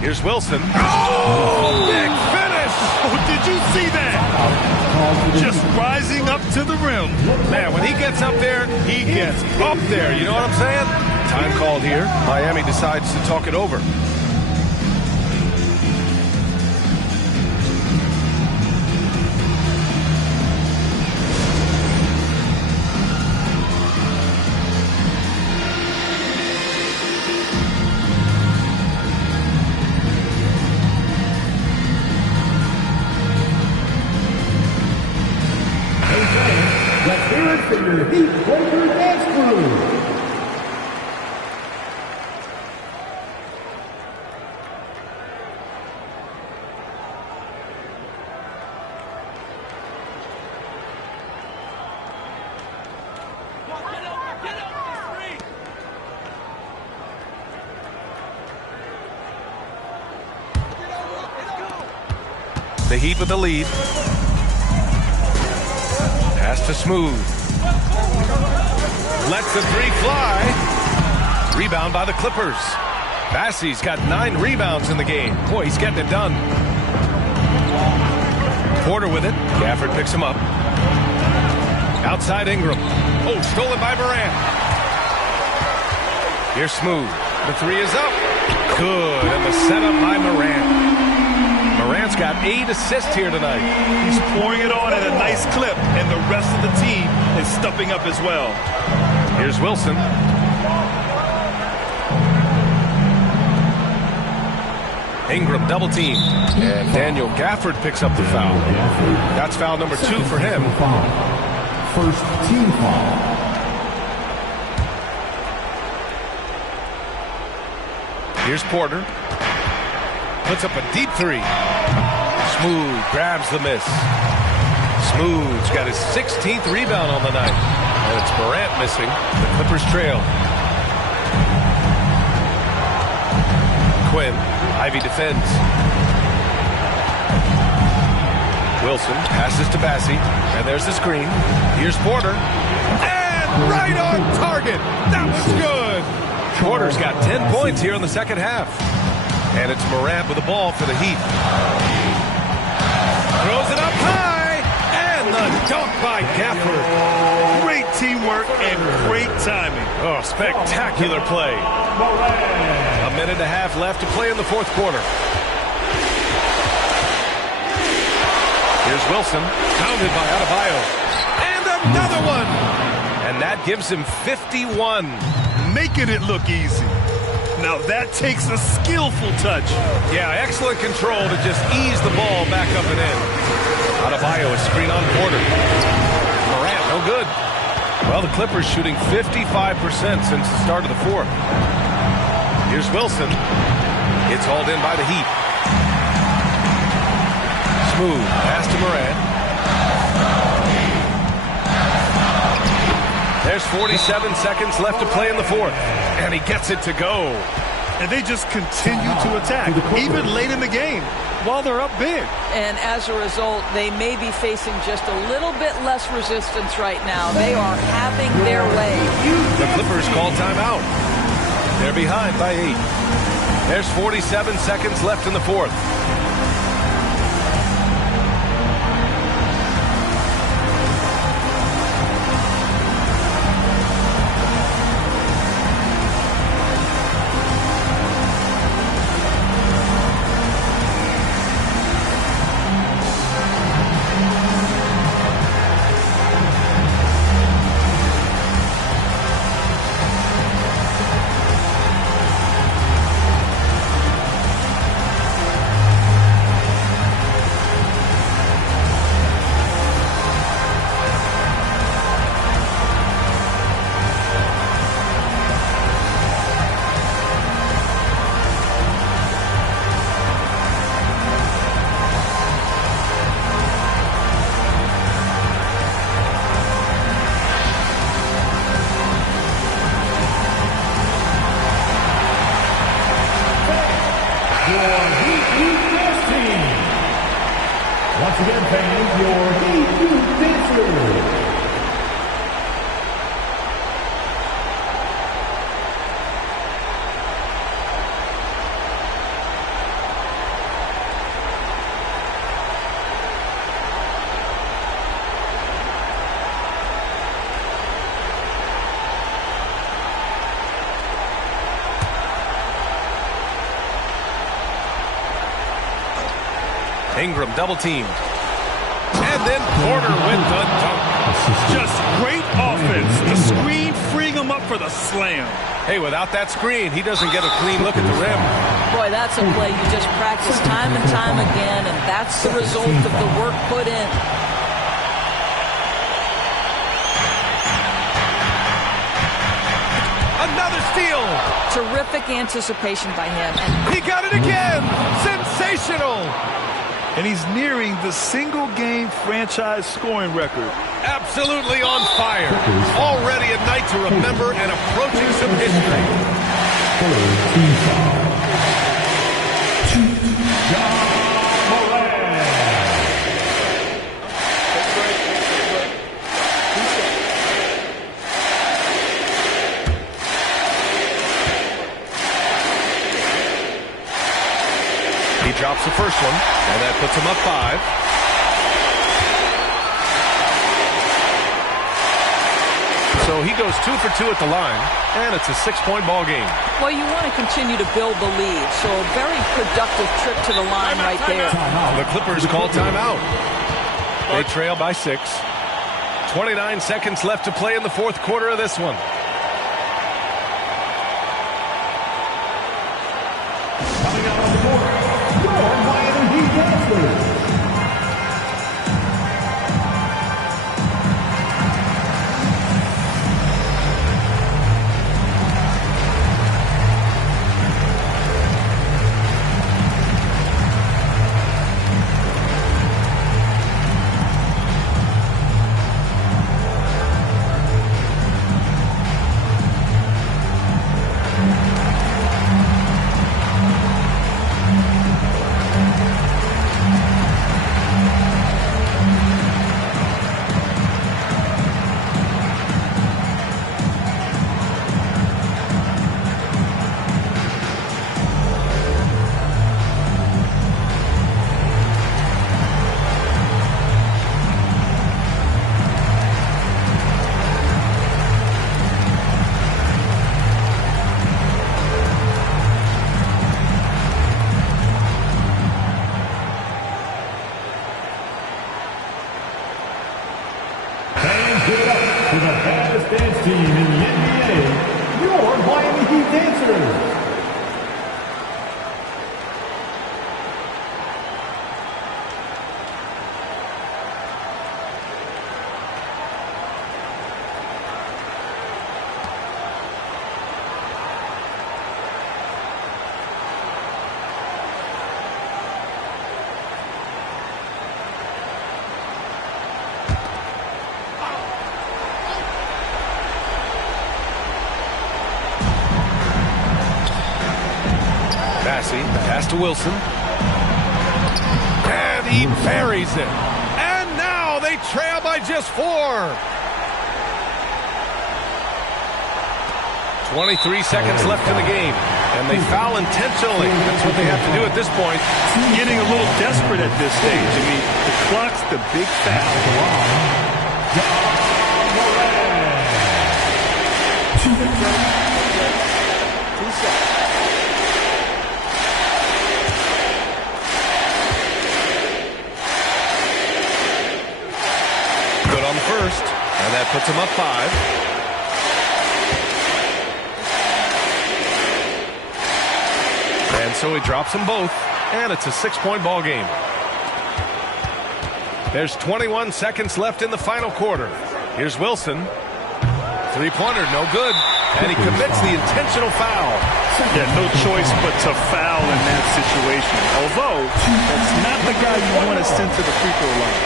Here's Wilson. Oh, big finish! Oh, did you see that? Just rising up to the rim. Man, when he gets up there, he gets up there. You know what I'm saying? Time called here. Miami decides to talk it over. Let's hear it for your Heat Breaker Dance Crew. The Heat with the lead. Pass to Smooth. Lets the three fly. Rebound by the Clippers. Bassey's got 9 rebounds in the game. Boy, he's getting it done. Porter with it. Gafford picks him up. Outside Ingram. Oh, stolen by Morant. Here's Smooth. The three is up. Good. And the setup by Morant. Morant's got 8 assists here tonight. He's pouring it on at a nice clip, and the rest of the team is stepping up as well. Here's Wilson. Ingram double team. And Daniel Gafford picks up the foul. That's foul number 2 for him. First team foul. Here's Porter. Puts up a deep three. Smooth grabs the miss. Smooth's got his 16th rebound on the night. And it's Morant missing. The Clippers trail. Quinn. Ivy defends. Wilson passes to Bassey. And there's the screen. Here's Porter. And right on target. That was good. Porter's got 10 points here in the second half. And it's Morant with the ball for the Heat. Throws it up high. And the dunk by Gafford. Great teamwork and great timing. Oh, spectacular play. A minute and a half left to play in the fourth quarter. Here's Wilson. Pounded by Adebayo. And another one. And that gives him 51. Making it look easy. Now that takes a skillful touch. Yeah, excellent control to just ease the ball back up and in. Adebayo is screen on Porter. Morant, no good. Well, the Clippers shooting 55% since the start of the fourth. Here's Wilson. It's hauled in by the Heat. Smooth pass to Morant. There's 47 seconds left to play in the fourth. And he gets it to go. And they just continue to attack, even late in the game, while they're up big. And as a result, they may be facing just a little bit less resistance right now. They are having their way. The Clippers call timeout. They're behind by 8. There's 47 seconds left in the fourth. Once again, fans, your Heat Youth Dancers. Ingram double teamed. And then Porter with the dunk. Just great offense. The screen freeing him up for the slam. Hey, without that screen, he doesn't get a clean look at the rim. Boy, that's a play you just practice time and time again, and that's the result of the work put in. Another steal. Terrific anticipation by him. And he got it again. Sensational. And he's nearing the single-game franchise scoring record. Absolutely on fire. Already a night to remember and approaching some history. He drops the first one, and that puts him up 5. So he goes 2 for 2 at the line, and it's a 6-point ball game. Well, you want to continue to build the lead, so a very productive trip to the line right there. The Clippers call timeout. They trail by 6. 29 seconds left to play in the fourth quarter of this one. Coming out on the board, your Miami Heat Dancers. To the baddest dance team in the NBA, your Miami Heat Dancers. Pass to Wilson. And he buries it. And now they trail by just 4. 23 seconds left in the game. And they foul intentionally. That's what they have to do at this point. Getting a little desperate at this stage. I mean, the clock's the big foul. Good on the first, and that puts him up 5. And so he drops them both, and it's a 6-point ball game. There's 21 seconds left in the final quarter. Here's Wilson. Three-pointer, no good. And he commits the intentional foul. Yeah, no choice but to foul in that situation. Although, that's not the guy you want to send to the free throw line.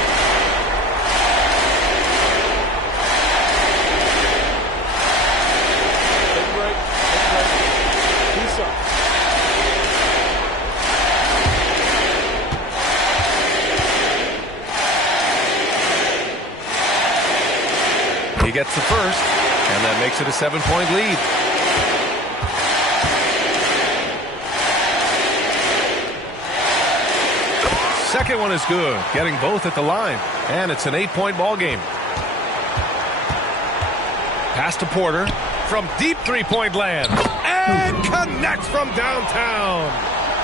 He gets the first, and that makes it a 7-point lead. Second one is good, getting both at the line, and it's an 8-point ball game. Pass to Porter from deep three-point land, and connects from downtown.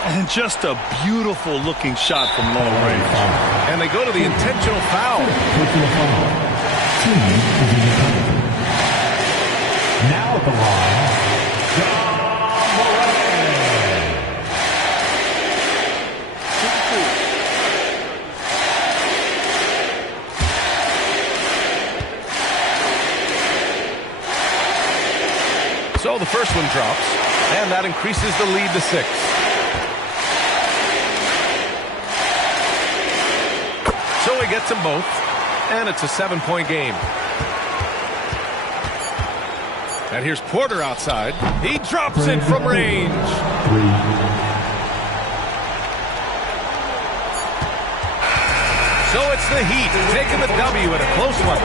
And just a beautiful looking shot from long range. And they go to the intentional foul. Personal foul. Team is in the penalty. Now at the line, So the first one drops, and that increases the lead to 6. So he gets them both, and it's a 7-point game. And here's Porter outside. He drops it from range. 3. So it's the Heat taking the W at a close one.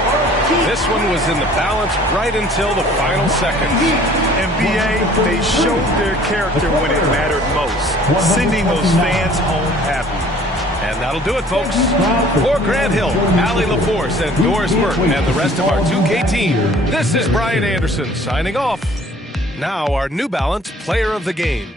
This one was in the balance right until the final seconds. NBA, they showed their character when it mattered most, sending those fans home happy. And that'll do it, folks. For Grant Hill, Allie LaForce, and Doris Burton, and the rest of our 2K team, this is Brian Anderson signing off. Now our New Balance Player of the Game.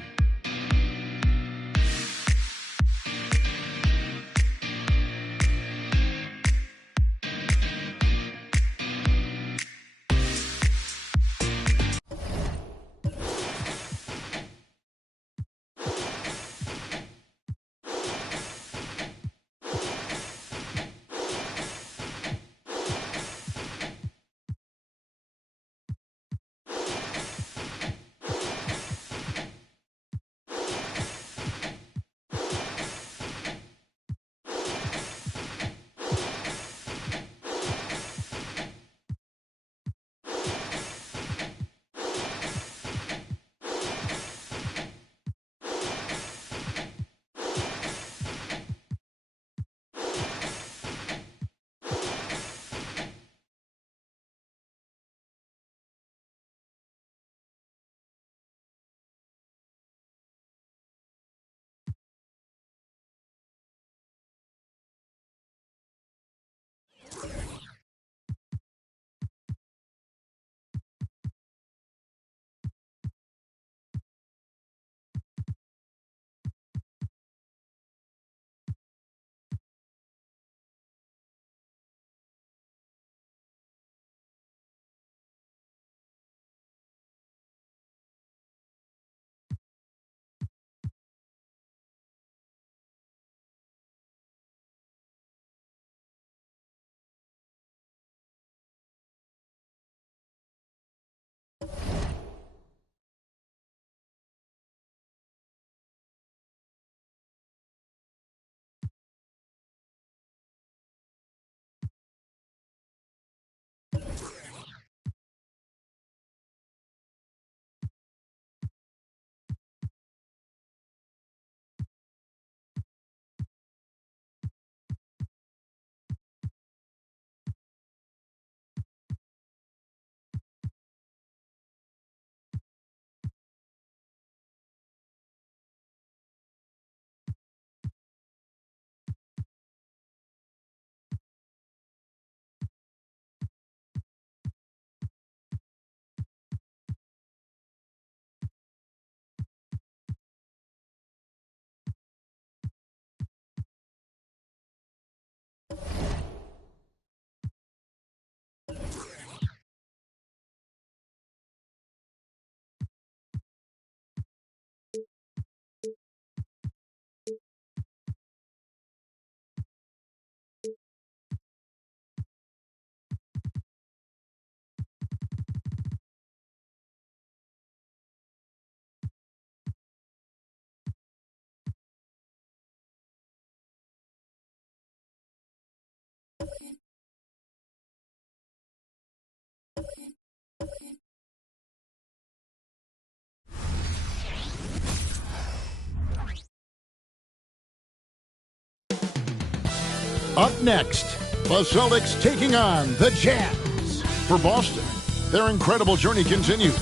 Up next, the Celtics taking on the Jazz. For Boston, their incredible journey continues.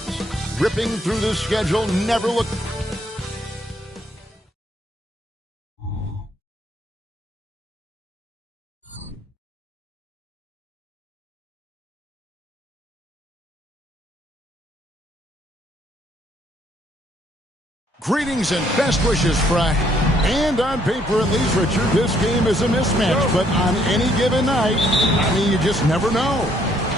Ripping through the schedule, never look. Greetings and best wishes, Fry. And on paper, at least, Richard, this game is a mismatch. But on any given night, I mean, you just never know.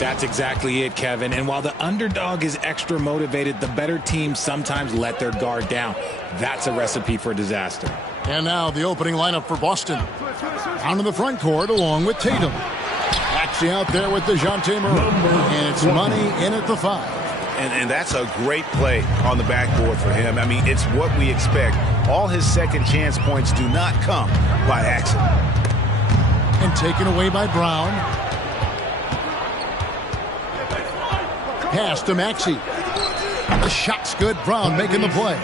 That's exactly it, Kevin. And while the underdog is extra motivated, the better teams sometimes let their guard down. That's a recipe for disaster. And now the opening lineup for Boston. Down in the front court along with Tatum. Maxey out there with DeJounte Murray. And it's money in at the 5. And that's a great play on the backboard for him. I mean, it's what we expect. All his second chance points do not come by accident. And taken away by Brown. Pass to Maxey. The shot's good. Brown making the play.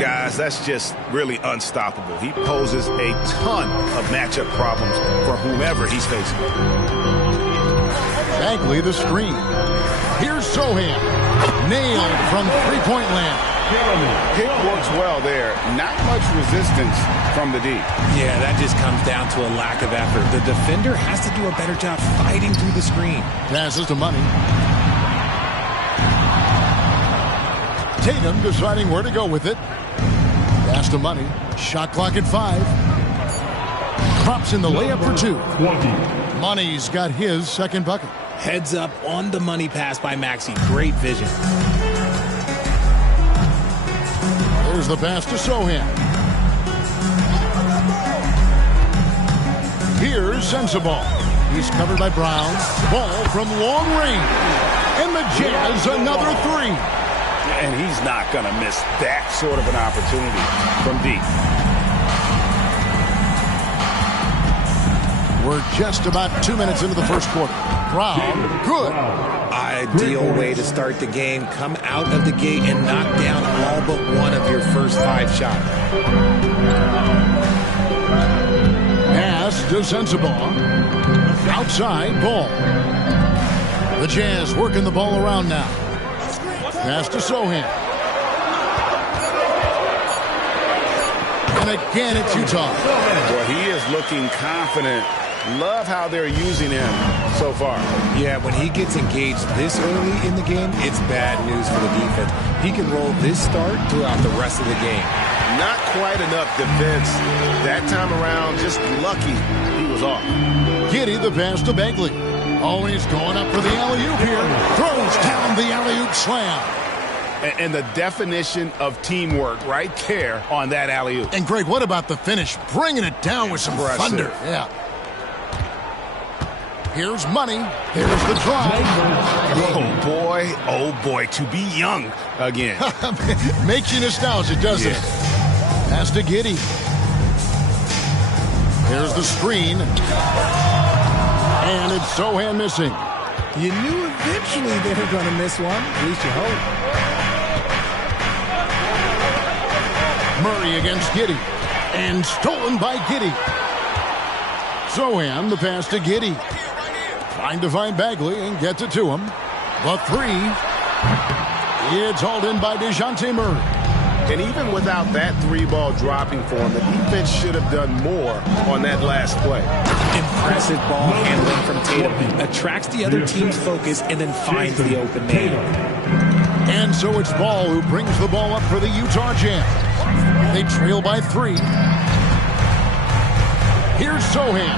Guys, that's just really unstoppable. He poses a ton of matchup problems for whomever he's facing. Bagley the screen. Here's Sohan. Nailed from three-point land. Pick works well there. Not much resistance from the D. Yeah, that just comes down to a lack of effort. The defender has to do a better job fighting through the screen. Passes to Money. Tatum deciding where to go with it. Pass to Money. Shot clock at 5. Drops in the layup for 2. Money's got his second bucket. Heads up on the money pass by Maxey. Great vision. There's the pass to Sohan. Here's Sensabaugh. He's covered by Brown. Ball from long range. And the Jazz another 3. And he's not going to miss that sort of an opportunity from deep. We're just about 2 minutes into the first quarter. Brown, good. Ideal way to start the game. Come out of the gate and knock down all but one of your first 5 shots. Pass to Sensabaugh. Outside, Ball. The Jazz working the ball around now. Pass to Sohan. And again, it's Utah. Well, he is looking confident. Love how they're using him so far. Yeah, when he gets engaged this early in the game, it's bad news for the defense. He can roll this start throughout the rest of the game. Not quite enough defense that time around. Just lucky he was off. Giddey the pass to Bagley. Always going up for the alley-oop here. Throws down the alley-oop slam. And the definition of teamwork right there on that alley-oop. And Greg, what about the finish? Bringing it down with some thunder. Yeah. Here's Money. Here's the drive. Oh boy, to be young again. Makes you nostalgic, doesn't it? Pass to Giddey. Here's the screen. And it's Sohan missing. You knew eventually they were going to miss one. At least you hope. Murray against Giddey. And stolen by Giddey. Sohan, the pass to Giddey. Trying to find Bagley and gets it to him. The 3. It's hauled in by DeJounte Murray. And even without that 3-ball dropping for him, the defense should have done more on that last play. Impressive ball handling from Tatum. Attracts the other team's focus and then finds the open man. And so it's Ball who brings the ball up for the Utah Jazz. They trail by 3. Here's Sohan.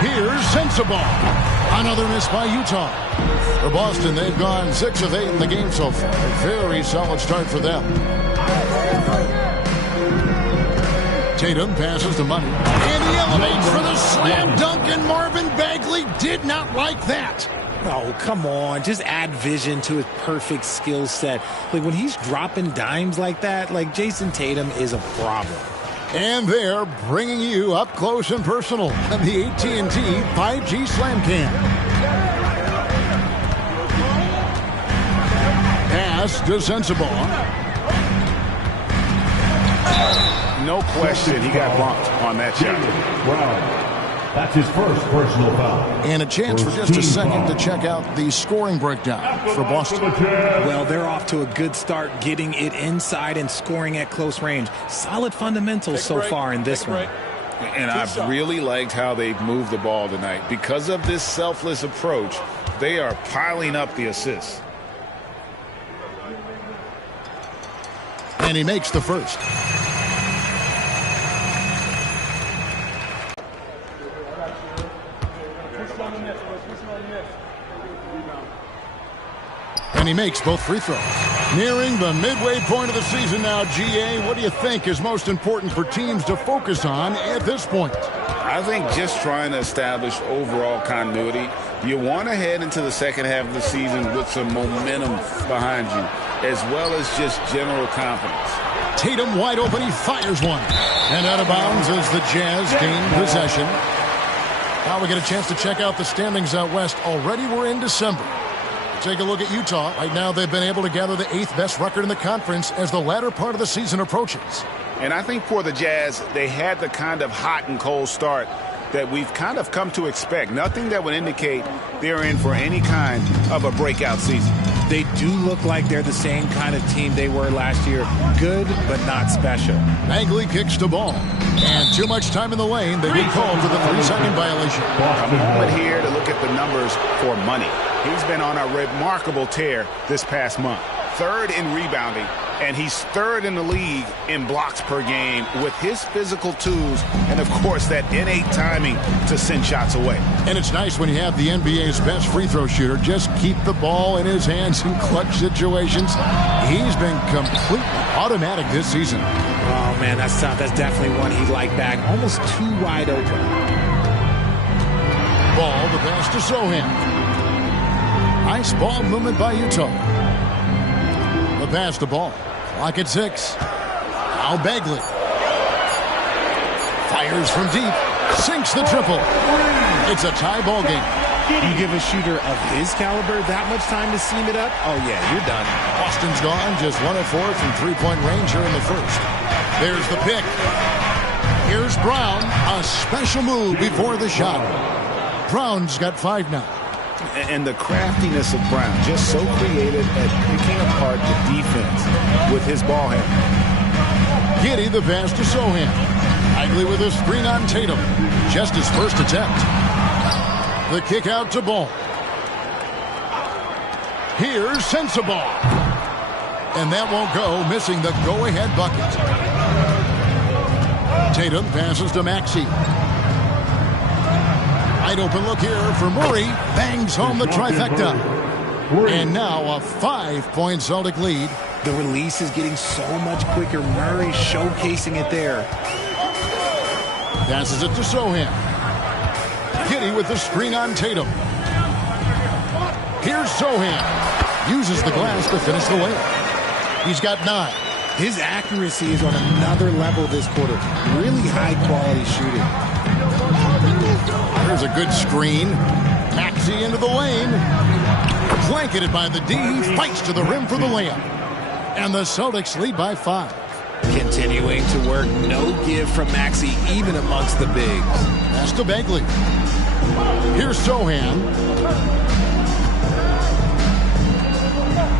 Here's Sensabaugh. Another miss by Utah. For Boston, they've gone 6 of 8 in the game so far. A very solid start for them. Tatum passes to Money. And he elevates for the slam dunk, and Marvin Bagley did not like that. Oh, come on. Just add vision to his perfect skill set. Like, when he's dropping dimes like that, like, Jason Tatum is a problem. And they're bringing you up close and personal on the AT&T 5G Slam Cam. Pass to Sensabaugh. No question, he got bumped on that shot. Wow. That's his first personal foul. And a chance for just a second to check out the scoring breakdown for Boston. Well, they're off to a good start getting it inside and scoring at close range. Solid fundamentals so far in this one. And I've really liked how they've moved the ball tonight. Because of this selfless approach, they are piling up the assists. And he makes the first. And he makes both free throws. Nearing the midway point of the season now, GA, what do you think is most important for teams to focus on at this point? I think just trying to establish overall continuity. You want to head into the second half of the season with some momentum behind you, as well as just general confidence. Tatum wide open, he fires one. And out of bounds as the Jazz gain possession. Now we get a chance to check out the standings out west. Already we're in December. Take a look at Utah. Right now they've been able to gather the 8th best record in the conference as the latter part of the season approaches. And I think for the Jazz, they had the kind of hot and cold start that we've kind of come to expect. Nothing that would indicate they're in for any kind of a breakout season. They do look like they're the same kind of team they were last year. Good, but not special. Bagley kicks the ball. And too much time in the lane. They get called for the 3-second violation. A moment here to look at the numbers for money. He's been on a remarkable tear this past month. 3rd in rebounding, and he's 3rd in the league in blocks per game with his physical tools and, of course, that innate timing to send shots away. And it's nice when you have the NBA's best free throw shooter just keep the ball in his hands in clutch situations. He's been completely automatic this season. Oh, man, that's tough. That's definitely one he'd like back. Almost too wide open. Ball, the pass to Sohan. Nice ball movement by Utah. The pass to ball. Clock at 6. Now Bagley. Fires from deep. Sinks the triple. It's a tie ball game. You give a shooter of his caliber that much time to seam it up? Oh, yeah, you're done. Boston's gone. Just 1 of 4 from three-point range here in the first. There's the pick. Here's Brown. A special move before the shot. Brown's got 5 now. And the craftiness of Brown, just so creative at picking apart the defense with his ball handle. Giddey the pass to Sohan. Bagley with a screen on Tatum. Just his first attempt. The kick out to Ball. Here's Sensabaugh. And that won't go, missing the go-ahead bucket. Tatum passes to Maxey. Wide open look here for Murray. Bangs home the trifecta. And now a 5-point Celtic lead. The release is getting so much quicker. Murray showcasing it there. Passes it to Sohan. Giddey with the screen on Tatum. Here's Sohan. Uses the glass to finish the layup. He's got 9. His accuracy is on another level this quarter. Really high quality shooting. There's a good screen. Maxey into the lane. Blanketed by the D. Fights to the rim for the layup. And the Celtics lead by 5. Continuing to work. No give from Maxey, even amongst the bigs. Pass to Bagley. Here's Sohan.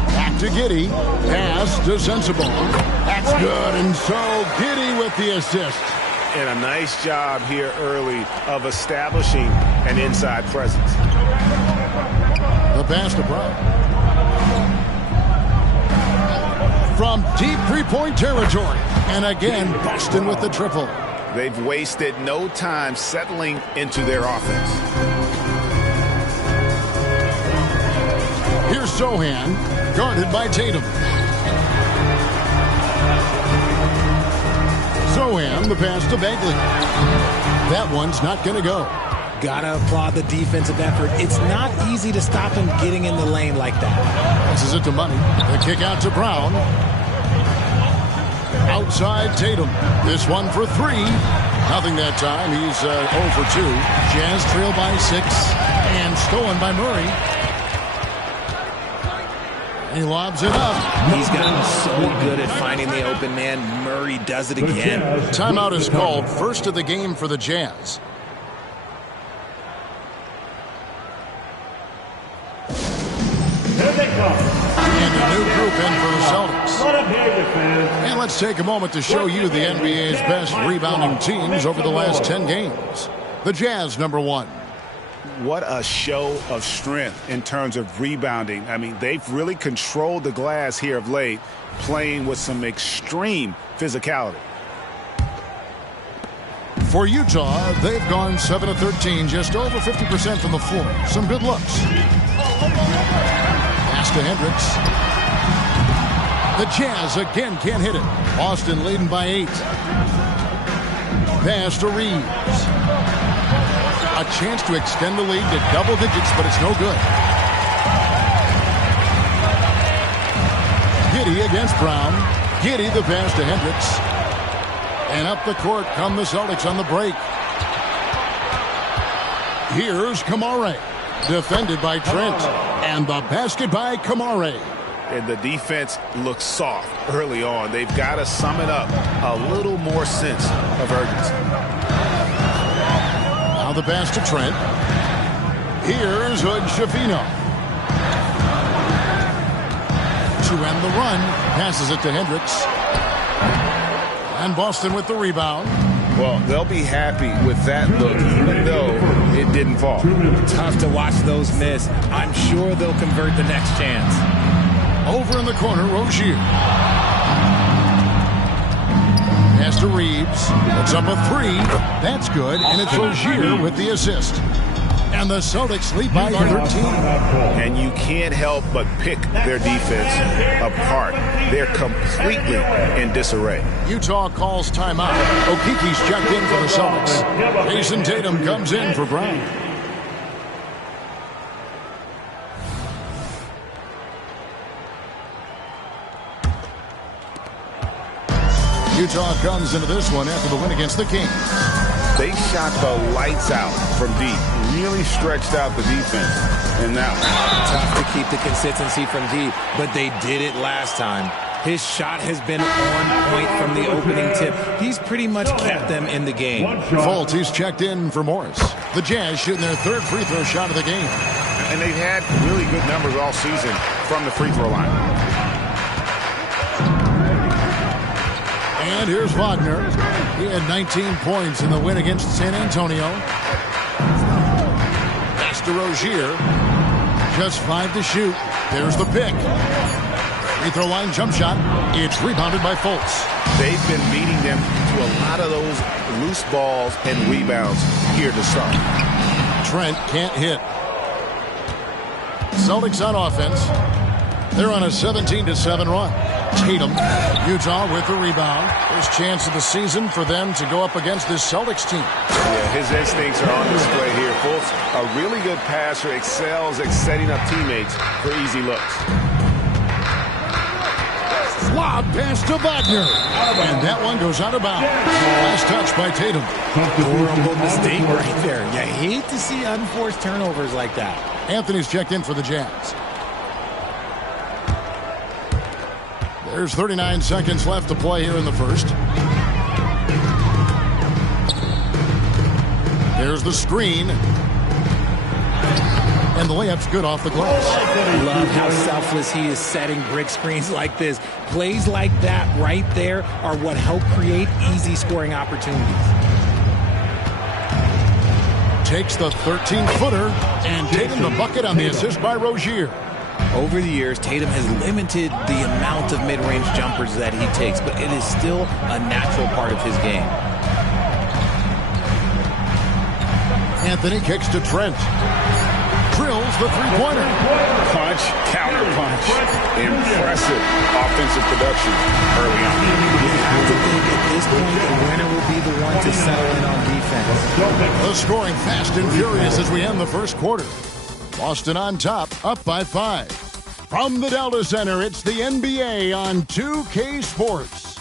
Back to Giddey. Pass to Sensabaugh. That's good. And so Giddey with the assist. And a nice job here early of establishing an inside presence. The pass to Brown. From deep three-point territory. And again, Boston with the triple. They've wasted no time settling into their offense. Here's Sohan, guarded by Tatum. Sohan, the pass to Bagley. That one's not going to go. Gotta applaud the defensive effort. It's not easy to stop him getting in the lane like that. Passes it to Money. The kick out to Brown. Outside Tatum. This one for 3. Nothing that time. He's 0 for 2. Jazz trail by 6. And stolen by Murray. He lobs it up. He's gotten so good at finding the open man. Murray does it again. Timeout is called. First of the game for the Jazz. Here they come. And a new group in for the Celtics. Let him hear you, fans. And let's take a moment to show you the NBA's best rebounding teams over the last 10 games. The Jazz, number 1. What a show of strength in terms of rebounding. I mean, they've really controlled the glass here of late, playing with some extreme physicality. For Utah, they've gone 7 of 13, just over 50% from the floor. Some good looks. Pass to Hendricks. The Jazz again can't hit it. Boston leading by 8. Pass to Reeves. A chance to extend the lead to double digits, but it's no good. Giddey against Brown. Giddey the pass to Hendricks. And up the court come the Celtics on the break. Here's Kamare. Defended by Trent. And the basket by Kamare. And the defense looks soft early on. They've got to sum it up. A little more sense of urgency. Now the pass to Trent. Here's Shafino. To end the run. Passes it to Hendricks. And Boston with the rebound. Well, they'll be happy with that look, even though it didn't fall. Tough to watch those miss. I'm sure they'll convert the next chance. Over in the corner, Rozier. Pass to Reeves. Puts up a 3. That's good, and it's Rozier with the assist. And the Celtics lead by 13. And you can't help but pick their defense apart. They're completely in disarray. Utah calls timeout. Okiki's checked in for the Celtics. Jason Tatum comes in for Brown. Utah comes into this one after the win against the Kings. They shot the lights out from deep, really stretched out the defense. And now, tough to keep the consistency from deep, but they did it last time. His shot has been on point from the opening tip. He's pretty much kept them in the game. Fultz, he's checked in for Morris. The Jazz shooting their 3rd free throw shot of the game. And they've had really good numbers all season from the free throw line. And here's Wagner. He had 19 points in the win against San Antonio. Pass to Rozier. Just 5 to shoot. There's the pick. Free throw line jump shot. It's rebounded by Fultz. They've been beating them to a lot of those loose balls and rebounds here to start. Trent can't hit. Celtics on offense. They're on a 17-7 run. Tatum, Utah with the rebound. First chance of the season for them to go up against this Celtics team. Yeah, his instincts are on display here. Fultz, a really good passer, excels at setting up teammates for easy looks. Lob pass to Wagner. And that one goes out of bounds. Last touch by Tatum. Horrible mistake right there. You hate to see unforced turnovers like that. Anthony's checked in for the Jazz. There's 39 seconds left to play here in the first. There's the screen. And the layup's good off the glass. Love how selfless he is setting brick screens like this. Plays like that right there are what help create easy scoring opportunities. Takes the 13-footer and Tatum the bucket on the assist by Rozier. Over the years, Tatum has limited the amount of mid-range jumpers that he takes, but it is still a natural part of his game. Anthony kicks to Trent. Drills the three-pointer. Punch, counter punch. Impressive offensive production early on. You have to think at this point the winner will be the one to settle in on defense. The scoring fast and furious as we end the first quarter. Boston on top, up by 5. From the Delta Center, it's the NBA on 2K Sports.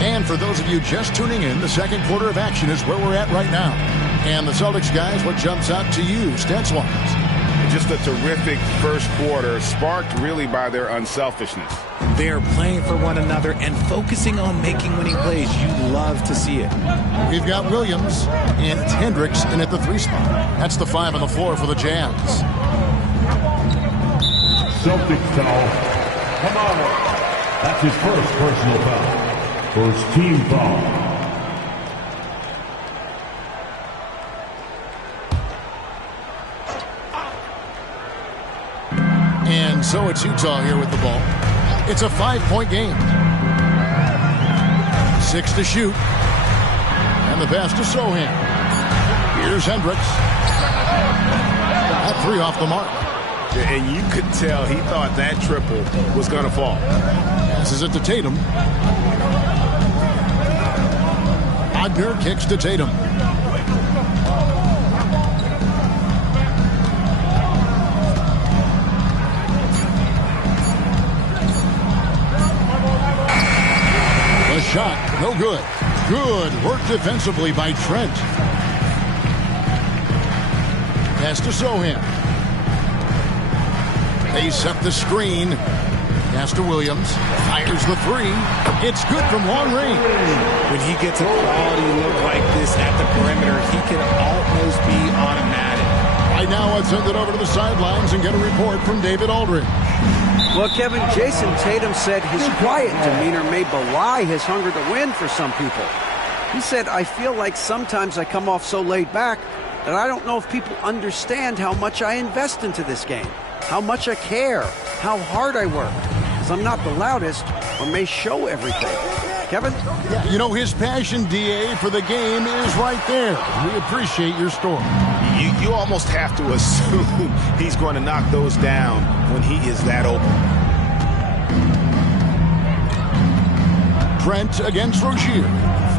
And for those of you just tuning in, the second quarter of action is where we're at right now. And the Celtics, guys, what jumps out to you, stats-wise? Just a terrific first quarter, sparked really by their unselfishness. They're playing for one another and focusing on making winning plays. You love to see it. We've got Williams and it's Hendricks in at the 3 spot. That's the 5 on the floor for the Jazz. Celtics foul. Come on. That's his first personal foul. First team foul. And so it's Utah here with the ball. It's a 5-point game. 6 to shoot. And the pass to Sohan. Here's Hendricks. That 3 off the mark. And you could tell he thought that triple was going to fall. Passes it to Tatum. Wagner kicks to Tatum. The shot, no good. Good work defensively by Trent. Pass to Sohan. They set the screen. Pass to Williams. Fires the 3. It's good from long range. When he gets a quality look like this at the perimeter, he can almost be automatic. Right now, let's send it over to the sidelines and get a report from David Aldridge. Well, Kevin, Jason Tatum said his quiet demeanor may belie his hunger to win for some people. He said, I feel like sometimes I come off so laid back that I don't know if people understand how much I invest into this game, how much I care, how hard I work, because I'm not the loudest or may show everything. Kevin? Yeah, you know, his passion, DA, for the game is right there. We appreciate your story. You almost have to assume he's going to knock those down when he is that open. Trent against Rozier.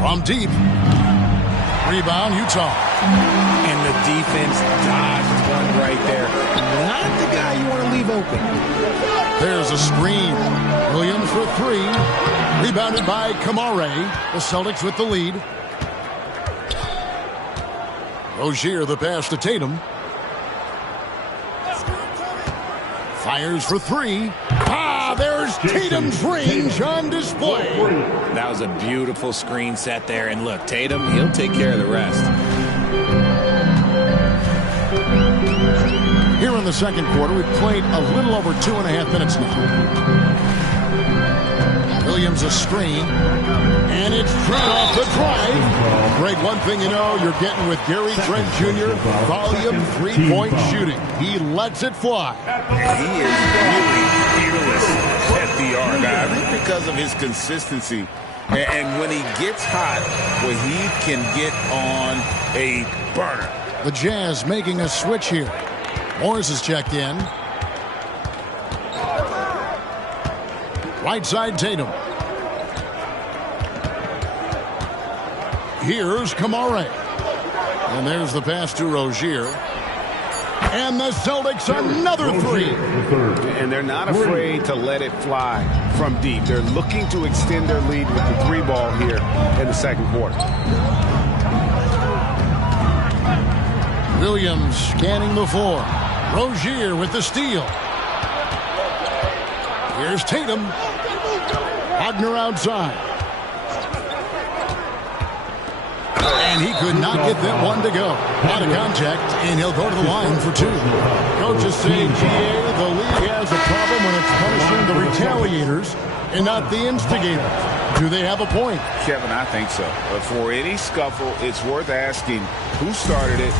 From deep. Rebound, Utah. And the defense dodged one right there. Not the guy you want to leave open. There's a screen. Williams for 3. Rebounded by Kamare. The Celtics with the lead. Rozier, the pass to Tatum. Fires for 3. There's Tatum's range on display. That was a beautiful screen set there. And look, Tatum, he'll take care of the rest. Here in the second quarter, we've played a little over 2.5 minutes now. Williams a screen. And it's Trent off the drive. Greg, one thing you know, you're getting with Gary Trent Jr., volume 3-point shooting. He lets it fly. And he is really fearless at the arc. I think because of his consistency. And when he gets hot, well, he can get on a burner. The Jazz making a switch here. Morris is checked in. Right side, Tatum. Here's Kamare. And there's the pass to Rozier. And the Celtics another 3. And they're not afraid to let it fly from deep. They're looking to extend their lead with the 3 ball here in the second quarter. Williams scanning the floor. Rozier with the steal. Here's Tatum. Wagner outside. And he could not get that one to go. Out of contact, and he'll go to the line for 2. Coaches say, GA, the league has a problem when it's punishing the retaliators and not the instigators. Do they have a point? Kevin, I think so. But for any scuffle, it's worth asking who started it,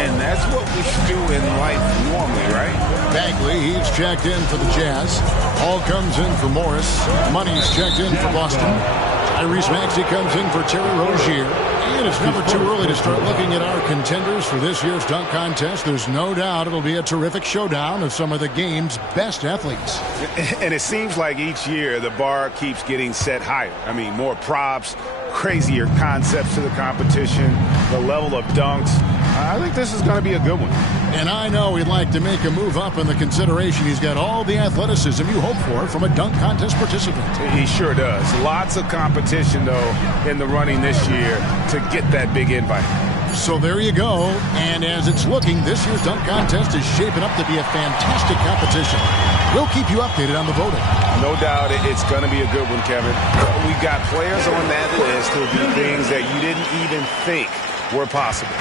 and that's what we do in life normally, right? Bagley, he's checked in for the Jazz. Hall comes in for Morris. Money's checked in for Boston. Tyrese Maxey comes in for Terry Rozier. And it's never too early to start looking at our contenders for this year's dunk contest. There's no doubt it'll be a terrific showdown of some of the game's best athletes. And it seems like each year the bar keeps getting set higher. I mean, more props, crazier concepts to the competition, the level of dunks. I think this is going to be a good one. And I know he'd like to make a move up in the consideration. He's got all the athleticism you hope for from a dunk contest participant. He sure does. Lots of competition, though, in the running this year to get that big invite. So there you go. And as it's looking, this year's dunk contest is shaping up to be a fantastic competition. We'll keep you updated on the voting. No doubt it's going to be a good one, Kevin. We've got players on that list who'll do things that you didn't even think were possible.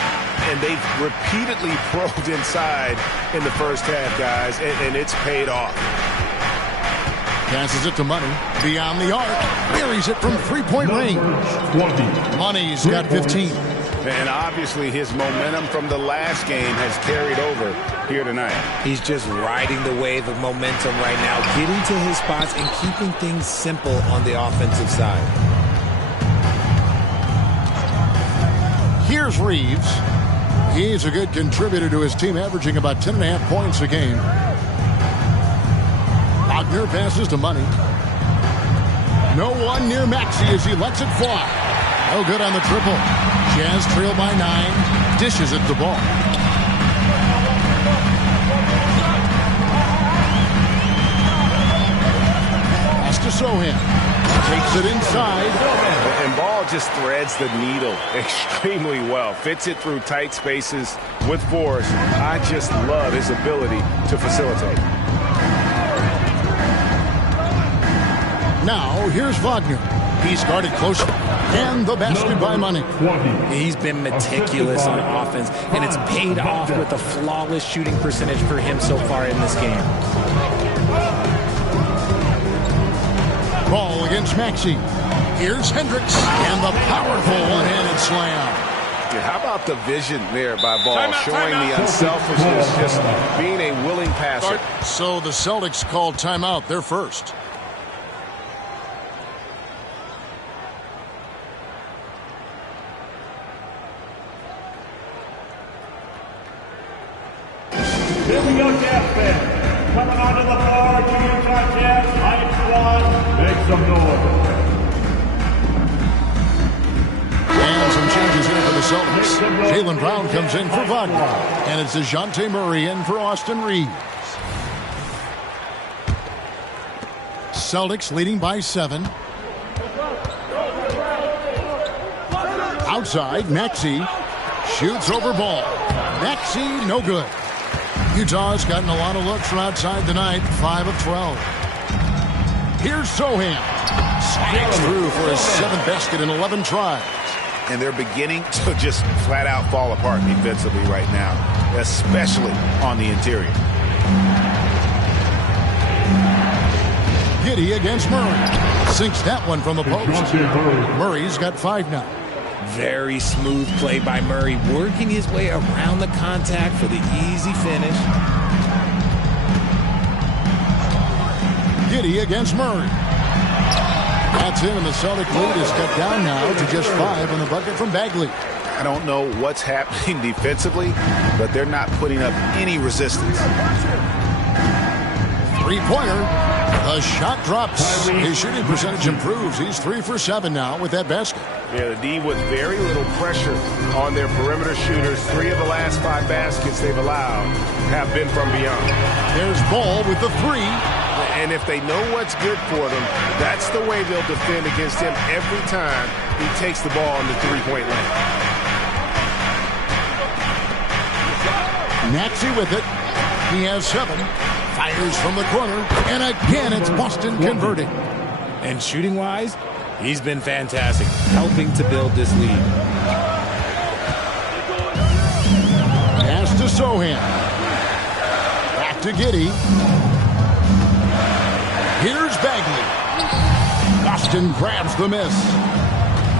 And they've repeatedly probed inside in the first half, guys, and it's paid off. Passes it to Money. Beyond the arc. Buries it from three-point range. 20. Money's got 15. And obviously his momentum from the last game has carried over here tonight. He's just riding the wave of momentum right now, getting to his spots and keeping things simple on the offensive side. Here's Reeves. He's a good contributor to his team, averaging about 10.5 points a game. Wagner passes to Money. No one near Maxey as he lets it fly. No good on the triple. Jazz trail by 9. Dishes it the ball. Pass to Sohan. Takes it inside. And Ball just threads the needle extremely well. Fits it through tight spaces with force. I just love his ability to facilitate. Now, here's Wagner. He's guarded closely. And the basket by Money. He's been meticulous on offense, and it's paid off with a flawless shooting percentage for him so far in this game. Ball against Maxey. Here's Hendricks. And the powerful one-handed slam. Yeah, how about the vision there by Ball, showing the unselfishness, just being a willing passer. So the Celtics called timeout. They're first. Coming onto the floor to Utah Jazz, Hype Squad. Make some noise. And some changes here for the Celtics. Jaylen Brown comes in for Wagner. And it's DeJounte Murray in for Austin Reeves. Celtics leading by 7. Outside, Maxey shoots over Ball. Maxey, no good. Utah's gotten a lot of looks from outside tonight, 5 of 12. Here's Sohan. Slides through for his 7th basket in 11 tries. And they're beginning to just flat out fall apart defensively right now, especially on the interior. Giddey against Murray. Sinks that one from the post. Murray's got 5 now. Very smooth play by Murray, working his way around the contact for the easy finish. Giddey against Murray. That's in, and the Celtic lead is cut down now to just 5 on the bucket from Bagley. I don't know what's happening defensively, but they're not putting up any resistance. Three-pointer. The shot drops. His shooting percentage improves. He's 3 for 7 now with that basket. Yeah, the D with very little pressure on their perimeter shooters. 3 of the last 5 baskets they've allowed have been from beyond. There's Ball with the 3. And if they know what's good for them, that's the way they'll defend against him every time he takes the ball in the three-point lane. Maxey with it. He has 7. Fires from the corner. And again, it's Boston converting. And shooting-wise, he's been fantastic, helping to build this lead. Pass to Sohan. Back to Giddey. Here's Bagley. Boston grabs the miss.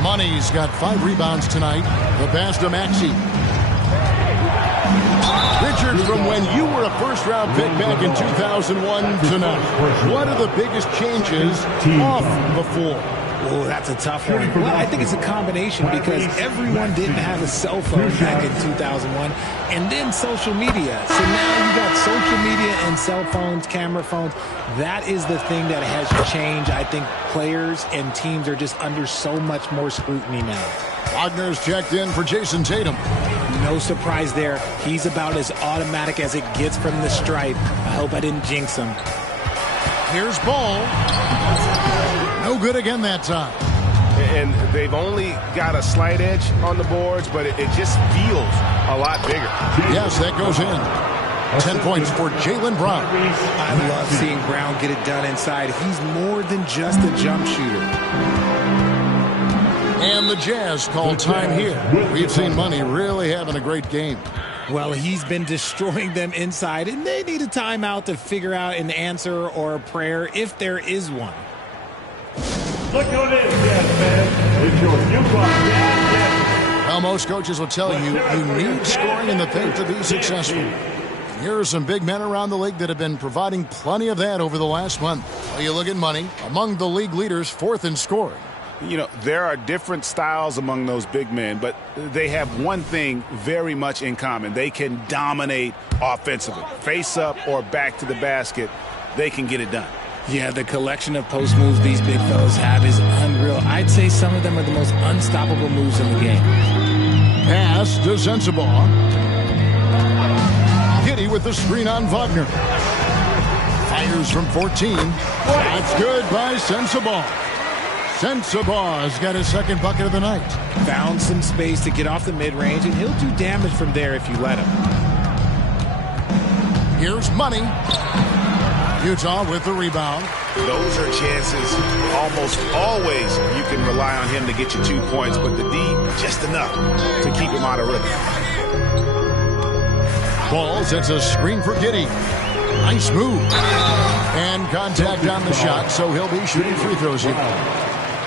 Money's got 5 rebounds tonight. The pass to Maxey. Richard, from when you were a first-round pick back in 2001 to now, what are the biggest changes off the floor? Oh, that's a tough one. Well, I think it's a combination because everyone didn't have a cell phone back in 2001, and then social media. So now you got social media and cell phones, camera phones. That is the thing that has changed. I think players and teams are just under so much more scrutiny now. Wagner's checked in for Jason Tatum. No surprise there. He's about as automatic as it gets from the stripe. I hope I didn't jinx him. Here's Ball. No good again that time. And they've only got a slight edge on the boards, but it just feels a lot bigger. Yes, that goes in. 10 points for Jaylen Brown. I love seeing Brown get it done inside. He's more than just a jump shooter. And the Jazz call time here. We've seen Money really having a great game. Well, he's been destroying them inside, and they need a timeout to figure out an answer or a prayer if there is one. Look who it is, Jazz fans. It's your Utah Jazz. Well, most coaches will tell you you need scoring in the paint to be successful. Here are some big men around the league that have been providing plenty of that over the last month. Well, you look at Money, among the league leaders, 4th in scoring. You know, there are different styles among those big men, but they have one thing very much in common. They can dominate offensively. Face up or back to the basket, they can get it done. Yeah, the collection of post moves these big fellas have is unreal. I'd say some of them are the most unstoppable moves in the game. Pass to Sensabaugh. Giddey with the screen on Wagner. Fires from 14. That's good by Sensabaugh. Sensabaugh's got his second bucket of the night. Found some space to get off the mid-range, and he'll do damage from there if you let him. Here's Money. Utah with the rebound. Those are chances almost always you can rely on him to get you 2 points, but the D, just enough to keep him out of rhythm. Ball sets a screen for Giddey. Nice move. And contact on the shot, so he'll be shooting free throws here.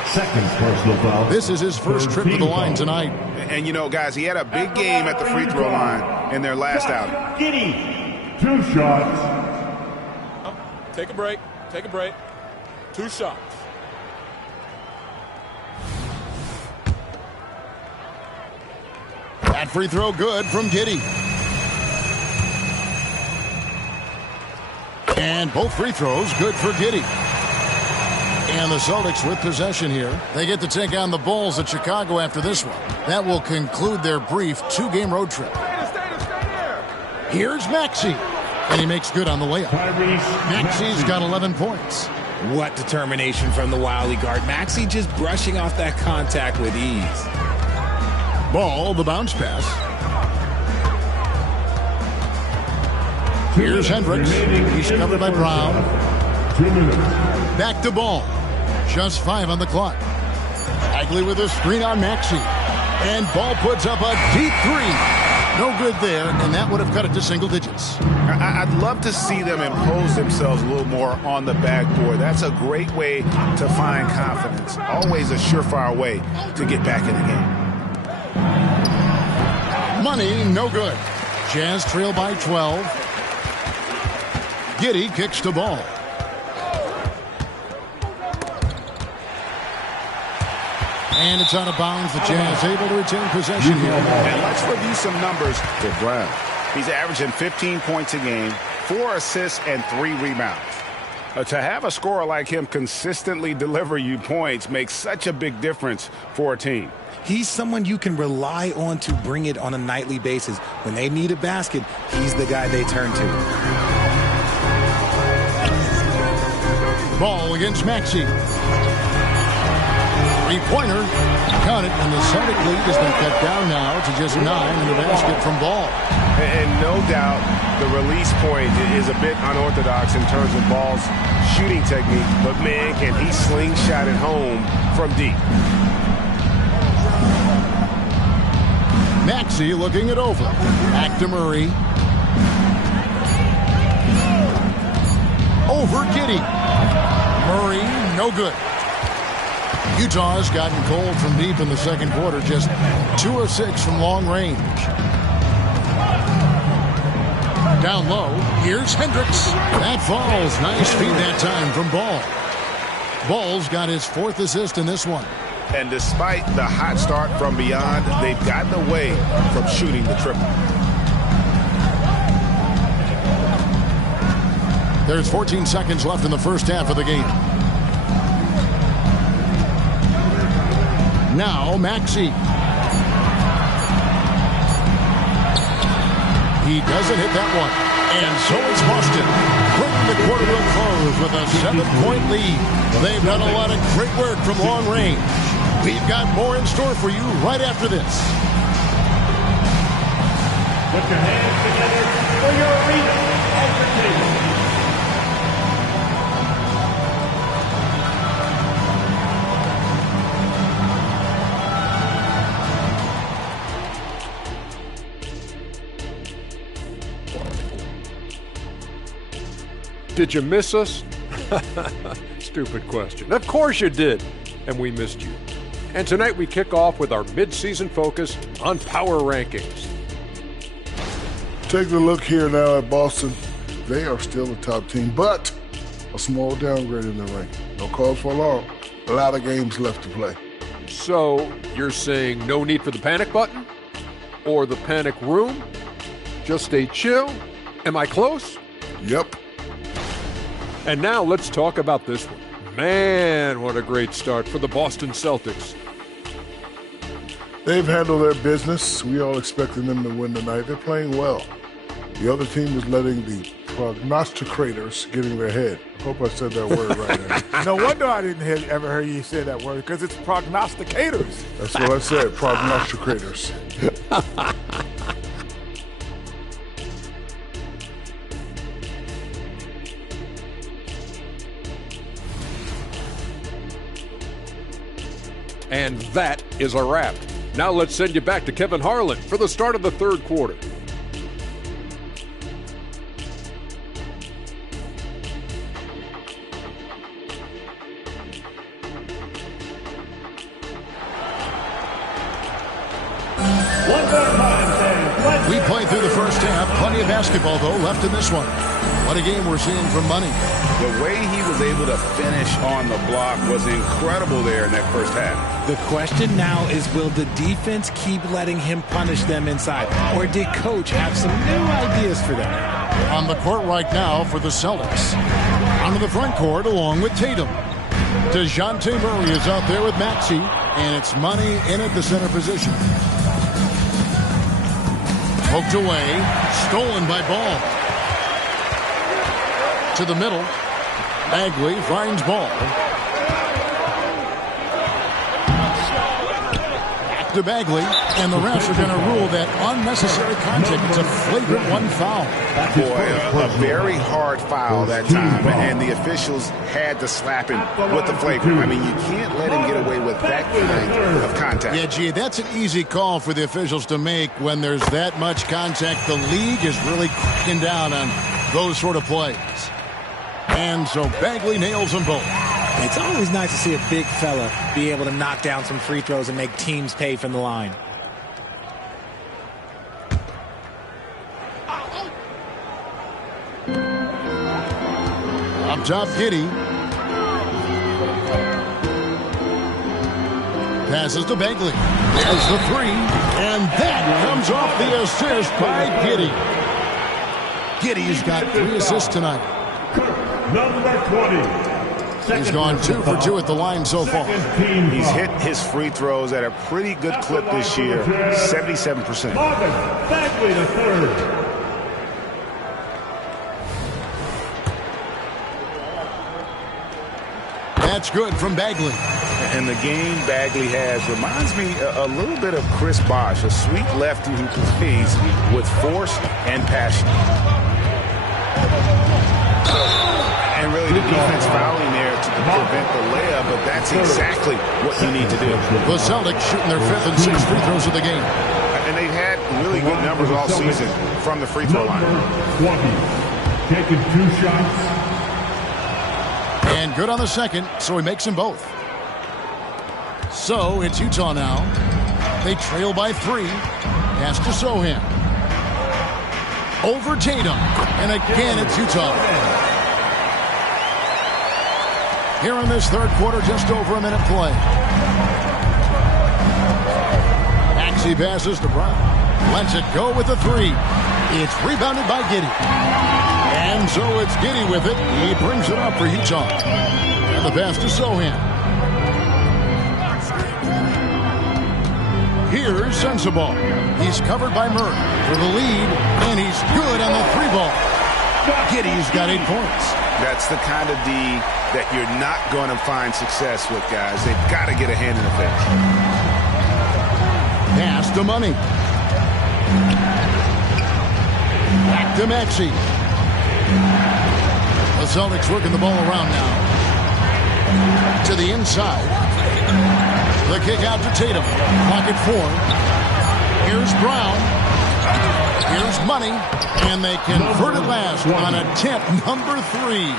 Second personal foul. This is his first trip to the line tonight. And, you know, guys, he had a big game at the free throw line in their last outing. Giddey, 2 shots. Take a break. Take a break. 2 shots. That free throw good from Giddey. And both free throws good for Giddey. And the Celtics with possession here. They get to take on the Bulls at Chicago after this one. That will conclude their brief 2-game road trip. Here's Maxey. And he makes good on the layup. Maxey's got 11 points. What determination from the wily guard. Maxey just brushing off that contact with ease. Ball, the bounce pass. Here's Hendricks. He's covered by Brown. 2 minutes. Back to Ball. Just 5 on the clock. Bagley with a screen on Maxey. And Ball puts up a deep 3. No good there, and that would have cut it to single digits. I'd love to see them impose themselves a little more on the backboard. That's a great way to find confidence. Always a surefire way to get back in the game. Money, no good. Jazz trail by 12. Giddey kicks to Ball. And it's out of bounds. The Jazz able to retain possession here. And let's review some numbers for Brown. He's averaging 15 points a game, 4 assists, and 3 rebounds. To have a scorer like him consistently deliver you points makes such a big difference for a team. He's someone you can rely on to bring it on a nightly basis. When they need a basket, he's the guy they turn to. Ball against Maxey. Three-pointer. Count it, and the Celtic lead has been cut down now to just 9 in the basket from Ball. And no doubt the release point is a bit unorthodox in terms of Ball's shooting technique, but man, can he slingshot it home from deep. Maxey looking it over. Back to Murray. Over Giddey. Murray, no good. Utah has gotten cold from deep in the second quarter, just 2 of 6 from long range. Down low, here's Hendricks. That falls. Nice feed that time from Ball. Ball's got his 4th assist in this one. And despite the hot start from beyond, they've gotten away from shooting the triple. There's 14 seconds left in the first half of the game. Now Maxey. He doesn't hit that one. And so it's Boston. Bringing the quarter to a close with a 7-point lead. They've done a lot of great work from long range. We've got more in store for you right after this. Put your hands together for your arena entertainment. Did you miss us? Stupid question. Of course you did, and we missed you. And tonight we kick off with our mid-season focus on power rankings. Taking a look here now at Boston, they are still a top team, but a small downgrade in the ranking. No cause for alarm. A lot of games left to play. So you're saying no need for the panic button? Or the panic room? Just stay chill? Am I close? Yep. And now let's talk about this one. Man, what a great start for the Boston Celtics. They've handled their business. We all expected them to win tonight. They're playing well. The other team is letting the prognosticators get in their head. I hope I said that word right now. No wonder I didn't ever hear you say that word, because it's prognosticators. That's what I said, prognosticators. And that is a wrap. Now let's send you back to Kevin Harlan for the start of the third quarter. We played through the first half. Plenty of basketball, though, left in this one. What a game we're seeing from Money. The way he was able to finish on the block was incredible there in that first half. The question now is, will the defense keep letting him punish them inside? Or did Coach have some new ideas for them? On the court right now for the Celtics. Onto the front court along with Tatum. DeJounte Murray is out there with Maxey, and it's Money in at the center position. Poked away, stolen by Ball. To the middle, Bagley finds Ball. Back to Bagley, and the refs are going to rule that unnecessary contact. It's a flagrant one foul. Boy, a very hard foul that time, and the officials had to slap him with the flagrant. I mean, you can't let him get away with that kind of contact. Yeah, gee, that's an easy call for the officials to make when there's that much contact. The league is really cracking down on those sort of plays. And so Bagley nails them both. It's always nice to see a big fella be able to knock down some free throws and make teams pay from the line. Up top, Giddey. Passes to Bagley. There's the three. And that comes off the assist by Giddey. Giddey's got 3 assists tonight. Number 20. He's gone 2 for 2 at the line so far. He's hit his free throws at a pretty good clip this year, 77%. Bagley the third. That's good from Bagley. And the game Bagley has reminds me a little bit of Chris Bosh, a sweet lefty who plays with force and passion. And really the defense fouling there to prevent the layup, but that's exactly what you need to do. The Celtics shooting their 5th and 6th free throws of the game. And they've had really good numbers all season from the free throw line. 20. Taking 2 shots. And good on the second, so he makes them both. So it's Utah now. They trail by 3. Pass to Sohan. Over Tatum. And again, it's Utah. Here in this third quarter, just over a minute play. Maxey passes to Brown. Lets it go with the 3. It's rebounded by Giddey. And so it's Giddey with it. He brings it up for Utah. And the pass to Sohan. Here's Sensabaugh. He's covered by Murray for the lead, and he's good on the 3 ball. Giddy's got 8 points. That's the kind of D that you're not going to find success with, guys. They've got to get a hand in the face. Pass to Money. Back to Maxey. The Celtics working the ball around now. To the inside. The kick out to Tatum. Pocket 4. Here's Brown. Here's Money. And they convert it last on attempt number 3.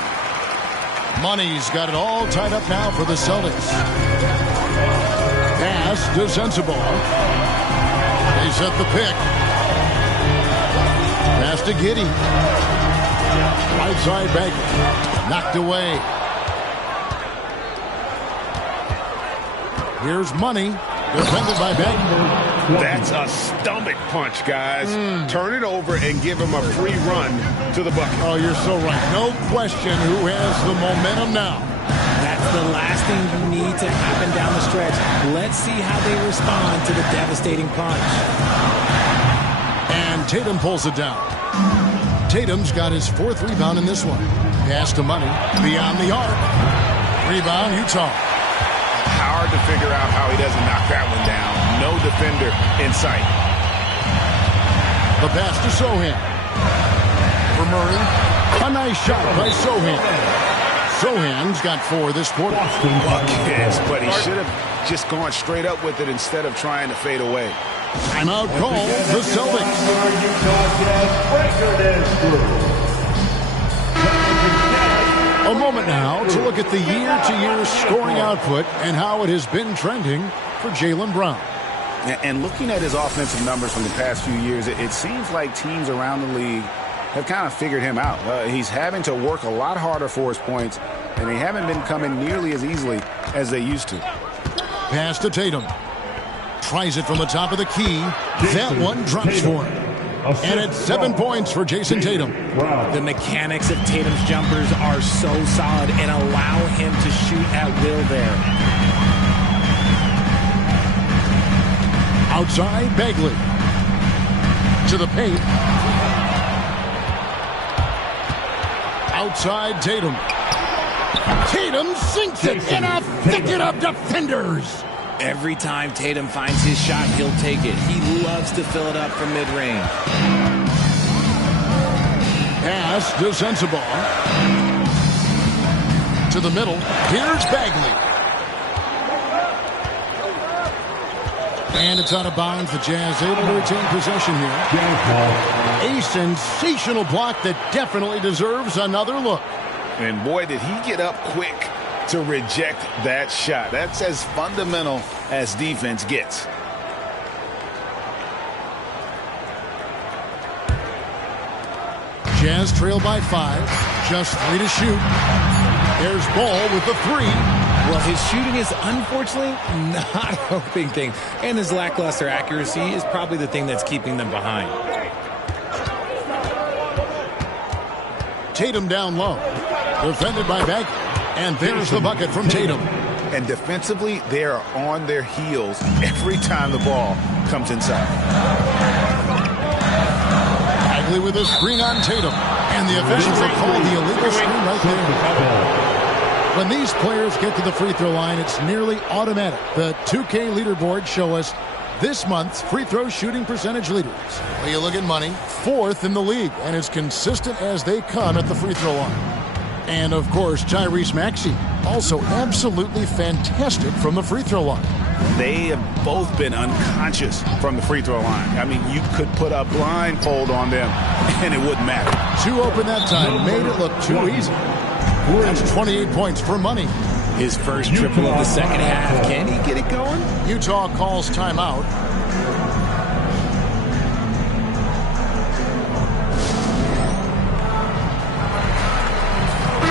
Money's got it all tied up now for the Celtics. Pass to Sensible. They set the pick. Pass to Giddy. Right side back. Knocked away. Here's Money. Defended by Bagley. That's a stomach punch, guys. Turn it over and give him a free run to the bucket. Oh, you're so right. No question who has the momentum now. That's the last thing you need to happen down the stretch. Let's see how they respond to the devastating punch. And Tatum pulls it down. Tatum's got his 4th rebound in this one. Pass to Money. Beyond the arc. Rebound, Utah. Hard to figure out how he doesn't knock that one down. No defender in sight. The pass to Sohan. For Murray. A nice shot by Sohan. Sohan's got 4 this quarter. Buckets, but he should have just gone straight up with it instead of trying to fade away. Timeout called the Celtics. A moment now to look at the year-to-year scoring output and how it has been trending for Jaylen Brown. And looking at his offensive numbers from the past few years, it seems like teams around the league have kind of figured him out. He's having to work a lot harder for his points, and they haven't been coming nearly as easily as they used to. Pass to Tatum. Tries it from the top of the key. That one drops for him. And it's 7 points for Jason Tatum. The mechanics of Tatum's jumpers are so solid and allow him to shoot at will there. Outside, Bagley. To the paint. Outside, Tatum. Tatum sinks it in a thicket of defenders. Every time Tatum finds his shot, he'll take it. He loves to fill it up from mid-range. Pass to Sensible. To the middle. Here's Bagley. And it's out of bounds. The Jazz able to retain possession here. A sensational block that definitely deserves another look. And boy, did he get up quick to reject that shot. That's as fundamental as defense gets. Jazz trail by 5. Just 3 to shoot. There's Ball with the 3. Well, his shooting is unfortunately not helping things. And his lackluster accuracy is probably the thing that's keeping them behind. Tatum down low. Defended by Bagley. And there's the bucket from Tatum. And defensively, they are on their heels every time the ball comes inside. Bagley with a screen on Tatum. And the officials have called the illegal screen right there. When these players get to the free throw line, it's nearly automatic. The 2K leaderboards show us this month's free throw shooting percentage leaders. Well, you look at Money, 4th in the league, and as consistent as they come at the free throw line. And, of course, Tyrese Maxey, also absolutely fantastic from the free throw line. They have both been unconscious from the free throw line. I mean, you could put a blindfold on them, and it wouldn't matter. 2 open that time, made it look too easy. That's 28 points for Money. His first triple of the second half. Can he get it going? Utah calls timeout.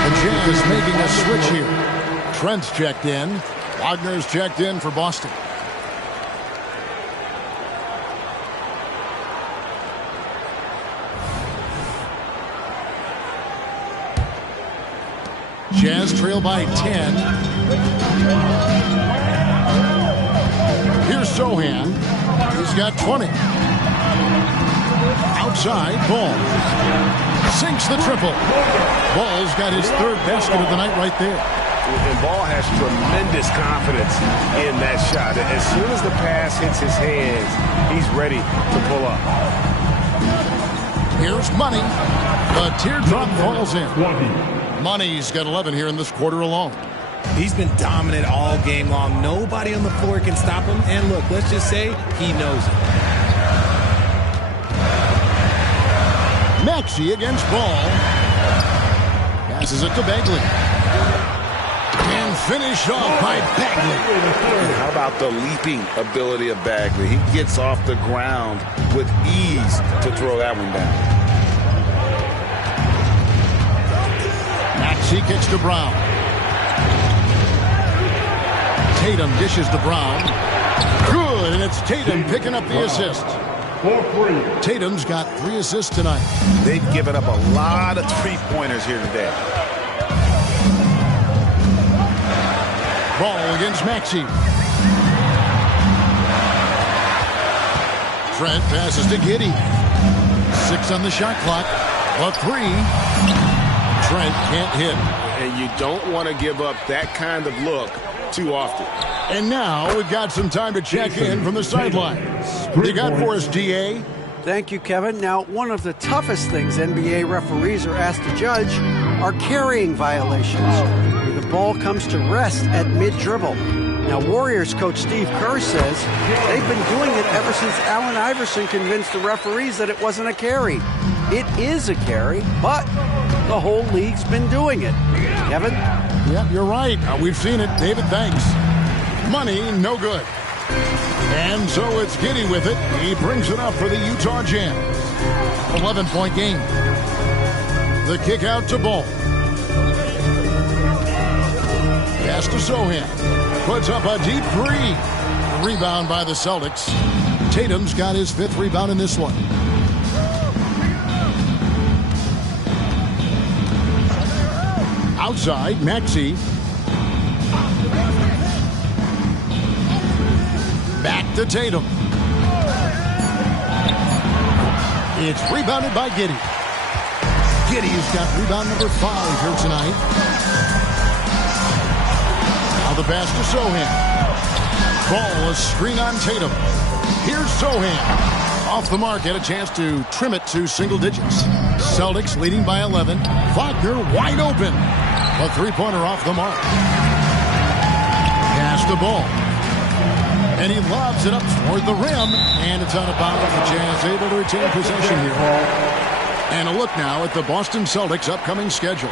The Jazz making a switch here. Trent's checked in. Wagner's checked in for Boston. Jazz trail by 10. Here's Sohan. He's got 20. Outside, Ball. Sinks the triple. Ball's got his third basket of the night right there. And Ball has tremendous confidence in that shot. As soon as the pass hits his hands, he's ready to pull up. Here's Money. The teardrop falls in. Money's got 11 here in this quarter alone. He's been dominant all game long. Nobody on the floor can stop him. And look, let's just say he knows it. Maxey against Ball. Passes it to Bagley. And finished off by Bagley. How about the leaping ability of Bagley? He gets off the ground with ease to throw that one down. Maxey kicks to Brown. Tatum dishes to Brown. Good, and it's Tatum picking up the assist. Tatum's got 3 assists tonight. They've given up a lot of three-pointers here today. Ball against Maxey. Trent passes to Giddey. 6 on the shot clock. A 3. Trent can't hit. And you don't want to give up that kind of look too often. And now we've got some time to check in from the sidelines. What do you got for us, DA? Thank you, Kevin. Now, one of the toughest things NBA referees are asked to judge are carrying violations, where the ball comes to rest at mid-dribble. Now, Warriors coach Steve Kerr says they've been doing it ever since Allen Iverson convinced the referees that it wasn't a carry. It is a carry, but the whole league's been doing it. Kevin? Yep, you're right. We've seen it. David, thanks. Money, no good. And so it's Giddey with it. He brings it up for the Utah Jazz. 11-point game. The kick out to Ball. Pass to Sohan. Puts up a deep 3. Rebound by the Celtics. Tatum's got his 5th rebound in this one. Outside, Maxey. Back to Tatum. It's rebounded by Giddey. Giddey's got rebound number 5 here tonight. Now the pass to Sohan. Ball, a screen on Tatum. Here's Sohan. Off the mark, had a chance to trim it to single digits. Celtics leading by 11. Wagner wide open. A 3-pointer off the mark. Pass the ball. And he lobs it up toward the rim. And it's out of bounds. The Jazz able to retain possession here. And a look now at the Boston Celtics' upcoming schedule.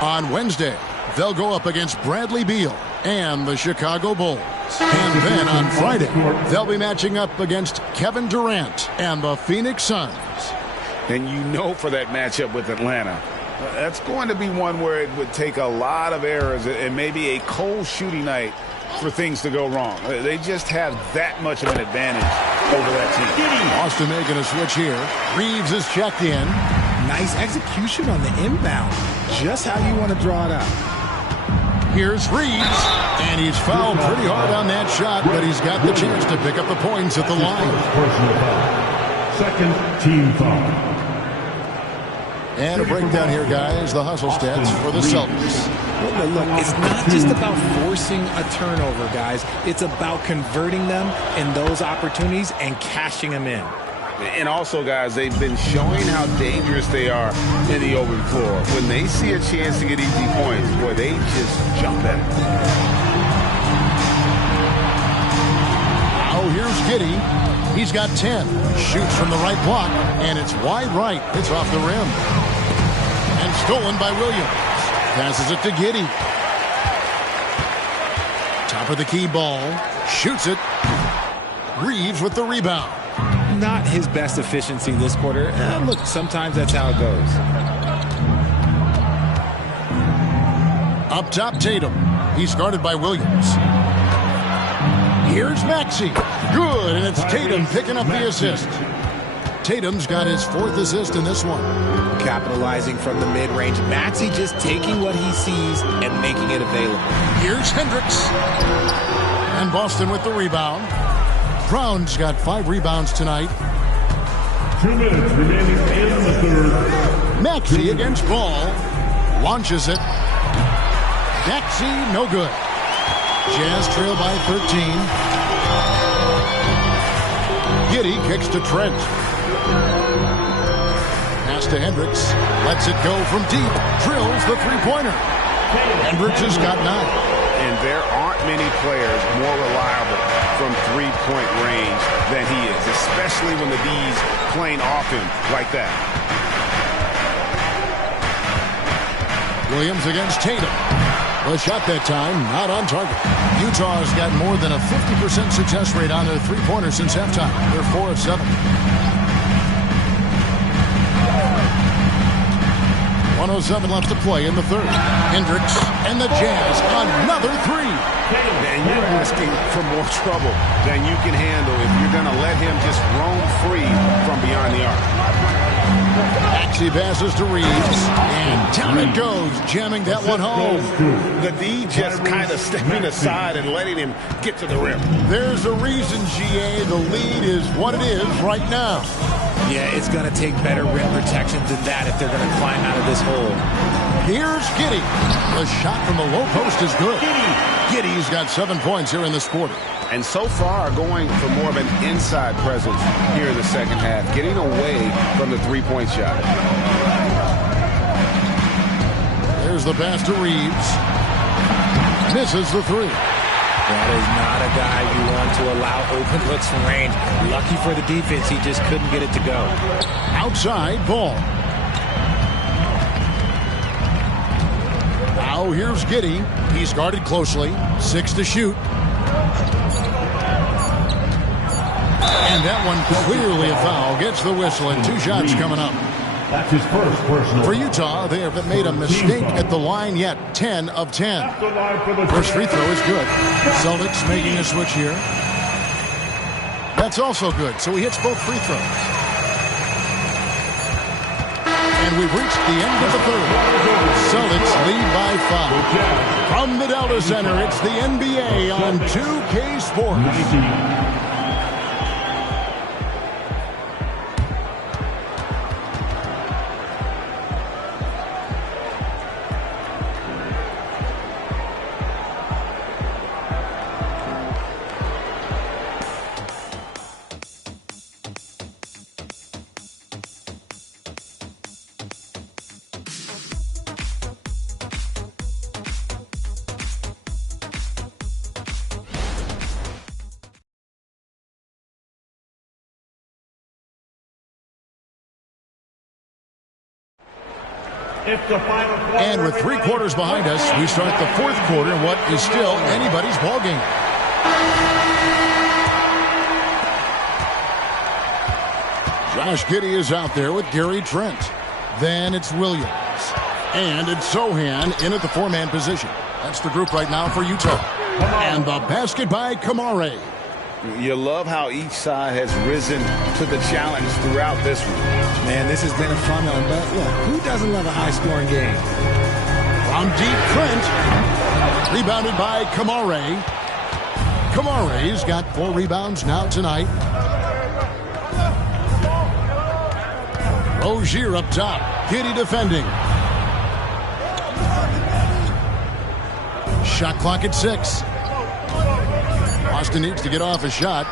On Wednesday, they'll go up against Bradley Beal and the Chicago Bulls. And then on Friday, they'll be matching up against Kevin Durant and the Phoenix Suns. And you know for that matchup with Atlanta, that's going to be one where it would take a lot of errors and maybe a cold shooting night for things to go wrong. They just have that much of an advantage over that team. Austin making a switch here. Reeves is checked in. Nice execution on the inbound. Just how you want to draw it out. Here's Reeves, and he's fouled pretty hard on that shot, but he's got the chance to pick up the points at the line. Personal foul. Second team foul. And a breakdown here, guys. The hustle stats for the Celtics. Look, it's not just about forcing a turnover, guys. It's about converting them in those opportunities and cashing them in. And also, guys, they've been showing how dangerous they are in the open floor. When they see a chance to get easy points, boy, they just jump at it. Oh, here's Giddey. He's got 10. Shoots from the right block, and it's wide right. It's off the rim. And stolen by Williams. Passes it to Giddey. Top of the key ball. Shoots it. Reeves with the rebound. Not his best efficiency this quarter. Look, sometimes that's how it goes. Up top, Tatum. He's guarded by Williams. Here's Maxey. Good, and it's Tatum picking up the assist. Tatum's got his 4th assist in this one. Capitalizing from the mid-range. Maxey just taking what he sees and making it available. Here's Hendricks. And Boston with the rebound. Brown's got 5 rebounds tonight. 2 minutes remaining in the third. Maxey against Ball. Launches it. Maxey, no good. Jazz trail by 13. Giddey kicks to Trent. Pass to Hendricks. Lets it go from deep. Drills the three-pointer. Hendricks has got 9. And there aren't many players more reliable from three-point range than he is, especially when the D's playing off him like that. Williams against Tatum. The shot that time, not on target. Utah's got more than a 50% success rate on their three-pointers since halftime. They're 4 of 7. 1:07 left to play in the third. Hendricks and the Jazz, another three. And you're asking for more trouble than you can handle if you're going to let him just roam free from beyond the arc. Maxey passes to Reeves, and down it goes, jamming that one home. The D just kind of stepping aside and letting him get to the rim. There's a reason, GA, the lead is what it is right now. Yeah, it's going to take better rim protection than that if they're going to climb out of this hole. Here's Giddey. The shot from the low post is good. Giddey's got 7 points here in this quarter. And so far going for more of an inside presence here in the second half, getting away from the three-point shot. There's the pass to Reeves. Misses the three. That is not a guy you want to allow open looks from range. Lucky for the defense, he just couldn't get it to go. Outside Ball. Now here's Giddey. He's guarded closely. 6 to shoot. And that one clearly a foul. Gets the whistle and 2 shots coming up. That's his first personal. For Utah, they haven't made a mistake at the line yet. 10 of 10. First free throw is good. Celtics making a switch here. That's also good. So he hits both free throws. And we've reached the end of the third. Celtics lead by 5. From the Delta Center, it's the NBA on 2K Sports. And with 3 quarters behind us, we start the 4th quarter in what is still anybody's ballgame. Josh Giddey is out there with Gary Trent. Then it's Williams. And it's Sohan in at the 4-man position. That's the group right now for Utah. And the basket by Kamare. You love how each side has risen to the challenge throughout this one. Man, this has been a fun one, but look, who doesn't love a high-scoring game? From deep, Trent. Rebounded by Kamare. Kamare's got 4 rebounds now tonight. Rozier up top. Giddey defending. Shot clock at 6. Boston needs to get off a shot.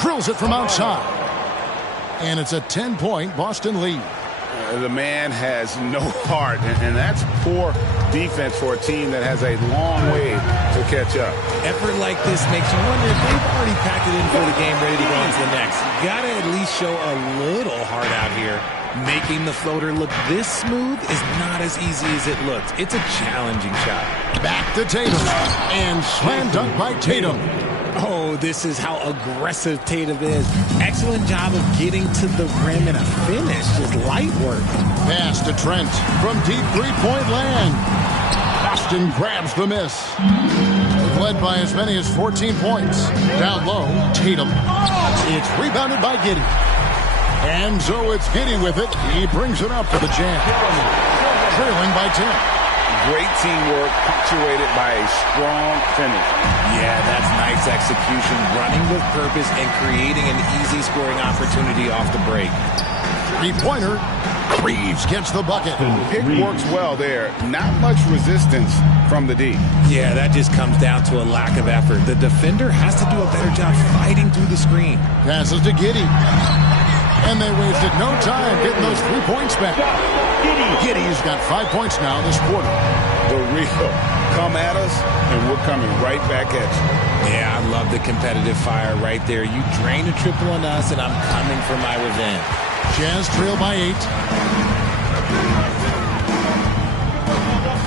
Drills it from outside. And it's a 10-point Boston lead. The man has no heart, and that's poor defense for a team that has a long way to catch up. Effort like this makes you wonder if they've already packed it in for the game, ready to go on to the next. Got to at least show a little heart out here. Making the floater look this smooth is not as easy as it looks. It's a challenging shot. Back to Tatum. And slam dunk by Tatum. Oh, this is how aggressive Tatum is. Excellent job of getting to the rim and a finish. Just light work. Pass to Trent from deep three-point land. Boston grabs the miss. Led by as many as 14 points. Down low, Tatum. It's rebounded by Giddey. And so it's Giddey with it. He brings it up for the Jazz. Trailing by 10. great teamwork punctuated by a strong finish. Yeah, that's nice execution, running with purpose and creating an easy scoring opportunity off the break. Three-pointer. Reeves gets the bucket. Pick works well there. Not much resistance from the D. Yeah, that just comes down to a lack of effort. The defender has to do a better job fighting through the screen. Passes to Giddey. And they wasted no time getting those 3 points back. Giddey's got 5 points now this quarter. The real come at us, and we're coming right back at you. Yeah, I love the competitive fire right there. You drain a triple on us, and I'm coming for my revenge. Jazz trail by 8.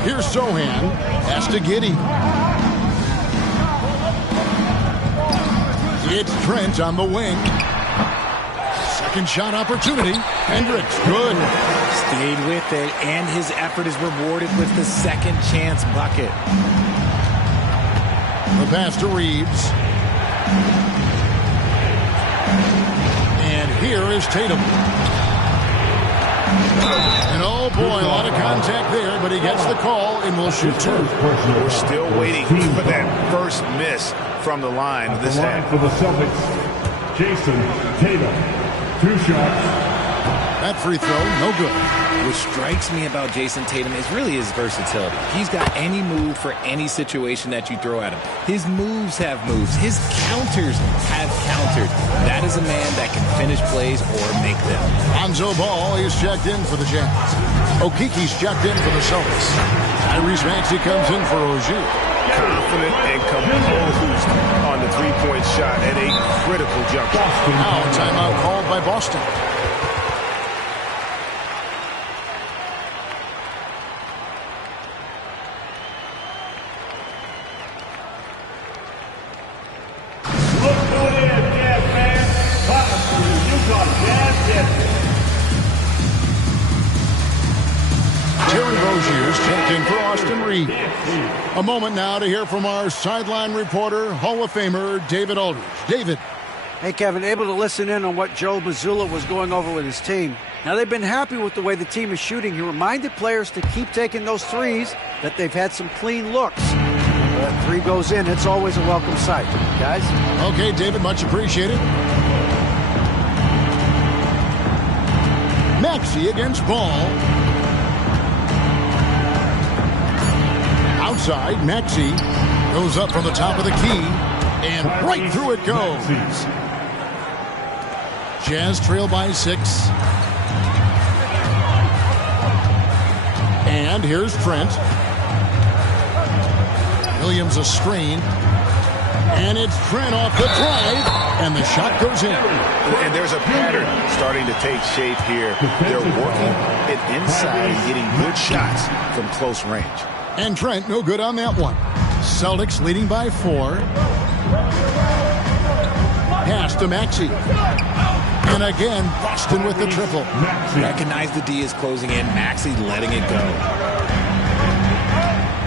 Here's Sohan. Pass to Giddey. It's Trent on the wing. Second shot opportunity. Hendricks, good. Stayed with it, and his effort is rewarded with the second chance bucket. The pass to Reeves. And here is Tatum. And oh boy, a lot of contact there, but he gets the call and will shoot 2. We're still waiting for that first miss from the line of this half. For the Celtics, Jason Tatum. 2 shots. That free throw, no good. What strikes me about Jason Tatum is really his versatility. He's got any move for any situation that you throw at him. His moves have moves. His counters have counters. That is a man that can finish plays or make them. Lonzo Ball is checked in for the Jazz. Okiki's checked in for the Celtics. Tyrese Maxey comes in for Rozier. Confident and composed on the three-point shot at a critical juncture. Now timeout called by Boston. A moment now to hear from our sideline reporter, Hall of Famer David Aldridge. David. Hey, Kevin, able to listen in on what Joe Mazzulla was going over with his team. Now, they've been happy with the way the team is shooting. He reminded players to keep taking those threes, that they've had some clean looks. When that 3 goes in, it's always a welcome sight. Guys? Okay, David, much appreciated. Maxey against Ball. Outside, Maxey goes up from the top of the key, and right through it goes. Jazz trail by 6. And here's Trent. Williams a screen. And it's Trent off the drive, and the shot goes in. And there's a pattern starting to take shape here. They're working it inside and getting good shots from close range. And Trent, no good on that one. Celtics leading by 4. Pass to Maxey. And again, Boston with the triple. Recognize the D is closing in. Maxey letting it go.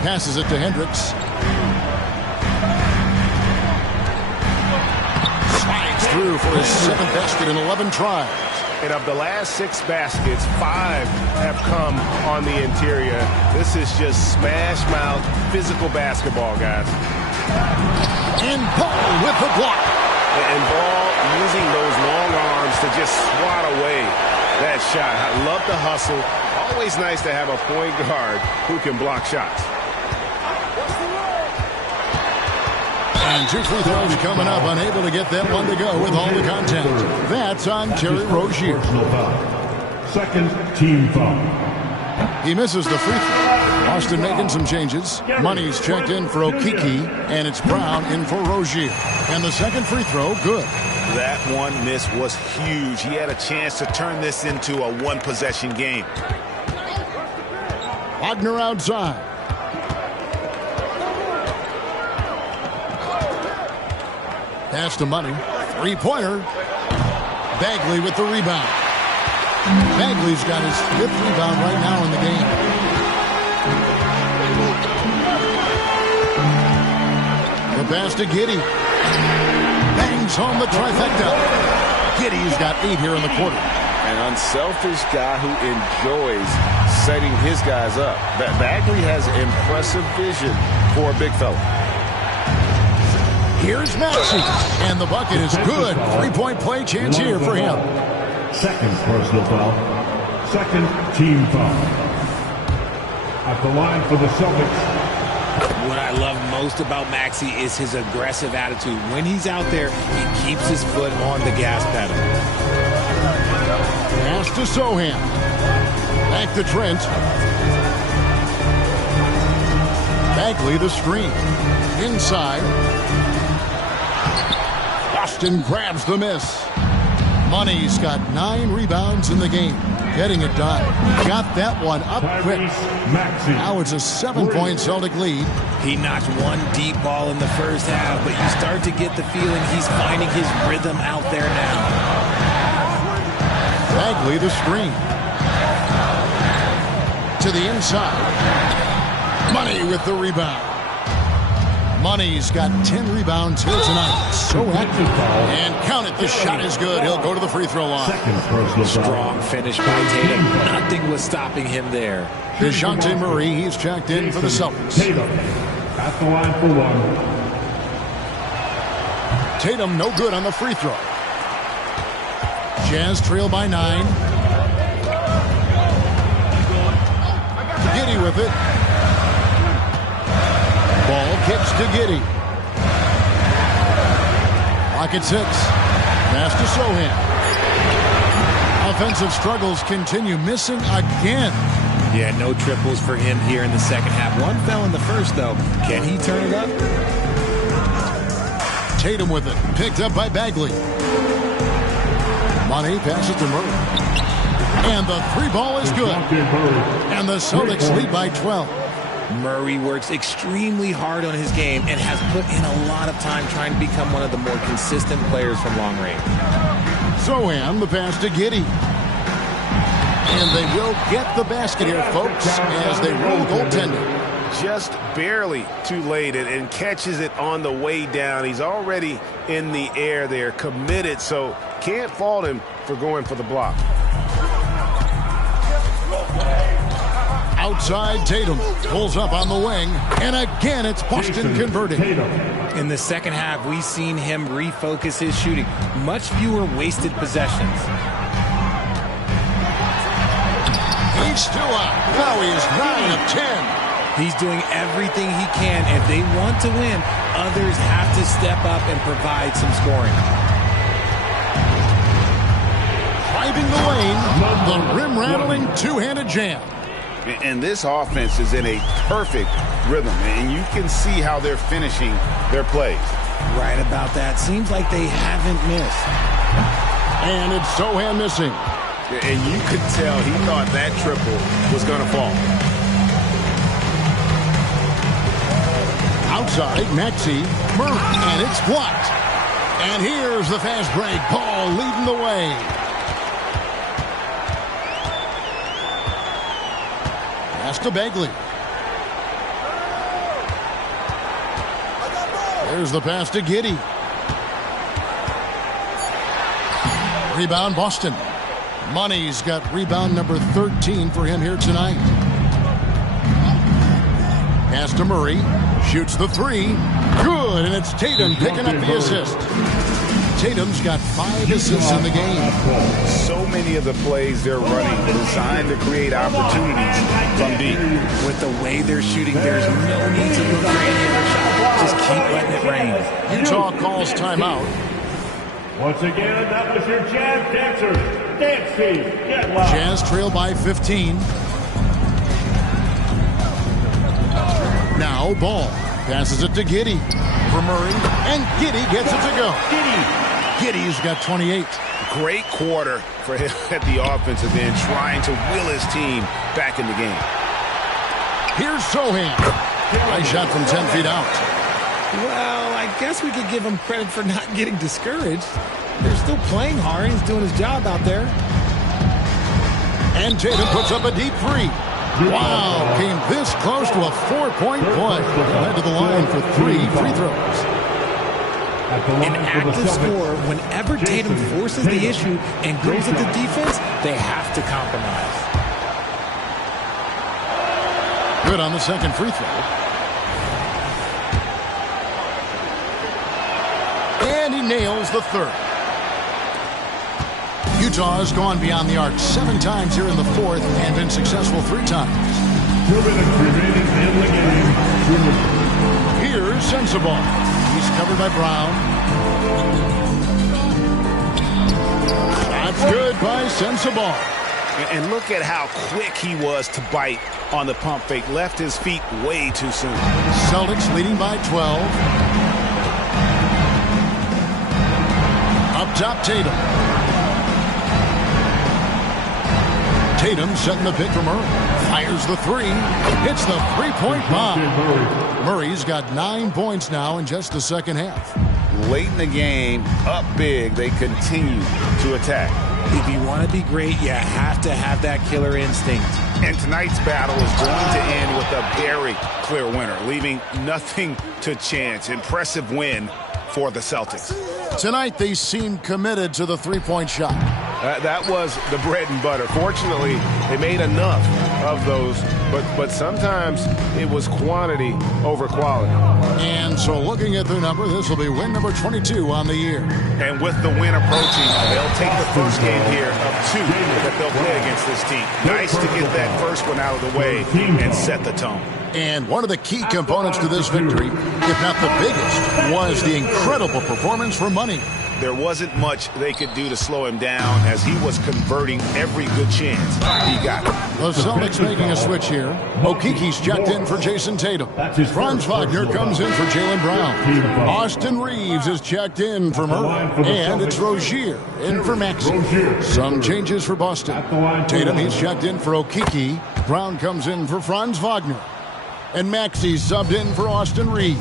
Passes it to Hendricks. Slides through for his 7th basket in 11 tries. And of the last 6 baskets, 5 have come on the interior. This is just smash mouth, physical basketball, guys. And Ball with the block. And Ball using those long arms to just swat away that shot. I love the hustle. Always nice to have a point guard who can block shots. And 2 free throws coming up, unable to get that one to go with all the contact. That's on Terry Rozier. Second team foul. He misses the free throw. Boston making some changes. Money's checked in for Okiki, and it's Brown in for Rozier. And the second free throw, good. That one miss was huge. He had a chance to turn this into a one-possession game. Wagner outside. Pass to Money. Three-pointer. Bagley with the rebound. Bagley's got his 5th rebound right now in the game. The pass to Giddey. Bangs home the trifecta. Giddey's got 8 here in the quarter. An unselfish guy who enjoys setting his guys up. Bagley has impressive vision for a big fella. Here's Maxey, and the bucket is good. Three-point play chance here for him. Second personal foul. Second team foul. At the line for the Celtics. What I love most about Maxey is his aggressive attitude. When he's out there, he keeps his foot on the gas pedal. Pass to Sohan. Back to Trent. Bagley the screen. Inside. Boston grabs the miss. Money's got 9 rebounds in the game. Getting it done. Got that one up quick. Now it's a 7-point Celtic lead. He knocked one deep ball in the first half, but you start to get the feeling he's finding his rhythm out there now. Bagley the screen. To the inside. Money with the rebound. Money's got 10 rebounds here tonight. So active. And count it, the shot is good. He'll go to the free throw line. Strong finish by Tatum. Nothing was stopping him there. DeJounte Murray, he's checked in for the Celtics. Tatum at the line for 1. Tatum no good on the free throw. Jazz trail by 9. Giddey with it. Ball kicks to Giddey. Clock at 6. Pass to Sohan. Offensive struggles continue. Missing again. Yeah, no triples for him here in the second half. One fell in the first, though. Can he turn it up? Tatum with it. Picked up by Bagley. Money passes to Murray. And the 3-ball is good. And the Celtics lead by 12. Murray works extremely hard on his game and has put in a lot of time trying to become one of the more consistent players from long range. Sohan, the pass to Giddey. And they will get the basket here, folks, as they roll goaltending. Just barely too late and catches it on the way down. He's already in the air there, committed, so can't fault him for going for the block. Outside, Tatum pulls up on the wing, and again it's Boston converting. In the second half, we've seen him refocus his shooting. Much fewer wasted possessions. He's still out. Now he is 9 of 10. He's doing everything he can. If they want to win, others have to step up and provide some scoring. Driving the lane, the rim-rattling two-handed jam. And this offense is in a perfect rhythm, and you can see how they're finishing their plays. Right about that. Seems like they haven't missed. And it's Sohan missing. And you could tell he thought that triple was going to fall. Outside, Maxey, Murray, and it's blocked. And here's the fast break. Ball leading the way. Pass to Bagley. There's the pass to Giddey. Rebound, Boston. Money's got rebound number 13 for him here tonight. Pass to Murray. Shoots the 3. Good, and it's Tatum picking up the assist. Tatum's got 5 assists in the game. So many of the plays they're running designed to create opportunities from deep. With the way they're shooting, there's no need to look for any other shot. Just keep letting it rain. Utah calls timeout. Once again, that was your Jazz Dancers. Dance team, get loud. Jazz trail by 15. Now Ball passes it to Giddey for Murray, and Giddey gets it to go. Giddey's got 28. Great quarter for him at the offensive end, trying to will his team back in the game. Here's Sohan. Nice shot from 10 feet out. Well, I guess we could give him credit for not getting discouraged. They're still playing hard. He's doing his job out there. And Tatum puts up a deep 3. Wow, came this close to a 4-point play. Led to the line for 3 free throws. An active scorer, whenever Tatum forces the issue and goes at the defense, they have to compromise. Good on the second free throw. And he nails the third. Utah has gone beyond the arc 7 times here in the fourth and been successful 3 times. 2 minutes remaining in the game. Here's Sensabaugh. He's covered by Brown. That's good by Sensabaugh. And look at how quick he was to bite on the pump fake. Left his feet way too soon. Celtics leading by 12. Up top, Tatum. Tatum setting the pick for Murray. Fires the 3. Hits the 3-point bomb. Murray's got 9 points now in just the second half. Late in the game, up big, they continue to attack. If you want to be great, you have to have that killer instinct. And tonight's battle is going to end with a very clear winner, leaving nothing to chance. Impressive win for the Celtics. Tonight, they seem committed to the 3-point shot. That was the bread and butter. Fortunately, they made enough of those, but sometimes it was quantity over quality. And so looking at their number, this will be win number 22 on the year. And with the win approaching, they'll take the first game here of 2 that they'll play against this team. Nice to get that first one out of the way and set the tone. And one of the key components to this victory, if not the biggest, was the incredible performance from Money. There wasn't much they could do to slow him down as he was converting every good chance he got. The Celtics making a switch here. Okiki's checked in for Jason Tatum. Franz Wagner comes in for Jaylen Brown. Austin Reeves is checked in for Murray. And it's Rozier in for Maxey. Some changes for Boston. Tatum, he's checked in for Okiki. Brown comes in for Franz Wagner. And Maxey subbed in for Austin Reeves.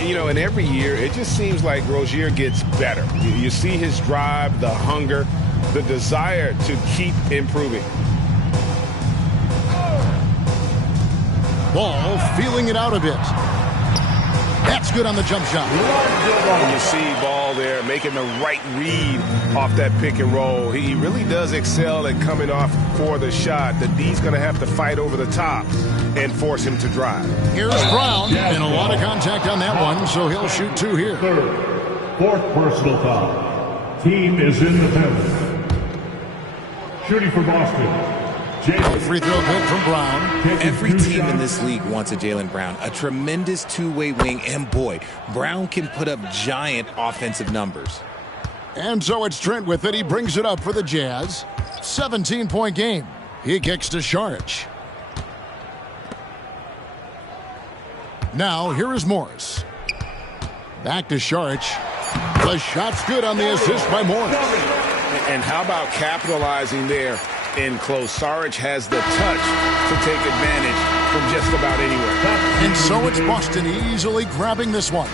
You know, and every year, it just seems like Rozier gets better. You see his drive, the hunger, the desire to keep improving. Ball feeling it out a bit. That's good on the jump shot. And you see Ball there making the right read off that pick and roll. He really does excel at coming off for the shot. The D's going to have to fight over the top and force him to drive. Here's Brown, and a lot of contact on that one, so he'll shoot 2 here. 4th personal foul. Team is in the penalty. Shooting for Boston. Free throw good from Brown. Every team in this league wants a Jaylen Brown, a tremendous 2-way wing, and boy, Brown can put up giant offensive numbers. And so it's Trent with it. He brings it up for the Jazz. 17-point game. He kicks to Saric. Now, here is Morris. Back to Saric. The shot's good on the assist by Morris. And how about capitalizing there in close? Saric has the touch to take advantage from just about anywhere. And so it's Boston easily grabbing this one.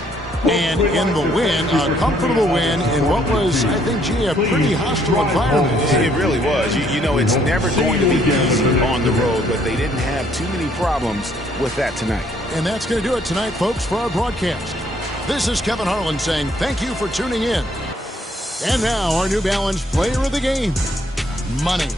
And in the win, a comfortable win in what was, I think, a pretty hostile environment. It really was. You know, it's never going to be easy on the road, but they didn't have too many problems with that tonight. And that's going to do it tonight, folks, for our broadcast. This is Kevin Harlan saying thank you for tuning in. And now, our New Balance player of the game, Money.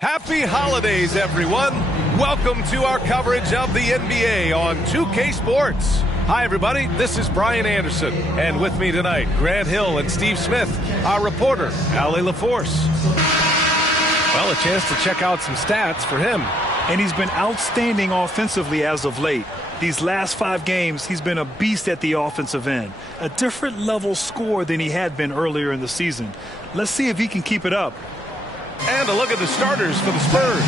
Happy holidays, everyone. Welcome to our coverage of the NBA on 2K Sports. Hi, everybody. This is Brian Anderson. And with me tonight, Grant Hill and Steve Smith, our reporter, Allie LaForce. Well, a chance to check out some stats for him. And he's been outstanding offensively as of late. These last 5 games, he's been a beast at the offensive end. A different level score than he had been earlier in the season. Let's see if he can keep it up. And a look at the starters for the Spurs.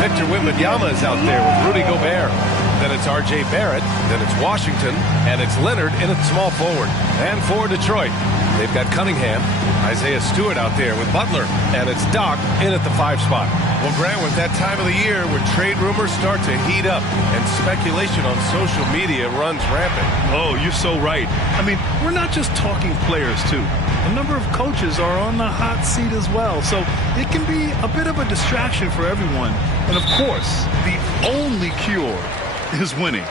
Victor Wembanyama is out there with Rudy Gobert. Then it's R.J. Barrett. Then it's Washington. And it's Leonard in at small forward. And for Detroit, they've got Cunningham, Isaiah Stewart out there with Butler. And it's Doc in at the 5 spot. Well, Grant, with that time of the year where trade rumors start to heat up and speculation on social media runs rampant. Oh, you're so right. I mean, we're not just talking players, too. A number of coaches are on the hot seat as well, so it can be a bit of a distraction for everyone. And, of course, the only cure is winning.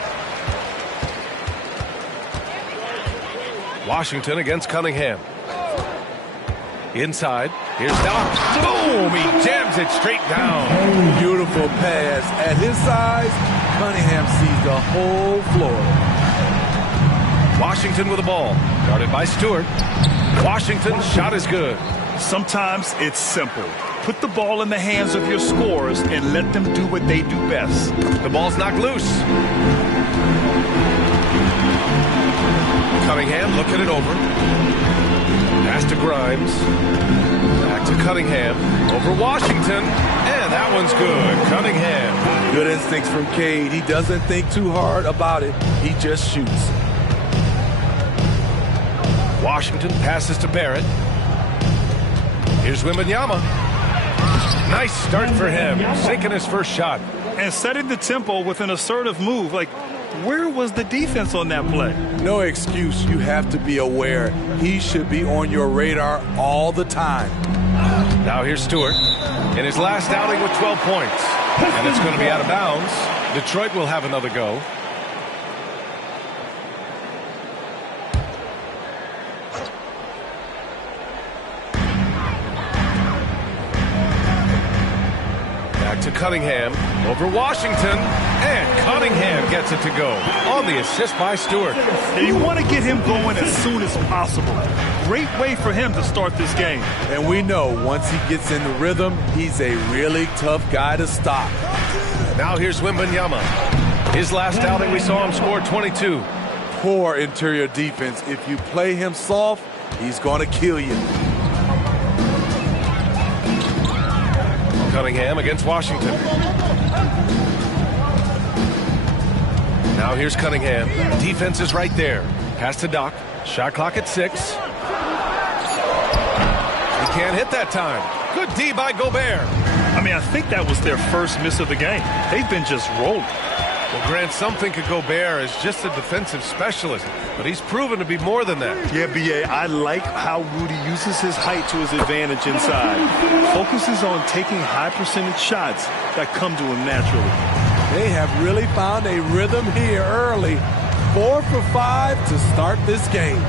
Washington against Cunningham. Inside, here's Doc. Boom! He jams it straight down. Beautiful pass. At his size, Cunningham sees the whole floor. Washington with the ball. Guarded by Stewart. Washington's shot is good. Sometimes it's simple. Put the ball in the hands of your scorers and let them do what they do best. The ball's knocked loose. Cunningham looking it over. Pass to Grimes. Back to Cunningham. Over Washington. And that one's good. Cunningham. Good instincts from Cade. He doesn't think too hard about it. He just shoots. Washington passes to Barrett. Here's Wembanyama. Nice start for him. Sinking his first shot. And setting the tempo with an assertive move. Like, where was the defense on that play? No excuse. You have to be aware. He should be on your radar all the time. Now here's Stewart in his last outing with 12 points. And it's going to be out of bounds. Detroit will have another go. To Cunningham over Washington, and Cunningham gets it to go on the assist by Stewart. You want to get him going as soon as possible. Great way for him to start this game. And we know once he gets in the rhythm, he's a really tough guy to stop. Now here's Wembanyama. His last outing, we saw him score 22. Poor interior defense. If you play him soft, he's going to kill you. Cunningham against Washington. Now here's Cunningham. Defense is right there. Pass to Doc. Shot clock at 6. He can't hit that time. Good D by Gobert. I mean, I think that was their first miss of the game. They've been just rolling. Well, Grant, some think of Gobert as just a defensive specialist, but he's proven to be more than that. Yeah, B.A., I like how Rudy uses his height to his advantage inside. Focuses on taking high-percentage shots that come to him naturally. They have really found a rhythm here early. 4 for 5 to start this game.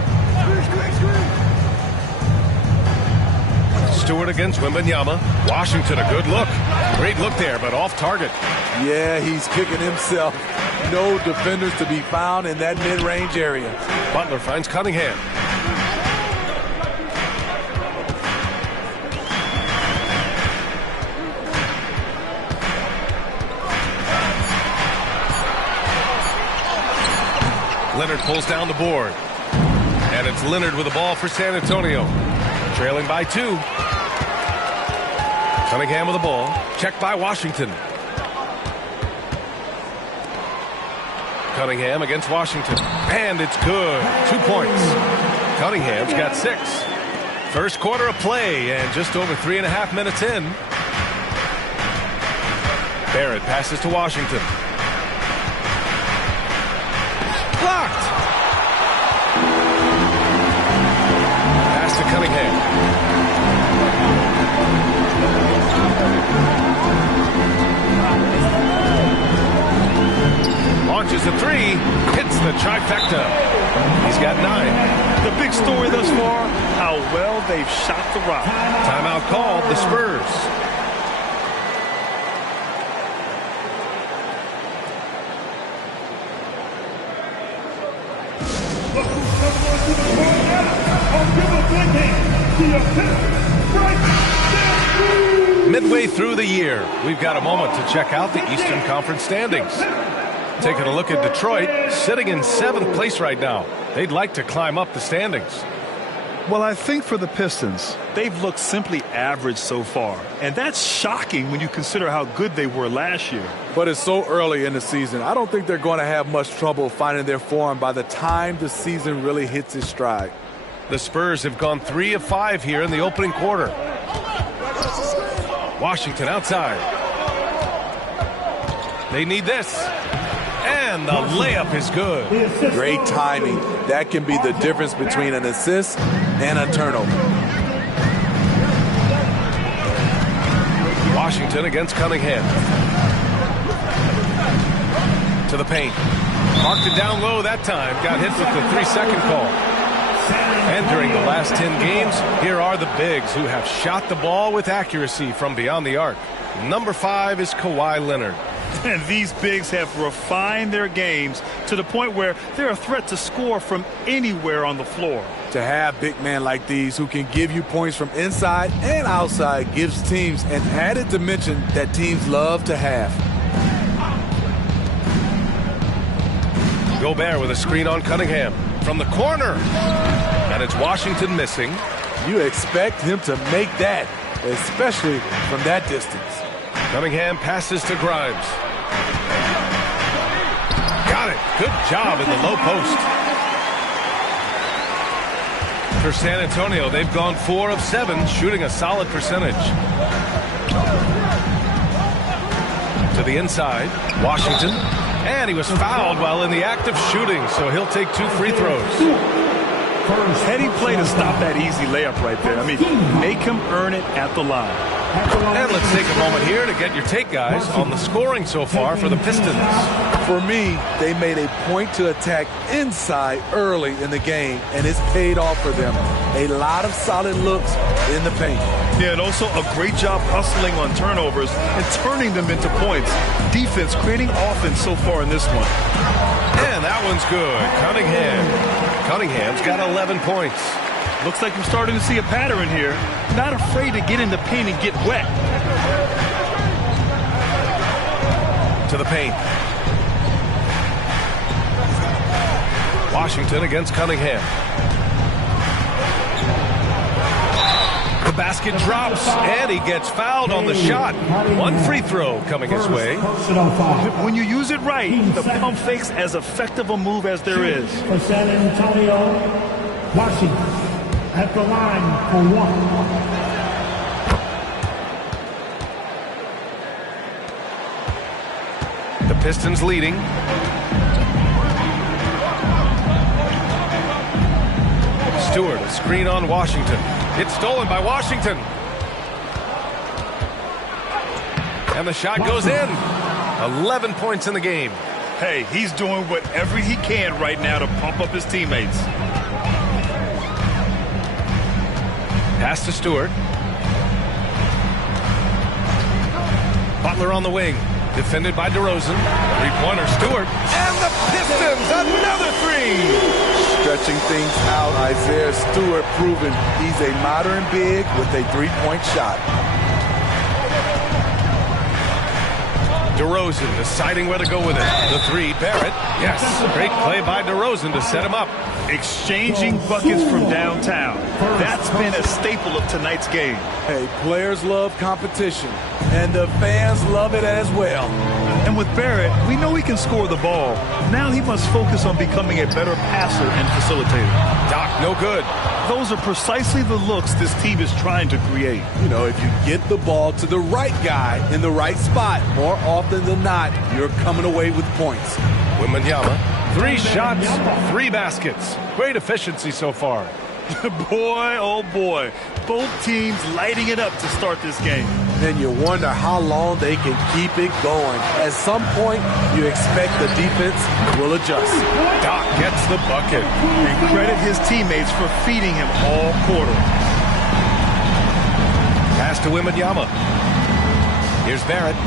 Stewart against Wembanyama. Washington, a good look. Great look there, but off target. Yeah, he's kicking himself. No defenders to be found in that mid-range area. Butler finds Cunningham. Leonard pulls down the board. And it's Leonard with the ball for San Antonio. Trailing by 2. Cunningham with the ball. Checked by Washington. Cunningham against Washington. And it's good. 2 points. Cunningham's got 6. First quarter of play and just over 3.5 minutes in. Barrett passes to Washington. Blocked. Pass to Cunningham. Launches a 3, hits the trifecta. He's got 9. The big story thus far, how well they've shot the rock. Timeout called, the Spurs. Midway through the year, we've got a moment to check out the Eastern Conference standings. Taking a look at Detroit, sitting in 7th place right now. They'd like to climb up the standings. Well, I think for the Pistons, they've looked simply average so far. And that's shocking when you consider how good they were last year. But it's so early in the season. I don't think they're going to have much trouble finding their form by the time the season really hits its stride. The Spurs have gone 3 of 5 here in the opening quarter. Washington outside. They need this. And the layup is good. Great timing. That can be the difference between an assist and a turnover. Washington against Cunningham. To the paint. Marked it down low that time. Got hit with the 3-second call. And during the last 10 games, here are the bigs who have shot the ball with accuracy from beyond the arc. Number 5 is Kawhi Leonard. And these bigs have refined their games to the point where they're a threat to score from anywhere on the floor. To have big men like these who can give you points from inside and outside gives teams an added dimension that teams love to have. Gobert with a screen on Cunningham from the corner. And it's Washington missing. You expect him to make that, especially from that distance. Cunningham passes to Grimes. Got it. Good job in the low post. For San Antonio, they've gone 4 of 7, shooting a solid percentage. To the inside, Washington. And he was fouled while in the act of shooting, so he'll take 2 free throws. Heady play to stop that easy layup right there. I mean, make him earn it at the line. And let's take a moment here to get your take, guys, on the scoring so far for the Pistons. For me, they made a point to attack inside early in the game, and it's paid off for them. A lot of solid looks in the paint. Yeah, and also a great job hustling on turnovers and turning them into points. Defense creating offense so far in this one. And that one's good. Cunningham's got 11 points. Looks like we're starting to see a pattern here. Not afraid to get in the paint and get wet. To the paint. Washington against Cunningham. The basket drops, and he gets fouled on the shot. 1 free throw coming his way. When you use it right, the pump fake's as effective a move as there is. For San Antonio, Washington at the line for 1. The Pistons leading. Stewart, a screen on Washington. It's stolen by Washington. And the shot goes in. 11 points in the game. Hey, he's doing whatever he can right now to pump up his teammates. Pass to Stewart. Butler on the wing. Defended by DeRozan. Three-pointer Stewart. And the Pistons, another 3. Stretching things out, Isaiah Stewart proving he's a modern big with a 3-point shot. DeRozan deciding where to go with it. The 3, Barrett. Yes, great play by DeRozan to set him up. Exchanging buckets from downtown. That's been a staple of tonight's game. Hey, players love competition, and the fans love it as well. And with Barrett, we know he can score the ball. Now he must focus on becoming a better passer and facilitator. Doc, no good. Those are precisely the looks this team is trying to create. You know, if you get the ball to the right guy in the right spot, more often than not, you're coming away with points. Wembanyama, 3 shots, 3 baskets. Great efficiency so far. Boy, oh boy. Both teams lighting it up to start this game. Then you wonder how long they can keep it going. At some point, you expect the defense will adjust. Doc gets the bucket. And credit his teammates for feeding him all quarter. Pass to Wembanyama. Here's Barrett.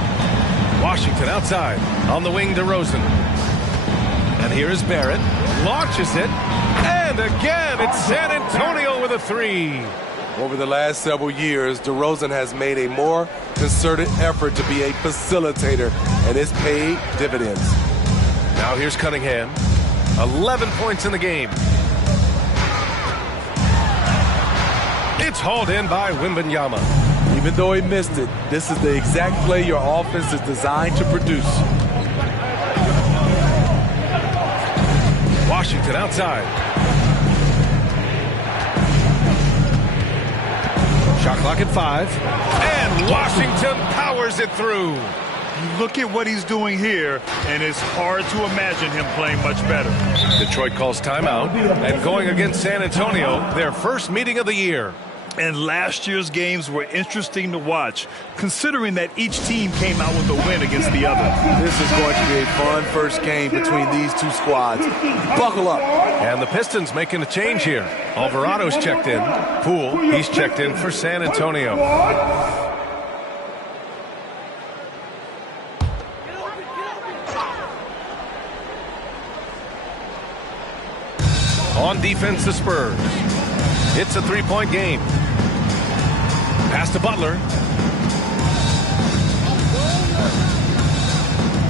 Washington outside. On the wing, DeRozan. And here's Barrett. Launches it. And again, it's San Antonio with a three. Over the last several years, DeRozan has made a more concerted effort to be a facilitator, and it's paid dividends. Now here's Cunningham. 11 points in the game. It's hauled in by Wembanyama. Even though he missed it, this is the exact play your offense is designed to produce. Washington outside. Shot clock at 5. And Washington powers it through. You look at what he's doing here, and it's hard to imagine him playing much better. Detroit calls timeout, and going against San Antonio, their first meeting of the year. And last year's games were interesting to watch, considering that each team came out with a win against the other. This is going to be a fun first game between these two squads. Buckle up. And the Pistons making a change here. Alvarado's checked in. Poole, he's checked in for San Antonio. On defense, the Spurs. It's a three-point game. Pass to Butler.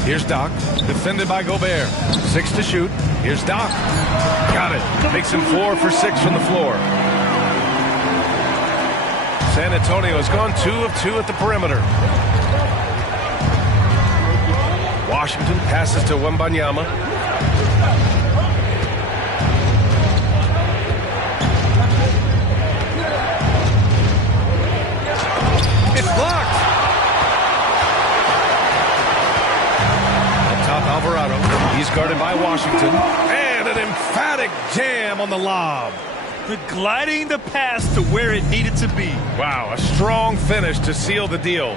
Here's Doc, defended by Gobert. 6 to shoot. Here's Doc. Got it. Makes him 4 for 6 from the floor. San Antonio has gone 2 of 2 at the perimeter. Washington passes to Wembanyama. It's blocked. Up top, Alvarado. He's guarded by Washington. And an emphatic jam on the lob. The gliding the pass to where it needed to be. Wow, a strong finish to seal the deal.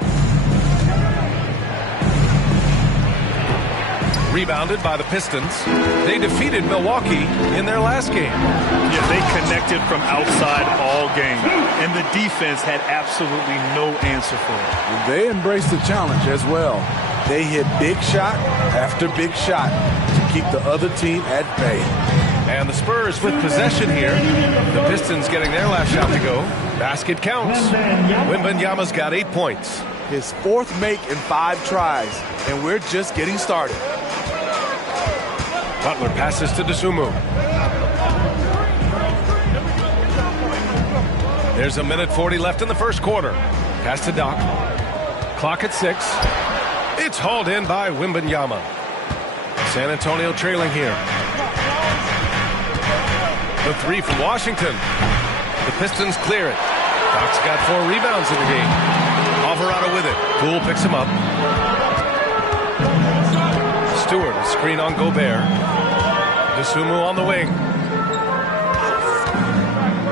Rebounded by the Pistons. They defeated Milwaukee in their last game. Yeah, they connected from outside all game. And the defense had absolutely no answer for it. They embraced the challenge as well. They hit big shot after big shot to keep the other team at bay. And the Spurs with possession here. The Pistons getting their last shot to go. Basket counts. Wembanyama's got 8 points. His 4th make in 5 tries, and we're just getting started. Butler passes to Dosunmu. There's a minute 40 left in the first quarter. Pass to Doc. Clock at 6. It's hauled in by Wembanyama. San Antonio trailing here. The 3 from Washington. The Pistons clear it. Doc's got 4 rebounds in the game. Alvarado with it. Poole picks him up. Stewart, a screen on Gobert. Dosunmu on the wing.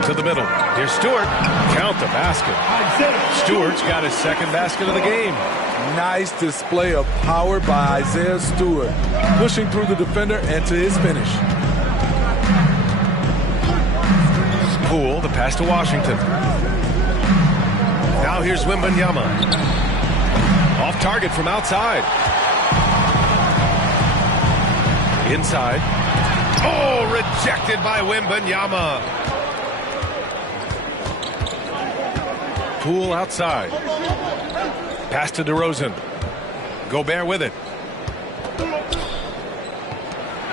To the middle. Here's Stewart. Count the basket. Stewart's got his 2nd basket of the game. Nice display of power by Isaiah Stewart, pushing through the defender and to his finish. Poole, the pass to Washington. Now here's Wembanyama. Off target from outside. Inside. Oh, rejected by Wembanyama. Poole outside. Pass to DeRozan. Gobert with it.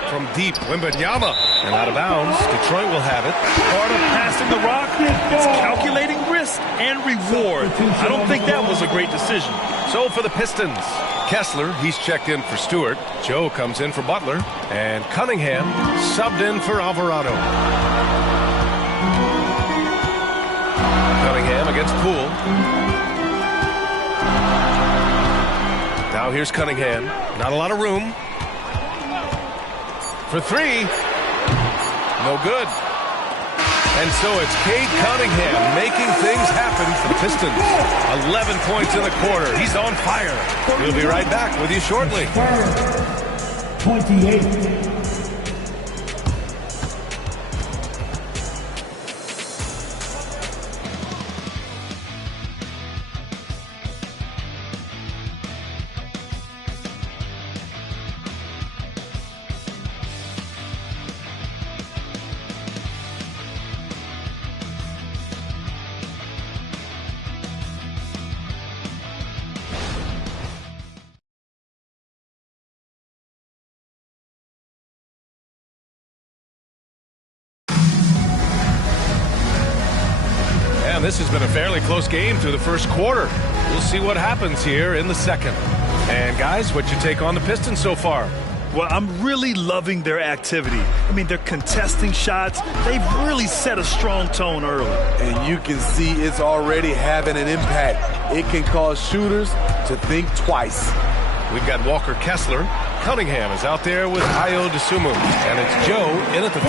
From deep, Wembanyama. And out of bounds. Detroit will have it. Part of passing the rock, it's calculating risk and reward. I don't think that was a great decision. So for the Pistons, Kessler, he's checked in for Stewart. Joe comes in for Butler. And Cunningham subbed in for Alvarado. Cunningham against Poole. Now here's Cunningham. Not a lot of room. For 3. No good. And so it's Cade Cunningham making things happen for the Pistons. 11 points in the quarter. He's on fire. We'll be right back with you shortly. 28. this has been a fairly close game through the first quarter. We'll see what happens here in the second. And guys, what's your take on the Pistons so far? Well, I'm really loving their activity. I mean, they're contesting shots. They've really set a strong tone early. And you can see it's already having an impact. It can cause shooters to think twice. We've got Walker Kessler. Cunningham is out there with Ayo Dosunmu. And it's Joe in at the 3.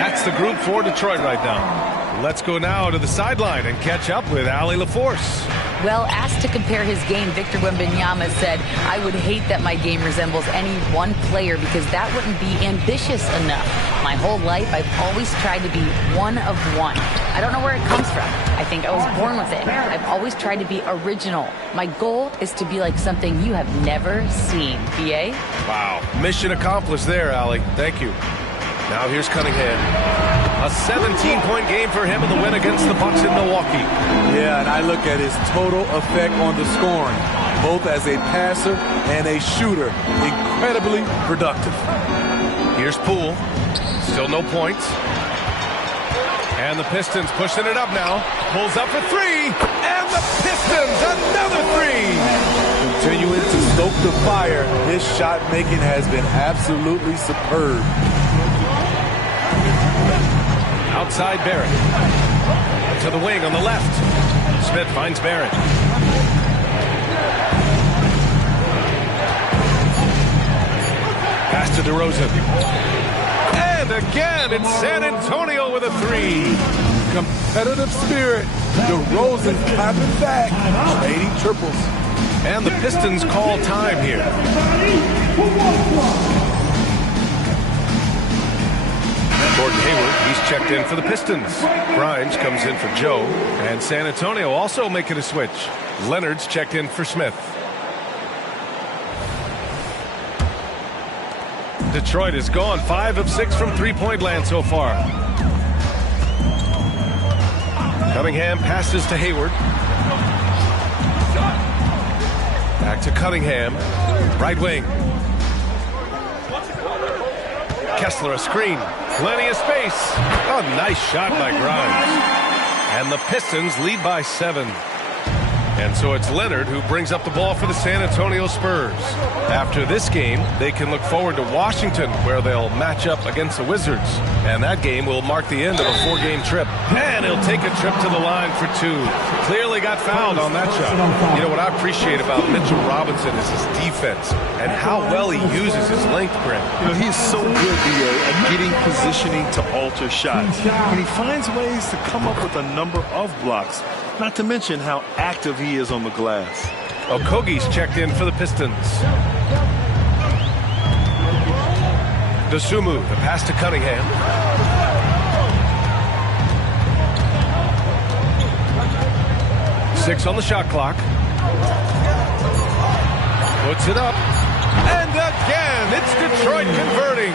That's the group for Detroit right now. Let's go now to the sideline and catch up with Allie LaForce. Well, asked to compare his game, Victor Wembanyama said, "I would hate that my game resembles any one player because that wouldn't be ambitious enough. My whole life, I've always tried to be one of one. I don't know where it comes from. I think I was born with it. I've always tried to be original. My goal is to be like something you have never seen." BA? Wow. Mission accomplished there, Allie. Thank you. Now here's Cunningham. A 17-point game for him in the win against the Bucks in Milwaukee. Yeah, and I look at his total effect on the scoring, both as a passer and a shooter. Incredibly productive. Here's Poole. Still no points. And the Pistons pushing it up now. Pulls up for 3. And the Pistons, another 3. Continuing to stoke the fire, his shot making has been absolutely superb. Outside Barrett. To the wing on the left. Smith finds Barrett. Pass to DeRozan. And again, it's San Antonio with a 3. Competitive spirit. DeRozan clapping back, trading triples. And the Pistons call time here. Gordon Hayward, he's checked in for the Pistons. Grimes comes in for Joe. And San Antonio also making a switch. Leonard's checked in for Smith. Detroit is gone 5 of 6 from three-point land so far. Cunningham passes to Hayward. Back to Cunningham. Right wing. Kessler a screen. Plenty of space. A nice shot by Grimes. And the Pistons lead by 7. And so it's Leonard who brings up the ball for the San Antonio Spurs. After this game, they can look forward to Washington, where they'll match up against the Wizards. And that game will mark the end of a 4-game trip. And he'll take a trip to the line for 2. Clearly got fouled on that shot. You know what I appreciate about Mitchell Robinson is his defense and how well he uses his length, Brent. You know, he's so good, BA, at getting positioning to alter shots. And he finds ways to come up with a number of blocks. Not to mention how active he is on the glass. Okogie's checked in for the Pistons. Dosunmu, the pass to Cunningham. Six on the shot clock. Puts it up. And again, it's Detroit converting.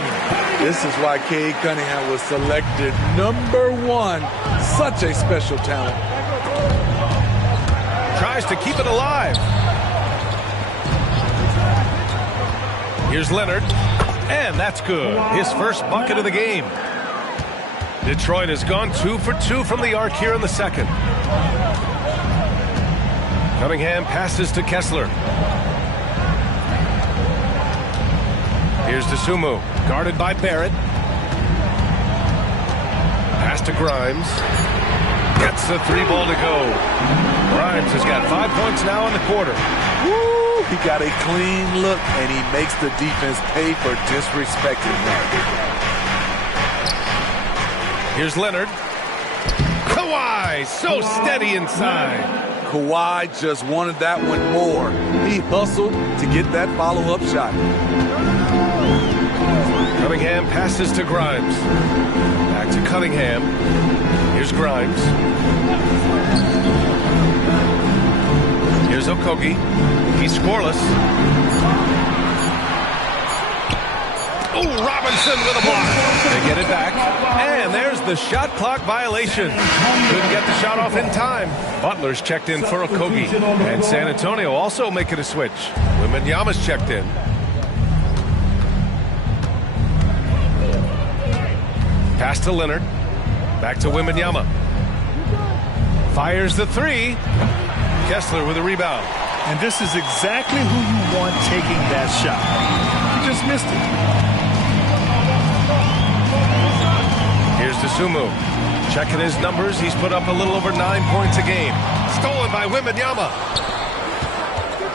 This is why Cade Cunningham was selected #1. Such a special talent. Tries to keep it alive. Here's Leonard. And that's good. His first bucket of the game. Detroit has gone 2 for 2 from the arc here in the second. Cunningham passes to Kessler. Here's Dosunmu, guarded by Barrett. Pass to Grimes. Gets the 3 ball to go. Grimes has got 5 points now in the quarter. Woo! He got a clean look, and he makes the defense pay for disrespecting him. Here's Leonard. Kawhi, so steady inside. Kawhi just wanted that one more. He hustled to get that follow-up shot. Cunningham passes to Grimes. Back to Cunningham. Here's Grimes. Here's Okogie. He's scoreless. Oh, Robinson with a block. They get it back. And there's the shot clock violation. Couldn't get the shot off in time. Butler's checked in for Okogie. And San Antonio also making a switch. Wembanyama's checked in. Pass to Leonard. Back to Wembanyama. Fires the three. Kessler with a rebound. And this is exactly who you want taking that shot. He just missed it. Here's Dosunmu. Checking his numbers. He's put up a little over 9 points a game. Stolen by Wembanyama.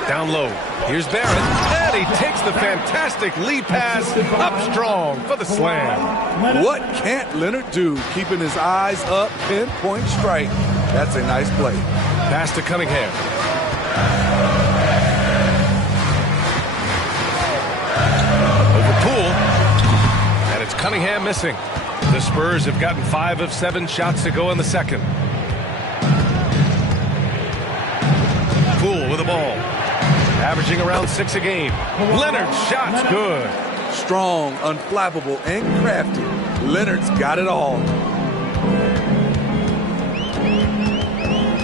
Down low. Here's Barrett. And he takes the fantastic lead pass up strong for the slam. What can't Leonard do? Keeping his eyes up, pinpoint strike. That's a nice play. Pass to Cunningham. Over Poole. And it's Cunningham missing. The Spurs have gotten 5 of 7 shots to go in the second. Poole with the ball. Averaging around 6 a game. Leonard's shot's good. Strong, unflappable, and crafty. Leonard's got it all.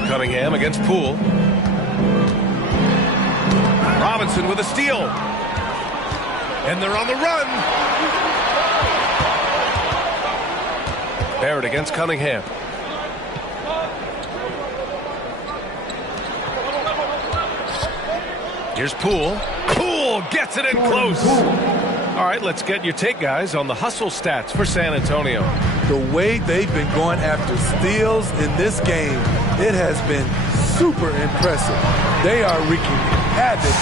Cunningham against Poole. Robinson with a steal. And they're on the run. Barrett against Cunningham. Here's Poole. Poole gets it in close. All right, let's get your take, guys, on the hustle stats for San Antonio. The way they've been going after steals in this game, it has been super impressive. They are wreaking havoc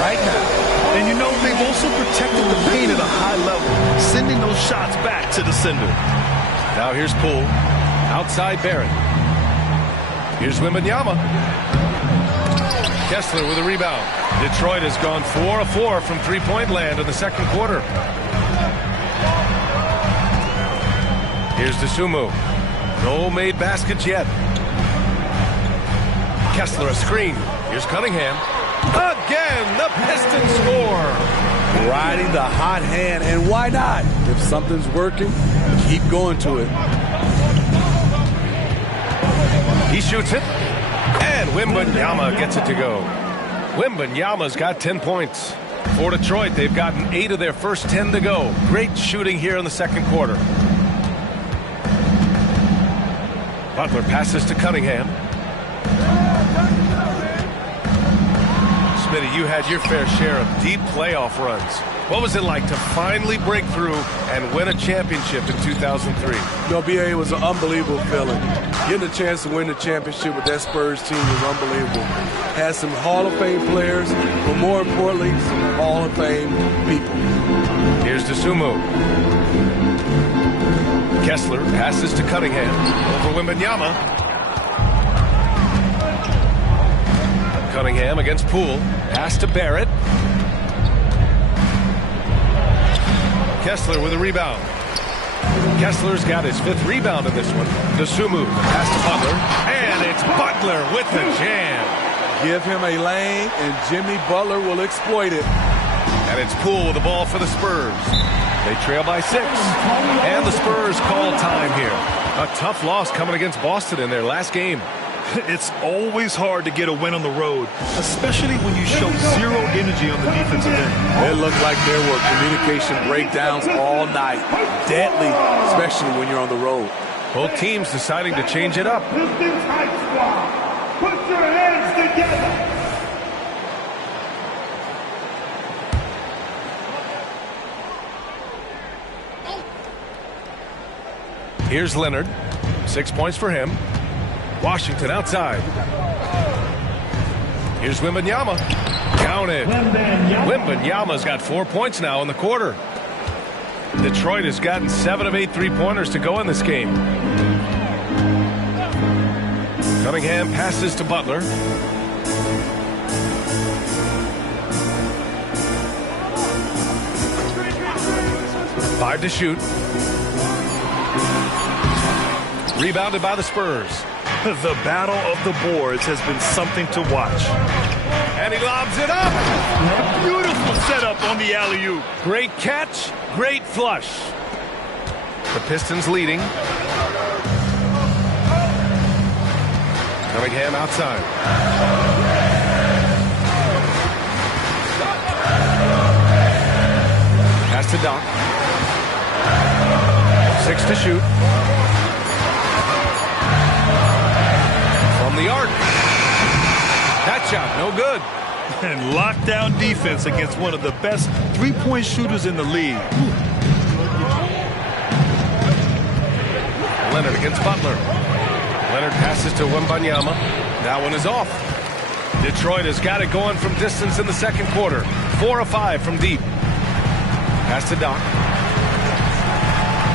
right now. And you know, they've also protected the paint at a high level, sending those shots back to the sender. Now here's Poole. Outside Barrett. Here's Wembanyama. Kessler with a rebound. Detroit has gone 4 of 4 from three-point land in the second quarter. Here's Dosunmu. No made baskets yet. Kessler a screen. Here's Cunningham. Again, the Pistons score. Riding the hot hand, and why not? If something's working, keep going to it. He shoots it, and Wembanyama gets it to go. Wembanyama's got 10 points. For Detroit, they've gotten 8 of their first 10 to go. Great shooting here in the second quarter. Butler passes to Cunningham. Smitty, you had your fair share of deep playoff runs. What was it like to finally break through and win a championship in 2003? No, BA, it was an unbelievable feeling. Getting a chance to win the championship with that Spurs team was unbelievable. Had some Hall of Fame players, but more importantly, some Hall of Fame people. Here's Dosunmu. Kessler passes to Cunningham. Over Wembanyama. Cunningham against Poole. Pass to Barrett. Kessler with a rebound. Kessler's got his 5th rebound in this one. Dosunmu pass to Butler. And it's Butler with the jam. Give him a lane, and Jimmy Butler will exploit it. And it's Poole with the ball for the Spurs. They trail by 6. And the Spurs call time here. A tough loss coming against Boston in their last game. It's always hard to get a win on the road, especially when you show zero energy on the defensive end. It looked like there were communication breakdowns all night. Deadly, especially when you're on the road. Both teams deciding to change it up. Pistons High Squad, put your hands together. Here's Leonard. 6 points for him. Washington outside. Here's Wembanyama. Counted. Wembanyama's got 4 points now in the quarter. Detroit has gotten 7 of 8 three-pointers to go in this game. Cunningham passes to Butler. Five to shoot. Rebounded by the Spurs. The battle of the boards has been something to watch. And he lobs it up. A beautiful setup on the alley-oop. Great catch, great flush. The Pistons leading. Cunningham outside. Pass to Doc. 6 to shoot. the arc. That shot, no good. And lockdown defense against one of the best three-point shooters in the league. Leonard against Butler. Leonard passes to Wembanyama. That one is off. Detroit has got it going from distance in the second quarter. 4 of 5 from deep. Pass to Doc.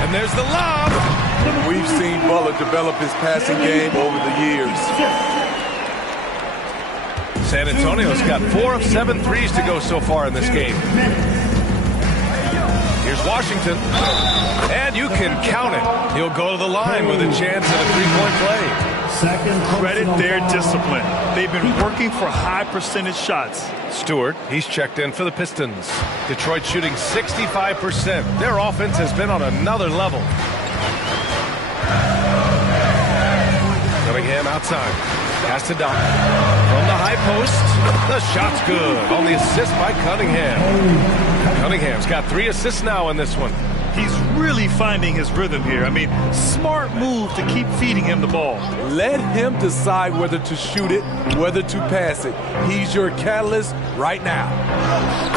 And there's the lob. We've seen Butler develop his passing game over the years. San Antonio's got 4 of 7 threes to go so far in this game. Here's Washington. And you can count it. He'll go to the line with a chance at a three-point play. Credit their discipline. They've been working for high percentage shots. Stewart, he's checked in for the Pistons. Detroit shooting 65%. Their offense has been on another level. Cunningham outside. Pass to Doc. From the high post. The shot's good on the assist by Cunningham. Cunningham's got 3 assists now in this one. He's really finding his rhythm here. I mean, smart move to keep feeding him the ball. Let him decide whether to shoot it, whether to pass it. He's your catalyst right now.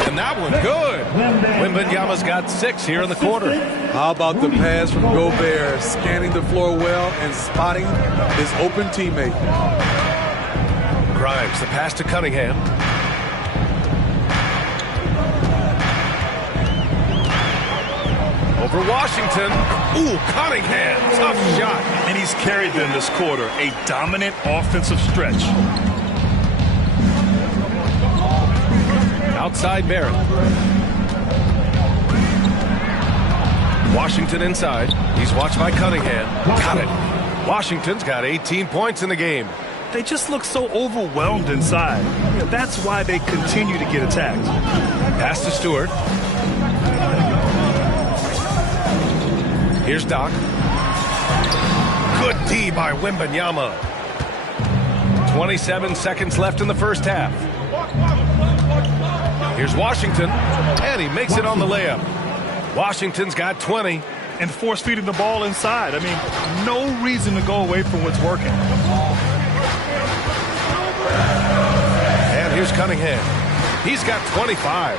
And that one good. Wembanyama's got 6 here in the quarter. How about the pass from Gobert, scanning the floor well and spotting his open teammate. Grimes, the pass to Cunningham. Over Washington. Ooh, Cunningham. Tough shot. And he's carried them this quarter. A dominant offensive stretch. Outside Barrett. Washington inside. He's watched by Cunningham. Got it. Washington's got 18 points in the game. They just look so overwhelmed inside. That's why they continue to get attacked. Pass to Stewart. Here's Doc. Good D by Wembanyama. 27 seconds left in the first half. Here's Washington, and he makes it on the layup. Washington's got 20. And force feeding the ball inside. I mean, no reason to go away from what's working. And here's Cunningham. He's got 25.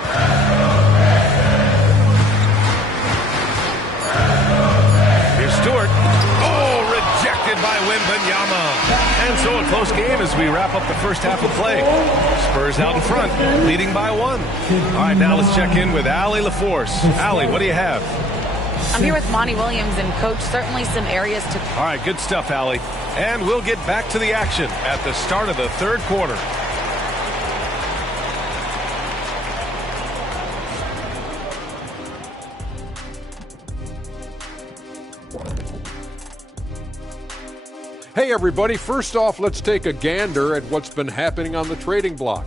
Here's Stewart. Oh, rejected by Wembanyama. And so a close game as we wrap up the first half of play. Spurs out in front, leading by 1. All right, now let's check in with Allie LaForce. Allie, what do you have? I'm here with Monty Williams, and Coach, certainly some areas to... All right, good stuff, Allie. And we'll get back to the action at the start of the third quarter. Hey everybody, first off, let's take a gander at what's been happening on the trading block.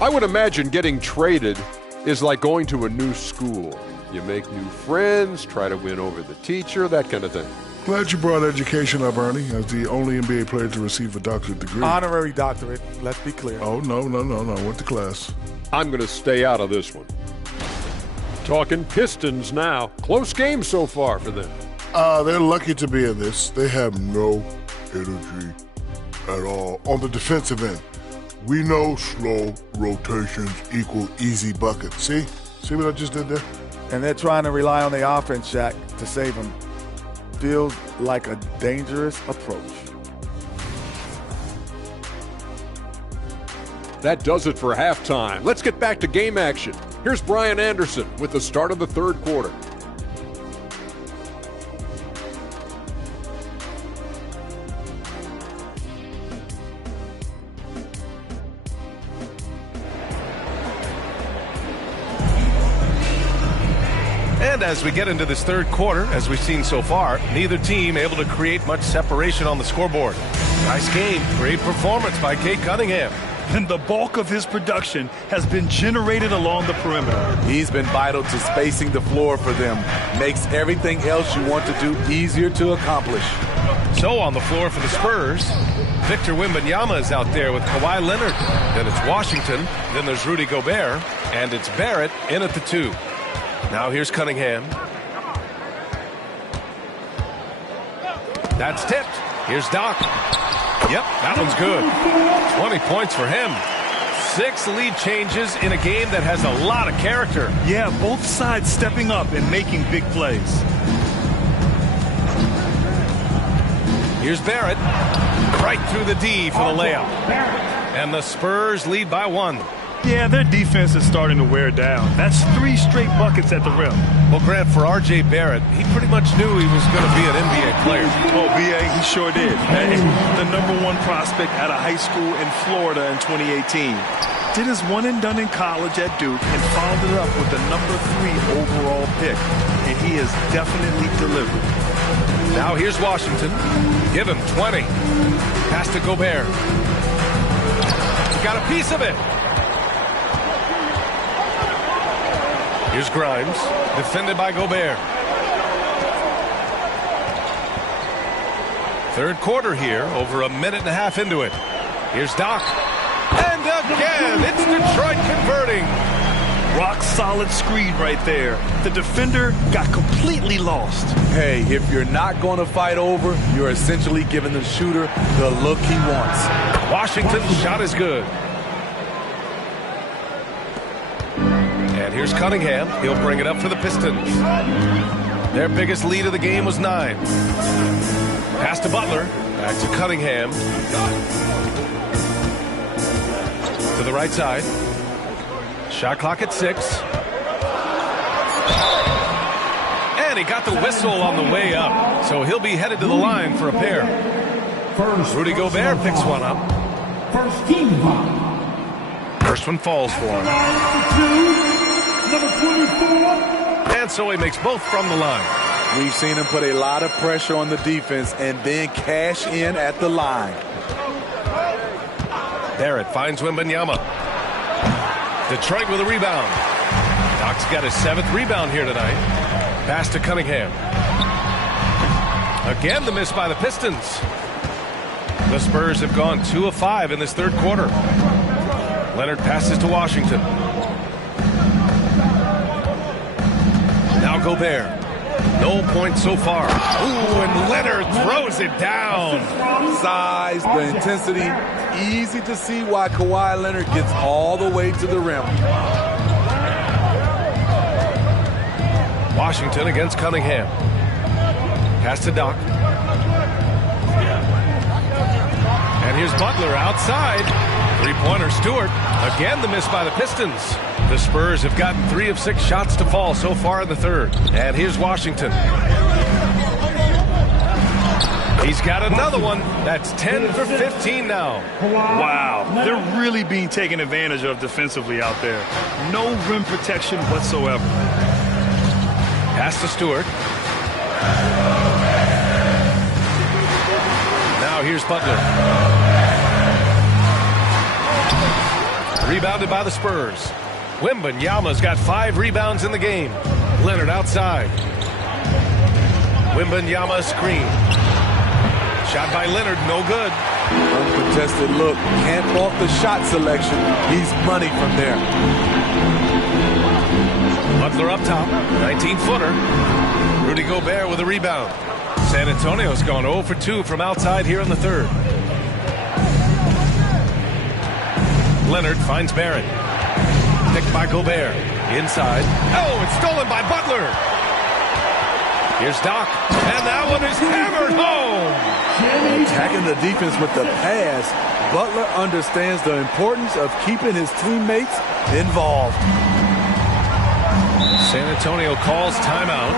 I would imagine getting traded is like going to a new school. You make new friends, try to win over the teacher, that kind of thing. Glad you brought education up, Ernie, as the only NBA player to receive a doctorate degree. Honorary doctorate, let's be clear. Oh, no, went to class. I'm going to stay out of this one. Talking Pistons now. Close game so far for them. They're lucky to be in this. They have no energy at all. On the defensive end, we know slow rotations equal easy buckets. See what I just did there? And they're trying to rely on the offense, Shaq, to save them. Feels like a dangerous approach. That does it for halftime. Let's get back to game action. Here's Brian Anderson with the start of the third quarter. And as we get into this third quarter, as we've seen so far, neither team able to create much separation on the scoreboard. Nice game. Great performance by Cade Cunningham. And the bulk of his production has been generated along the perimeter. He's been vital to spacing the floor for them. Makes everything else you want to do easier to accomplish. So on the floor for the Spurs, Victor Wembanyama is out there with Kawhi Leonard. Then it's Washington. Then there's Rudy Gobert. And it's Barrett in at the 2. Now here's Cunningham. That's tipped. Here's Doc. Yep, that one's good. 20 points for him. 6 lead changes in a game that has a lot of character. Yeah, both sides stepping up and making big plays. Here's Barrett. Right through the D for the layup. And the Spurs lead by 1. Yeah, their defense is starting to wear down. That's 3 straight buckets at the rim. Well, Grant, for R.J. Barrett, he pretty much knew he was going to be an NBA player. Well, B.A., he sure did. The #1 prospect out of high school in Florida in 2018. Did his one and done in college at Duke and followed it up with the #3 overall pick. And he has definitely delivered. Now here's Washington. Give him 20. Pass to Gobert. He got a piece of it. Here's Grimes, defended by Gobert. Third quarter here, over a minute and a half into it. Here's Doc. And again, it's Detroit converting. Rock solid screen right there. The defender got completely lost. Hey, if you're not going to fight over, you're essentially giving the shooter the look he wants. Washington's shot is good. And here's Cunningham. He'll bring it up for the Pistons. Their biggest lead of the game was 9. Pass to Butler. Back to Cunningham. To the right side. Shot clock at 6. And he got the whistle on the way up. So he'll be headed to the line for a pair. Rudy Gobert picks one up. First team foul. First one falls for him. Number 24. And so he makes both from the line. We've seen him put a lot of pressure on the defense and then cash in at the line. Barrett finds Wembanyama. Detroit with a rebound. Doc's got his 7th rebound here tonight. Pass to Cunningham. Again, the miss by the Pistons. The Spurs have gone 2 of 5 in this third quarter. Leonard passes to Washington. Now Gobert. No points so far. Ooh, and Leonard throws it down. Size, the intensity. Easy to see why Kawhi Leonard gets all the way to the rim. Washington against Cunningham. Pass to Doc. And here's Butler outside. Three-pointer Stewart. Again, the miss by the Pistons. The Spurs have gotten 3 of 6 shots to fall so far in the third. And here's Washington. He's got another one. That's 10 for 15 now. Wow. They're really being taken advantage of defensively out there. No rim protection whatsoever. Pass to Stewart. Now here's Butler. Rebounded by the Spurs. Wembanyama's got 5 rebounds in the game. Leonard outside. Wembanyama screen. Shot by Leonard, no good. Uncontested look. Can't fault the shot selection. He's money from there. Butler up top. 19-footer. Rudy Gobert with a rebound. San Antonio's gone 0 for 2 from outside here in the third. Leonard finds Barrett. Picked by Gobert. Inside. Oh, it's stolen by Butler. Here's Doc. And that one is hammered home. Attacking the defense with the pass. Butler understands the importance of keeping his teammates involved. San Antonio calls timeout.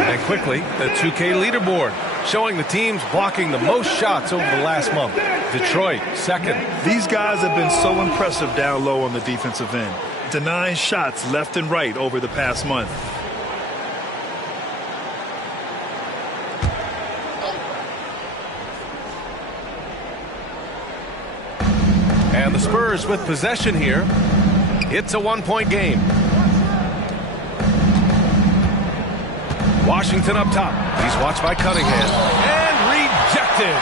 And quickly, the 2K leaderboard showing the teams blocking the most shots over the last month. Detroit, second. These guys have been so impressive down low on the defensive end, denying shots left and right over the past month. And the Spurs with possession here. It's a 1-point game. Washington up top. He's watched by Cunningham. And rejected.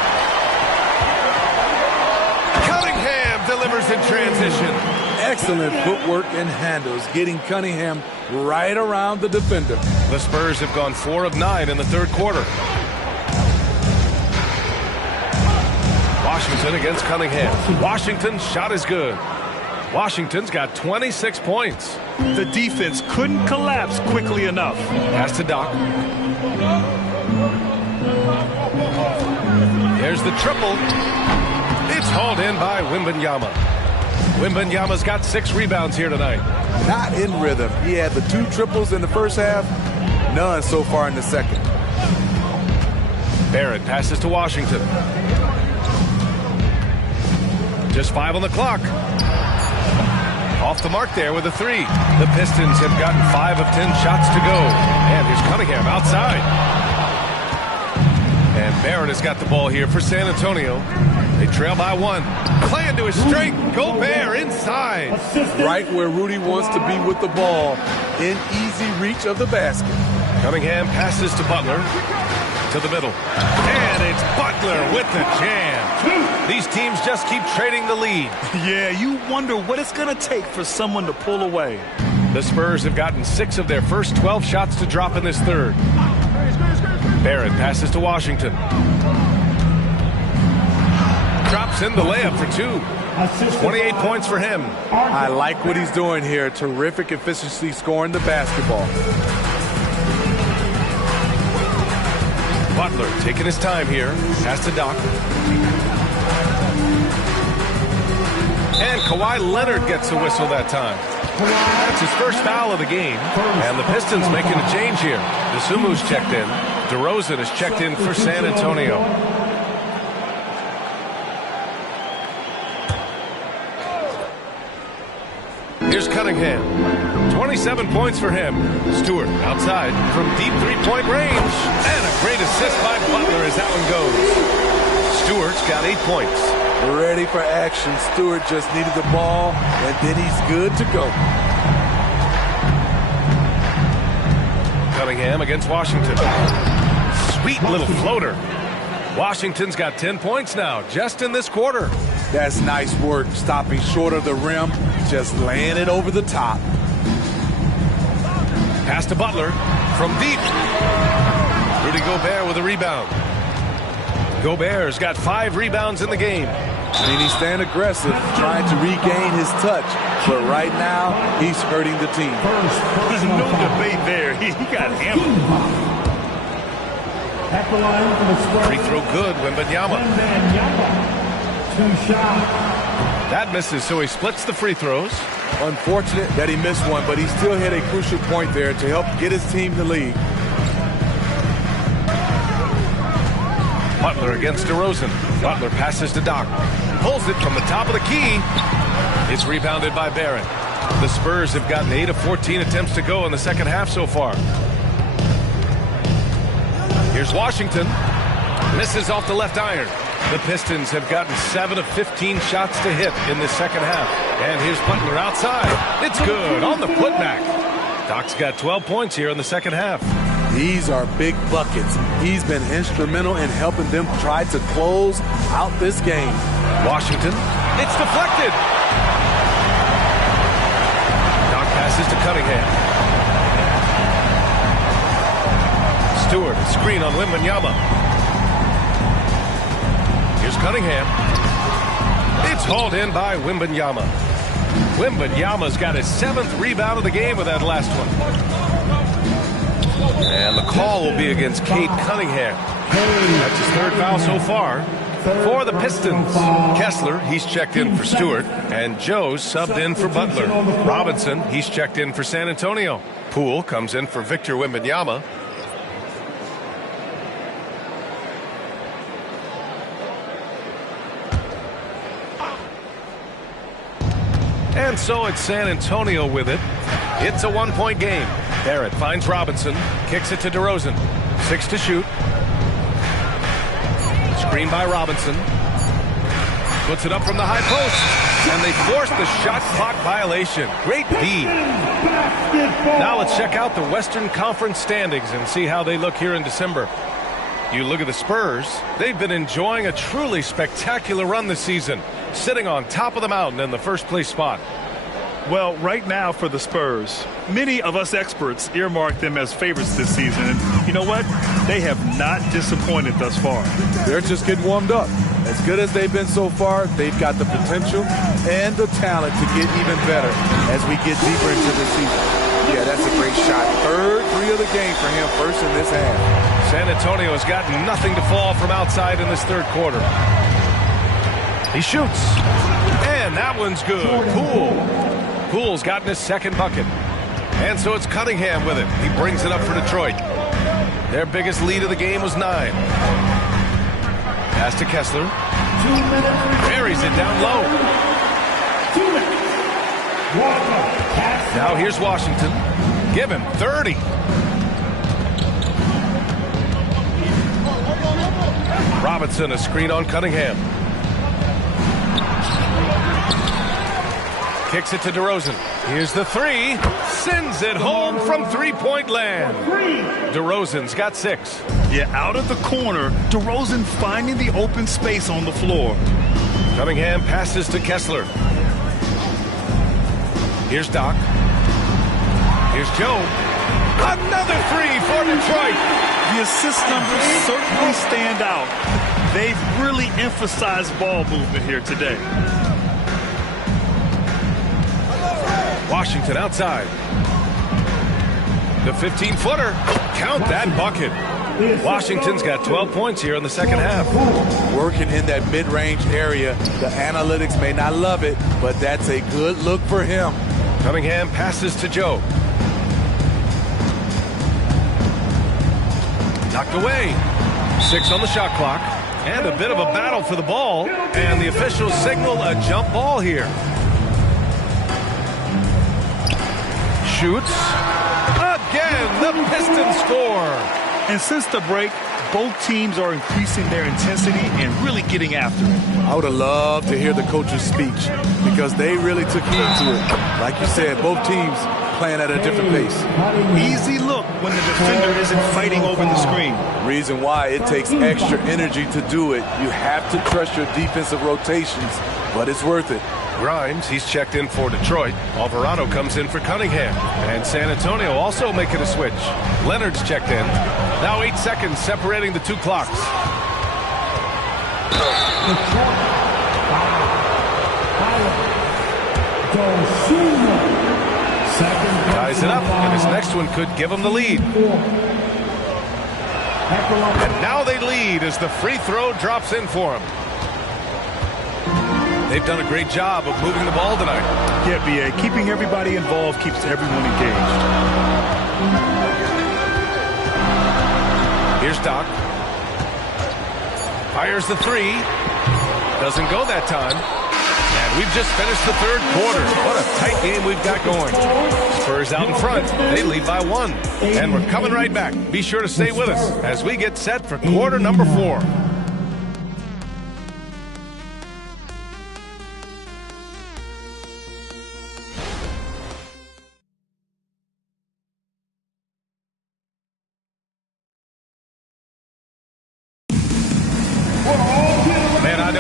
Cunningham delivers Spurs in transition. Excellent footwork and handles, getting Cunningham right around the defender. The Spurs have gone 4 of 9 in the third quarter. Washington against Cunningham. Washington's shot is good. Washington's got 26 points. The defense couldn't collapse quickly enough. Pass to Doc. There's the triple. It's hauled in by Wembanyama. Wembanyama's got 6 rebounds here tonight. Not in rhythm. He had the 2 triples in the first half, none so far in the second. Barrett passes to Washington. Just 5 on the clock. Off the mark there with a 3. The Pistons have gotten 5 of 10 shots to go. And here's Cunningham outside. And Barrett has got the ball here for San Antonio. They trail by 1. Clay into his straight. Gobert inside. Right where Rudy wants to be with the ball, in easy reach of the basket. Cunningham passes to Butler. To the middle. And it's Butler with the jam. These teams just keep trading the lead. Yeah, you wonder what it's going to take for someone to pull away. The Spurs have gotten 6 of their first 12 shots to drop in this third. Barrett passes to Washington. Drops in the layup for 2. 28 points for him. I like what he's doing here. Terrific efficiency scoring the basketball. Butler taking his time here. Pass to Doc. And Kawhi Leonard gets a whistle that time. That's his first foul of the game. And the Pistons making a change here. DeSumu's checked in. DeRozan is checked in for San Antonio. Here's Cunningham. 27 points for him. Stewart outside from deep 3-point range. And a great assist by Butler as that one goes. Stewart's got 8 points. Ready for action. Stewart just needed the ball, and then he's good to go. Cunningham against Washington. Sweet little floater. Washington's got 10 points now, just in this quarter. That's nice work, stopping short of the rim, just laying it over the top. Pass to Butler from deep. Rudy Gobert with a rebound. Gobert's got 5 rebounds in the game. And he's staying aggressive, trying to regain his touch. But right now, he's hurting the team. No debate there. He got hammered. At the line for the Spurs. Free throw good, Wembanyama. 2 shots. That misses, so he splits the free throws. Unfortunate that he missed one, but he still hit a crucial point there to help get his team the lead. Butler against DeRozan. Butler passes to Doc. Pulls it from the top of the key. It's rebounded by Barrett. The Spurs have gotten 8 of 14 attempts to go in the second half so far. Here's Washington. Misses off the left iron. The Pistons have gotten 7 of 15 shots to hit in the second half. And here's Butler outside. It's good on the putback. Doc's got 12 points here in the second half. These are big buckets. He's been instrumental in helping them try to close out this game. Washington. It's deflected. Doc passes to Cunningham. Stewart, screen on Wembanyama. Here's Cunningham. It's hauled in by Wembanyama. Wembanyama's got his 7th rebound of the game with that last one. And the call will be against Cade Cunningham. That's his 3rd foul so far for the Pistons. Kessler, he's checked in for Stewart. And Joe's subbed in for Butler. Robinson, he's checked in for San Antonio. Poole comes in for Victor Wembanyama. And so it's San Antonio with it. It's a 1-point game. Barrett finds Robinson, kicks it to DeRozan. 6 to shoot. Screen by Robinson. Puts it up from the high post. And they force the shot clock violation. Great D. Now let's check out the Western Conference standings and see how they look here in December. You look at the Spurs. They've been enjoying a truly spectacular run this season. sitting on top of the mountain in the first place spot. Well, right now for the Spurs, many of us experts earmark them as favorites this season. And you know what? They have not disappointed thus far. They're just getting warmed up. As good as they've been so far, they've got the potential and the talent to get even better as we get deeper into the season. Yeah, that's a great shot. Third three of the game for him, first in this half. San Antonio has got nothing to fall from outside in this third quarter. He shoots. And that one's good. Poole's gotten his second bucket. And so it's Cunningham with it. He brings it up for Detroit. Their biggest lead of the game was 9. Pass to Kessler. Buries it down low. Now here's Washington. Give him 30. Robinson, a screen on Cunningham. Kicks it to DeRozan. Here's the 3. Sends it home from three-point land. DeRozan's got 6. Yeah, out of the corner, DeRozan finding the open space on the floor. Cunningham passes to Kessler. Here's Doc. Here's Joe. Another 3 for Detroit. The assist numbers certainly stand out. They've really emphasized ball movement here today. Washington outside. The 15-footer. Count that bucket. Washington's got 12 points here in the second half. Working in that mid-range area. The analytics may not love it, but that's a good look for him. Cunningham passes to Joe. Knocked away. 6 on the shot clock. And a bit of a battle for the ball. And the officials signal a jump ball here. Shoots. Again, the Pistons score. And since the break, both teams are increasing their intensity and really getting after it. I would have loved to hear the coach's speech because they really took heed to it. Like you said, both teams playing at a different pace. Easy look when the defender isn't fighting over the screen. Reason why it takes extra energy to do it. You have to trust your defensive rotations, but it's worth it. Grimes, he's checked in for Detroit. Alvarado comes in for Cunningham. And San Antonio also making a switch. Leonard's checked in. Now 8 seconds separating the two clocks. Ties it up, and his next one could give him the lead. And now they lead as the free throw drops in for him. They've done a great job of moving the ball tonight. Yeah, B.A. Keeping everybody involved keeps everyone engaged. Here's Doc. Fires the 3. Doesn't go that time. And we've just finished the third quarter. What a tight game we've got going. Spurs out in front. They lead by 1. And we're coming right back. Be sure to stay with us as we get set for quarter number 4.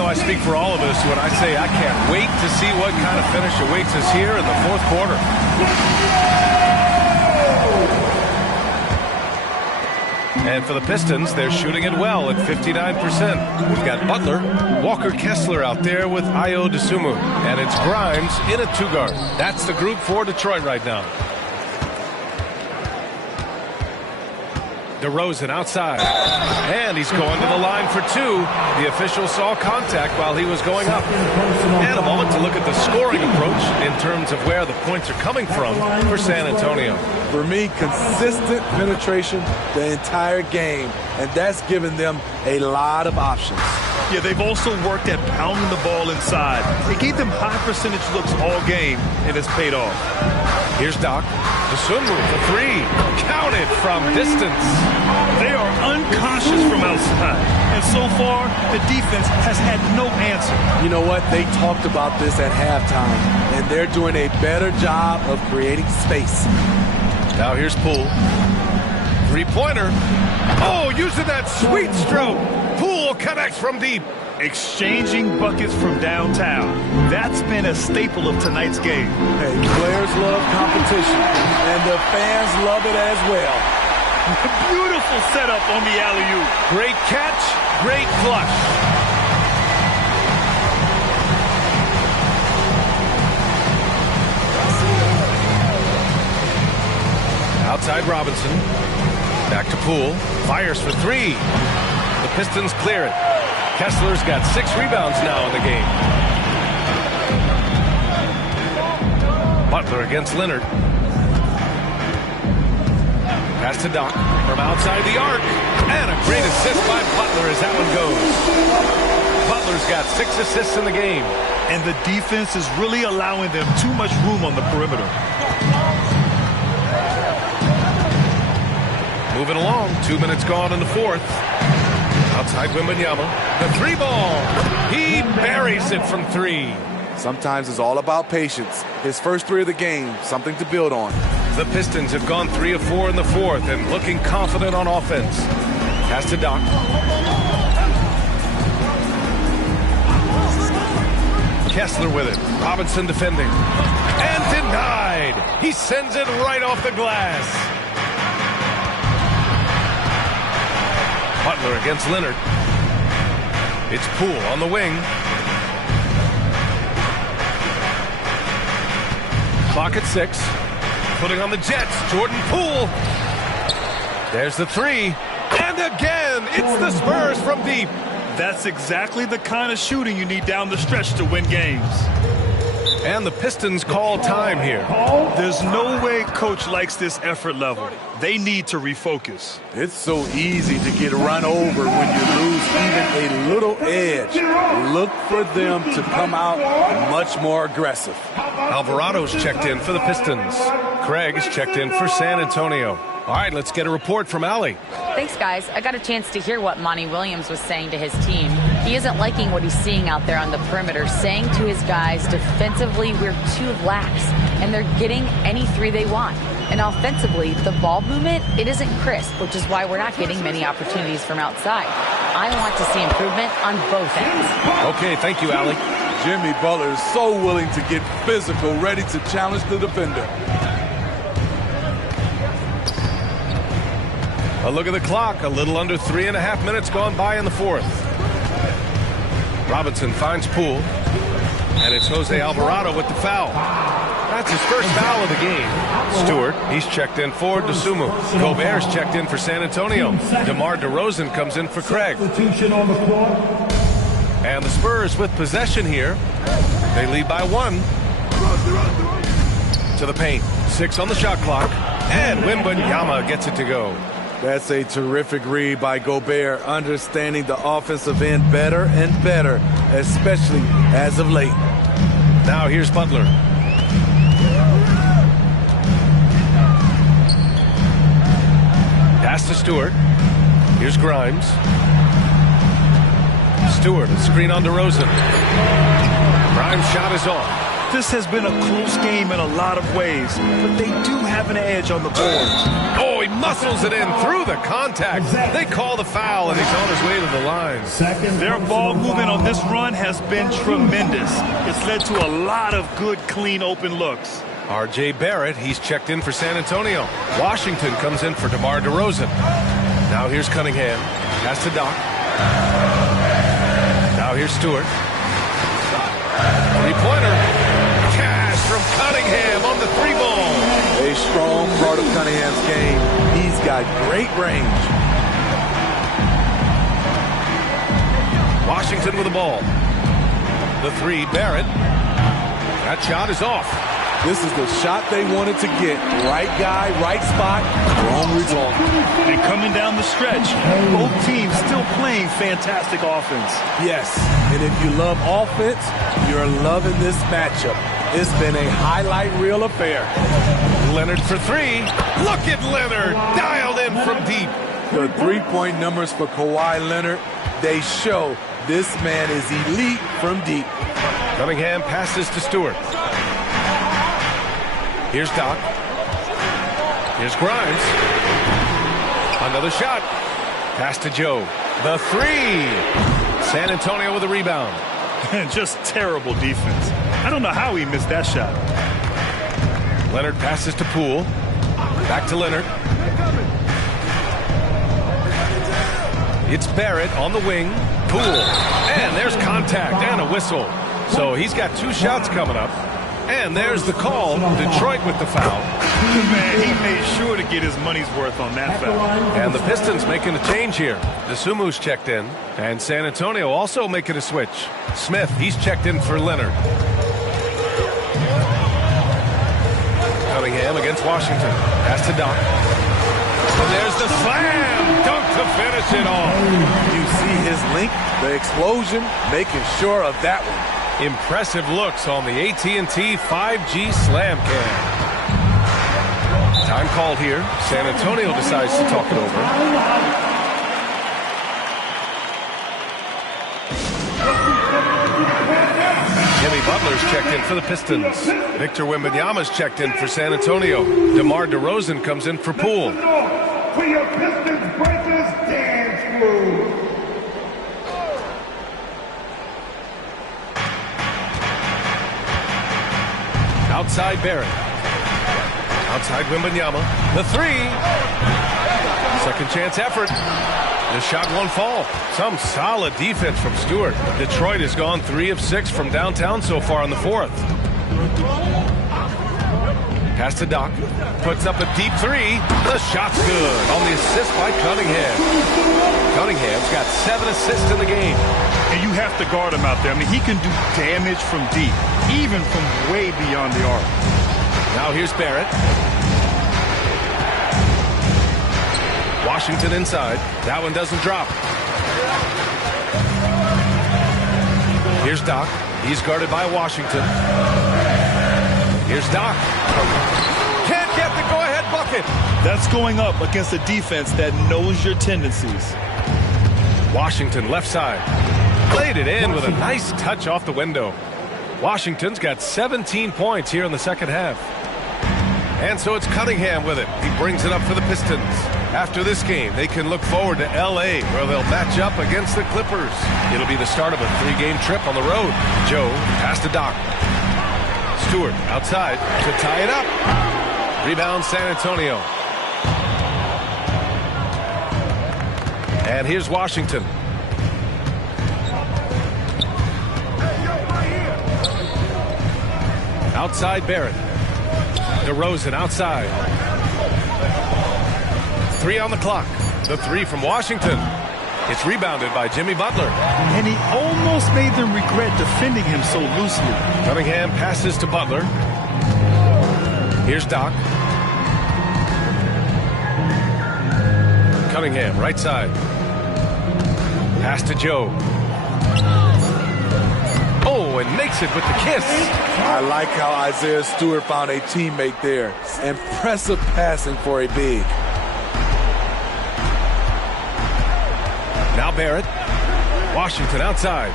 I speak for all of us when I say I can't wait to see what kind of finish awaits us here in the fourth quarter. And for the Pistons, they're shooting it well at 59%. We've got Butler, Walker Kessler out there with Ayo Dosunmu. And it's Grimes in a 2-guard. That's the group for Detroit right now. DeRozan outside. And he's going to the line for 2. The official saw contact while he was going up. And a moment to look at the scoring approach in terms of where the points are coming from for San Antonio. For me, consistent penetration the entire game, and that's given them a lot of options. Yeah, they've also worked at pounding the ball inside. It gave them high percentage looks all game, and it's paid off. Here's Doc. Dosunmu for 3. Counted from distance. They are unconscious from outside. And so far, the defense has had no answer. You know what? They talked about this at halftime, and they're doing a better job of creating space. Now here's Poole. 3-pointer. Oh, using that sweet stroke. Poole Poole connects from deep. Exchanging buckets from downtown. That's been a staple of tonight's game. Hey, players love competition, and the fans love it as well. Beautiful setup on the alley-oop. Great catch, great flush. Outside Robinson. Back to Poole. Fires for three. The Pistons clear it. Kessler's got 6 rebounds now in the game. Butler against Leonard. Pass to Doc from outside the arc. And a great assist by Butler as that one goes. Butler's got 6 assists in the game. And the defense is really allowing them too much room on the perimeter. Moving along, 2 minutes gone in the fourth. Outside Wembanyama, the 3 ball. He buries it from 3. Sometimes it's all about patience. His first 3 of the game, something to build on. The Pistons have gone 3 of 4 in the fourth and looking confident on offense. Pass to Doc. Kessler with it. Robinson defending. And denied. He sends it right off the glass. Butler against Leonard. It's Poole on the wing. Clock at 6. Putting on the Jets. Jordan Poole. There's the 3. And again, it's the Spurs from deep. That's exactly the kind of shooting you need down the stretch to win games. And the Pistons call time here. There's no way coach likes this effort level. They need to refocus. It's so easy to get run over when you lose even a little edge. Look for them to come out much more aggressive. Alvarado's checked in for the Pistons. Craig is checked in for San Antonio. All right, let's get a report from Allie. Thanks, guys. I got a chance to hear what Monty Williams was saying to his team. He isn't liking what he's seeing out there on the perimeter, saying to his guys, defensively, we're too lax, and they're getting any 3 they want. And offensively, the ball movement, it isn't crisp, which is why we're not getting many opportunities from outside. I want to see improvement on both ends. Okay, thank you, Allie. Jimmy Butler is so willing to get physical, ready to challenge the defender. A look at the clock. A little under 3.5 minutes gone by in the fourth. Robinson finds Poole. And it's Jose Alvarado with the foul. That's his first foul of the game. Stewart, he's checked in for Dosunmu. Gobert's checked in for San Antonio. DeMar DeRozan comes in for Craig. And the Spurs with possession here. They lead by 1. To the paint. 6 on the shot clock. And Wembanyama gets it to go. That's a terrific read by Gobert, understanding the offensive end better and better, especially as of late. Now here's Butler. Pass to Stewart. Here's Grimes. Stewart, a screen on DeRozan. Grimes' shot is off. This has been a close game in a lot of ways, but they do have an edge on the boards. Oh, he muscles it in through the contact. They call the foul, and he's on his way to the line. Their ball movement on this run has been tremendous. It's led to a lot of good, clean, open looks. R.J. Barrett, he's checked in for San Antonio. Washington comes in for DeMar DeRozan. Now here's Cunningham. Pass to Doc. Now here's Stewart. Three-pointer. From Cunningham on the 3 ball. A strong part of Cunningham's game. He's got great range. Washington with the ball. The 3, Barrett. That shot is off. This is the shot they wanted to get. Right guy, right spot, wrong result. And coming down the stretch, both teams still playing fantastic offense. Yes, and if you love offense, you're loving this matchup. It's been a highlight reel affair. Leonard for 3. Look at Leonard, dialed in from deep. The 3-point numbers for Kawhi Leonard, they show this man is elite from deep. Cunningham passes to Stewart. Here's Doc. Here's Grimes. Another shot. Pass to Joe. The three. San Antonio with a rebound. Just terrible defense. I don't know how he missed that shot. Leonard passes to Poole. Back to Leonard. It's Barrett on the wing. Poole. And there's contact and a whistle. So he's got 2 shots coming up. And there's the call. Detroit with the foul. Man, he made sure to get his money's worth on that foul. And the Pistons making a change here. DeSumu's checked in. And San Antonio also making a switch. Smith, he's checked in for Leonard. Cunningham against Washington. Pass to Doc. And there's the slam. Dunk to finish it off. You see his length, the explosion, making sure of that one. Impressive looks on the AT&T 5G Slam Cam. Time called here. San Antonio decides to talk it over. Jimmy Butler's checked in for the Pistons. Victor Wembanyama's checked in for San Antonio. DeMar DeRozan comes in for Poole. For your Pistons Breakers dance move. Outside Barrett. Outside Wembanyama. The three. Second chance effort. The shot won't fall. Some solid defense from Stewart. Detroit has gone 3 of 6 from downtown so far in the 4th. Pass to Doc. Puts up a deep 3. The shot's good on the assist by Cunningham. Cunningham's got 7 assists in the game. And you have to guard him out there. I mean, he can do damage from deep, even from way beyond the arc. Now here's Barrett. Washington inside. That one doesn't drop. Here's Doc. He's guarded by Washington. Here's Doc. Can't get the go-ahead bucket. That's going up against a defense that knows your tendencies. Washington left side. Played it in with a nice touch off the window. Washington's got 17 points here in the second half. And so it's Cunningham with it. He brings it up for the Pistons. After this game, they can look forward to L.A., where they'll match up against the Clippers. It'll be the start of a 3-game trip on the road. Joe, pass to Doc. Stewart outside to tie it up. Rebound San Antonio. And here's Washington. Outside Barrett. DeRozan outside. 3 on the clock. The 3 from Washington. It's rebounded by Jimmy Butler. And he almost made them regret defending him so loosely. Cunningham passes to Butler. Here's Doc. Cunningham, right side. Pass to Joe. Oh, and makes it with the kiss. I like how Isaiah Stewart found a teammate there. Impressive passing for a big. Now Barrett. Washington outside.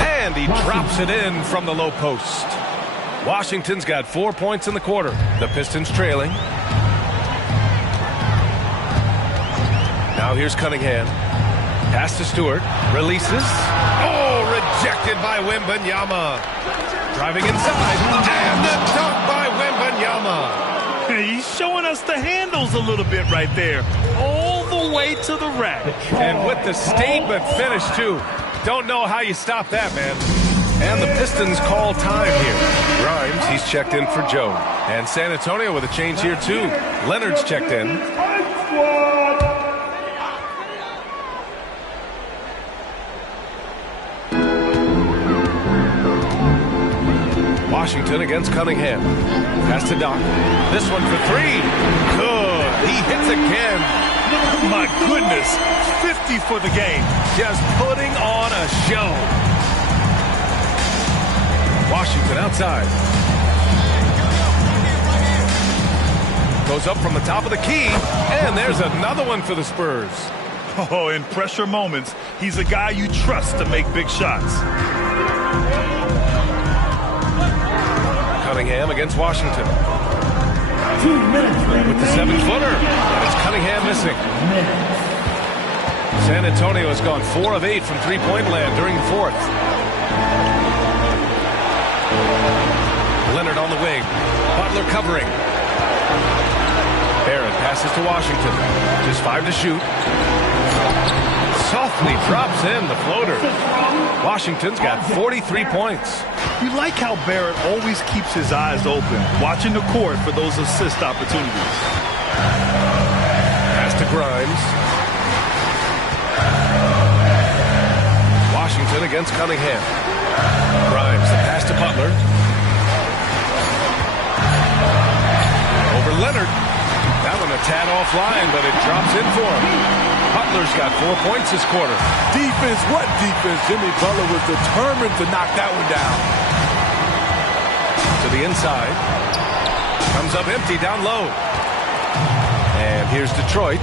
And he drops it in from the low post. Washington's got 4 points in the quarter. The Pistons trailing. Now here's Cunningham. Pass to Stewart. Releases. Oh, rejected by Wembanyama. Driving inside. And the dunk by Wembanyama. He's showing us the handles a little bit right there. All the way to the rack. And with the statement finish, too. Don't know how you stop that, man. And the Pistons call time here. Grimes, he's checked in for Joe. And San Antonio with a change here, too. Leonard's checked in. Washington against Cunningham. Pass to Doc. This one for 3. Good. He hits again. My goodness. 50 for the game. Just putting on a show. Washington outside. Goes up from the top of the key. And there's another one for the Spurs. Oh, in pressure moments, he's a guy you trust to make big shots. Cunningham against Washington. With the 7-footer. And it's Cunningham missing. San Antonio has gone 4 of 8 from three-point land during the fourth. Leonard on the wing. Butler covering. Barrett passes to Washington. Just 5 to shoot. Softly drops in the floater. Washington's got 43 points. You like how Barrett always keeps his eyes open, watching the court for those assist opportunities. Pass to Grimes. Washington against Cunningham. Grimes, the pass to Butler. Over Leonard. That one a tad offline, but it drops in for him. Butler's got 4 points this quarter. Defense, what defense? Jimmy Butler was determined to knock that one down. To the inside. Comes up empty down low. And here's Detroit.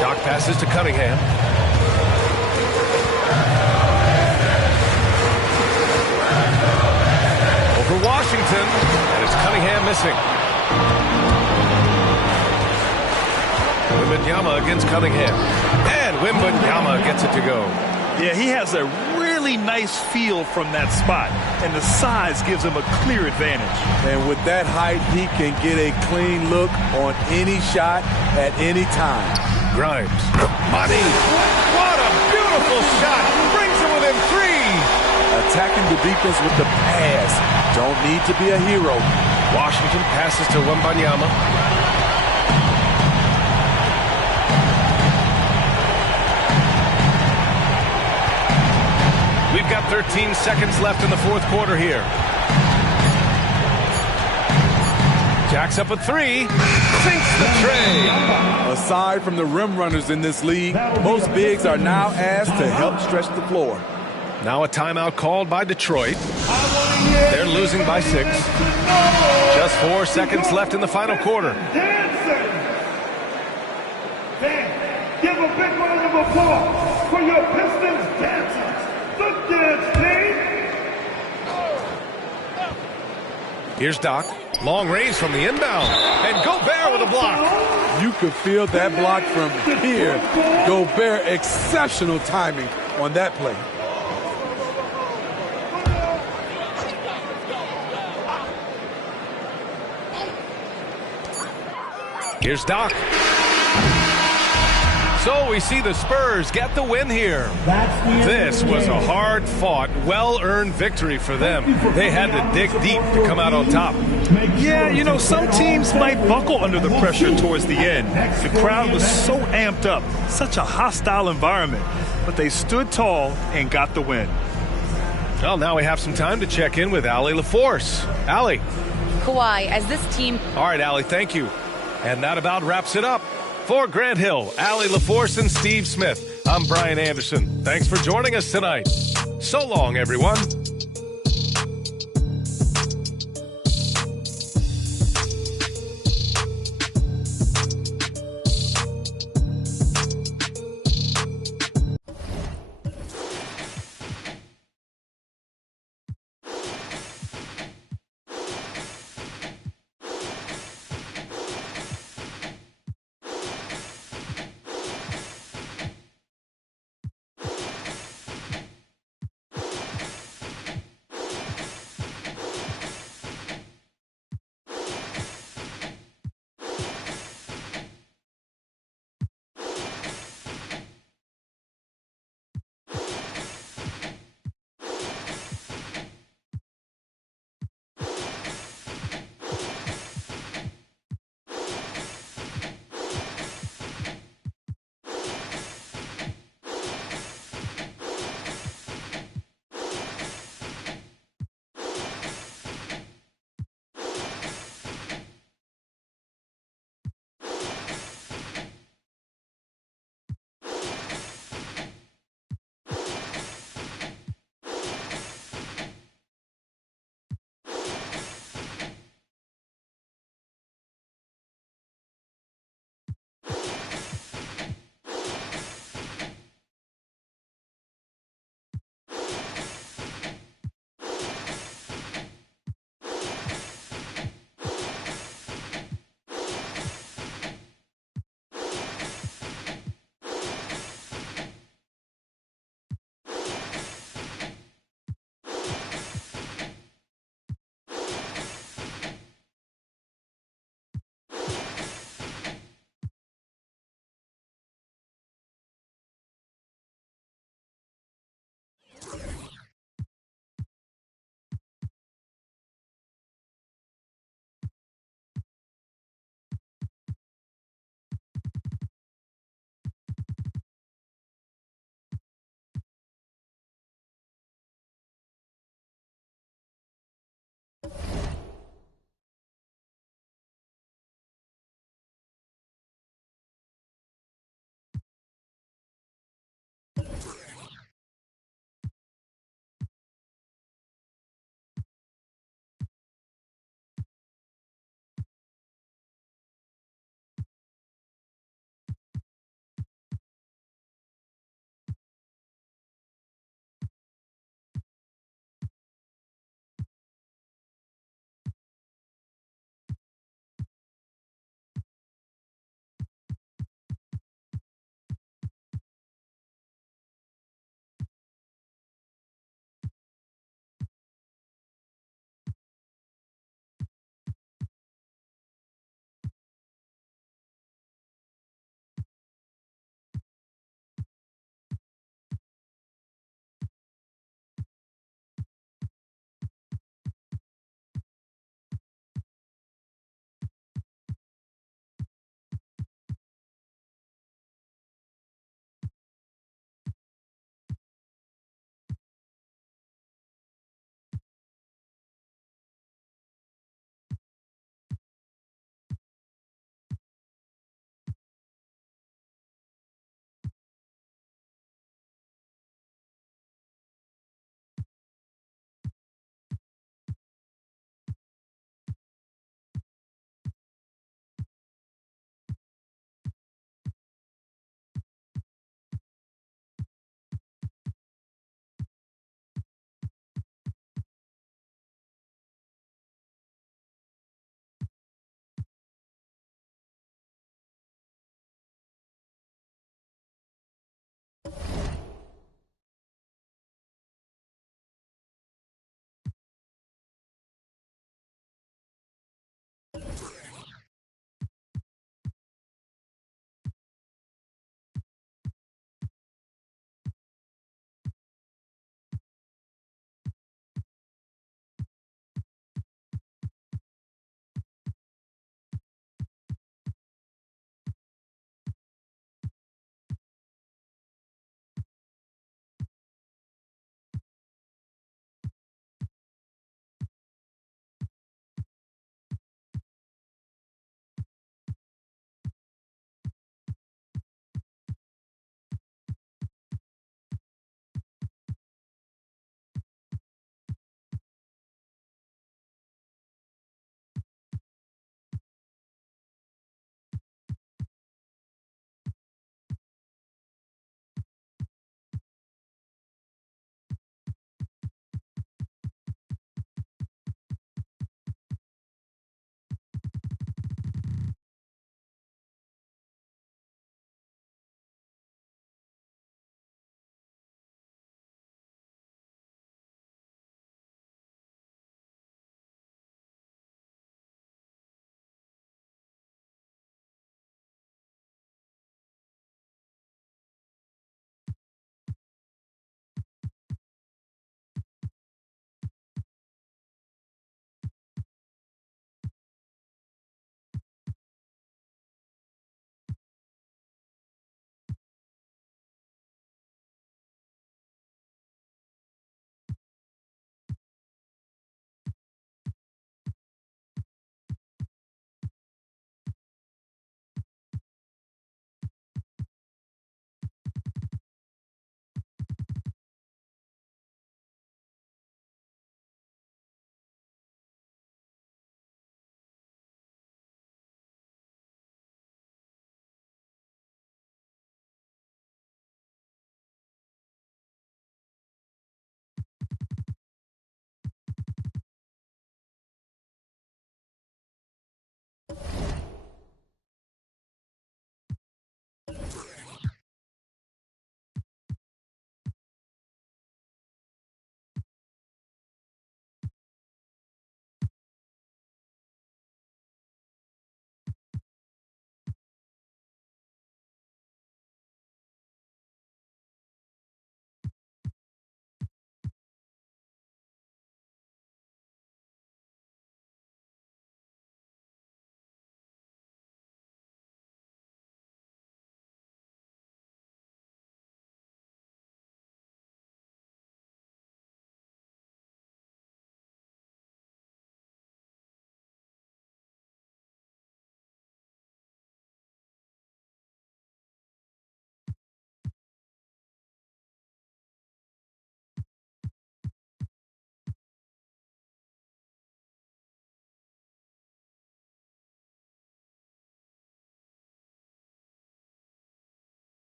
Doc passes to Cunningham. Over Washington. And it's Cunningham missing. Wembanyama against Cunningham. And Wembanyama gets it to go. Yeah, he has a really nice feel from that spot, and the size gives him a clear advantage. And with that height, he can get a clean look on any shot at any time. Grimes. Money. What a beautiful shot. Brings him within 3. Attacking the defense with the pass. Don't need to be a hero. Washington passes to Wembanyama. We've got 13 seconds left in the fourth quarter here. Jacks up a 3. Sinks the tray. Aside from the rim runners in this league, most bigs are now asked to help stretch the floor. Now a timeout called by Detroit. They're losing by 6. Just 4 seconds left in the final quarter. Give a big round of applause for your Pistons dancers. The dance team. Here's Doc. Long range from the inbound. And Gobert with a block. You could feel that block from here. Gobert, exceptional timing on that play. Here's Doc. So we see the Spurs get the win here. This was a hard-fought, well-earned victory for them. They had to dig deep to come out on top. Yeah, you know, some teams might buckle under the pressure towards the end. The crowd was so amped up, such a hostile environment. But they stood tall and got the win. Well, now we have some time to check in with Allie LaForce. Allie. Kawhi, as this team... All right, Allie, thank you. And that about wraps it up. For Grant Hill, Allie LaForce, and Steve Smith, I'm Brian Anderson. Thanks for joining us tonight. So long, everyone.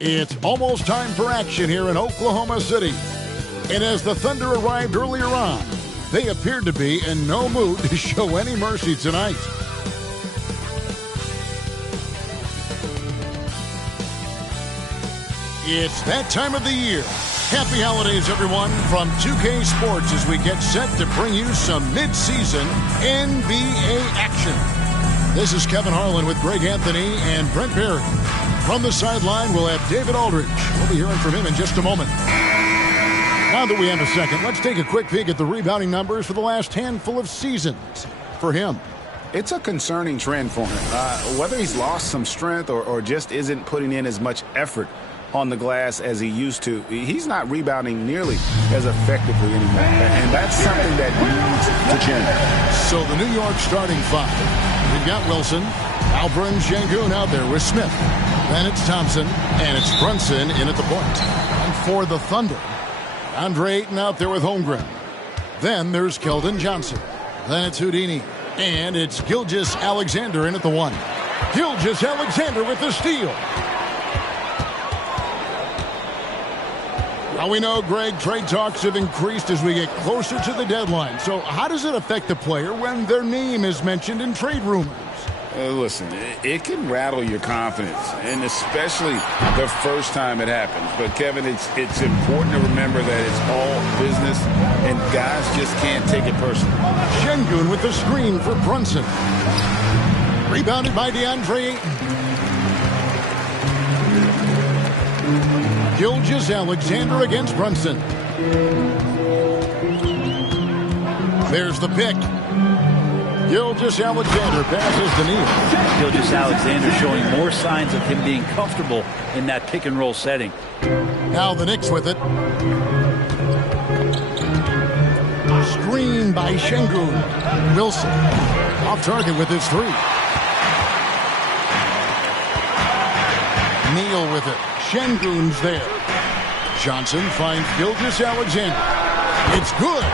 It's almost time for action here in Oklahoma City. And as the Thunder arrived earlier on, they appeared to be in no mood to show any mercy tonight. It's that time of the year. Happy holidays, everyone, from 2K Sports as we get set to bring you some mid-season NBA action. This is Kevin Harlan with Greg Anthony and Brent Barry. From the sideline, we'll have David Aldridge. We'll be hearing from him in just a moment. Now that we have a second, let's take a quick peek at the rebounding numbers for the last handful of seasons for him. It's a concerning trend for him. Whether he's lost some strength or just isn't putting in as much effort on the glass as he used to, he's not rebounding nearly as effectively anymore. And that's something that needs to change. So the New York starting five. We've got Wilson, Alperen Sengun out there with Smith. Then it's Thompson, and it's Brunson in at the point. And for the Thunder, Andre Ayton out there with Holmgren. Then there's Keldon Johnson. Then it's Houdini. And it's Gilgeous-Alexander in at the 1. Gilgeous-Alexander with the steal. Now we know, Greg, trade talks have increased as we get closer to the deadline. So how does it affect the player when their name is mentioned in trade rumors? Listen, it can rattle your confidence, and especially the first time it happens. But, Kevin, it's important to remember that it's all business, and guys just can't take it personally. Şengün with the screen for Brunson. Rebounded by DeAndre Ayton. Gilgeous-Alexander against Brunson. There's the pick. Gilgeous-Alexander passes to Neal. Gilgeous-Alexander showing more signs of him being comfortable in that pick-and-roll setting. Now the Knicks with it. Screen by Şengün. Wilson off target with his 3. Neal with it. Şengün's there. Johnson finds Gilgeous-Alexander. It's good.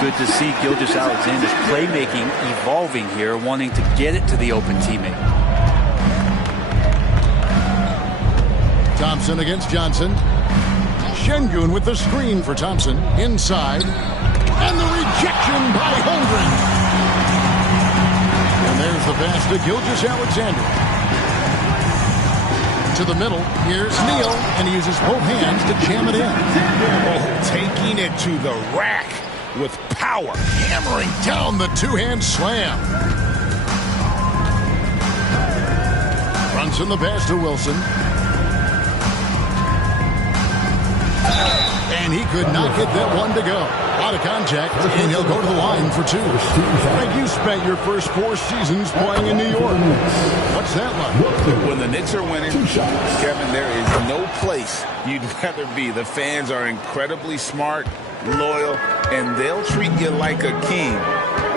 Good to see Gilgeous-Alexander's playmaking evolving here, wanting to get it to the open teammate. Thompson against Johnson. Şengün with the screen for Thompson. Inside. And the rejection by Holmgren. And there's the pass to Gilgeous-Alexander. To the middle. Here's Neal. And he uses both hands to jam it in. Oh, taking it to the rack with power. Hammering down the two-hand slam. Brunson the pass to Wilson. And he could not get that one to go. Out of contact, and he'll go to the line for 2. Greg, you spent your first 4 seasons playing in New York. What's that like? When the Knicks are winning, Kevin, there is no place you'd rather be. The fans are incredibly smart, loyal, and they'll treat you like a king.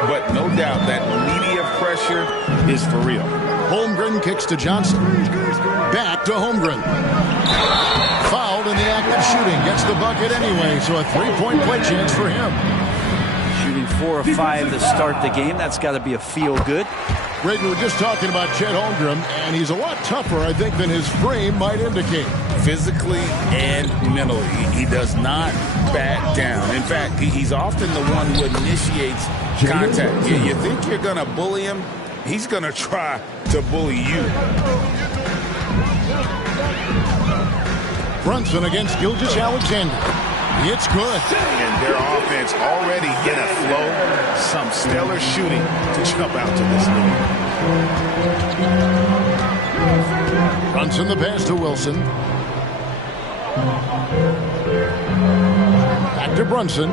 But no doubt that media pressure is for real. Holmgren kicks to Johnson. Back to Holmgren. Fouled in the act of shooting. Gets the bucket anyway, so a 3-point play chance for him. Shooting 4 of 5 to start the game. That's got to be a feel-good. Greg, we were just talking about Chet Holmgren, and he's a lot tougher, I think, than his frame might indicate. Physically and mentally, he does not back down. In fact, he's often the one who initiates contact. You think you're going to bully him? He's going to try to bully you. Brunson against Gilgeous-Alexander. It's good. And their offense already in a flow. Some stellar shooting to jump out to this lead. Brunson the pass to Wilson. Back to Brunson.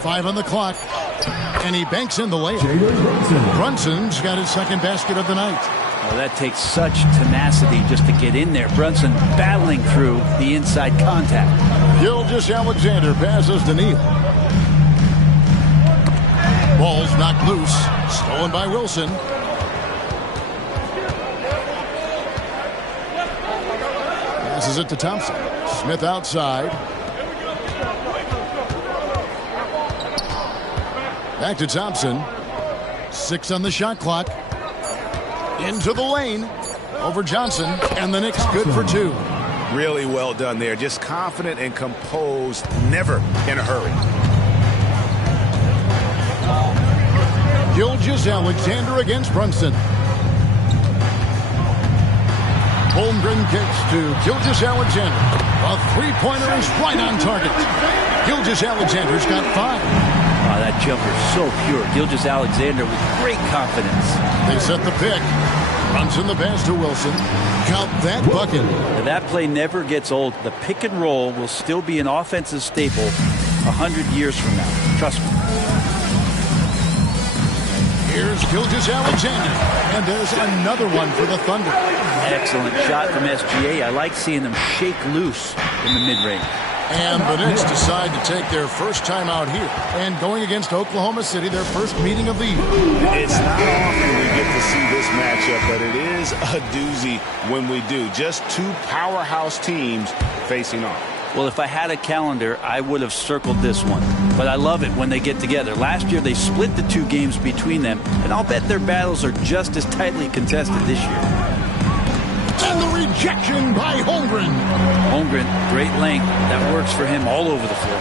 5 on the clock. And he banks in the layup. Brunson's got his second basket of the night. Well, that takes such tenacity just to get in there. Brunson battling through the inside contact. Gilgeous-Alexander passes to Neal. Ball's knocked loose. Stolen by Wilson. Passes it to Thompson. Smith outside. Back to Thompson. 6 on the shot clock. Into the lane. Over Johnson. And the Knicks good for 2. Really well done there. Just confident and composed. Never in a hurry. Gilgeous-Alexander against Brunson. Holmgren kicks to Gilgeous-Alexander. A three-pointer is right on target. Gilgeous-Alexander's got 5. Oh, that jumper's so pure. Gilgeous-Alexander with great confidence. They set the pick. Brunson the pass to Wilson. Count that bucket. Now, that play never gets old. The pick and roll will still be an offensive staple 100 years from now. Trust me. Here's Gilgeous-Alexander. And there's another one for the Thunder. Excellent shot from SGA. I like seeing them shake loose in the mid-range. And the Knicks decide to take their first time out here. And going against Oklahoma City, their first meeting of the year. It's not often we get to see this matchup, but it is a doozy when we do. Just two powerhouse teams facing off. Well, if I had a calendar, I would have circled this one. But I love it when they get together. Last year, they split the two games between them, and I'll bet their battles are just as tightly contested this year. And the rejection by Holmgren. Holmgren, great length. That works for him all over the floor.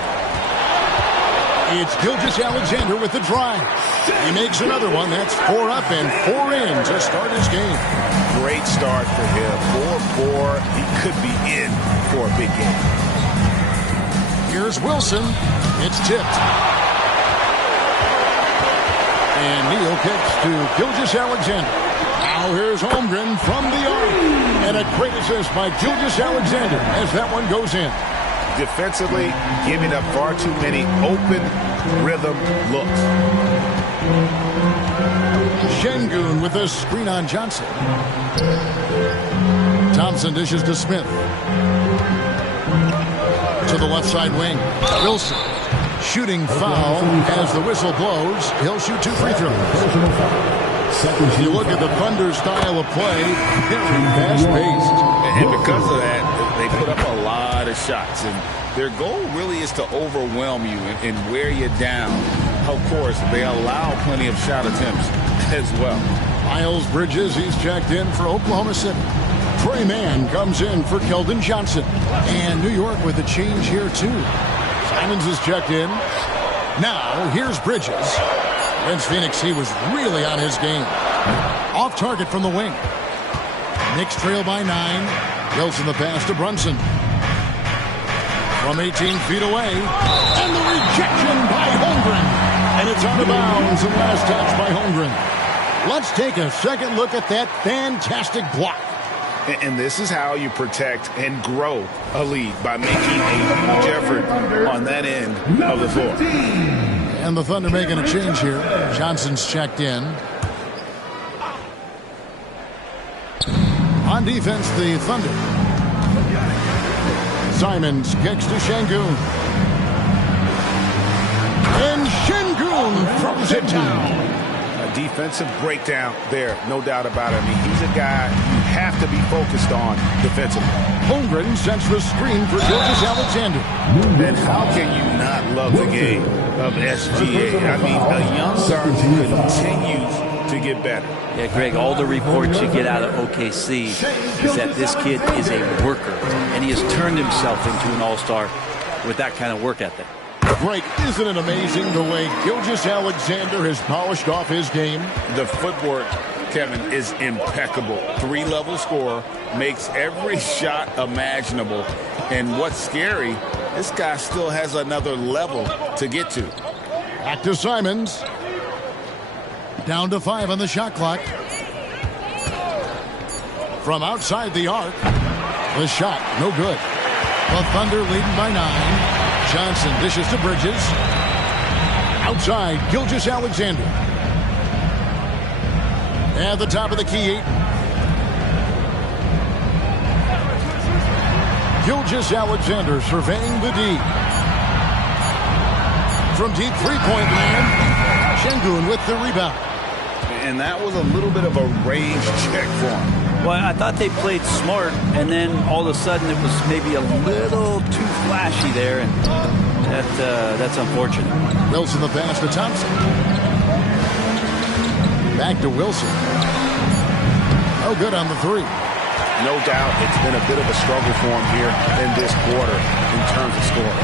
It's Gilgeous-Alexander with the drive. He makes another one. That's 4 up and 4 in to start his game. Great start for him. 4-4. He could be in for a big game. Here's Wilson. It's tipped. And Neal kicks to Gilgeous-Alexander. Now here's Holmgren from the arc. And a great assist by Gilgeous-Alexander as that one goes in. Defensively, giving up far too many open rhythm looks. Şengün with a screen on Johnson. Thompson dishes to Smith. To the left side wing. Wilson. Shooting foul as the whistle blows. He'll shoot 2 free throws. If you look at the Thunder style of play, very fast-paced. And because of that, they put up a lot of shots. And their goal really is to overwhelm you and wear you down. Of course, they allow plenty of shot attempts as well. Miles Bridges, he's checked in for Oklahoma City. Trey Mann comes in for Keldon Johnson. And New York with a change here, too. Simons is checked in. Now, here's Bridges. Against Phoenix, he was really on his game. Off target from the wing. Knicks trail by 9. Wilson the pass to Brunson. From 18 feet away. And the rejection by Holmgren. And it's out of bounds and last touch by Holmgren. Let's take a second look at that fantastic block. And this is how you protect and grow a lead, by making a huge effort on that end of the floor. And the Thunder making a change here. Johnson's checked in. On defense, the Thunder. Simons kicks to Şengün. And Şengün throws it down. A defensive breakdown there, no doubt about it. I mean, he's a guy you have to be focused on defensively. Holmgren sends the screen for Gilgeous-Alexander. And how can you not love the game of SGA? I mean, a young guard who continues to get better. Yeah, Greg, all the reports you get out of OKC is that this kid is a worker, and he has turned himself into an all-star with that kind of work ethic. Greg, isn't it amazing the way Gilgeous-Alexander has polished off his game? The footwork, Kevin, is impeccable. 3-level scorer, makes every shot imaginable. And what's scary, this guy still has another level to get to. Back to Simons. Down to 5 on the shot clock. From outside the arc. The shot, no good. The Thunder leading by 9. Johnson dishes to Bridges. Outside, Gilgeous-Alexander. At the top of the key. Gilgeous-Alexander surveying the D. From deep three-point land, Şengün with the rebound. And that was a little bit of a range check for him. Well, I thought they played smart, and then all of a sudden it was maybe a little too flashy there, and that's unfortunate. Wilson the pass to Thompson. Back to Wilson. No good on the 3. No doubt it's been a bit of a struggle for him here in this quarter in terms of scoring.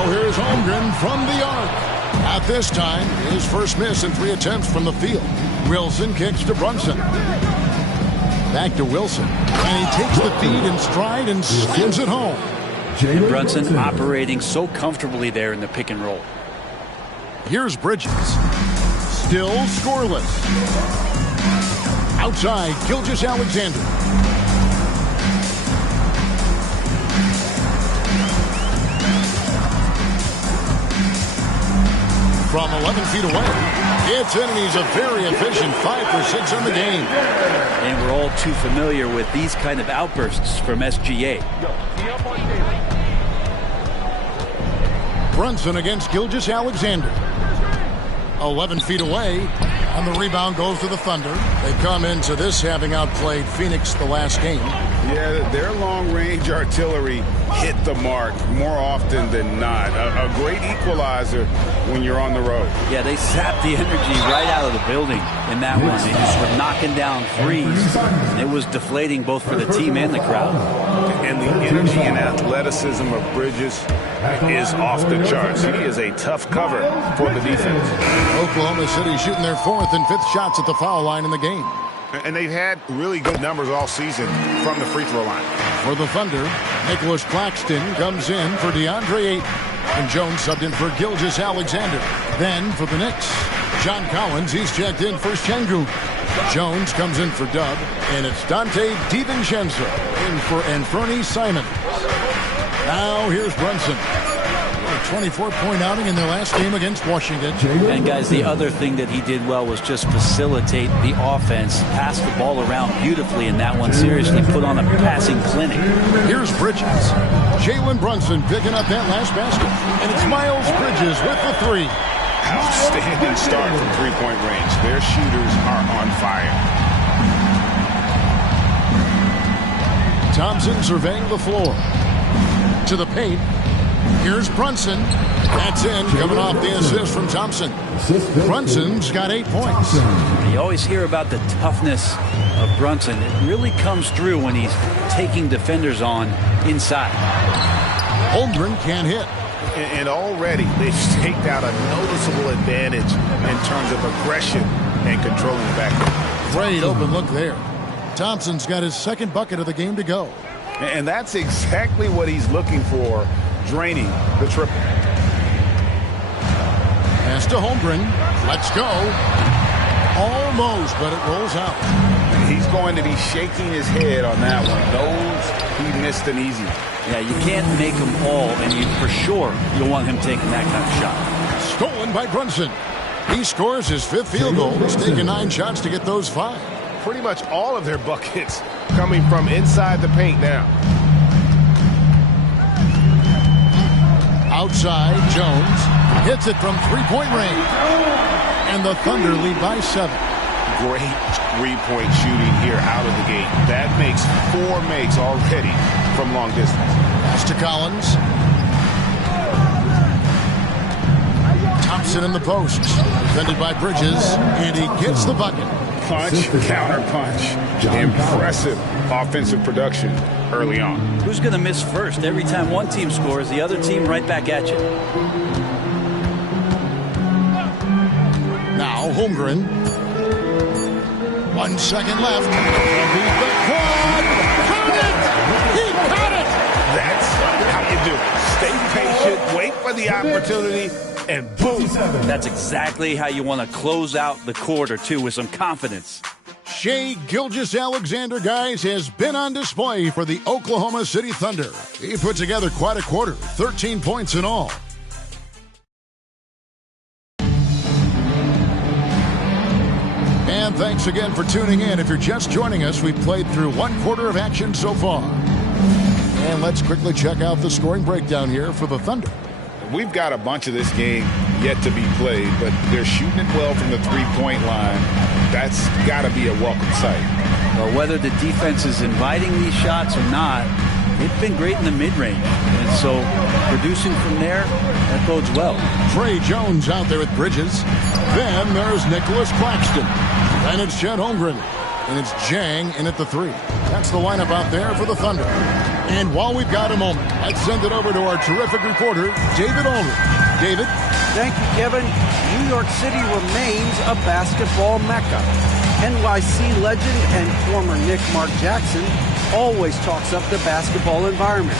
Now here's Holmgren from the arc. At this time, his first miss in 3 attempts from the field. Wilson kicks to Brunson. Back to Wilson. And he takes the feed in stride and slams it home. And Brunson operating so comfortably there in the pick and roll. Here's Bridges. Still scoreless. Outside, Gilgeous-Alexander. From 11 feet away, it's in, and he's a very efficient 5 for 6 on the game. And we're all too familiar with these kind of outbursts from SGA. Brunson against Gilgeous-Alexander. 11 feet away, and the rebound goes to the Thunder. They come into this having outplayed Phoenix the last game. Yeah, their long-range artillery hit the mark more often than not. A great equalizer when you're on the road. Yeah, they sapped the energy right out of the building in that one. They just were knocking down threes. And it was deflating both for the team and the crowd. And the energy and athleticism of Bridges is off the charts. He is a tough cover for the defense. Oklahoma City shooting their 4th and 5th shots at the foul line in the game. And they've had really good numbers all season from the free throw line. For the Thunder, Nicholas Claxton comes in for DeAndre Ayton. And Jones subbed in for Gilgeous-Alexander. Then for the Knicks, John Collins, he's checked in for Şengün. Jones comes in for Dub, and it's Dante DiVincenzo in for Anthony Simons. Now here's Brunson. A 24-point outing in their last game against Washington. And guys, the other thing that he did well was just facilitate the offense, pass the ball around beautifully in that one. Seriously, put on a passing clinic. Here's Bridges. Jalen Brunson picking up that last basket. And it's Miles Bridges with the three. Outstanding start from three-point range. Their shooters are on fire. Thompson surveying the floor. To the paint. Here's Brunson. That's in, coming off the assist from Thompson. Brunson's got 8 points. You always hear about the toughness of Brunson. It really comes through when he's taking defenders on inside. Holmgren can't hit. And already they've staked out a noticeable advantage in terms of aggression and controlling the backcourt. Great open look there. Thompson's got his 2nd bucket of the game to go. And that's exactly what he's looking for, draining the triple. Pass to Holmgren. Let's go. Almost, but it rolls out. He's going to be shaking his head on that one. Knows he missed an easy one. Yeah, you can't make them all, and for sure you'll want him taking that kind of shot. Stolen by Brunson. He scores his 5th field goal. He's taken 9 shots to get those 5. Pretty much all of their buckets coming from inside the paint now. Outside, Jones hits it from 3-point range. And the Thunder lead by 7. Great 3-point shooting here out of the gate. That makes 4 makes already from long distance. Pass to Collins. Thompson in the post. Defended by Bridges. And he gets the bucket. Punch, counter punch. Impressive offensive production early on. Who's going to miss first? Every time one team scores, the other team right back at you. Now Holmgren. 1 second left. Beat the quad. Count it! He got it! That's how you do it. Stay patient, wait for the opportunity, and boom. That's exactly how you want to close out the quarter, too, with some confidence. Shai Gilgeous-Alexander, guys, has been on display for the Oklahoma City Thunder. He put together quite a quarter, 13 points in all. And thanks again for tuning in. If you're just joining us, we've played through 1 quarter of action so far. And let's quickly check out the scoring breakdown here for the Thunder. We've got a bunch of this game yet to be played, but they're shooting it well from the 3-point line. That's got to be a welcome sight. Well, whether the defense is inviting these shots or not, they've been great in the mid-range. And so producing from there, that bodes well. Trey Jones out there with Bridges. Then there's Nicholas Claxton. Then it's Chet Holmgren. And it's Jang in at the 3. That's the lineup out there for the Thunder. And while we've got a moment, let's send it over to our terrific reporter, David Ulrich. David? Thank you, Kevin. New York City remains a basketball mecca. NYC legend and former Knick Mark Jackson always talks up the basketball environment.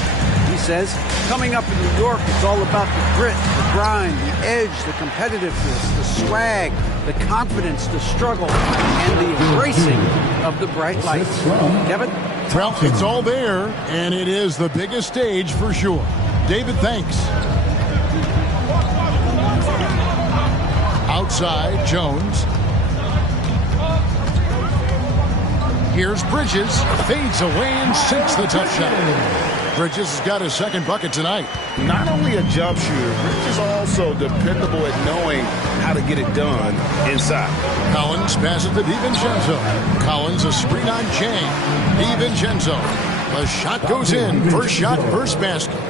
He says, coming up in New York, it's all about the grit, the grind, the edge, the competitiveness, the swag, the confidence, the struggle, and the embracing of the bright lights. Kevin? Well, it's all there, and it is the biggest stage for sure. David, thanks. Outside, Jones. Here's Bridges. Fades away and sinks the tough shot. Bridges has got his second bucket tonight. Not only a jump shooter, Bridges also dependable at knowing how to get it done inside. Collins passes to DiVincenzo. Collins a screen on Chang. DiVincenzo. The shot goes in. First shot, first basket.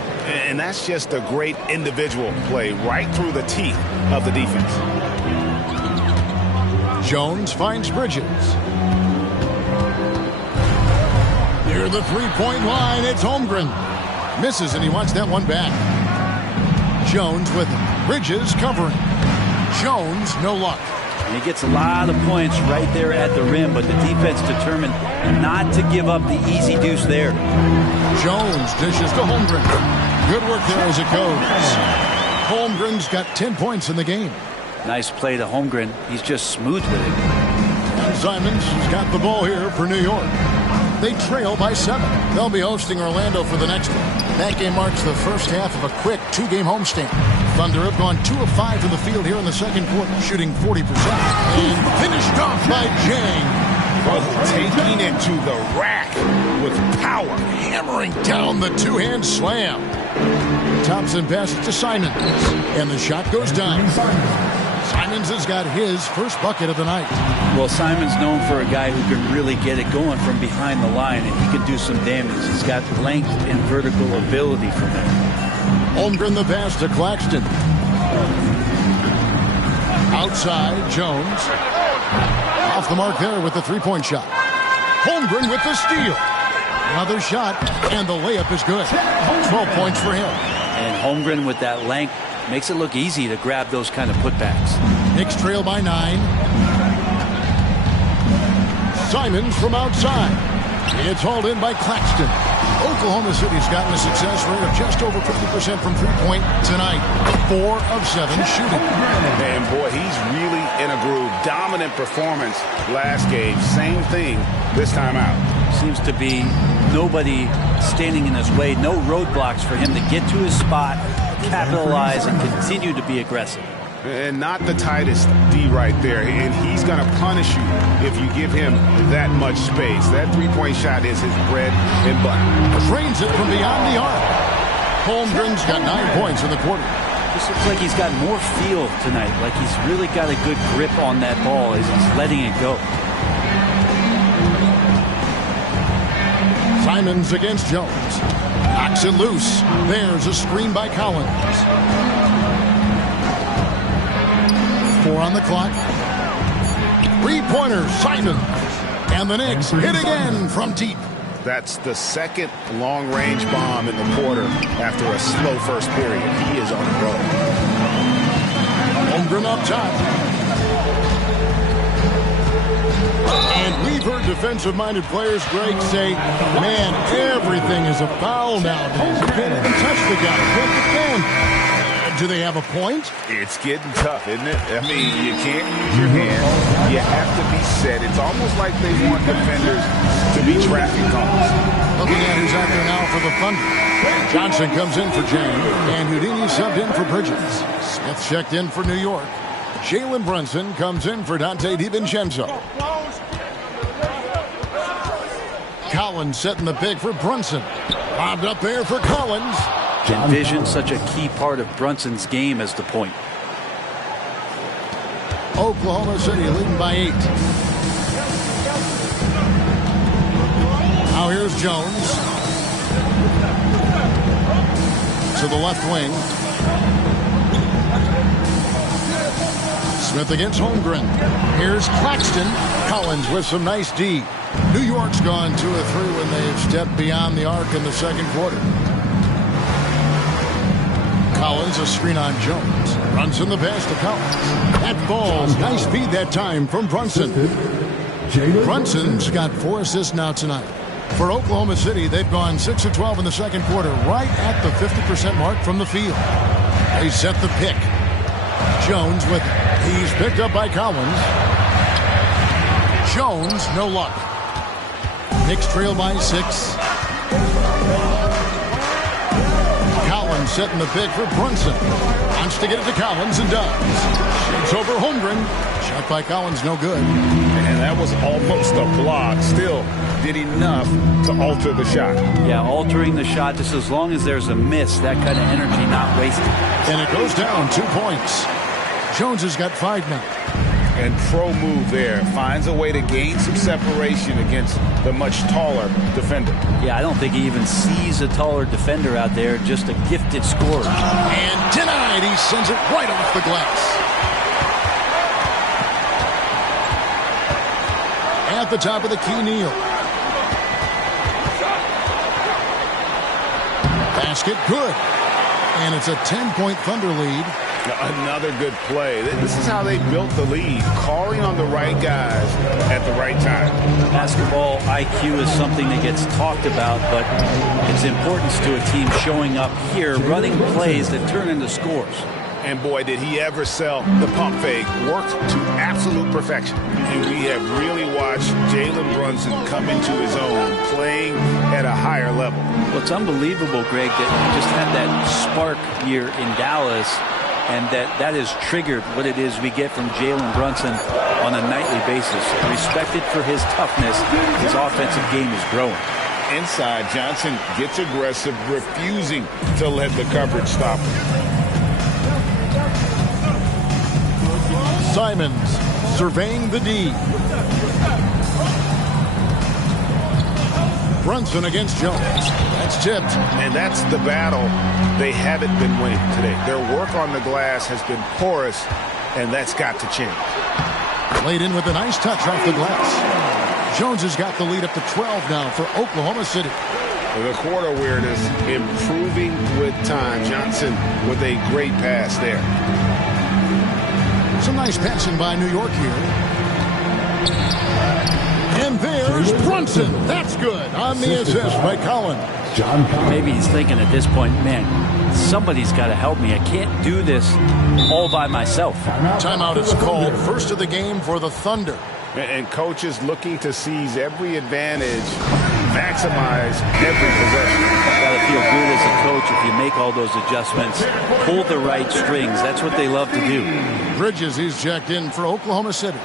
And that's just a great individual play right through the teeth of the defense. Jones finds Bridges. Near the three-point line, it's Holmgren. Misses, and he wants that one back. Jones with it. Bridges covering. Jones, no luck. And he gets a lot of points right there at the rim, but the defense determined not to give up the easy deuce there. Jones dishes to Holmgren. Good work there as it goes. Holmgren's got 10 points in the game. Nice play to Holmgren. He's just smooth with it. And Simons has got the ball here for New York. They trail by 7. They'll be hosting Orlando for the next one. That game marks the first half of a quick 2-game homestand. Thunder have gone 2 of 5 from the field here in the second quarter, shooting 40%. And finished off by Jang. Taking it to the rack with power. Hammering down the two-hand slam. Thompson passes to Simons. And the shot goes down. Simons has got his first bucket of the night. Well, Simon's known for a guy who can really get it going from behind the line, and he can do some damage. He's got length and vertical ability from there. Holmgren the pass to Claxton. Outside, Jones. Off the mark there with the three-point shot. Holmgren with the steal. Another shot, and the layup is good. 12 points for him. And Holmgren with that length makes it look easy to grab those kind of putbacks. Knicks trail by 9. Simons from outside. It's hauled in by Claxton. Oklahoma City's gotten a success rate of just over 50% from three-point tonight. 4 of 7 shooting. And boy, he's really in a groove. Dominant performance last game. Same thing this time out. Seems to be nobody standing in his way. No roadblocks for him to get to his spot, capitalize, and continue to be aggressive. And not the tightest D right there. And he's going to punish you if you give him that much space. That three-point shot is his bread and butter. Drains it from beyond the arc. Holmgren's got 9 points in the quarter. This looks like he's got more feel tonight. Like he's really got a good grip on that ball as he's letting it go. Simons against Jones. Knocks it loose. There's a screen by Collins. 4 on the clock. Three-pointer, Simons. And the Knicks hit again from deep. That's the second long-range bomb in the quarter after a slow first period. He is on the road. Holmgren up top. And we've heard defensive-minded players, Greg, say, man, everything is a foul nowadays. You can't even touch the guy. Can't defend. Do they have a point? It's getting tough, isn't it? I mean, you can't use your hands. You have to be set. It's almost like they want defenders to be traffic cones. Looking at who's out there now for the Thunder. Johnson comes in for Jang, and Houdini subbed in for Bridges. Smith checked in for New York. Jalen Brunson comes in for Dante DiVincenzo. Collins setting the pick for Brunson. Bobbed up there for Collins. Envision such a key part of Brunson's game as the point. Oklahoma City leading by 8. Now here's Jones. To the left wing. Smith against Holmgren. Here's Claxton. Collins with some nice D. New York's gone 2 of 3 when they've stepped beyond the arc in the second quarter. Collins, a screen on Jones. Brunson the pass to Collins. That falls. Nice feed that time from Brunson. Brunson's got 4 assists now tonight. For Oklahoma City, they've gone 6 of 12 in the second quarter, right at the 50% mark from the field. They set the pick. Jones with it. He's picked up by Collins. Jones, no luck. Knicks trail by 6. Collins setting the pick for Brunson. Wants to get it to Collins and does. Shoots over Holmgren. Shot by Collins, no good. And that was almost a block. Still did enough to alter the shot. Yeah, altering the shot just as long as there's a miss, that kind of energy not wasted. And it goes down 2 points. Jones has got 5 now. And pro move there. Finds a way to gain some separation against the much taller defender. Yeah, I don't think he even sees a taller defender out there, just a gifted scorer. And denied. He sends it right off the glass. At the top of the key, Neal. Basket, good. And it's a 10-point Thunder lead. Another good play. This is how they built the lead, calling on the right guys at the right time. Basketball IQ is something that gets talked about, but its importance to a team showing up here, running plays that turn into scores. And boy, did he ever sell the pump fake. Worked to absolute perfection. And we have really watched Jalen Brunson come into his own, playing at a higher level. Well, it's unbelievable, Greg, that he just had that spark year in Dallas, and that has triggered what it is we get from Jalen Brunson on a nightly basis. Respected for his toughness, his offensive game is growing. Inside, Johnson gets aggressive, refusing to let the coverage stop him. Simons surveying the D. Brunson against Jones. That's tipped. And that's the battle they haven't been winning today. Their work on the glass has been porous, and that's got to change. Laid in with a nice touch off the glass. Jones has got the lead up to 12 now for Oklahoma City. The court awareness improving with time. Johnson with a great pass there. Some nice passing by New York here. And there's Brunson. That's good on the assist by Collins. Maybe he's thinking at this point, man, somebody's got to help me. I can't do this all by myself. Timeout is called. First of the game for the Thunder. And coaches looking to seize every advantage, maximize every possession. Got to feel good as a coach if you make all those adjustments, pull the right strings. That's what they love to do. Bridges, he's checked in for Oklahoma City.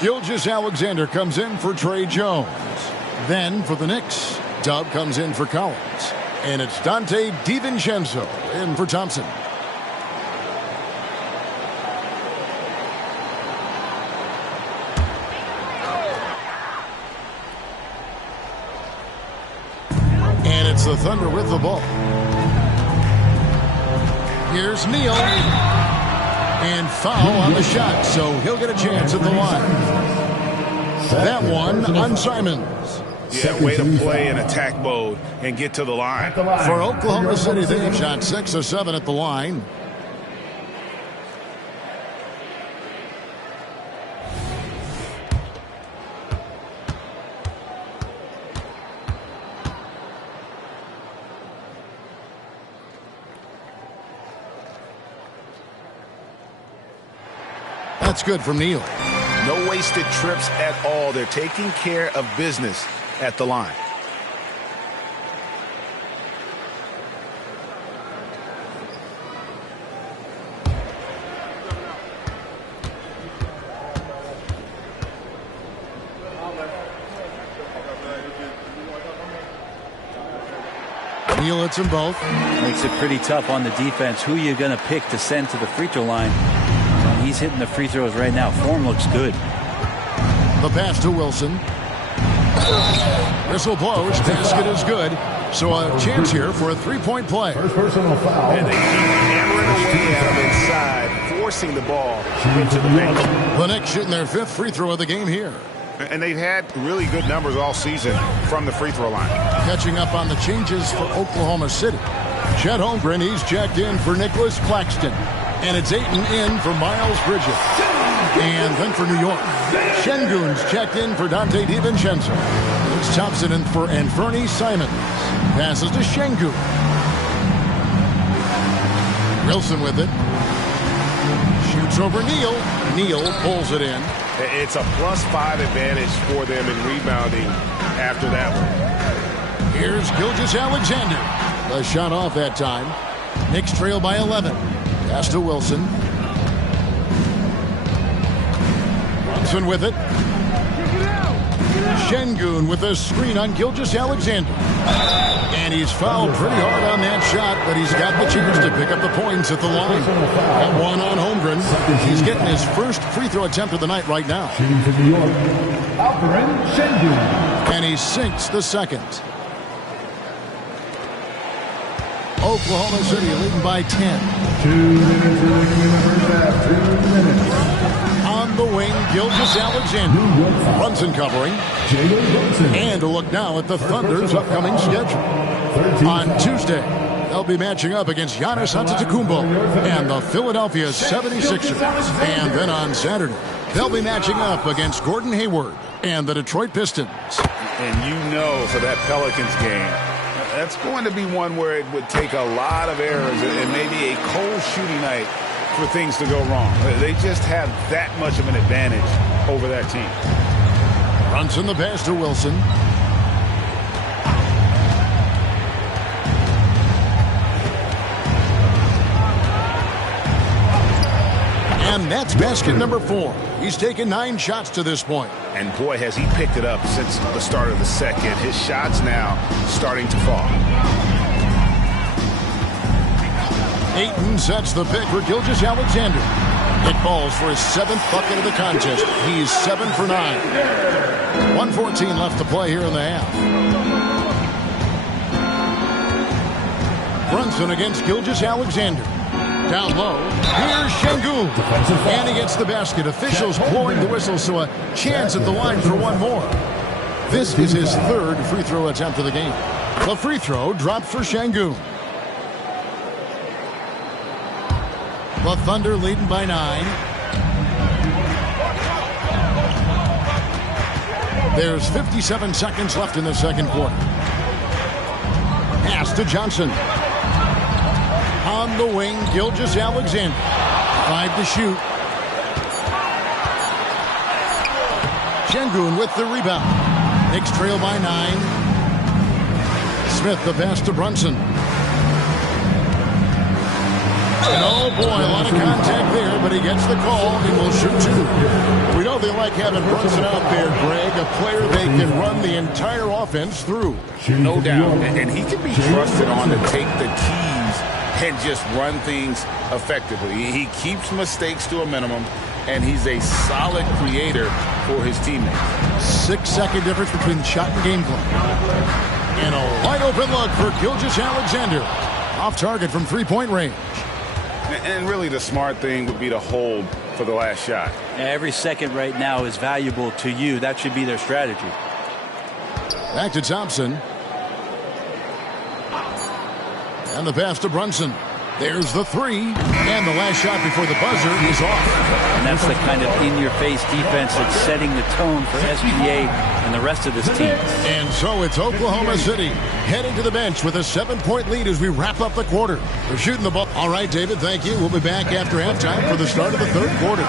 Gilgeous-Alexander comes in for Trey Jones. Then for the Knicks, Dub comes in for Collins. And it's Dante DiVincenzo in for Thompson. And it's the Thunder with the ball. Here's Neal. And foul on the shot, so he'll get a chance at the line. That one on Simons. Yeah, way to play in attack mode and get to the line. For Oklahoma City, they have shot 6 of 7 at the line. That's good from Neal. No wasted trips at all. They're taking care of business at the line. Neal hits them both. Makes it pretty tough on the defense. Who are you going to pick to send to the free throw line? He's hitting the free throws right now. Form looks good. The pass to Wilson. Whistle blows. Basket is good. So a chance here for a three-point play. First personal foul. And they keep hammering away at him inside, forcing the ball into the paint. The Knicks shooting their 5th free throw of the game here. And they've had really good numbers all season from the free throw line. Catching up on the changes for Oklahoma City. Chet Holmgren, he's checked in for Nicholas Claxton. And it's Ayton in for Miles Bridges. And then for New York, Şengün's checked in for Dante DiVincenzo. It's Thompson in for Fernie Simons. Passes to Şengün. Wilson with it. Shoots over Neal. Neal pulls it in. It's a +5 advantage for them in rebounding after that one. Here's Gilgeous-Alexander. The shot off that time. Knicks trail by 11. Pass to Wilson. Brunson with it. Şengün with a screen on Gilgeous-Alexander. And he's fouled pretty hard on that shot, but he's got the chance to pick up the points at the line. And one on Holmgren. He's getting his first free throw attempt of the night right now. And he sinks the second. Oklahoma City leading by 10. 2 minutes. 2 minutes. On the wing, Gilgeous-Alexander. Brunson covering. And a look now at the Thunder's upcoming schedule. On Tuesday, they'll be matching up against Giannis Antetokounmpo and the Philadelphia 76ers. And then on Saturday, they'll be matching up against Gordon Hayward and the Detroit Pistons. And you know, for that Pelicans game, that's going to be one where it would take a lot of errors and maybe a cold shooting night for things to go wrong. They just have that much of an advantage over that team. Brunson the pass to Wilson. And that's basket number 4. He's taken 9 shots to this point. And boy, has he picked it up since the start of the second. His shots now starting to fall. Ayton sets the pick for Gilgeous-Alexander. It falls for his 7th bucket of the contest. He's 7 for 9. 1:14 left to play here in the half. Brunson against Gilgeous-Alexander. Down low, here's Şengün. And he gets the basket. Officials blowing the whistle, so a chance at the line for one more. This is his 3rd free throw attempt of the game. The free throw dropped for Şengün. The Thunder leading by 9. There's 57 seconds left in the second quarter. Pass to Johnson. On the wing, Gilgeous-Alexander. 5 to shoot. Şengün with the rebound. Knicks trail by 9. Smith the pass to Brunson. And oh boy, a lot of contact there, but he gets the call and will shoot 2. We know they like having Brunson out there, Greg, a player they can run the entire offense through. No doubt. And he can be trusted on to take the keys and just run things effectively. He keeps mistakes to a minimum, and he's a solid creator for his teammates. 6-second difference between shot and game clock. And a wide open look for Gilgeous-Alexander. Off target from 3-point range. And really the smart thing would be to hold for the last shot. Every second right now is valuable to you. That should be their strategy. Back to Thompson. And the pass to Brunson. There's the 3. And the last shot before the buzzer is off. And that's the kind of in-your-face defense that's setting the tone for SGA and the rest of this team. And so it's Oklahoma City heading to the bench with a 7-point lead as we wrap up the quarter. They're shooting the ball. All right, David, thank you. We'll be back after halftime for the start of the third quarter.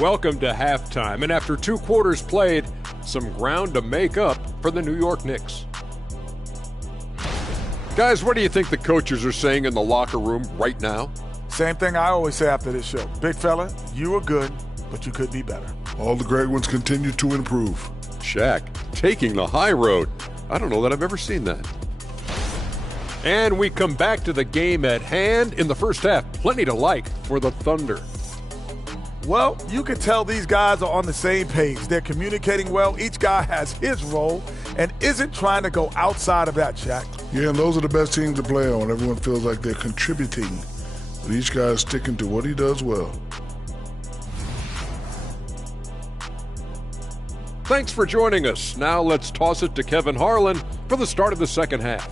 Welcome to halftime, and after 2 quarters played, some ground to make up for the New York Knicks. Guys, what do you think the coaches are saying in the locker room right now? Same thing I always say after this show. Big fella, you were good, but you could be better. All the great ones continue to improve. Shaq taking the high road. I don't know that I've ever seen that. And we come back to the game at hand in the first half. Plenty to like for the Thunder. Well, you can tell these guys are on the same page. They're communicating well. Each guy has his role and isn't trying to go outside of that, Shaq. Yeah, and those are the best teams to play on. Everyone feels like they're contributing. But each guy is sticking to what he does well. Thanks for joining us. Now let's toss it to Kevin Harlan for the start of the second half.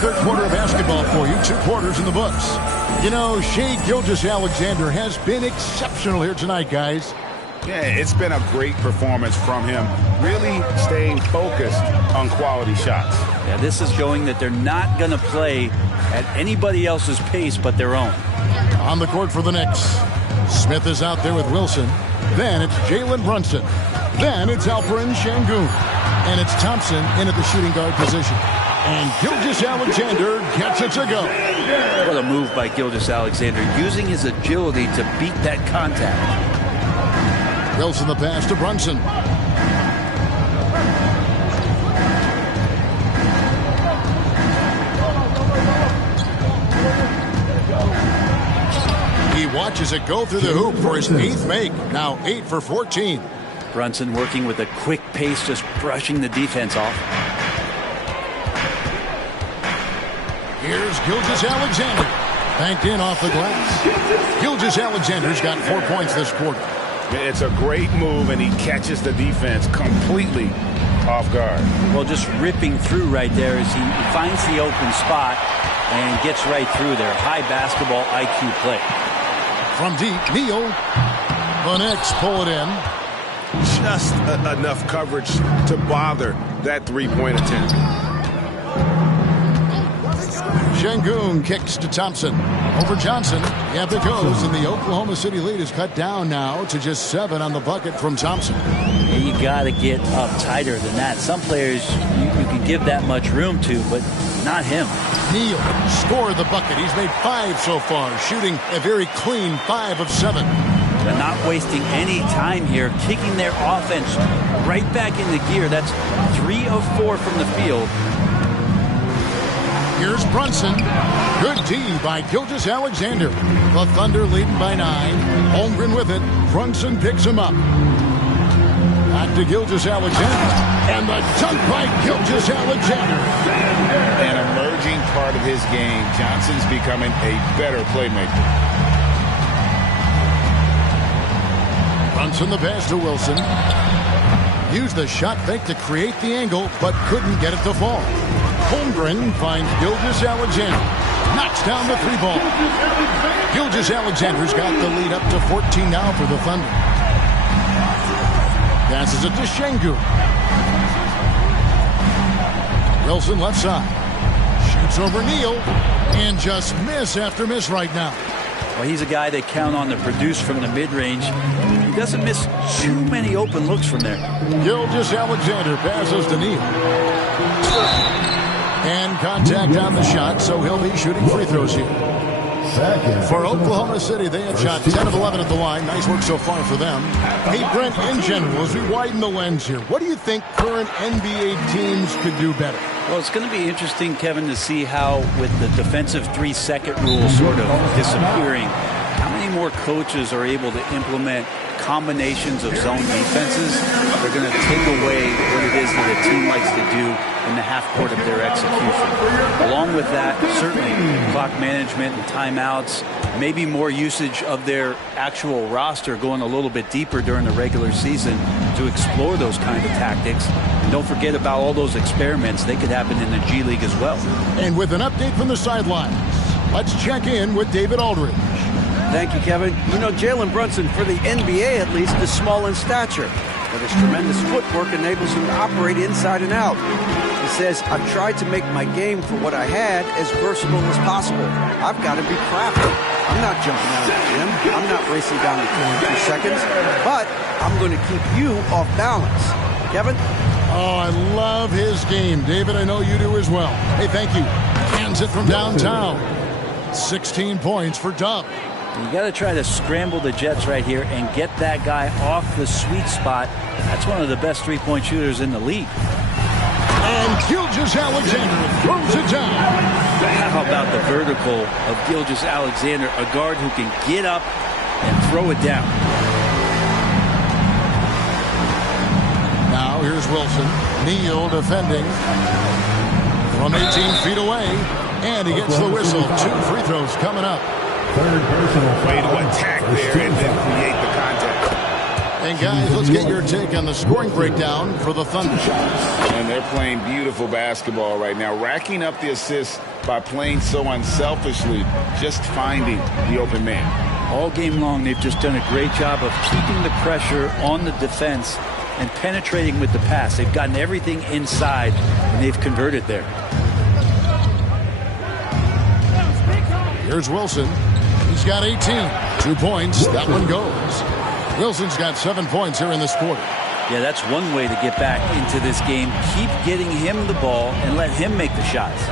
Third quarter of basketball for you. 2 quarters in the books. You know, Shai Gilgeous-Alexander has been exceptional here tonight, guys. Yeah, it's been a great performance from him. Really staying focused on quality shots. Yeah, this is showing that they're not going to play at anybody else's pace but their own. On the court for the Knicks, Smith is out there with Wilson. Then it's Jalen Brunson. Then it's Alperen Şengün. And it's Thompson in at the shooting guard position. And Gilgeous-Alexander gets it to go. What a move by Gilgeous-Alexander, using his agility to beat that contact. Wilson the pass to Brunson. He watches it go through the hoop for his 8th make. Now 8 for 14. Brunson working with a quick pace, just brushing the defense off. Here's Gilgeous-Alexander. Banked in off the glass. Gilgeous-Alexander's got 4 points this quarter. It's a great move, and he catches the defense completely off guard. Well, just ripping through right there as he finds the open spot and gets right through there. High basketball IQ play. From deep, Neal. The Knicks pull it in. Just enough coverage to bother that three-point attempt. Şengün kicks to Thompson. Over Johnson. Yep, it goes, and the Oklahoma City lead is cut down now to just 7 on the bucket from Thompson. You got to get up tighter than that. Some players you can give that much room to, but not him. Neal scored the bucket. He's made 5 so far, shooting a very clean 5 of 7. They're not wasting any time here, kicking their offense right back into gear. That's 3 of 4 from the field. Here's Brunson. Good D by Gilgeous-Alexander. The Thunder leading by 9. Holmgren with it. Brunson picks him up. Back to Gilgeous-Alexander. And the dunk by Gilgeous-Alexander. An emerging part of his game. Johnson's becoming a better playmaker. Brunson the pass to Wilson. Used the shot fake to create the angle, but couldn't get it to fall. Holmgren finds Gilgeous-Alexander. Knocks down the 3-ball. Gilgeous-Alexander's got the lead up to 14 now for the Thunder. Passes it to Şengün. Wilson left side. Shoots over Neal. And just miss after miss right now. Well, he's a guy they count on to produce from the mid-range. He doesn't miss too many open looks from there. Gilgeous-Alexander passes to Neal. And contact on the shot, so he'll be shooting free throws here. For Oklahoma City, they have shot 10 of 11 at the line. Nice work so far for them. Hey, Brent, in general, as we widen the lens here, what do you think current NBA teams could do better? Well, it's going to be interesting, Kevin, to see how, with the defensive 3-second rule sort of disappearing, how many more coaches are able to implement combinations of zone defenses. They're going to take away what it is that a team likes to do in the half court of their execution. Along with that, certainly clock management and timeouts, maybe more usage of their actual roster going a little bit deeper during the regular season to explore those kind of tactics. And don't forget about all those experiments. They could happen in the G League as well. And with an update from the sidelines, let's check in with David Aldridge. Thank you, Kevin. You know, Jalen Brunson, for the NBA at least, is small in stature, but his tremendous footwork enables him to operate inside and out. He says, I've tried to make my game for what I had as versatile as possible. I've got to be crafty. I'm not jumping out of the gym. I'm not racing down to 22 seconds, but I'm going to keep you off balance. Kevin? Oh, I love his game. David, I know you do as well. Hey, thank you. Hands it from downtown. 16 points for Dub. You got to try to scramble the Jets right here and get that guy off the sweet spot. That's one of the best three-point shooters in the league. And Gilgeous-Alexander throws it down. How about the vertical of Gilgeous-Alexander, a guard who can get up and throw it down. Now here's Wilson. Neal defending from 18 feet away. And he gets the whistle. 2 free throws coming up. Third personal way to attack there and then create the contact. And guys, let's get your take on the scoring breakdown for the Thunder. And they're playing beautiful basketball right now, racking up the assists by playing so unselfishly, just finding the open man. All game long, they've just done a great job of keeping the pressure on the defense and penetrating with the pass. They've gotten everything inside, and they've converted there. Here's Wilson. He's got 18. 2 points. That one goes. Wilson's got 7 points here in this quarter. Yeah, that's one way to get back into this game. Keep getting him the ball and let him make the shots.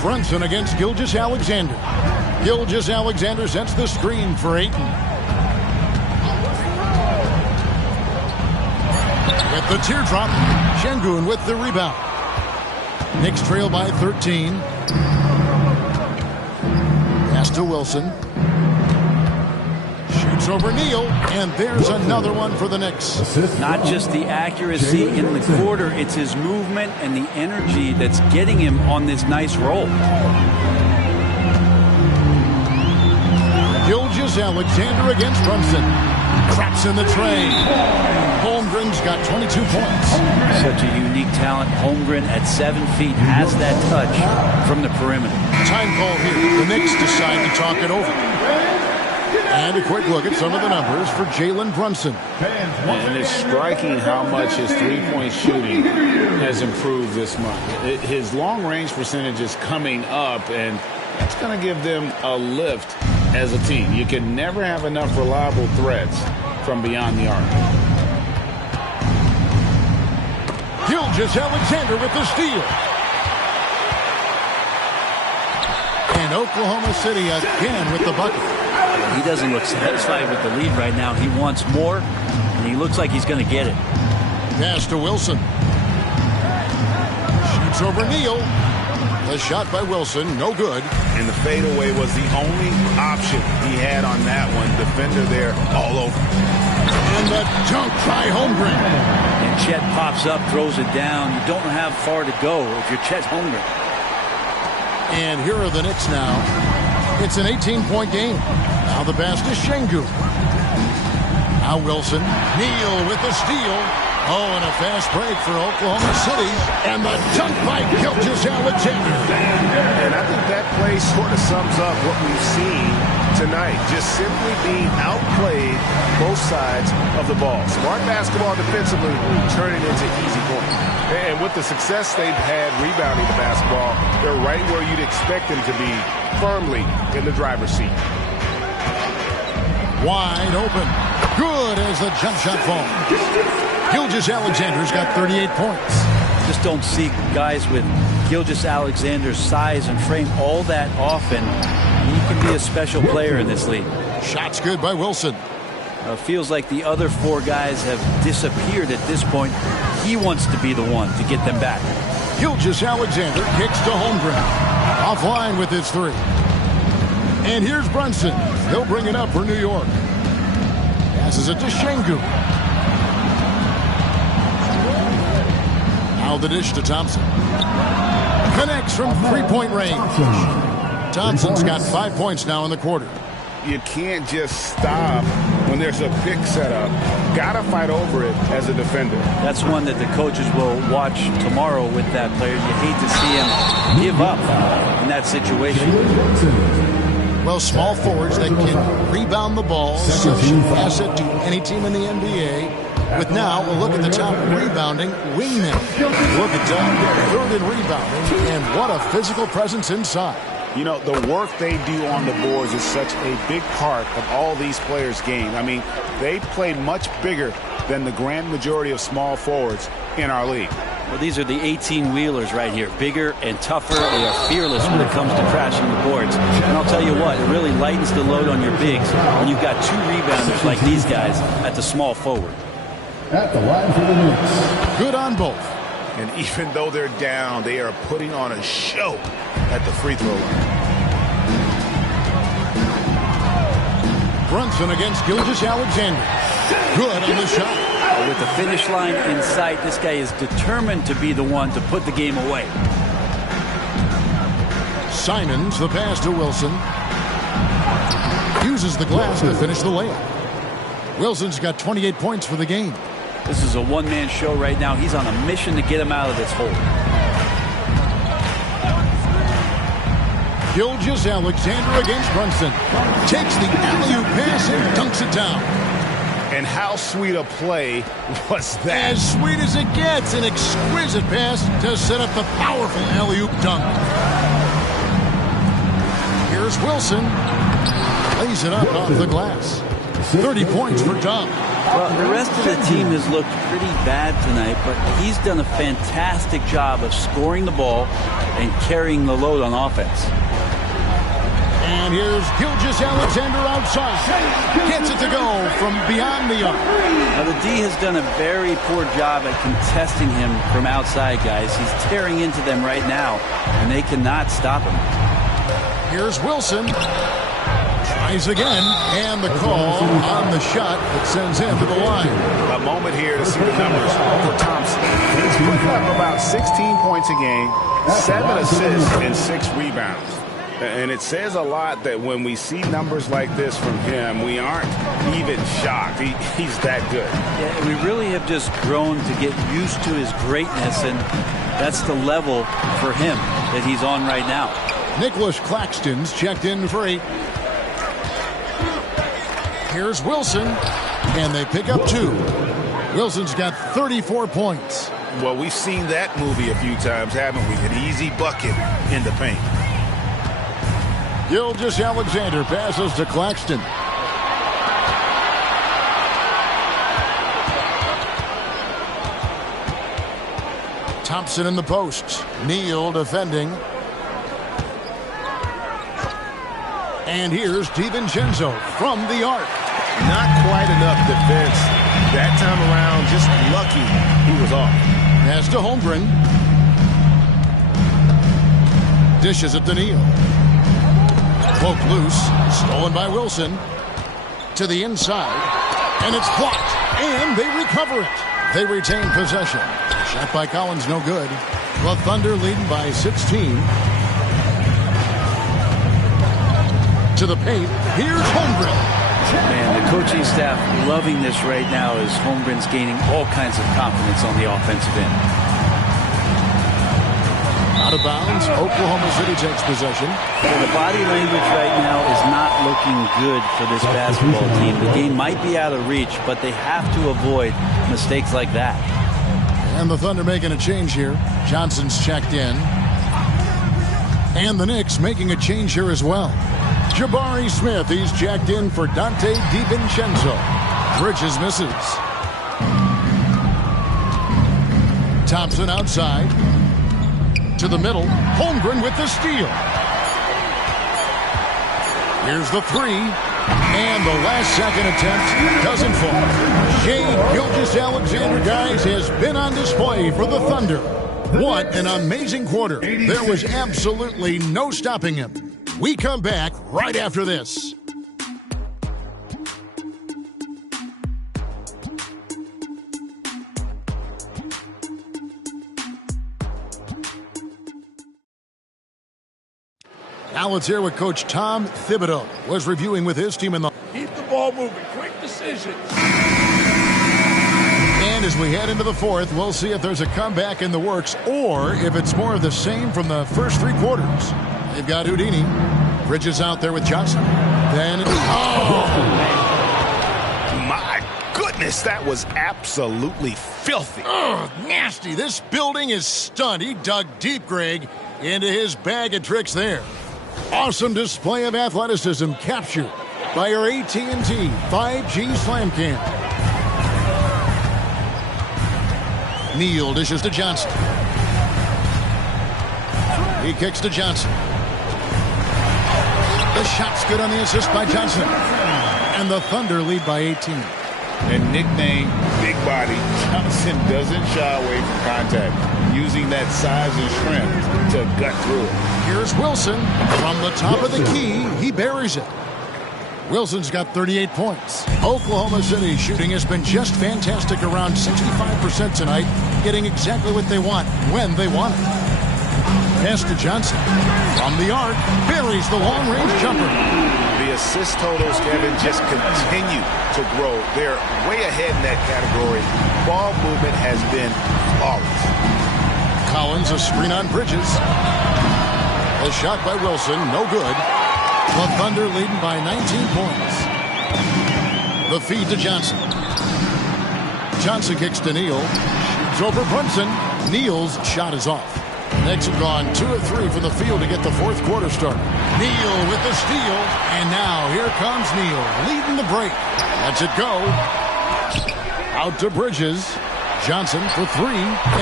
Brunson against Gilgeous-Alexander. Gilgeous-Alexander sets the screen for Ayton. With the teardrop, Şengün with the rebound. Knicks trail by 13. Pass to Wilson. Shoots over Neal, and there's another one for the Knicks. Not just the accuracy in the quarter, it's his movement and the energy that's getting him on this nice roll. Gilgeous-Alexander against Brunson. Traps in the tray. Holmgren's got 22 points. Such a unique talent. Holmgren at 7 feet has that touch from the perimeter. Time call here. The Knicks decide to talk it over. And a quick look at some of the numbers for Jalen Brunson. And it's striking how much his three-point shooting has improved this month. His long-range percentage is coming up, and that's going to give them a lift as a team. You can never have enough reliable threats from beyond the arc. Gilgeous-Alexander with the steal. And Oklahoma City again with the bucket. He doesn't look satisfied with the lead right now. He wants more, and he looks like he's going to get it. Pass to Wilson. Shoots over Neal. The shot by Wilson, no good. And the fadeaway was the only option he had on that one. Defender there all over. And the dunk by Holmgren. And Chet pops up, throws it down. You don't have far to go if you're Chet Holmgren. And here are the Knicks now. It's an 18-point game. Now the pass to Şengün. Now Wilson. Neal with the steal. Oh, and a fast break for Oklahoma City. And the dunk by Gilgeous-Alexander. And I think that play sort of sums up what we've seen tonight. Just simply being outplayed both sides of the ball. Smart basketball defensively, turning into easy points. And with the success they've had rebounding the basketball, they're right where you'd expect them to be, firmly in the driver's seat. Wide open. Good as the jump shot falls. Gilgeous-Alexander's got 38 points. Just don't see guys with Gilgeous-Alexander's size and frame all that often. He can be a special player in this league. Shot's good by Wilson. Feels like the other 4 guys have disappeared at this point. He wants to be the one to get them back. Gilgeous-Alexander kicks to Holmgren. Offline with his 3. And here's Brunson. He'll bring it up for New York. Passes it to Şengün. Now the dish to Thompson. Connects from 3-point range. Thompson's got 5 points now in the quarter. You can't just stop when there's a pick set up. Gotta fight over it as a defender. That's one that the coaches will watch tomorrow with that player. You hate to see him give up in that situation. Well, small forwards that can rebound the ball, such an asset to any team in the NBA. With now a look at the top rebounding wingmen. Look at that, 3rd in rebounding, and what a physical presence inside. You know, the work they do on the boards is such a big part of all these players' game. I mean, they play much bigger than the grand majority of small forwards in our league. Well, these are the 18-wheelers right here. Bigger and tougher. They are fearless when it comes to crashing the boards. And I'll tell you what, it really lightens the load on your bigs when you've got 2 rebounders like these guys at the small forward. At the line for the Knicks. Good on both. And even though they're down, they are putting on a show at the free throw line. Brunson against Gilgeous-Alexander. Good on the shot. With the finish line in sight, this guy is determined to be the one to put the game away. Simons, the pass to Wilson. Uses the glass to finish the layup. Wilson's got 28 points for the game. This is a one-man show right now. He's on a mission to get him out of this hole. Gilgeous-Alexander against Brunson. Takes the alley-oop pass and dunks it down. And how sweet a play was that? As sweet as it gets, an exquisite pass to set up the powerful alley-oop dunk. Here's Wilson. Lays it up off the glass. 30 points for Tom. Well, the rest of the team has looked pretty bad tonight, but he's done a fantastic job of scoring the ball and carrying the load on offense. And here's Gilgeous-Alexander outside. Gets it to go from beyond the arc. Now, the D has done a very poor job at contesting him from outside, guys. He's tearing into them right now, and they cannot stop him. Here's Wilson. Tries again, and the call on the shot that sends him to the line. A moment here to see the numbers for Thompson. He's putting up about 16 points a game, 7 assists, and 6 rebounds. And it says a lot that when we see numbers like this from him, we aren't even shocked. He's that good. Yeah, we really have just grown to get used to his greatness, and that's the level for him that he's on right now. Nicholas Claxton's checked in for 8. Here's Wilson, and they pick up 2. Wilson's got 34 points. Well, we've seen that movie a few times, haven't we? An easy bucket in the paint. Gilgeous-Alexander passes to Claxton. Thompson in the post. Neal defending. And here's DiVincenzo from the arc. Not quite enough defense that time around. Just lucky he was off. Pass to Holmgren. Dishes it to Neal. Poke loose. Stolen by Wilson. To the inside. And it's blocked. And they recover it. They retain possession. Shot by Collins, no good. The Thunder leading by 16. To the paint. Here's Holmgren. Man, the coaching staff loving this right now as Holmgren's gaining all kinds of confidence on the offensive end. Out of bounds. Oklahoma City takes possession. Yeah, the body language right now is not looking good for this basketball team. The game might be out of reach, but they have to avoid mistakes like that. And the Thunder making a change here. Johnson's checked in. And the Knicks making a change here as well. Jabari Smith, he's checked in for Dante DiVincenzo. Bridges misses. Thompson outside. To the middle. Holmgren with the steal. Here's the 3. And the last second attempt doesn't fall. Shai Gilgeous-Alexander, guys, has been on display for the Thunder. What an amazing quarter. There was absolutely no stopping him. We come back right after this. Now let's hear what Coach Tom Thibodeau was reviewing with his team in the... Keep the ball moving. Quick decisions. And as we head into the fourth, we'll see if there's a comeback in the works or if it's more of the same from the first 3 quarters. They've got Houdini. Bridges out there with Johnson. Then, My goodness, that was absolutely filthy. Oh, nasty. This building is stunned. He dug deep, Greg, into his bag of tricks there. Awesome display of athleticism captured by our AT&T 5G Slam Cam. Neal dishes to Johnson. He kicks to Johnson. The shot's good on the assist by Johnson. And the Thunder lead by 18. And nickname Big Body, Johnson doesn't shy away from contact, using that size and strength to gut through it. Here's Wilson. From the top of the key, he buries it. Wilson's got 38 points. Oklahoma City shooting has been just fantastic, around 65% tonight, getting exactly what they want, when they want it. Pass to Johnson. From the arc, buries the long-range jumper. The assist totals, Kevin, just continue to grow. They're way ahead in that category. Ball movement has been flawless. Collins, a screen on Bridges. A shot by Wilson, no good. The Thunder leading by 19 points. The feed to Johnson. Johnson kicks to Neal. Shoots over Brunson. Neal's shot is off. Knicks have gone 2 of 3 from the field to get the fourth quarter started. Neal with the steal. And now here comes Neal leading the break. Lets it go. Out to Bridges. Johnson for 3.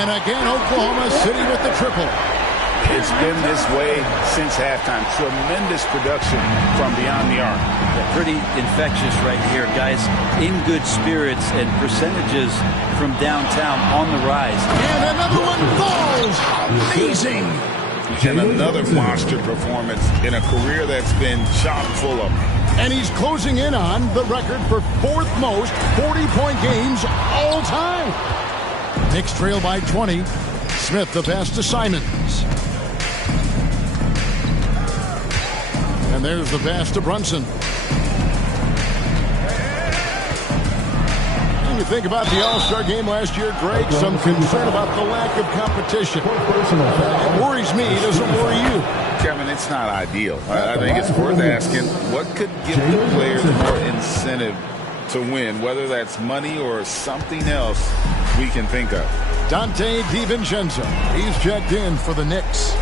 And again, Oklahoma City with the triple. It's been this way since halftime. Tremendous production from beyond the arc. Yeah, pretty infectious right here, guys. In good spirits and percentages from downtown on the rise. And another one falls. Amazing. And another monster performance in a career that's been chock full of them. And he's closing in on the record for 4th most 40-point games all time. Knicks trail by 20. Smith the pass to Simons. And there's the pass to Brunson. When you think about the All-Star game last year, Greg, some concern about the lack of competition. It worries me. Does it worry you? Kevin, it's not ideal. I think it's worth asking what could give the players more incentive to win, whether that's money or something else we can think of. Dante DiVincenzo. He's checked in for the Knicks.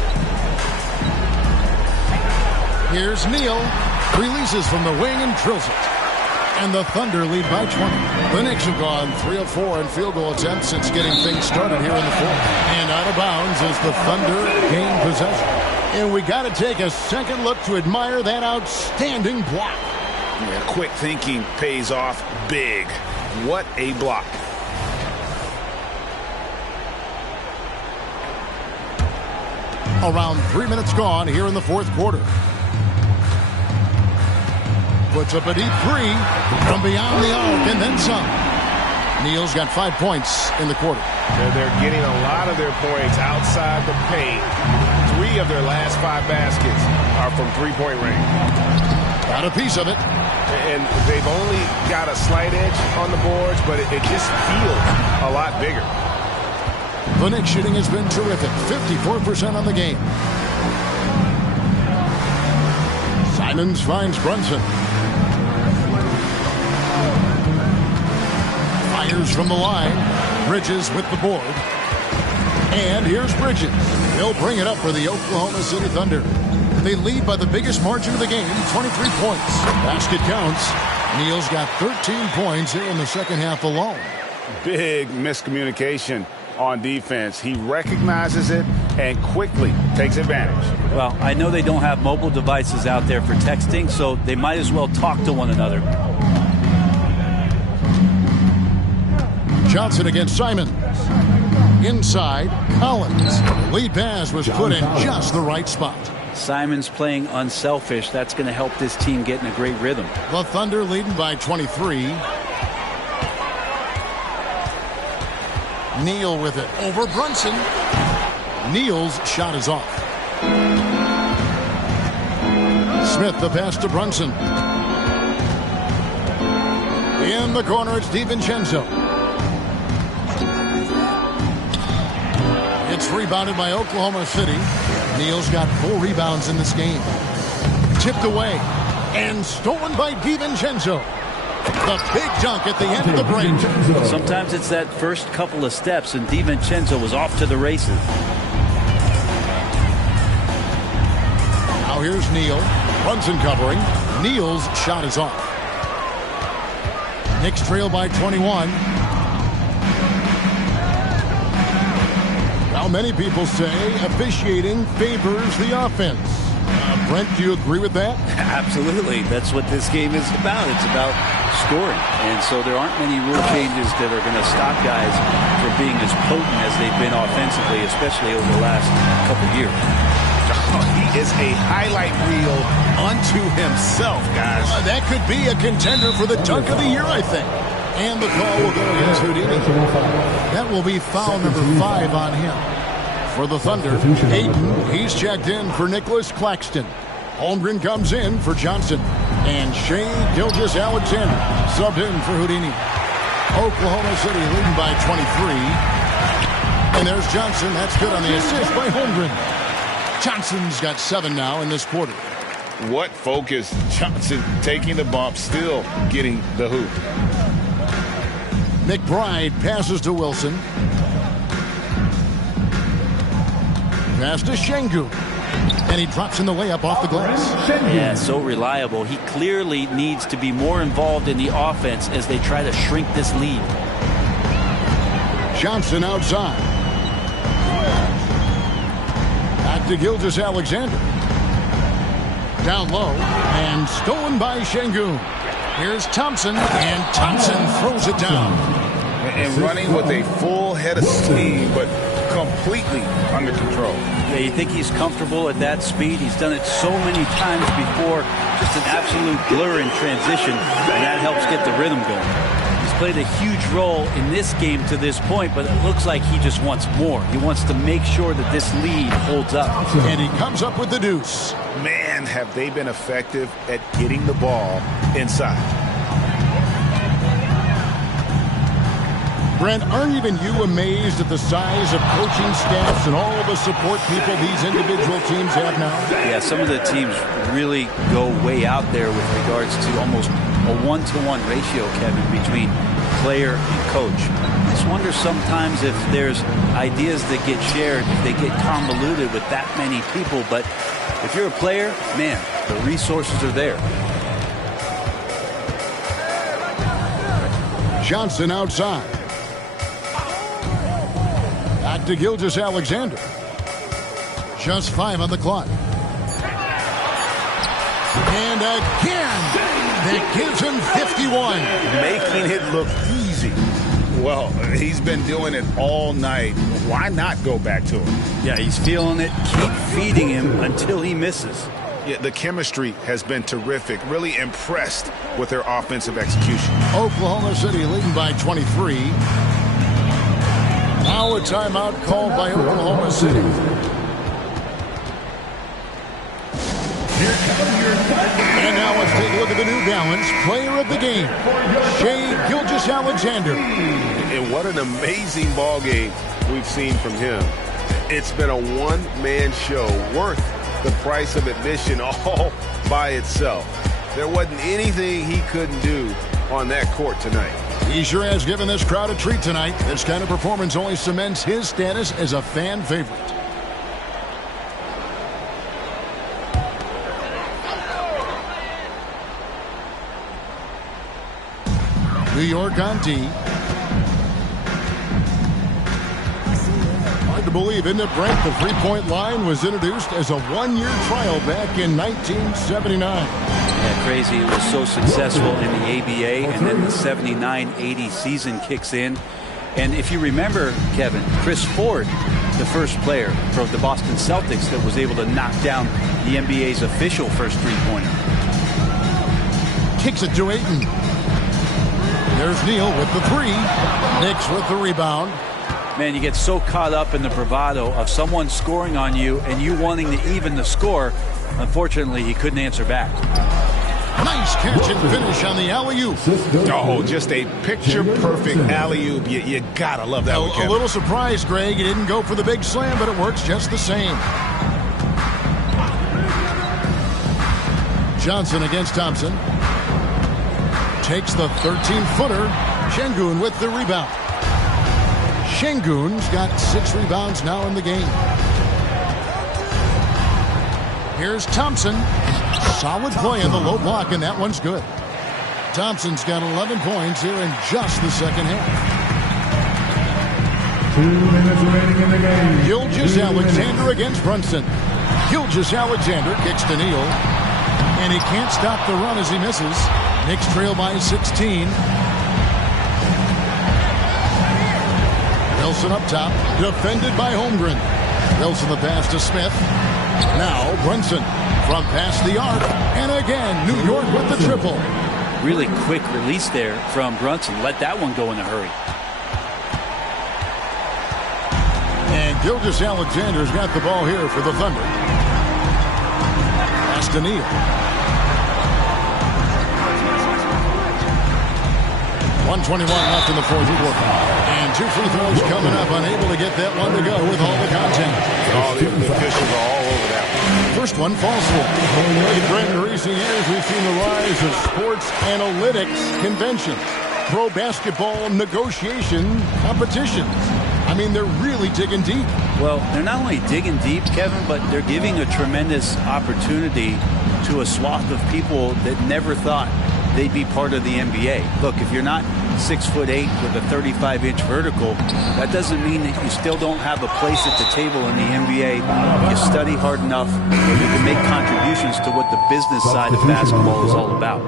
Here's Neal. Releases from the wing and drills it. And the Thunder lead by 20. The Knicks have gone 3 of 4 in field goal attempts since getting things started here in the fourth. And out of bounds as the Thunder gain possession. And we got to take a second look to admire that outstanding block. Yeah, quick thinking pays off big. What a block. Around 3 minutes gone here in the fourth quarter. Puts up a deep 3 from beyond the arc and then some. Neal's got 5 points in the quarter. They're getting a lot of their points outside the paint. 3 of their last 5 baskets are from three-point range. Got a piece of it. And they've only got a slight edge on the boards, but it just feels a lot bigger. The Knicks shooting has been terrific. 54% on the game. Simons finds Brunson. Fires from the line. Bridges with the board. And here's Bridges. He'll bring it up for the Oklahoma City Thunder. They lead by the biggest margin of the game, 23 points. Basket counts. Neal's got 13 points here in the second half alone. Big miscommunication on defense. He recognizes it and quickly takes advantage. Well, I know they don't have mobile devices out there for texting, so they might as well talk to one another. Johnson against Simons. Inside, Collins. Lead pass was put in just the right spot. Simons playing unselfish. That's going to help this team get in a great rhythm. The Thunder leading by 23. Neal with it over Brunson. Neal's shot is off. Smith the pass to Brunson. In the corner, it's DiVincenzo. It's rebounded by Oklahoma City. Neal's got 4 rebounds in this game. Tipped away and stolen by DiVincenzo. The big dunk at the end of the break. Sometimes it's that first couple of steps, and DiVincenzo was off to the races. Now here's Neal. Brunson covering. Neal's shot is off. Knicks trail by 21. Now many people say officiating favors the offense. Brent, do you agree with that? Absolutely. That's what this game is about. It's about scoring. And so there aren't many rule changes that are going to stop guys from being as potent as they've been offensively, especially over the last couple of years. Oh, he is a highlight reel unto himself, guys. That could be a contender for the dunk of the year, I think. And the call will go against Houdini. That will be foul number 5 on him. For the Thunder, Aiden, he's checked in for Nicholas Claxton. Holmgren comes in for Johnson. And Shea Gilgeous-Alexander subbed in for Houdini. Oklahoma City leading by 23. And there's Johnson. That's good on the assist by Holmgren. Johnson's got 7 now in this quarter. What focus. Johnson taking the bump, still getting the hoop. McBride passes to Wilson. Pass to Şengün. And he drops in the layup off the glass. Yeah, so reliable. He clearly needs to be more involved in the offense as they try to shrink this lead. Johnson outside. Back to Gilgeous-Alexander. Down low and stolen by Şengün. Here's Thompson, and Thompson throws it down. And running with a full head of steam, but completely under control. Yeah, you think he's comfortable at that speed? He's done it so many times before. Just an absolute blur in transition, and that helps get the rhythm going. He's played a huge role in this game to this point, but it looks like he just wants more. He wants to make sure that this lead holds up. And he comes up with the deuce. Man, have they been effective at getting the ball inside. Brent, aren't even you amazed at the size of coaching staffs and all the support people these individual teams have now? Yeah, some of the teams really go way out there with regards to almost a one-to-one ratio, Kevin, between player and coach. I just wonder sometimes if there's ideas that get shared, if they get convoluted with that many people. But if you're a player, man, the resources are there. Johnson outside. Back to Gilgeous-Alexander. Just 5 on the clock. And again, that gives him 51. Making it look easy. Well, he's been doing it all night. Why not go back to him? Yeah, he's feeling it. Keep feeding him until he misses. Yeah, the chemistry has been terrific. Really impressed with their offensive execution. Oklahoma City leading by 23. Now a timeout called by Oklahoma City. And now let's take a look at the New Balance player of the game, Shai Gilgeous-Alexander. And what an amazing ball game we've seen from him. It's been a one-man show worth the price of admission all by itself. There wasn't anything he couldn't do on that court tonight. He sure has given this crowd a treat tonight. This kind of performance only cements his status as a fan favorite. New York on D. Hard to believe, isn't it, Brent? The three-point line was introduced as a one-year trial back in 1979. Yeah, crazy. It was so successful in the ABA, and then the 79-80 season kicks in. And if you remember, Kevin, Chris Ford, the first player from the Boston Celtics that was able to knock down the NBA's official first three-pointer. Kicks it to Ayton. There's Neal with the three. Knicks with the rebound. Man, you get so caught up in the bravado of someone scoring on you and you wanting to even the score. Unfortunately, he couldn't answer back. Nice catch and finish on the alley-oop. Oh, just a picture-perfect alley-oop. You gotta love that one, Kevin. A little surprised, Greg. He didn't go for the big slam, but it works just the same. Johnson against Thompson. Takes the 13-footer. Şengün with the rebound. Şengün's got 6 rebounds now in the game. Here's Thompson. Solid play in the low block, and that one's good. Thompson's got 11 points here in just the second half. 2 minutes remaining in the game. Gilgeous-Alexander against Brunson. Gilgeous-Alexander kicks to Neal. And he can't stop the run as he misses. Knicks trail by 16. Wilson up top, defended by Holmgren. Wilson the pass to Smith. Now Brunson from past the arc. And again, New York with the triple. Really quick release there from Brunson. Let that one go in a hurry. And Gilgeous-Alexander's got the ball here for the Thunder. Pass to Neal. 1:21 left in the fourth quarter. And 2 free throws coming up. Unable to get that one to go with all the contact. All the officials are all over that one. First one falls for. In recent years, we've seen the rise of sports analytics conventions. pro basketball negotiation competitions. I mean, they're really digging deep. Well, they're not only digging deep, Kevin, but they're giving a tremendous opportunity to a swath of people that never thought they'd be part of the NBA. Look, if you're not 6'8" with a 35-inch vertical, that doesn't mean that you still don't have a place at the table in the NBA. You study hard enough, and you can make contributions to what the business side of basketball is all about.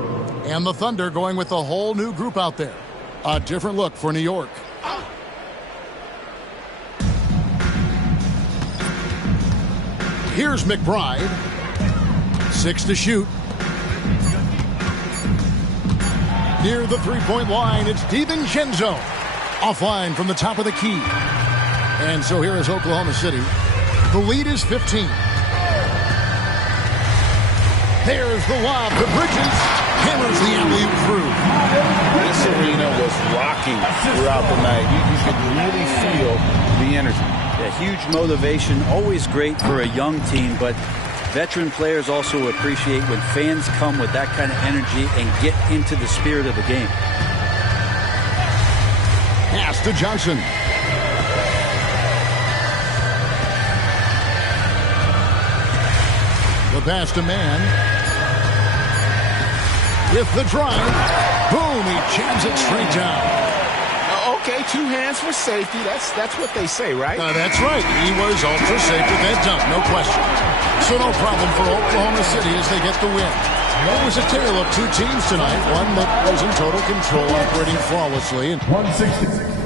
And the Thunder going with a whole new group out there. A different look for New York. Here's McBride. 6 to shoot. Near the three-point line, it's DiVincenzo. Offline from the top of the key. And so here is Oklahoma City. The lead is 15. There's the lob to Bridges. Hammers the alley-oop through. This arena was rocking throughout the night. You could really feel the energy. A huge motivation, always great for a young team, but veteran players also appreciate when fans come with that kind of energy and get into the spirit of the game. Pass to Johnson. The pass to Mann. With the drive. Boom, he jams it straight down. Okay, 2 hands for safety. That's what they say, right? That's right. He was ultra safe with that dunk, no question. So no problem for Oklahoma City as they get the win. It was a tale of 2 teams tonight. One that was in total control, operating flawlessly. 160.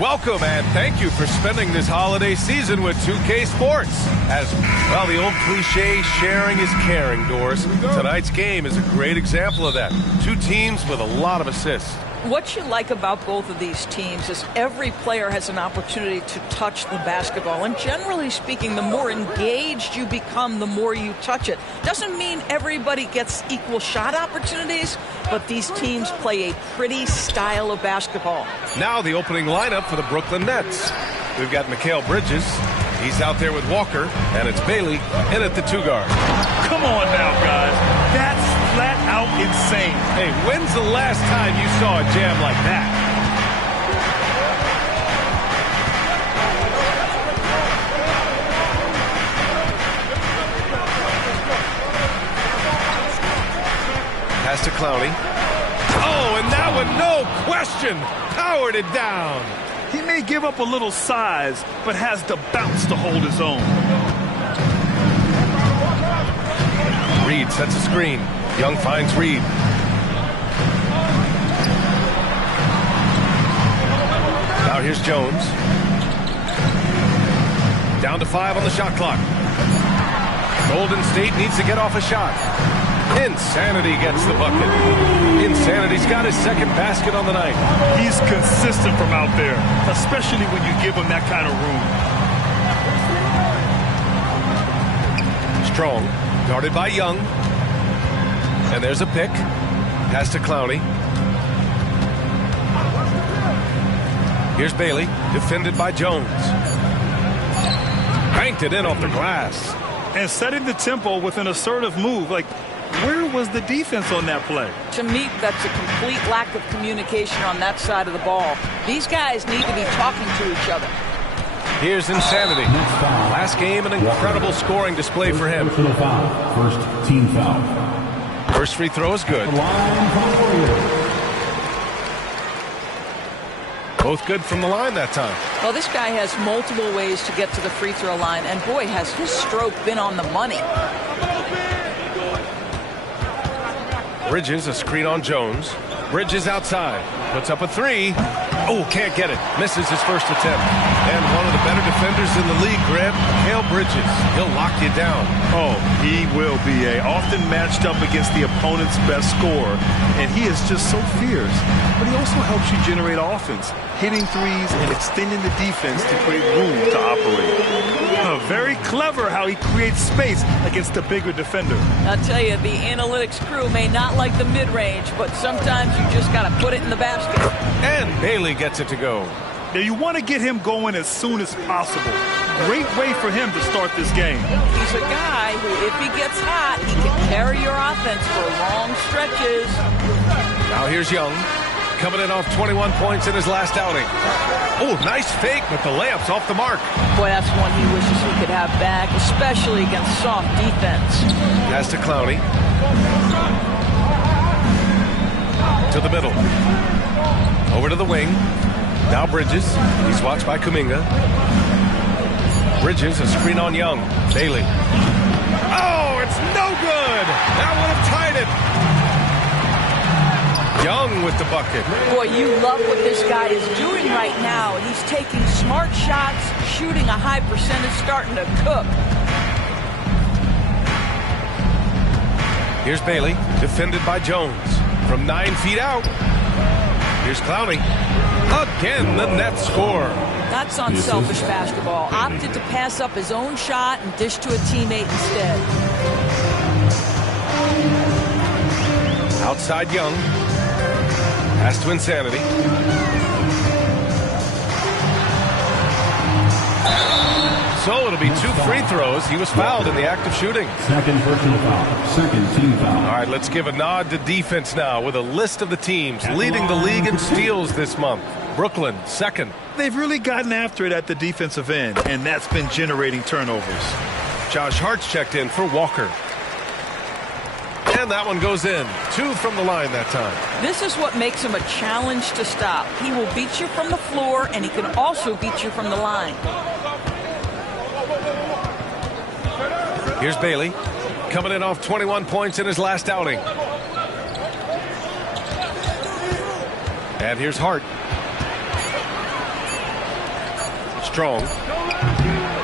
Welcome and thank you for spending this holiday season with 2K Sports. As well, the old cliche, sharing is caring, Doris. Tonight's game is a great example of that. Two teams with a lot of assists. What you like about both of these teams is every player has an opportunity to touch the basketball. And generally speaking, the more engaged you become, the more you touch it. Doesn't mean everybody gets equal shot opportunities, but these teams play a pretty style of basketball. Now the opening lineup for the Brooklyn Nets. We've got Mikal Bridges. He's out there with Walker, and it's Bailey in at the 2-guard. Come on now, guys. That's flat out insane. Hey, when's the last time you saw a jam like that? Pass to Clowney. Oh, and that one, no question, powered it down. He may give up a little size, but has the bounce to hold his own. Reed sets a screen. Young finds Reed. Now here's Jones. Down to 5 on the shot clock. Golden State needs to get off a shot. Insanity gets the bucket. Insanity's got his second basket on the night. He's consistent from out there, especially when you give him that kind of room. Strong, guarded by Young. And there's a pick. Pass to Clowney. Here's Bailey, defended by Jones. Banked it in off the glass. And setting the tempo with an assertive move. Like, where was the defense on that play? To me, that's a complete lack of communication on that side of the ball. These guys need to be talking to each other. Here's Insanity. Last game, an incredible scoring display for him. First team foul. First free throw is good. Both good from the line that time. Well, this guy has multiple ways to get to the free throw line, and boy, has his stroke been on the money. Bridges, a screen on Jones. Bridges outside. Puts up a three. Oh, can't get it. Misses his first attempt. And one of the better defenders in the league, Grant, Mikal Bridges. He'll lock you down. Oh, he will be often matched up against the opponent's best scorer. And he is just so fierce. But he also helps you generate offense, hitting threes and extending the defense to create room to operate. Very clever how he creates space against the bigger defender. I'll tell you, the analytics crew may not like the mid-range, but sometimes you just got to put it in the basket. And Bailey gets it to go. Now, you want to get him going as soon as possible. Great way for him to start this game. He's a guy who, if he gets hot, he can carry your offense for long stretches. Now here's Young, coming in off 21 points in his last outing. Oh, nice fake, but the layup's off the mark. Boy, that's one he wishes he could have back, especially against soft defense. Pass to Clowney. To the middle. Over to the wing. Now Bridges. He's watched by Kuminga. Bridges, a screen on Young. Bailey. Oh, it's no good. That would have tied it. Young with the bucket. Boy, you love what this guy is doing right now. He's taking smart shots, shooting a high percentage, starting to cook. Here's Bailey, defended by Jones. From 9 feet out. Here's Clowney. Again, the net score. That's unselfish basketball. Opted to pass up his own shot and dish to a teammate instead. Outside Young. Pass to Insanity. So it'll be 2 free throws. He was fouled in the act of shooting. Second personal foul. Second team foul. All right, let's give a nod to defense now with a list of the teams leading the league in steals this month. Brooklyn, second. They've really gotten after it at the defensive end, and that's been generating turnovers. Josh Hart's checked in for Walker. And that one goes in. 2 from the line that time. This is what makes him a challenge to stop. He will beat you from the floor, and he can also beat you from the line. Here's Bailey, coming in off 21 points in his last outing. And here's Hart. Strong.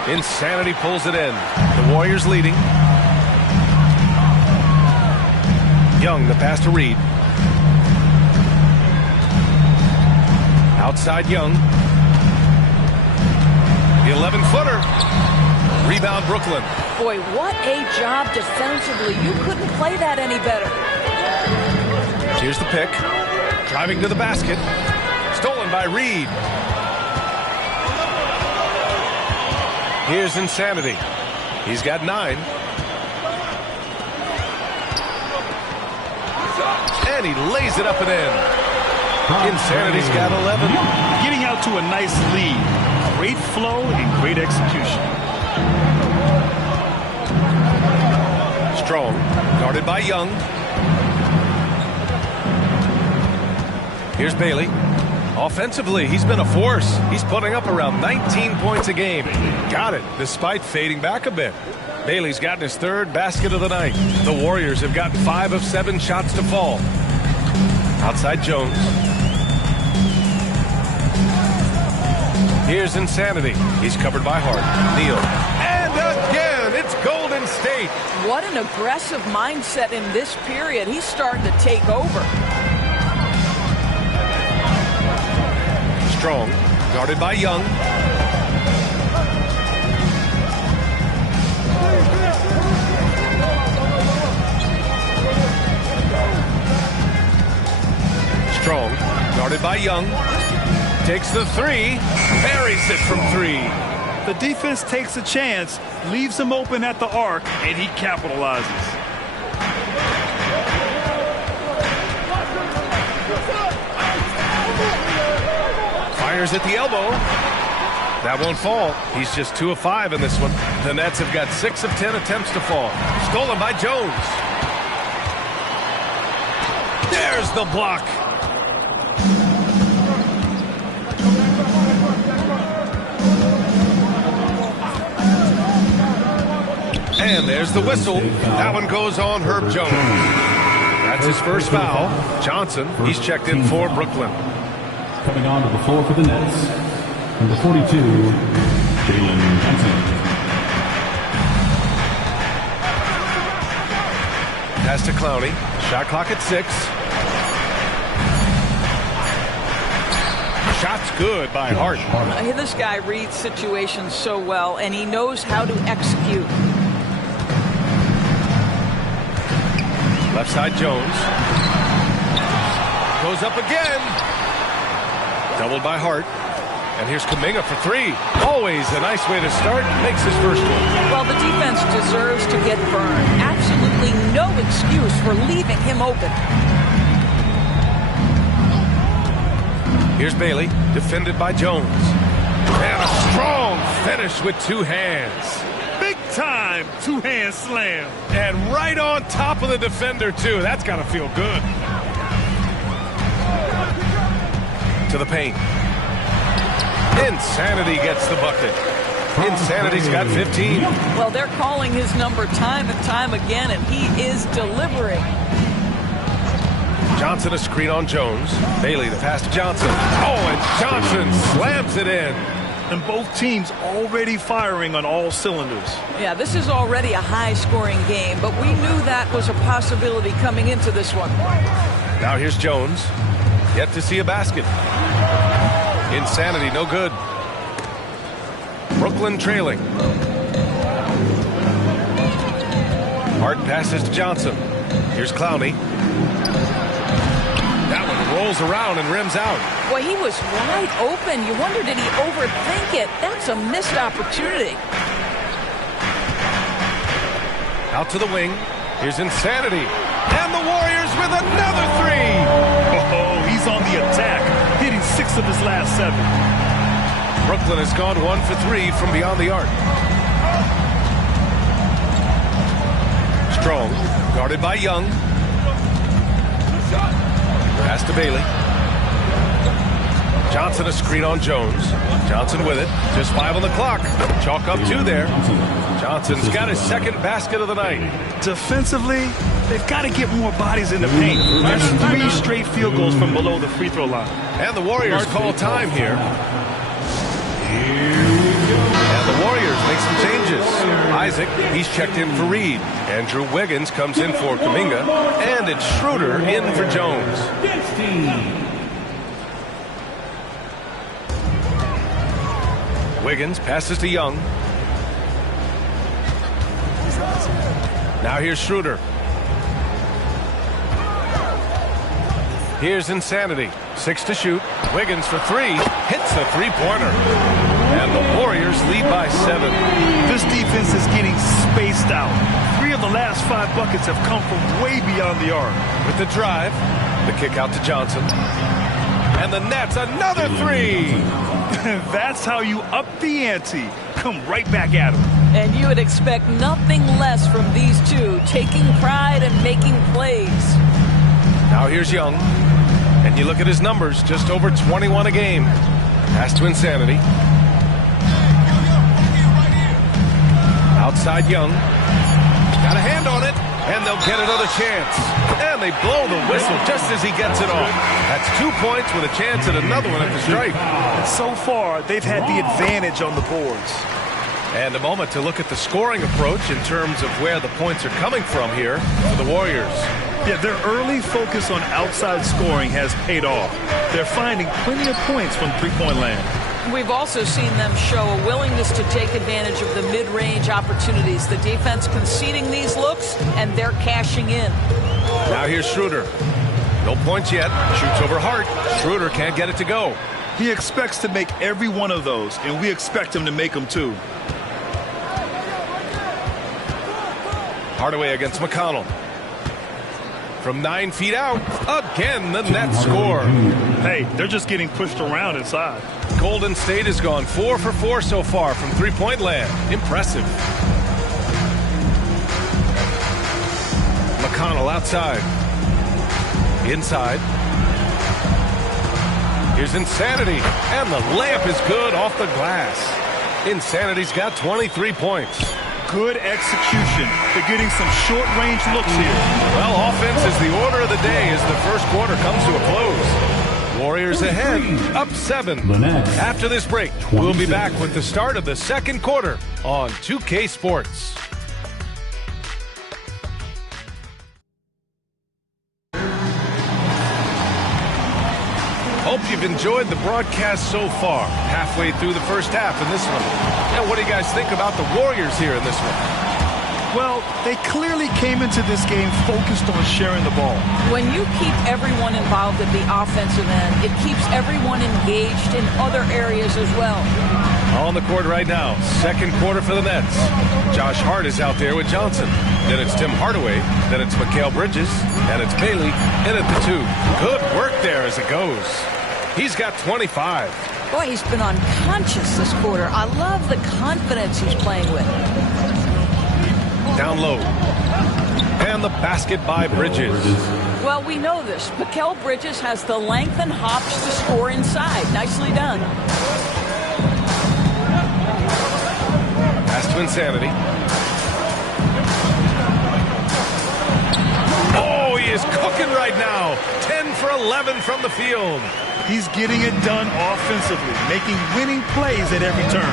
Insanity pulls it in. The Warriors leading. Young, the pass to Reed. Outside Young. The 11-footer. Rebound Brooklyn. Boy, what a job defensively. You couldn't play that any better. Here's the pick. Driving to the basket. Stolen by Reed. Here's Insanity. He's got 9. And he lays it up and in. Insanity's got 11. Getting out to a nice lead. Great flow and great execution. Strong, guarded by Young. Here's Bailey. Offensively, he's been a force. He's putting up around 19 points a game. Got it, despite fading back a bit. Bailey's gotten his third basket of the night. The Warriors have gotten 5 of 7 shots to fall. Outside Jones. Here's Insanity. He's covered by Hart. Neal. And again, it's Golden State. What an aggressive mindset in this period. He's starting to take over. Strong. Guarded by Young. Strong. Guarded by Young. Takes the three, buries it from 3. The defense takes a chance, leaves him open at the arc, and he capitalizes. Fires at the elbow. That won't fall. He's just 2 of 5 in this one. The Nets have got 6 of 10 attempts to fall. Stolen by Jones. There's the block. And there's the whistle. That one goes on Herb Jones. That's his first foul. Johnson, he's checked in for Brooklyn. Coming onto the floor for the Nets, number 42, Jalen Johnson. Pass to Clowney. Shot clock at 6. Shot's good by Hart. This guy reads situations so well, and he knows how to execute. Left side Jones. Goes up again. Doubled by Hart. And here's Kuminga for 3. Always a nice way to start. Makes his first one. Well, the defense deserves to get burned. Absolutely no excuse for leaving him open. Here's Bailey, defended by Jones. And a strong finish with 2 hands. Big time 2-hand slam. And right on top of the defender, too. That's got to feel good. To the paint. Insanity gets the bucket. Insanity's got 15. Well, they're calling his number time and time again, and he is delivering. Johnson a screen on Jones. Bailey the pass to Johnson. Oh, and Johnson slams it in. And both teams already firing on all cylinders. Yeah, this is already a high-scoring game, but we knew that was a possibility coming into this one. Now here's Jones. Yet to see a basket. Insanity, no good. Brooklyn trailing. Hart passes to Johnson. Here's Clowney. That one rolls around and rims out. Boy, he was wide open. You wonder, did he overthink it? That's a missed opportunity. Out to the wing. Here's Insanity. And the Warriors with another 3. Oh, he's on the attack, hitting 6 of his last 7. Brooklyn has gone 1 for 3 from beyond the arc. Strong, guarded by Young. Pass to Bailey. Johnson a screen on Jones. Johnson with it. Just 5 on the clock. Chalk up 2 there. Johnson's got his second basket of the night. Defensively, they've got to get more bodies in the paint. That's 3 straight field goals from below the free throw line. And the Warriors call time here. And the Warriors make some changes. Isaac, he's checked in for Reed. Andrew Wiggins comes in for Kuminga. And it's Schroeder in for Jones. Wiggins passes to Young. Now here's Schroeder. Here's Insanity. 6 to shoot. Wiggins for 3. Hits the 3-pointer. And the Warriors lead by 7. This defense is getting spaced out. 3 of the last 5 buckets have come from way beyond the arc. With the drive, the kick out to Johnson. And the Nets, another 3. That's how you up the ante. Come right back at him. And you would expect nothing less from these two, taking pride and making plays. Now here's Young. And you look at his numbers, just over 21 a game. Pass to Insanity. Outside Young. Got a hand on it, and they'll get another chance. And they blow the whistle just as he gets it off. That's 2 points with a chance at another one at the stripe. And so far, they've had the advantage on the boards. And a moment to look at the scoring approach in terms of where the points are coming from here for the Warriors. Yeah, their early focus on outside scoring has paid off. They're finding plenty of points from three-point land. We've also seen them show a willingness to take advantage of the mid-range opportunities. The defense conceding these looks, and they're cashing in. Now here's Schroeder. No points yet. Shoots over Hart. Schroeder can't get it to go. He expects to make every one of those, and we expect him to make them too. Hardaway against McConnell. From 9 feet out, again the Nets score. Hey, they're just getting pushed around inside. Golden State has gone 4 for 4 so far from three-point land. Impressive. McConnell outside. Inside. Here's Insanity, and the layup is good off the glass. Insanity's got 23 points. Good execution. They're getting some short-range looks here. Well, offense is the order of the day as the first quarter comes to a close. Warriors ahead, up 7. After this break, we'll be back with the start of the second quarter on 2K Sports. Hope you've enjoyed the broadcast so far. Halfway through the first half in this one. Now, what do you guys think about the Warriors here in this one? Well, they clearly came into this game focused on sharing the ball. When you keep everyone involved at the offensive end, it keeps everyone engaged in other areas as well. On the court right now, second quarter for the Nets. Josh Hart is out there with Johnson. Then it's Tim Hardaway. Then it's Mikal Bridges. And it's Bailey in at the 2. Good work there as it goes. He's got 25. Boy, he's been unconscious this quarter. I love the confidence he's playing with. Down low. And the basket by Bridges. Well, we know this. Mikal Bridges has the length and hops to score inside. Nicely done. Pass to Insanity. Oh, he is cooking right now. 10 for 11 from the field. He's getting it done offensively, making winning plays at every turn.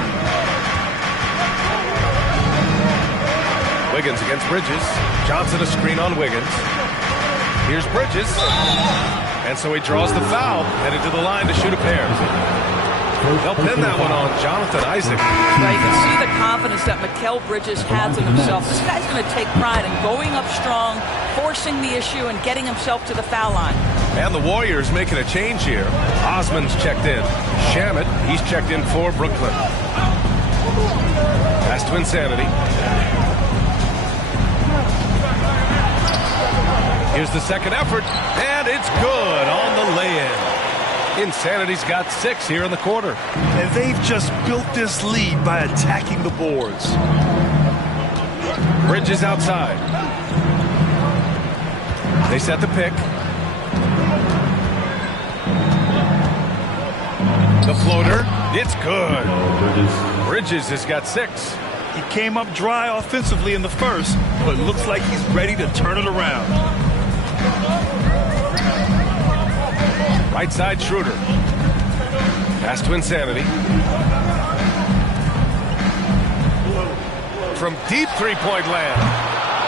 Wiggins against Bridges. Johnson a screen on Wiggins. Here's Bridges. And so he draws the foul, headed to the line to shoot a pair. They'll pin that one on Jonathan Isaac. Now you can see the confidence that Mikal Bridges has in himself. This guy's going to take pride in going up strong, forcing the issue, and getting himself to the foul line. And the Warriors making a change here. Osman's checked in. Shamet, he's checked in for Brooklyn. Pass to Insanity. Here's the second effort, and it's good on the lay-in. Insanity's got 6 here in the quarter. And they've just built this lead by attacking the boards. Bridges outside. They set the pick. The floater, it's good. Bridges has got 6. He came up dry offensively in the first, but looks like he's ready to turn it around. Right side, Schroeder. Pass to Insanity. From deep three-point land.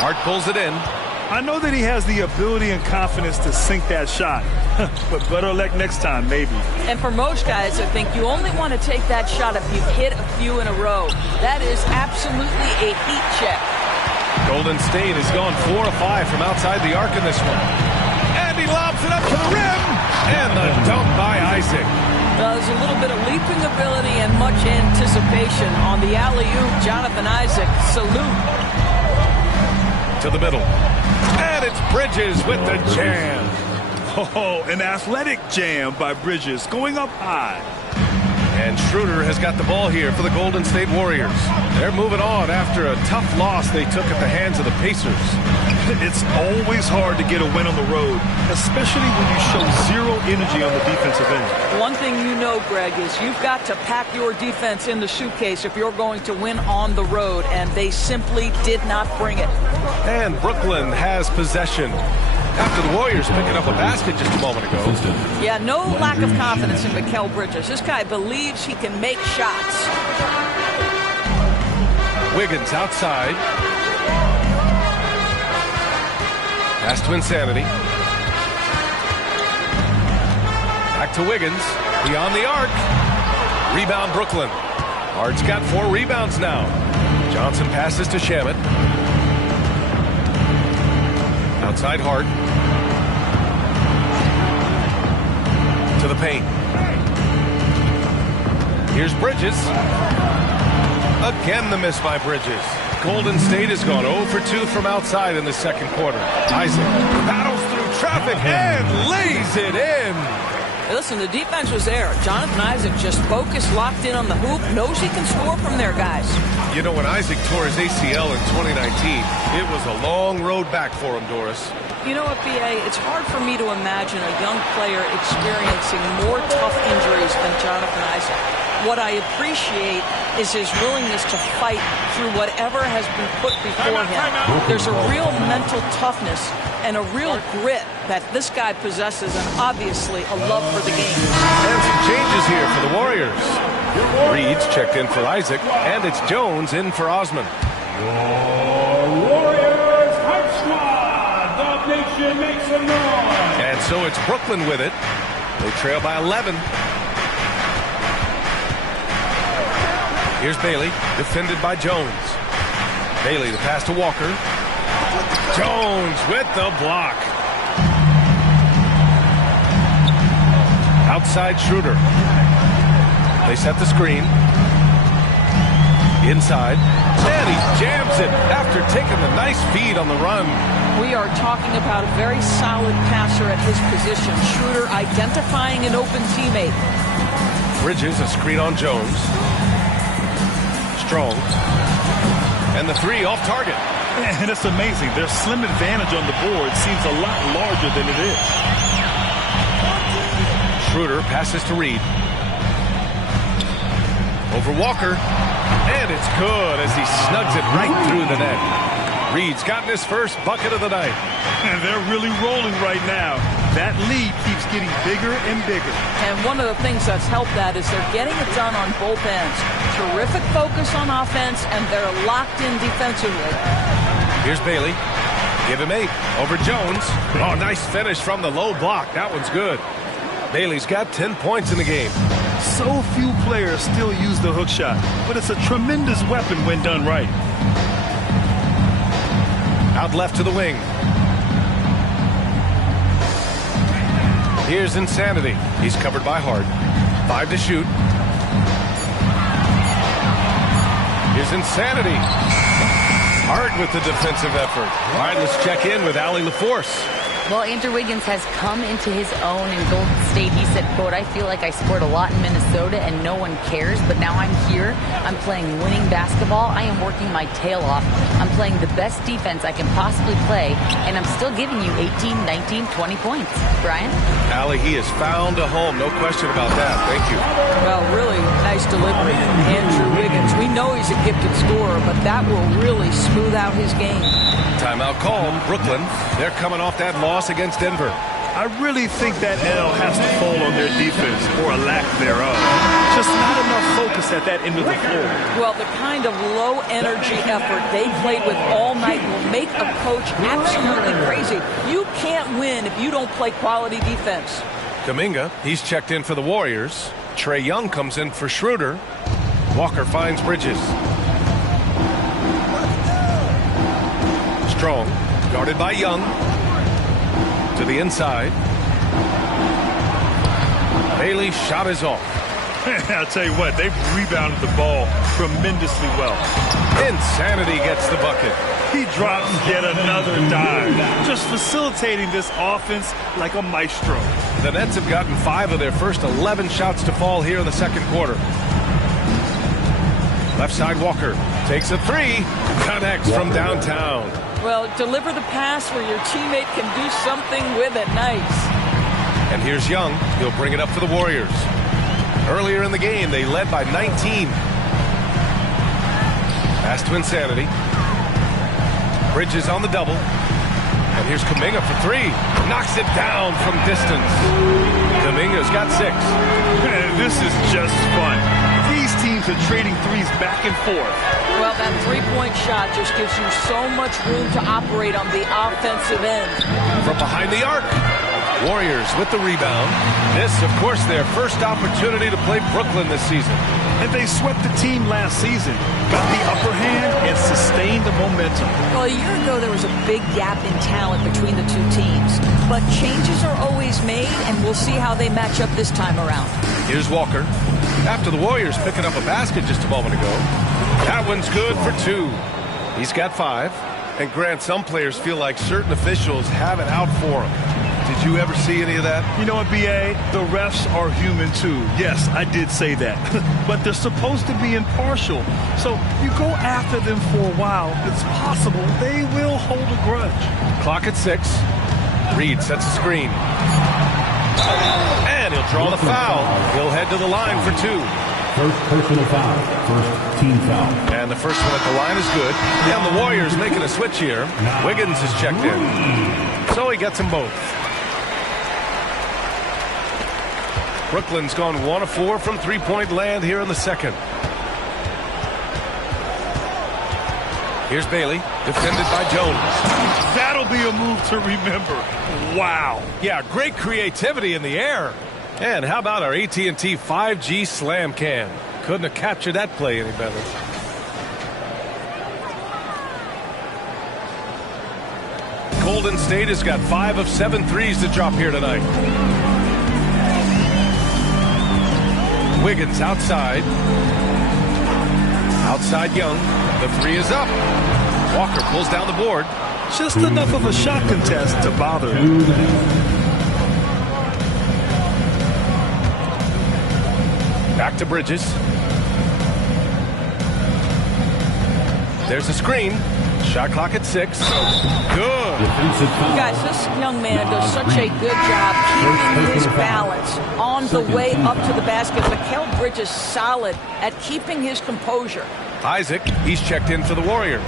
Hart pulls it in. I know that he has the ability and confidence to sink that shot, but better luck next time, maybe. And for most guys, I think you only want to take that shot if you've hit a few in a row. That is absolutely a heat check. Golden State has gone 4 of 5 from outside the arc in this one. And he lobs it up to the rim. And the dunk by Isaac. There's a little bit of leaping ability and much anticipation on the alley-oop. Jonathan Isaac, salute. To the middle. And it's Bridges with the jam. Oh, an athletic jam by Bridges, going up high. And Schroeder has got the ball here for the Golden State Warriors. They're moving on after a tough loss they took at the hands of the Pacers. It's always hard to get a win on the road, especially when you show zero energy on the defensive end. One thing you know, Greg, is you've got to pack your defense in the suitcase if you're going to win on the road, and they simply did not bring it. And Brooklyn has possession after the Warriors picking up a basket just a moment ago. Yeah, no lack of confidence in Mikal Bridges. This guy believes he can make shots. Wiggins outside. Pass to Insanity. Back to Wiggins. Beyond the arc. Rebound Brooklyn. Hart's got 4 rebounds now. Johnson passes to Shamet. Outside Hart. To the paint. Here's Bridges. Again the miss by Bridges. Golden State has gone 0 for 2 from outside in the second quarter. Isaac battles through traffic and lays it in. Listen, the defense was there. Jonathan Isaac just focused, locked in on the hoop, knows he can score from there, guys. You know, when Isaac tore his ACL in 2019, it was a long road back for him, Doris. You know what, B.A., it's hard for me to imagine a young player experiencing more tough injuries than Jonathan Isaac. What I appreciate is his willingness to fight through whatever has been put before him. There's a real mental toughness and a real grit that this guy possesses, and obviously a love for the game. And some changes here for the Warriors. Reed's checked in for Isaac, and it's Jones in for Osman. Warriors Hype Squad, the nation makes a noise. And so it's Brooklyn with it. They trail by 11. Here's Bailey, defended by Jones. Bailey, the pass to Walker. Jones with the block. Outside Schroeder. They set the screen. Inside. And he jams it after taking the nice feed on the run. We are talking about a very solid passer at his position. Schroeder identifying an open teammate. Bridges, a screen on Jones. Strong. And the 3 off target. And it's amazing. Their slim advantage on the board seems a lot larger than it is. Schroeder passes to Reed. Over Walker. And it's good as he snugs it right through the net. Reed's gotten his first bucket of the night. And they're really rolling right now. That lead keeps getting bigger and bigger. And one of the things that's helped that is they're getting it done on both ends. Terrific focus on offense, and they're locked in defensively. Here's Bailey. Give him 8. Over Jones. Oh, nice finish from the low block. That one's good. Bailey's got 10 points in the game. So few players still use the hook shot, but it's a tremendous weapon when done right. Out left to the wing. Here's Insanity. He's covered by Hart. 5 to shoot. Here's Insanity. Hart with the defensive effort. All right, let's check in with Allie LaForce. Well, Andrew Wiggins has come into his own in Golden State. He said, quote, I feel like I scored a lot in Minnesota and no one cares, but now I'm here. I'm playing winning basketball. I am working my tail off. I'm playing the best defense I can possibly play, and I'm still giving you 18, 19, 20 points. Brian? Allie, he has found a home. No question about that. Thank you. Well, really nice delivery, Andrew Wiggins. We know he's a gifted scorer, but that will really smooth out his game. Timeout called. Brooklyn, they're coming off that loss against Denver. I really think that L has to fall on their defense, or a lack thereof. Just not enough focus at that end of the floor. Well, the kind of low-energy effort they played with all night will make a coach absolutely crazy. You can't win if you don't play quality defense. Kuminga, he's checked in for the Warriors. Trae Young comes in for Schroeder. Walker finds Bridges. Strong, guarded by Young. To the inside. Bailey's shot is off. I'll tell you what, they've rebounded the ball tremendously well. Insanity gets the bucket. He drops yet another dime, just facilitating this offense like a maestro. The Nets have gotten 5 of their first 11 shots to fall here in the second quarter. Left side Walker takes a 3, connects from downtown. Well, deliver the pass where your teammate can do something with it. Nice. And here's Young. He'll bring it up for the Warriors. Earlier in the game, they led by 19. Pass to Insanity. Bridges on the double. And here's Kuminga for 3. Knocks it down from distance. Kuminga's got 6. Man, this is just fun. These teams are trading threes back and forth. Well, that three-point shot just gives you so much room to operate on the offensive end. From behind the arc. Warriors with the rebound. This, of course, their first opportunity to play Brooklyn this season. And they swept the team last season, got the upper hand, and sustained the momentum. Well, a year ago, there was a big gap in talent between the two teams. But changes are always made, and we'll see how they match up this time around. Here's Walker. After the Warriors picking up a basket just a moment ago. That one's good for 2. He's got 5. And Grant, some players feel like certain officials have it out for them. Did you ever see any of that? You know what, B.A.? The refs are human, too. Yes, I did say that. But they're supposed to be impartial. So you go after them for a while, it's possible they will hold a grudge. Clock at 6. Reed sets a screen. And he'll draw the foul. He'll head to the line for 2. First personal foul. First team foul. And the first one at the line is good. And the Warriors making a switch here. Wiggins is checked in. So he gets them both. Brooklyn's gone 1 of 4 from three-point land here in the second. Here's Bailey, defended by Jones. That'll be a move to remember. Wow. Yeah, great creativity in the air. And how about our AT&T 5G slam cam? Couldn't have captured that play any better. Golden State has got 5 of 7 threes to drop here tonight. Wiggins outside. Outside Young. The 3 is up. Walker pulls down the board. Just enough of a shot contest to bother him. Back to Bridges. There's a screen. Shot clock at 6. Good. Guys, this young man does such a good job keeping his balance on the way up to the basket. Mikal Bridges solid at keeping his composure. Isaac, he's checked in for the Warriors.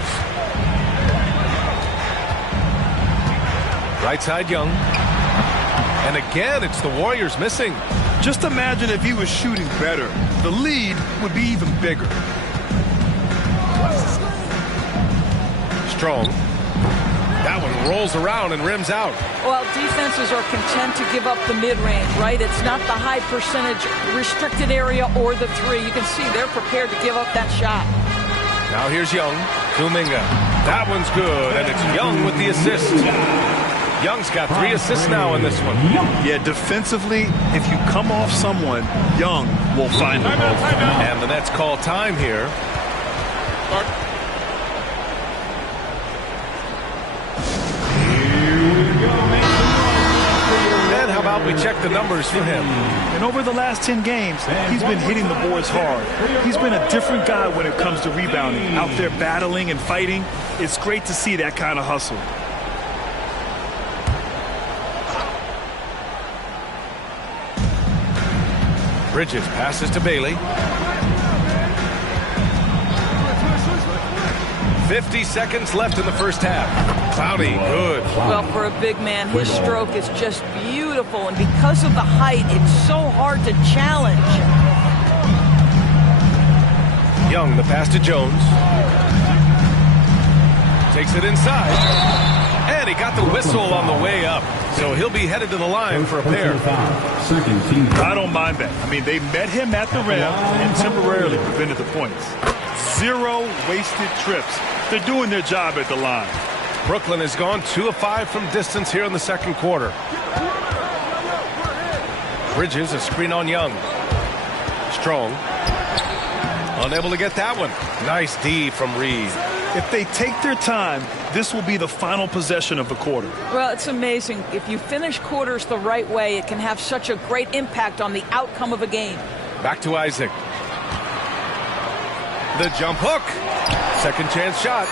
Right side Young. And again, it's the Warriors missing. Just imagine if he was shooting better. The lead would be even bigger. Strong. That one rolls around and rims out. Well, defenses are content to give up the mid-range, right? It's not the high percentage restricted area or the 3. You can see they're prepared to give up that shot. Now here's Young. Kuminga. That one's good, and it's Young with the assist. Young's got 3 assists now in this one. Yeah, defensively, if you come off someone, Young will find them. And the Nets call time here. And how about we check the numbers for him? And over the last 10 games, he's been hitting the boards hard. He's been a different guy when it comes to rebounding. Out there battling and fighting. It's great to see that kind of hustle. Bridges passes to Bailey. 50 seconds left in the first half. Cloudy, good. Well, for a big man, his stroke is just beautiful. And because of the height, it's so hard to challenge. Young, the pass to Jones. Takes it inside. And he got the whistle on the way up. So he'll be headed to the line for a pair. I don't mind that. I mean, they met him at the rim and temporarily prevented the points. 0 wasted trips. They're doing their job at the line. Brooklyn has gone 2 of 5 from distance here in the second quarter. Bridges, a screen on Young. Strong. Unable to get that one. Nice D from Reed. If they take their time, this will be the final possession of the quarter. Well, it's amazing. If you finish quarters the right way, it can have such a great impact on the outcome of a game. Back to Isaac. The jump hook. Second chance shot.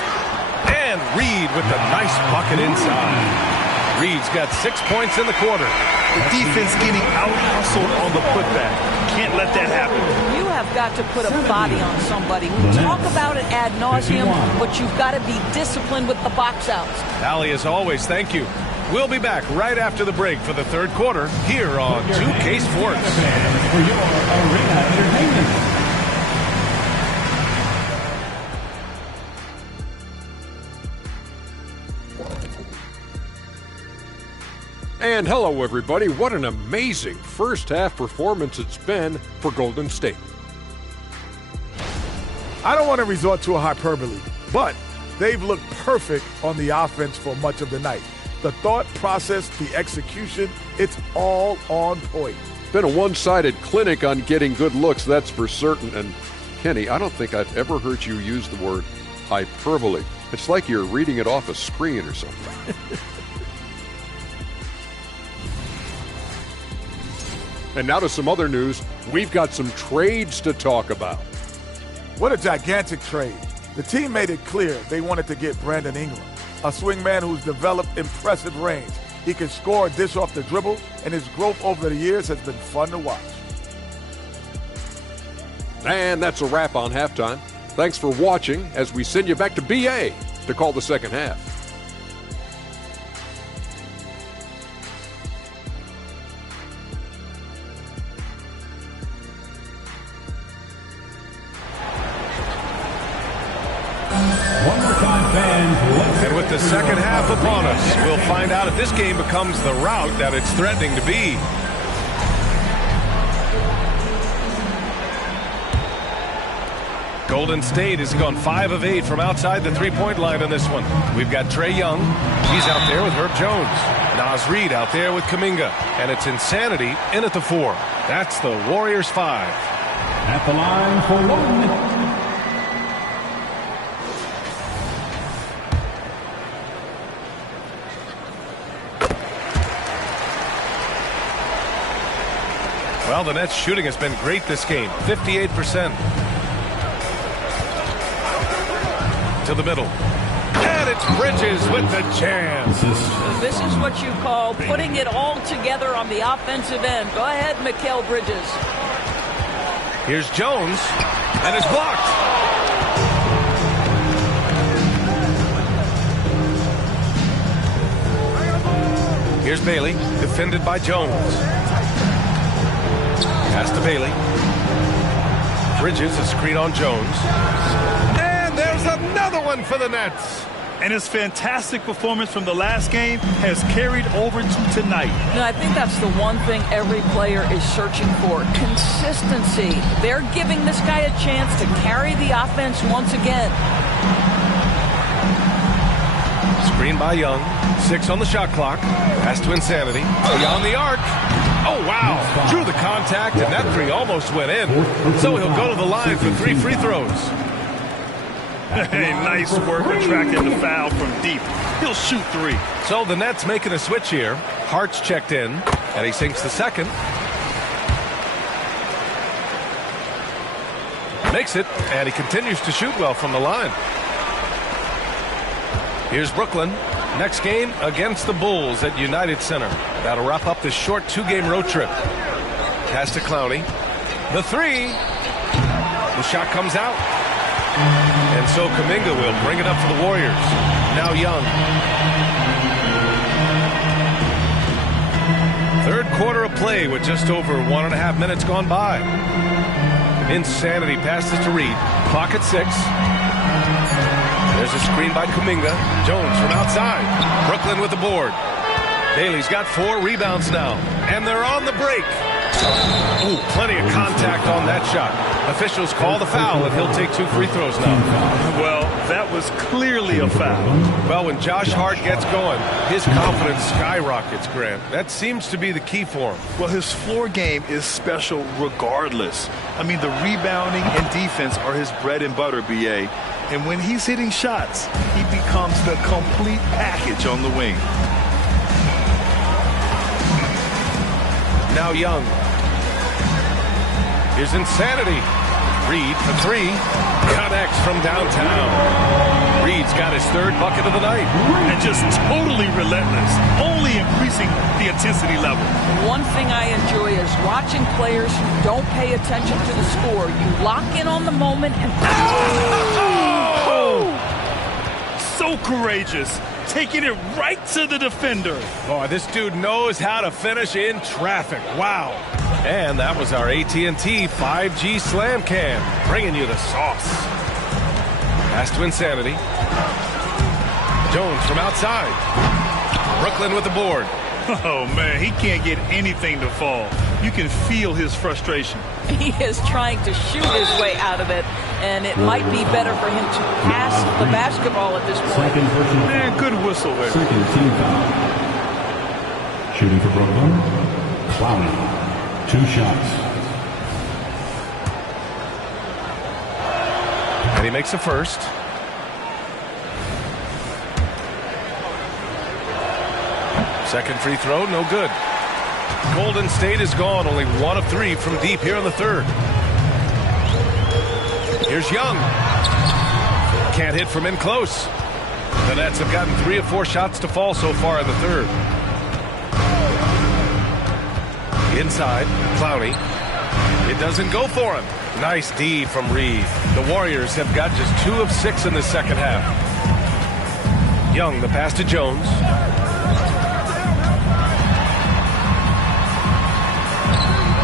And Reed with the nice bucket inside. Reed's got 6 points in the quarter. The defense getting out-hustled on the putback. Can't let that happen. You have got to put a body on somebody. We talk about it ad nauseum, but you've got to be disciplined with the box outs. Allie, as always, thank you. We'll be back right after the break for the third quarter here on 2K Sports. For your Arena Entertainment. And hello, everybody. What an amazing first-half performance it's been for Golden State. I don't want to resort to a hyperbole, but they've looked perfect on the offense for much of the night. The thought process, the execution, it's all on point. Been a one-sided clinic on getting good looks, that's for certain. And Kenny, I don't think I've ever heard you use the word hyperbole. It's like you're reading it off a screen or something. And now to some other news. We've got some trades to talk about. What a gigantic trade. The team made it clear they wanted to get Brandon Ingram, a swingman who's developed impressive range. He can score, dish off the dribble, and his growth over the years has been fun to watch. And that's a wrap on halftime. Thanks for watching as we send you back to BA to call the second half. And with the second half upon us, we'll find out if this game becomes the rout that it's threatening to be. Golden State has gone 5 of 8 from outside the three-point line in this one. We've got Trae Young. He's out there with Herb Jones. Naz Reid out there with Kuminga. And it's Insanity in at the 4. That's the Warriors 5. At the line for one. Well, the Nets shooting has been great this game, 58%. To the middle. And it's Bridges with the jam. This is what you call putting it all together on the offensive end. Go ahead, Mikal Bridges. Here's Jones, and it's blocked. Here's Bailey, defended by Jones. Pass to Bailey. Bridges, a screen on Jones. And there's another one for the Nets. And his fantastic performance from the last game has carried over to tonight. No, I think that's the one thing every player is searching for. Consistency. They're giving this guy a chance to carry the offense once again. Screen by Young. 6 on the shot clock. Pass to Insanity. Beyond the arc. Oh, wow. Drew the contact, and that three almost went in. So he'll go to the line for 3 free throws. Hey, nice work attracting the foul from deep. He'll shoot 3. So the Nets making a switch here. Hart's checked in, and he sinks the second. Makes it, and he continues to shoot well from the line. Here's Brooklyn. Next game against the Bulls at United Center. That'll wrap up this short 2-game road trip. Pass to Clowney. The 3. The shot comes out. And so Kuminga will bring it up for the Warriors. Now Young. Third quarter of play with just over 1.5 minutes gone by. Insanity passes to Reed. Clock at 6. There's a screen by Kuminga. Jones from outside. Brooklyn with the board. Bailey's got 4 rebounds now. And they're on the break. Ooh, plenty of contact on that shot. Officials call the foul, and he'll take 2 free throws now. Well, that was clearly a foul. Well, when Josh Hart gets going, his confidence skyrockets, Grant. That seems to be the key for him. Well, his floor game is special regardless. I mean, the rebounding and defense are his bread and butter, B.A. And when he's hitting shots, he becomes the complete package on the wing. Now Young. Here's Insanity. Reed for three. Connects from downtown. Reed's got his third bucket of the night. And just totally relentless, only increasing the intensity level. One thing I enjoy is watching players who don't pay attention to the score. You lock in on the moment and... So courageous, taking it right to the defender. Boy, this dude knows how to finish in traffic. Wow. And that was our AT&T 5G Slam Cam, bringing you the sauce. Pass to Insanity. Jones from outside. Brooklyn with the board. Oh, man, he can't get anything to fall. You can feel his frustration. He is trying to shoot his way out of it, and it might be better for him to pass the basketball at this point. Man, good whistle there. Second team foul. Shooting for Brooklyn, Clowney. 2 shots. And he makes the first. Second free throw, no good. Golden State is gone, only 1 of 3 from deep here in the third. Here's Young. Can't hit from in close. The Nets have gotten 3 of 4 shots to fall so far in the third. Inside, Clowney. It doesn't go for him. Nice D from Reed. The Warriors have got just 2 of 6 in the second half. Young, the pass to Jones.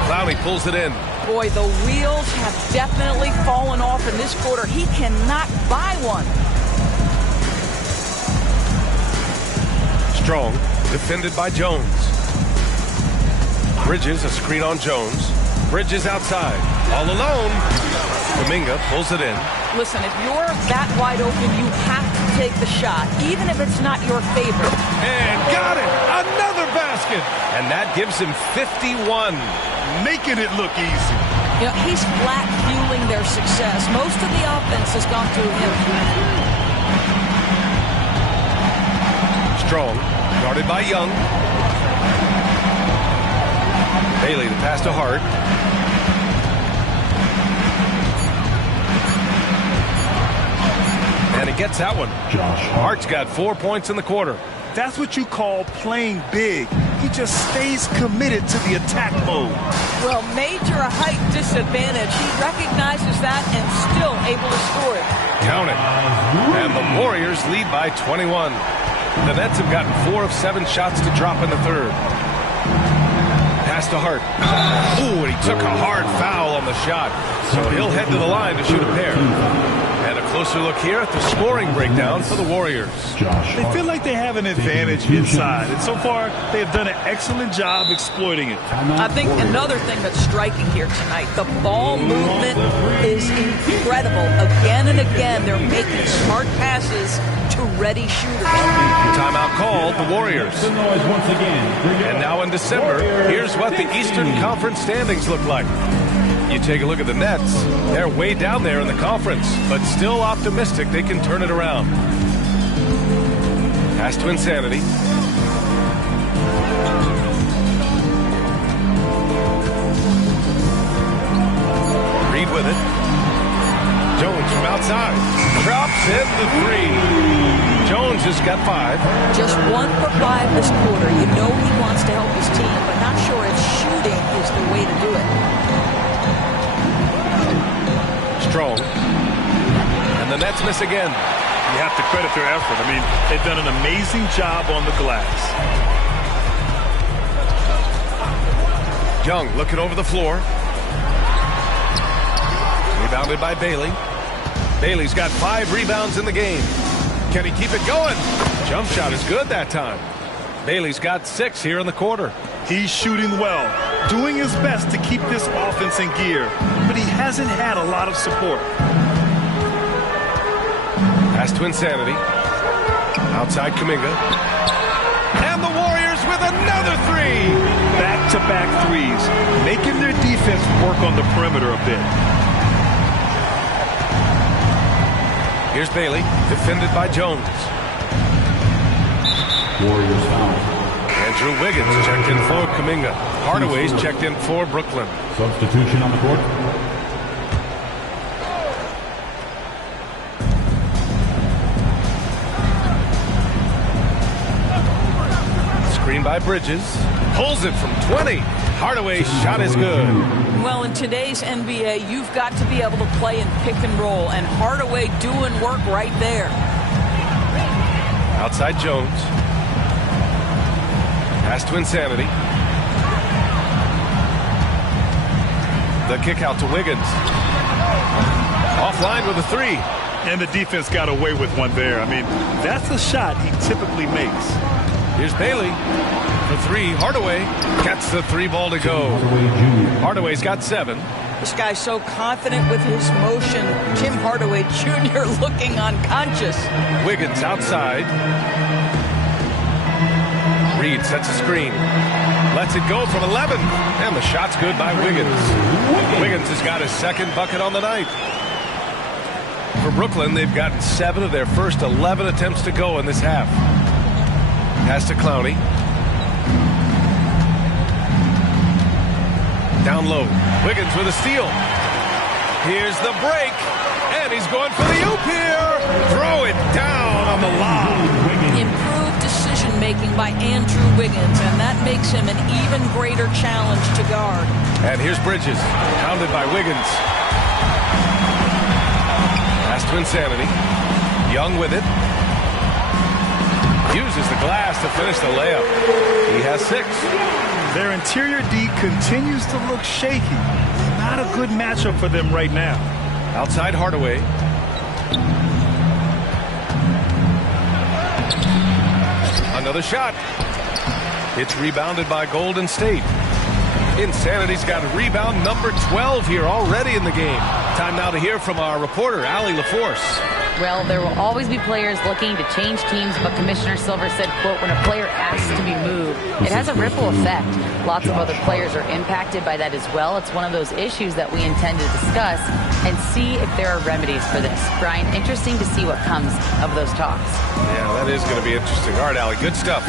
Clowney pulls it in. Boy, the wheels have definitely fallen off in this quarter. He cannot buy one. Strong, defended by Jones. Bridges, a screen on Jones. Bridges outside, all alone. Kuminga pulls it in. Listen, if you're that wide open, you have to take the shot, even if it's not your favorite. And got it! Another basket! And that gives him 51. Making it look easy. You know, he's flat fueling their success. Most of the offense has gone through him. Strong, guarded by Young. Bailey, the pass to Hart. And he gets that one. Hart's got 4 points in the quarter. That's what you call playing big. He just stays committed to the attack mode. Well, major height disadvantage. He recognizes that and still able to score it. Count it. And the Warriors lead by 21. The Nets have gotten 4 of 7 shots to drop in the third. Pass to Hart. Ooh, and he took a hard foul on the shot. So he'll head to the line to shoot a pair. And a closer look here at the scoring breakdown for the Warriors. They feel like they have an advantage inside, and so far they have done an excellent job exploiting it. I think another thing that's striking here tonight, the ball movement is incredible. Again and again, they're making smart passes to ready shooters. Timeout called, the Warriors. And now in December, here's what the Eastern Conference standings look like. You take a look at the Nets, they're way down there in the conference, but still optimistic they can turn it around. Pass to Insanity. Reed with it. Jones from outside. Drops in the 3. Jones has got 5. Just 1 for 5 this quarter. You know he wants to help his team, but not sure if shooting is the way to do it. Strong. And the Nets miss again. You have to credit their effort. I mean, they've done an amazing job on the glass. Young looking over the floor. Rebounded by Bailey. Bailey's got 5 rebounds in the game. Can he keep it going? Jump shot is good that time. Bailey's got 6 here in the quarter. He's shooting well, doing his best to keep this offense in gear, but he hasn't had a lot of support. Pass to Insanity. Outside Kuminga. And the Warriors with another 3. Back-to-back threes, making their defense work on the perimeter a bit. Here's Bailey, defended by Jones. Warriors foul. Andrew Wiggins checked in for Kuminga. Hardaway's checked in for Brooklyn. Substitution on the court. Screen by Bridges. Pulls it from 20. Hardaway's shot is good. Well, in today's NBA, you've got to be able to play in pick and roll, and Hardaway doing work right there. Outside Jones. Pass to Insanity. The kick out to Wiggins. Offline with a three. And the defense got away with one there. I mean, that's a shot he typically makes. Here's Bailey. The three. Hardaway gets the three ball to go. Hardaway's got 7. This guy's so confident with his motion. Tim Hardaway Jr. looking unconscious. Wiggins outside. Reed sets a screen. Lets it go from 11. And the shot's good by Wiggins. Wiggins has got his second bucket on the night. For Brooklyn, they've gotten 7 of their first 11 attempts to go in this half. Pass to Clowney. Down low. Wiggins with a steal. Here's the break. And he's going for the oop here. Throw it down on the lob. Improved decision-making by Andrew Wiggins, and that makes him an even greater challenge to guard. And here's Bridges. Pounded by Wiggins. Pass to Insanity. Young with it. Uses the glass to finish the layup. He has 6. Their interior D continues to look shaky. Not a good matchup for them right now. Outside Hardaway. Another shot. It's rebounded by Golden State. Insanity's got rebound number 12 here already in the game. Time now to hear from our reporter, Allie LaForce. Well, there will always be players looking to change teams, but Commissioner Silver said, quote, when a player asks to be moved, it has a ripple effect. Lots of other players are impacted by that as well. It's one of those issues that we intend to discuss and see if there are remedies for this. Brian, interesting to see what comes of those talks. Yeah, that is going to be interesting. All right, Allie, good stuff.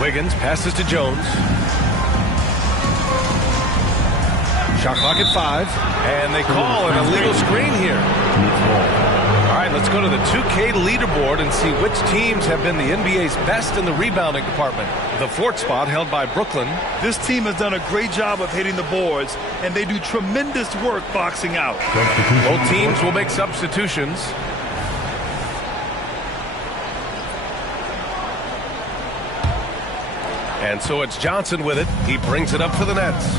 Wiggins passes to Jones. Shot clock at 5, and they call an illegal screen here. All right, let's go to the 2K leaderboard and see which teams have been the NBA's best in the rebounding department. The 4th spot held by Brooklyn. This team has done a great job of hitting the boards, and they do tremendous work boxing out. Both teams will make substitutions. And so it's Johnson with it. He brings it up for the Nets.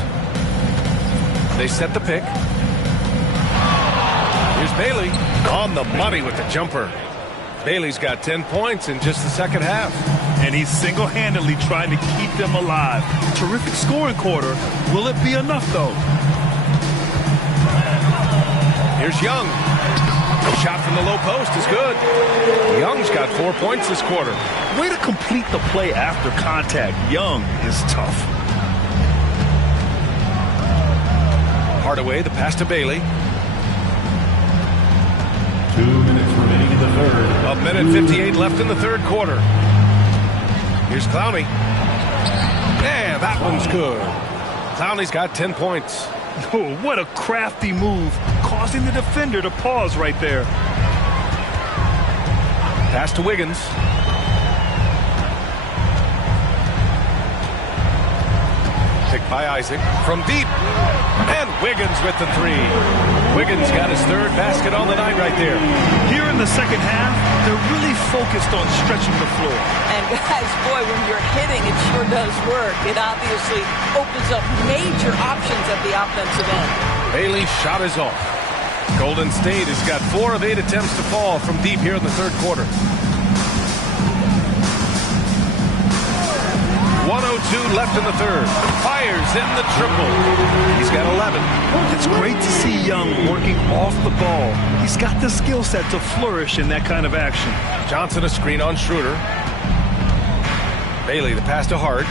They set the pick. Here's Bailey on the money with the jumper. Bailey's got 10 points in just the second half. And he's single-handedly trying to keep them alive. Terrific scoring quarter. Will it be enough, though? Here's Young. The shot from the low post is good. Young's got 4 points this quarter. Way to complete the play after contact. Young is tough. Hardaway, the pass to Bailey. 2 minutes remaining in the third. A minute 58 left in the third quarter. Here's Clowney. And that one's good. Clowney's got 10 points. Oh, what a crafty move, causing the defender to pause right there. Pass to Wiggins. Picked by Isaac from deep. And Wiggins with the 3. Wiggins got his 3rd basket on the night right there. Here in the second half, they're really focused on stretching the floor. And guys, boy, when you're hitting, it sure does work. It obviously opens up major options at the offensive end. Bailey's shot is off. Golden State has got 4 of 8 attempts to fall from deep here in the third quarter. 1:02 left in the third. Fires in the triple. He's got 11. It's great to see Young working off the ball. He's got the skill set to flourish in that kind of action. Johnson a screen on Schroeder. Bailey the pass to Hart.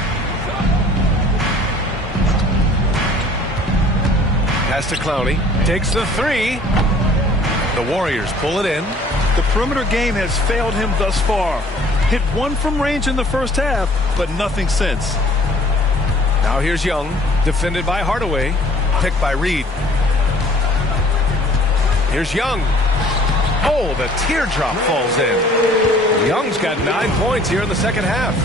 Pass to Clowney. Takes the 3. The Warriors pull it in. The perimeter game has failed him thus far. Hit one from range in the first half, but nothing since. Now here's Young, defended by Hardaway, picked by Reed. Here's Young. Oh, the teardrop falls in. Young's got 9 points here in the second half.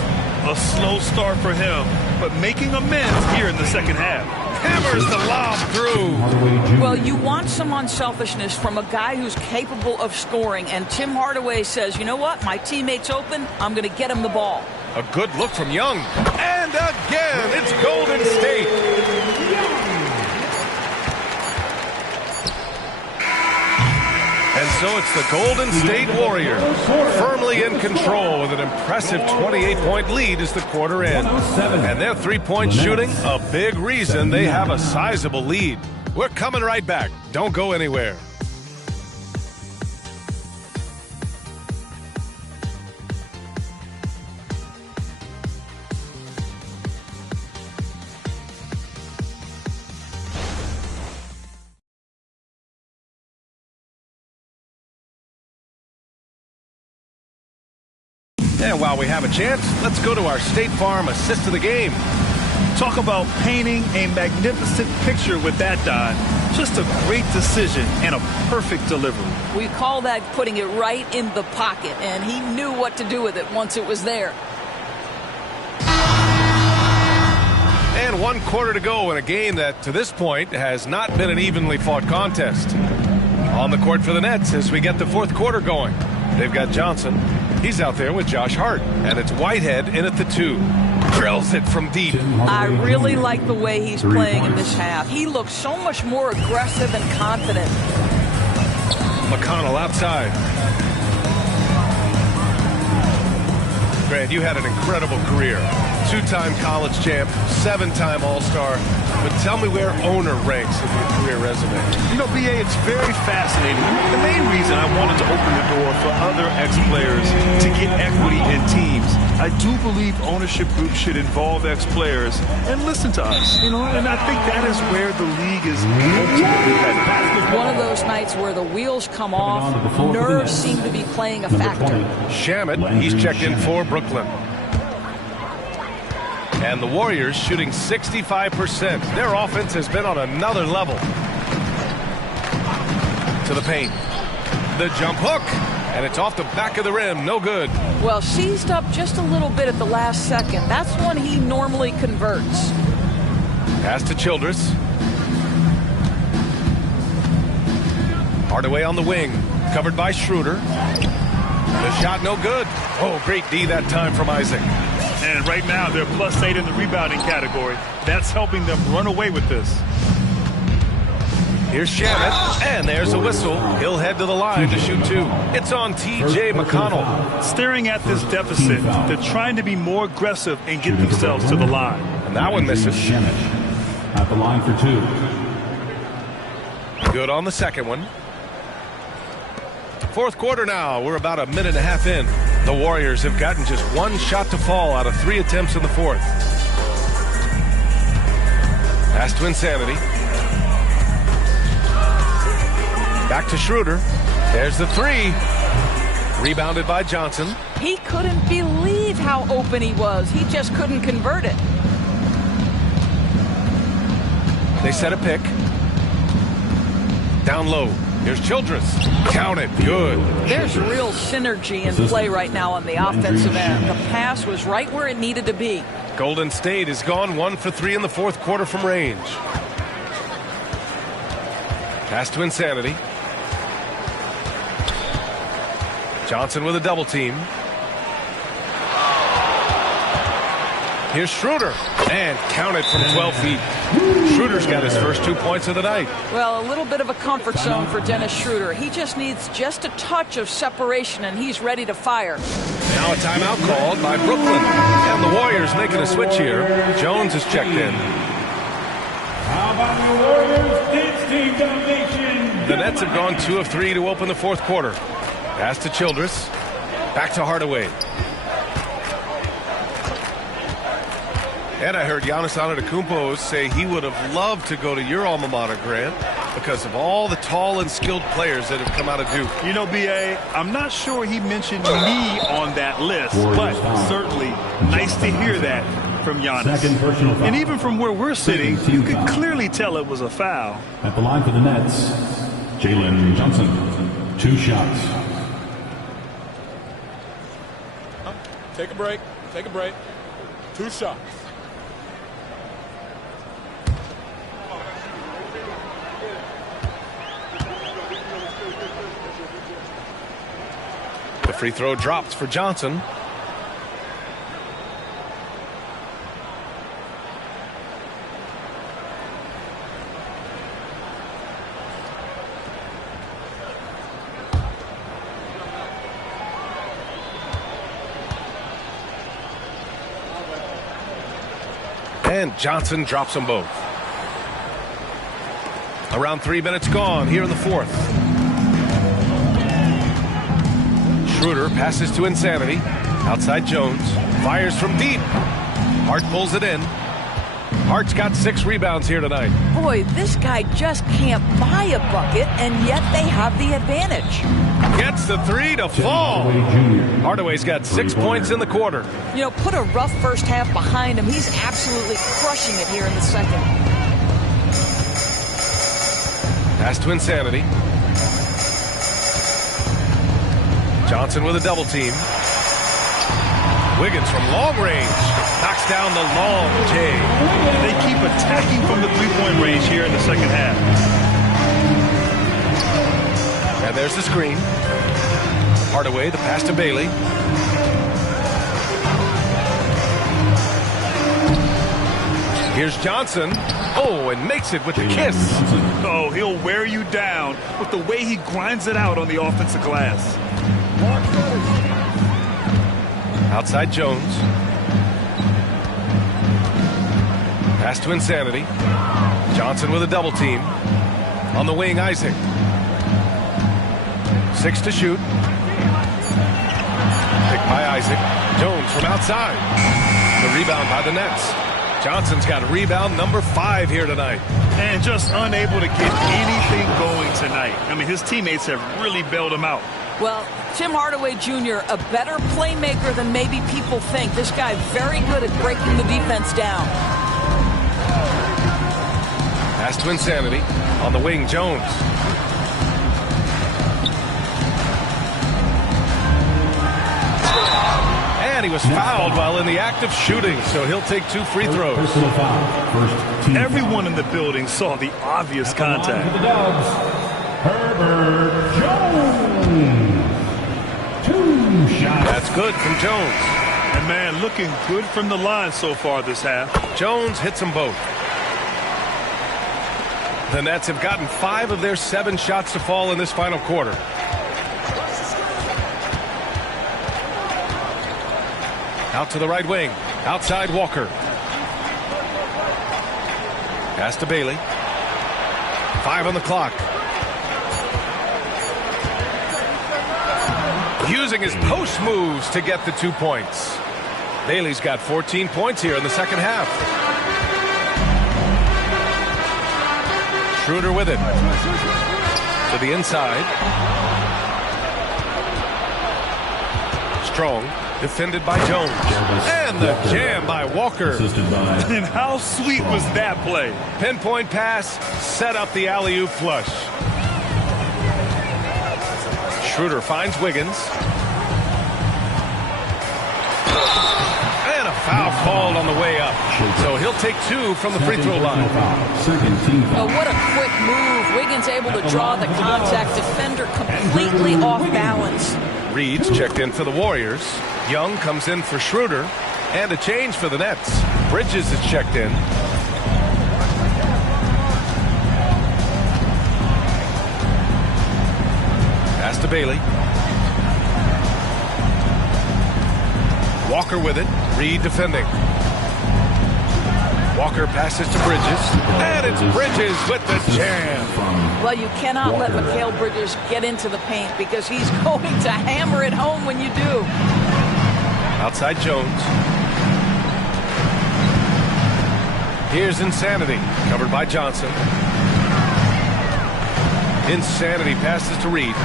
A slow start for him, but making amends here in the second half. Hammers the lob through. Well, you want some unselfishness from a guy who's capable of scoring, and Tim Hardaway says, you know what, my teammate's open, I'm going to get him the ball. A good look from Young. And again, it's Golden State. And so it's the Golden State Warriors, firmly in control with an impressive 28-point lead as the quarter ends. And their three-point shooting, a big reason they have a sizable lead. We're coming right back. Don't go anywhere. And while we have a chance, let's go to our State Farm assist of the game. Talk about painting a magnificent picture with that, Don. Just a great decision and a perfect delivery. We call that putting it right in the pocket, and he knew what to do with it once it was there. And 1 quarter to go in a game that, to this point, has not been an evenly fought contest. On the court for the Nets as we get the fourth quarter going. They've got Johnson. He's out there with Josh Hart. And it's Whitehead in at the 2. Drills it from deep. I really like the way he's playing in this half. He looks so much more aggressive and confident. McConnell outside. Grant, you had an incredible career. 2-time college champ, 7-time All-Star. But tell me where owner ranks in your career resume. You know, B.A., it's very fascinating. The main reason I wanted to open the door for other ex-players to get equity in teams. I do believe ownership groups should involve ex-players and listen to us. You know, and I think that is where the league is ultimately headed. One of those nights where the wheels come off, nerves seem to be playing a factor. Shamet, he's checked in for Brooklyn. And the Warriors shooting 65%. Their offense has been on another level. To the paint. The jump hook. And it's off the back of the rim. No good. Well, seized up just a little bit at the last second. That's when he normally converts. Pass to Childress. Hardaway on the wing. Covered by Schroeder. The shot no good. Oh, great D that time from Isaac. And right now, they're +8 in the rebounding category. That's helping them run away with this. Here's Shamet, and there's a whistle. He'll head to the line to shoot 2. It's on T.J. McConnell. Staring at this deficit, they're trying to be more aggressive and get themselves to the line. And that one misses. Shamet at the line for 2. Good on the second one. Fourth quarter now. We're about a minute and a half in. The Warriors have gotten just 1 shot to fall out of 3 attempts in the fourth. Pass to Insanity. Back to Schroeder. There's the 3. Rebounded by Johnson. He couldn't believe how open he was. He just couldn't convert it. They set a pick. Down low. Here's Childress. Count it. Good. There's real synergy in play right now on the offensive end. The pass was right where it needed to be. Golden State has gone 1 for 3 in the fourth quarter from range. Pass to Insanity. Johnson with a double team. Here's Schroeder. And counted from 12 feet. Schroeder's got his first 2 points of the night. Well, a little bit of a comfort zone for Dennis Schroeder. He just needs just a touch of separation, and he's ready to fire. Now a timeout called by Brooklyn. And the Warriors making a switch here. Jones is checked in. How about the Warriors? It's team domination. The Nets have gone 2 of 3 to open the fourth quarter. Pass to Childress. Back to Hardaway. And I heard Giannis Antetokounmpo say he would have loved to go to your alma mater, Grant. because of all the tall and skilled players that have come out of Duke. You know, B.A., I'm not sure he mentioned me on that list, but certainly nice to hear that from Giannis. And even from where we're sitting, you could clearly tell it was a foul. At the line for the Nets, Jalen Johnson, 2 shots. Take a break. Take a break. 2 shots. The free throw drops for Johnson. And Johnson drops them both. Around 3 minutes gone here in the fourth. Schroeder passes to Insanity. Outside Jones. Fires from deep. Hart pulls it in. Hart's got 6 rebounds here tonight. Boy, this guy just can't buy a bucket, and yet they have the advantage. Gets the 3 to fall. Hardaway's got 6 points in the quarter. You know, put a rough first half behind him. He's absolutely crushing it here in the second. Pass to Insanity. Johnson with a double team. Wiggins from long range knocks down the long J. And they keep attacking from the three-point range here in the second half. And there's the screen. Hardaway, the pass to Bailey. Here's Johnson. Oh, and makes it with the kiss. Oh, he'll wear you down with the way he grinds it out on the offensive glass. Outside Jones. Pass to Insanity. Johnson with a double team. On the wing, Isaac. 6 to shoot. Picked by Isaac. Jones from outside. The rebound by the Nets. Johnson's got rebound number 5 here tonight. And just unable to get anything going tonight. I mean, his teammates have really bailed him out. Well, Tim Hardaway Jr., a better playmaker than maybe people think. This guy very good at breaking the defense down. Pass to Insanity. On the wing, Jones. And he was fouled while in the act of shooting, so he'll take 2 free throws. Everyone in the building saw the obvious contact. Herbert Jones. 2 shots. That's good from Jones. And man, looking good from the line so far this half. Jones hits them both. The Nets have gotten 5 of their 7 shots to fall in this final quarter. Out to the right wing. Outside Walker. Pass to Bailey. 5 on the clock. Using his post moves to get the 2 points. Bailey's got 14 points here in the second half. Schroeder with it. To the inside. Strong. Defended by Jones. And the jam by Walker. And how sweet was that play? Pinpoint pass. Set up the alley-oop flush. Schroeder finds Wiggins. And a foul called on the way up. So he'll take 2 from the free throw line. Oh, what a quick move. Wiggins able to draw the contact. Defender completely off balance. Reed's checked in for the Warriors. Young comes in for Schroeder. And a change for the Nets. Bridges is checked in. Pass to Bailey. Walker with it. Reed defending. Walker passes to Bridges. And it's Bridges with the jam. Well, you cannot let Mikal Bridges get into the paint because he's going to hammer it home when you do. Outside Jones. Here's Insanity. Covered by Johnson. Insanity passes to Reed.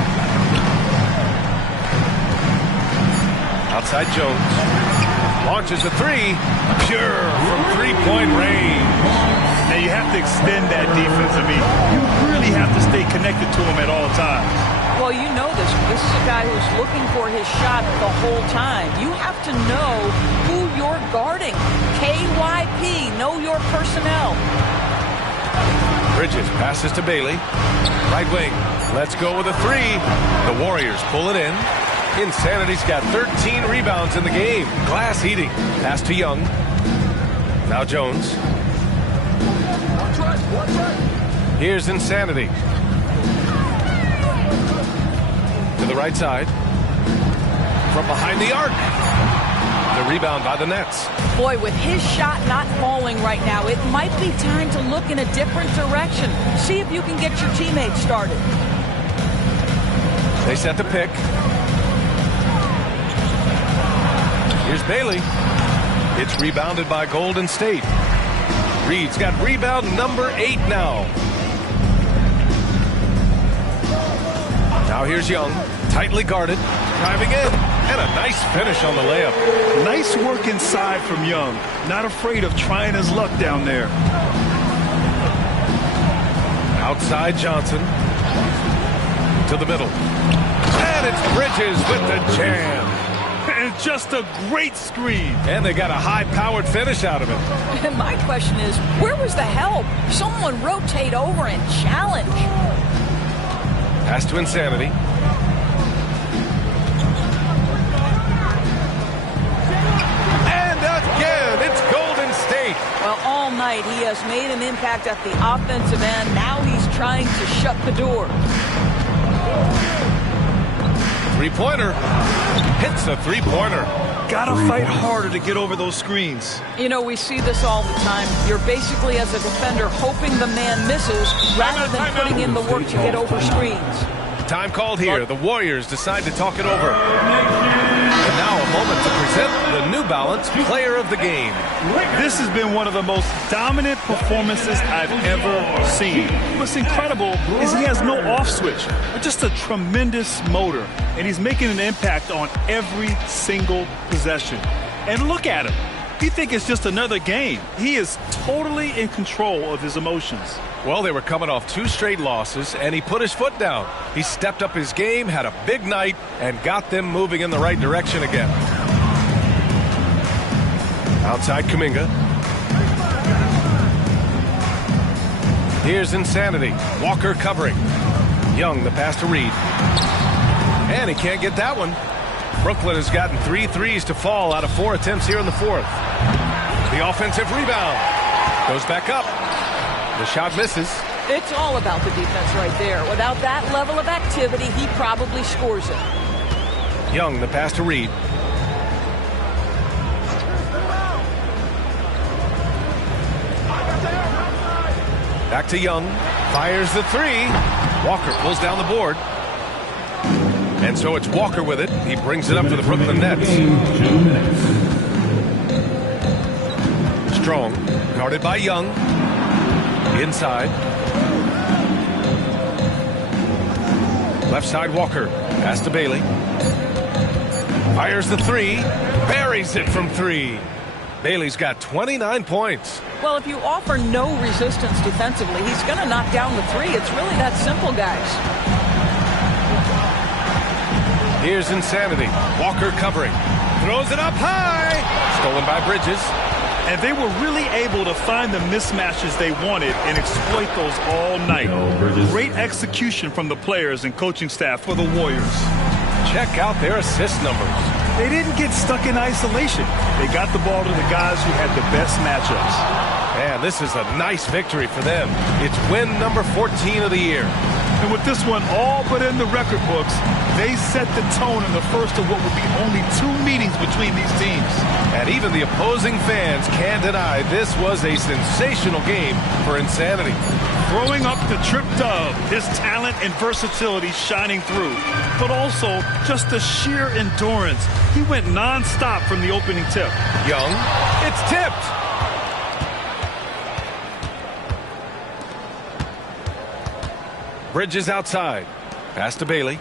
Outside Jones. Launches a three. Pure from three-point range. Now you have to extend that defense. I mean, you really have to stay connected to him at all times. Well, you know this. This is a guy who's looking for his shot the whole time. You have to know who you're guarding. KYP, know your personnel. Bridges passes to Bailey. Right wing. Let's go with a three. The Warriors pull it in. Insanity's got 13 rebounds in the game. Glass eating. Pass to Young. Now Jones. Here's Insanity. To the right side. From behind the arc. The rebound by the Nets. Boy, with his shot not falling right now, it might be time to look in a different direction. See if you can get your teammates started. They set the pick. Here's Bailey. It's rebounded by Golden State. Reed's got rebound number 8 now. Now here's Young. Tightly guarded. Driving in. And a nice finish on the layup. Nice work inside from Young. Not afraid of trying his luck down there. Outside Johnson. To the middle. And it's Bridges with the jam. And just a great screen. And they got a high-powered finish out of it. And my question is, where was the help? Someone rotate over and challenge. Pass to Insanity. And again, it's Golden State. Well, all night he has made an impact at the offensive end. Now he's trying to shut the door. Three-pointer. Hits a three-pointer. Gotta fight harder to get over those screens. You know, we see this all the time. You're basically, as a defender, hoping the man misses rather than putting in the work to get over screens. Time called here. The Warriors decide to talk it over. And now a moment to present the New Balance Player of the Game. This has been one of the most dominant performances I've ever seen. What's incredible is he has no off switch, just a tremendous motor, and he's making an impact on every single possession. And look at him. You think it's just another game. He is totally in control of his emotions. Well, they were coming off 2 straight losses, and he put his foot down. He stepped up his game, had a big night, and got them moving in the right direction again. Outside Kuminga. Here's Insanity. Walker covering. Young, the pass to Reed. And he can't get that one. Brooklyn has gotten 3 threes to fall out of 4 attempts here in the 4th. The offensive rebound. Goes back up. The shot misses. It's all about the defense right there. Without that level of activity, he probably scores it. Young, the pass to Reed. Back to Young. Fires the 3. Walker pulls down the board. And so it's Walker with it. He brings it up to the Brooklyn Nets. Strong, guarded by Young. Inside. Left side Walker. Pass to Bailey. Fires the 3. Buries it from 3. Bailey's got 29 points. Well, if you offer no resistance defensively, he's going to knock down the 3. It's really that simple, guys. Here's Insanity. Walker covering. Throws it up high. Stolen by Bridges. And they were really able to find the mismatches they wanted and exploit those all night. Great execution from the players and coaching staff for the Warriors. Check out their assist numbers. They didn't get stuck in isolation. They got the ball to the guys who had the best matchups. Man, this is a nice victory for them. It's win number 14 of the year. And with this one all but in the record books, they set the tone in the first of what will be only 2 meetings between these teams. And even the opposing fans can't deny this was a sensational game for Insanity. Throwing up the trip dub, his talent and versatility shining through, but also just the sheer endurance. He went nonstop from the opening tip. Young, it's tipped. Bridges outside. Pass to Bailey.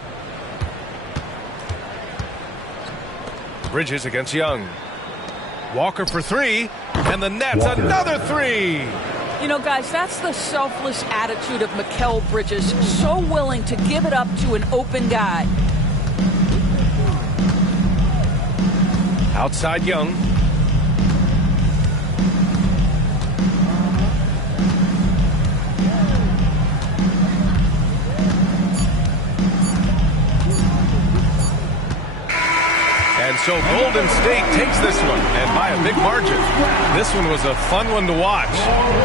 Bridges against Young. Walker for three, and the net's another three. You know, guys, that's the selfless attitude of Mikal Bridges, so willing to give it up to an open guy. Outside Young. And so Golden State takes this one, and by a big margin. This one was a fun one to watch.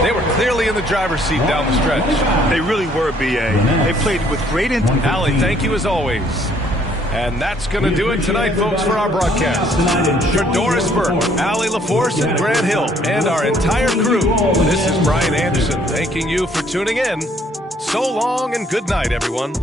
They were clearly in the driver's seat down the stretch. They really were, B.A. They played with great intent. Allie, thank you as always. And that's going to do it tonight, folks, for our broadcast. For Doris Burke, Allie LaForce, and Grant Hill, and our entire crew, this is Brian Anderson thanking you for tuning in. So long and good night, everyone.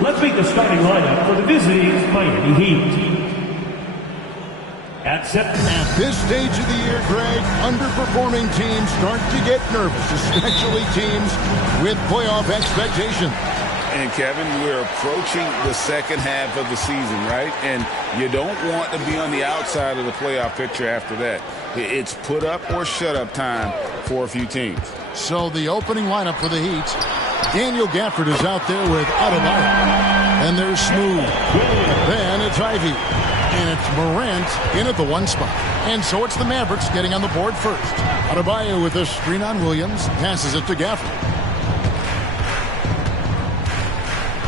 Let's meet the starting lineup for the visiting Miami Heat. At this stage of the year, Greg, underperforming teams start to get nervous, especially teams with playoff expectations. And, Kevin, we're approaching the second half of the season, right? And you don't want to be on the outside of the playoff picture after that. It's put up or shut up time for a few teams. So the opening lineup for the Heat, Daniel Gafford is out there with Adebayo. And there's Smooth. Then it's Ivy. And it's Morant in at the 1 spot. And so it's the Mavericks getting on the board first. Adebayo with a screen on Williams. Passes it to Gafford.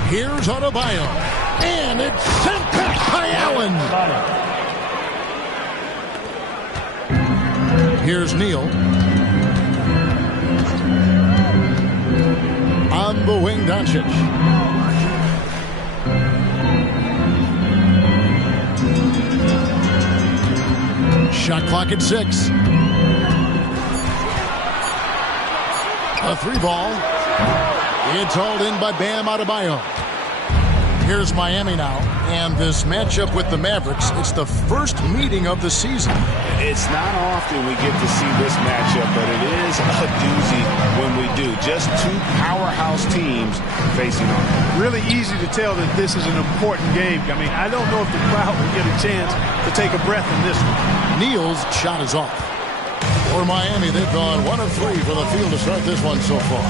Here's Adebayo. And it's sent back by Allen. Here's Neal. On the wing, Doncic. Shot clock at 6. A 3 ball. It's hauled in by Bam Adebayo. Here's Miami now. And this matchup with the Mavericks, it's the first meeting of the season. It's not often we get to see this matchup, but it is a doozy when we do. Just two powerhouse teams facing off. Really easy to tell that this is an important game. I mean, I don't know if the crowd will get a chance to take a breath in this one. Neal's shot is off. For Miami, they've gone 1 of 3 for the field to start this one so far.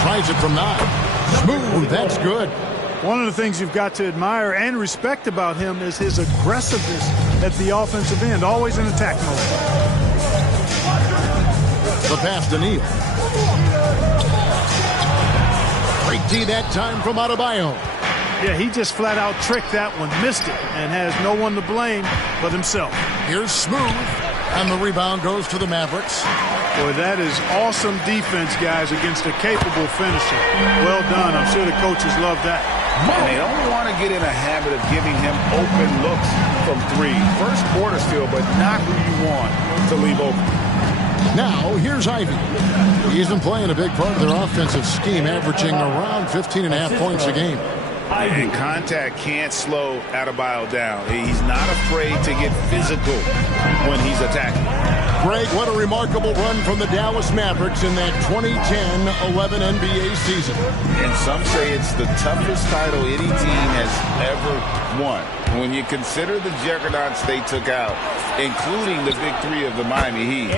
Tries it from 9. Smooth, that's good. One of the things you've got to admire and respect about him is his aggressiveness at the offensive end, always in attack mode. The pass to Neal. Great D that time from Adebayo. Yeah, he just flat out tricked that one, missed it, and has no one to blame but himself. Here's Smooth, and the rebound goes to the Mavericks. Boy, that is awesome defense, guys, against a capable finisher. Well done. I'm sure the coaches love that. And they don't want to get in a habit of giving him open looks from 3. First quarter still, but not who you want to leave open. Now, here's Ivy. He's been playing a big part of their offensive scheme, averaging around 15.5 points a game. And contact can't slow Adebayo down. He's not afraid to get physical when he's attacking. Greg, what a remarkable run from the Dallas Mavericks in that 2010-11 NBA season. And some say it's the toughest title any team has ever won. When you consider the juggernauts they took out, including the big 3 of the Miami Heat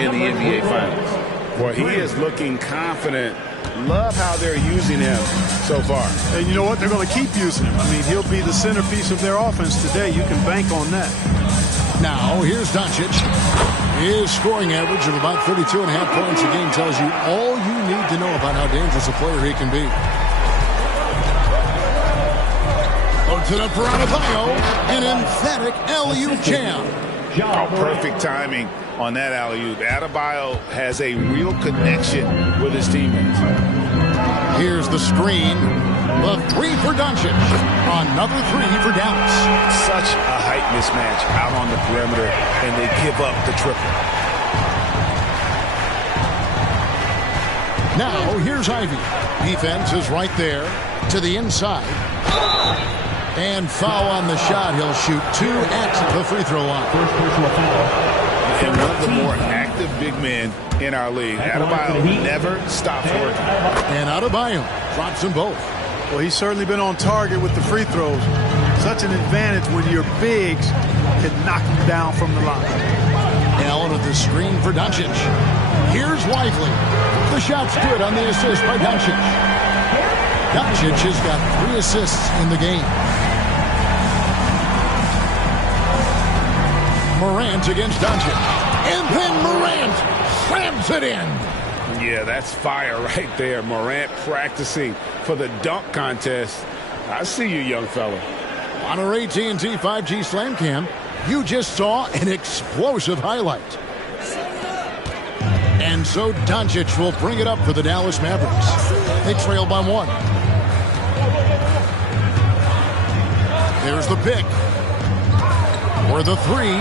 in the NBA Finals. Boy, he is looking confident. Love how they're using him so far. And you know what? They're going to keep using him. I mean, he'll be the centerpiece of their offense today. You can bank on that. Now, here's Doncic. His scoring average of about 32.5 points a game tells you all you need to know about how dangerous a player he can be. Puts it up for Adebayo. An emphatic alley-oop jam. Oh, perfect timing on that alley-oop. Adebayo has a real connection with his teammates. Here's the screen. The 3 for Doncic. Another 3 for Dallas. Such a height mismatch out on the perimeter, and they give up the triple. Now, here's Ivy. Defense is right there to the inside. And foul on the shot. He'll shoot 2 at the free throw line. First personal foul. And one of the more active big men in our league. Adebayo never stops working. And Adebayo drops them both. Well, he's certainly been on target with the free throws. Such an advantage when your bigs can knock you down from the line. Allen at the screen for Doncic. Here's Lively. The shot's good on the assist by Doncic. Doncic has got 3 assists in the game. Morant against Doncic. And then Morant slams it in. Yeah, that's fire right there. Morant practicing for the dunk contest. I see you, young fella. On our AT&T 5G Slam Cam, you just saw an explosive highlight. And so Doncic will bring it up for the Dallas Mavericks. They trail by 1. There's the pick. For the 3.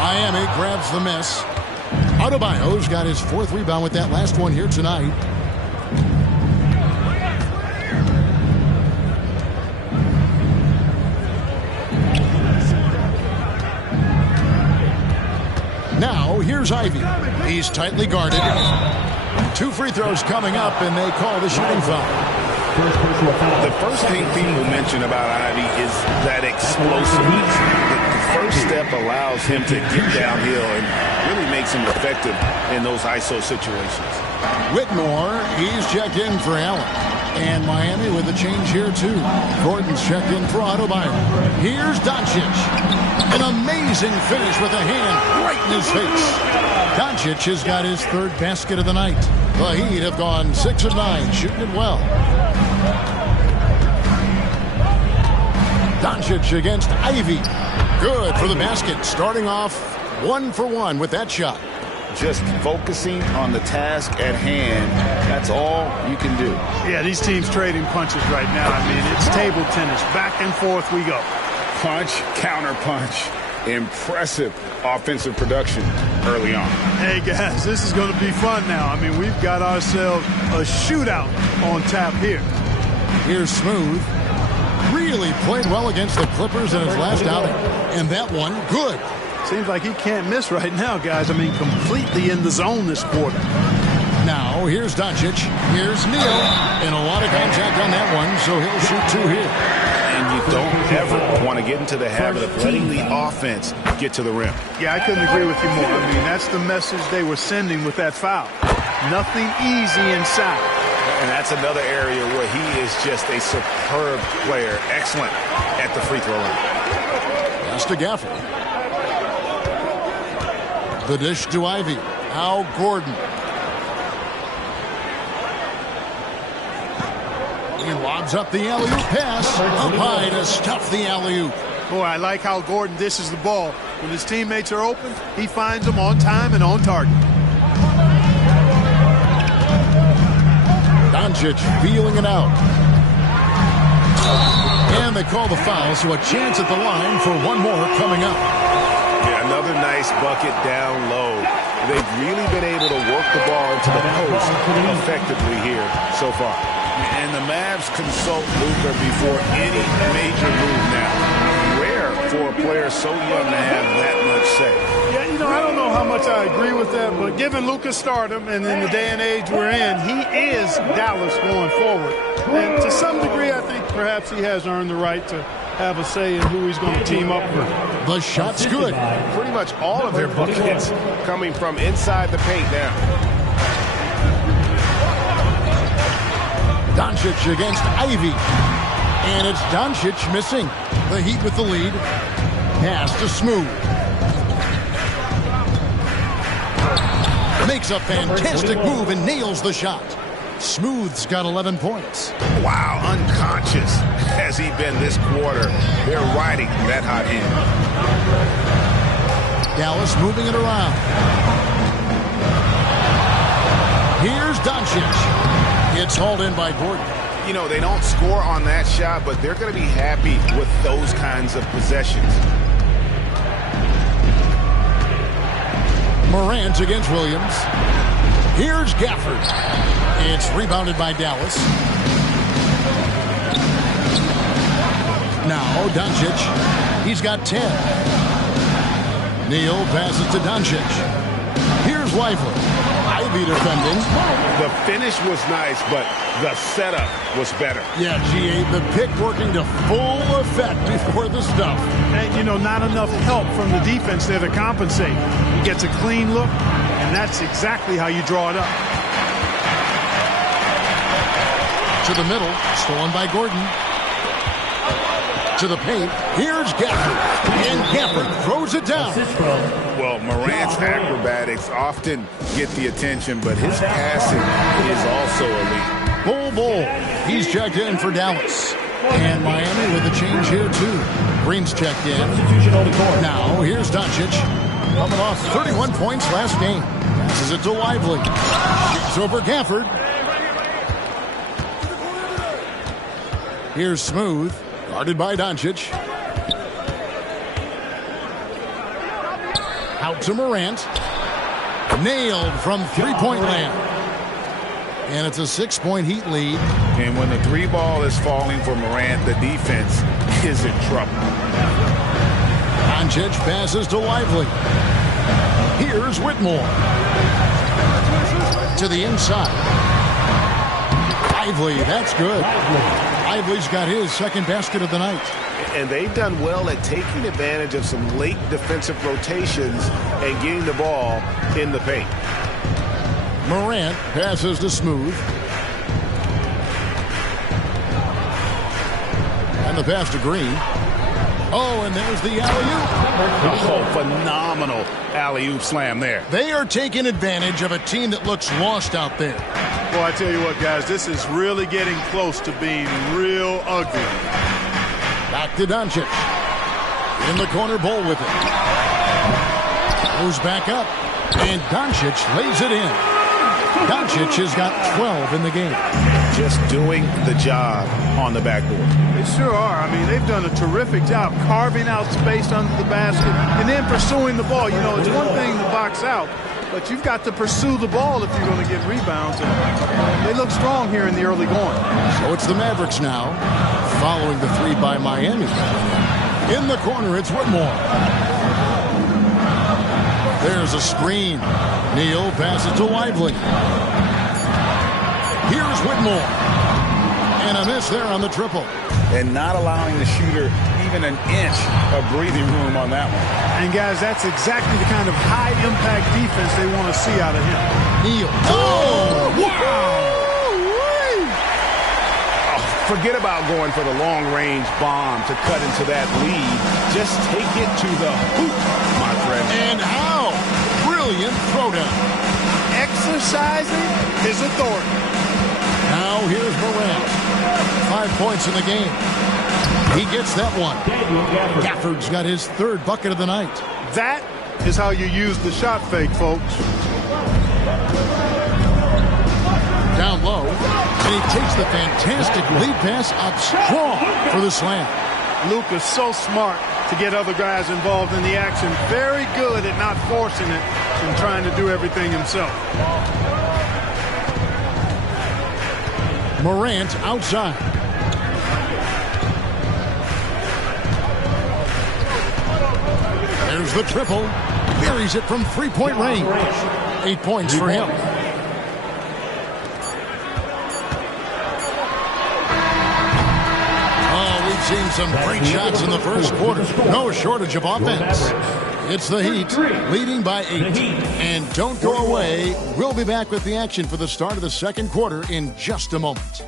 Miami grabs the miss. Adebayo's got his 4th rebound with that last one here tonight. Here's Ivy. He's tightly guarded. 2 free throws coming up, and they call the shooting foul. The first thing people mention about Ivy is that explosiveness. The first step allows him to get downhill and really makes him effective in those ISO situations. Whitmore, he's checked in for Allen. And Miami with a change here, too. Gordon's checked in for Adebayo. Here's Doncic. An amazing finish with a hand right in his face. Doncic has got his 3rd basket of the night. The Heat have gone 6 of 9, shooting it well. Doncic against Ivy. Good for the basket. Starting off 1 for 1 with that shot. Just focusing on the task at hand, that's all you can do. Yeah, these teams trading punches right now. I mean, it's table tennis. Back and forth we go. Punch, counter punch. Impressive offensive production early on. Hey, guys, this is going to be fun now. I mean, we've got ourselves a shootout on tap here. Here's Smooth. Really played well against the Clippers in his last outing. And that one, good. Seems like he can't miss right now, guys. I mean, completely in the zone this quarter. Now, here's Doncic. Here's Neal. And a lot of contact on that one, so he'll shoot 2 here. And you don't ever want to get into the habit of letting the offense get to the rim. Yeah, I couldn't agree with you more. I mean, that's the message they were sending with that foul. Nothing easy inside. And that's another area where he is just a superb player. Excellent at the free throw line. Pass to Gafford. The dish to Ivy. Al Gordon. He lobs up the alley-oop pass. Up high to stuff the alley-oop. Boy, I like how Gordon dishes the ball. When his teammates are open, he finds them on time and on target. Doncic feeling it out. And they call the foul, so a chance at the line for one more coming up. Yeah, another nice bucket down low. They've really been able to work the ball into the post effectively here so far. And the Mavs consult Luka before any major move now. Rare for a player so young to have that much say. Yeah, you know, I don't know how much I agree with that, but given Luka's stardom and in the day and age we're in, he is Dallas going forward. And to some degree, I think perhaps he has earned the right to have a say in who he's going to team up with. The shot's good. Pretty much all of their buckets coming from inside the paint now. Doncic against Ivy. And it's Doncic missing. The Heat with the lead. Pass to Smooth. Makes a fantastic move and nails the shot. Smooth's got 11 points. Wow, unconscious has he been this quarter. They're riding that hot hand. Dallas moving it around. Here's Doncic. It's hauled in by Gordon. You know, they don't score on that shot, but they're going to be happy with those kinds of possessions. Morant against Williams. Here's Gafford. It's rebounded by Dallas. Now Doncic. He's got 10. Neal passes to Doncic. Here's Lively. Ivy defending. The finish was nice, but the setup was better. Yeah, G.A., the pick working to full effect before the stuff. And, you know, not enough help from the defense there to compensate. He gets a clean look, and that's exactly how you draw it up. To the middle, stolen by Gordon. To the paint, here's Gafford. And Gafford throws it down. Well, Morant's acrobatics often get the attention, but his passing is also elite. Bull. He's checked in for Dallas. And Miami with a change here, too. Green's checked in. Now, here's Doncic. Coming off 31 points last game. Passes it to Lively. Shoots over Gafford. Here's Smooth. Guarded by Doncic. Out to Morant. Nailed from three-point land. And it's a 6-point Heat lead. And when the three ball is falling for Morant, the defense is in trouble. Doncic passes to Lively. Here's Whitmore. To the inside. Lively, that's good. Lively's got his second basket of the night. And they've done well at taking advantage of some late defensive rotations and getting the ball in the paint. Morant passes to Smooth. And the pass to Green. Oh, and there's the alley-oop. Oh, phenomenal alley-oop slam there. They are taking advantage of a team that looks lost out there. Well, I tell you what, guys, this is really getting close to being real ugly. Back to Doncic. In the corner, Bull with it. Goes back up. And Doncic lays it in. Doncic has got 12 in the game. Just doing the job on the backboard. They sure are. I mean, they've done a terrific job carving out space under the basket and then pursuing the ball. You know, it's one thing to box out, but you've got to pursue the ball if you're going to get rebounds. And they look strong here in the early going. So it's the Mavericks now, following the three by Miami. In the corner, it's Whitmore. There's a screen. Neal passes to Lively. Here's Whitmore. And a miss there on the triple. And not allowing the shooter even an inch of breathing room on that one. And, guys, that's exactly the kind of high-impact defense they want to see out of him. Neal. Oh, wow! Forget about going for the long-range bomb to cut into that lead. Just take it to the hoop, my friend. And how? Brilliant throwdown. Exercising his authority. Now here's Morant. 5 points in the game. He gets that one. Gafford's got his third bucket of the night. That is how you use the shot fake, folks. Down low, and he takes the fantastic lead pass up strong for the slam. Luka's so smart to get other guys involved in the action. Very good at not forcing it and trying to do everything himself. Morant outside. There's the triple. Buries it from three-point range. 8 points for him. Seen some great shots in the first quarter. No shortage of offense. It's the Heat leading by 8. And don't go away. We'll be back with the action for the start of the second quarter in just a moment.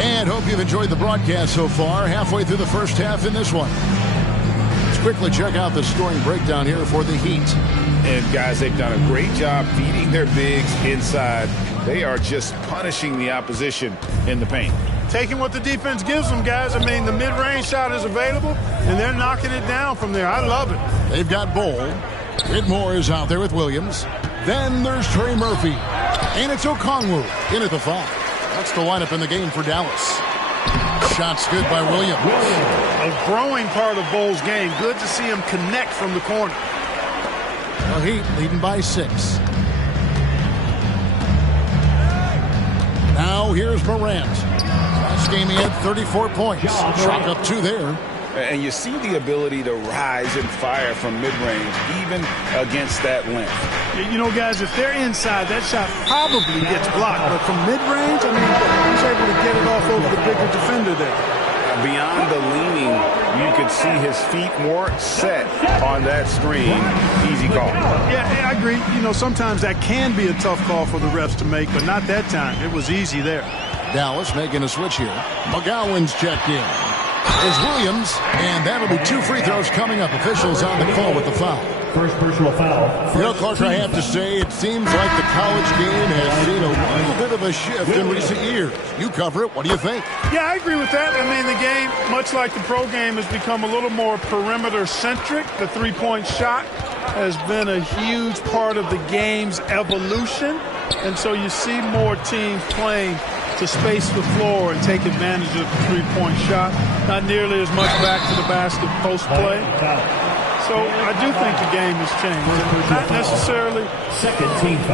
And hope you've enjoyed the broadcast so far. Halfway through the first half in this one. Quickly check out the scoring breakdown here for the Heat. And, guys, they've done a great job feeding their bigs inside. They are just punishing the opposition in the paint. Taking what the defense gives them, guys. I mean, the mid-range shot is available, and they're knocking it down from there. I love it. They've got Bull. Whitmore is out there with Williams. Then there's Trey Murphy. And it's Okongwu in at the 5. That's the lineup in the game for Dallas. Shots good by Williams. A growing part of Bull's game. Good to see him connect from the corner. The Heat leading by 6. Now here's Morant. Last game he had 34 points. Chalk up 2 there. And you see the ability to rise and fire from mid-range, even against that length. You know, guys, if they're inside, that shot probably gets blocked. But from mid-range, I mean, he's able to get it off over the bigger defender there. Beyond the leaning, you could see his feet more set on that screen. Easy call. Yeah, I agree. You know, sometimes that can be a tough call for the refs to make, but not that time. It was easy there. Dallas making a switch here. McGowan's checked in. Is Williams, and that'll be 2 free throws coming up. Officials on the call with the foul. First personal foul. You know, Clark, I have to say, it seems like the college game has seen a little bit of a shift in recent years. You cover it. What do you think? Yeah, I agree with that. I mean, the game, much like the pro game, has become a little more perimeter-centric. The three-point shot has been a huge part of the game's evolution. And so you see more teams playing to space the floor and take advantage of the three-point shot. Not nearly as much back to the basket post play. So I do think the game has changed. Not necessarily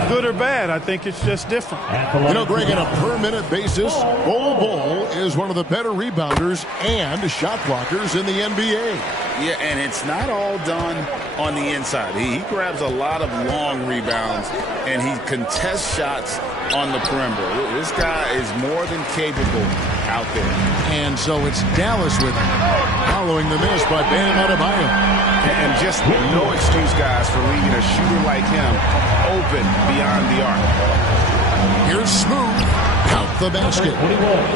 good or bad. I think it's just different. You know, Greg, on a per-minute basis, Bol is one of the better rebounders and shot blockers in the NBA. Yeah, and it's not all done on the inside. He grabs a lot of long rebounds, and he contests shots on the perimeter. This guy is more than capable out there. And so it's Dallas with him, following the miss by Bam Adebayo. And just no excuse, guys, for leaving a shooter like him open beyond the arc. Here's Smooth. Count the basket.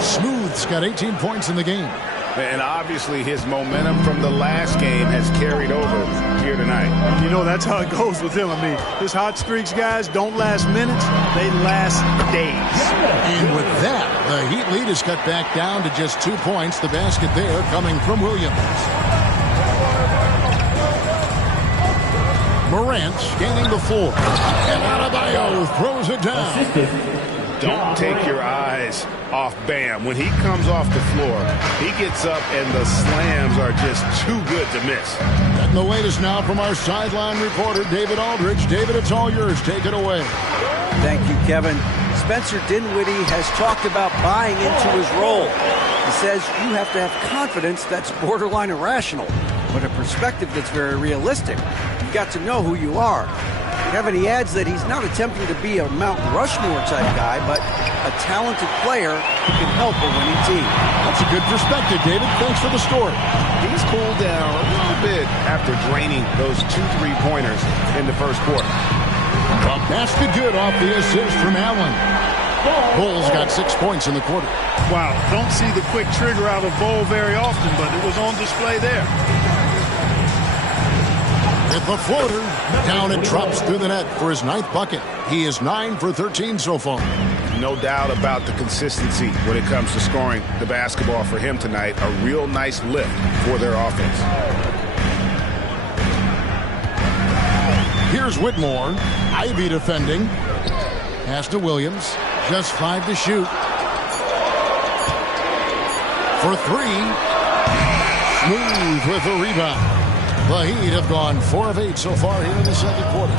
Smooth's got 18 points in the game. And obviously his momentum from the last game has carried over here tonight. You know, that's how it goes with him. I mean, his hot streaks, guys, don't last minutes. They last days. And with that, the Heat lead is cut back down to just 2 points. The basket there coming from Williams. Morant gaining the floor. And Adebayo throws it down. Don't take your eyes off Bam. When he comes off the floor, he gets up and the slams are just too good to miss. And the latest now from our sideline reporter, David Aldridge. David, it's all yours. Take it away. Thank you, Kevin. Spencer Dinwiddie has talked about buying into his role. He says you have to have confidence that's borderline irrational, but a perspective that's very realistic. You've got to know who you are. Kevin, he adds that he's not attempting to be a Mount Rushmore type guy, but a talented player who can help a winning team. That's a good perspective, David. Thanks for the story. He's cooled down a little bit after draining those 2 3-pointers in the first quarter. A basket good off the assist from Allen. Bulls got 6 points in the quarter. Wow, don't see the quick trigger out of Bull very often, but it was on display there. With the floater, down it drops through the net for his 9th bucket. He is 9 for 13 so far. No doubt about the consistency when it comes to scoring the basketball for him tonight. A real nice lift for their offense. Here's Whitmore. Ivy defending. Pass to Williams. Just 5 to shoot. For 3. Smooth with the rebound. The Heat have gone 4 of 8 so far here in the second quarter.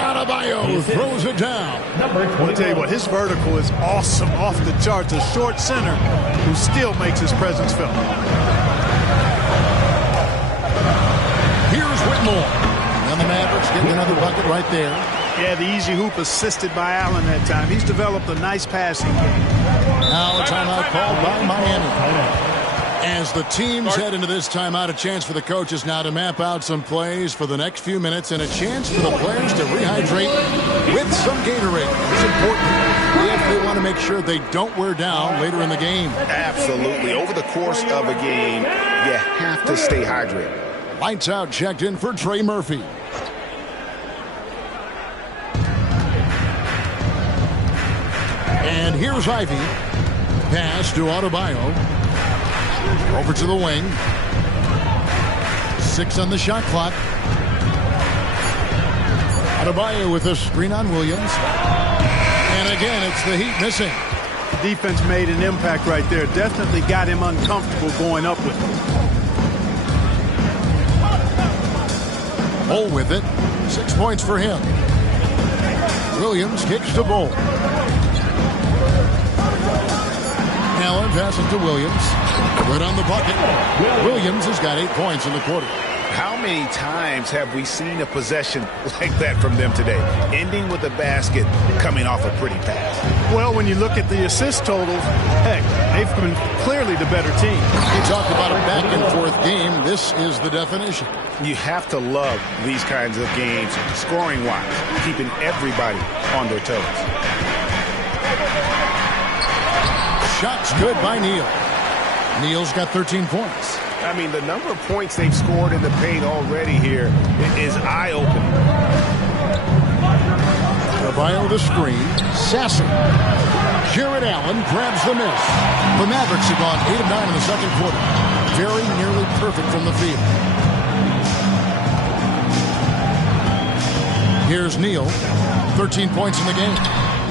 Adebayo throws it down. I'll tell you what, his vertical is awesome, off the charts. A short center who still makes his presence felt. Here's Whitmore. And the Mavericks getting another bucket right there. Yeah, the easy hoop assisted by Allen that time. He's developed a nice passing game. Now a timeout called by Miami. As the teams head into this timeout, a chance for the coaches now to map out some plays for the next few minutes and a chance for the players to rehydrate with some Gatorade. It's important if they want to make sure they don't wear down later in the game. Absolutely. Over the course of a game, you have to stay hydrated. Lights out, checked in for Trey Murphy. And here's Ivy. Pass to Adebayo. Over to the wing. 6 on the shot clock. Adebayo with a screen on Williams. And again, it's the Heat missing. Defense made an impact right there. Definitely got him uncomfortable going up with him. Bull with it. 6 points for him. Williams kicks to Bull. Allen passes to Williams. Good on the bucket. Williams has got 8 points in the quarter. How many times have we seen a possession like that from them today? Ending with a basket, coming off a pretty pass. Well, when you look at the assist totals, heck, they've been clearly the better team. You talk about a back-and-forth game. This is the definition. You have to love these kinds of games, scoring-wise, keeping everybody on their toes. Shots good by Neal. Neal's got 13 points. I mean, the number of points they've scored in the paint already here is eye-opening. Adebayo the screen. Sassy. Jared Allen grabs the miss. The Mavericks have gone 8 of 9 in the second quarter. Very nearly perfect from the field. Here's Neal. 13 points in the game.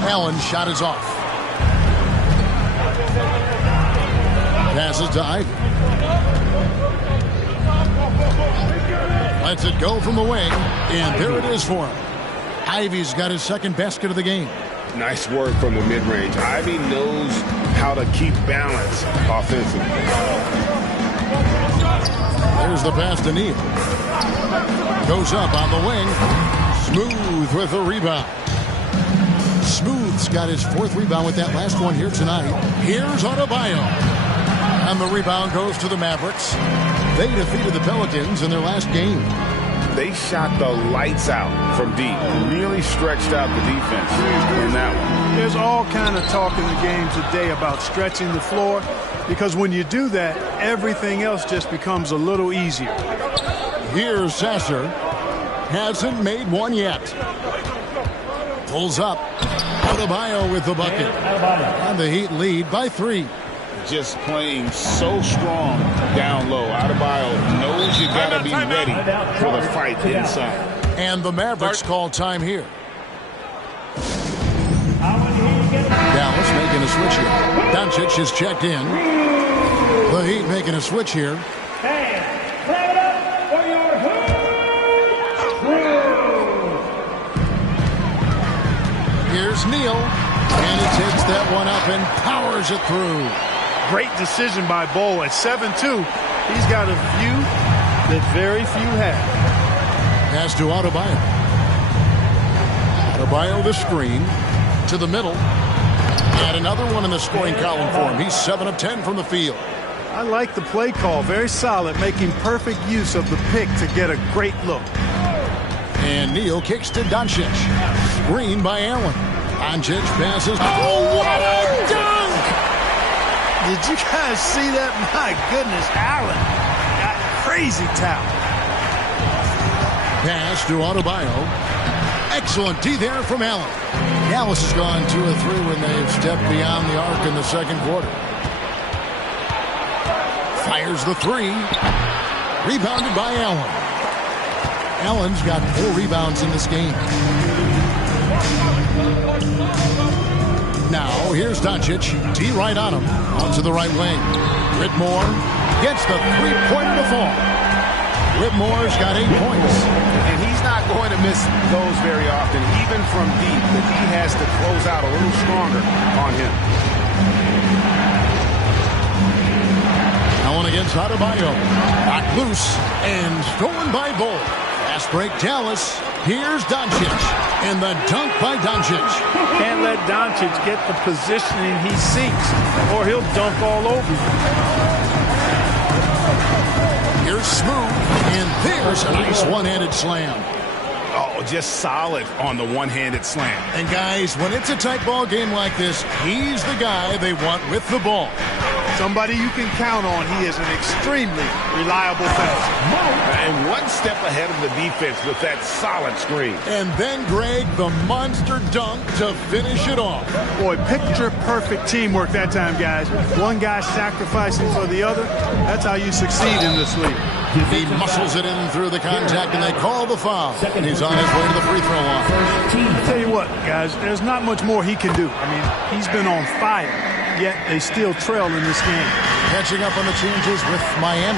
Allen's shot is off. Passes to Ivy. Lets it go from the wing, and there it is for him. Ivy's got his second basket of the game. Nice work from the mid-range. Ivy knows how to keep balance offensively. There's the pass to Neal. Goes up on the wing. Smooth with the rebound. Smooth's got his fourth rebound with that last one here tonight. Here's Adebayo. And the rebound goes to the Mavericks. They defeated the Pelicans in their last game. They shot the lights out from deep. Really stretched out the defense in that one. There's all kind of talk in the game today about stretching the floor, because when you do that, everything else just becomes a little easier. Here's Sasser. Hasn't made one yet. Pulls up. Adebayo with the bucket. And the Heat lead by 3. Just playing so strong down low. Adebayo knows you got to be ready for the fight inside. And the Mavericks call time here. Dallas making a switch here. Doncic is checked in. The Heat making a switch here. Here's Neal. And he takes that one up and powers it through. Great decision by Bo. At 7-2, he's got a view that very few have. Pass to Adebayo. Adebayo the screen to the middle. And another one in the scoring column for him. He's 7 of 10 from the field. I like the play call. Very solid, making perfect use of the pick to get a great look. And Neal kicks to Doncic. Screen by Allen. Doncic passes. Oh, what a dunk! Did you guys see that? My goodness, Allen got crazy talent. Pass to Adebayo. Excellent D there from Allen. Dallas has gone 2 of 3 when they've stepped beyond the arc in the second quarter. Fires the 3. Rebounded by Allen. Allen's got 4 rebounds in this game. Now, here's Doncic. D right on him. Onto the right wing. Whitmore gets the three-point before. Whitmore's got 8 points. And he's not going to miss those very often, even from deep. But he has to close out a little stronger on him. Allen against Adebayo. Knocked loose and stolen by Bull. Fast break Dallas. Here's Doncic. And the dunk by Doncic. Can't let Doncic get the positioning he seeks, or he'll dunk all over you. Here's Smooth. And there's a nice one-handed slam. Oh, just solid on the one-handed slam. And guys, when it's a tight ball game like this, he's the guy they want with the ball. Somebody you can count on. He is an extremely reliable passer. And one step ahead of the defense with that solid screen. And then, Greg, the monster dunk to finish it off. Boy, picture-perfect teamwork that time, guys. One guy sacrificing for the other. That's how you succeed in this league. He muscles it in through the contact, and they call the foul. And he's on his way to the free throw line. I'll tell you what, guys, there's not much more he can do. I mean, he's been on fire, yet they still trail in this game. Catching up on the changes with Miami.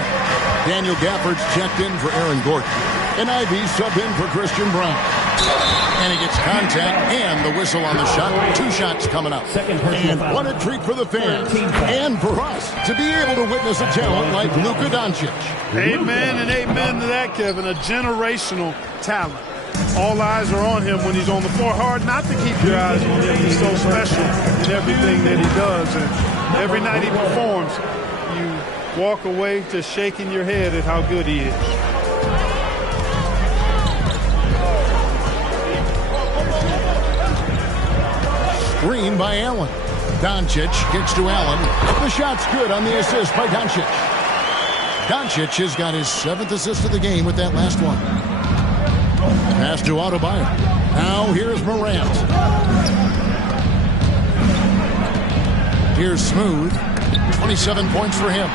Daniel Gafford's checked in for Aaron Gordon. And Ivy subbed in for Christian Brown. And he gets contact and the whistle on the shot. 2 shots coming up. And what a treat for the fans and for us to be able to witness a talent like Luka Doncic. Amen and amen to that, Kevin. A generational talent. All eyes are on him when he's on the floor. Hard not to keep your eyes on him. He's so special in everything that he does. And every night he performs, you walk away just shaking your head at how good he is. Screen by Allen. Doncic kicks to Allen. The shot's good on the assist by Doncic. Doncic has got his 7th assist of the game with that last one. Pass to Adebayo. Now here's Morant. Here's Smooth. 27 points for him.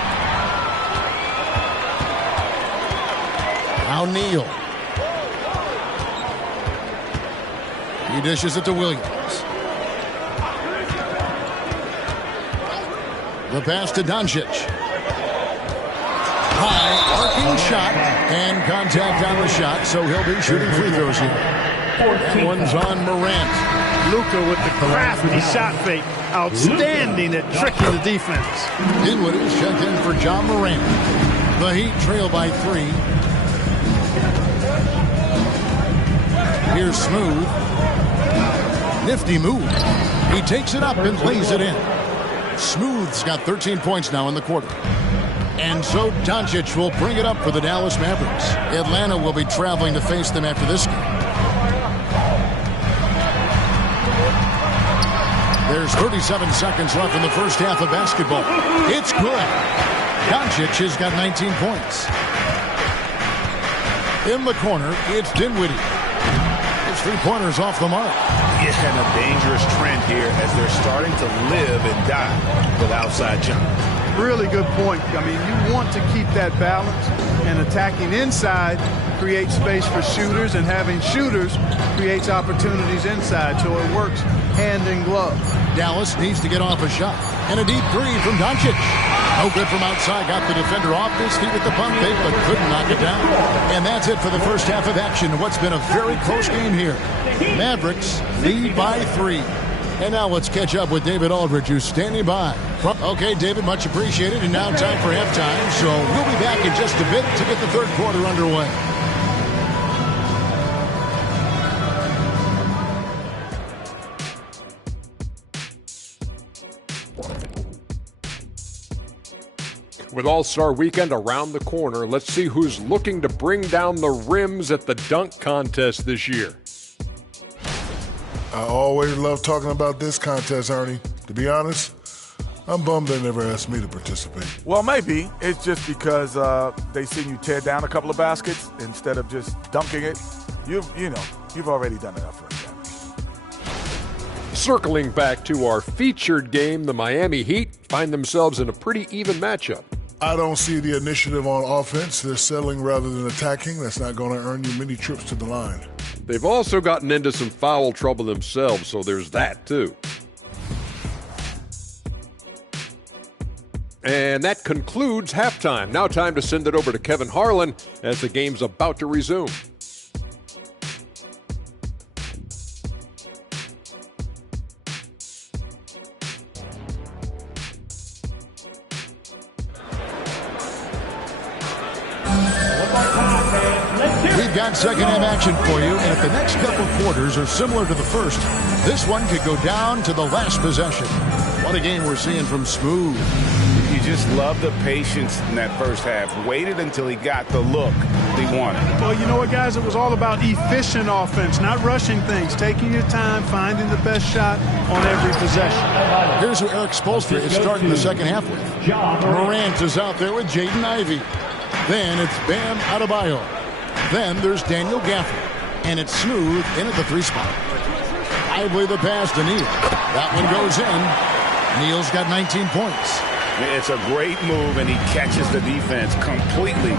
Now Neal. He dishes it to Williams. The pass to Doncic. high arcing shot and contact on the shot, so he'll be shooting free throws here. That one's on Morant. Luka with the crafty shot fake. Outstanding at tricking the defense. Dinwiddie's checked in for John Morant. The Heat trail by 3. Here's Smooth. Nifty move. He takes it up and lays it in. Smooth's got 13 points now in the quarter. And so Doncic will bring it up for the Dallas Mavericks. Atlanta will be traveling to face them after this game. There's 37 seconds left in the first half of basketball. It's good. Doncic has got 19 points. In the corner, it's Dinwiddie. His three-pointers off the mark. Yeah, and a dangerous trend here as they're starting to live and die with outside jump. Really good point. I mean, you want to keep that balance, and attacking inside creates space for shooters, and having shooters creates opportunities inside, so it works hand in glove. Dallas needs to get off a shot. And a deep three from Doncic. No good from outside. Got the defender off his feet with the pump fake, but couldn't knock it down. And that's it for the first half of action. What's been a very close game here. Mavericks lead by 3. And now let's catch up with David Aldridge, who's standing by. Okay, David, much appreciated. And now time for halftime. So we'll be back in just a bit to get the third quarter underway. With All-Star Weekend around the corner, let's see who's looking to bring down the rims at the dunk contest this year. I always love talking about this contest, Ernie. To be honest, I'm bummed they never asked me to participate. Well, maybe it's just because they seen you tear down a couple of baskets instead of just dunking it. You've already done enough for them. Circling back to our featured game, the Miami Heat find themselves in a pretty even matchup. I don't see the initiative on offense. They're settling rather than attacking. That's not going to earn you many trips to the line. They've also gotten into some foul trouble themselves, so there's that too. And that concludes halftime. Now time to send it over to Kevin Harlan as the game's about to resume. We've got second half action for you, and if the next couple quarters are similar to the first, this one could go down to the last possession. What a game we're seeing from Smooth. You just love the patience in that first half. Waited until he got the look he wanted. Well, you know what, guys? It was all about efficient offense, not rushing things, taking your time, finding the best shot on every possession. Here's who Eric Spoelstra is starting the second half with. Morant is out there with Jaden Ivey. Then it's Bam Adebayo. Then there's Daniel Gafford. And it's Smooth in at the 3 spot. Lively the pass to Neal. That one goes in. Neal's got 19 points. It's a great move, and he catches the defense completely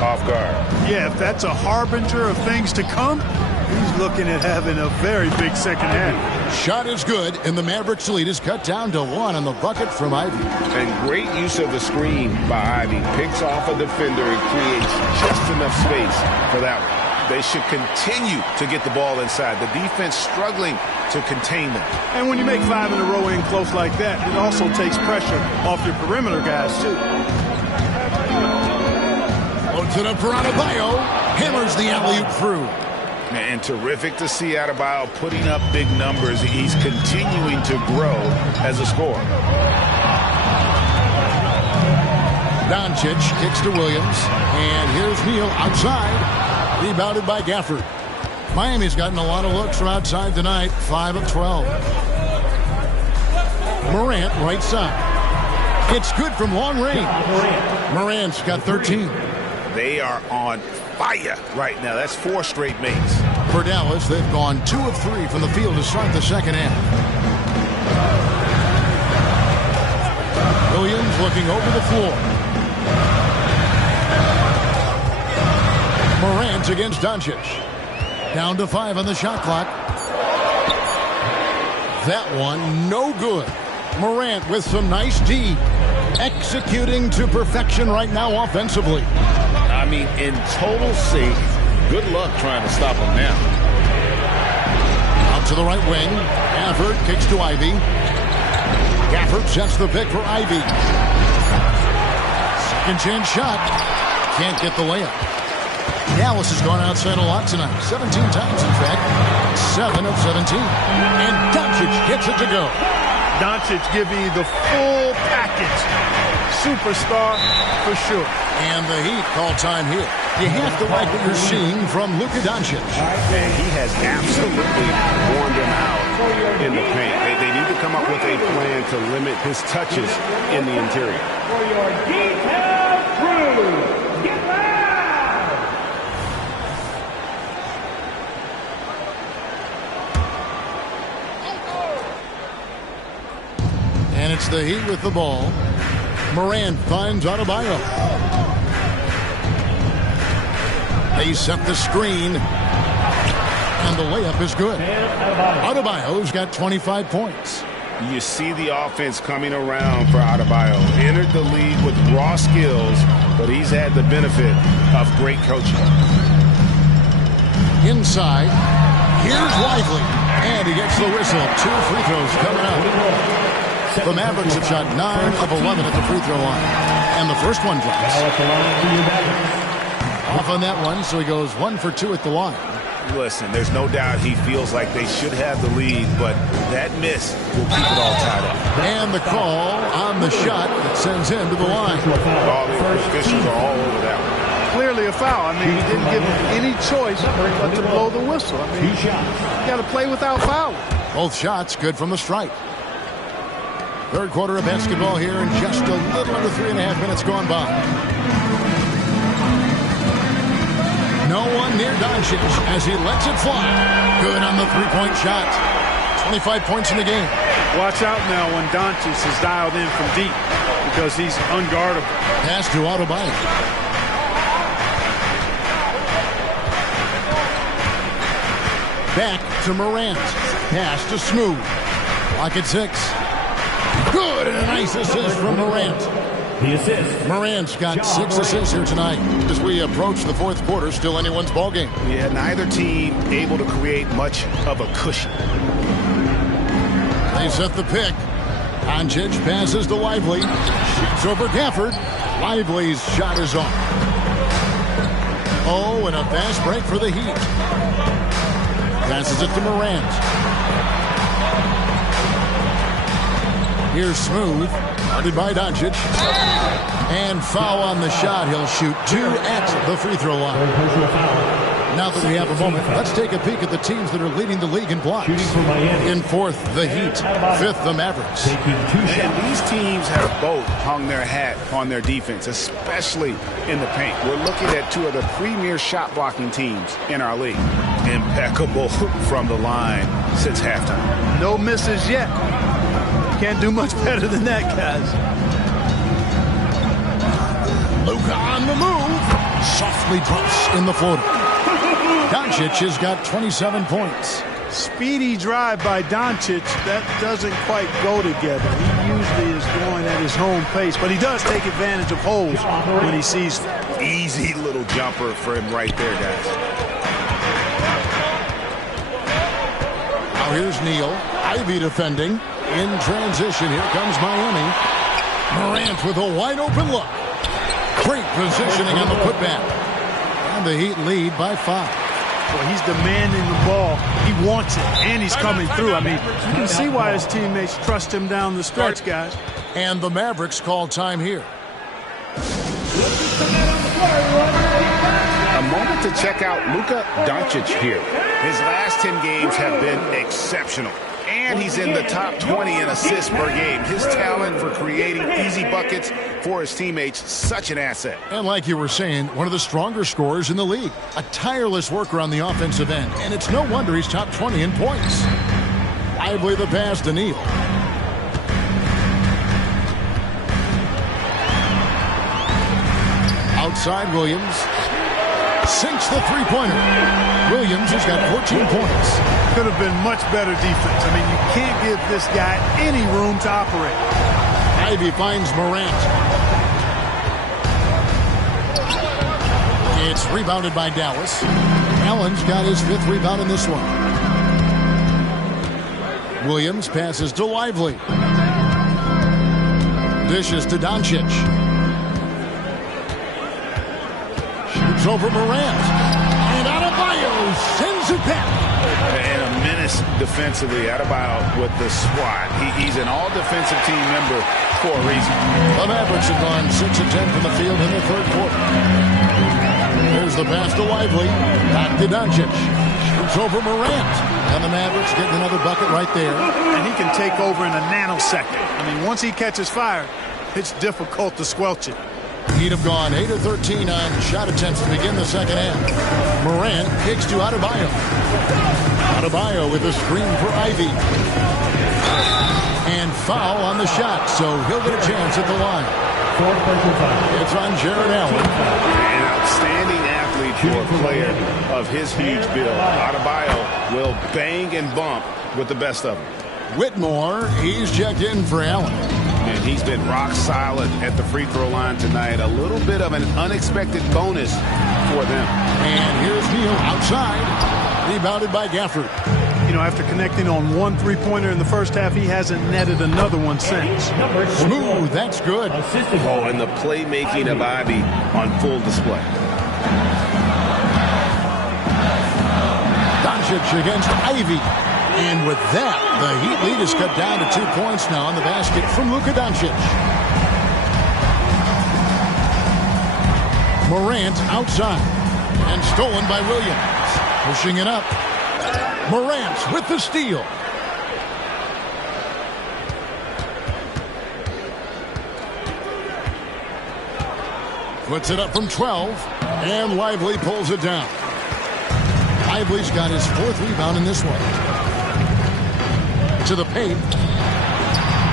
off guard. Yeah, if that's a harbinger of things to come, he's looking at having a very big second half. Shot is good, and the Mavericks lead is cut down to 1 on the bucket from Ivey. And great use of the screen by Ivey. Picks off a defender and creates just enough space for that one. They should continue to get the ball inside. The defense struggling to contain them. And when you make 5 in a row in close like that, it also takes pressure off your perimeter guys, too. Puts it up for Adebayo. Hammers the alley-oop through. And terrific to see Adebayo putting up big numbers. He's continuing to grow as a scorer. Doncic kicks to Williams. And here's Neal outside. Rebounded by Gafford. Miami's gotten a lot of looks from outside tonight. 5 of 12. Morant right side. It's good from long range. Morant's got 13. They are on fire right now. That's 4 straight makes. For Dallas, they've gone 2 of 3 from the field to start the second half. Williams looking over the floor. Morant against Doncic. Down to 5 on the shot clock. That one no good. Morant with some nice D. executing to perfection right now offensively. I mean, in total sync. Good luck trying to stop him now. Out to the right wing. Gafford kicks to Ivy. Gafford sets the pick for Ivy. Second chance shot. Can't get the layup. Dallas has gone outside a lot tonight. 17 times, in fact. 7 of 17. And Doncic gets it to go. Doncic giving you the full package. Superstar for sure. And the Heat call time here. You have to like what you're seeing from Luka Doncic. And he has absolutely worn them out in the paint. They need to come up with a plan to limit his touches in the interior. For your detailed crew, get loud! And it's the Heat with the ball. Morant finds Adebayo. They set the screen. And the layup is good. Adebayo's got 25 points. You see the offense coming around for Adebayo. Entered the league with raw skills, but he's had the benefit of great coaching. Inside. Here's Lively. And he gets the whistle. 2 free throws coming up. The Mavericks have shot 9 of 11 at the free throw line. And the first one drops. Off on that one, so he goes 1 for 2 at the line. Listen, there's no doubt he feels like they should have the lead, but that miss will keep it all tied up. And the call on the shot that sends him to the line. All the officials are all over that one. Clearly a foul. I mean, he didn't give him any choice but to blow the whistle. I mean, you got to play without fouling. Both shots good from the stripe. Third quarter of basketball here, and just a little under 3.5 minutes gone by. No one near Doncic as he lets it fly. Good on the three-point shot. 25 points in the game. Watch out now when Doncic is dialed in from deep because he's unguardable. Pass to Adebayo. Back to Morant. Pass to Smooth. Lock at 6. Good, and a nice assist from Morant. The assist. Morant's got 6 assists here tonight. As we approach the fourth quarter, still anyone's ballgame. Yeah, neither team able to create much of a cushion. They set the pick. Doncic passes to Lively. Shoots over Gafford. Lively's shot is off. Oh, and a fast break for the Heat. Passes it to Morant. Here's Smooth, guarded by Doncic. And foul on the shot. He'll shoot 2 at the free throw line. Now that we have a moment, let's take a peek at the teams that are leading the league in blocks. In fourth, the Heat. Fifth, the Mavericks. And these teams have both hung their hat on their defense, especially in the paint. We're looking at 2 of the premier shot blocking teams in our league. Impeccable from the line since halftime. No misses yet. Can't do much better than that, guys. Luka on the move. Softly drops in the floater. Doncic has got 27 points. Speedy drive by Doncic. That doesn't quite go together. He usually is going at his home pace, but he does take advantage of holes when he sees them. Easy little jumper for him right there, guys. Now here's Neal. Ivy defending. In transition, here comes Miami. Morant with a wide open look. Great positioning on the putback. And the Heat lead by 5. Well, he's demanding the ball. He wants it, and he's coming through. I mean, you can see why his teammates trust him down the stretch, guys. And the Mavericks call time here. A moment to check out Luka Doncic here. His last 10 games have been exceptional. And he's in the top 20 in assists per game. His talent for creating easy buckets for his teammates, such an asset. And like you were saying, one of the stronger scorers in the league. A tireless worker on the offensive end. And it's no wonder he's top 20 in points. Lively the pass to Neal. Outside Williams. Sinks the three-pointer. Williams has got 14 points. Could have been much better defense. I mean, you can't give this guy any room to operate. Ivy finds Morant. It's rebounded by Dallas. Allen's got his 5th rebound in this one. Williams passes to Lively. Dishes to Doncic. Shoots over Morant. And Adebayo sends it back. And a menace defensively. Adebayo with the swat. He's an all-defensive team member for a reason. The Mavericks have gone 6 of 10 from the field in the third quarter. There's the pass to Lively. Back to Doncic. Shoots over Morant. And the Mavericks getting another bucket right there. And he can take over in a nanosecond. I mean, once he catches fire, it's difficult to squelch it. Heat have gone 8 of 13 on shot attempts to begin the second half. Morant kicks to Adebayo. Adebayo with a screen for Ivy. And foul on the shot, so he'll get a chance at the line. It's on Jared Allen. An outstanding athlete for a player of his huge build. Adebayo will bang and bump with the best of them. Whitmore, he's checked in for Allen. And he's been rock solid at the free throw line tonight. A little bit of an unexpected bonus for them. And here's Neal outside. Rebounded by Gafford. You know, after connecting on one three-pointer in the first half, he hasn't netted another one since. Smooth, that's good. Oh, and the playmaking of Ivy on full display. Doncic against Ivy. And with that, the Heat lead is cut down to 2 points now on the basket from Luka Doncic. Morant outside. And stolen by Williams. Pushing it up. Morant with the steal. Puts it up from 12. And Lively pulls it down. Lively's got his 4th rebound in this one. To the paint.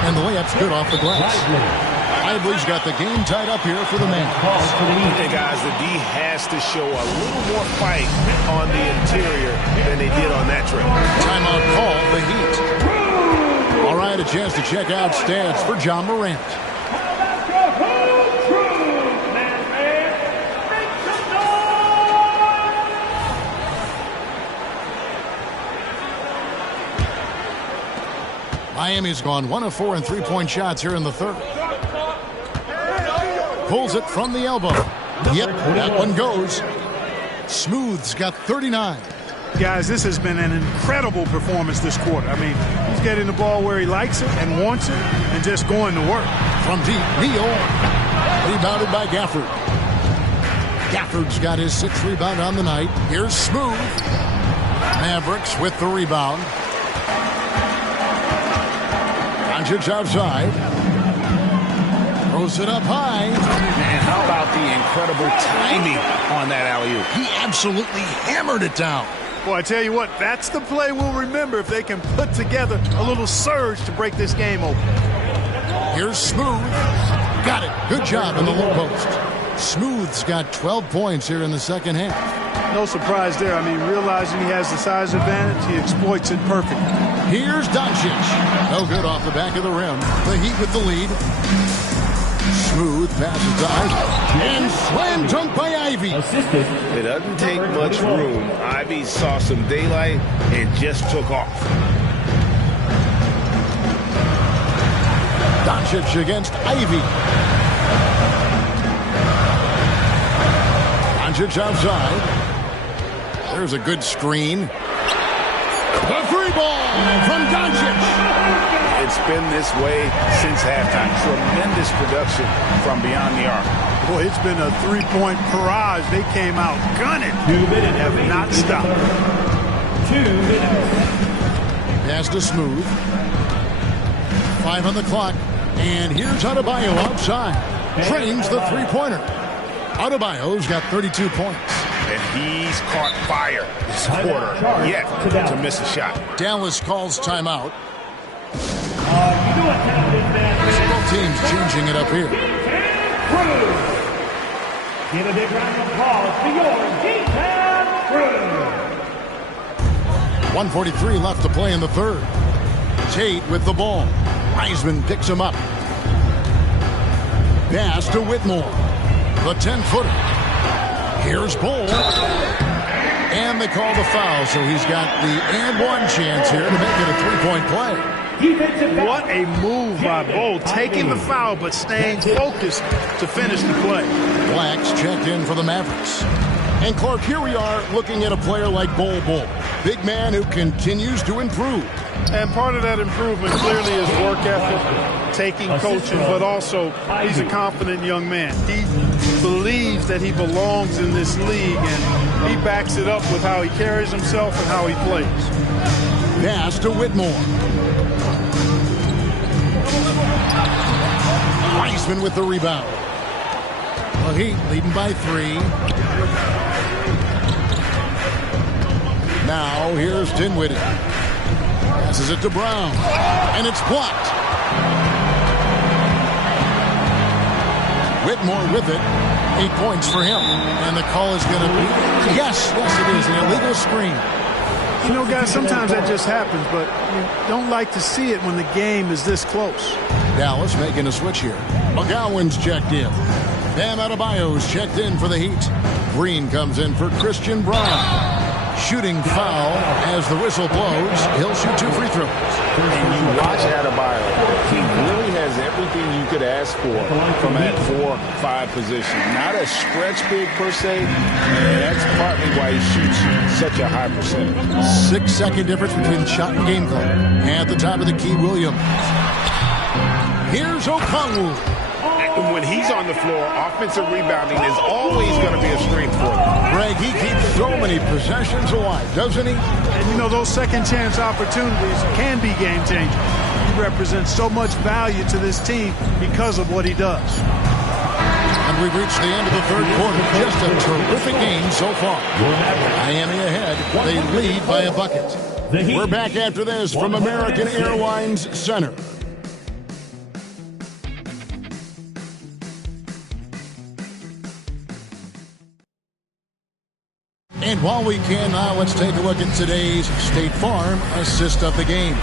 And the layup's good off the glass. Lively's got the game tied up here for the man. Hey guys, the D has to show a little more fight on the interior than they did on that trip. Timeout call, the Heat. All right, a chance to check out stats for John Morant. Miami's gone 1 of 4 in 3-point shots here in the third. Pulls it from the elbow. Yep, that one goes. Smooth's got 39. Guys, this has been an incredible performance this quarter. I mean, he's getting the ball where he likes it and wants it and just going to work. From deep, Neal. Rebounded by Gafford. Gafford's got his 6th rebound on the night. Here's Smooth. Mavericks with the rebound. Doncic outside. Throws it up high. And how about the incredible timing on that alley-oop? He absolutely hammered it down. Boy, I tell you what, that's the play we'll remember if they can put together a little surge to break this game open. Here's Smooth. Got it. Good job in the low post. Smooth's got 12 points here in the second half. No surprise there. I mean, realizing he has the size advantage, he exploits it perfectly. Here's Doncic. No good off the back of the rim. The Heat with the lead. Smooth passes to Ivy. And slam dunk by Ivy. It doesn't take much room. Ivy saw some daylight and just took off. Doncic against Ivy. Doncic outside. There's a good screen. The 3-ball from Doncic. It's been this way since halftime. Tremendous production from beyond the arc. Boy, it's been a 3-point barrage. They came out gunning. 2 minutes. Have not stopped. 2 minutes. Pass to Smooth. 5 on the clock. And here's Adebayo outside. Trains the 3-pointer. Adebayo's got 32 points. And he's caught fire this quarter, yet to miss a shot. Dallas calls timeout. You do it, man. Both teams changing it up here. Give a big round of applause to your defense crew. 1:43 left to play in the third. Tate with the ball. Heisman picks him up. Pass to Whitmore. The 10-footer. Here's Bull. And they call the foul, so he's got the and one chance here to make it a three-point play. What a move by Bull, taking the foul but staying focused to finish the play. Blacks checked in for the Mavericks. And Clark, here we are looking at a player like Bull. Big man who continues to improve. And part of that improvement clearly is work ethic, taking coaching, but also he's a confident young man. He believes that he belongs in this league, and he backs it up with how he carries himself and how he plays. Pass to Whitmore. Weissman with the rebound. The Heat leading by 3. Now here's Dinwiddie. Passes it to Brown. And it's blocked. Whitmore with it. 8 points for him. And the call is going to be, yes, it is, an illegal screen. You know, guys, sometimes that just happens, but you don't like to see it when the game is this close. Dallas making a switch here. McGowan's checked in. Bam Adebayo's checked in for the Heat. Green comes in for Christian Brown. Shooting foul as the whistle blows. He'll shoot 2 free throws. And you watch Adebayo. He really has everything you could ask for from that 4-5 position. Not a stretch big per se, and that's partly why he shoots such a high percentage. 6-second difference between shot and game clock. At the top of the key, Williams. Here's Okongwu. When he's on the floor, offensive rebounding is always going to be a strength for him. Greg, he keeps so many possessions alive, doesn't he? And you know, those second chance opportunities can be game changers. He represents so much value to this team because of what he does. And we've reached the end of the third quarter. Just a terrific game so far. Miami ahead. They lead by a bucket. We're back after this from American Airlines Center. And while we can now, let's take a look at today's State Farm assist of the game.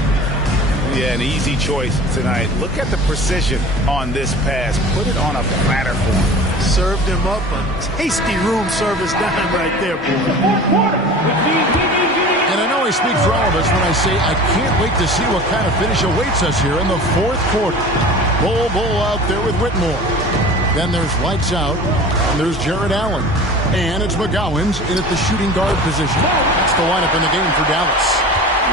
Yeah, an easy choice tonight. Look at the precision on this pass. Put it on a platter for him. Served him up a tasty room service dime right there, boy. And I know I speak for all of us when I say I can't wait to see what kind of finish awaits us here in the fourth quarter. Bull out there with Whitmore. Then there's lights out, and there's Jared Allen. And it's McGowan's in at the shooting guard position. That's the lineup in the game for Dallas.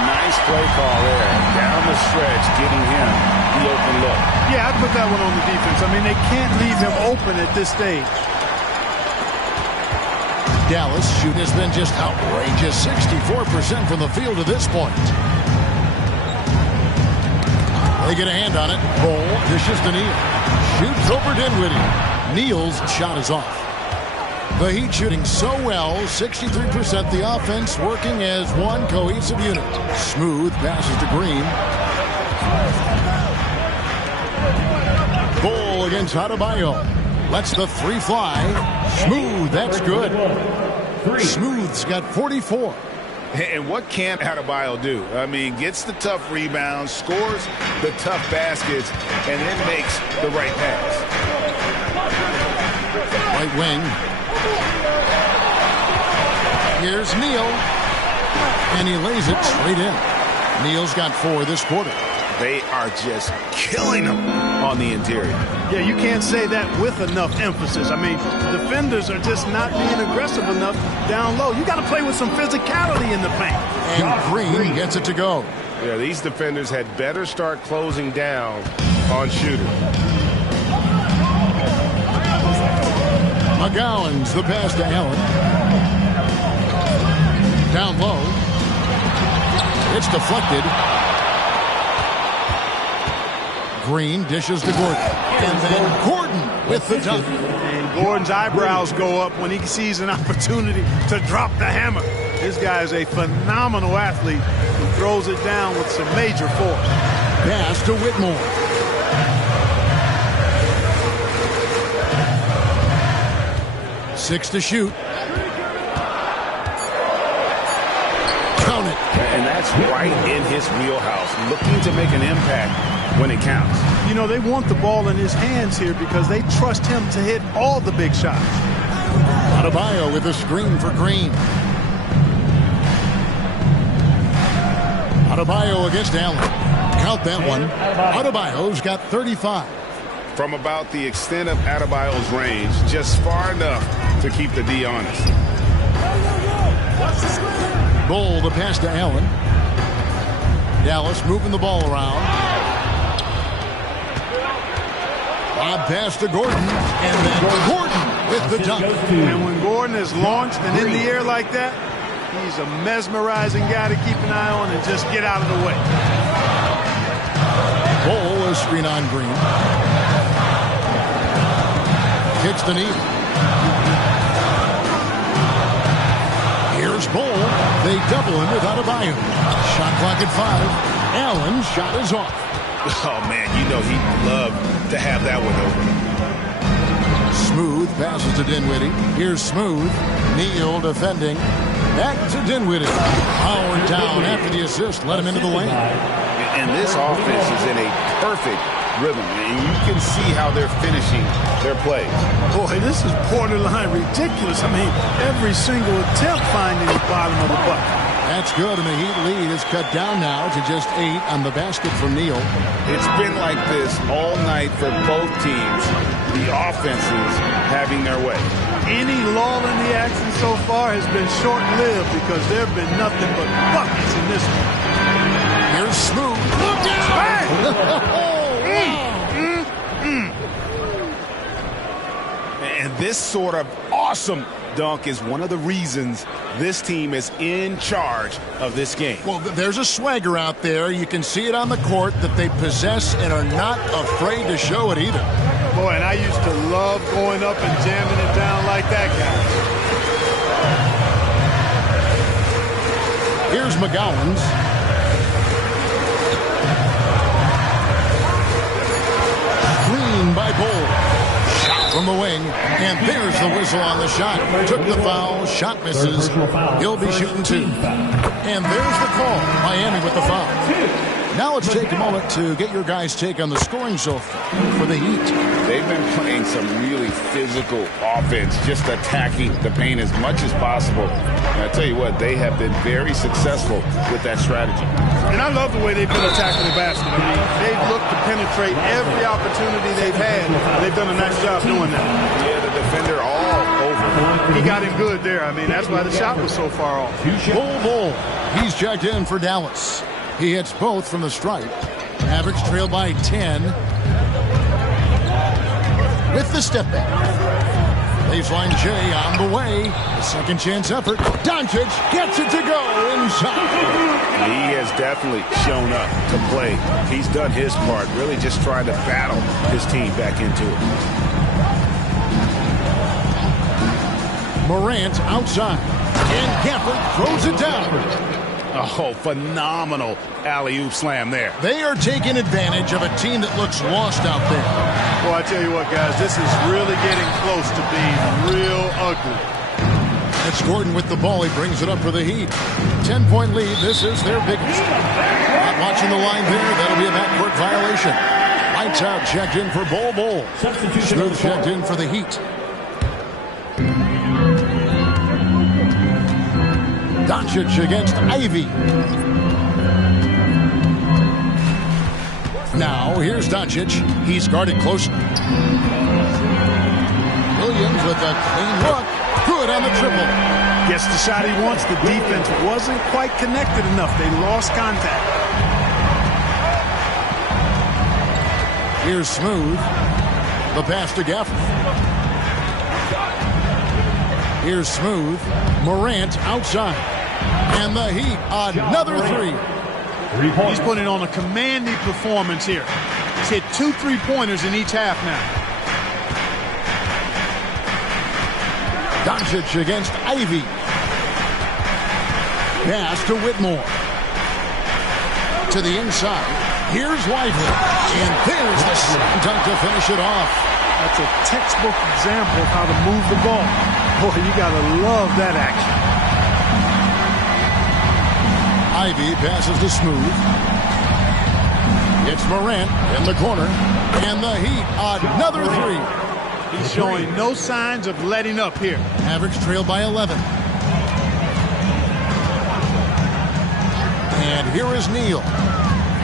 Nice play call there. Down the stretch, getting him the open look. Yeah, I'd put that one on the defense. I mean, they can't leave him open at this stage. Dallas' shooting has been just outrageous. 64% from the field to this point. They get a hand on it. Bull dishes to Neal. Shoots over Dinwiddie. Neal's shot is off. The Heat shooting so well, 63%. The offense working as one cohesive unit. Smooth passes to Green. Bull against Adebayo. Lets the 3 fly. Smooth, that's good. Smooth's got 44. And what can Adebayo do? I mean, gets the tough rebounds, scores the tough baskets, and then makes the right pass. Right wing. Here's Neal. And he lays it straight in. Neal's got 4 this quarter. They are just killing them on the interior. Yeah, you can't say that with enough emphasis. I mean, defenders are just not being aggressive enough down low. You got to play with some physicality in the paint. And Green gets it to go. Yeah, these defenders had better start closing down on shooter. McGowan's the pass to Allen. Down low. It's deflected. Green dishes to Gordon. And then Gordon with the dunk. And Gordon's eyebrows go up when he sees an opportunity to drop the hammer. This guy is a phenomenal athlete who throws it down with some major force. Pass to Whitmore. Six to shoot. And that's right in his wheelhouse. Looking to make an impact when it counts. You know, they want the ball in his hands here because they trust him to hit all the big shots. Adebayo with a screen for Green. Adebayo against Allen. Count that one. Adebayo's got 35. From about the extent of Adebayo's range, just far enough to keep the D honest. Bull the pass to Allen. Dallas moving the ball around. Bob pass to Gordon, and then Gordon with the dunk. And when Gordon is launched and in the air like that, he's a mesmerizing guy to keep an eye on and just get out of the way. Bull is screen on Green. Kicks the knee. Here's Bull. They double him with Adebayo. Shot clock at 5. Allen's shot is off. Oh, man, you know he'd love to have that one over. Smooth passes to Dinwiddie. Here's Smooth. Neal defending. Back to Dinwiddie. Powered down after the assist. Let him into the lane. And this offense is in a perfect rhythm, and you can see how they're finishing their plays. Boy, this is borderline ridiculous. I mean, every single attempt finding the bottom of the bucket. That's good, and the Heat lead is cut down now to just 8 on the basket from Neal. It's been like this all night for both teams. The offenses having their way. Any lull in the action so far has been short-lived because there have been nothing but buckets in this one. Here's Smooth. Look out! And this sort of awesome dunk is one of the reasons this team is in charge of this game. Well, there's a swagger out there. You can see it on the court that they possess and are not afraid to show it either. Boy, and I used to love going up and jamming it down like that guy. Here's McGowan's. Screen by Bull. Shot from the wing, and there's the whistle on the shot. Took the foul, shot misses. He'll be shooting 2. And there's the call. Miami with the foul. Now let's take a moment to get your guys' take on the scoring so far for the Heat. They've been playing some really physical offense, just attacking the paint as much as possible. And I tell you what, they have been very successful with that strategy. And I love the way they've been attacking the basket. I mean, they've looked to penetrate every opportunity they've had. They've done a nice job doing that. Yeah, the defender all over. He got him good there. I mean, that's why the shot was so far off. Bull. He's checked in for Dallas. He hits both from the stripe. Mavericks trail by 10. With the step back. Baseline J on the way. A second chance effort. Doncic gets it to go inside. He has definitely shown up to play. He's done his part, really just trying to battle his team back into it. Morant outside. And Gafford throws it down. Oh, phenomenal alley-oop slam there. They are taking advantage of a team that looks lost out there. Well, I tell you what, guys, this is really getting close to being real ugly. It's Gordon with the ball. He brings it up for the Heat. 10-point lead. This is their biggest. Not watching the line there. That'll be a backcourt violation. Lights out. Checked in for Bull. Smooth checked in for the Heat. Doncic against Ivy. Now, here's Doncic. He's guarded close. Williams with a clean look. Good on the triple. Gets the shot he wants. The defense wasn't quite connected enough. They lost contact. Here's Smooth. The pass to Gafford. Here's Smooth. Morant outside. And the Heat, another 3. He's putting on a commanding performance here. He's hit 2 3-pointers in each half now. Doncic against Ivy. Pass to Whitmore. To the inside. Here's Lively. And there's the slam dunk to finish it off. That's a textbook example of how to move the ball. Boy, you got to love that action. Ivy passes to Smooth. It's Morant in the corner. And the Heat, another three. He's showing no signs of letting up here. Mavericks trail by 11. And here is Neal.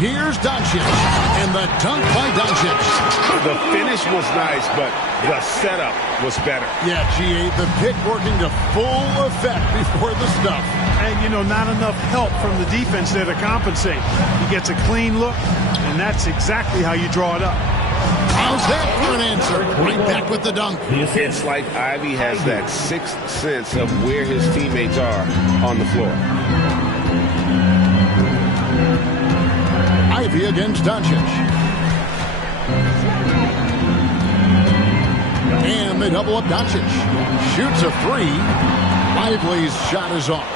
Here's Doncic. And the dunk by Doncic. The finish was nice, but the setup was better. Yeah, G.A., the pick working to full effect before the stuff. And, you know, not enough help from the defense there to compensate. He gets a clean look, and that's exactly how you draw it up. How's that for an answer? Right back with the dunk. It's like Ivy has that sixth sense of where his teammates are on the floor. Ivy against Doncic. And they double up Doncic. Shoots a three. Lively's shot is off.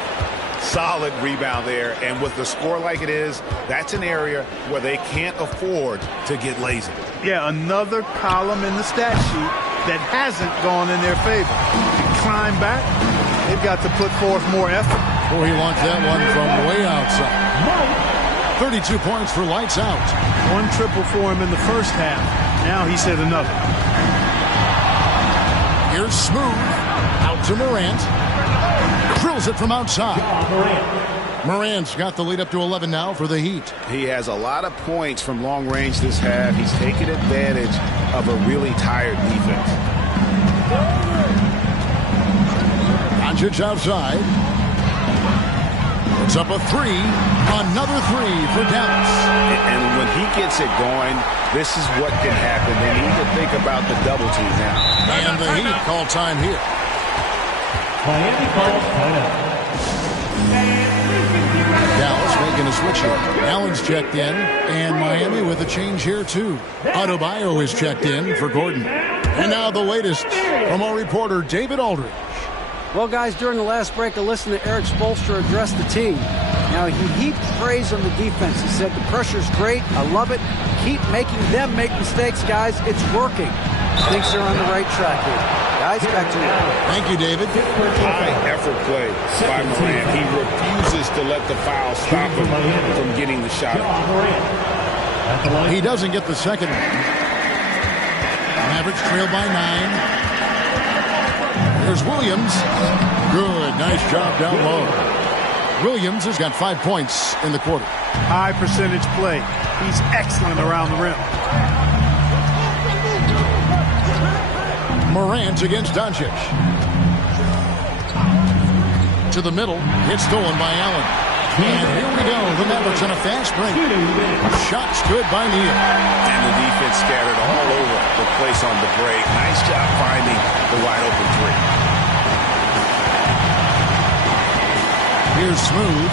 Solid rebound there, and with the score like it is, that's an area where they can't afford to get lazy. Yeah, another column in the stat sheet that hasn't gone in their favor. Climb back, they've got to put forth more effort. Boy, he launched that one from way outside. 32 points for lights out. One triple for him in the first half. Now he's hit another. Here's Smooth. Out to Morant. Drills it from outside. Morant's got the lead up to 11 now for the Heat. He has a lot of points from long range this half. He's taken advantage of a really tired defense. Doncic outside. Puts up a three. Another three for Dallas. And when he gets it going, this is what can happen. They need to think about the double team now. And the Heat call time here. Miami calls timeout. Dallas making a switch here. Allen's checked in, and Miami with a change here too. Adebayo is checked in for Gordon. And now the latest from our reporter David Aldridge. Well, guys, during the last break, I listened to Eric Spoelstra address the team. Now, he heaped praise on the defense. He said, the pressure's great. I love it. Keep making them make mistakes, guys. It's working. Thinks they're on the right track here. Guys, back to you. Thank you, David. High effort play by Morant. He refuses to let the foul stop him from getting the shot. He doesn't get the second one. Mavericks trail by 9. There's Williams. Good. Nice job down low. Williams has got 5 points in the quarter. High percentage play. He's excellent around the rim. Morant against Doncic. To the middle. It's stolen by Allen. And here we go. The Mavericks on a fast break. Shots good by Neal. And the defense scattered all over the place on the break. Nice job finding the wide open three. Here's Smooth.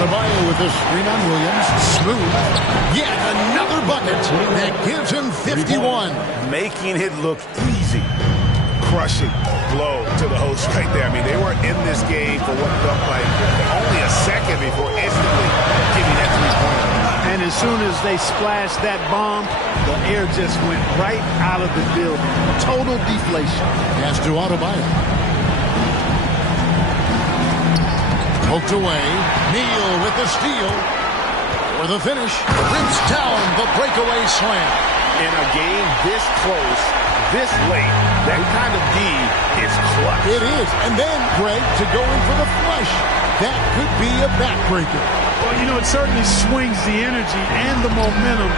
Adebayo with this screen on Williams. Smooth. Yet another bucket that gives him 51. Making it look easy. Crushing blow to the host right there. I mean, they were in this game for what felt like only a second before instantly getting that three-pointer. And as soon as they splashed that bomb, the air just went right out of the building. Total deflation. Pass to Adebayo. Poked away. Neal with the steal. For the finish. Rips down the breakaway slam. In a game this close, this late, that kind of D is clutch. It is. And then, Greg, to go in for the flush. That could be a backbreaker. Well, you know, it certainly swings the energy and the momentum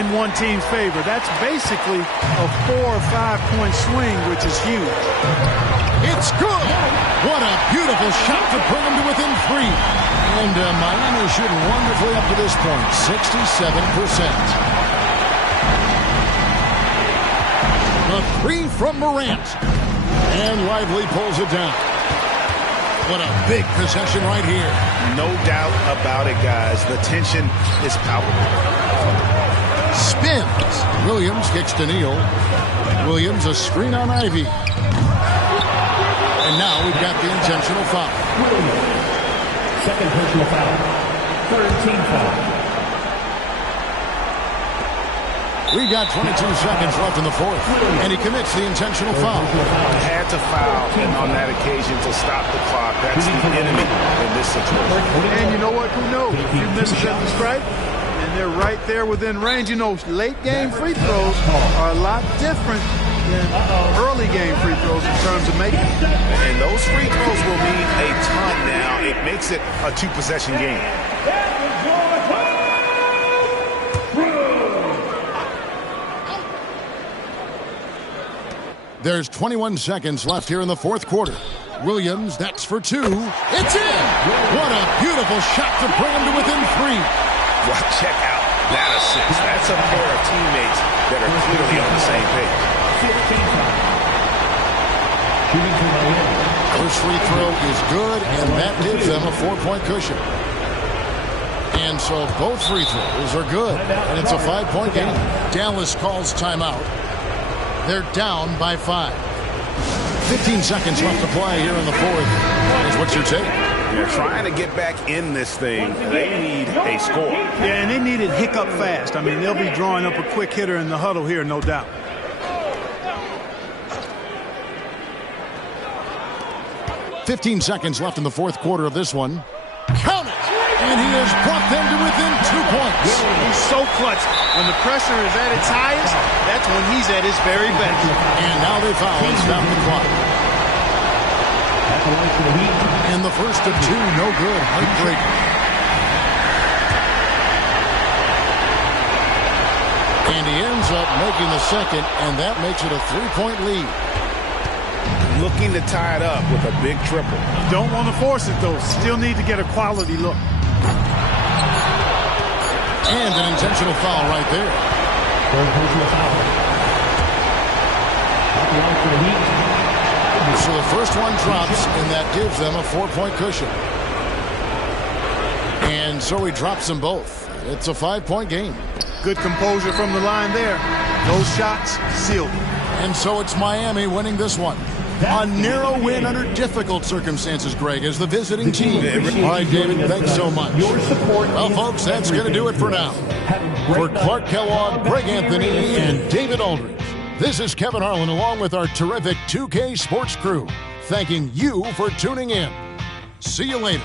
in one team's favor. That's basically a 4 or 5 point swing, which is huge. It's good. What a beautiful shot to bring them to within 3. And Miami shooting wonderfully up to this point, 67%. A three from Morant. And Lively pulls it down. What a big possession right here. No doubt about it, guys. The tension is palpable. Spins. Williams kicks to Neal. Williams a screen on Ivy. And now we've got the intentional foul. Williams. Second personal foul. Third team foul. We've got 22 seconds left in the fourth, and he commits the intentional foul. Had to foul on that occasion to stop the clock. That's the enemy in this situation. And you know what? Who knows? You missed the strike, and they're right there within range. You know, late game free throws are a lot different than early game free throws in terms of making them. And those free throws will mean a ton now. It makes it a two-possession game. There's 21 seconds left here in the fourth quarter. Williams, that's for two. It's in! What a beautiful shot to bring him to within three. Well, check out that assist. That's a pair of teammates that are clearly on the same page. First free throw is good, and that gives them a 4-point cushion. And so both free throws are good, and it's a 5-point game. Dallas calls timeout. They're down by 5. 15 seconds left to play here in the fourth. What's your take? They're trying to get back in this thing. They need a score. Yeah, and they need it hiccup fast. I mean, they'll be drawing up a quick hitter in the huddle here, no doubt. "15 seconds left in the fourth quarter of this one. Count it! And he has brought them to within 2 points. He's so clutch. When the pressure is at its highest, that's when he's at his very best. And now they foul and stop the clock. And the first of two, no good. Heartbreaking. And he ends up making the second, and that makes it a 3-point lead. Looking to tie it up with a big triple. Don't want to force it, though. Still need to get a quality look. And an intentional foul right there. So the first one drops, and that gives them a 4-point cushion. And so he drops them both. It's a 5-point game. Good composure from the line there. Those shots sealed. And so it's Miami winning this one. A narrow win under difficult circumstances, Greg, as the visiting team. All right, David, thanks so much. Well, folks, that's going to do it for now. For Clark Kellogg, Greg Anthony, and David Aldridge, this is Kevin Harlan along with our terrific 2K Sports crew, thanking you for tuning in. See you later.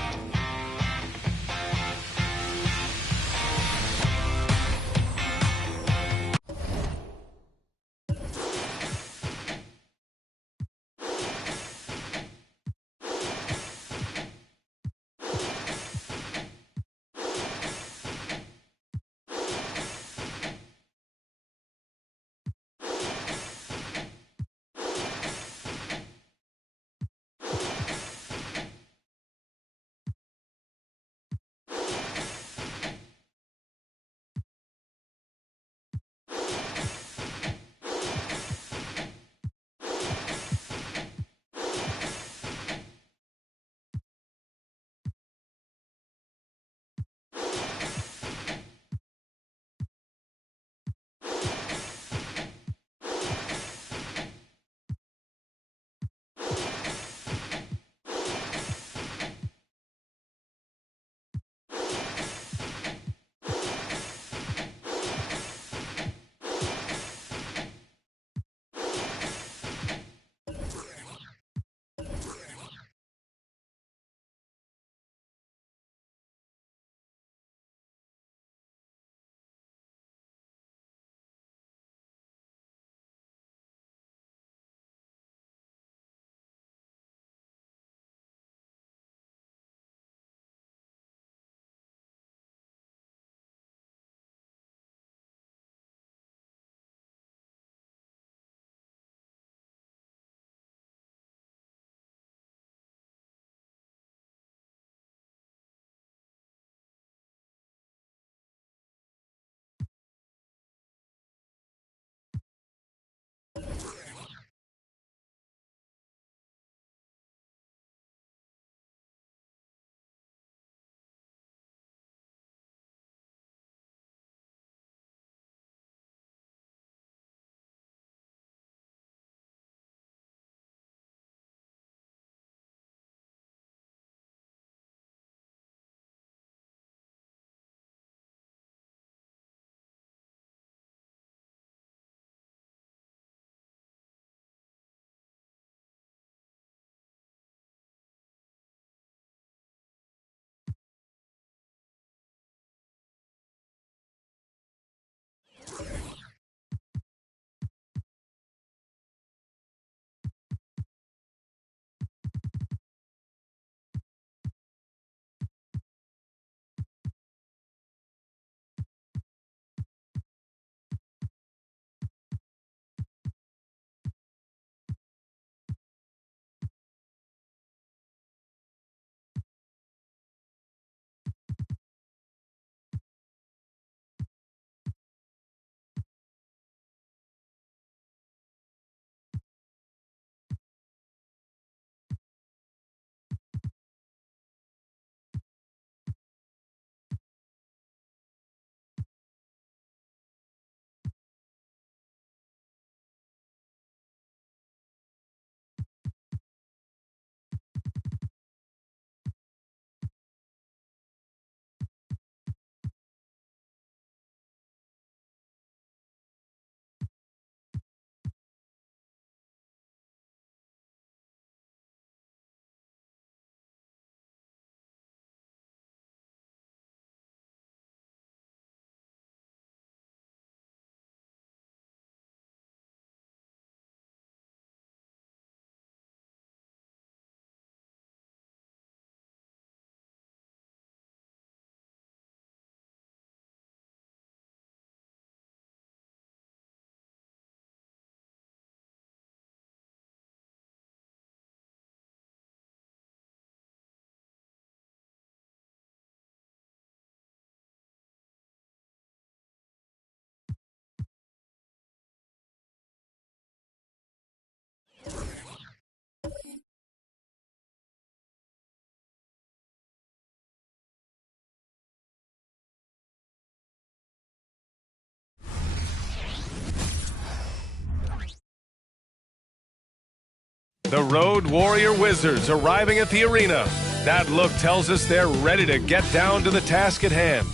The Road Warrior Wizards arriving at the arena. That look tells us they're ready to get down to the task at hand.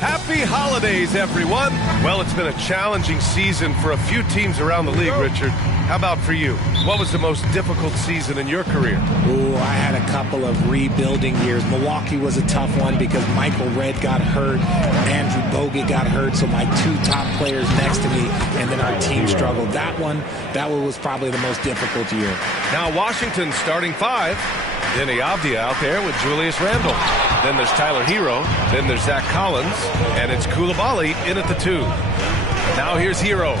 Happy holidays, everyone. Well, it's been a challenging season for a few teams around the league, Richard. How about for you? What was the most difficult season in your career? Ooh, I had a couple of rebuilding years. Milwaukee was a tough one because Michael Redd got hurt, Andrew Bogut got hurt, so my two top players next to me, and then our team struggled. That one was probably the most difficult year. Now Washington starting five. Denny Avdia out there with Julius Randle. Then there's Tyler Hero. Then there's Zach Collins. And it's Coulibaly in at the 2. Now here's Hero.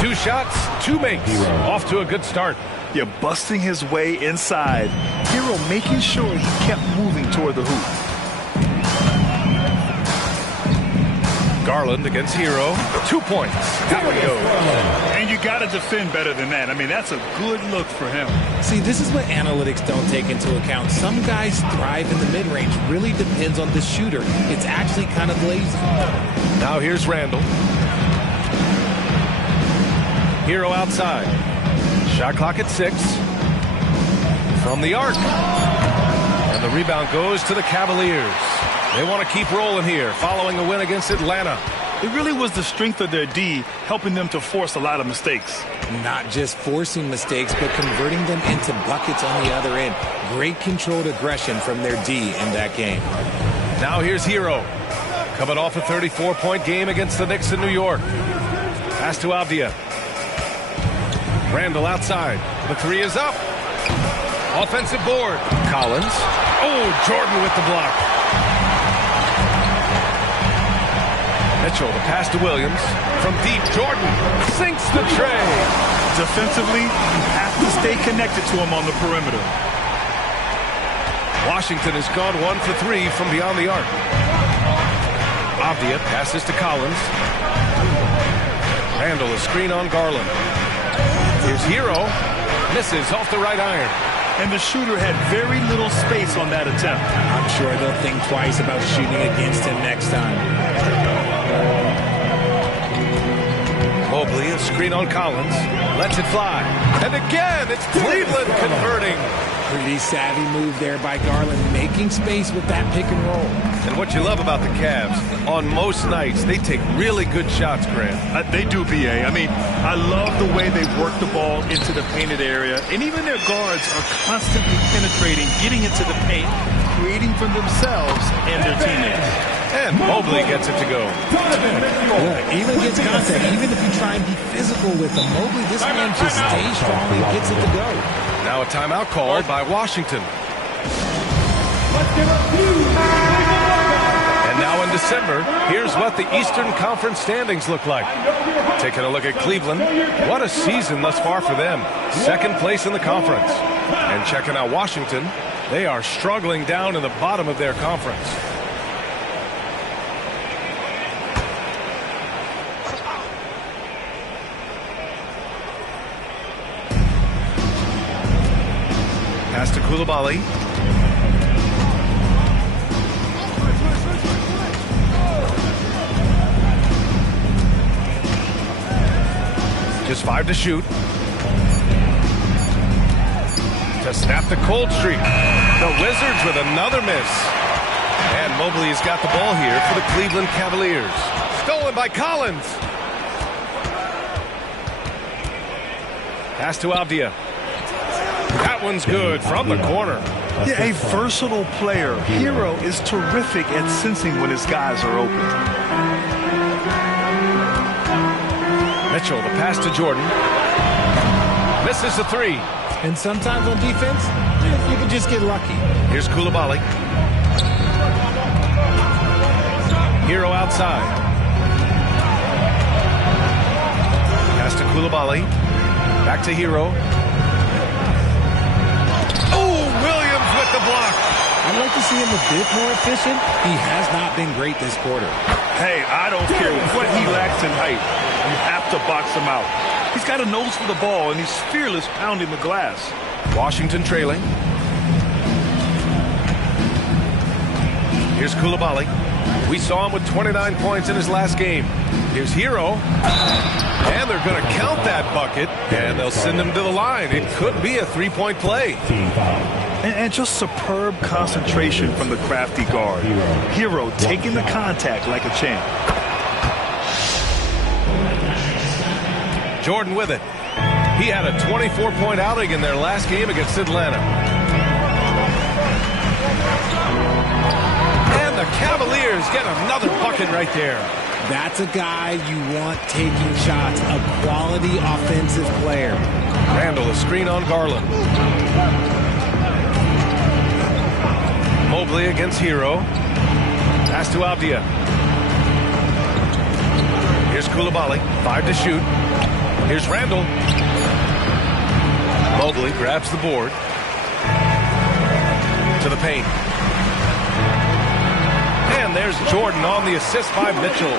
2 shots, 2 makes. Off to a good start. You're busting his way inside. Hero making sure he kept moving toward the hoop. Garland against Hero. 2 points. There we go. And you got to defend better than that. I mean, that's a good look for him. See, this is what analytics don't take into account. Some guys thrive in the mid-range. Really depends on the shooter. It's actually kind of lazy. Now here's Randle. Hero outside. Shot clock at 6. From the arc. And the rebound goes to the Cavaliers. They want to keep rolling here following a win against Atlanta. It really was the strength of their D helping them to force a lot of mistakes. Not just forcing mistakes, but converting them into buckets on the other end. Great controlled aggression from their D in that game. Now here's Hero. Coming off a 34-point game against the Knicks in New York. Pass to Avdia. Randle outside. The 3 is up. Offensive board. Collins. Oh, Jordan with the block. Mitchell, the pass to Williams. From deep, Jordan sinks the tray. Defensively, you have to stay connected to him on the perimeter. Washington has gone 1 for 3 from beyond the arc. Avdia passes to Collins. Randle, a screen on Garland. Here's Hero. Misses off the right iron. And the shooter had very little space on that attempt. I'm sure they'll think twice about shooting against him next time. Mobley, a screen on Collins. Lets it fly. And again, it's Cleveland converting. Pretty savvy move there by Garland, making space with that pick and roll. And what you love about the Cavs, on most nights, they take really good shots, Grant. They do, B.A. I mean, I love the way they work the ball into the painted area. And even their guards are constantly penetrating, getting into the paint, creating for themselves and their teammates. And Mobley gets it to go. Yeah, even gets contact. Even if you try and be physical with him, Mobley, this man just stays strong and gets it to go. Now a timeout called by Washington. And now in December, here's what the Eastern Conference standings look like. Taking a look at Cleveland. What a season thus far for them. 2nd place in the conference. And checking out Washington, they are struggling down in the bottom of their conference. Pass to Coulibaly. Just 5 to shoot. To snap the cold streak. The Wizards with another miss. And Mobley has got the ball here for the Cleveland Cavaliers. Stolen by Collins. Pass to Avdia. That one's good from the corner. Yeah, a versatile player. Hero is terrific at sensing when his guys are open. Mitchell, the pass to Jordan. Misses the 3. And sometimes on defense, you can just get lucky. Here's Coulibaly. Hero outside. Pass to Coulibaly. Back to Hero. The block. I'd like to see him a bit more efficient. He has not been great this quarter. Hey, I don't care what he lacks in height. You have to box him out. He's got a nose for the ball, and he's fearless pounding the glass. Washington trailing. Here's Koulibaly. We saw him with 29 points in his last game. Here's Hero. And they're going to count that bucket, and they'll send him to the line. It could be a three-point play. And just superb concentration from the crafty guard. Hero taking the contact like a champ. Jordan with it. He had a 24-point outing in their last game against Atlanta. And the Cavaliers get another bucket right there. That's a guy you want taking shots, a quality offensive player. Randall, a screen on Garland. Mobley against Hero. Pass to Avdia. Here's Koulibaly, 5 to shoot. Here's Randall. Mobley grabs the board. To the paint. And there's Jordan on the assist by Mitchell.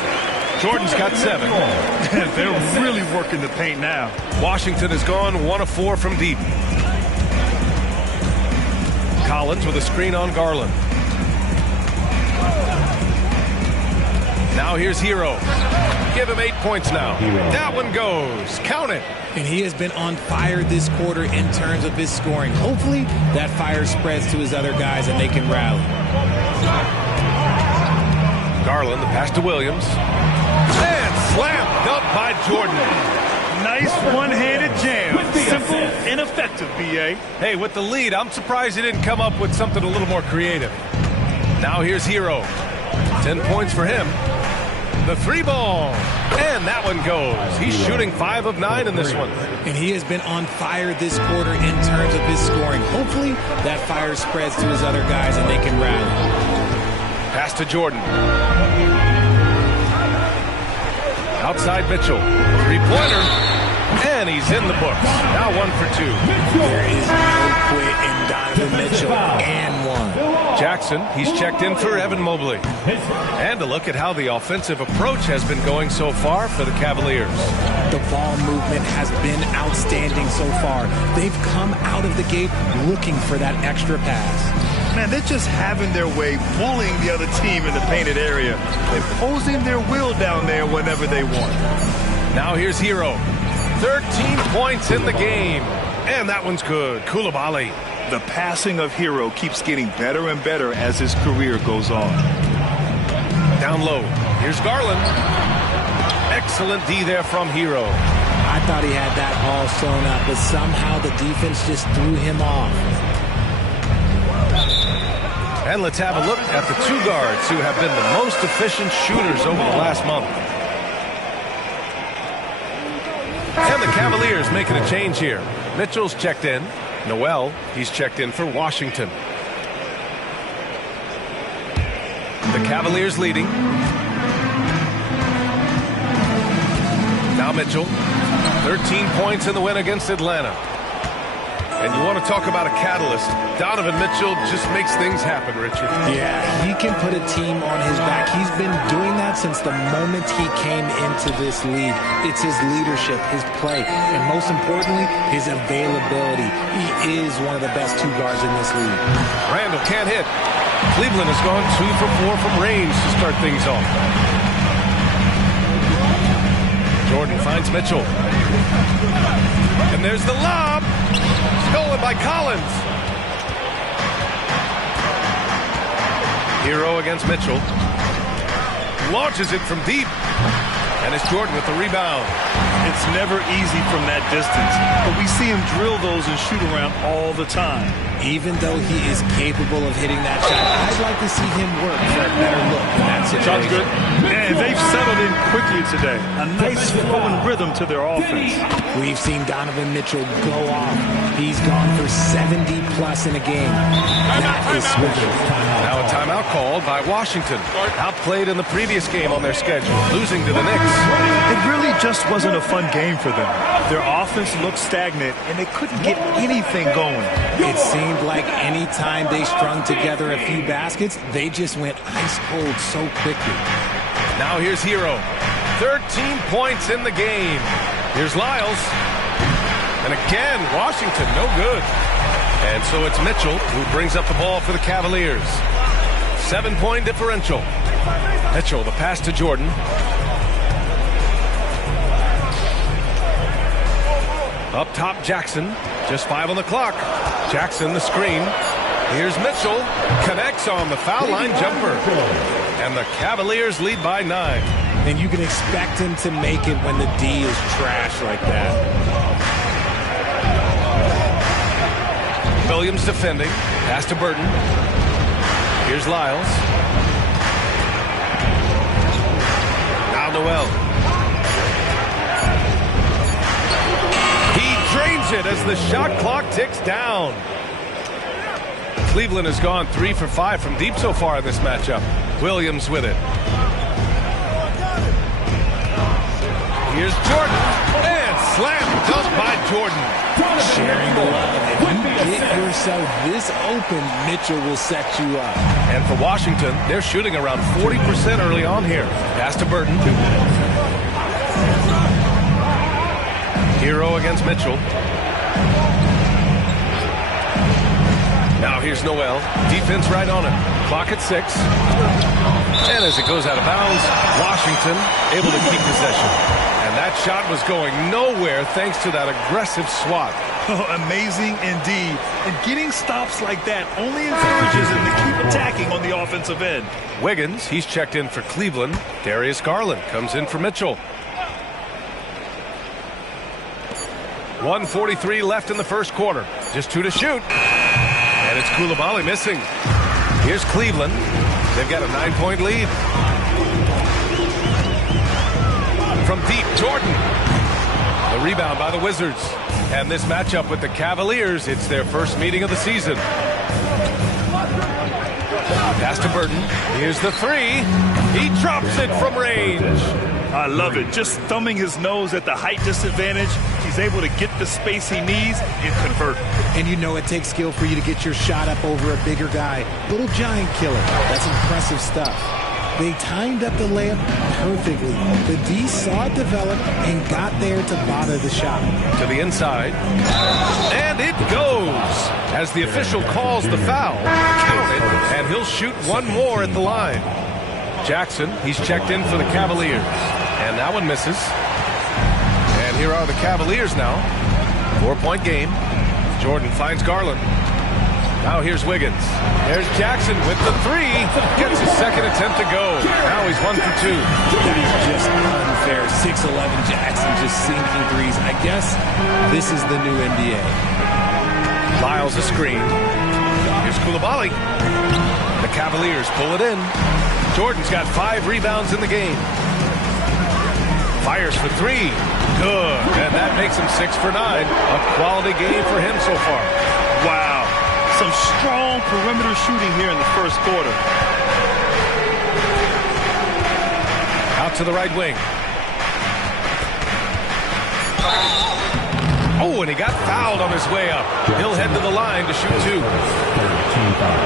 Jordan's got 7. They're really working the paint now. Washington has gone 1 of 4 from deep. Collins with a screen on Garland. Now here's Hero. Give him 8 points now. That one goes. Count it. And he has been on fire this quarter in terms of his scoring. Hopefully that fire spreads to his other guys and they can rally. Garland, the pass to Williams. And slam dunk by Jordan. Nice one-handed jam. Simple and effective, B.A. Hey, with the lead, I'm surprised he didn't come up with something a little more creative. Now here's Hero. 10 points for him. The 3 ball. And that one goes. He's shooting 5 of 9 in this one. And he has been on fire this quarter in terms of his scoring. Hopefully that fire spreads to his other guys and they can rally. Pass to Jordan. Outside Mitchell. 3-pointer. And he's in the books. Now 1 for 2. There is no quit in Donovan Mitchell. And 1. Jackson, he's checked in for Evan Mobley. And a look at how the offensive approach has been going so far for the Cavaliers. The ball movement has been outstanding so far. They've come out of the gate looking for that extra pass. Man, they're just having their way, bullying the other team in the painted area, imposing their will down there whenever they want. Now here's Hero. 13 points in the game. And that one's good. Koulibaly. The passing of Hero keeps getting better and better as his career goes on. Down low. Here's Garland. Excellent D there from Hero. I thought he had that all sewn up, but somehow the defense just threw him off. And let's have a look at the 2 guards who have been the most efficient shooters over the last month. And the Cavaliers making a change here. Mitchell's checked in. Noel, he's checked in for Washington. The Cavaliers leading. Now Mitchell. 13 points in the win against Atlanta. And you want to talk about a catalyst. Donovan Mitchell just makes things happen, Richard. Yeah, he can put a team on his back. He's been doing that since the moment he came into this league. It's his leadership, his play, and most importantly, his availability. He is one of the best 2 guards in this league. Randall can't hit. Cleveland has gone 2 for 4 from range to start things off. Jordan finds Mitchell. And there's the lob. Stolen by Collins. Hero against Mitchell. Launches it from deep. And it's Jordan with the rebound. It's never easy from that distance, but we see him drill those and shoot around all the time. Even though he is capable of hitting that shot, I'd like to see him work for a better look in that situation. Sounds good. And they've settled in quickly today. A nice flowing rhythm to their offense. We've seen Donovan Mitchell go off. He's gone for 70-plus in a game. That is special. Now a timeout called by Washington. Outplayed in the previous game on their schedule, losing to the Knicks. It really just wasn't a fun game for them. Their offense looked stagnant, and they couldn't get anything going. It seemed like any time they strung together a few baskets, they just went ice cold so quickly. Now here's Hero. 13 points in the game. Here's Lyles. And again, Washington, no good. And so it's Mitchell who brings up the ball for the Cavaliers. 7-point differential. Mitchell, the pass to Jordan. Up top, Jackson. Just 5 on the clock. Jackson, the screen. Here's Mitchell. Connects on the foul line jumper. And the Cavaliers lead by 9. And you can expect him to make it when the D is trash like that. Williams defending. Pass to Burton. Here's Lyles. Now Noel. He drains it as the shot clock ticks down. Cleveland has gone 3 for 5 from deep so far in this matchup. Williams with it. Here's Jordan. And slam dunk by Jordan. Sharing the love. If you get yourself this open, Mitchell will set you up. And for Washington, they're shooting around 40% early on here. Pass to Burton. Hero against Mitchell. Now here's Noel. Defense right on him. Clock at 6. And as it goes out of bounds, Washington able to keep possession. And that shot was going nowhere thanks to that aggressive swat. Oh, amazing indeed. And getting stops like that only encourages him to keep attacking on the offensive end. Wiggins, he's checked in for Cleveland. Darius Garland comes in for Mitchell. 1:43 left in the first quarter. Just 2 to shoot. And it's Coulibaly missing. Here's Cleveland. They've got a 9-point lead. From deep, Jordan. The rebound by the Wizards. And this matchup with the Cavaliers, it's their first meeting of the season. Pass to Burton. Here's the 3. He drops it from range. I love it. Just thumbing his nose at the height disadvantage. He's able to get the space he needs and convert. And you know it takes skill for you to get your shot up over a bigger guy. Little giant killer. That's impressive stuff. They timed up the layup perfectly. The D saw it develop and got there to bother the shot. To the inside. And it goes. As the official calls the foul, count it, and he'll shoot one more at the line. Jackson, he's checked in for the Cavaliers. And that one misses. And here are the Cavaliers now. 4-point game. Jordan finds Garland. Now here's Wiggins. There's Jackson with the 3. Gets his second attempt to go. Now he's 1 for 2. That is just unfair. 6'11 Jackson just sinking threes. I guess this is the new NBA. Lyles a screen. Here's Coulibaly. The Cavaliers pull it in. Jordan's got 5 rebounds in the game. Fires for 3. Good. And that makes him 6 for 9. A quality game for him so far. Wow. Some strong perimeter shooting here in the first quarter. Out to the right wing. Oh, and he got fouled on his way up. He'll head to the line to shoot 2.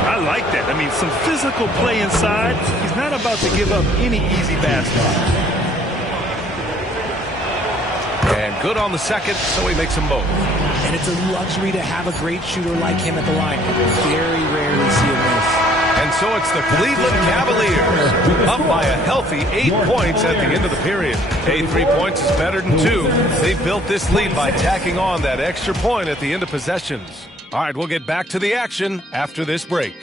I like that. I mean, some physical play inside. He's not about to give up any easy baskets. And good on the second, so he makes them both. And it's a luxury to have a great shooter like him at the line. Very rarely see a miss. And so it's the Cleveland Cavaliers up by a healthy 8 points at the end of the period. 3 points is better than 2. They built this lead by tacking on that extra point at the end of possessions. All right, we'll get back to the action after this break.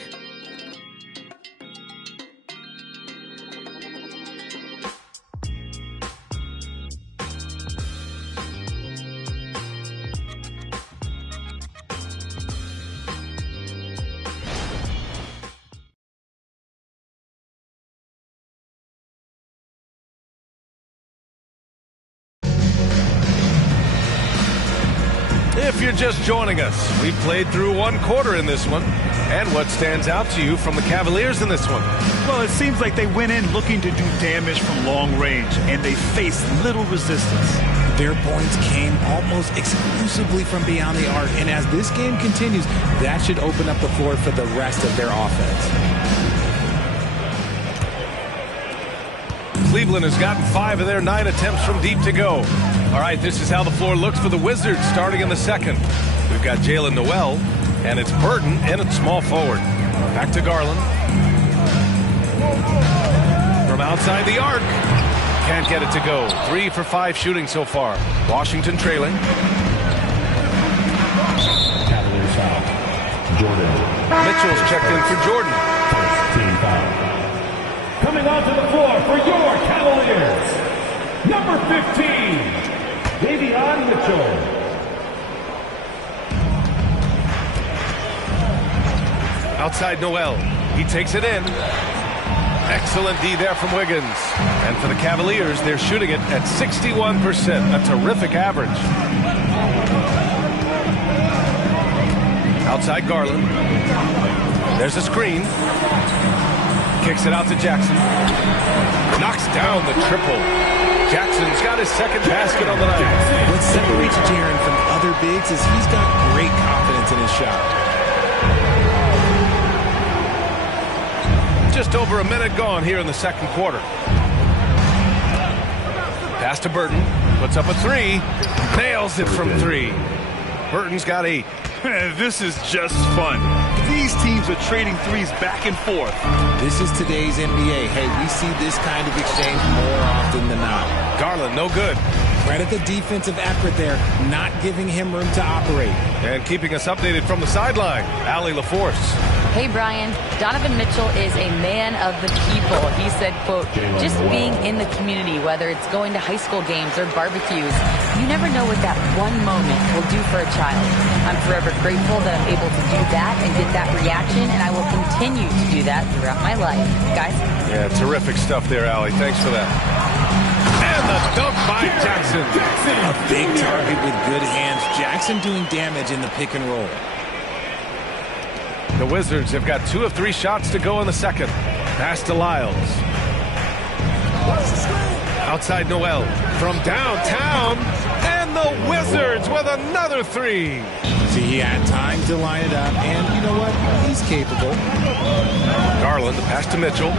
If you're just joining us, we've played through 1 quarter in this one. And what stands out to you from the Cavaliers in this one? Well, it seems like they went in looking to do damage from long range, and they faced little resistance. Their points came almost exclusively from beyond the arc, and as this game continues, that should open up the floor for the rest of their offense. Cleveland has gotten 5 of their 9 attempts from deep to go. All right, this is how the floor looks for the Wizards starting in the second. We've got Jalen Noel, and it's Burton in at small forward. Back to Garland. Outside the arc. Can't get it to go. 3 for 5 shooting so far. Washington trailing. Cavaliers foul. Jordan. Mitchell's checked in for Jordan. First team foul. Coming onto the floor for your Cavaliers, number 15, Davion Mitchell. Outside Noel. He takes it in. Excellent D there from Wiggins. And for the Cavaliers, they're shooting it at 61%, a terrific average. Outside Garland. There's a screen. Kicks it out to Jackson. Knocks down the triple. Jackson's got his second basket on the night. What separates Jaren from other bigs is he's got great confidence in his shot. Just over a minute gone here in the second quarter. Pass to Burton. Puts up a 3. Nails it from 3. Burton's got 8. This is just fun. These teams are trading threes back and forth. This is today's NBA. Hey, we see this kind of exchange more often than not. Garland, no good. Credit the defensive effort there, not giving him room to operate. And keeping us updated from the sideline, Allie LaForce. Hey, Brian, Donovan Mitchell is a man of the people. He said, quote, just being in the community, whether it's going to high school games or barbecues, you never know what that one moment will do for a child. I'm forever grateful that I'm able to do that and get that reaction, and I will continue to do that throughout my life. Guys? Yeah, terrific stuff there, Allie. Thanks for that. And the dunk by Jackson. A big target with good hands. Jackson doing damage in the pick and roll. The Wizards have got 2 of 3 shots to go in the second. Pass to Lyles. Outside Noel from downtown. And the Wizards with another 3. See, he had time to line it up. And you know what? He's capable. Garland, the pass to Mitchell.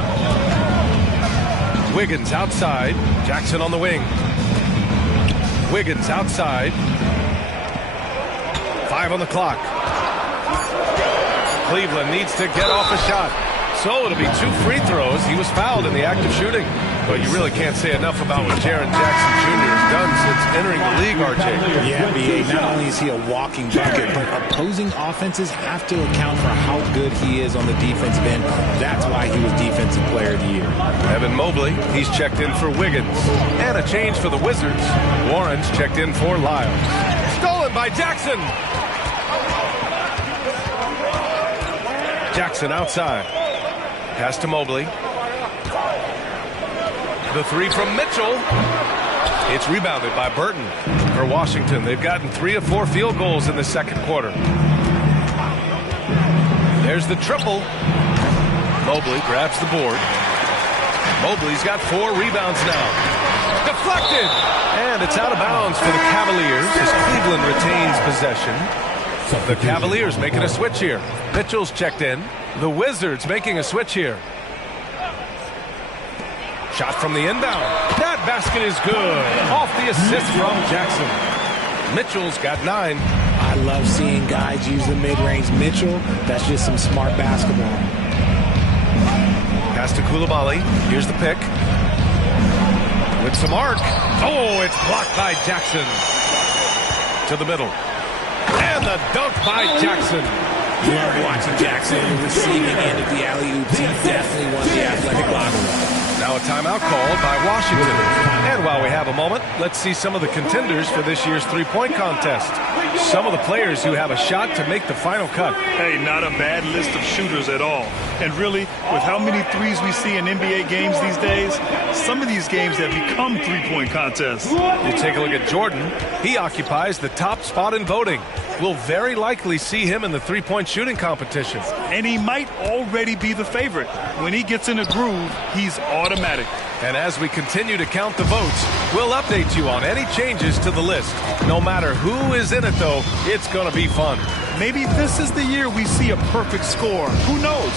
Wiggins outside. Jackson on the wing. Wiggins outside. 5 on the clock. Cleveland needs to get off a shot. So it'll be 2 free throws. He was fouled in the act of shooting. But you really can't say enough about what Jaren Jackson Jr. has done since entering the league, RJ. Yeah, B.A., not only is he a walking bucket, but opposing offenses have to account for how good he is on the defensive end. That's why he was Defensive Player of the Year. Evan Mobley, he's checked in for Wiggins. And a change for the Wizards. Warren's checked in for Lyles. Stolen by Jackson. Jackson outside. Pass to Mobley. The 3 from Mitchell. It's rebounded by Burton for Washington. They've gotten 3 of 4 field goals in the second quarter. There's the triple. Mobley grabs the board. Mobley's got 4 rebounds now. Deflected! And it's out of bounds for the Cavaliers as Cleveland retains possession. The Cavaliers making a switch here. Mitchell's checked in. The Wizards making a switch here. Shot from the inbound. That basket is good. Off the assist from Jackson. Mitchell's got 9. I love seeing guys use the mid-range. Mitchell, that's just some smart basketball. Pass to Coulibaly. Here's the pick. With some arc. Oh, it's blocked by Jackson. To the middle. And the dunk by Jackson. Love watching Jackson on the receiving end of the alley-oops. He definitely won the athletic lottery. Now a timeout called by Washington. And while we have a moment, let's see some of the contenders for this year's three-point contest. Some of the players who have a shot to make the final cut. Hey, not a bad list of shooters at all. And really, with how many threes we see in NBA games these days, some of these games have become three-point contests. You take a look at Jordan. He occupies the top spot in voting. We'll very likely see him in the three-point shooting competition. And he might already be the favorite. When he gets in a groove, he's automatic. And as we continue to count the votes, we'll update you on any changes to the list. No matter who is in it, though, it's going to be fun. Maybe this is the year we see a perfect score. Who knows?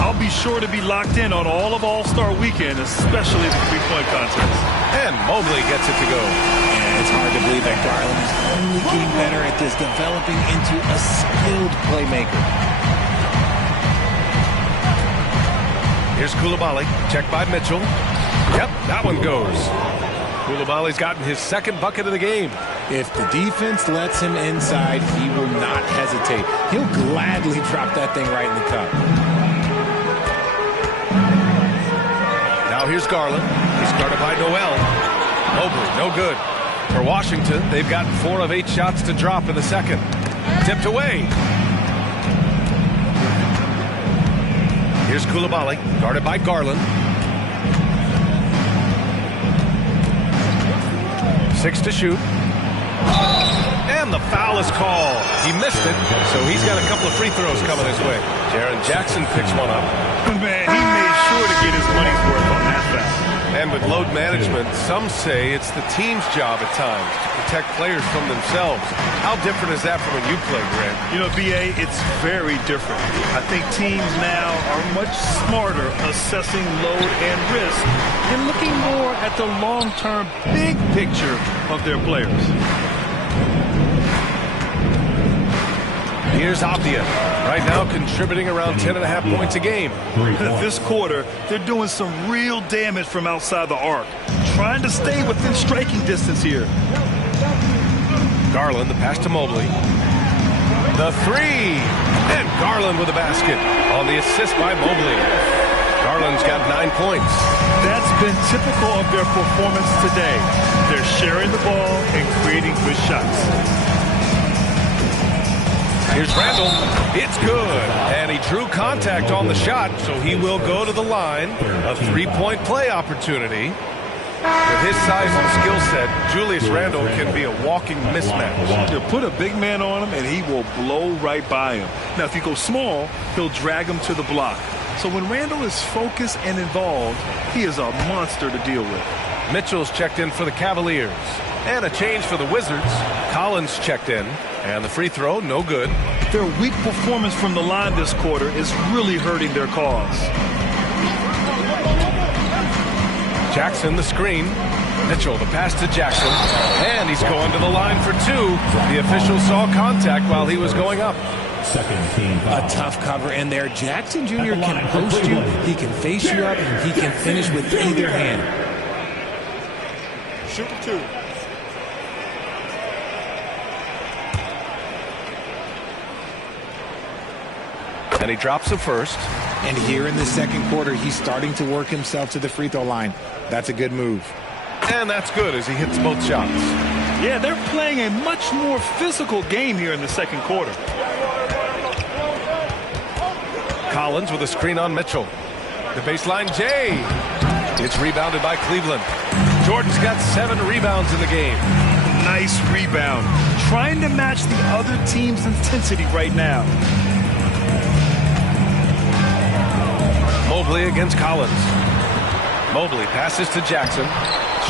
I'll be sure to be locked in on all of All-Star Weekend, especially the three-point contest. And Mobley gets it to go. And it's hard to believe that Garland is only getting better at this, developing into a skilled playmaker. Here's Koulibaly. Checked by Mitchell. Yep, that one goes. Koulibaly's gotten his second bucket of the game. If the defense lets him inside, he will not hesitate. He'll gladly drop that thing right in the cup. Now here's Garland. He's guarded by Noel. Mobley, no good. For Washington, they've gotten 4 of 8 shots to drop in the second. Tipped away. Here's Koulibaly, guarded by Garland. 6 to shoot. And the foul is called. He missed it, so he's got a couple of free throws coming his way. Jaren Jackson picks one up. Man, he made sure to get his money's worth on that foul. And with load management, some say it's the team's job at times to protect players from themselves. How different is that from when you played, Grant? You know, B.A., it's very different. I think teams now are much smarter assessing load and risk and looking more at the long-term big picture of their players. Here's Abdia, right now contributing around 10.5 points a game. This quarter, they're doing some real damage from outside the arc, trying to stay within striking distance here. Garland, the pass to Mobley. The 3, and Garland with a basket on the assist by Mobley. Garland's got 9 points. That's been typical of their performance today. They're sharing the ball and creating good shots. Here's Randall. It's good. And he drew contact on the shot, so he will go to the line. A 3-point play opportunity. With his size and skill set, Julius Randle can be a walking mismatch. You put a big man on him, and he will blow right by him. Now, if you go small, he'll drag him to the block. So when Randle is focused and involved, he is a monster to deal with. Mitchell's checked in for the Cavaliers. And a change for the Wizards. Collins checked in. And the free throw, no good. Their weak performance from the line this quarter is really hurting their cause. Jackson, the screen. Mitchell, the pass to Jackson. And he's going to the line for 2. The official saw contact while he was going up. A tough cover in there. Jackson Jr. can post you. He can face you up. He can finish with either hand. Shoot for 2. And he drops the first. And here in the second quarter, he's starting to work himself to the free throw line. That's a good move. And that's good as he hits both shots. Yeah, they're playing a much more physical game here in the second quarter. Collins with a screen on Mitchell. The baseline, Jay. It's rebounded by Cleveland. Jordan's got 7 rebounds in the game. Nice rebound. Trying to match the other team's intensity right now. Mobley against Collins. Mobley passes to Jackson.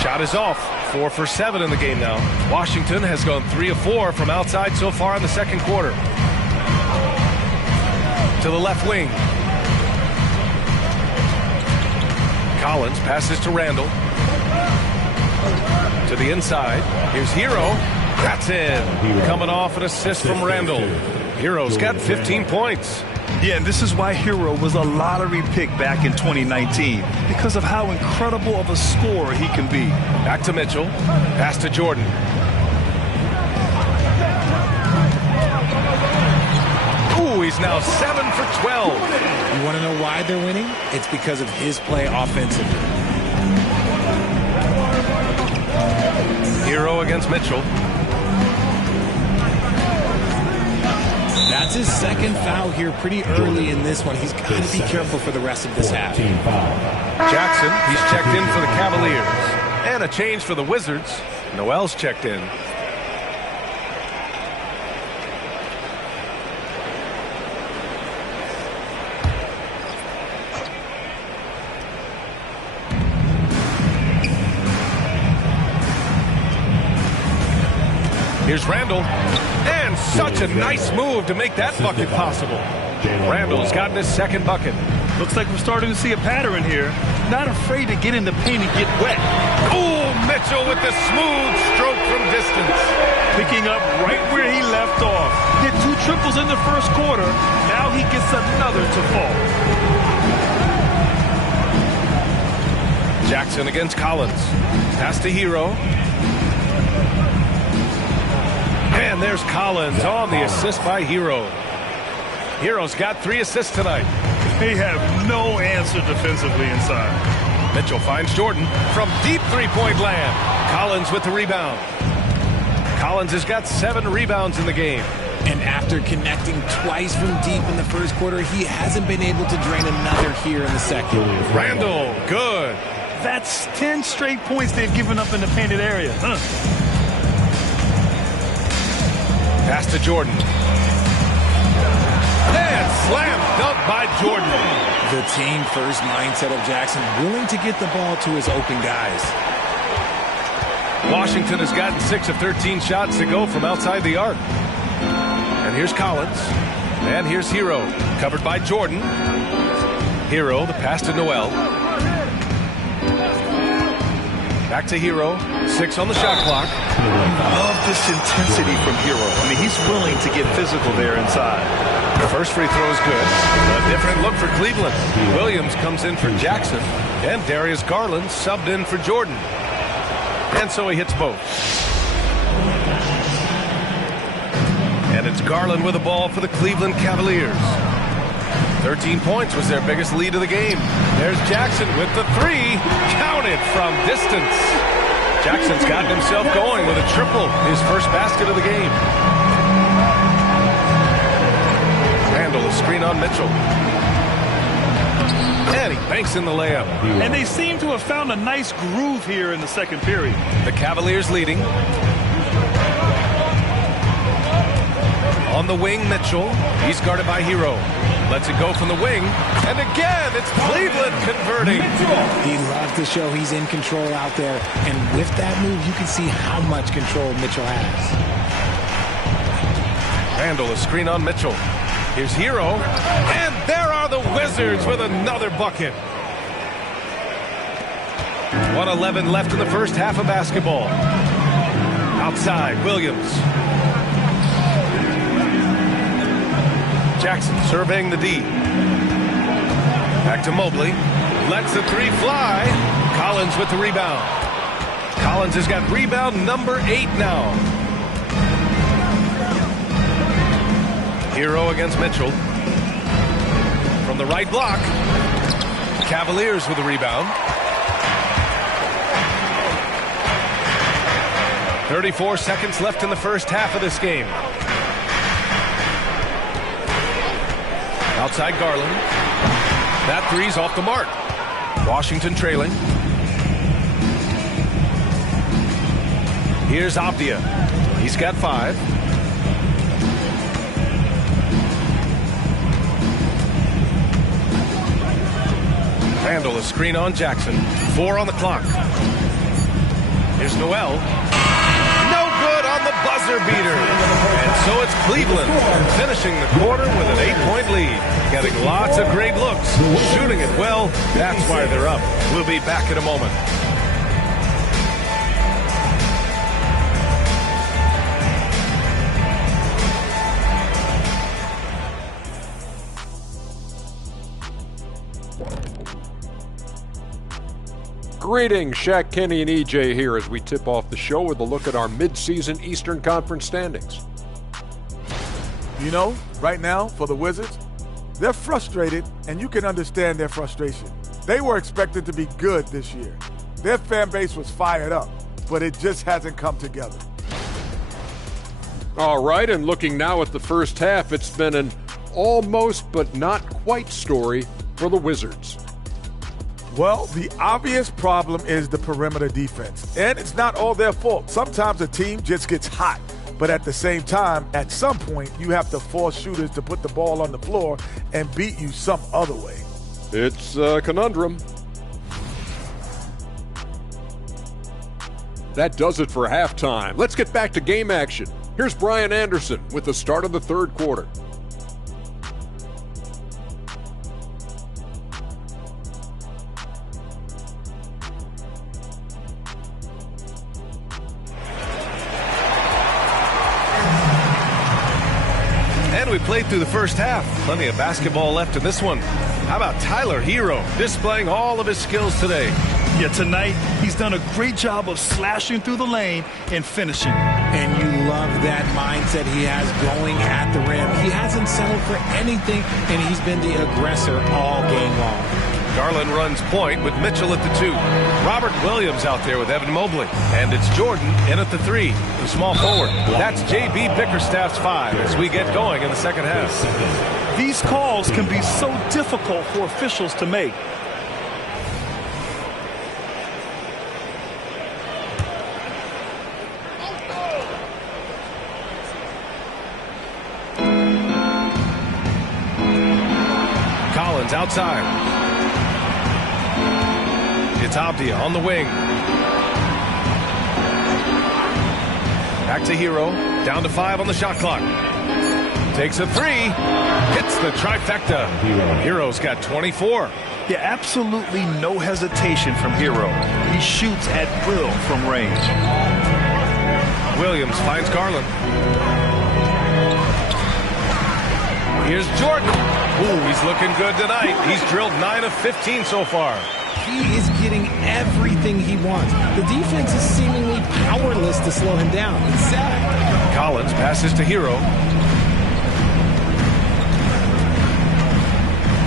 Shot is off. 4 for 7 in the game now. Washington has gone 3 of 4 from outside so far in the second quarter. To the left wing. Collins passes to Randall. To the inside. Here's Hero. That's in. Coming off an assist from Randall. Hero's got 15 points. Yeah, and this is why Hero was a lottery pick back in 2019, because of how incredible of a scorer he can be. Back to Mitchell. Pass to Jordan. Ooh, he's now 7 for 12. You want to know why they're winning? It's because of his play offensively. Hero against Mitchell. That's his second foul here pretty early in this one. He's got to be careful for the rest of this half. Jackson, he's checked in for the Cavaliers. And a change for the Wizards. Noel's checked in. Here's Randall. And such a nice move to make that bucket possible. Randall's gotten his second bucket. Looks like we're starting to see a pattern here. Not afraid to get in the paint and get wet. Oh, Mitchell with the smooth stroke from distance. Picking up right where he left off. Hit 2 triples in the first quarter. Now he gets another to fall. Jackson against Collins. Pass to Hero. And there's Collins on the assist by Hero. Hero's got 3 assists tonight. They have no answer defensively inside. Mitchell finds Jordan from deep three-point land. Collins with the rebound. Collins has got 7 rebounds in the game. And after connecting twice from deep in the first quarter, he hasn't been able to drain another here in the second. Randall, good. That's 10 straight points they've given up in the painted area. Pass to Jordan. And slam dunk by Jordan. The team first mindset of Jackson, willing to get the ball to his open guys. Washington has gotten 6 of 13 shots to go from outside the arc. And here's Collins. And here's Hero. Covered by Jordan. Hero, the pass to Noel. Back to Hero. 6 on the shot clock. Love this intensity from Hero. I mean, he's willing to get physical there inside. The first free throw is good. A different look for Cleveland. Williams comes in for Jackson. And Darius Garland subbed in for Jordan. And so he hits both. And it's Garland with the ball for the Cleveland Cavaliers. 13 points was their biggest lead of the game. There's Jackson with the 3. Counted from distance. Jackson's gotten himself going with a triple. His first basket of the game. Randall, a screen on Mitchell. And he banks in the layup. And they seem to have found a nice groove here in the second period. The Cavaliers leading. On the wing, Mitchell. He's guarded by Hero. Lets it go from the wing. And again, it's Cleveland converting. He loves to show he's in control out there. And with that move, you can see how much control Mitchell has. Randall, a screen on Mitchell. Here's Hero. And there are the Wizards with another bucket. 1:11 left in the first half of basketball. Outside, Williams. Jackson surveying the D. Back to Mobley. Lets the 3 fly. Collins with the rebound. Collins has got rebound number 8 now. Hero against Mitchell. From the right block. Cavaliers with the rebound. 34 seconds left in the first half of this game. Outside Garland. That 3's off the mark. Washington trailing. Here's Avdia. He's got 5. Randall, a screen on Jackson. 4 on the clock. Here's Noel. No good on the buzzer beater. And so it's Cleveland finishing the quarter with an 8-point lead. Getting lots of great looks. Shooting it well. That's why they're up. We'll be back in a moment. Greetings, Shaq, Kenny, and EJ here as we tip off the show with a look at our mid-season Eastern Conference standings. You know, right now, for the Wizards, they're frustrated, and you can understand their frustration. They were expected to be good this year. Their fan base was fired up, but it just hasn't come together. All right, and looking now at the first half, it's been an almost but not quite story for the Wizards. Well, the obvious problem is the perimeter defense, and it's not all their fault. Sometimes a team just gets hot, but at the same time, at some point, you have to force shooters to put the ball on the floor and beat you some other way. It's a conundrum. That does it for halftime. Let's get back to game action. Here's Brian Anderson with the start of the third quarter. And we played through the first half. Plenty of basketball left in this one. How about Tyler Hero displaying all of his skills today? Yeah, tonight he's done a great job of slashing through the lane and finishing. And you love that mindset he has going at the rim. He hasn't settled for anything, and he's been the aggressor all game long. Garland runs point with Mitchell at the 2. Robert Williams out there with Evan Mobley. And it's Jordan in at the 3, the small forward. That's J.B. Bickerstaff's 5 as we get going in the second half. These calls can be so difficult for officials to make. Collins outside. It's Abdia on the wing. Back to Hero. Down to 5 on the shot clock. Takes a 3. Hits the trifecta. Hero's got 24. Yeah, absolutely no hesitation from Hero. He shoots at will from range. Williams finds Garland. Here's Jordan. Ooh, he's looking good tonight. He's drilled 9 of 15 so far. He is getting everything he wants. The defense is seemingly powerless to slow him down. It's sad. Collins passes to Hero.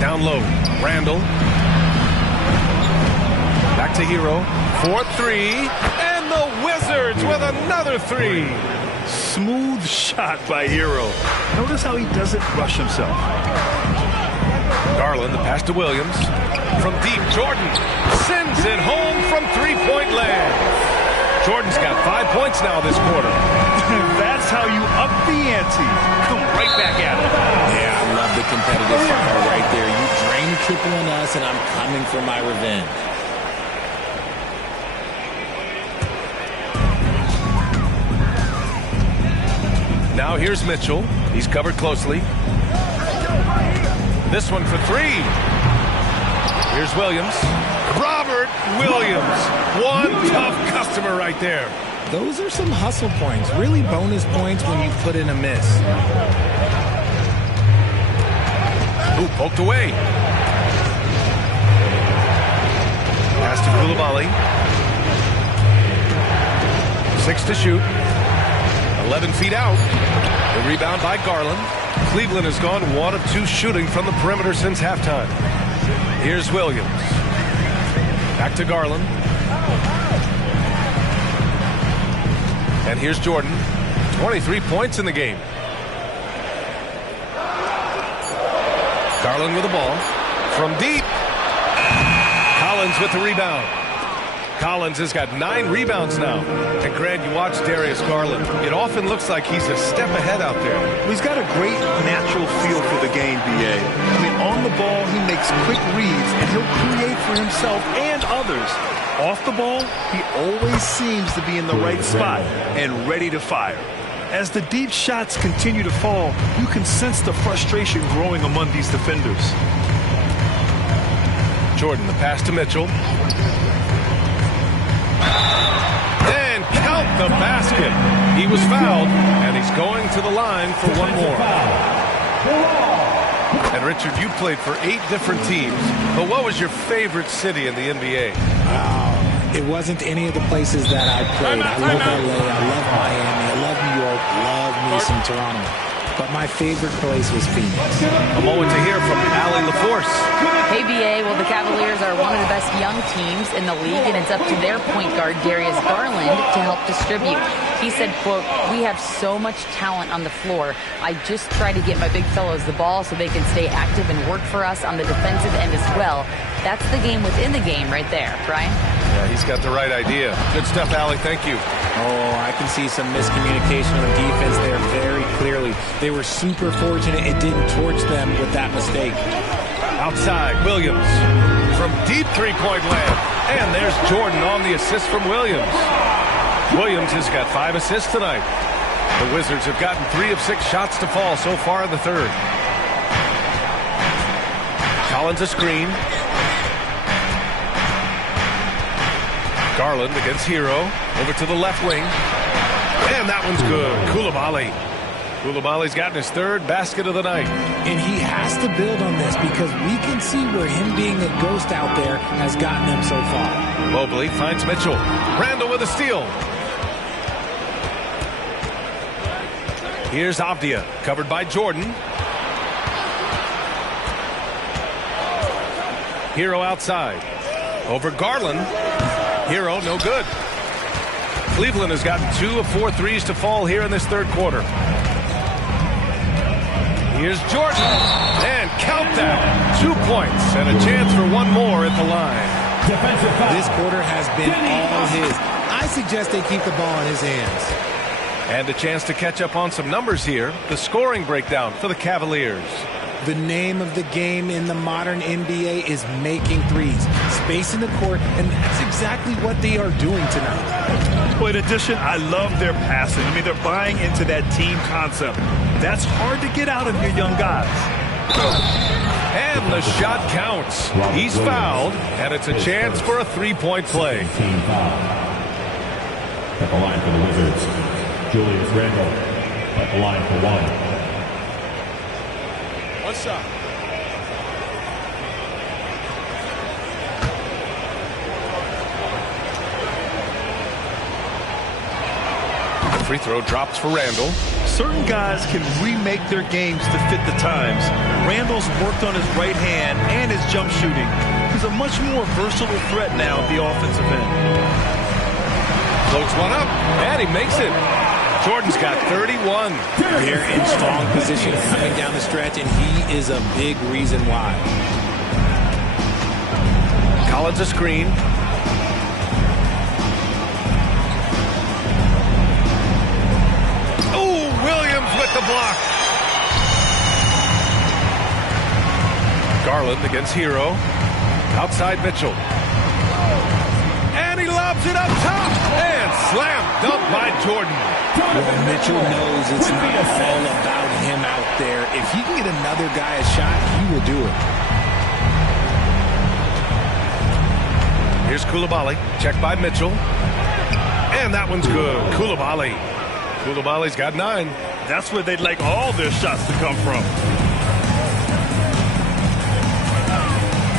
Down low, Randall. Back to Hero. 4-3. And the Wizards with another 3. Smooth shot by Hero. Notice how he doesn't rush himself. Garland, the pass to Williams. From deep, Jordan sends it home from three-point land. Jordan's got 5 points now this quarter. That's how you up the ante. Come right back at it. Yeah, I love the competitive foul right there. You drain the triple on us, and I'm coming for my revenge. Now here's Mitchell. He's covered closely. This one for 3. Here's Williams. Robert Williams. One tough customer right there. Those are some hustle points. Really bonus points when you put in a miss. Ooh, poked away. Pass to Koulibaly. 6 to shoot. 11 feet out. The rebound by Garland. Cleveland has gone 1 of 2 shooting from the perimeter since halftime. Here's Williams. Back to Garland. And here's Jordan. 23 points in the game. Garland with the ball. From deep. Collins with the rebound. Collins has got 9 rebounds now. And Grant, you watch Darius Garland. It often looks like he's a step ahead out there. Well, he's got a great natural feel for the game, B.A. I mean, on the ball, he makes quick reads, and he'll create for himself and others. Off the ball, he always seems to be in the right spot and ready to fire. As the deep shots continue to fall, you can sense the frustration growing among these defenders. Jordan, the pass to Mitchell. And count the basket. He was fouled, and he's going to the line for one more. And Richard, you played for 8 different teams, but what was your favorite city in the NBA? It wasn't any of the places that I played. I love LA, I love Miami, I love New York, love me some Toronto. But my favorite place was Phoenix. A moment to hear from Allie LaForce. Hey, BA, well, the Cavaliers are one of the best young teams in the league, and it's up to their point guard, Darius Garland, to help distribute. He said, quote, "We have so much talent on the floor. I just try to get my big fellows the ball so they can stay active and work for us on the defensive end as well." That's the game within the game right there, Brian. Yeah, he's got the right idea. Good stuff, Allie. Thank you. Oh, I can see some miscommunication on defense there very clearly. They were super fortunate it didn't torch them with that mistake. Outside, Williams from deep three-point land. And there's Jordan on the assist from Williams. Williams has got 5 assists tonight. The Wizards have gotten 3 of 6 shots to fall so far in the third. Collins a screen. Garland against Hero. Over to the left wing. And that one's good. Koulibaly. Koulibaly's gotten his third basket of the night. And he has to build on this because we can see where him being a ghost out there has gotten him so far. Mobley finds Mitchell. Randall with a steal. Here's Avdia, covered by Jordan. Hero outside. Over Garland. Hero, no good. Cleveland has gotten 2 of 4 threes to fall here in this third quarter. Here's Jordan. And count that. 2 points and a chance for one more at the line. This quarter has been all his. I suggest they keep the ball in his hands. And a chance to catch up on some numbers here. The scoring breakdown for the Cavaliers. The name of the game in the modern NBA is making threes. Space in the court, and that's exactly what they are doing tonight. Well, in addition, I love their passing. I mean, they're buying into that team concept. That's hard to get out of your young guys. And the shot counts. He's fouled, and it's a chance for a three-point play. At the line for the Wizards, Julius Randle at the line for one. One shot. The free throw drops for Randle. Certain guys can remake their games to fit the times. Randall's worked on his right hand and his jump shooting. He's a much more versatile threat now at the offensive end. Floats one up, and he makes it. Jordan's got 31. They're in strong position coming down the stretch, and he is a big reason why. Collins a screen. Oh, Williams with the block. Garland against Hero. Outside Mitchell. And he lobs it up top. And slam dunk by Jordan. Well, Mitchell knows it's not all about him out there. If he can get another guy a shot, he will do it. Here's Koulibaly. Checked by Mitchell. And that one's good. Koulibaly's got 9. That's where they'd like all their shots to come from.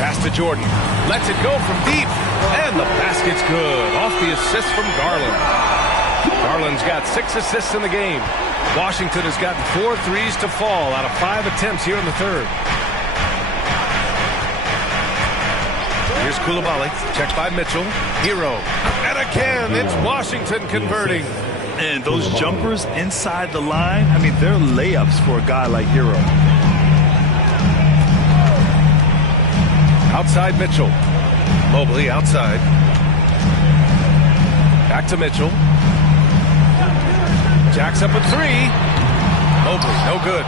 Pass to Jordan. Lets it go from deep. And the basket's good. Off the assist from Garland. Garland's got 6 assists in the game. Washington has gotten 4 threes to fall out of 5 attempts here in the third. Here's Koulibaly. Checked by Mitchell. Hero. And again, it's Washington converting. And those jumpers inside the line, I mean, they're layups for a guy like Hero. Outside Mitchell. Mobley outside. Back to Mitchell. Jacks up a 3. Mobley, no good.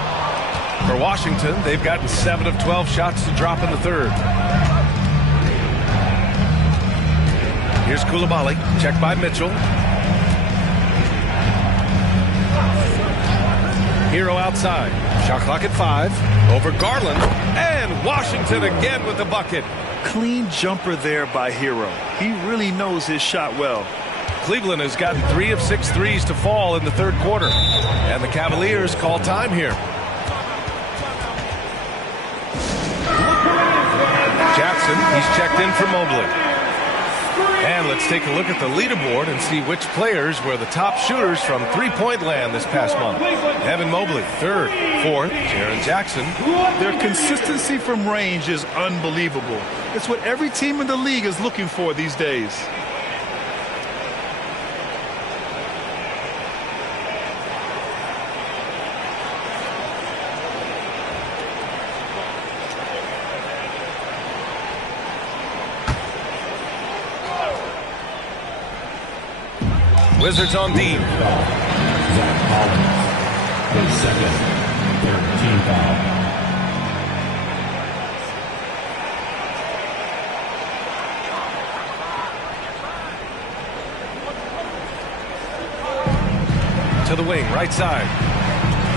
For Washington, they've gotten 7 of 12 shots to drop in the third. Here's Koulibaly. Checked by Mitchell. Hero outside. Shot clock at 5. Over Garland. And Washington again with the bucket. Clean jumper there by Hero. He really knows his shot well. Cleveland has gotten 3 of 6 threes to fall in the third quarter. And the Cavaliers call time here. Jackson, he's checked in for Mobley. And let's take a look at the leaderboard and see which players were the top shooters from three-point land this past month. Evan Mobley, 3rd. 4th, Jaren Jackson. Their consistency from range is unbelievable. It's what every team in the league is looking for these days. Wizards on deep. Zach Collins, his second, 13 foul. To the wing, right side.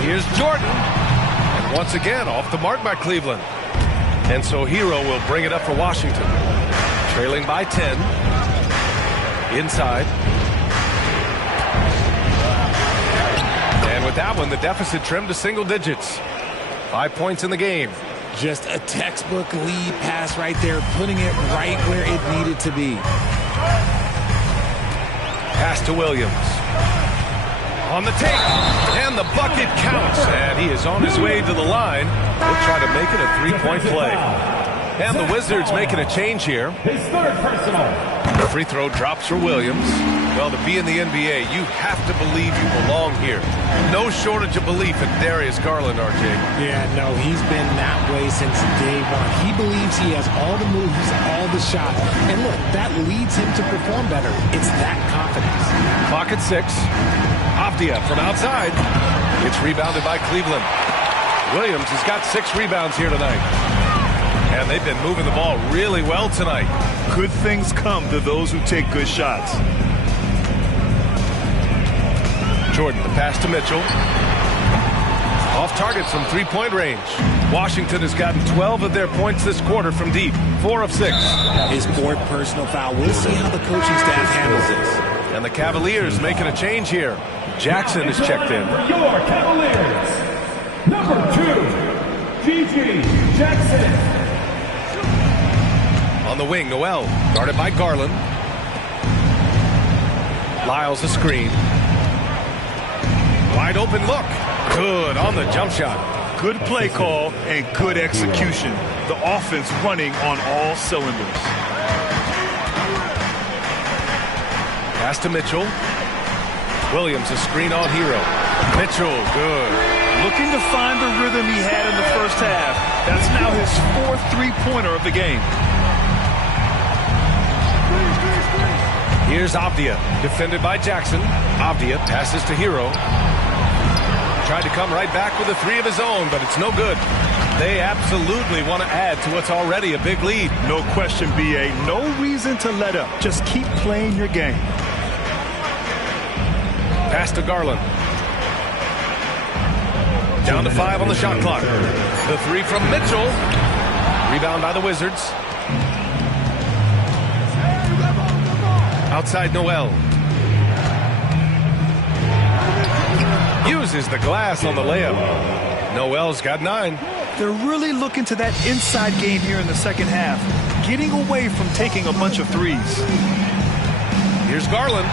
Here's Jordan. And once again, off the mark by Cleveland. And so Hero will bring it up for Washington. Trailing by 10. Inside. And And with that one, the deficit trimmed to single digits. 5 points in the game. Just a textbook lead pass right there, putting it right where it needed to be. Pass to Williams. On the take, and the bucket counts, and he is on his way to the line. They'll try to make it a three-point play. And the Wizards making a change here. His third personal. The free throw drops for Williams. Well, to be in the NBA, you have to believe you belong here. No shortage of belief in Darius Garland, RJ. Yeah, no, he's been that way since day one. He believes he has all the moves, all the shots. And look, that leads him to perform better. It's that confidence. Clock at 6. Avdia from outside. It's rebounded by Cleveland. Williams has got 6 rebounds here tonight. And they've been moving the ball really well tonight. Good things come to those who take good shots. Jordan, the pass to Mitchell. Off target from three-point range. Washington has gotten 12 of their points this quarter from deep. 4 of 6. His 4th personal foul. We'll see how the coaching staff handles this. And the Cavaliers making a change here. Jackson is checked in. Your Cavaliers, number 2, G.G. Jackson. On the wing, Noel, guarded by Garland. Lyles a screen. Wide open look. Good on the jump shot. Good play call and good execution. The offense running on all cylinders. Pass to Mitchell. Williams a screen on Hero. Mitchell, good. Looking to find the rhythm he had in the first half. That's now his 4th three-pointer of the game. Here's Avdia, defended by Jackson. Avdia passes to Hero. Tried to come right back with a 3 of his own, but it's no good. They absolutely want to add to what's already a big lead. No question, B.A. No reason to let up. Just keep playing your game. Pass to Garland. Down to 5 on the shot clock. The 3 from Mitchell. Rebound by the Wizards. Outside Noel. Uses the glass on the layup. Noel's got 9. They're really looking to that inside game here in the second half, getting away from taking a bunch of threes. Here's Garland.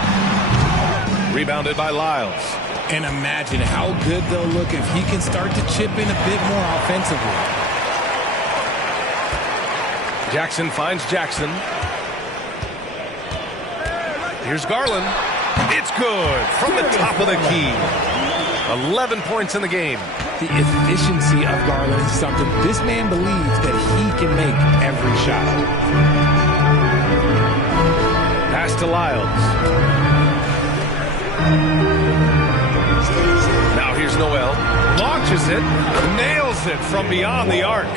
Rebounded by Lyles. And imagine how good they'll look if he can start to chip in a bit more offensively. Jackson finds Jackson. Here's Garland. It's good from the top of the key. 11 points in the game. The efficiency of Garland is something this man believes that he can make every shot. Pass to Lyles. Now here's Noel. Launches it. Nails it from beyond the arc.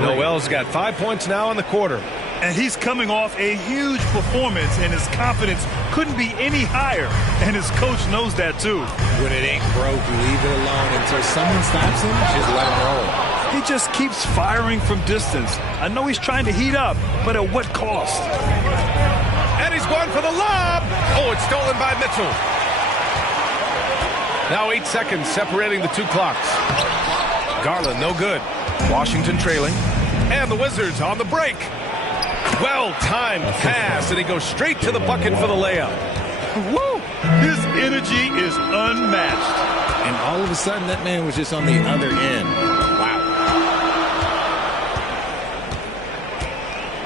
Noel's got 5 points now in the quarter. And he's coming off a huge performance, and his confidence couldn't be any higher. And his coach knows that, too. When it ain't broke, leave it alone. Until someone stops him, just let him roll. He just keeps firing from distance. I know he's trying to heat up, but at what cost? And he's going for the lob. Oh, it's stolen by Mitchell. Now 8 seconds separating the 2 clocks. Garland, no good. Washington trailing. And the Wizards on the break. Well-timed pass, and he goes straight to the bucket for the layup. Woo! His energy is unmatched. And all of a sudden, that man was just on the other end. Wow.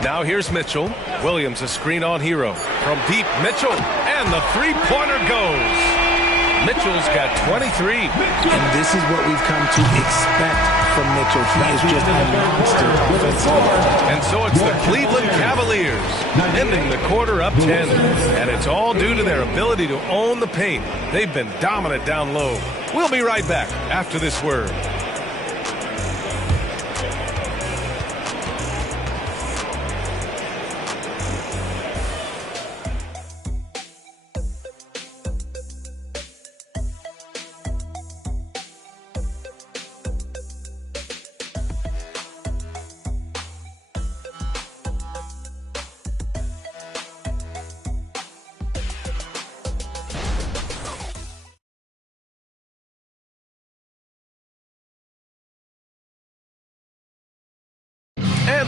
Now here's Mitchell. Williams a screen on Hero. From deep, Mitchell, and the three-pointer goes. Mitchell's got 23. And this is what we've come to expect from Mitchell. He is just a monster offensively. And so it's the Cleveland Cavaliers ending the quarter up 10. And it's all due to their ability to own the paint. They've been dominant down low. We'll be right back after this word.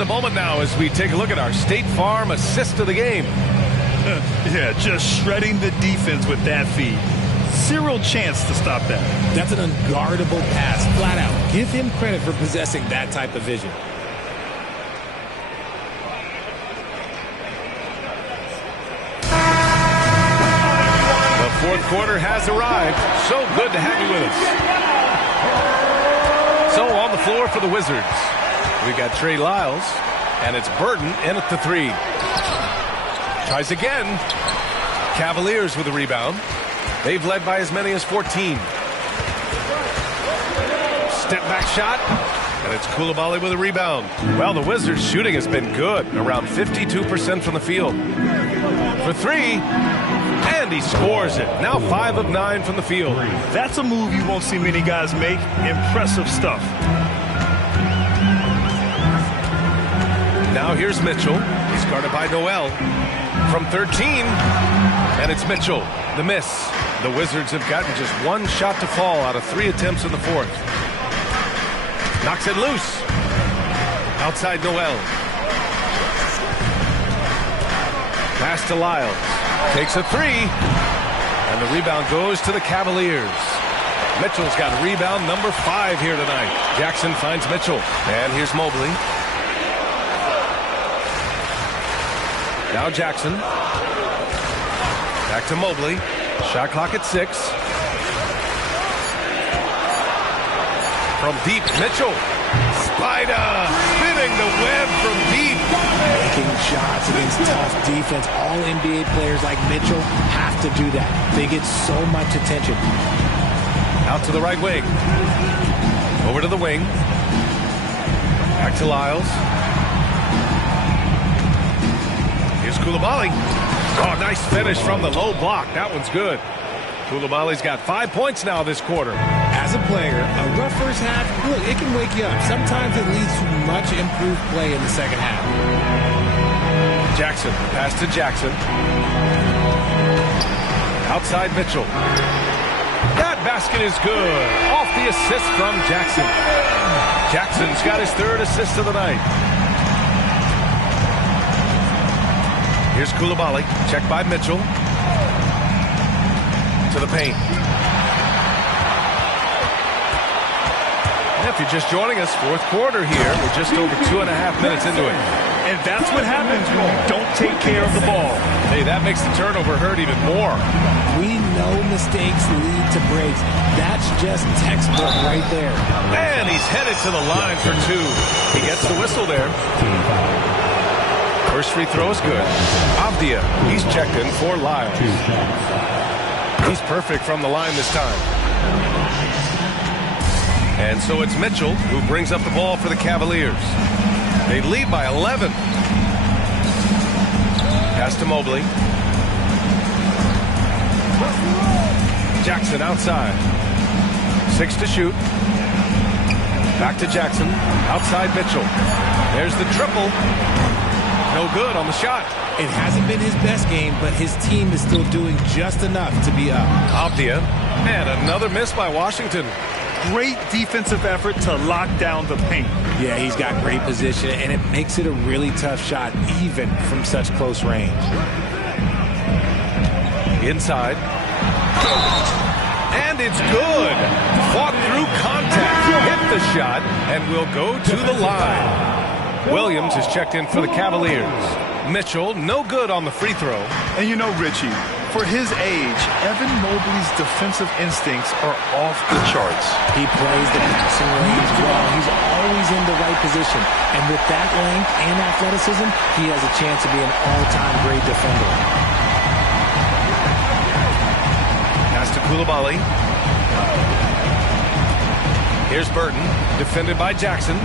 a moment now as we take a look at our State Farm assist of the game. Yeah, just shredding the defense with that feed. Zero chance to stop that. That's an unguardable pass, flat out. Give him credit for possessing that type of vision. The fourth quarter has arrived. So good to have you with us. So on the floor for the Wizards, we got Trey Lyles, and it's Burton in at the 3. Tries again. Cavaliers with a rebound. They've led by as many as 14. Step back shot, and it's Coulibaly with a rebound. Well, the Wizards' shooting has been good, around 52% from the field. For 3, and he scores it. Now 5 of 9 from the field. That's a move you won't see many guys make. Impressive stuff. Now here's Mitchell. He's guarded by Noel. From 13, and it's Mitchell. The miss. The Wizards have gotten just 1 shot to fall out of 3 attempts in the fourth. Knocks it loose. Outside Noel. Pass to Lyles. Takes a 3. And the rebound goes to the Cavaliers. Mitchell's got rebound number 5 here tonight. Jackson finds Mitchell. And here's Mobley. Now Jackson. Back to Mobley. Shot clock at 6. From deep, Mitchell. Spider spinning the web from deep. Making shots against tough defense. All NBA players like Mitchell have to do that. They get so much attention. Out to the right wing. Over to the wing. Back to Lyles. Here's Coulibaly. Oh, nice finish from the low block. That one's good. Coulibaly's got 5 points now this quarter. As a player, a rough first half, look, it can wake you up. Sometimes it leads to much improved play in the second half. Jackson, pass to Jackson. Outside Mitchell. That basket is good. Off the assist from Jackson. Jackson's got his 3rd assist of the night. Here's Coulibaly. Checked by Mitchell. To the paint. And if you're just joining us, fourth quarter here. We're just over 2.5 minutes into it. And that's what happens when you don't take care of the ball. Hey, that makes the turnover hurt even more. We know mistakes lead to breaks. That's just textbook right there. And he's headed to the line for 2. He gets the whistle there. First free throw is good. Avdia, he's checked in for Lyles. He's perfect from the line this time. And so it's Mitchell who brings up the ball for the Cavaliers. They lead by 11. Pass to Mobley. Jackson outside. 6 to shoot. Back to Jackson. Outside Mitchell. There's the triple. No good on the shot. It hasn't been his best game, but his team is still doing just enough to be up. Avdia. And another miss by Washington. Great defensive effort to lock down the paint. Yeah, he's got great position, and it makes it a really tough shot, even from such close range. Inside. And it's good. Fought through contact. Hit the shot, and will go to the line. Williams is checked in for the Cavaliers. Mitchell, no good on the free throw. And you know, Richie, for his age, Evan Mobley's defensive instincts are off the charts. He plays the passing range well. He's always in the right position. And with that length and athleticism, he has a chance to be an all-time great defender. Pass to Coulibaly. Here's Burton, defended by Jackson.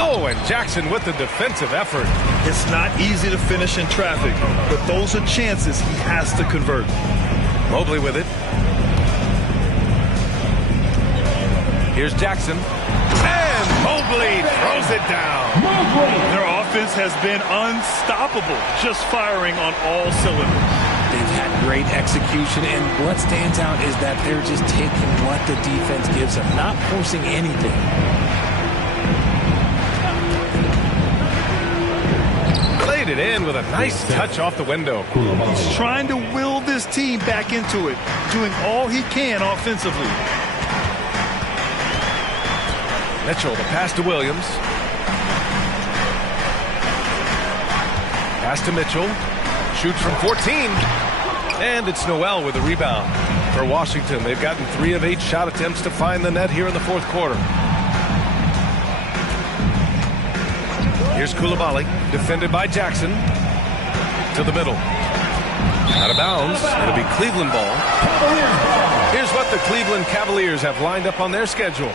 Oh, and Jackson with the defensive effort. It's not easy to finish in traffic, but those are chances he has to convert. Mobley with it. Here's Jackson. And Mobley throws it down. Their offense has been unstoppable, just firing on all cylinders. They've had great execution, and what stands out is that they're just taking what the defense gives them, not forcing anything. laid it in with a nice touch off the window. He's trying to will this team back into it, doing all he can offensively. Mitchell, the pass to Williams. Pass to Mitchell. Shoots from 14. And it's Noel with the rebound for Washington. They've gotten 3 of 8 shot attempts to find the net here in the fourth quarter. Here's Koulibaly, defended by Jackson. To the middle. Out of bounds. It'll be Cleveland ball. Here's what the Cleveland Cavaliers have lined up on their schedule.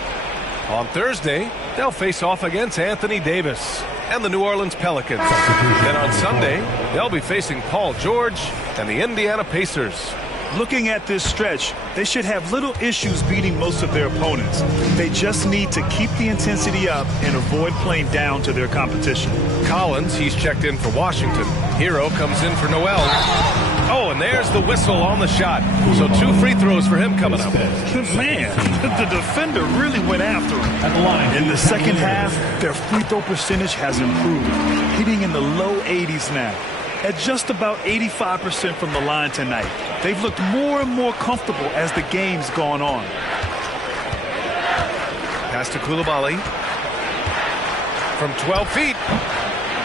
On Thursday, they'll face off against Anthony Davis and the New Orleans Pelicans. Then on Sunday, they'll be facing Paul George and the Indiana Pacers. Looking at this stretch, they should have little issues beating most of their opponents. They just need to keep the intensity up and avoid playing down to their competition. Collins, he's checked in for Washington. Hero comes in for Noel. Oh, and there's the whistle on the shot. So 2 free throws for him coming up. Man, the defender really went after him. In the second half, their free throw percentage has improved, hitting in the low 80s now. At just about 85% from the line tonight. They've looked more and more comfortable as the game's gone on. Pass to Koulibaly. From 12 feet.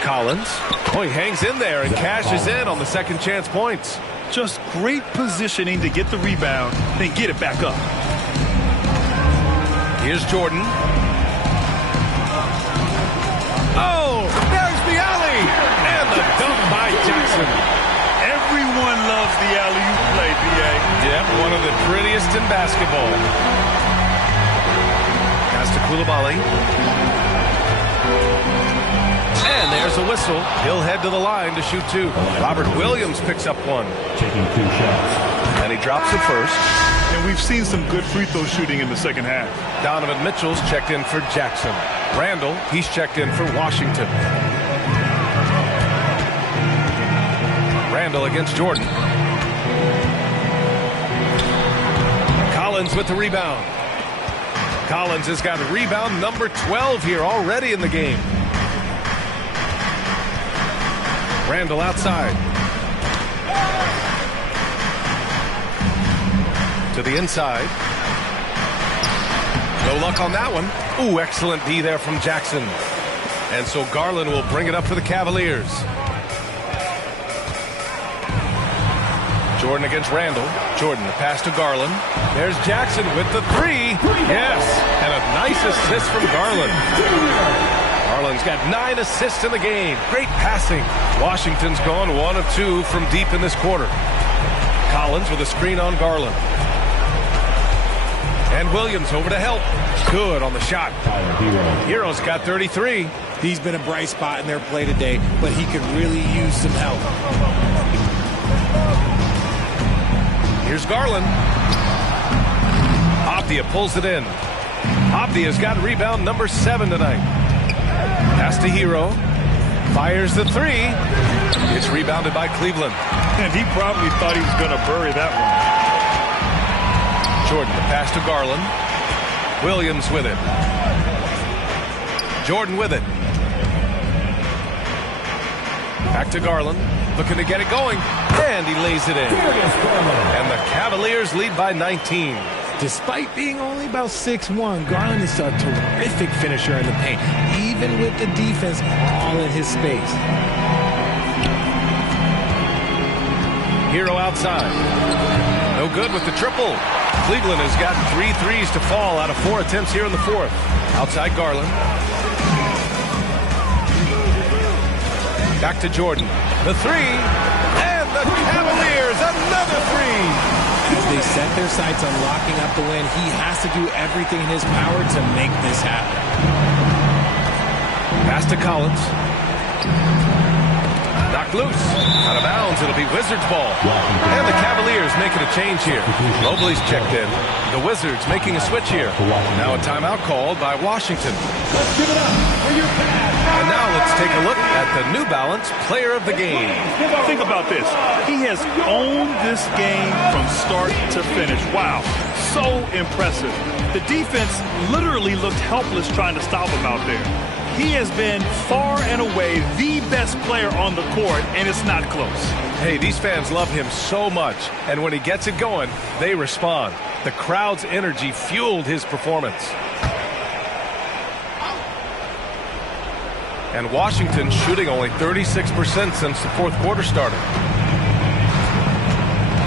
Collins. Oh, he hangs in there and cashes in on the second chance points. Just great positioning to get the rebound, then get it back up. Here's Jordan. Oh, there's the alley. And the dunk by Jackson. Everyone loves the alley-oop play, B.A. Yep, one of the prettiest in basketball. Pass to Koulibaly. And there's a whistle. He'll head to the line to shoot 2. Robert Williams picks up 1. Taking 2 shots. And he drops the first. And we've seen some good free throw shooting in the second half. Donovan Mitchell's checked in for Jackson. Randall, he's checked in for Washington. Randall against Jordan. Collins with the rebound. Collins has got rebound number 12 here already in the game. Randall outside. To the inside. No luck on that one. Ooh, excellent D there from Jackson. And so Garland will bring it up for the Cavaliers. Jordan against Randall. Jordan, the pass to Garland. There's Jackson with the 3. Yes, and a nice assist from Garland. Garland's got 9 assists in the game. Great passing. Washington's gone 1 of 2 from deep in this quarter. Collins with a screen on Garland. And Williams over to help. Good on the shot. Hero's got 33. He's been a bright spot in their play today, but he could really use some help. Here's Garland. Abdia pulls it in. Abdia's got rebound number 7 tonight. Pass to Hero. Fires the 3. It's rebounded by Cleveland. And he probably thought he was going to bury that one. Jordan, the pass to Garland. Williams with it. Jordan with it. Back to Garland. Looking to get it going. And he lays it in. And the Cavaliers lead by 19. Despite being only about 6'1", Garland is a terrific finisher in the paint, even with the defense all in his space. Hero outside. No good with the triple. Cleveland has gotten 3 threes to fall out of 4 attempts here in the fourth. Outside Garland. Back to Jordan. The 3. And the Cavaliers, another 3. As they set their sights on locking up the win, he has to do everything in his power to make this happen. Pass to Collins. Knocked loose. Out of bounds. It'll be Wizards ball. And the Cavaliers making a change here. Mobley's checked in. The Wizards making a switch here. Now a timeout called by Washington. Let's give it up for your pass. And now let's take a look at the New Balance Player of the Game. Think about this. He has owned this game from start to finish. Wow, so impressive. The defense literally looked helpless trying to stop him out there. He has been far and away the best player on the court, and it's not close. Hey, these fans love him so much, and when he gets it going, they respond. The crowd's energy fueled his performance. And Washington shooting only 36% since the fourth quarter started.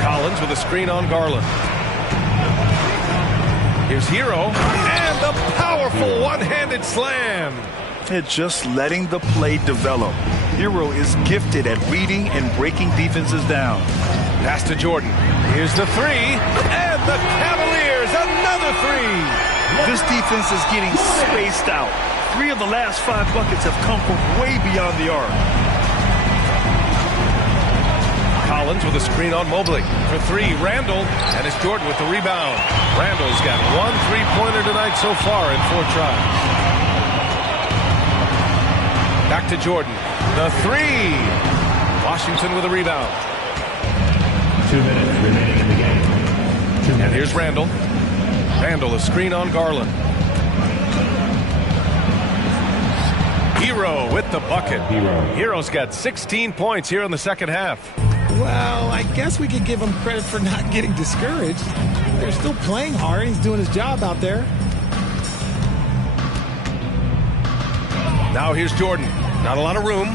Collins with a screen on Garland. Here's Hero, and the powerful one-handed slam. It's just letting the play develop. Hero is gifted at reading and breaking defenses down. Pass to Jordan. Here's the three, and the Cavaliers, another three. This defense is getting spaced out. 3 of the last 5 buckets have come from way beyond the arc. Collins with a screen on Mobley. For 3, Randall, and it's Jordan with the rebound. Randall's got 1 3-pointer tonight so far in 4 tries. Back to Jordan. The 3. Washington with a rebound. 2 minutes remaining in the game. And here's Randall. Randall, a screen on Garland. Hero with the bucket. Hero's got 16 points here in the second half. Well, I guess we could give him credit for not getting discouraged. They're still playing hard. He's doing his job out there. Now here's Jordan. Not a lot of room.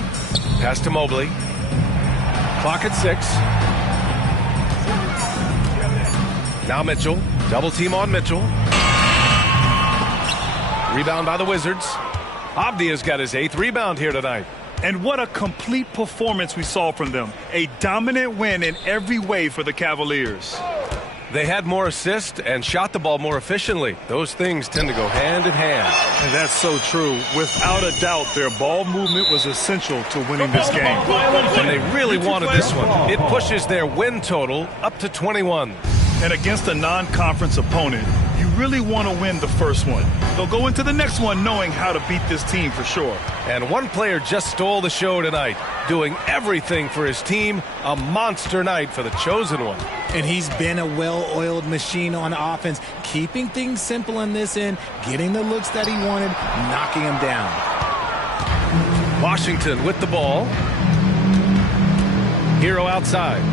Pass to Mobley. Clock at 6. Now Mitchell. Double team on Mitchell. Rebound by the Wizards. Abdia's got his 8th rebound here tonight. And what a complete performance we saw from them. A dominant win in every way for the Cavaliers. They had more assists and shot the ball more efficiently. Those things tend to go hand in hand. And that's so true. Without a doubt, their ball movement was essential to winning this game. And they really wanted this one. It pushes their win total up to 21. And against a non-conference opponent, you really want to win the first one. They'll go into the next one knowing how to beat this team for sure. And one player just stole the show tonight, doing everything for his team. A monster night for the chosen one. And he's been a well-oiled machine on offense, keeping things simple on this end, getting the looks that he wanted, knocking them down. Washington with the ball. Hero outside.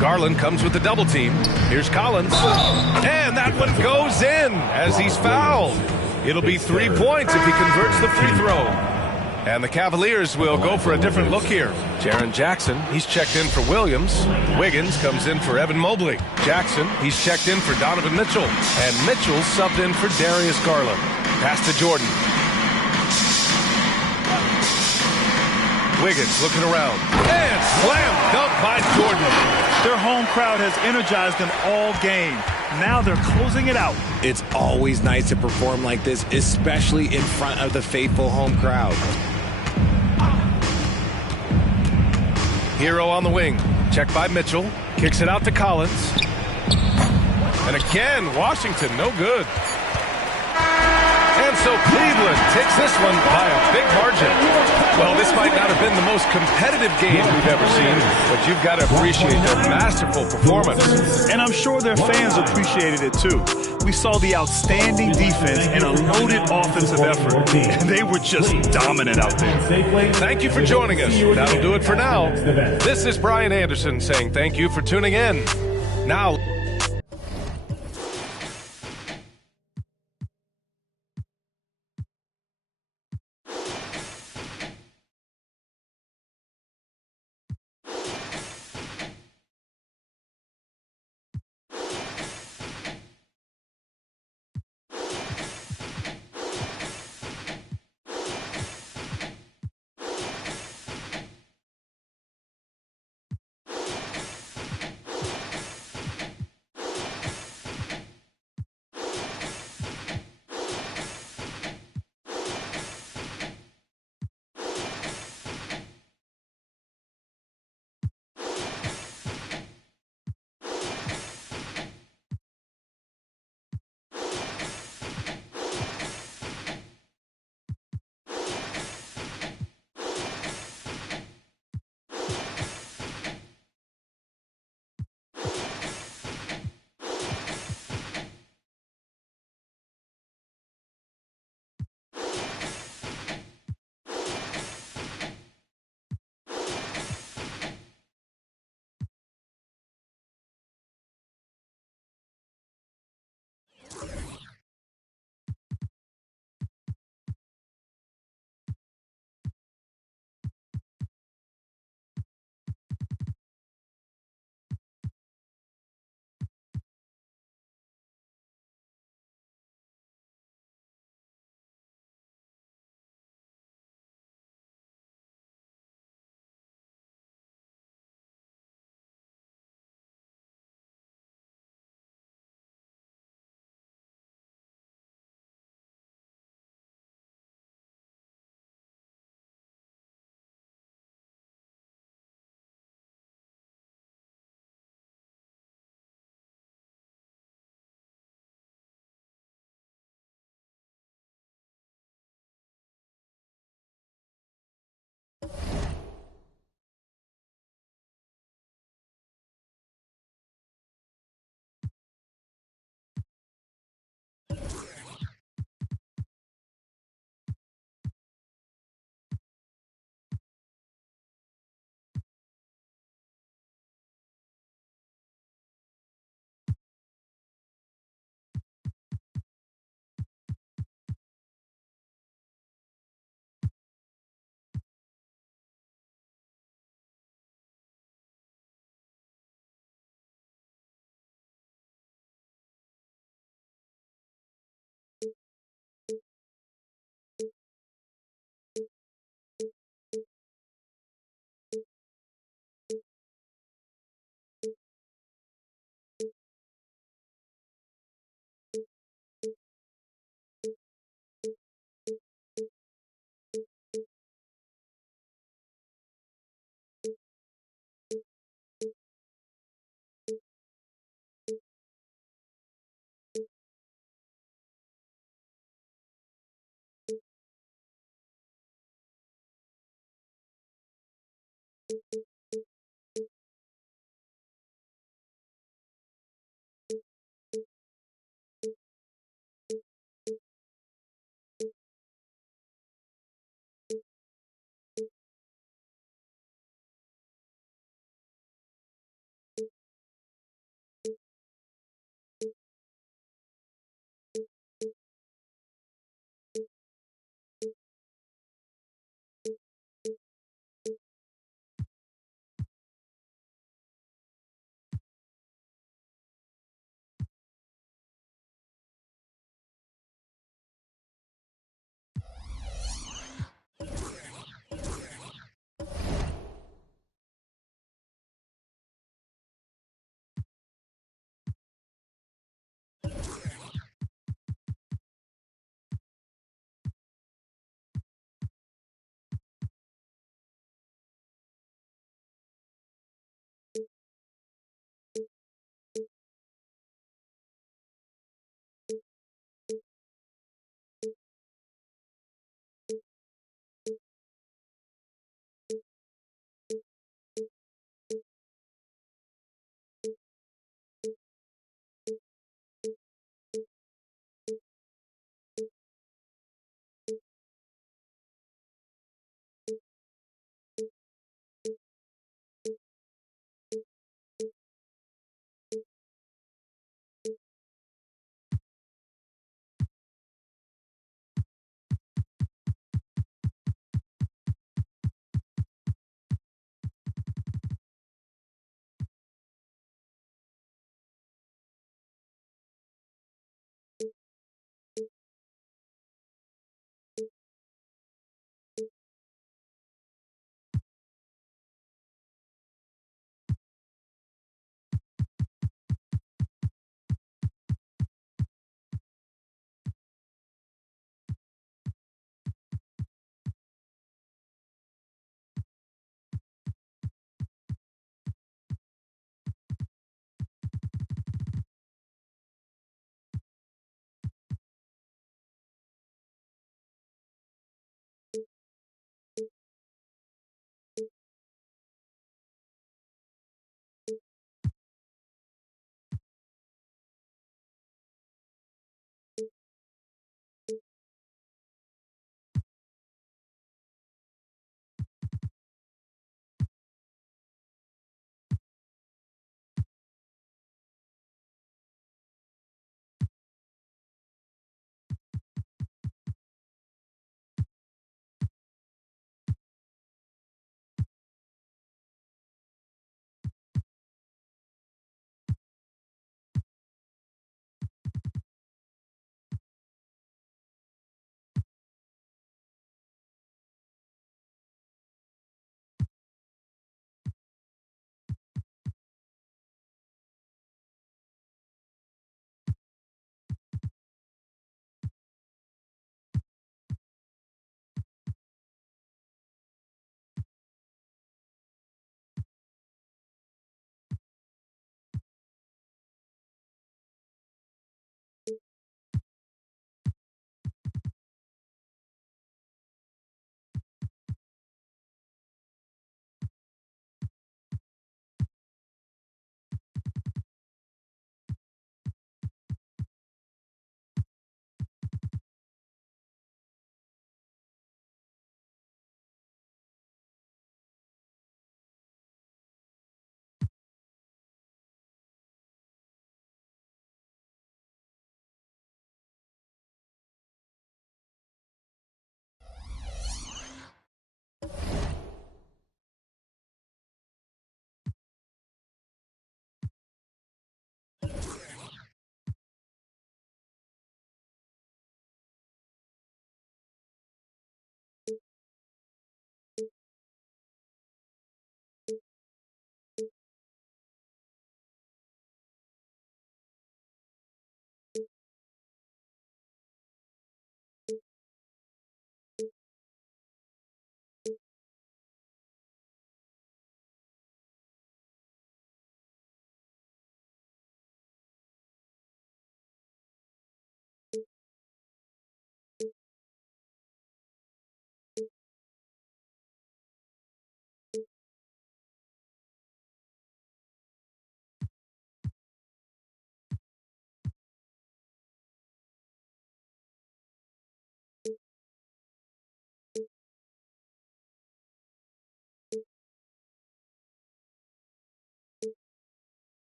Garland comes with the double team. Here's Collins. And that one goes in as he's fouled. It'll be 3 points if he converts the free throw. And the Cavaliers will go for a different look here. Jaren Jackson, he's checked in for Williams. Wiggins comes in for Evan Mobley. Jackson, he's checked in for Donovan Mitchell. And Mitchell subbed in for Darius Garland. Pass to Jordan. Wiggins looking around. And slam dunk by Jordan. Their home crowd has energized them all game. Now they're closing it out. It's always nice to perform like this, especially in front of the faithful home crowd. Hero on the wing. Checked by Mitchell. Kicks it out to Collins. And again, Washington, no good. And so Cleveland takes this one by a big margin. Well, this might not have been the most competitive game we've ever seen, but you've got to appreciate their masterful performance. And I'm sure their fans appreciated it too. We saw the outstanding defense and a loaded offensive effort. And they were just dominant out there. Thank you for joining us. That'll do it for now. This is Brian Anderson saying thank you for tuning in. Now,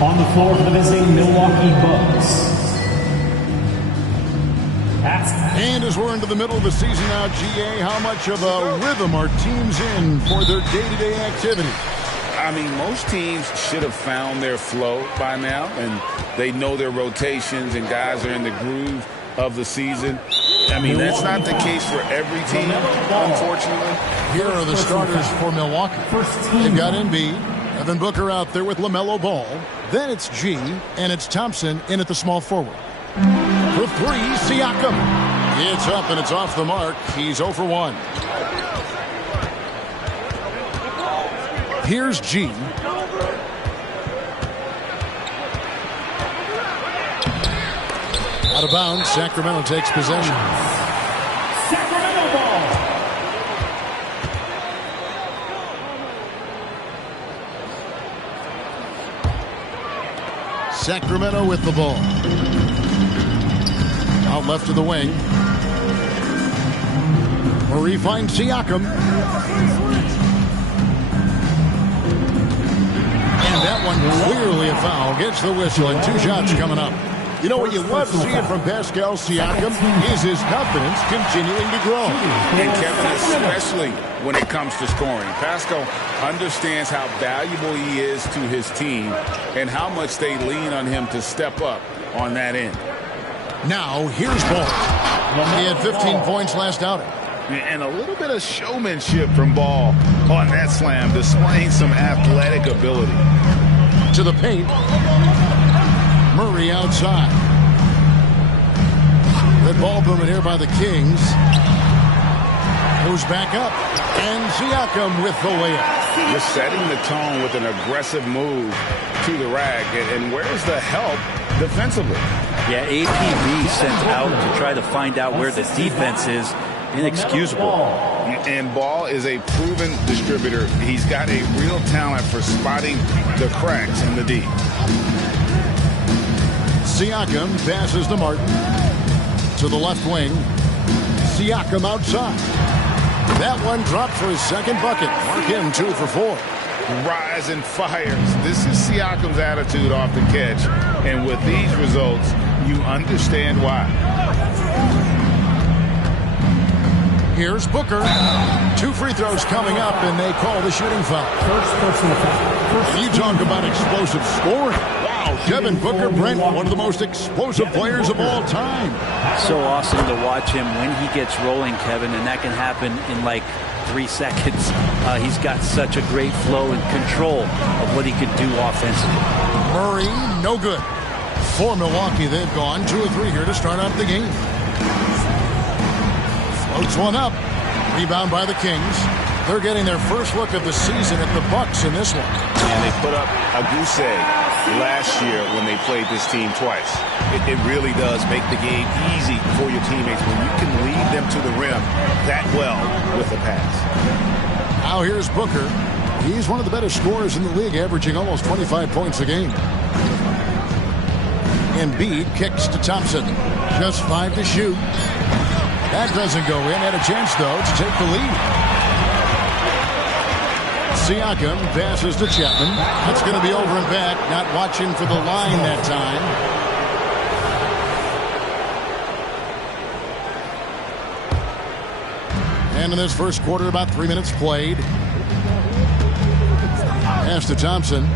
On the floor for the visiting Milwaukee Bucks. And as we're into the middle of the season now, GA, how much of a rhythm are teams in for their day-to-day activity? I mean, most teams should have found their flow by now, and they know their rotations, and guys are in the groove of the season. I mean, that's not the case for every team, unfortunately. Here are the starters for Milwaukee. They've got Embiid, Devin Booker out there with LaMelo Ball. Then it's G, and it's Thompson in at the small forward. For three, Siakam. It's up and it's off the mark. He's 0 for 1. Here's G. Out of bounds, Sacramento takes possession. Sacramento ball. Sacramento with the ball. Out left to the wing. Murray finds Siakam. And that one clearly a foul. Gets the whistle and 2 shots coming up. You know what you love seeing from Pascal Siakam is his confidence continuing to grow. And Kevin, especially when it comes to scoring. Pascal understands how valuable he is to his team and how much they lean on him to step up on that end. Now, here's Ball. He had 15 points last outing. And a little bit of showmanship from Ball on that slam, displaying some athletic ability. To the paint. Murray outside. Good ball movement here by the Kings. Moves back up. And Siakam with the layup. Just setting the tone with an aggressive move to the rack. And where's the help defensively? Yeah, APB sent out to try to find out where the defense is. Inexcusable. And Ball is a proven distributor. He's got a real talent for spotting the cracks in the D. Siakam passes to Martin. To the left wing. Siakam outside. That one dropped for his second bucket. Mark him 2 for 4. rise and fires. This is Siakam's attitude off the catch. And with these results, you understand why. Here's Booker. 2 free throws coming up, and they call the shooting foul. First personal foul. You talk about explosive scoring. Wow, Devin Booker, Brent, one of the most explosive players of all time. So awesome to watch him when he gets rolling, Kevin, and that can happen in like 3 seconds. He's got such a great flow and control of what he can do offensively. Murray, no good. For Milwaukee, they've gone 2 of 3 here to start out the game. Floats one up. Rebound by the Kings. They're getting their first look of the season at the Bucks in this one. And they put up a goose egg last year when they played this team twice. It really does make the game easy for your teammates when you can lead them to the rim that well with the pass. Now here's Booker. He's one of the better scorers in the league, averaging almost 25 points a game. Embiid kicks to Thompson. Just 5 to shoot. That doesn't go in. Had a chance, though, to take the lead. Siakam passes to Chapman. That's going to be over and back. Not watching for the line that time. And in this first quarter, about 3 minutes played. Pass to Thompson.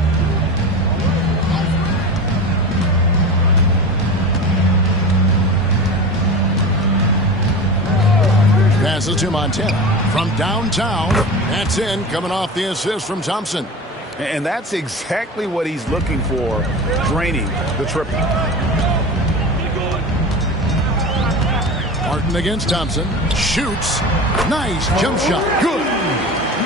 Passes to Montana. From downtown, that's in, coming off the assist from Thompson. And that's exactly what he's looking for, draining the triple. Martin against Thompson. Shoots. Nice jump shot. Good.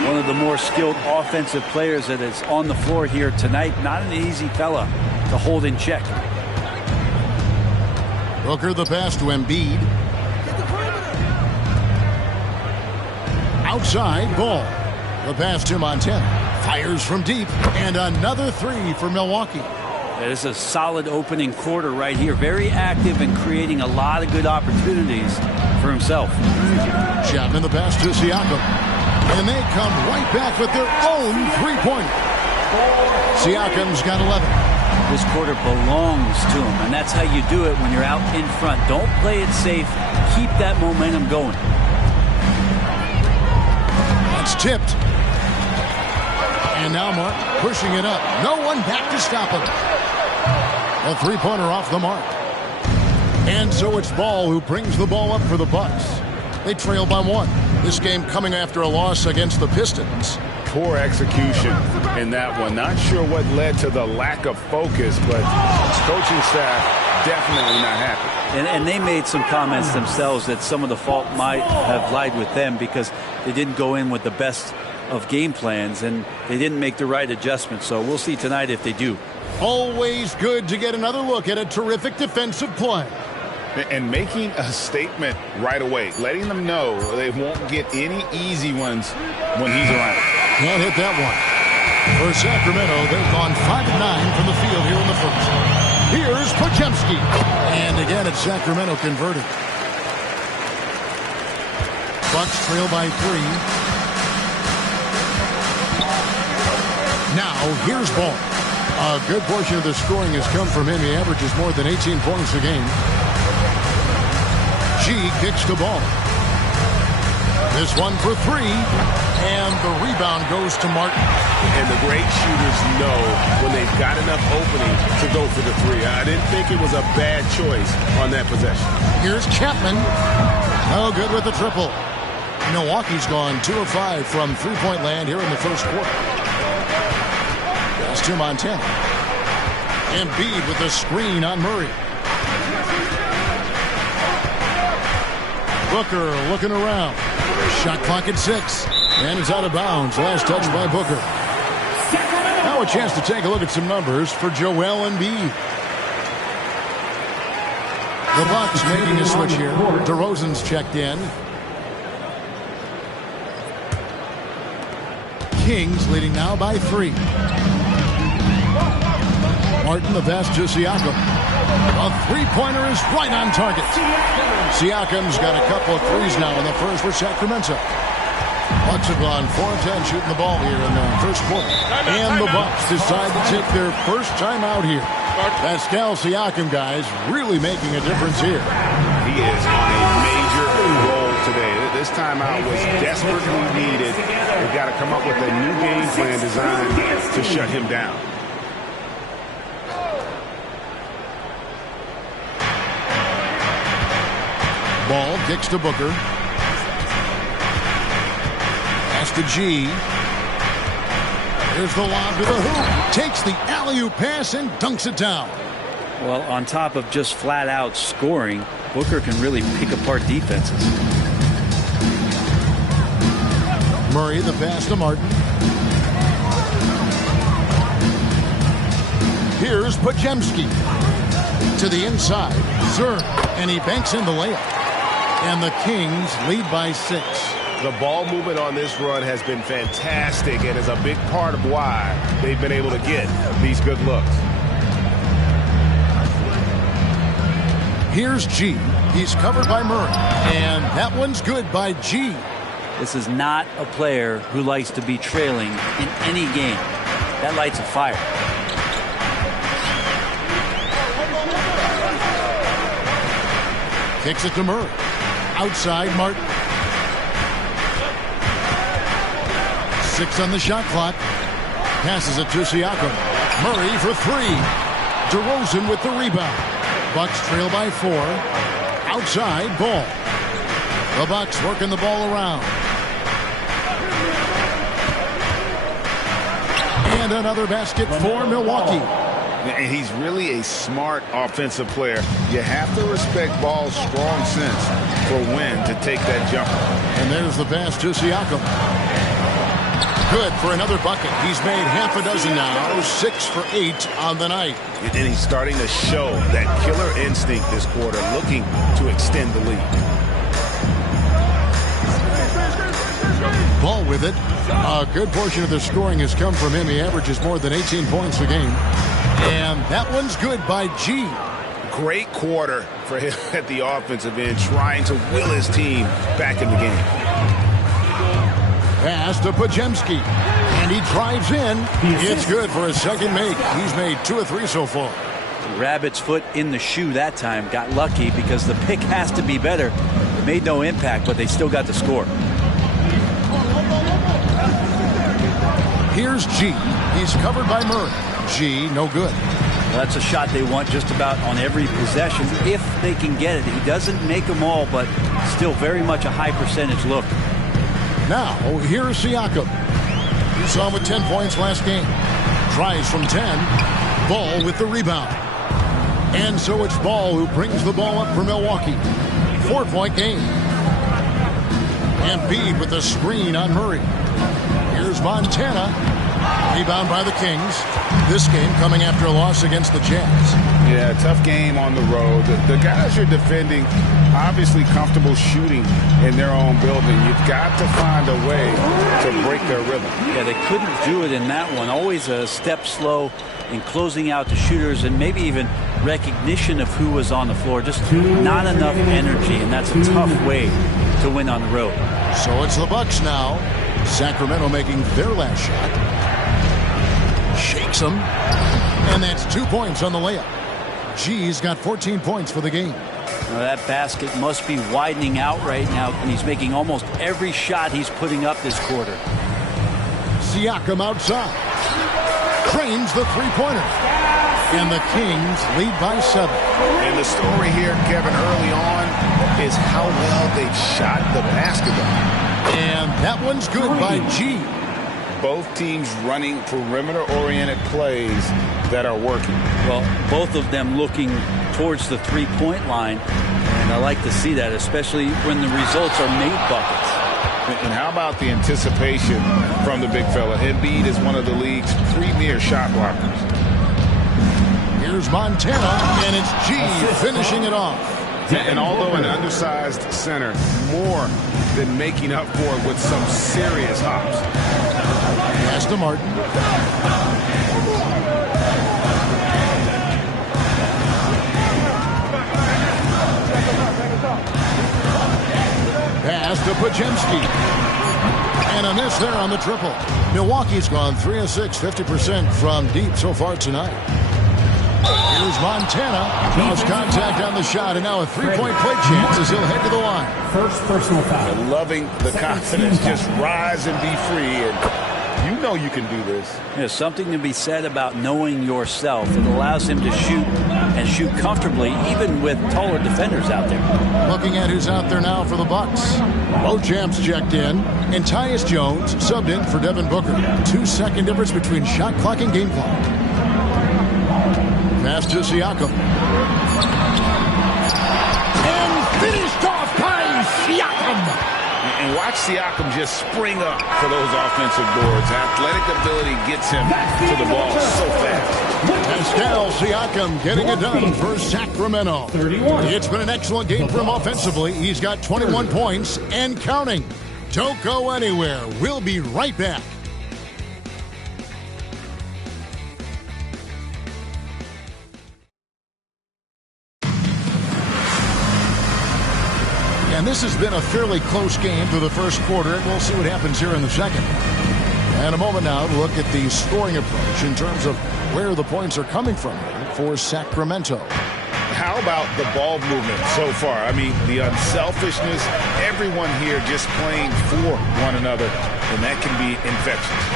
One of the more skilled offensive players that is on the floor here tonight. Not an easy fella to hold in check. Booker the pass to Embiid. Outside, Ball. The pass to Montana. Fires from deep. And another 3 for Milwaukee. That is a solid opening quarter right here. Very active and creating a lot of good opportunities for himself. Chapman the pass to Siakam. And they come right back with their own 3-pointer. Siakam's got 11. This quarter belongs to him, and that's how you do it when you're out in front. Don't play it safe. Keep that momentum going. That's tipped. And now Mark pushing it up. No one back to stop him. A 3-pointer off the mark. And so it's Ball who brings the ball up for the Bucks. They trail by 1. This game coming after a loss against the Pistons. Poor execution in that one. Not sure what led to the lack of focus, but his coaching staff definitely not happy. And they made some comments themselves that some of the fault might have lied with them because they didn't go in with the best of game plans and they didn't make the right adjustments. So we'll see tonight if they do. Always good to get another look at a terrific defensive play. And making a statement right away, letting them know they won't get any easy ones when he's around. Can't hit that one. For Sacramento, they've gone 5-9 from the field here in the first. Here's Podziemski. And again, it's Sacramento converted. Bucks trail by 3. Now, here's Ball. A good portion of the scoring has come from him. He averages more than 18 points a game. G kicks the ball. This one for 3. And the rebound goes to Martin. And the great shooters know when they've got enough opening to go for the 3. I didn't think it was a bad choice on that possession. Here's Chapman. No good with the triple. Milwaukee's gone 2 of 5 from 3-point land here in the first quarter. Pass to Montana. Embiid with the screen on Murray. Booker looking around. Shot clock at 6. And it's out of bounds. Last touch by Booker. Now a chance to take a look at some numbers for Joel Embiid. The Bucks making a switch here. DeRozan's checked in. Kings leading now by 3. Martin the pass to Siakam. A 3-pointer is right on target. Siakam's got a couple of threes now in the first for Sacramento. Bucks have gone 4 of 10 shooting the ball here in the first quarter. And the Bucks decide to take their first time out here. Pascal Siakam, guys, really making a difference here. He is on a major roll today. This timeout was desperately needed. They've got to come up with a new game plan designed to shut him down. Ball kicks to Booker. Pass to G. Here's the lob to the hoop. Takes the alley-oop pass and dunks it down. Well, on top of just flat-out scoring, Booker can really pick apart defenses. Murray, the pass to Martin. Here's Podziemski. To the inside. Zerg. And he banks in the layup. And the Kings lead by 6. The ball movement on this run has been fantastic and is a big part of why they've been able to get these good looks. Here's G. He's covered by Murray. And that one's good by G. This is not a player who likes to be trailing in any game. That lights a fire. Kicks it to Murray. Outside, Martin. 6 on the shot clock. Passes it to Siakam. Murray for 3. DeRozan with the rebound. Bucks trail by 4. Outside, Ball. The Bucks working the ball around. And another basket for Milwaukee. And he's really a smart offensive player. You have to respect Ball's strong sense for when to take that jumper. And there's the pass to Siakam. Good for another bucket. He's made half a dozen now. 6 for 8 on the night. And he's starting to show that killer instinct this quarter, looking to extend the lead. Ball with it. A good portion of the scoring has come from him. He averages more than 18 points a game. And that one's good by G. Great quarter for him at the offensive end, trying to will his team back in the game. Pass to Podziemski. And he drives in. It's good for his second make. He's made 2 of 3 so far. Rabbit's foot in the shoe that time. Got lucky because the pick has to be better. It made no impact, but they still got the score. Here's G. He's covered by Murray. G, no good. Well, that's a shot they want just about on every possession if they can get it. He doesn't make them all, but still very much a high percentage look. Now, here's Siakam. You saw him with 10 points last game. Tries from 10. Ball with the rebound. And so it's Ball who brings the ball up for Milwaukee. 4-point game. Embiid with the screen on Murray. Here's Montana. Rebound by the Kings. This game coming after a loss against the Jazz. Yeah, tough game on the road. The guys you're defending, obviously comfortable shooting in their own building. You've got to find a way to break their rhythm. Yeah, they couldn't do it in that one. Always a step slow in closing out the shooters and maybe even recognition of who was on the floor. Just not enough energy, and that's a tough way to win on the road. So it's the Bucks now. Sacramento making their last shot. Shakes them. And that's 2 points on the layup. G's got 14 points for the game. Now that basket must be widening out right now, and he's making almost every shot he's putting up this quarter. Siakam outside. Cranes the three-pointer. And the Kings lead by 7. And the story here, Kevin, early on is how well they've shot the basketball. And that one's good by G. Both teams running perimeter-oriented plays that are working. Well, both of them looking towards the three-point line, and I like to see that, especially when the results are made buckets. And how about the anticipation from the big fella? Embiid is one of the league's premier shot blockers. Here's Montana, and it's G finishing it off. And although an undersized center, more than making up for it with some serious hops. Pass to Martin. Pass to Podziemski. on this there on the triple. Milwaukee's gone 3 of 6, 50% from deep so far tonight. Here's Montana. Draws contact on the shot, and now a three-point play chance as he'll head to the line. First personal foul. Loving the confidence. Just rise and be free. And you know you can do this. There's something to be said about knowing yourself. It allows him to shoot and shoot comfortably, even with taller defenders out there. Looking at who's out there now for the Bucks. Both champs checked in, and Tyus Jones subbed in for Devin Booker. 2-second difference between shot clock and game clock. Pass to Siakam. And finished off by Siakam. And watch Siakam just spring up for those offensive boards. Athletic ability gets him to the ball so fast. Pascal Siakam getting it done for Sacramento. 31. It's been an excellent game for him offensively. He's got 21 points and counting. Don't go anywhere. We'll be right back. And this has been a fairly close game through the first quarter, and we'll see what happens here in the second. And a moment now to look at the scoring approach in terms of where the points are coming from for Sacramento. How about the ball movement so far? I mean, the unselfishness, everyone here just playing for one another, and that can be infectious.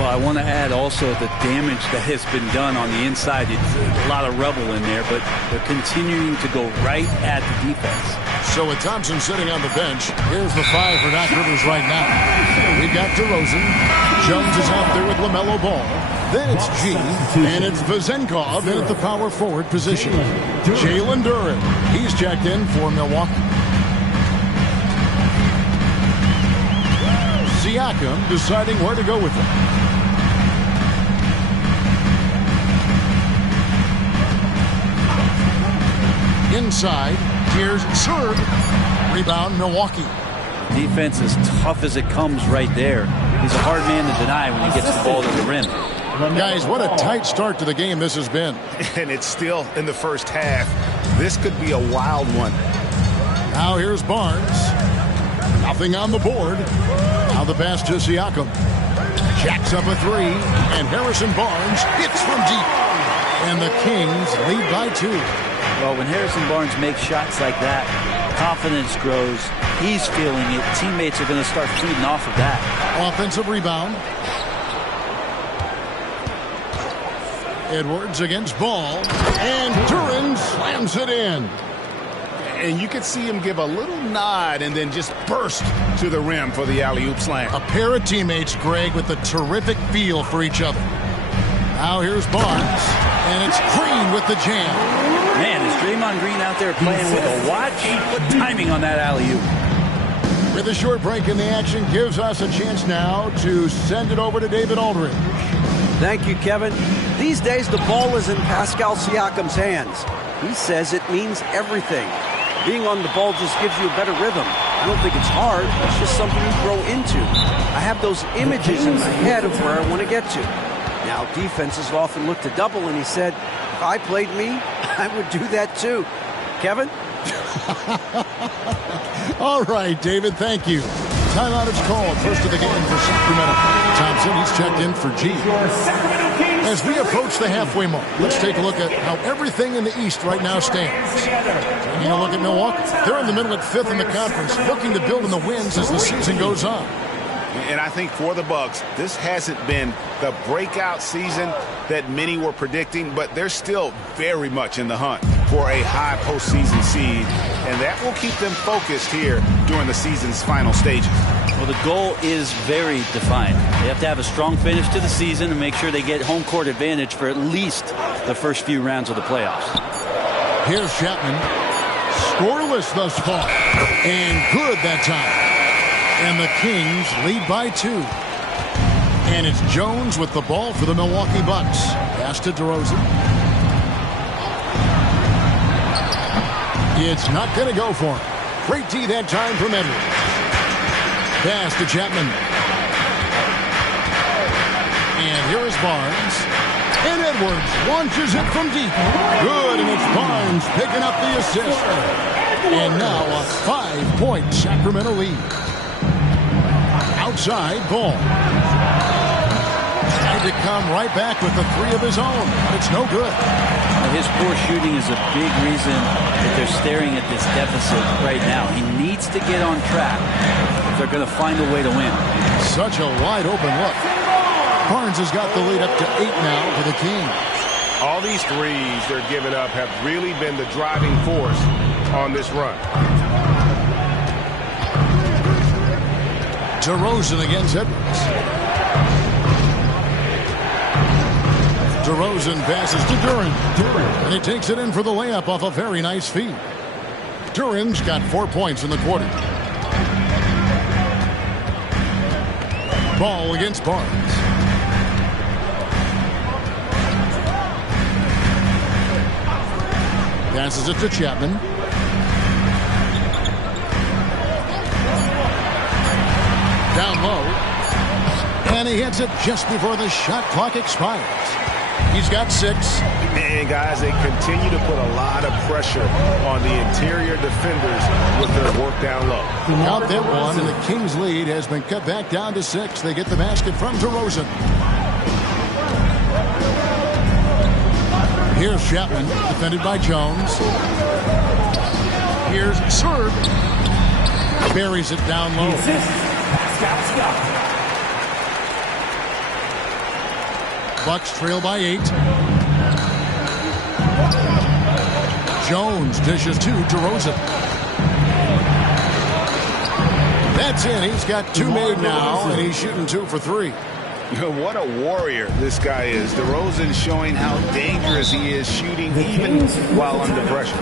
Well, I want to add also the damage that has been done on the inside. It's a lot of rubble in there, but they're continuing to go right at the defense. So with Thompson sitting on the bench, here's the 5 for Doc Rivers right now. We've got DeRozan. Jones is out there with LaMelo Ball. Then it's G, and it's Vezenkov in at the power forward position. Jalen Duren, he's checked in for Milwaukee. Siakam deciding where to go with it. Inside, here's Serge. Rebound, Milwaukee. Defense as tough as it comes right there. He's a hard man to deny when he gets the ball to the rim. Guys, what a tight start to the game this has been. And it's still in the first half. This could be a wild one. Now here's Barnes. Nothing on the board. Now the pass to Siakam. Jacks up a 3, and Harrison Barnes hits from deep. And the Kings lead by 2. Well, when Harrison Barnes makes shots like that, confidence grows. He's feeling it. Teammates are going to start feeding off of that. Offensive rebound. Edwards against Ball. And Duren slams it in. And you could see him give a little nod and then just burst to the rim for the alley-oop slam. A pair of teammates, Greg, with a terrific feel for each other. Now here's Barnes. And it's Green with the jam. Man, is Draymond Green out there playing with a watch? What timing on that alley-oop. With a short break in the action gives us a chance now to send it over to David Aldridge. Thank you, Kevin. These days, the ball is in Pascal Siakam's hands. He says it means everything. Being on the ball just gives you a better rhythm. I don't think it's hard. It's just something you grow into. I have those images in my head of where I want to get to. Now, defenses often look to double, and he said, if I played me, I would do that too. Kevin? All right, David, thank you. Timeout is called. First of the game for Sacramento. Thompson, he's checked in for G. As we approach the halfway mark, let's take a look at how everything in the East right now stands. Taking a look at Milwaukee. They're in the middle at 5th in the conference, looking to build in the wins as the season goes on. And I think for the Bucks, this hasn't been the breakout season that many were predicting, but they're still very much in the hunt for a high postseason seed, and that will keep them focused here during the season's final stages. Well, the goal is very defined. They have to have a strong finish to the season and make sure they get home court advantage for at least the first few rounds of the playoffs. Here's Chapman. Scoreless thus far, and good that time. And the Kings lead by 2. And it's Jones with the ball for the Milwaukee Bucks. Pass to DeRozan. It's not going to go for him. Great D that time from Edwards. Pass to Chapman. And here is Barnes. And Edwards launches it from deep. Good, and it's Barnes picking up the assist. And now a 5-point Sacramento lead. outside, Ball. Trying to come right back with the three of his own. It's no good. His poor shooting is a big reason that they're staring at this deficit right now. He needs to get on track if they're going to find a way to win. Such a wide open look. Barnes has got the lead up to 8 now for the Kings. All these threes they're giving up have really been the driving force on this run. DeRozan against Edwards. DeRozan passes to Duran. And he takes it in for the layup off a very nice feed. Duran's got 4 points in the quarter. Ball against Barnes. Passes it to Chapman. Down low. And he hits it just before the shot clock expires. He's got 6. And guys, they continue to put a lot of pressure on the interior defenders with their work down low. Count that one, and the Kings' lead has been cut back down to 6. They get the basket from DeRozan. Here's Chapman, defended by Jones. Here's Serb. Buries it down low. Bucks trail by 8. Jones dishes to DeRozan. That's it. He's got 2 made now, and he's shooting 2 for 3. What a warrior this guy is. DeRozan showing how dangerous he is shooting even while under pressure.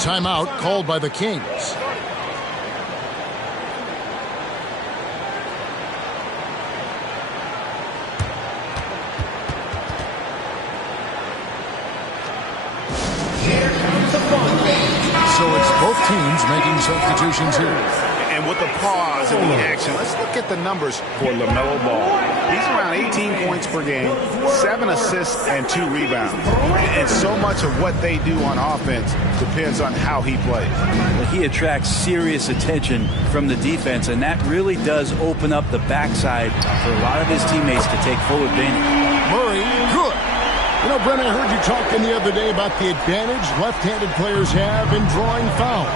Timeout called by the Kings. So it's both teams making substitutions here. And with the pause and the action, let's look at the numbers for LaMelo Ball. He's around 18 points per game, 7 assists, and 2 rebounds. And so much of what they do on offense depends on how he plays. Well, he attracts serious attention from the defense, and that really does open up the backside for a lot of his teammates to take full advantage. Murray, good. You know, Brent, I heard you talking the other day about the advantage left-handed players have in drawing fouls.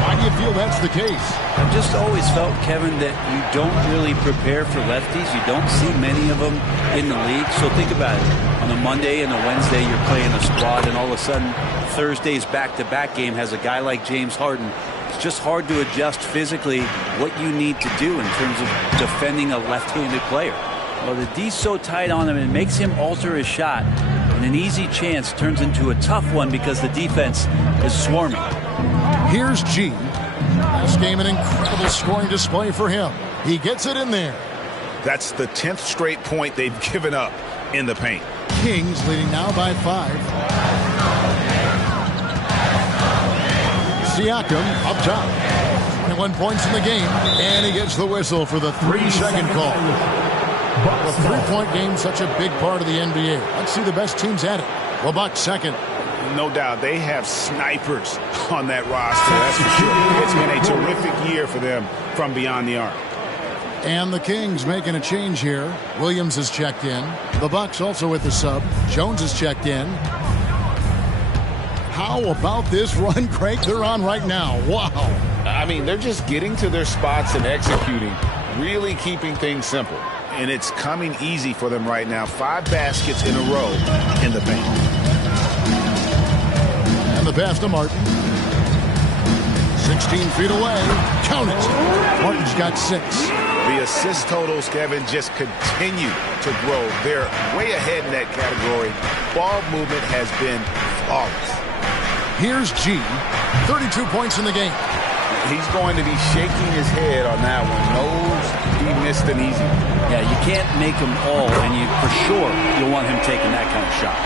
Why do you feel that's the case? I've just always felt, Kevin, that you don't really prepare for lefties. You don't see many of them in the league. So think about it. On a Monday and a Wednesday, you're playing a squad, and all of a sudden, Thursday's back-to-back game has a guy like James Harden. It's just hard to adjust physically what you need to do in terms of defending a left-handed player. Well, the D's so tight on him, and it makes him alter his shot. And an easy chance turns into a tough one because the defense is swarming. Here's G. This game an incredible scoring display for him. He gets it in there. That's the 10th straight point they've given up in the paint. Kings leading now by 5. Siakam up top. 21 points in the game, and he gets the whistle for the 3-second call. The 3-point game such a big part of the NBA. Let's see the best teams at it. Well, Bucks second. No doubt they have snipers on that roster. That's for sure. It's been a terrific year for them from beyond the arc. And the Kings making a change here. Williams has checked in. The Bucks also with the sub. Jones has checked in. How about this run, Craig, they're on right now? Wow. I mean, they're just getting to their spots and executing, really keeping things simple. And it's coming easy for them right now. 5 baskets in a row in the paint. And the pass to Martin. 16 feet away. Count it. Martin's got 6. The assist totals, Kevin, just continue to grow. They're way ahead in that category. Ball movement has been flawless. Here's G. 32 points in the game. He's going to be shaking his head on that one. Knows he missed an easy one. Yeah, you can't make them all, and you for sure you'll want him taking that kind of shot.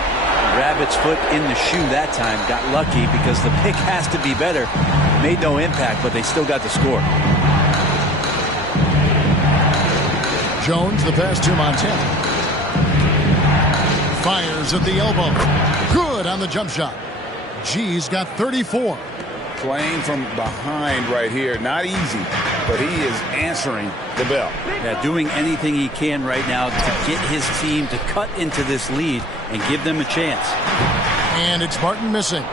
Rabbit's foot in the shoe that time. Got lucky because the pick has to be better. Made no impact, but they still got the score. Jones, the pass to Montana. Fires at the elbow. Good on the jump shot. G's got 34. Playing from behind right here. Not easy. but he is answering the bell. Yeah, doing anything he can right now to get his team to cut into this lead and give them a chance. And it's Martin missing.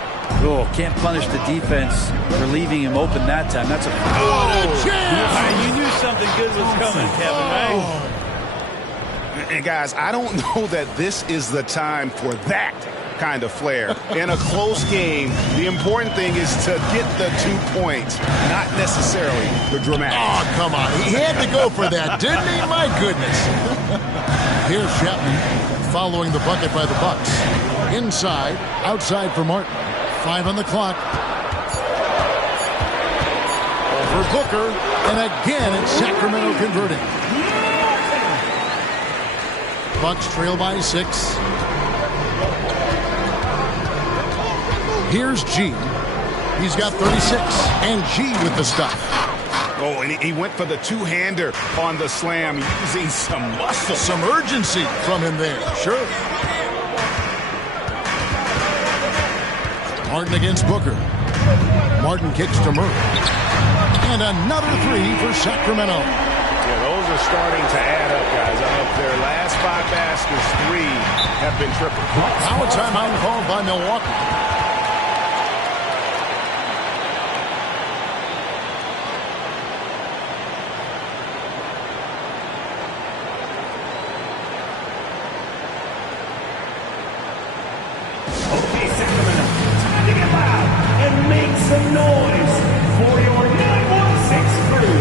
Oh, can't punish the defense for leaving him open that time. That's a... You knew something good was coming, Kevin, right? And guys, I don't know that this is the time for that kind of flair. In a close game, the important thing is to get the 2 points, not necessarily the dramatic. Oh, come on. He had to go for that, didn't he? My goodness. Here's Chapman following the bucket by the Bucks. Inside, outside for Martin. 5 on the clock. Over Booker, and again it's Sacramento converting. Bucks trail by 6. Here's G. He's got 36, and G with the stop. Oh, and he went for the two-hander on the slam, using some muscle. Some urgency from him there, sure. Martin against Booker. Martin kicks to Murray. And another 3 for Sacramento. Yeah, those are starting to add up, guys. Of their last 5 baskets, 3 have been triple. Now a timeout called by Milwaukee. Make some noise for your 916 crew.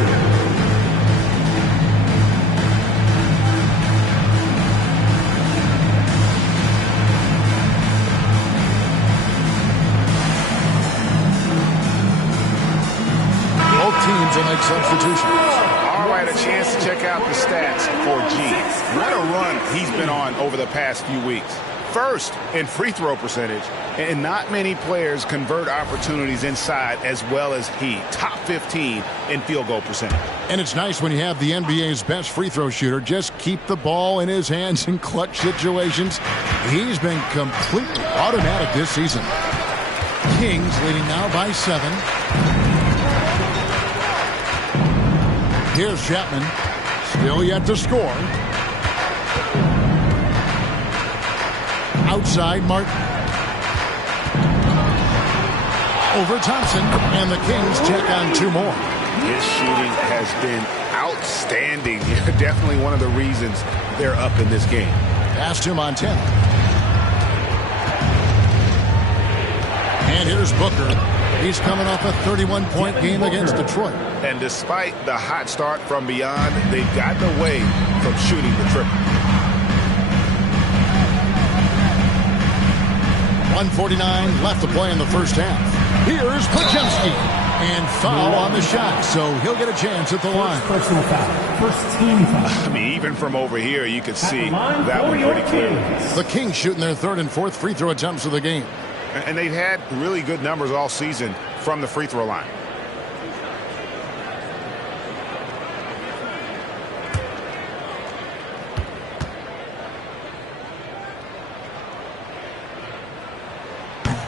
Both teams will make substitutions. All right, a chance to check out the stats for G. What a run he's been on over the past few weeks. First in free throw percentage, and not many players convert opportunities inside as well as he. Top 15 in field goal percentage. And it's nice when you have the NBA's best free throw shooter just keep the ball in his hands in clutch situations. He's been completely automatic this season. Kings leading now by 7. Here's Chapman, still yet to score. Outside Martin. Over Thompson, and the Kings check on 2 more. His shooting has been outstanding. Definitely one of the reasons they're up in this game. Pass to Montana. And here's Booker. He's coming off a 31-point game against Detroit. And despite the hot start from beyond, they've gotten away from shooting the triple. 1:49 left to play in the first half. Here's Podziemski. And foul on the shot, so he'll get a chance at the line. Personal foul. First team foul. I mean, even from over here, you could see that one pretty clearly. The Kings shooting their 3rd and 4th free throw attempts of the game. And they've had really good numbers all season from the free throw line.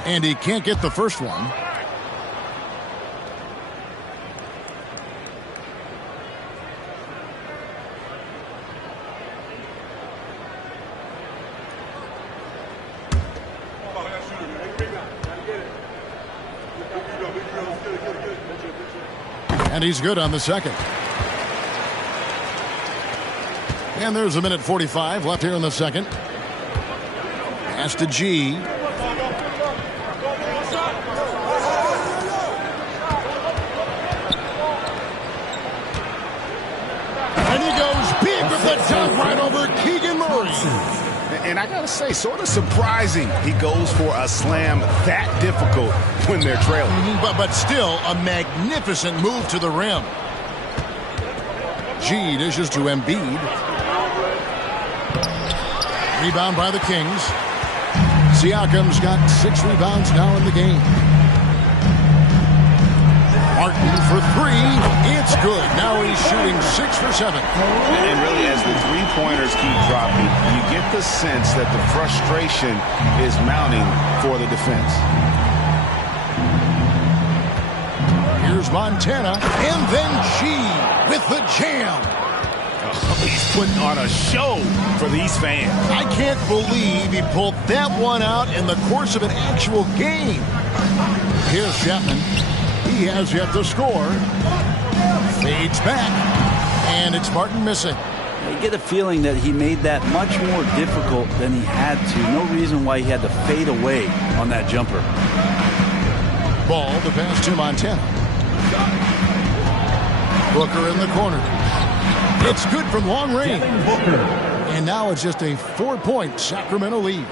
And he can't get the first one. And he's good on the second. And there's a minute 45 left here in the second. Pass to G. And he goes big with the dunk right over Keegan Murray. And I gotta say, sort of surprising he goes for a slam that difficult when they're trailing. But still a magnificent move to the rim. G dishes to Embiid. Rebound by the Kings. Siakam's got 6 rebounds now in the game. Martin for 3. It's good. Now he's shooting 6 for 7. And really, as the three-pointers keep dropping, you get the sense that the frustration is mounting for the defense. Here's Montana, and then G with the jam. Oh, he's putting on a show for these fans. I can't believe he pulled that one out in the course of an actual game. Here's Chapman. He has yet to score. Fades back, and it's Martin missing. I get a feeling that he made that much more difficult than he had to. No reason why he had to fade away on that jumper. Ball to pass to Montana. Booker in the corner. It's good from long range. And now it's just a 4-point Sacramento lead.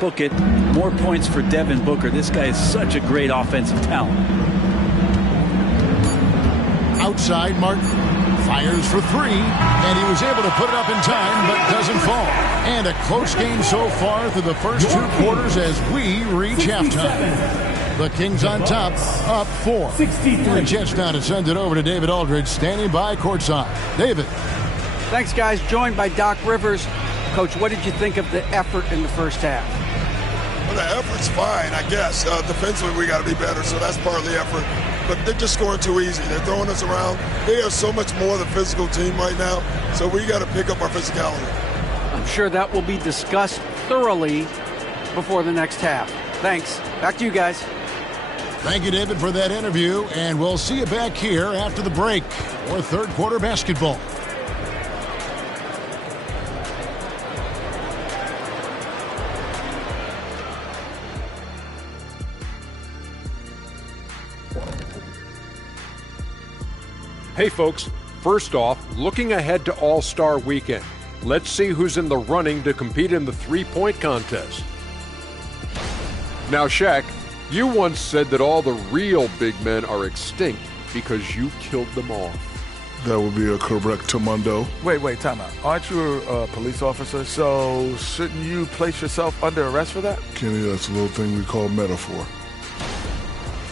Book it. More points for Devin Booker. This guy is such a great offensive talent. Outside, Martin fires for 3, and he was able to put it up in time, but doesn't fall. And a close game so far through the first 2 quarters as we reach halftime. The Kings on top, up 4. And a chance now to send it over to David Aldridge, standing by courtside. David. Thanks, guys. Joined by Doc Rivers. Coach, what did you think of the effort in the first half? Well, the effort's fine, I guess. Defensively, we got to be better, so that's part of the effort. But they're just scoring too easy. They're throwing us around. They are so much more the physical team right now, so we got to pick up our physicality. I'm sure that will be discussed thoroughly before the next half. Thanks. Back to you guys. Thank you, David, for that interview, and we'll see you back here after the break for third quarter basketball. Hey folks, first off, looking ahead to All-Star Weekend. Let's see who's in the running to compete in the three-point contest. Now, Shaq, you once said that all the real big men are extinct because you killed them all. That would be a correct Tamundo. Wait, time out. Aren't you a police officer? So shouldn't you place yourself under arrest for that? Kenny, that's a little thing we call metaphor.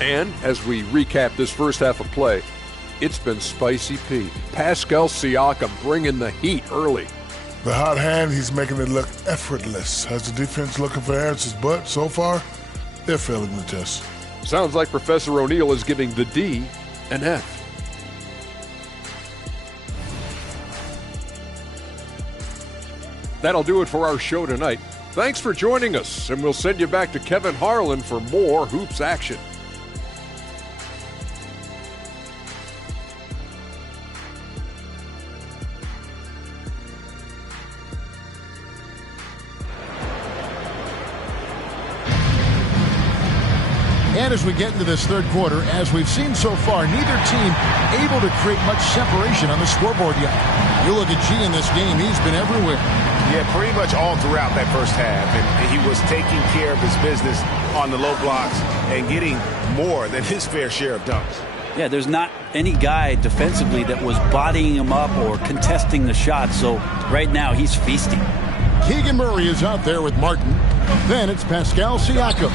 And as we recap this first half of play, it's been Spicy P. Pascal Siakam bringing the heat early. The hot hand, he's making it look effortless. Has the defense looking for answers, but so far, they're failing the test. Sounds like Professor O'Neal is giving the D an F. That'll do it for our show tonight. Thanks for joining us, and we'll send you back to Kevin Harlan for more hoops action. And as we get into this third quarter, as we've seen so far, neither team able to create much separation on the scoreboard yet. You look at G in this game, he's been everywhere. Yeah, pretty much all throughout that first half. And he was taking care of his business on the low blocks and getting more than his fair share of dunks. Yeah, there's not any guy defensively that was bodying him up or contesting the shot. So right now he's feasting. Keegan Murray is out there with Martin. Then it's Pascal Siakam.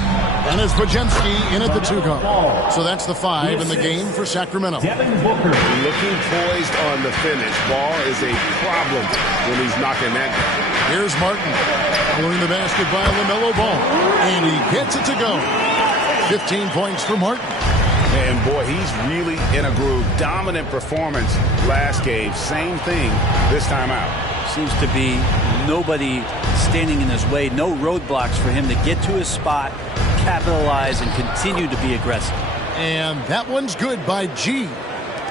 And it's Bajemski in at the 2 guard. So that's the 5 in the game for Sacramento. Devin Booker looking poised on the finish. Ball is a problem when he's knocking that down. Here's Martin pulling the basket by LaMelo Ball. And he gets it to go. 15 points for Martin. And boy, he's really in a groove. Dominant performance last game. Same thing this time out. Seems to be nobody standing in his way. No roadblocks for him to get to his spot, capitalize, and continue to be aggressive. And that one's good by G.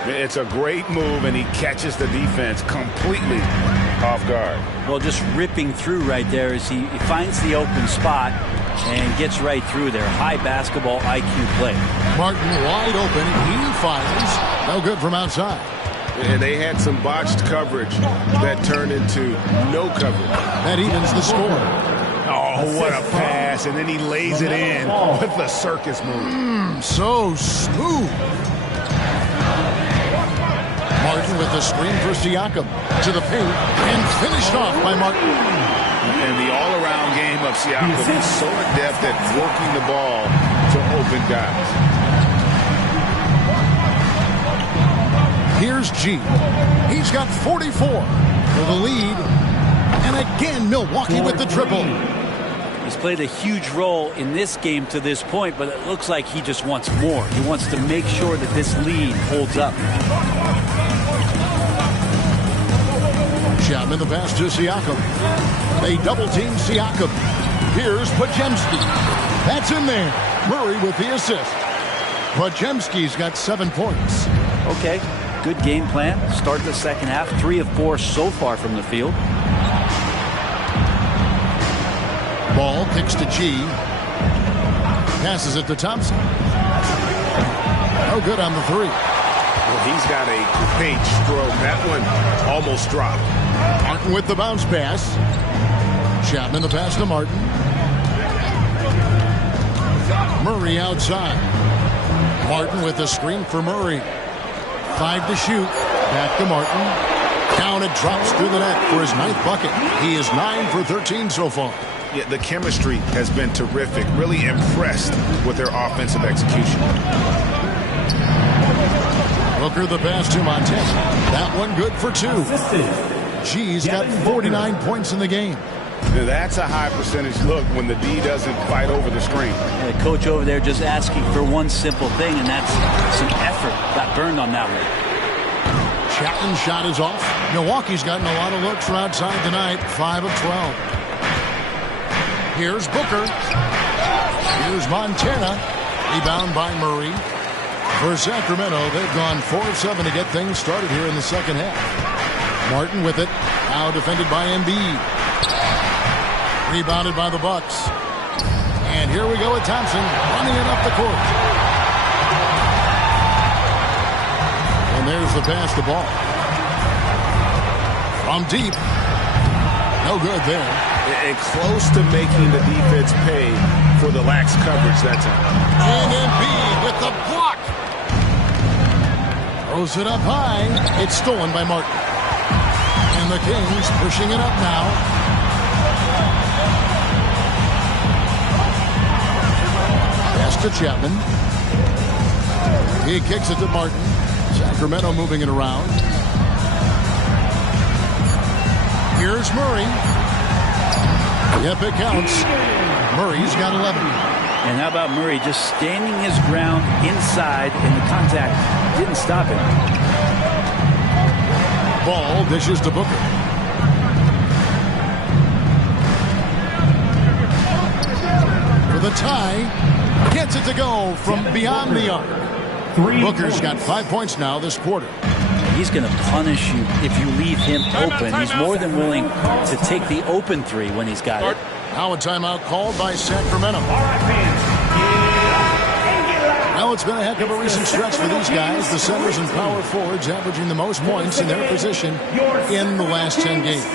It's a great move, and he catches the defense completely off guard. Well, just ripping through right there as he finds the open spot and gets right through there. High basketball IQ play. Martin wide open. He fires. No good from outside. And they had some botched coverage that turned into no coverage. That evens the score. Oh, what a pass. And then he lays it in with the circus move. So smooth. Martin with the screen for Siakam to the paint and finished off by Martin. And the all-around game of Siakam is so adept at working the ball to open guys. Here's G. He's got 44 for the lead. And again, Milwaukee with the triple. He's played a huge role in this game to this point, but it looks like he just wants more. He wants to make sure that this lead holds up. Chapman the pass to Siakam. They double-team Siakam. Here's Podziemski. That's in there. Murray with the assist. Podziemski's got 7 points. Okay, good game plan. Start the second half. 3 of 4 so far from the field. Ball kicks to G. Passes it to Thompson. No good on the 3. Well, he's got a great stroke. That one almost dropped. Martin with the bounce pass. Chapman the pass to Martin. Murray outside. Martin with the screen for Murray. 5 to shoot. Back to Martin. Down it drops through the net for his 9th bucket. He is 9 for 13 so far. Yeah, the chemistry has been terrific. Really impressed with their offensive execution. Booker the pass to Montana. That one good for 2. G's got 49 points in the game. That's a high percentage look when the D doesn't fight over the screen. The coach over there just asking for one simple thing, and that's some effort. Got burned on that one. Chapman's shot is off. Milwaukee's gotten a lot of looks from outside tonight. 5 of 12. Here's Booker. Here's Montana. Rebound by Murray. For Sacramento, they've gone 4 of 7 to get things started here in the second half. Martin with it. Now defended by Embiid. Rebounded by the Bucks. And here we go with Thompson running it up the court. And there's the pass to Ball. From deep. No good there. And close to making the defense pay for the lax coverage that time. And Embiid with the block. Throws it up high. It's stolen by Martin. And the Kings pushing it up now. Pass to Chapman. He kicks it to Martin. Sacramento moving it around. Here's Murray. Yep, it counts. Murray's got 11. And how about Murray just standing his ground inside, and the contact didn't stop him. Ball dishes to Booker. For the tie. Gets it to go from beyond the arc. Booker's got 5 points now this quarter. He's going to punish you if you leave him open. He's more than willing to take the open 3 when he's got it. Now a timeout called by Sacramento. Now it's been a heck of a recent stretch for these guys. The centers and power forwards averaging the most points in their position in the last 10 games.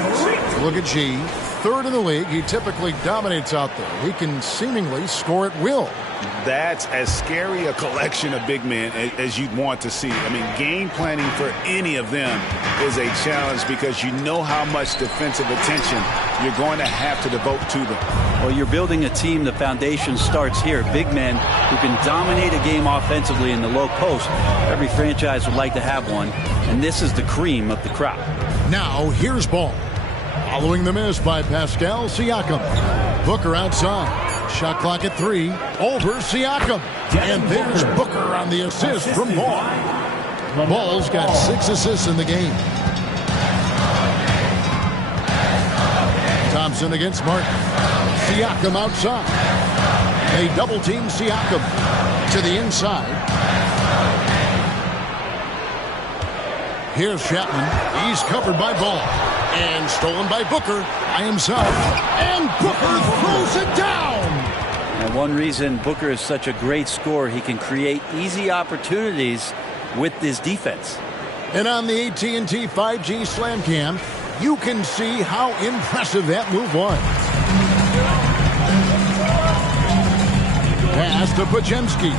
Look at G. 3rd in the league. He typically dominates out there. He can seemingly score at will. That's as scary a collection of big men as you'd want to see. I mean, game planning for any of them is a challenge because you know how much defensive attention you're going to have to devote to them. Well, you're building a team. The foundation starts here. Big men who can dominate a game offensively in the low post. Every franchise would like to have one, and this is the cream of the crop. Now, here's Ball. Following the miss by Pascal Siakam. Booker outside. Shot clock at 3. Over Siakam. And there's Booker on the assist from Ball. Ball's got 6 assists in the game. Thompson against Martin. Siakam outside. They double team Siakam to the inside. Here's Chapman. He's covered by Ball. And stolen by Booker by himself. And Booker throws it down. And one reason Booker is such a great scorer, he can create easy opportunities with his defense. And on the AT&T 5G Slam Cam, you can see how impressive that move was. Pass to Podziemski.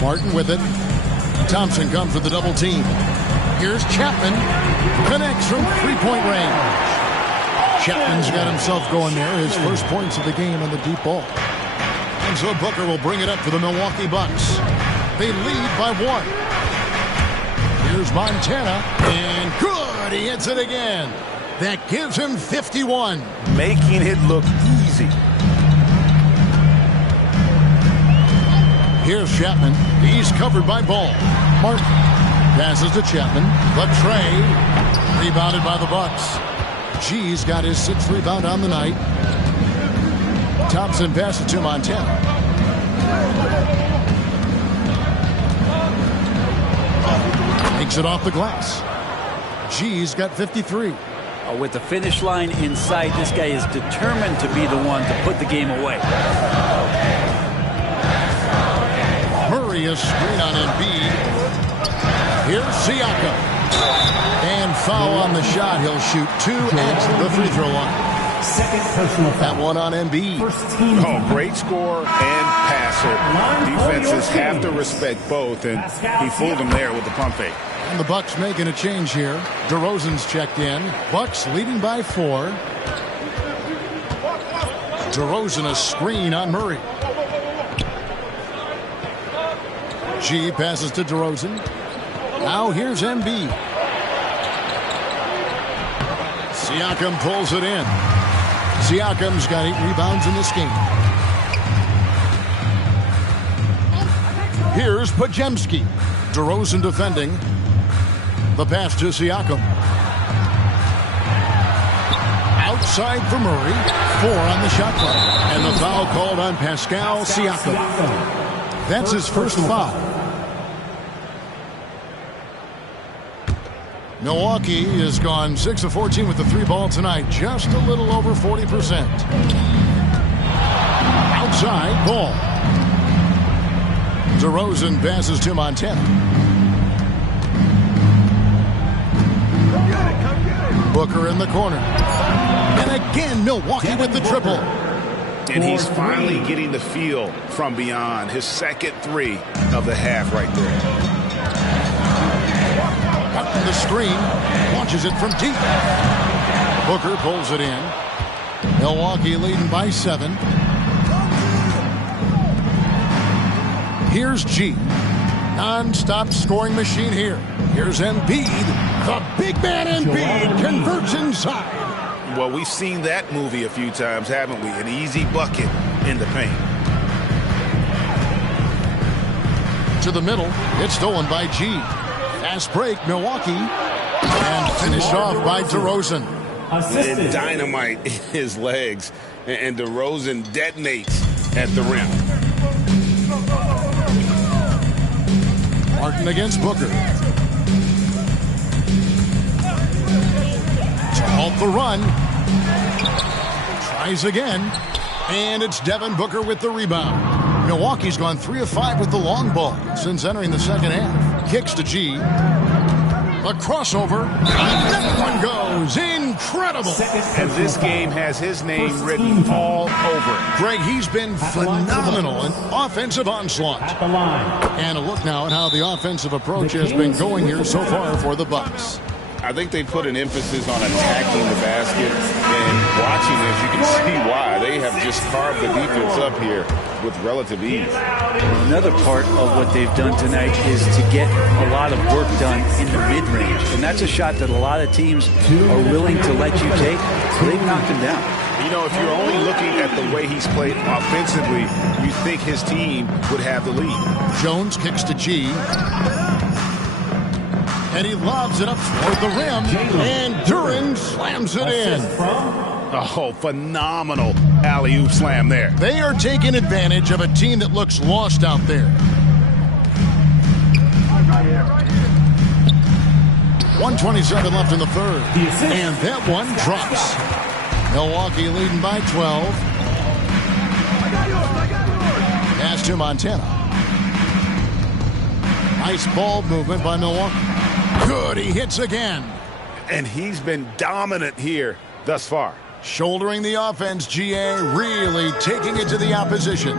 Martin with it. Thompson comes with the double team. Here's Chapman. Connects from 3-point range. Chapman's got himself going there. His first points of the game on the deep ball. And so Booker will bring it up for the Milwaukee Bucks. They lead by 1. Here's Montana. And good. He hits it again. That gives him 51. Making it look easy. Here's Chapman. He's covered by Ball. Martin passes to Chapman. But Trey, rebounded by the Bucks. G's got his 6th rebound on the night. Thompson passes to Montana. Makes it off the glass. G's got 53. With the finish line in sight, this guy is determined to be the one to put the game away. Murray is screen on Embiid. Here's Siakam. And foul on the shot. He'll shoot 2 at the free throw line. Second personal foul. That one on Embiid. Oh, great scorer and passer. Defenses have to respect both, and he fooled them there with the pump fake. And the Bucks making a change here. DeRozan's checked in. Bucks leading by 4. DeRozan a screen on Murray. G passes to DeRozan. Now here's Embiid. Siakam pulls it in. Siakam's got 8 rebounds in this game. Here's Podziemski. DeRozan defending. The pass to Siakam. Outside for Murray. 4 on the shot clock. And the foul called on Pascal Siakam. That's his first foul. Milwaukee has gone 6 of 14 with the 3-ball tonight. Just a little over 40%. Outside, Ball. DeRozan passes to Montana. Booker in the corner. And again, Milwaukee with the triple. And he's finally getting the feel from beyond. His second 3 of the half right there. Up to the screen. Launches it from deep. Booker pulls it in. Milwaukee leading by 7. Here's G. Non-stop scoring machine here. Here's Embiid. The big man Embiid converts inside. Well, we've seen that movie a few times, haven't we? An easy bucket in the paint. To the middle. It's stolen by G. Fast break, Milwaukee. And finished off by DeRozan. And dynamite in his legs. And DeRozan detonates at the rim. Martin against Booker. To halt the run. Tries again. And it's Devin Booker with the rebound. Milwaukee's gone 3 of 5 with the long ball since entering the second half. Kicks to G. A crossover. That one goes. Incredible. And this game has his name written all over it. Greg, he's been phenomenal in offensive onslaught. And a look now at how the offensive approach has been going here so far for the Bucks. I think they put an emphasis on attacking the basket, and watching this, you can see why. They have just carved the defense up here with relative ease. Another part of what they've done tonight is to get a lot of work done in the mid-range. And that's a shot that a lot of teams are willing to let you take. So they've knocked him down. You know, if you're only looking at the way he's played offensively, you think his team would have the lead. Jones kicks to G. And he lobs it up toward the rim. And Duran slams it in. Oh, phenomenal alley-oop slam there. They are taking advantage of a team that looks lost out there. 1:27 left in the third. And that one drops. Milwaukee leading by 12. Pass to Montana. Nice ball movement by Milwaukee. Good, he hits again. And he's been dominant here thus far. Shouldering the offense, GA really taking it to the opposition.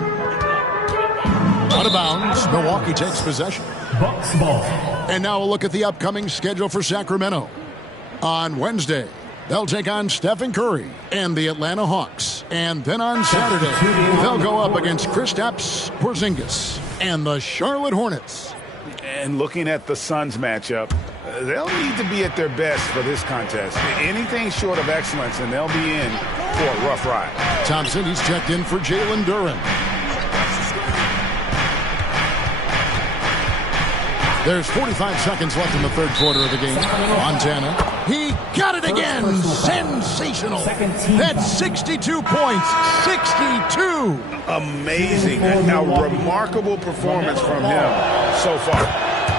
Out of bounds, Milwaukee takes possession. Bucks ball. And now a look at the upcoming schedule for Sacramento. On Wednesday, they'll take on Stephen Curry and the Atlanta Hawks. And then on Saturday, they'll go up against Kristaps Porzingis and the Charlotte Hornets. And looking at the Suns matchup, they'll need to be at their best for this contest. Anything short of excellence, and they'll be in for a rough ride. Thompson, he's checked in for Jalen Duran. There's 45 seconds left in the third quarter of the game. Montana. He got it again. Sensational. That's 62 points. 62. Amazing. A remarkable performance from him so far.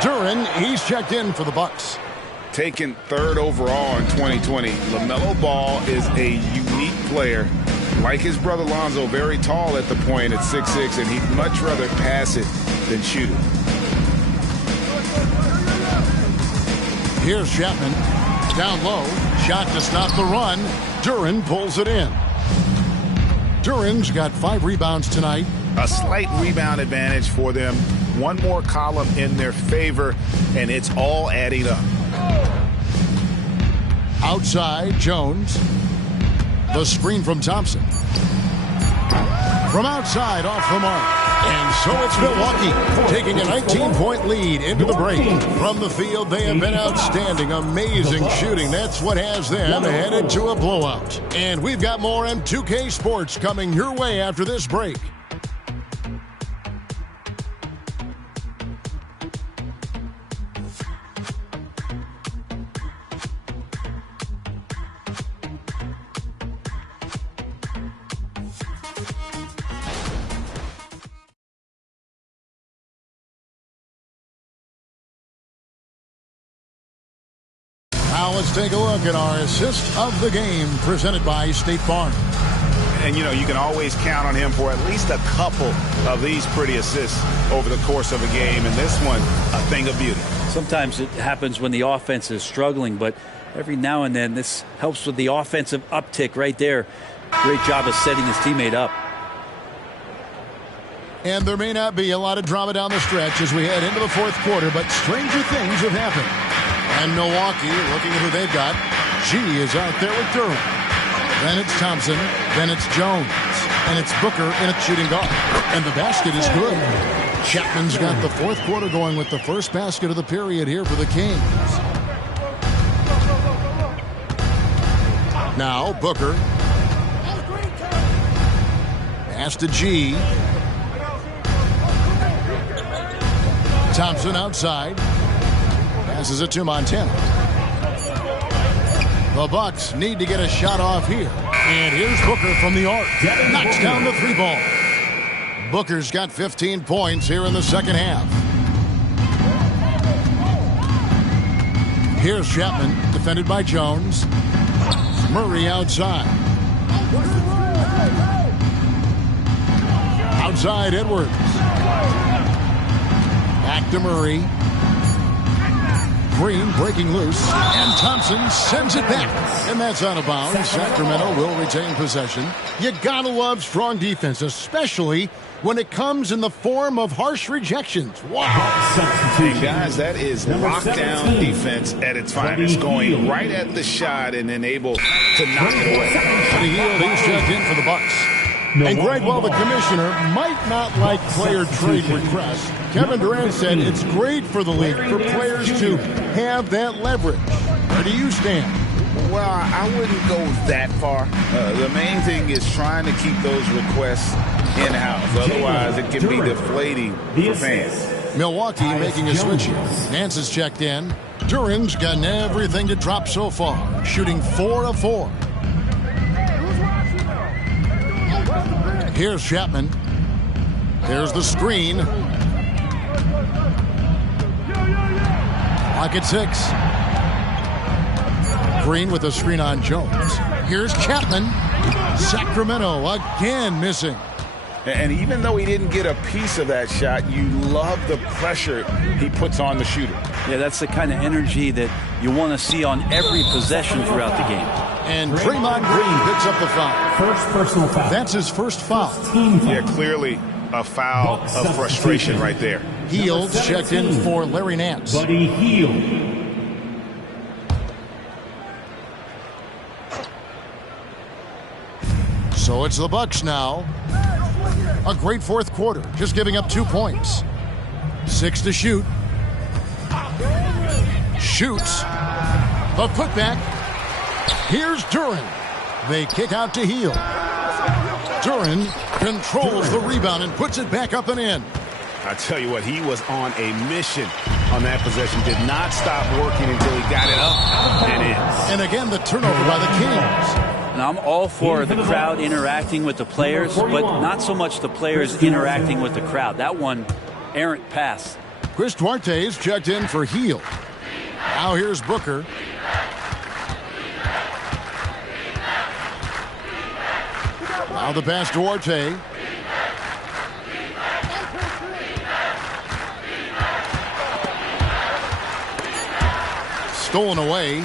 Duren, he's checked in for the Bucks. Taken third overall in 2020, LaMelo Ball is a unique player. Like his brother Lonzo, very tall at the point at 6'6", and he'd much rather pass it than shoot it. Here's Chapman. Down low. Shot to stop the run. Duren pulls it in. Duren's got 5 rebounds tonight. A slight rebound advantage for them. One more column in their favor, and it's all adding up. Outside, Jones. The screen from Thompson. From outside, off the mark. And so it's Milwaukee taking a 19-point lead into the break. From the field, they have been outstanding. Amazing shooting. That's what has them headed to a blowout. And we've got more M2K Sports coming your way after this break. Now let's take a look at our assist of the game presented by State Farm. And, you know, you can always count on him for at least a couple of these pretty assists over the course of a game. And this one, a thing of beauty. Sometimes it happens when the offense is struggling, but every now and then this helps with the offensive uptick right there. Great job of setting his teammate up. And there may not be a lot of drama down the stretch as we head into the fourth quarter, but stranger things have happened. And Milwaukee, looking at who they've got, G is out there with Duren. Then it's Thompson. Then it's Jones. And it's Booker in a shooting guard. And the basket is good. Chapman's got the fourth quarter going with the first basket of the period here for the Kings. Now Booker. Pass to G. Thompson outside. Passes it to Montana. The Bucks need to get a shot off here. And here's Booker from the arc. Knocks down the 3-ball. Booker's got 15 points here in the second half. Here's Chapman, defended by Jones. Murray outside. Outside, Edwards. Back to Murray. Green breaking loose, and Thompson sends it back. And that's out of bounds. Sacramento will retain possession. You gotta love strong defense, especially when it comes in the form of harsh rejections. Wow. Hey guys, that is lockdown defense at its finest, going right at the shot and then able to knock it away. The heel, he's checked in for the Bucks. And Greg, while the commissioner might not like player trade requests, Kevin Durant said it's great for the league for players to have that leverage. Where do you stand? Well, I wouldn't go that far. The main thing is trying to keep those requests in-house. Otherwise, it can be deflating for fans. Milwaukee making a switch here. Nance is checked in. Duren's gotten everything to drop so far, shooting 4 of 4. Here's Chapman. There's the screen. Lock at 6. Green with the screen on Jones. Here's Chapman. Sacramento again missing. And even though he didn't get a piece of that shot, you love the pressure he puts on the shooter. Yeah, that's the kind of energy that you want to see on every possession throughout the game. And Draymond Green picks up the foul. First personal foul. That's his first foul. Yeah, clearly a foul of frustration right there. Heels checked in for Larry Nance. Buddy Hield. So it's the Bucks now. A great fourth quarter, just giving up 2 points. 6 to shoot. Shoots. The putback. Here's Duren. They kick out to Hield. Duren controls the rebound and puts it back up and in. I tell you what, he was on a mission on that possession. Did not stop working until he got it up and in. And again, the turnover by the Kings. And I'm all for the crowd interacting with the players, but not so much the players interacting with the crowd. That one, errant pass. Chris Duarte's checked in for Heel. Now here's Booker. Now the pass to Duarte. Stolen away.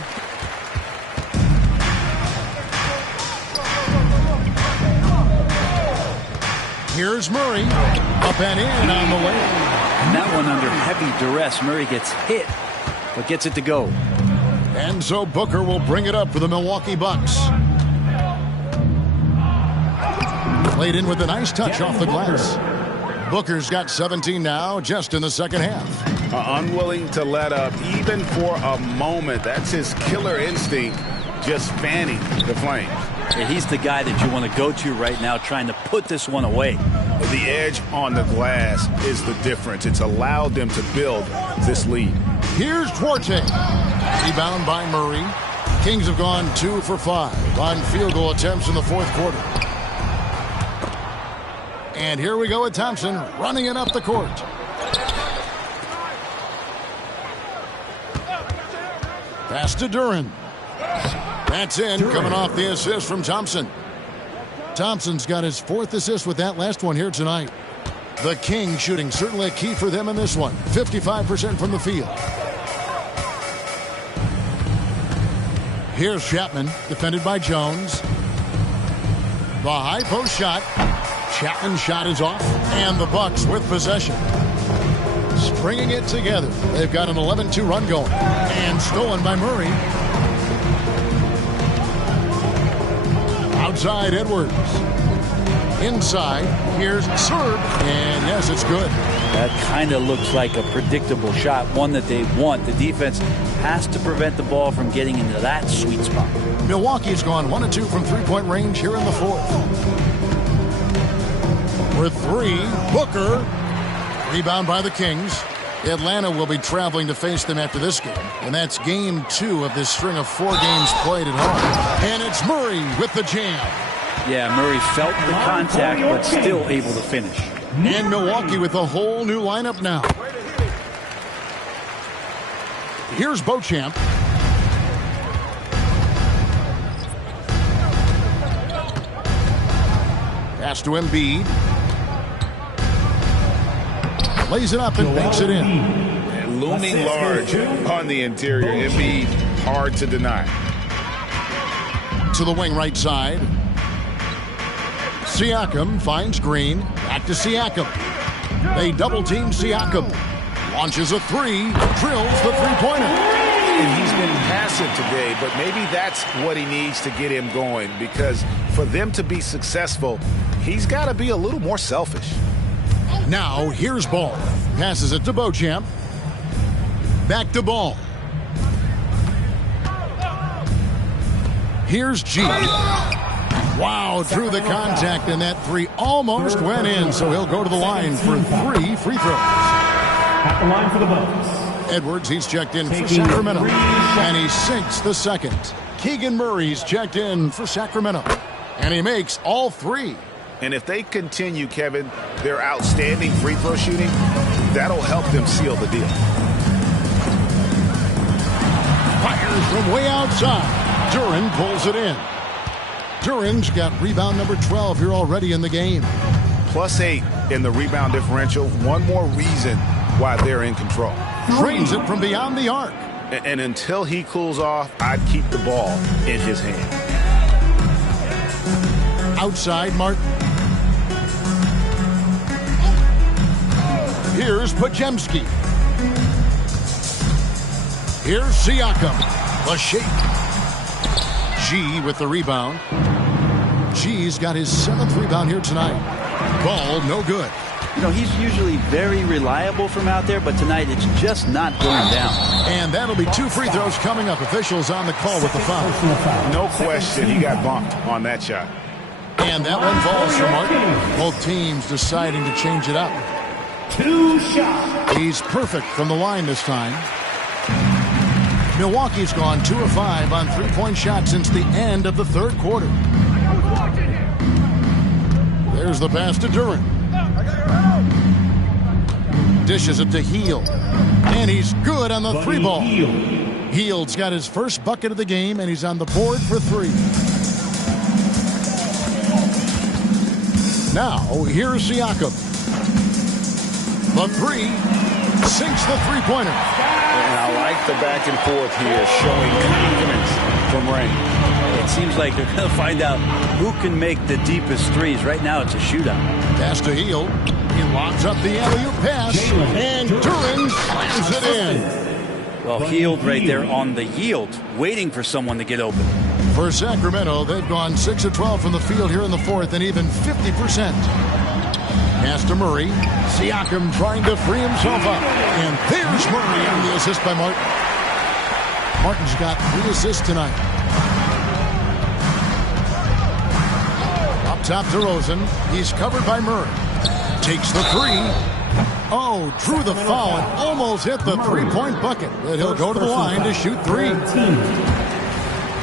Here's Murray. Up and in on the way. And that one under heavy duress. Murray gets hit, but gets it to go. And so Booker will bring it up for the Milwaukee Bucks. Played in with a nice touch off the glass. Booker's got 17 now, just in the second half. Unwilling to let up, even for a moment. That's his killer instinct, just fanning the flames. Yeah, he's the guy that you want to go to right now, trying to put this one away. The edge on the glass is the difference. It's allowed them to build this lead. Here's Duarte. Rebound by Murray. Kings have gone 2 for 5 on field goal attempts in the fourth quarter. And here we go with Thompson running it up the court. Pass to Duren. That's in, coming off the assist from Thompson. Thompson's got his 4th assist with that last one here tonight. The Kings shooting certainly a key for them in this one. 55% from the field. Here's Chapman, defended by Jones. The high post shot. Chapman's shot is off, and the Bucks with possession. Stringing it together. They've got an 11-2 run going. And stolen by Murray. Outside Edwards. Inside, here's Serb. And yes, it's good. That kind of looks like a predictable shot, one that they want. The defense has to prevent the ball from getting into that sweet spot. Milwaukee's gone 1 of 2 from three-point range here in the fourth. For 3, Booker. Rebound by the Kings. Atlanta will be traveling to face them after this game. And that's game 2 of this string of 4 games played at home. And it's Murray with the jam. Yeah, Murray felt the contact, but still able to finish. And Milwaukee with a whole new lineup now. Here's Beauchamp. Pass to Embiid. Lays it up and banks it in. And looming large on the interior. Embiid, hard to deny. To the wing right side. Siakam finds Green. Back to Siakam. They double team Siakam. Launches a 3. Drills the three-pointer. And he's been passive today, but maybe that's what he needs to get him going, because for them to be successful, he's got to be a little more selfish. Now, here's Ball. Passes it to Beauchamp. Back to Ball. Here's G. Wow, through the contact, and that 3 almost went in, so he'll go to the line for 3 free throws. At the line for the Bucks. Edwards, he's checked in for Sacramento, and he sinks the second. Keegan Murray's checked in for Sacramento, and he makes all 3. And if they continue, Kevin, their outstanding free throw shooting, that'll help them seal the deal. Fires from way outside. Duren pulls it in. Duren's got rebound number 12 here already in the game. +8 in the rebound differential. One more reason why they're in control. Drains it from beyond the arc. And until he cools off, I'd keep the ball in his hand. Outside Martin. Here's Podziemski. Here's Siakam. The shape. G with the rebound. G's got his 7th rebound here tonight. Ball no good. You know, he's usually very reliable from out there, but tonight it's just not going down. And that'll be 2 free throws coming up. Officials on the call with the foul. No question, he got bumped on that shot. And that one falls for Martin. Both teams deciding to change it up. 2 shots. He's perfect from the line this time. Milwaukee's gone 2 of 5 on three-point shots since the end of the third quarter. There's the pass to Duren. Dishes it to Hield. And he's good on the 3 ball. Hield's got his first bucket of the game, and he's on the board for 3. Now, here's Siakam. The 3 sinks the three-pointer. And I like the back and forth here, showing confidence from Ray. It seems like they're going to find out who can make the deepest threes. Right now, it's a shootout. Pass to Hield. He lobs up the alley-oop pass, and Duren slams it in. Well, Hield right there on the yield, waiting for someone to get open. For Sacramento, they've gone 6 of 12 from the field here in the fourth, and even 50%. Pass to Murray. Siakam trying to free himself up. And there's Murray on the assist by Martin. Martin's got 3 assists tonight. Up top to Rosen. He's covered by Murray. Takes the 3. Oh, drew the foul and almost hit the three-point bucket. But he'll go to the line to shoot 3.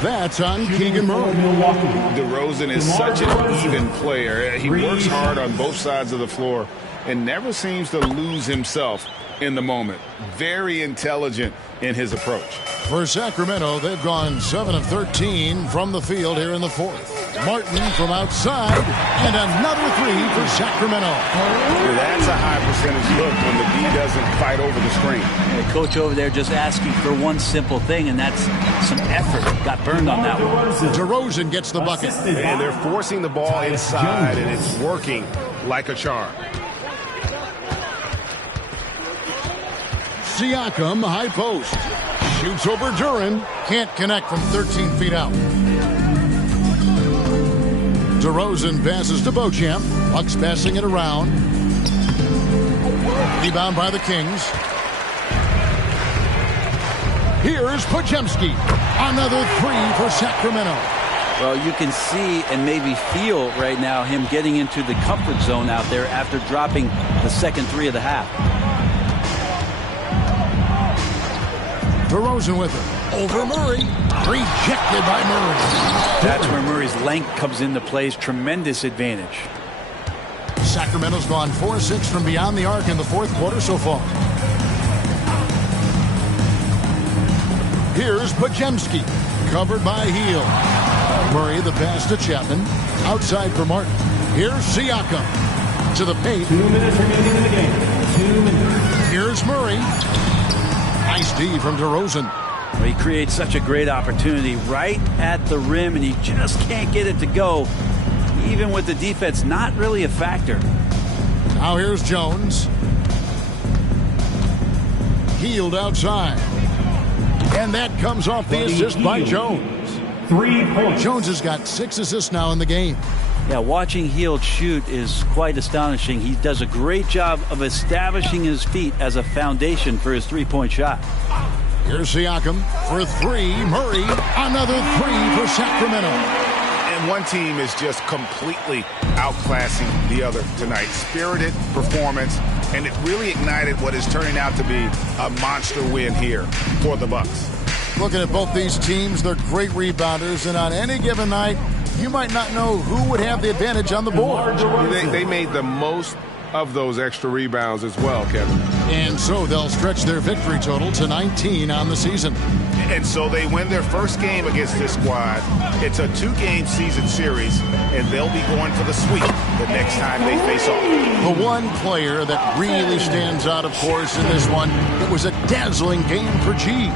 That's on Keegan Murray. DeRozan is such an even player. He works hard on both sides of the floor and never seems to lose himself in the moment. Very intelligent in his approach. For Sacramento, they've gone 7 of 13 from the field here in the fourth. Martin from outside, and another 3 for Sacramento. That's a high percentage look when the D doesn't fight over the screen. The coach over there just asking for one simple thing, and that's some effort. Got burned on that one. DeRozan gets the bucket. And they're forcing the ball inside, and it's working like a charm. Siakam, high post. Shoots over Duren. Can't connect from 13 feet out. DeRozan passes to Beauchamp. Bucks passing it around. Rebound by the Kings. Here's Podziemski. Another 3 for Sacramento. Well, you can see and maybe feel right now him getting into the comfort zone out there after dropping the second 3 of the half. DeRozan with it. Over Murray. Rejected by Murray. That's where Murray's length comes into play. Tremendous advantage. Sacramento's gone 4-6 from beyond the arc in the fourth quarter so far. Here's Podziemski. Covered by Hield. Murray the pass to Chapman. Outside for Martin. Here's Siakam. To the paint. 2 minutes remaining in the game. 2 minutes. Here's Murray. Nice D from DeRozan. Well, he creates such a great opportunity right at the rim, and he just can't get it to go. Even with the defense not really a factor. Now here's Jones. Hield outside. And that comes off the assist by Jones. 3 points. Jones has got 6 assists now in the game. Yeah, watching Hield shoot is quite astonishing. He does a great job of establishing his feet as a foundation for his three-point shot. Here's Siakam for 3. Murray, another 3 for Sacramento. And one team is just completely outclassing the other tonight. Spirited performance, and it really ignited what is turning out to be a monster win here for the Bucks. Looking at both these teams, they're great rebounders, and on any given night, you might not know who would have the advantage on the board. They made the most of those extra rebounds as well, Kevin. And so they'll stretch their victory total to 19 on the season. And so they win their first game against this squad. It's a 2-game season series, and they'll be going for the sweep the next time they face off. The one player that really stands out, of course, in this one, it was a dazzling game for G.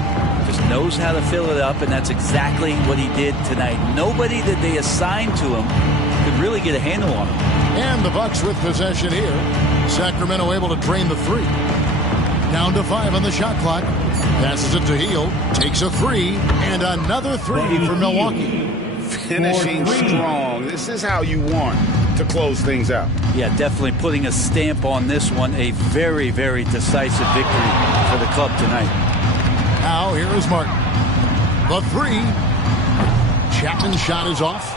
Just knows how to fill it up, and that's exactly what he did tonight. Nobody that they assigned to him could really get a handle on him. And the Bucks with possession here. Sacramento able to drain the 3. Down to 5 on the shot clock. Passes it to Hield. Takes a 3. And another 3 for Milwaukee. Finishing strong. This is how you want to close things out. Yeah, definitely putting a stamp on this one. A very, very decisive victory for the club tonight. Now here is Martin. The 3. Chapman's shot is off.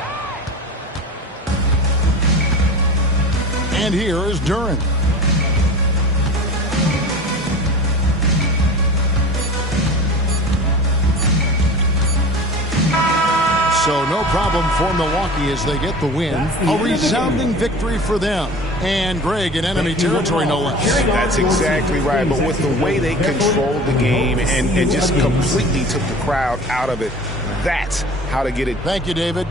And here is Duren. So no problem for Milwaukee as they get the win. A resounding victory for them. And Greg in enemy territory, no less. That's exactly right. But with the way they controlled the game and just completely took the crowd out of it, that's how to get it. Thank you, David.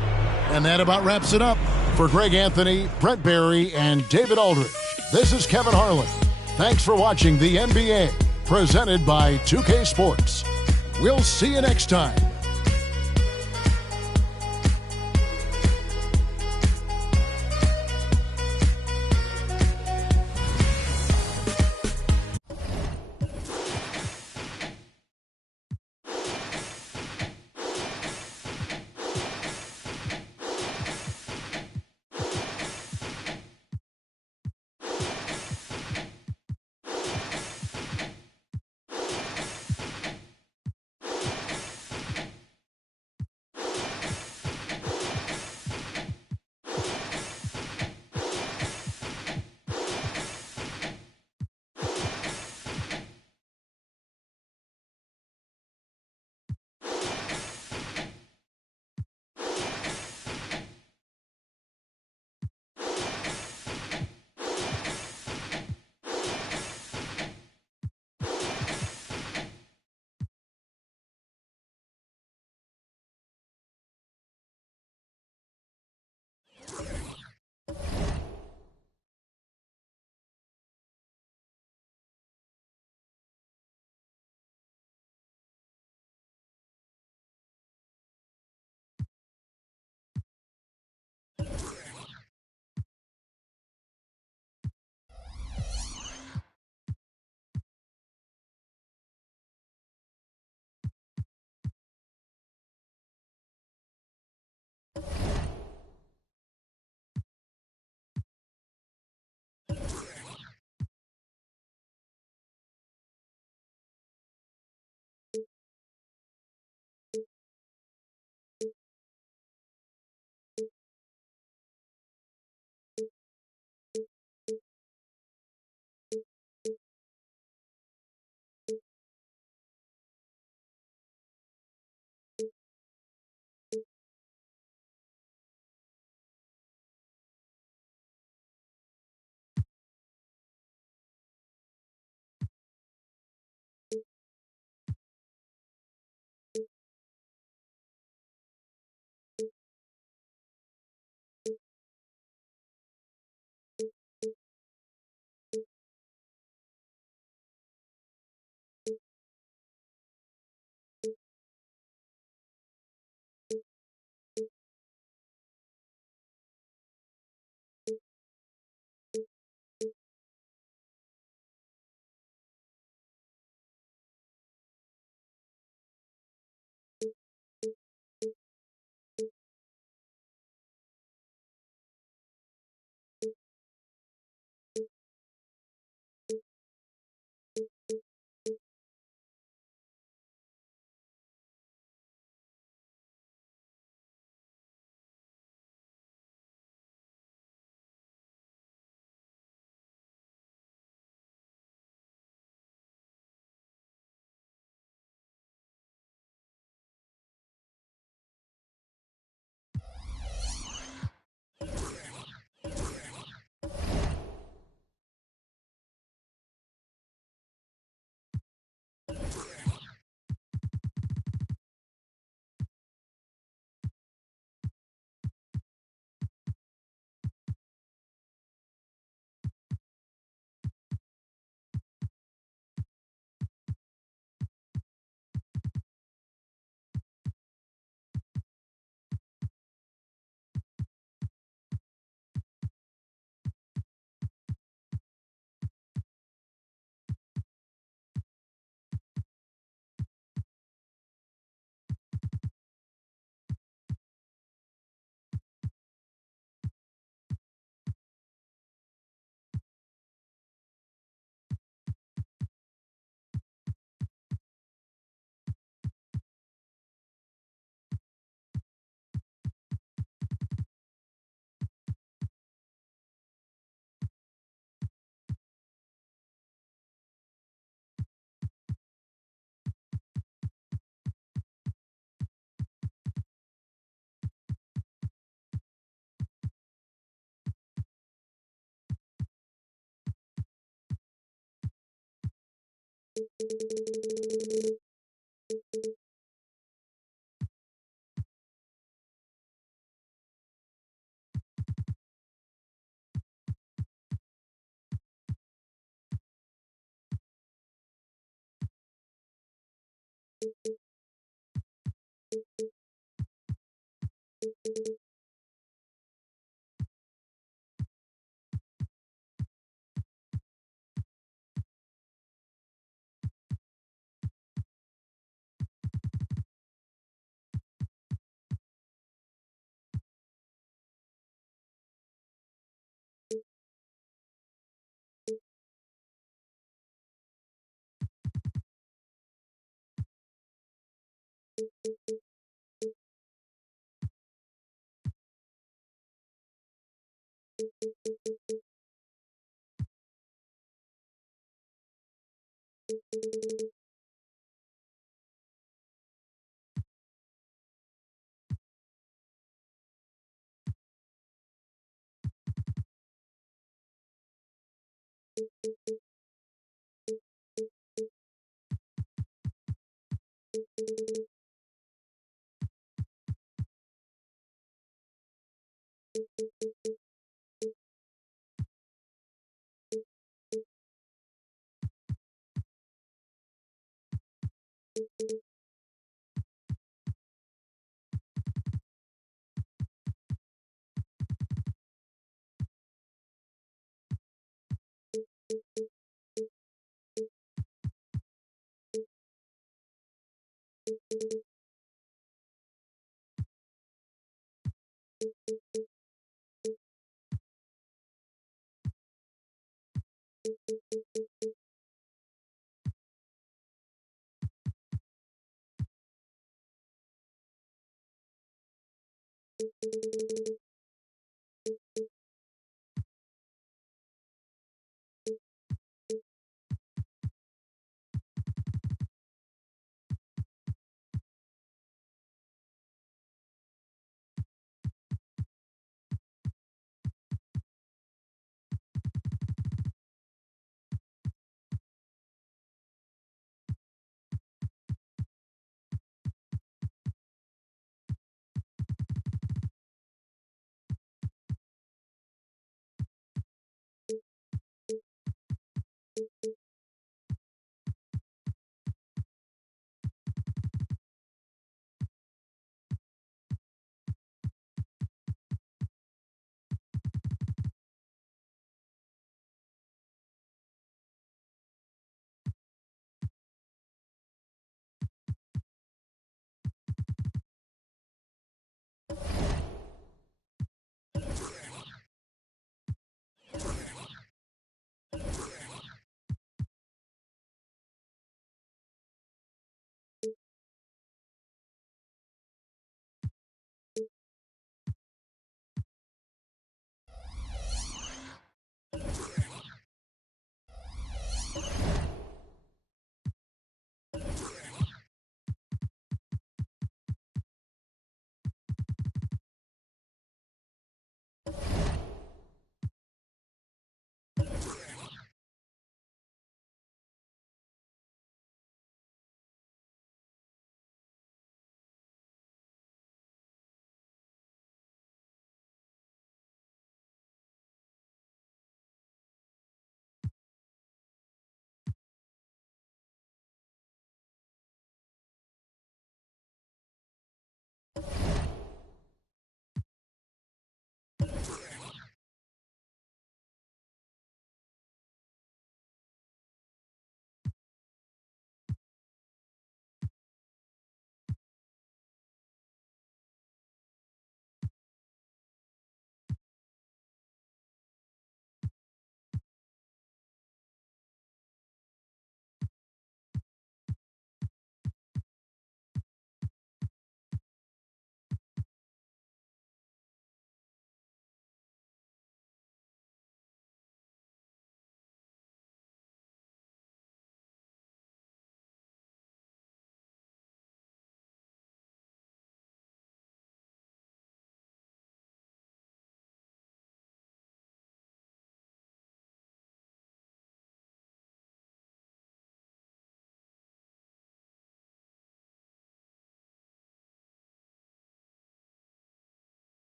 And that about wraps it up. For Greg Anthony, Brett Barry, and David Aldridge, this is Kevin Harlan. Thanks for watching the NBA, presented by 2K Sports. We'll see you next time.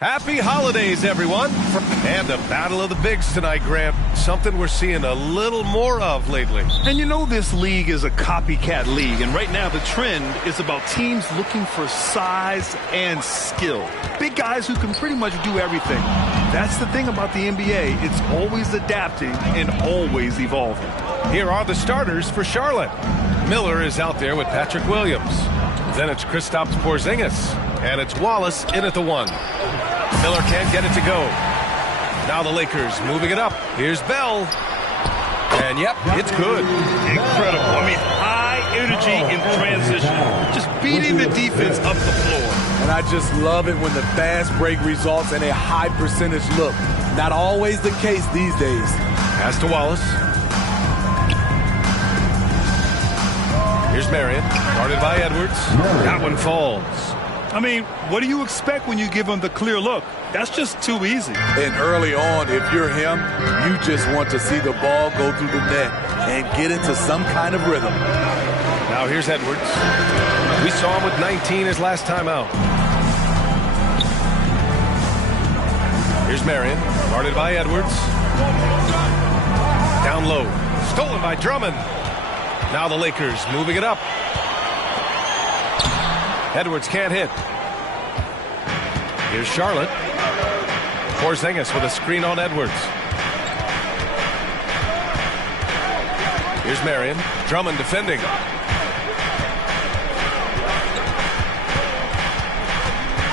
Happy holidays, everyone. And the battle of the bigs tonight, Grant. Something we're seeing a little more of lately. And you know this league is a copycat league, and right now the trend is about teams looking for size and skill. Big guys who can pretty much do everything. That's the thing about the NBA. It's always adapting and always evolving. Here are the starters for Charlotte. Miller is out there with Patrick Williams. Then it's Kristaps Porzingis. And it's Wallace in at the 1. Miller can't get it to go. Now the Lakers moving it up. Here's Bell. And yep, it's good. Incredible. I mean, high energy in transition. Just beating the defense up the floor. And I just love it when the fast break results in a high percentage look. Not always the case these days. Pass to Wallace. Here's Marion. Guarded by Edwards. That one falls. I mean, what do you expect when you give him the clear look? That's just too easy. And early on, if you're him, you just want to see the ball go through the net and get into some kind of rhythm. Now here's Edwards. We saw him with 19 his last time out. Here's Marion, guarded by Edwards. Down low, stolen by Drummond. Now the Lakers moving it up. Edwards can't hit. Here's Charlotte. Porzingis with a screen on Edwards. Here's Marion. Drummond defending.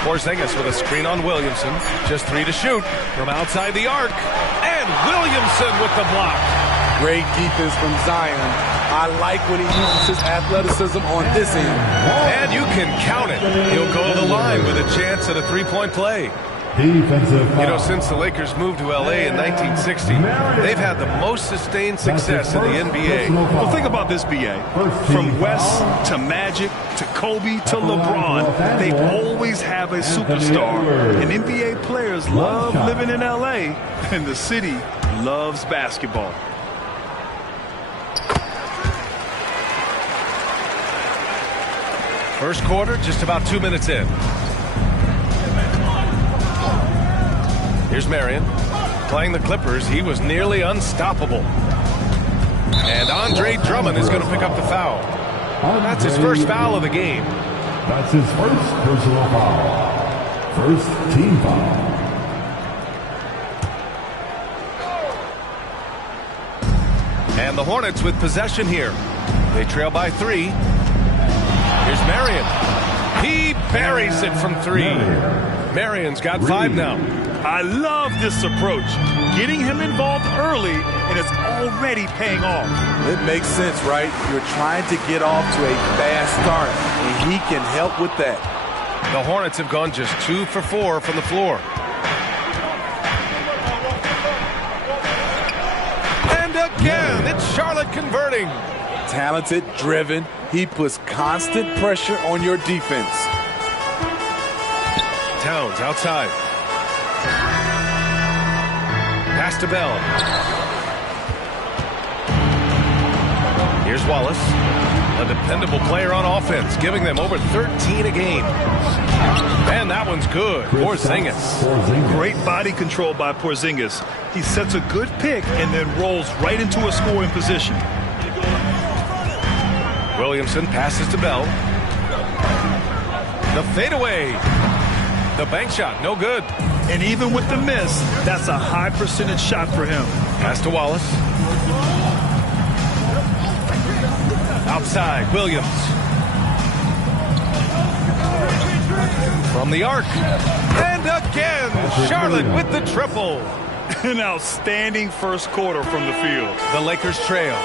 Porzingis with a screen on Williamson. Just 3 to shoot from outside the arc. And Williamson with the block. Great defense from Zion. I like when he uses his athleticism on this end. And you can count it. He'll go to the line with a chance at a three-point play. Defensive foul. You know, since the Lakers moved to L.A. in 1960, they've had the most sustained success in the NBA. Well, think about this, B.A. From West to Magic to Kobe to LeBron, they always have a superstar. And NBA players love living in L.A., and the city loves basketball. First quarter, just about 2 minutes in. Here's Marion. Playing the Clippers, he was nearly unstoppable. And Andre Drummond is going to pick up the foul. That's his first foul of the game. That's his first personal foul. First team foul. And the Hornets with possession here. They trail by 3. Here's Marion. He buries it from 3. Marion's got 5 now. I love this approach. Getting him involved early, and it's already paying off. It makes sense, right? You're trying to get off to a fast start, and he can help with that. The Hornets have gone just 2 for 4 from the floor. And again, it's Charlotte converting. Talented, driven. He puts constant pressure on your defense. Towns outside. Pass to Bell. Here's Wallace. A dependable player on offense, giving them over 13 a game. And that one's good. Porzingis. Great body control by Porzingis. He sets a good pick and then rolls right into a scoring position. Williamson passes to Bell. The fadeaway. The bank shot, no good. And even with the miss, that's a high percentage shot for him. Pass to Wallace. Outside, Williams. From the arc. And again, Charlotte with the triple. An outstanding first quarter from the field. The Lakers trail.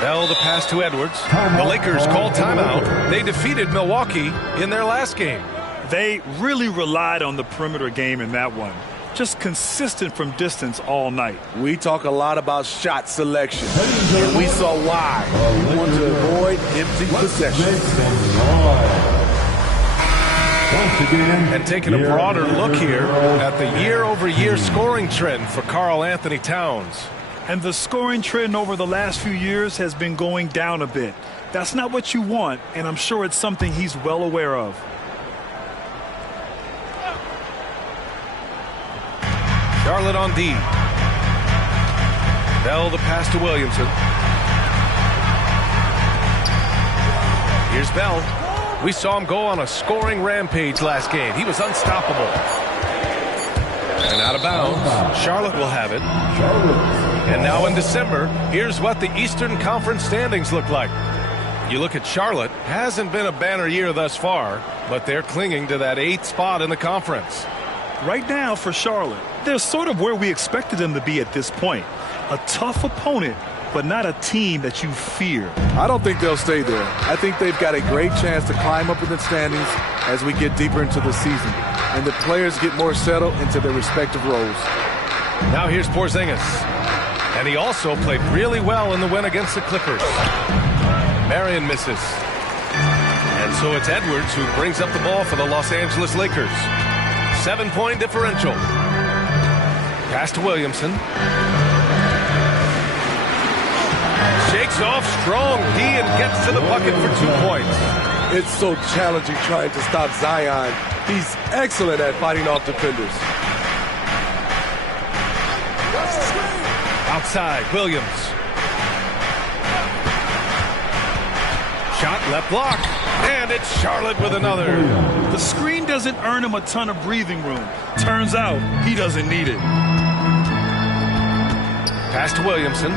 Bell the pass to Edwards. The Lakers call timeout. They defeated Milwaukee in their last game. They really relied on the perimeter game in that one. Just consistent from distance all night. We talk a lot about shot selection, and we saw why. We want to avoid empty possessions. And taking a broader look here at the year-over-year scoring trend for Karl Anthony Towns. And the scoring trend over the last few years has been going down a bit. That's not what you want, and I'm sure it's something he's well aware of. Charlotte on D. Bell the pass to Williamson. Here's Bell. We saw him go on a scoring rampage last game. He was unstoppable. And out of bounds. Charlotte will have it. And now in December, here's what the Eastern Conference standings look like. You look at Charlotte, hasn't been a banner year thus far, but they're clinging to that 8th spot in the conference. Right now for Charlotte, they're sort of where we expected them to be at this point. A tough opponent, but not a team that you fear. I don't think they'll stay there. I think they've got a great chance to climb up in the standings as we get deeper into the season, and the players get more settled into their respective roles. Now here's Porzingis. And he also played really well in the win against the Clippers. Marion misses. And so it's Edwards who brings up the ball for the Los Angeles Lakers. 7-point differential. Pass to Williamson. Shakes off strong D and gets to the bucket for 2 points. It's so challenging trying to stop Zion. He's excellent at fighting off defenders. Outside, Williams. Shot left block. And it's Charlotte with another. The screen doesn't earn him a ton of breathing room. Turns out he doesn't need it. Pass to Williamson.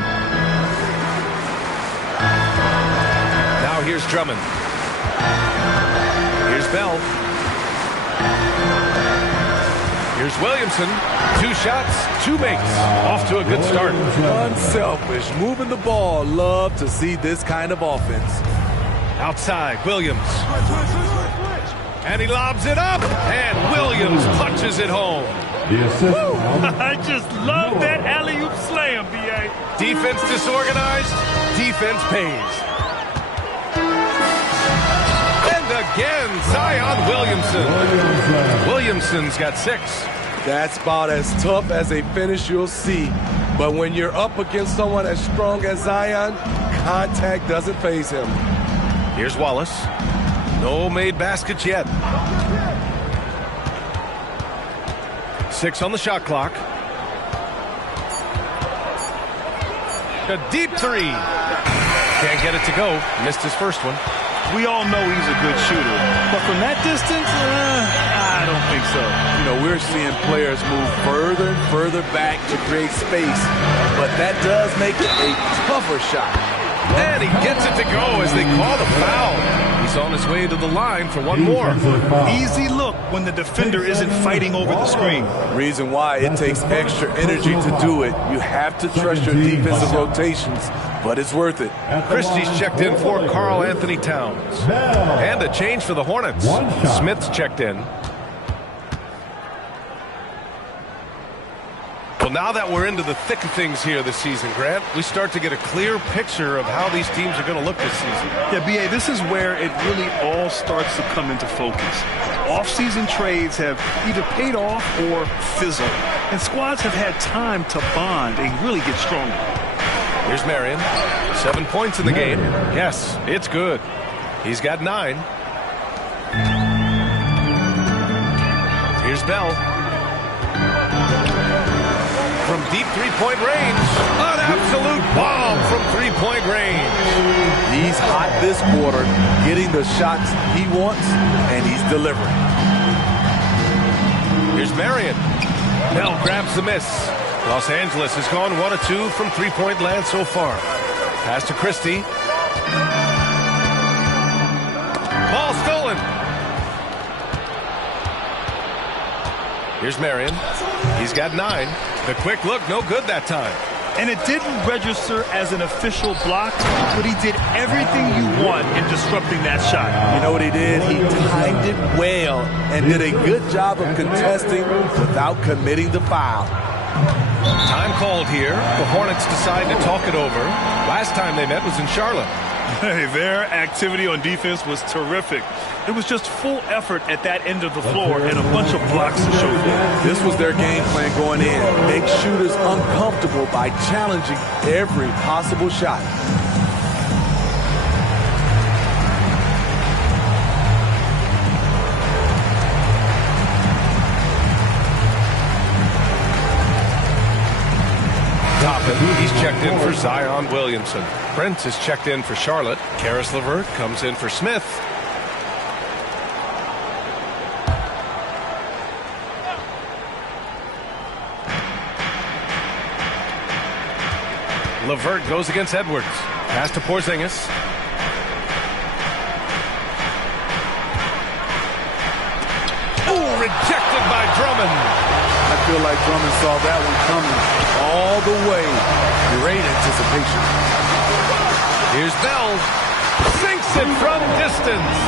Now here's Drummond. Here's Bell. Here's Williamson. 2 shots, 2 makes. Off to a good start. Unselfish, moving the ball. Love to see this kind of offense. Outside, Williams. And he lobs it up. And Williams punches it home. I just love that alley-oop slam, B.A. Defense disorganized. Defense pays. And again, Zion Williamson. Williamson's got 6. That's about as tough as a finish you'll see. But when you're up against someone as strong as Zion, contact doesn't faze him. Here's Wallace. No made baskets yet. 6 on the shot clock. A deep 3. Can't get it to go. Missed his first one. We all know he's a good shooter. But from that distance, I don't think so. You know, we're seeing players move further and further back to create space. But that does make it a tougher shot. And he gets it to go as they call the foul. He's on his way to the line for one more. Easy look when the defender isn't fighting over the screen. Reason why it takes extra energy to do it. You have to trust your defensive rotations, but it's worth it. Christie's checked in for Karl Anthony Towns. And a change for the Hornets. Smith's checked in. Well, now that we're into the thick of things here this season, Grant, we start to get a clear picture of how these teams are going to look this season. Yeah, B.A., this is where it really all starts to come into focus. Off-season trades have either paid off or fizzled, and squads have had time to bond and really get stronger. Here's Marion. 7 points in the game. Yes, it's good. He's got 9. Here's Bell. From deep three-point range. An absolute bomb from three-point range. He's hot this quarter, getting the shots he wants, and he's delivering. Here's Marion. Bell grabs the miss. Los Angeles has gone 1 of 2 from three-point land so far. Pass to Christie. Ball stolen. Here's Marion. He's got 9. The quick look, no good that time. And it didn't register as an official block, but he did everything you want in disrupting that shot. You know what he did? He timed it well and did a good job of contesting without committing the foul. Time called here. The Hornets decide to talk it over. Last time they met was in Charlotte. Hey, their activity on defense was terrific. It was just full effort at that end of the floor and a bunch of blocks to show for it. This was their game plan going in. Make shooters uncomfortable by challenging every possible shot. checked in for Zion Williamson. Prince is checked in for Charlotte. Karis LeVert comes in for Smith. LeVert goes against Edwards. Pass to Porzingis. Oh, rejected by Drummond. I feel like Drummond saw that one coming all the way. Great anticipation. Here's Bell. Sinks it from distance.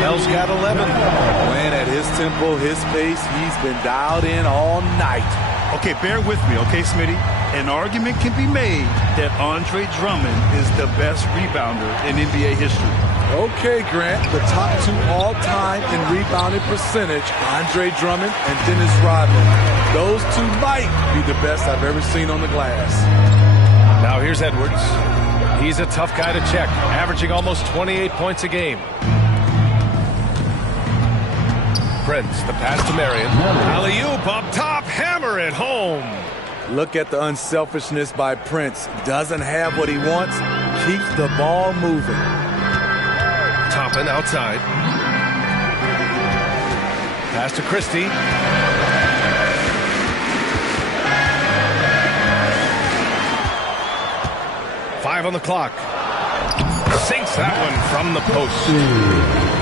Bell's got 11. Playing at his tempo, his pace. He's been dialed in all night. Okay, bear with me, okay, Smitty? An argument can be made that Andre Drummond is the best rebounder in NBA history. Okay, Grant, the top two all-time in rebounding percentage, Andre Drummond and Dennis Rodman. Those two might be the best I've ever seen on the glass. Now here's Edwards. He's a tough guy to check, averaging almost 28 points a game. Prince, the pass to Marion. Alley-oop up top, hammer it home. Look at the unselfishness by Prince. Doesn't have what he wants, keeps the ball moving. Toppin outside. Pass to Christie. Five on the clock. Sinks that one from the post.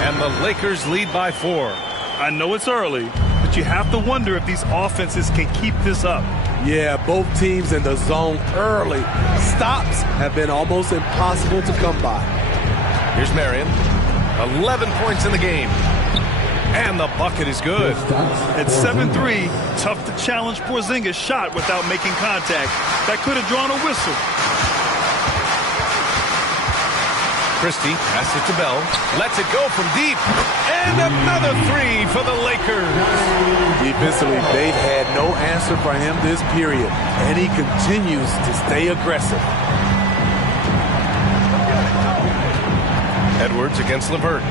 And the Lakers lead by 4. I know it's early, but you have to wonder if these offenses can keep this up. Yeah, both teams in the zone early. Stops have been almost impossible to come by. Here's Marion. 11 points in the game. And the bucket is good. At 7-3, tough to challenge Porzingis' shot without making contact. That could have drawn a whistle. Christie passes it to Bell. Lets it go from deep. And another 3 for the Lakers. Defensively, they've had no answer for him this period. And he continues to stay aggressive. Edwards against LeVert.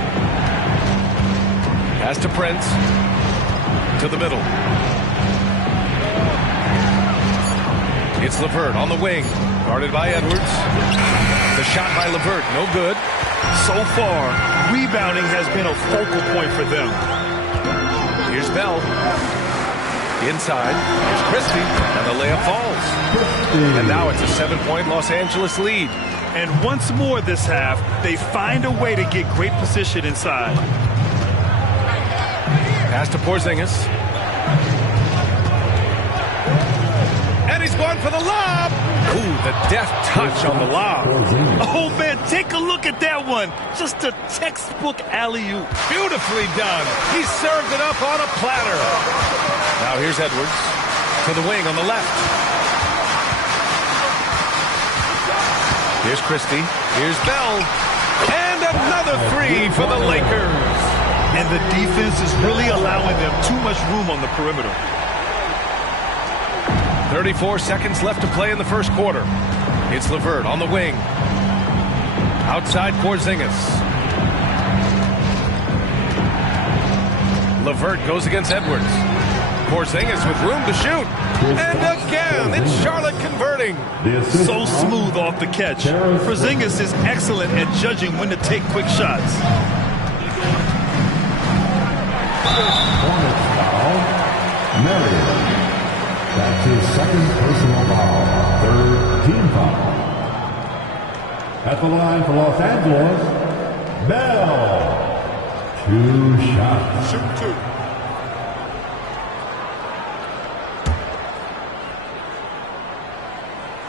Pass to Prince. To the middle. It's LeVert on the wing. Guarded by Edwards. The shot by LeVert, no good. So far, rebounding has been a focal point for them. Here's Bell. Inside. Here's Christie. And the layup falls. And now it's a 7-point Los Angeles lead. And once more this half, they find a way to get great position inside. Pass to Porzingis. And he's going for the lob. Ooh, the deft touch on the lob. Oh, man, take a look at that one. Just a textbook alley-oop. Beautifully done. He served it up on a platter. Now here's Edwards to the wing on the left. Here's Christie. Here's Bell. And another 3 for the Lakers. And the defense is really allowing them too much room on the perimeter. 34 seconds left to play in the first quarter. It's LeVert on the wing. Outside Porzingis. LeVert goes against Edwards. Porzingis with room to shoot. And again, it's Charlotte converting. So smooth off the catch. Porzingis is excellent at judging when to take quick shots. Marion. That's his second personal foul. Third team foul. At the line for Los Angeles, Bell. 2 shots. Shoot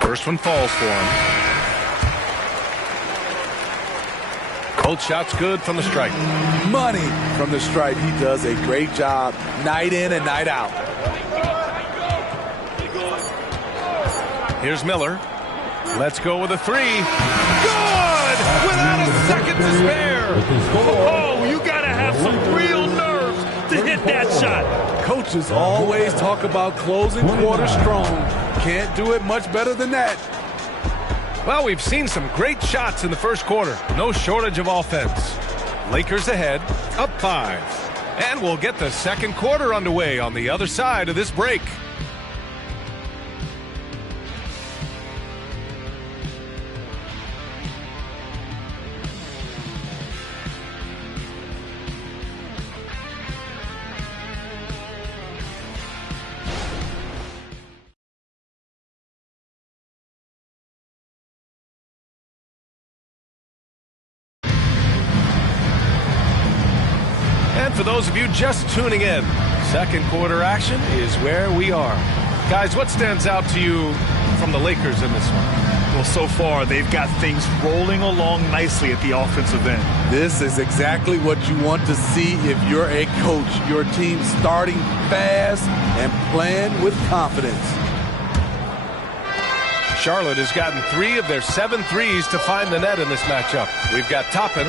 2. First one falls for him. Both shots good from the stripe. Money from the stripe. He does a great job night in and night out. Here's Miller. Let's go with a 3. Good! Without a second to spare. Oh, you got to have some real nerves to hit that shot. Coaches always talk about closing quarter strong. Can't do it much better than that. Well, we've seen some great shots in the first quarter. No shortage of offense. Lakers ahead, up 5. And we'll get the second quarter underway on the other side of this break. for those of you just tuning in, second quarter action is where we are. Guys, what stands out to you from the Lakers in this one? Well, so far, they've got things rolling along nicely at the offensive end. This is exactly what you want to see if you're a coach. Your team starting fast and playing with confidence. Charlotte has gotten 3 of their 7 threes to find the net in this matchup. We've got Toppin.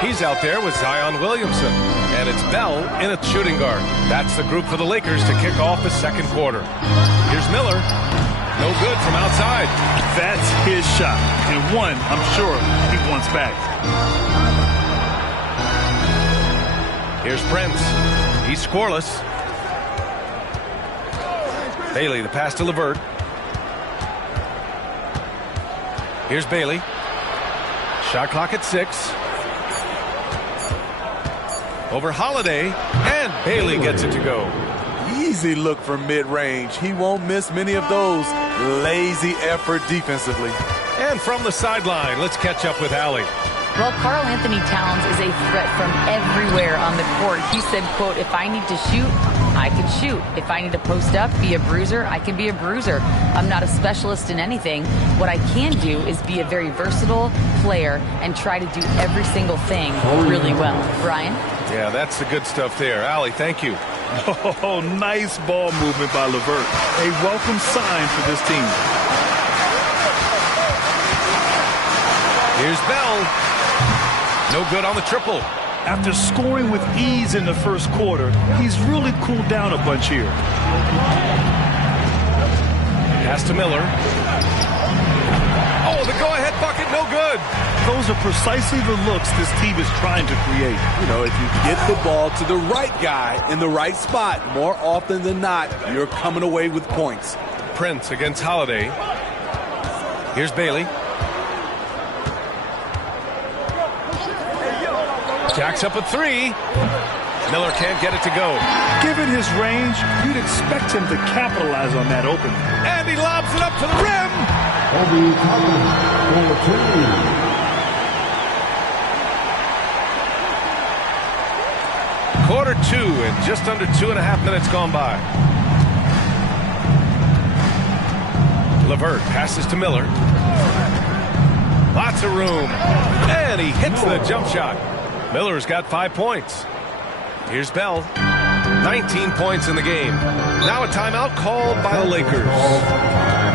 He's out there with Zion Williamson. And it's Bell in at shooting guard. That's the group for the Lakers to kick off the second quarter. Here's Miller. No good from outside. That's his shot. And one, I'm sure, he wants back. Here's Prince. He's scoreless. Bailey, the pass to LeVert. Here's Bailey. Shot clock at 6. Over Holiday. And Bailey gets it to go. Easy look from mid-range. He won't miss many of those. Lazy effort defensively. And from the sideline, let's catch up with Allie. Well, Karl Anthony Towns is a threat from everywhere on the court. He said, quote, if I need to shoot, I can shoot. If I need to post up, be a bruiser, I can be a bruiser. I'm not a specialist in anything. What I can do is be a very versatile player and try to do every single thing really well. Brian? Yeah, that's the good stuff there. Allie, thank you. Oh, nice ball movement by LeVert. A welcome sign for this team. Here's Bell. No good on the triple. After scoring with ease in the first quarter, he's really cooled down a bunch here. Pass to Miller. Oh, the go-ahead bucket, no good. Those are precisely the looks this team is trying to create. You know, if you get the ball to the right guy in the right spot, more often than not, you're coming away with points. Prince against Holiday. Here's Bailey. Jacks up a 3. Miller can't get it to go. Given his range, you'd expect him to capitalize on that opening. And he lobs it up to the rim. Quarter 2 and just under 2.5 minutes gone by. LeVert passes to Miller. Lots of room. And he hits the jump shot. Miller's got 5 points. Here's Bell. 19 points in the game. Now a timeout called by the Lakers.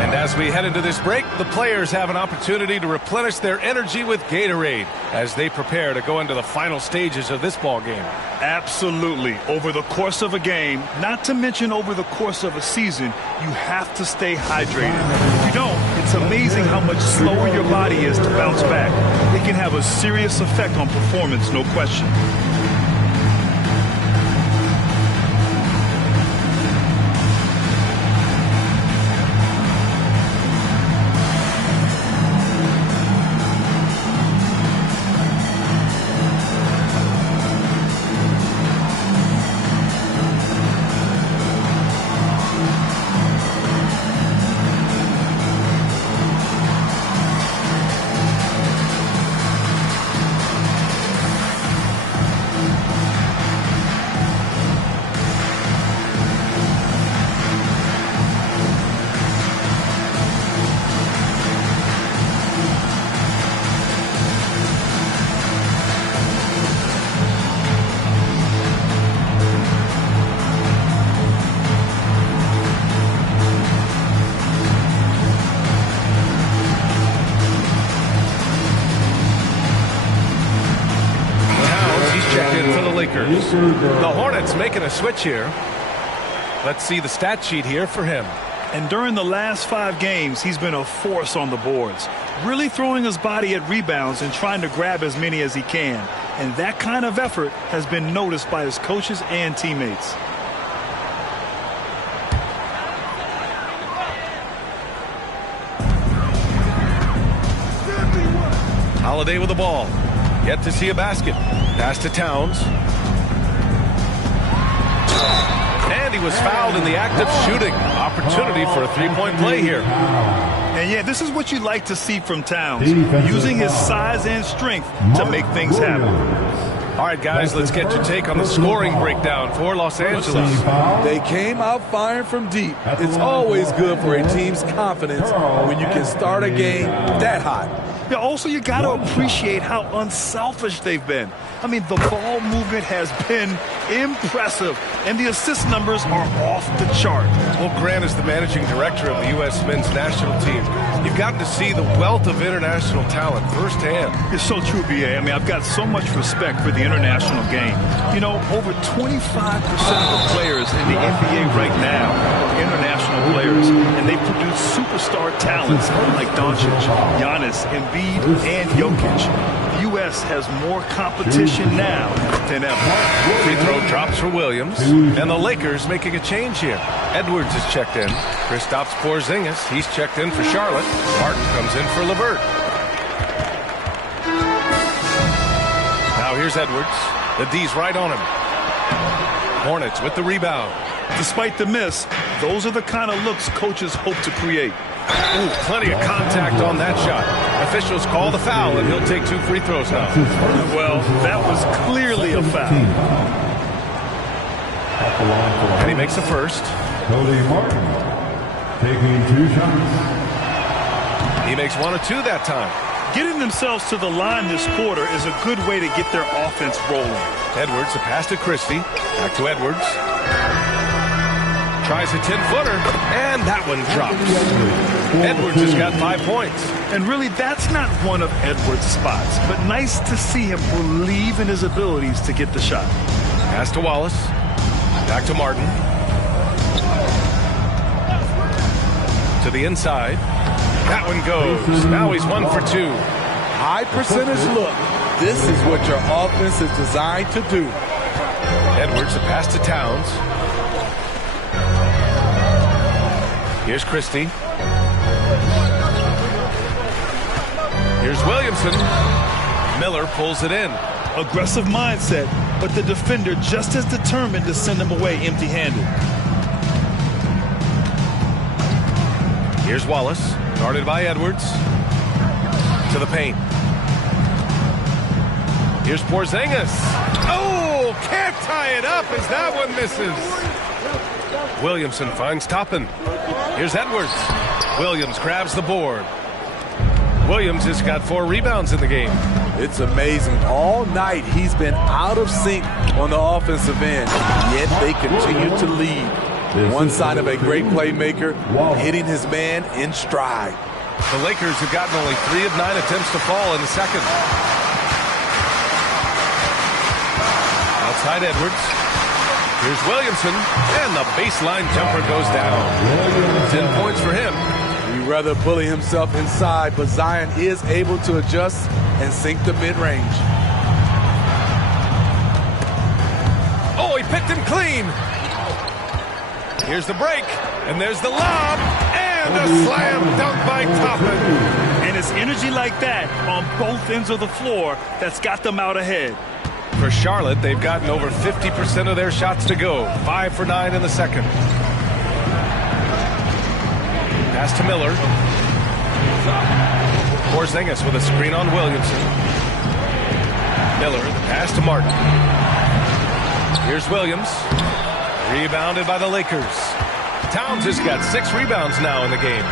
And as we head into this break, the players have an opportunity to replenish their energy with Gatorade as they prepare to go into the final stages of this ball game. Absolutely. Over the course of a game, not to mention over the course of a season, you have to stay hydrated. If you don't, it's amazing how much slower your body is to bounce back. It can have a serious effect on performance, no question. The Hornets making a switch here. Let's see the stat sheet here for him. And during the last 5 games, he's been a force on the boards, really throwing his body at rebounds and trying to grab as many as he can. And that kind of effort has been noticed by his coaches and teammates. Holiday with the ball. Yet to see a basket. Pass to Towns. And he was fouled in the act of shooting. Opportunity for a three-point play here. And yeah, this is what you like to see from Towns, using his size and strength to make things happen. All right, guys, let's get your take on the scoring breakdown for Los Angeles. They came out firing from deep. It's always good for a team's confidence when you can start a game that hot. Yeah, also, you got to appreciate how unselfish they've been. I mean, the ball movement has been impressive, and the assist numbers are off the chart. Well, Grant is the managing director of the U.S. men's national team. You've gotten to see the wealth of international talent firsthand. It's so true, B.A. I mean, I've got so much respect for the international game. You know, over 25% of the players in the NBA right now are international players, and they produce superstar talents like Doncic, Giannis, Embiid, and Jokic. The U.S. has more competition now than ever. Free throw drops for Williams, and the Lakers making a change here. Edwards is checked in. Kristaps Porzingis, he's checked in for Charlotte. Martin comes in for LeVert. Now here's Edwards. The D's right on him. Hornets with the rebound. Despite the miss, those are the kind of looks coaches hope to create. Ooh, plenty of contact on that shot. Officials call the foul, and he'll take 2 free throws now. Well, that was clearly a foul. And he makes the first. Cody Martin taking 2 shots. He makes 1 of 2 that time. Getting themselves to the line this quarter is a good way to get their offense rolling. Edwards, a pass to Christie. Back to Edwards. Tries a 10-footer, and that one drops. Edwards has got 5 points. And really, that's not one of Edwards' spots, but nice to see him believe in his abilities to get the shot. Pass to Wallace. Back to Martin. To the inside. That one goes. Now he's 1 for 2. High percentage look. This is what your offense is designed to do. Edwards, a pass to Towns. Here's Christie. Here's Williamson. Miller pulls it in. Aggressive mindset, but the defender just as determined to send him away empty-handed. Here's Wallace, guarded by Edwards. To the paint. Here's Porzingis. Oh, can't tie it up as that one misses. Williamson finds Toppin. Here's Edwards. Williams grabs the board. Williams has got 4 rebounds in the game. It's amazing. All night he's been out of sync on the offensive end, yet they continue to lead. One sign of a great playmaker, hitting his man in stride. The Lakers have gotten only 3 of 9 attempts to fall in the second. Outside Edwards. Here's Williamson, and the baseline jumper goes down. 10 points for him. He'd rather bully himself inside, but Zion is able to adjust and sink the mid-range. Oh, he picked him clean. Here's the break, and there's the lob, and the slam dunk by Toppin. And it's energy like that on both ends of the floor that's got them out ahead. For Charlotte, they've gotten over 50% of their shots to go. 5 for 9 in the second. Pass to Miller. Porzingis with a screen on Williamson. Miller, the pass to Martin. Here's Williams. Rebounded by the Lakers. Towns has got 6 rebounds now in the game.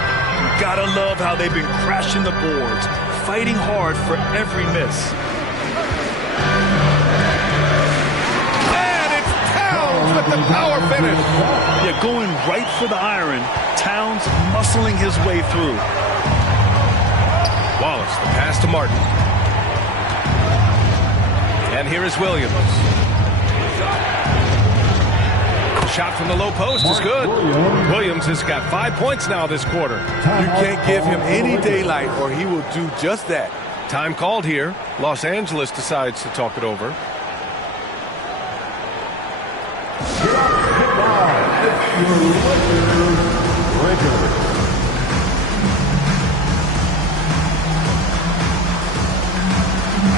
Gotta love how they've been crashing the boards, fighting hard for every miss. With the power finish. Yeah, going right for the iron. Towns muscling his way through. Wallace, the pass to Martin. And here is Williams. Shot from the low post is good. Williams has got 5 points now this quarter. You can't give him any daylight or he will do just that. Time called here. Los Angeles decides to talk it over.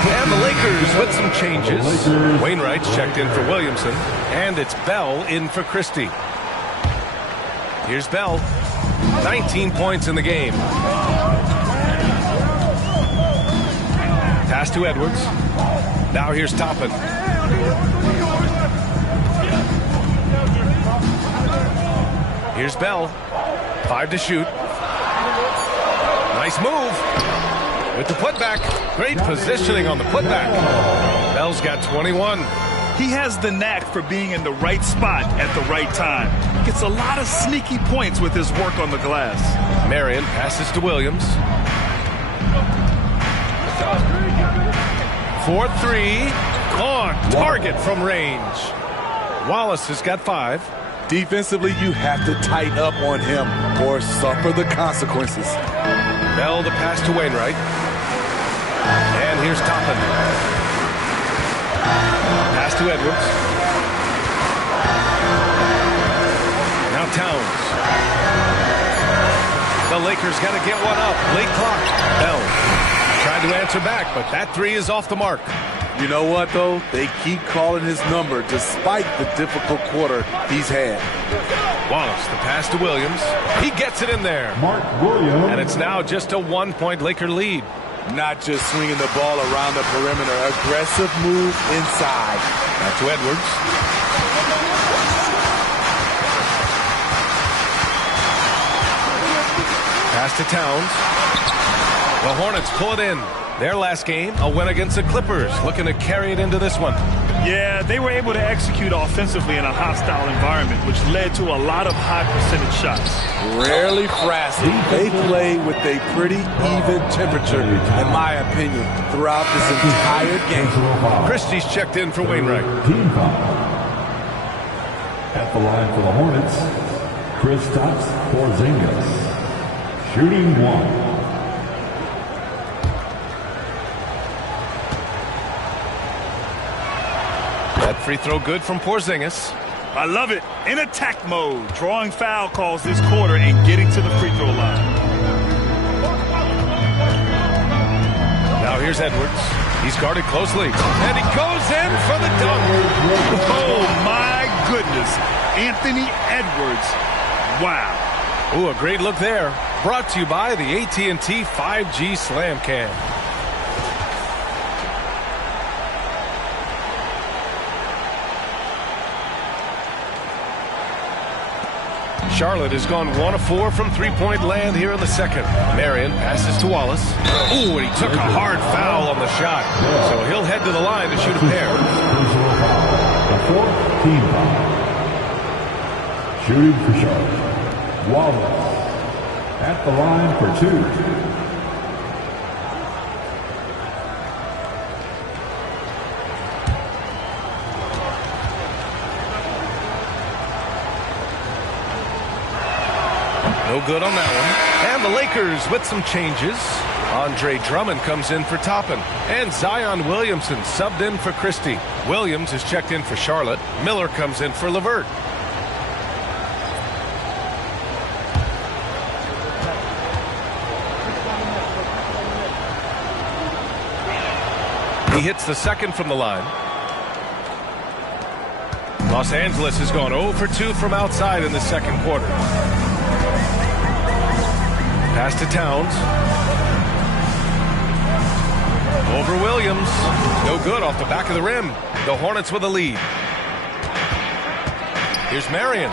And the Lakers with some changes. Wainwright's checked in for Williamson, and it's Bell in for Christie. Here's Bell. 19 points in the game. Pass to Edwards. Now here's Toppin. Here's Bell. 5 to shoot. Nice move. With the putback. Great positioning on the putback. Bell's got 21. He has the knack for being in the right spot at the right time. Gets a lot of sneaky points with his work on the glass. Marion passes to Williams. 4-3. On target from range. Wallace has got 5. Defensively, you have to tighten up on him or suffer the consequences. Bell the pass to Wainwright. And here's Toppin. Pass to Edwards. Now Towns. The Lakers got to get one up. Late clock. Bell tried to answer back, but that 3 is off the mark. You know what, though? They keep calling his number despite the difficult quarter he's had. Wallace, the pass to Williams. He gets it in there. Mark Williams. And it's now just a 1-point Laker lead. Not just swinging the ball around the perimeter. Aggressive move inside. Back to Edwards. Pass to Towns. The Hornets pull it in. Their last game, a win against the Clippers, looking to carry it into this one. Yeah, they were able to execute offensively in a hostile environment, which led to a lot of high percentage shots. Rarely frazzled. They play with a pretty even temperature, in my opinion, throughout this entire game. Christie's checked in for Wainwright. Team foul. At the line for the Hornets, Kristaps Porzingis. Shooting 1. That free throw good from Porzingis. I love it. In attack mode, drawing foul calls this quarter and getting to the free throw line. Now here's Edwards. He's guarded closely. And he goes in for the dunk. Oh, my goodness. Anthony Edwards. Wow. Ooh, a great look there. Brought to you by the AT&T 5G Slam Cam. Charlotte has gone 1 of 4 from three-point land here in the second. Marion passes to Wallace. Ooh, and he took a hard foul on the shot. So he'll head to the line to shoot a pair. The 4th team foul. Shooting for Charlotte. Wallace at the line for 2. No good on that one. And the Lakers with some changes. Andre Drummond comes in for Toppin. And Zion Williamson subbed in for Christie. Williams is checked in for Charlotte. Miller comes in for LeVert. He hits the second from the line. Los Angeles has gone 0 for 2 from outside in the second quarter. Pass to Towns. Over Williams. No good off the back of the rim. The Hornets with a lead. Here's Marion.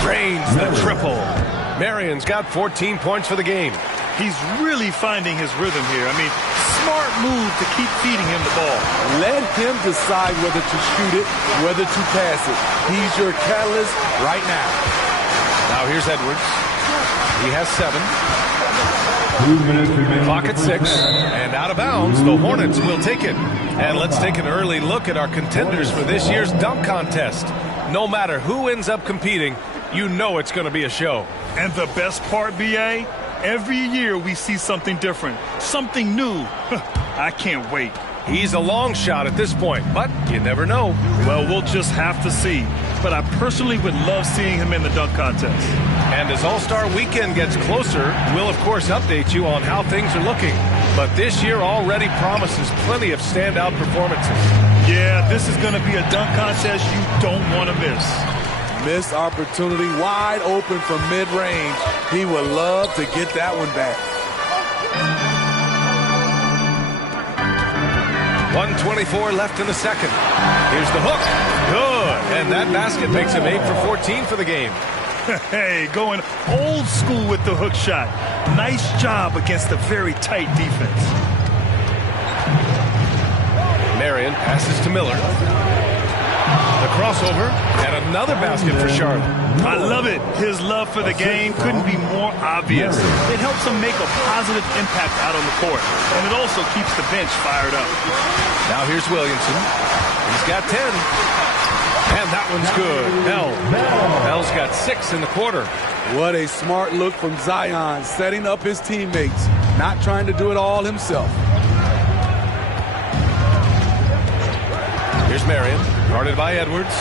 Drains the triple. Marion's got 14 points for the game. He's really finding his rhythm here. I mean, smart move to keep feeding him the ball. Let him decide whether to shoot it, whether to pass it. He's your catalyst right now. Now here's Edwards. He has 7. 2 minutes remaining. Clock at 6. And out of bounds, the Hornets will take it. And let's take an early look at our contenders for this year's dunk contest. No matter who ends up competing, you know it's going to be a show. And the best part, B.A., every year we see something different, something new. I can't wait. He's a long shot at this point, but you never know. Well, we'll just have to see. But I personally would love seeing him in the dunk contest. And as All-Star Weekend gets closer, we'll of course update you on how things are looking. But this year already promises plenty of standout performances. Yeah, this is going to be a dunk contest you don't want to miss. Missed opportunity, wide open from mid-range. He would love to get that one back. 1:24 left in the second. Here's the hook. Good. And that basket makes him 8 for 14 for the game. Hey, going old school with the hook shot. Nice job against a very tight defense. Marion passes to Miller. The crossover and another basket for Charlotte. I love it. His love for the game couldn't be more obvious. It helps him make a positive impact out on the court, and it also keeps the bench fired up. Now here's Williamson. He's got 10. And that one's good. Bell's got 6 in the quarter. What a smart look from Zion, setting up his teammates, not trying to do it all himself. Here's Marion, guarded by Edwards.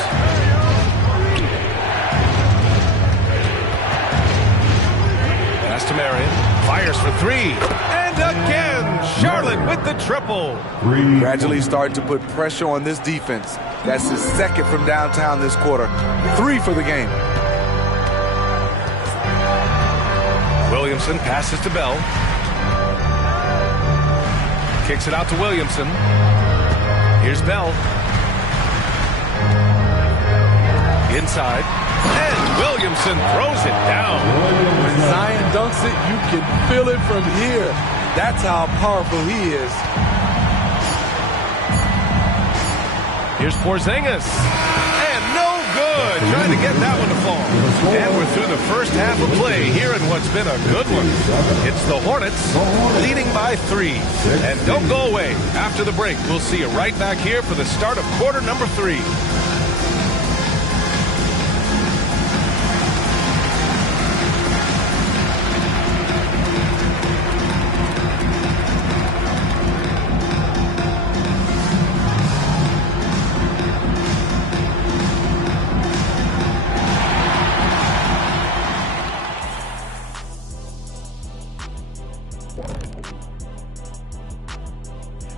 Pass to Marion, fires for 3. And again, Charlotte with the triple. Gradually starting to put pressure on this defense. That's his second from downtown this quarter. 3 for the game. Williamson passes to Bell. Kicks it out to Williamson. Here's Bell. Inside. And Williamson throws it down. When Zion dunks it, you can feel it from here. That's how powerful he is. Here's Porzingis. And no good. Trying to get that one to fall. And we're through the first half of play here in what's been a good one. It's the Hornets leading by 3. And don't go away. After the break, we'll see you right back here for the start of quarter number 3.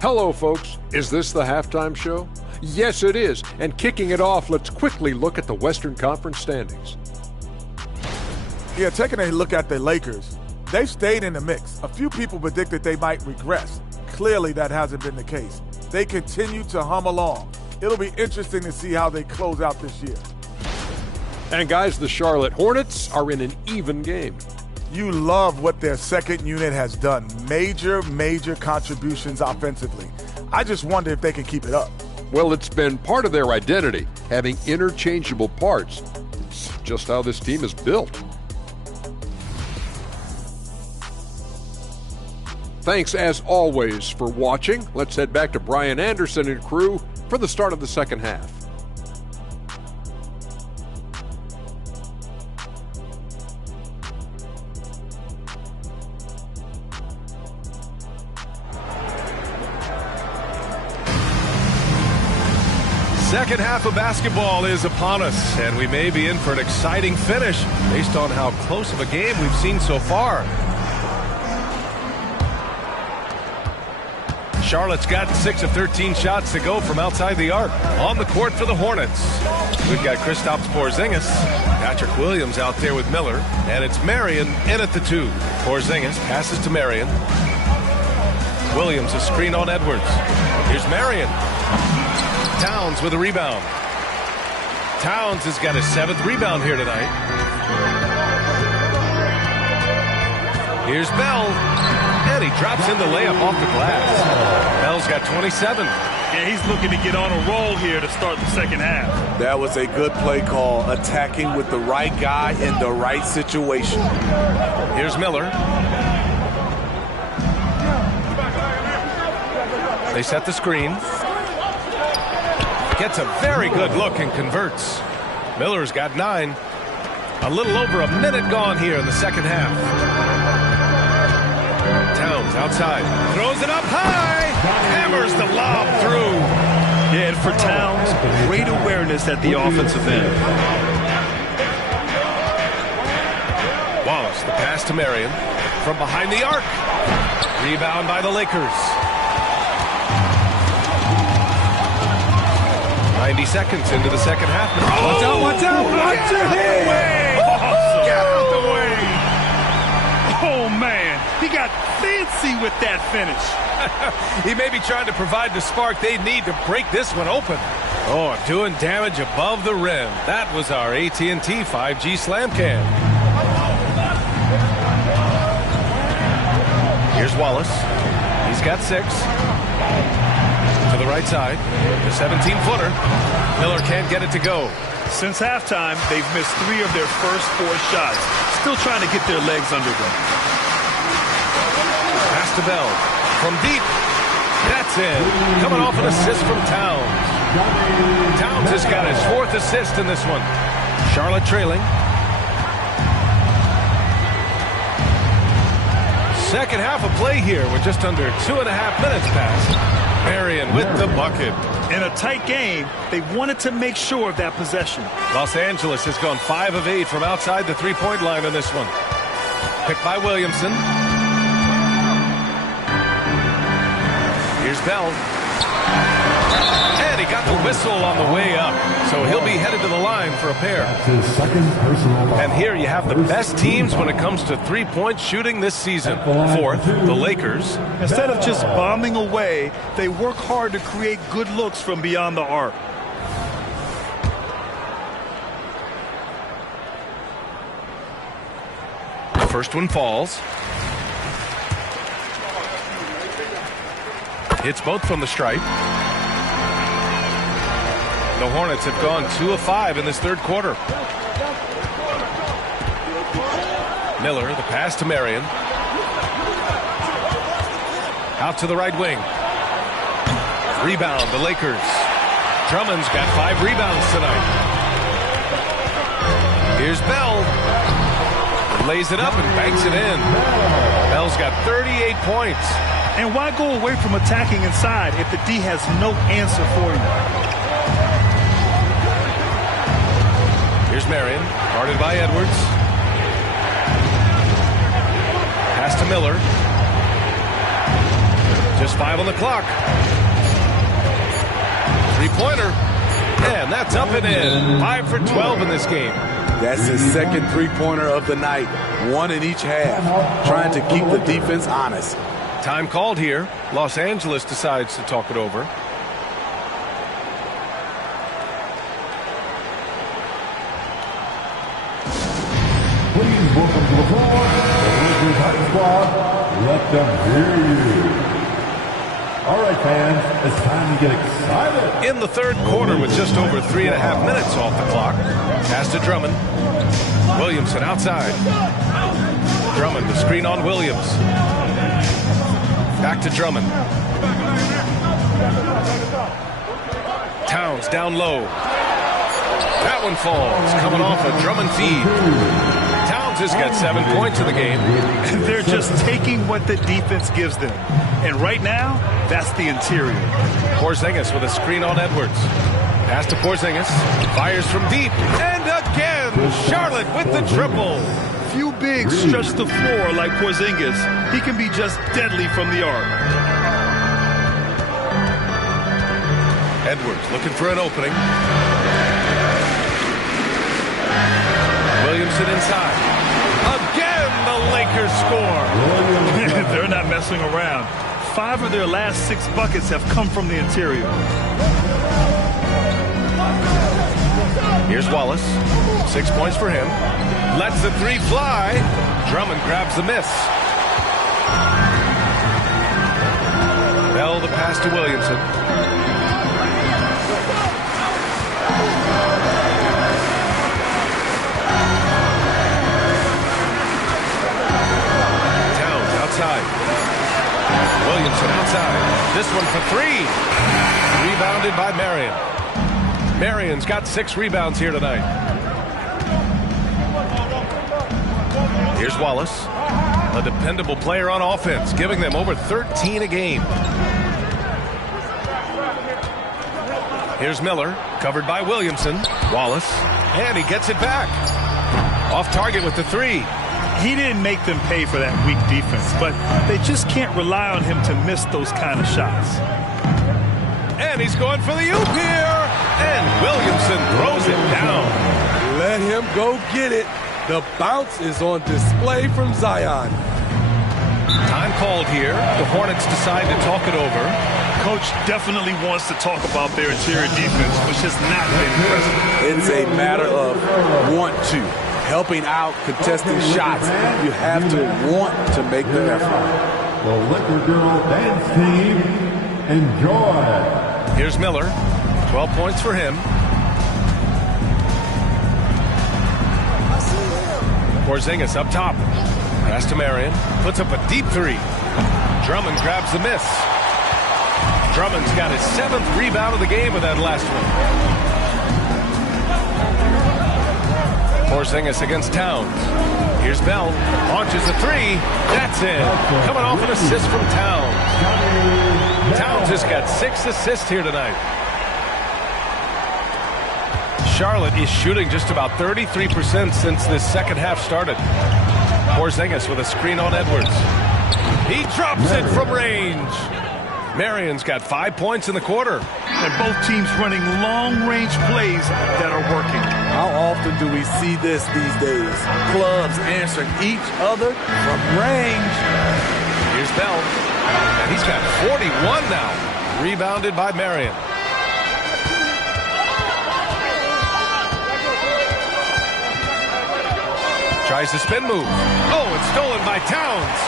Hello, folks. Is this the halftime show? Yes, it is. And kicking it off, let's quickly look at the Western Conference standings. Yeah, taking a look at the Lakers, they've stayed in the mix. A few people predicted they might regress. Clearly, that hasn't been the case. They continue to hum along. It'll be interesting to see how they close out this year. And guys, the Charlotte Hornets are in an even game. You love what their second unit has done. Major contributions offensively. I just wonder if they can keep it up. Well, it's been part of their identity, having interchangeable parts. It's just how this team is built. Thanks, as always, for watching. Let's head back to Brian Anderson and crew for the start of the second half. Second half of basketball is upon us, and we may be in for an exciting finish based on how close of a game we've seen so far. Charlotte's got 6 of 13 shots to go from outside the arc. On the court for the Hornets, we've got Kristaps Porzingis, Patrick Williams out there with Miller, and it's Marion in at the 2. Porzingis passes to Marion. Williams a screen on Edwards. Here's Marion. Towns with a rebound. Towns has got his 7th rebound here tonight. Here's Bell. And he drops in the layup off the glass. Bell's got 27. Yeah, he's looking to get on a roll here to start the second half. That was a good play call, attacking with the right guy in the right situation. Here's Miller. They set the screen. Gets a very good look and converts. Miller's got 9. A little over a minute gone here in the second half. Towns outside. Throws it up high. Hammers the lob through. Yeah, and for Towns, great awareness at the offensive end. Wallace, the pass to Marion. From behind the arc. Rebound by the Lakers. 90 seconds into the second half. Watch out, watch out, watch your head! Get out the way! Oh, man. He got fancy with that finish. He may be trying to provide the spark they need to break this one open. Oh, doing damage above the rim. That was our AT&T 5G Slam Cam. Here's Wallace. He's got 6. To the right side. The 17-footer. Miller can't get it to go. Since halftime, they've missed 3 of their first 4 shots. Still trying to get their legs under them. Pass to Bell. From deep. That's in. Coming off an assist from Towns. Towns has got his 4th assist in this one. Charlotte trailing. Second half of play here with just under 2.5 minutes passed. Marion with the bucket. In a tight game, they wanted to make sure of that possession. Los Angeles has gone 5 of 8 from outside the three-point line in this one. Picked by Williamson. Here's Bell. And he got the whistle on the way up. So he'll be headed to the line for a pair. And here you have the best teams when it comes to three-point shooting this season. 4th, the Lakers. Instead of just bombing away, they work hard to create good looks from beyond the arc. The first one falls. Hits both from the stripe. The Hornets have gone 2 of 5 in this third quarter. Miller, the pass to Marion. Out to the right wing. Rebound, the Lakers. Drummond's got 5 rebounds tonight. Here's Bell. Lays it up and banks it in. Bell's got 38 points. And why go away from attacking inside if the D has no answer for you? Here's Marion, guarded by Edwards. Pass to Miller. Just 5 on the clock. Three-pointer. And that's up and in. 5 for 12 in this game. That's his second three-pointer of the night. 1 in each half. Trying to keep the defense honest. Time called here. Los Angeles decides to talk it over. Please welcome to the floor, the Lakers High Squad. Let them hear you. All right, fans, it's time to get excited. In the third quarter with just over 3.5 minutes off the clock. Pass to Drummond. Williamson outside. Drummond, the screen on Williams. Back to Drummond. Towns down low. That one falls, coming off a Drummond feed. Towns has got 7 points in the game. And they're just taking what the defense gives them. And right now, that's the interior. Porzingis with a screen on Edwards. Pass to Porzingis. Fires from deep. And again, Charlotte with the triple. Few bigs stretch the floor like Porzingis. He can be just deadly from the arc. Edwards looking for an opening. Williamson inside. Again, the Lakers score. They're not messing around. 5 of their last 6 buckets have come from the interior. Here's Wallace. 6 points for him. Lets the 3 fly. Drummond grabs the miss. Bell the pass to Williamson. Towns outside. Williamson outside. This one for 3. Rebounded by Marion. Marion's got 6 rebounds here tonight. Here's Wallace, a dependable player on offense, giving them over 13 a game. Here's Miller, covered by Williamson. Wallace, and he gets it back. Off target with the 3. He didn't make them pay for that weak defense, but they just can't rely on him to miss those kind of shots. And he's going for the oop here. And Williamson throws it down. Let him go get it. The bounce is on display from Zion. Time called here. The Hornets decide to talk it over. Coach definitely wants to talk about their interior defense, which has not been present. It's a matter of want to. Helping out, contesting shots. You have to want to make the effort. The Liquor Girl Dance Team, enjoy. Here's Miller. 12 points for him. Porzingis up top. Pass to Marion. Puts up a deep three. Drummond grabs the miss. Drummond's got his 7th rebound of the game with that last one. Porzingis against Towns. Here's Bell. Launches a three. That's it. Coming off an assist from Towns. Towns has got 6 assists here tonight. Charlotte is shooting just about 33% since this second half started. Porzingis with a screen on Edwards. He drops it from range. Marion's got 5 points in the quarter. And both teams running long-range plays that are working. How often do we see this these days? Clubs answering each other from range. Here's Bell. And he's got 41 now. Rebounded by Marion. Tries the spin move. Oh, it's stolen by Towns.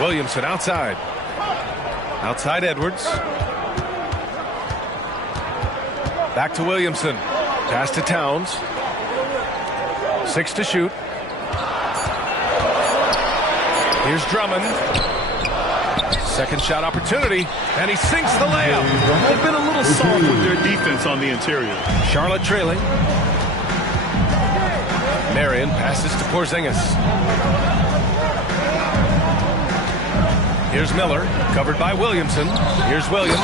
Williamson outside. Outside Edwards. Back to Williamson. Pass to Towns. 6 to shoot. Here's Drummond. Second shot opportunity. And he sinks the layup. They've been a little soft with their defense on the interior. Charlotte trailing. Marion passes to Porzingis. Here's Miller, covered by Williamson. Here's Williams,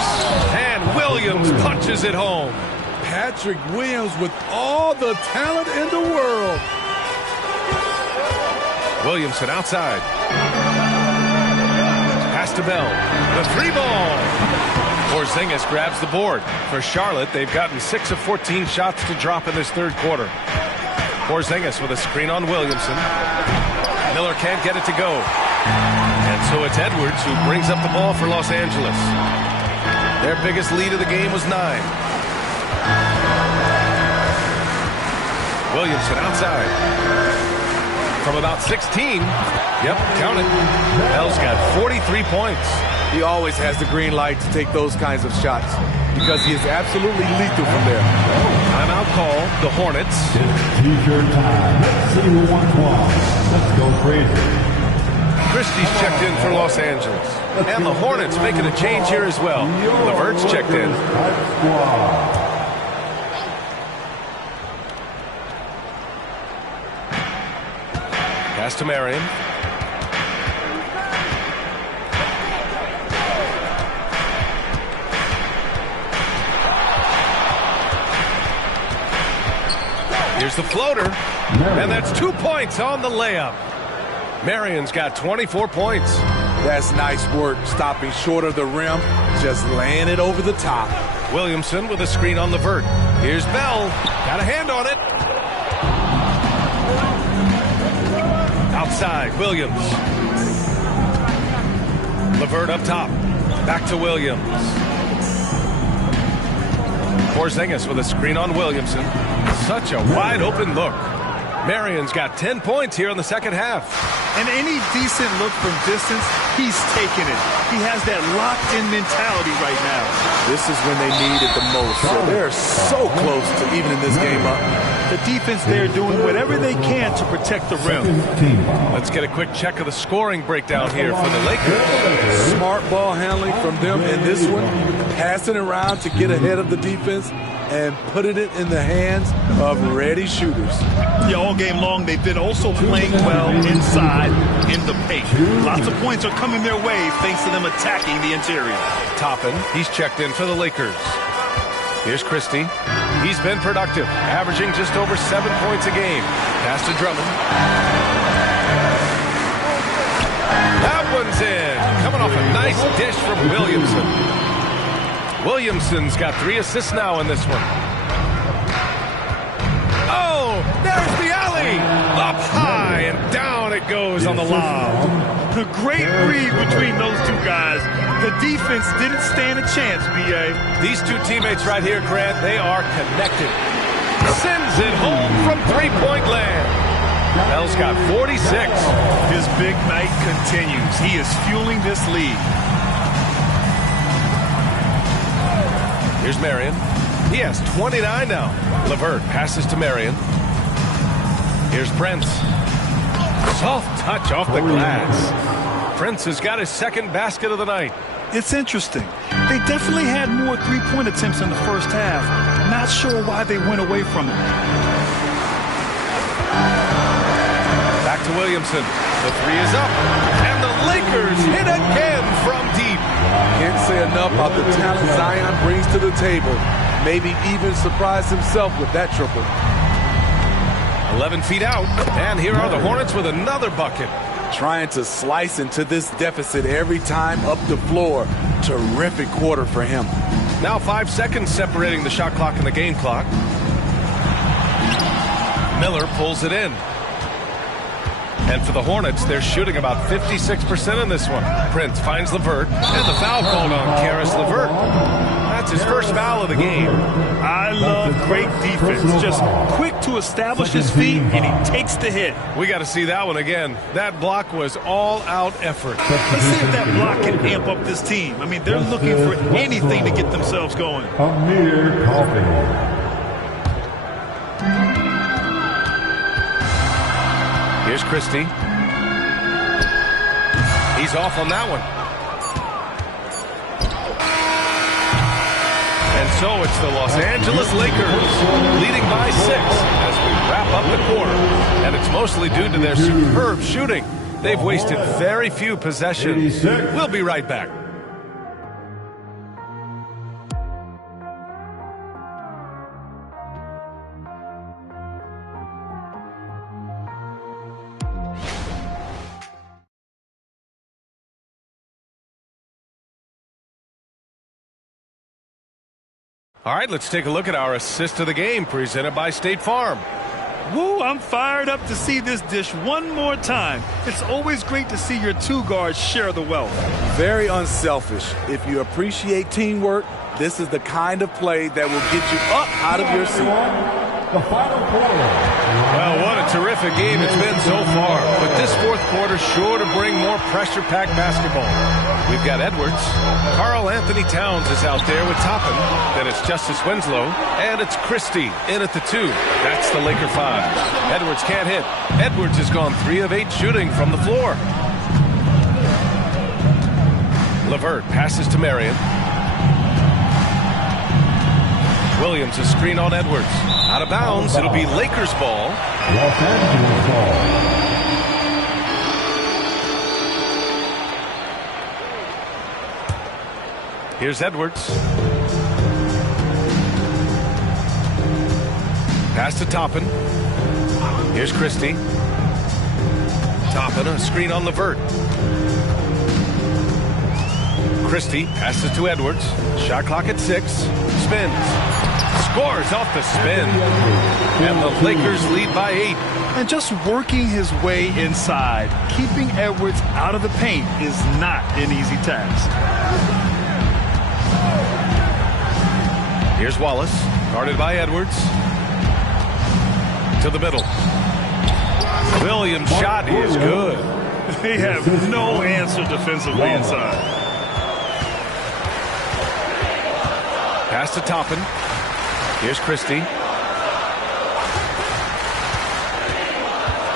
and Williams punches it home. Patrick Williams with all the talent in the world. Williamson outside. Pass to Bell. The 3-ball. Porzingis grabs the board. For Charlotte, they've gotten 6 of 14 shots to drop in this third quarter. Porzingis with a screen on Williamson. Miller can't get it to go. And so it's Edwards who brings up the ball for Los Angeles. Their biggest lead of the game was 9. Williamson outside. From about 16. Yep, count it. Bell's got 43 points. He always has the green light to take those kinds of shots because he is absolutely lethal from there. Timeout call, the Hornets. T-shirt time. Let's see who won twice. Let's go crazy. Christie's checked in for Los Angeles. And the Hornets making a change here as well. LeVert's checked in. Pass to Marion. Here's the floater. And that's 2 points on the layup. Marion's got 24 points. That's nice work, stopping short of the rim, just laying it over the top. Williamson with a screen on LeVert. Here's Bell. Got a hand on it. Outside, Williams. LeVert up top. Back to Williams. Porzingis with a screen on Williamson. Such a wide open look. Marion's got 10 points here in the second half. And any decent look from distance, he's taking it. He has that locked-in mentality right now. This is when they need it the most. So they're so close to evening this game up. The defense there doing whatever they can to protect the rim. Let's get a quick check of the scoring breakdown here for the Lakers. Smart ball handling from them in this one. Passing around to get ahead of the defense and putting it in the hands of ready shooters. Yeah, all game long they've been also playing well inside in the paint. Lots of points are coming their way thanks to them attacking the interior. Toppin, he's checked in for the Lakers. Here's Christie. He's been productive, averaging just over 7 points a game. Pass to Drummond. That one's in. Coming off a nice dish from Williamson. Williamson's got 3 assists now in this one. Oh, there's the alley. Up high and it goes on the lob. A great read between those two guys. The defense didn't stand a chance, B.A. These two teammates right here, Grant, they are connected. Sends it home from three-point land. Bell's got 46. His big night continues. He is fueling this lead. Here's Marion. He has 29 now. LeVert passes to Marion. Here's Prince. Soft touch off the glass. Prince has got his second basket of the night. It's interesting. They definitely had more three-point attempts in the first half. Not sure why they went away from it. Back to Williamson. The three is up. And the Lakers hit again from deep. Can't say enough about the talent Zion brings to the table. Maybe even surprise himself with that triple. 11 feet out. And here are the Hornets with another bucket. Trying to slice into this deficit every time up the floor. Terrific quarter for him. Now 5 seconds separating the shot clock and the game clock. Miller pulls it in. And for the Hornets, they're shooting about 56% in this one. Prince finds LeVert, and the foul called on Karis LeVert. That's his first foul of the game. I love great defense. Just quick to establish his feet, and he takes the hit. We got to see that one again. That block was all-out effort. Let's see if that block can amp up this team. I mean, they're looking for anything to get themselves going. Amir Coffey. Here's Christie. He's off on that one. And so it's the Los Angeles Lakers leading by 6 as we wrap up the quarter. And it's mostly due to their superb shooting. They've wasted very few possessions. We'll be right back. All right, let's take a look at our assist of the game presented by State Farm. Woo, I'm fired up to see this dish one more time. It's always great to see your two guards share the wealth. Very unselfish. If you appreciate teamwork, this is the kind of play that will get you up out of your seat. The final quarter. Well, what a terrific game it's been so far. But this fourth quarter sure to bring more pressure-packed basketball. We've got Edwards. Karl Anthony Towns is out there with Toppin. Then it's Justice Winslow. And it's Christie in at the 2. That's the Laker 5. Edwards can't hit. Edwards has gone 3 of 8 shooting from the floor. LeVert passes to Marion. Williams a screen on Edwards. Out of bounds. It'll be Lakers ball. Los Angeles ball. Here's Edwards. Pass to Toppin. Here's Christie. Toppin, a screen on LeVert. Christie passes to Edwards. Shot clock at 6. Spins. Scores off the spin. And the Lakers lead by 8. And just working his way inside, keeping Edwards out of the paint is not an easy task. Here's Wallace, guarded by Edwards. To the middle. Williams' shot is good. They have no answer defensively inside. Pass to Toppin. Here's Christie.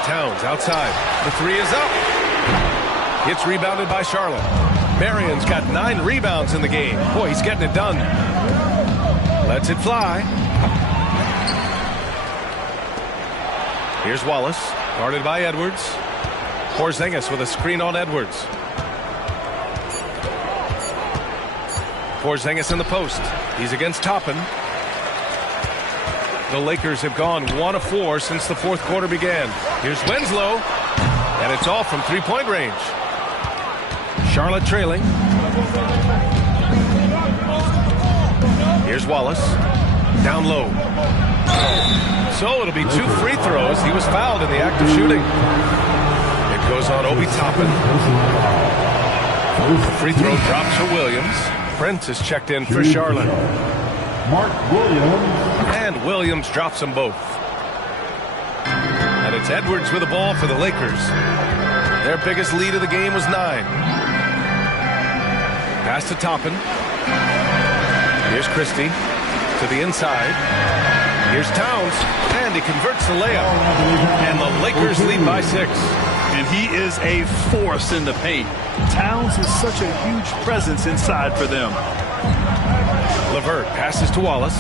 Towns outside. The 3 is up. It's rebounded by Charlotte. Marion's got 9 rebounds in the game. Boy, he's getting it done. Lets it fly. Here's Wallace, guarded by Edwards. Porzingis with a screen on Edwards. Porzingis in the post. He's against Toppin. The Lakers have gone 1 of 4 since the fourth quarter began. Here's Winslow, and it's off from three-point range. Charlotte trailing. Here's Wallace, down low. So it'll be 2 free throws. He was fouled in the act of shooting. goes on Obi Toppin. The free throw drops for Williams. Prince is checked in for Charlotte. Mark Williams. And Williams drops them both. And it's Edwards with the ball for the Lakers. Their biggest lead of the game was 9. Pass to Toppin. Here's Christie to the inside. Here's Towns, and he converts the layup. And the Lakers lead by 6. And he is a force in the paint. Towns is such a huge presence inside for them. LeVert passes to Wallace.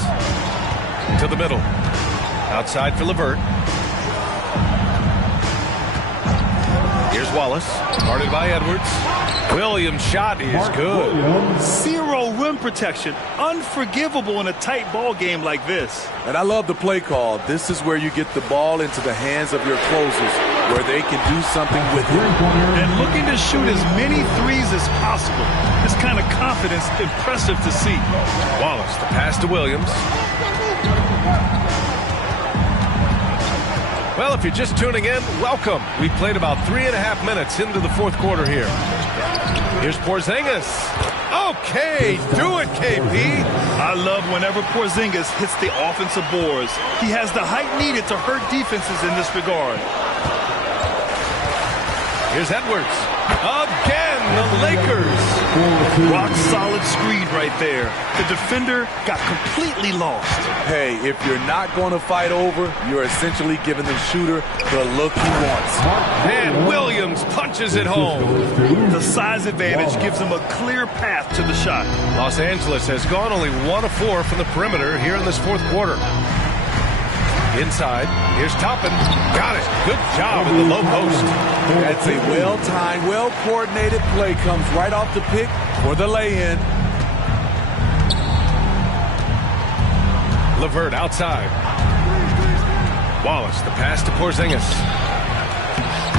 To the middle. Outside for LeVert. Here's Wallace. Guarded by Edwards. Williams' shot is good. Zero rim protection. Unforgivable in a tight ball game like this. And I love the play call. This is where you get the ball into the hands of your closers, where they can do something with it. And looking to shoot as many threes as possible. This kind of confidence, impressive to see. Wallace, the pass to Williams. Well, if you're just tuning in, welcome. We played about 3.5 minutes into the fourth quarter here. Here's Porzingis. Okay, do it, KP. I love whenever Porzingis hits the offensive boards. He has the height needed to hurt defenses in this regard. Here's Edwards. Again, the Lakers. Rock solid screen right there. The defender got completely lost. Hey, if you're not going to fight over, you're essentially giving the shooter the look he wants. And Williams punches it home. The size advantage gives him a clear path to the shot. Los Angeles has gone only 1 of 4 from the perimeter here in this fourth quarter. Inside, here's Toppin. Got it. Good job in the low post. That's a well-timed, well-coordinated play. Comes right off the pick for the lay-in. LeVert outside. Wallace, the pass to Porzingis.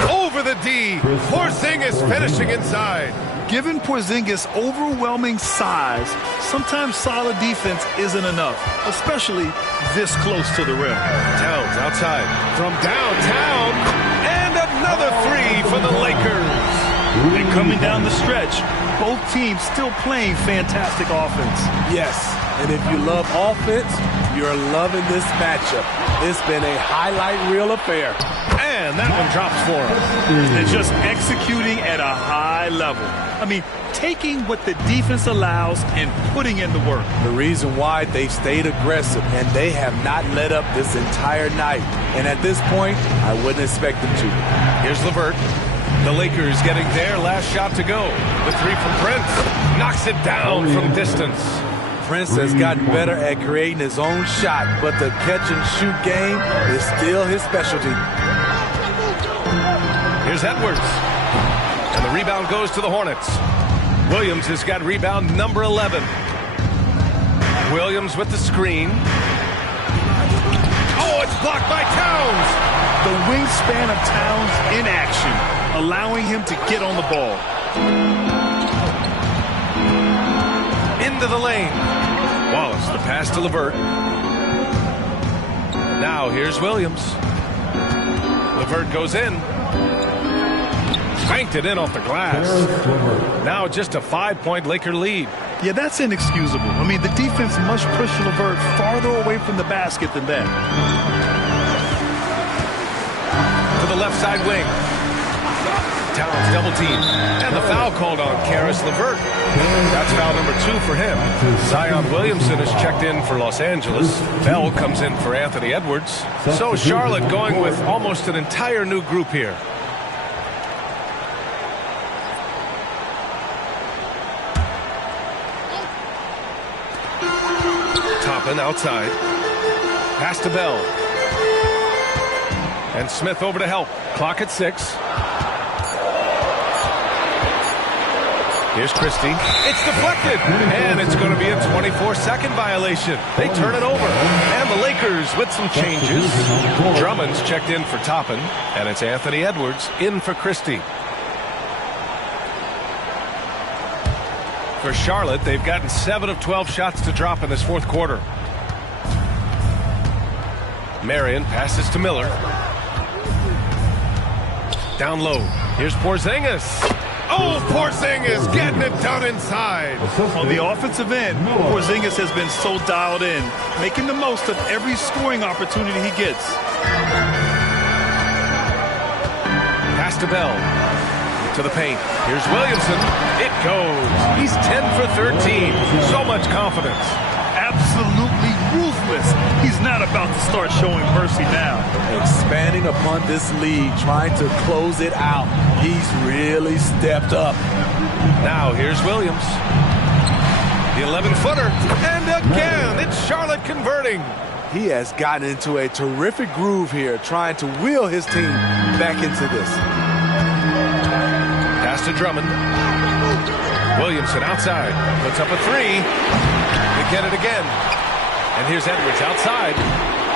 Over the D. Porzingis finishing inside. Given Porzingis' overwhelming size, sometimes solid defense isn't enough, especially this close to the rim. Towns outside from downtown, and another 3 for the Lakers. And coming down the stretch, both teams still playing fantastic offense. Yes, and if you love offense, you're loving this matchup. It's been a highlight reel affair. And that one drops for him. And just executing at a high level. I mean, taking what the defense allows and putting in the work. The reason why they've stayed aggressive, and they have not let up this entire night. And at this point, I wouldn't expect them to. Here's LeVert. The Lakers getting their last shot to go. The 3 from Prince. Knocks it down from distance. Prince has gotten better at creating his own shot, but the catch-and-shoot game is still his specialty. Here's Edwards. And the rebound goes to the Hornets. Williams has got rebound number 11. Williams with the screen. Oh, it's blocked by Towns. The wingspan of Towns in action, allowing him to get on the ball. Into the lane. Wallace, the pass to LeVert. Now here's Williams. LeVert goes in. Spanked it in off the glass. Now just a 5-point Laker lead. Yeah, that's inexcusable. I mean, the defense must push LeVert farther away from the basket than that. To the left side wing. Towns double team. And the foul called on Karis LeVert. That's foul number 2 for him. Zion Williamson is checked in for Los Angeles. Bell comes in for Anthony Edwards. So Charlotte going with almost an entire new group here. Toppin outside. Pass to Bell. And Smith over to help. Clock at 6. Here's Christie. It's deflected. And it's going to be a 24-second violation. They turn it over. And the Lakers with some changes. Drummond's checked in for Toppin. And it's Anthony Edwards in for Christie. For Charlotte, they've gotten 7 of 12 shots to drop in this fourth quarter. Marion passes to Miller. Down low. Here's Porzingis. Oh, Porzingis getting it done inside. On the offensive end, Porzingis has been so dialed in, making the most of every scoring opportunity he gets. Pass to Bell. To the paint. Here's Williamson. It goes. He's 10 for 13. So much confidence. Absolutely ruthless. He's not about to start showing mercy now. Expanding upon this lead, trying to close it out. He's really stepped up. Now here's Williams. The 11-footer. And again, it's Charlotte converting. He has gotten into a terrific groove here, trying to wheel his team back into this. Pass to Drummond. Williamson outside. Puts up a three. They get it again. And here's Edwards outside.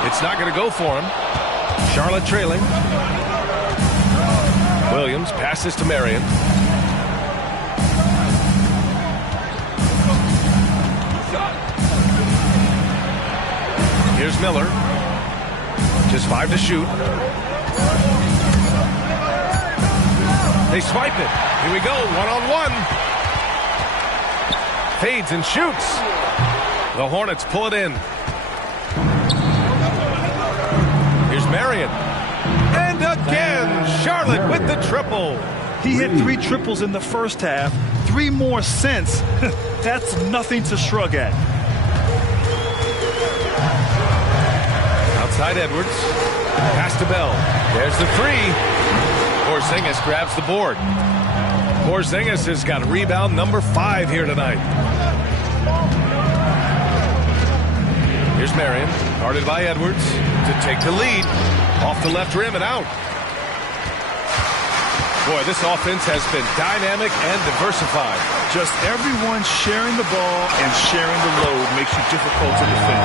It's not going to go for him. Charlotte trailing. Williams passes to Marion. Here's Miller. Just 5 to shoot. They swipe it. Here we go, one-on-one. Fades and shoots. The Hornets pull it in. Here's Marion. And again, Charlotte with the triple. He hit 3 triples in the first half, 3 more since. That's nothing to shrug at. Outside Edwards. Pass to Bell. There's the 3. Porzingis grabs the board. Porzingis has got rebound number 5 here tonight. Here's Marion, guarded by Edwards to take the lead. Off the left rim and out. Boy, this offense has been dynamic and diversified. Just everyone sharing the ball and sharing the load makes you difficult to defend.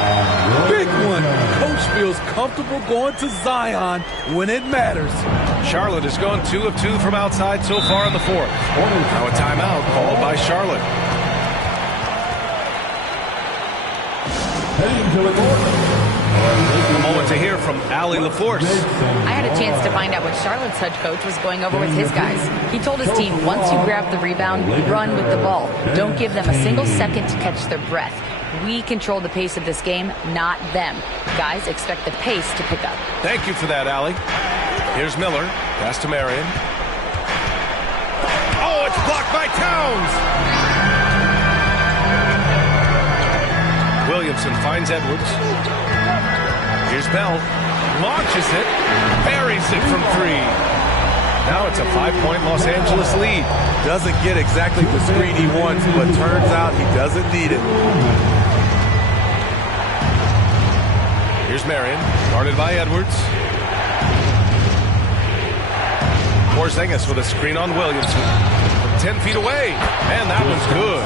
Big one. Coach feels comfortable going to Zion when it matters. Charlotte has gone 2 of 2 from outside so far in the fourth. Now a timeout called by Charlotte. A moment to hear from Allie LaForce. I had a chance to find out what Charlotte's head coach was going over with his guys. He told his team, once you grab the rebound, run with the ball. Don't give them a single second to catch their breath. We control the pace of this game, not them. Guys, expect the pace to pick up. Thank you for that, Allie. Here's Miller. Pass to Marion. Oh, it's blocked by Towns. Williamson finds Edwards. Here's Bell. Launches it. Buries it from 3. Now it's a 5-point Los Angeles lead. Doesn't get exactly the screen he wants, but turns out he doesn't need it. Here's Marion, guarded by Edwards. Porzingis with a screen on Williamson. From 10 feet away. And that one's good.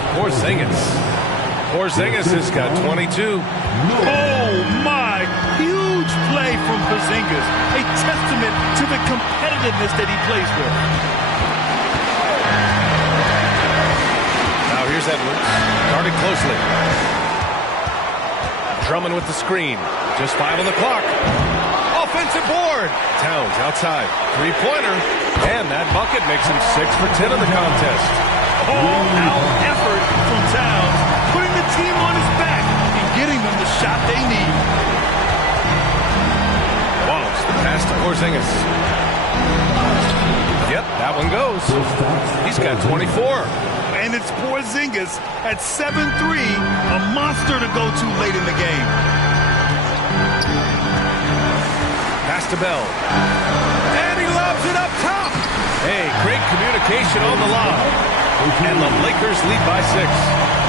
Porzingis has got 22. Oh, my. Huge play from Porzingis. A testament to the competitiveness that he plays with. Now here's Edwards. Guarded closely. Drummond with the screen. Just 5 on the clock. Offensive board. Towns outside. 3-pointer. And that bucket makes him 6 for 10 in the contest. All-out effort from Towns, putting the team on his back and getting them the shot they need. Wallace, the pass to Porzingis. Yep, that one goes. He's got 24. And it's Porzingis at 7-3, a monster to go to late in the game. Pass to Bell. And he lobs it up top. Hey, great communication on the lob. And the Lakers lead by 6.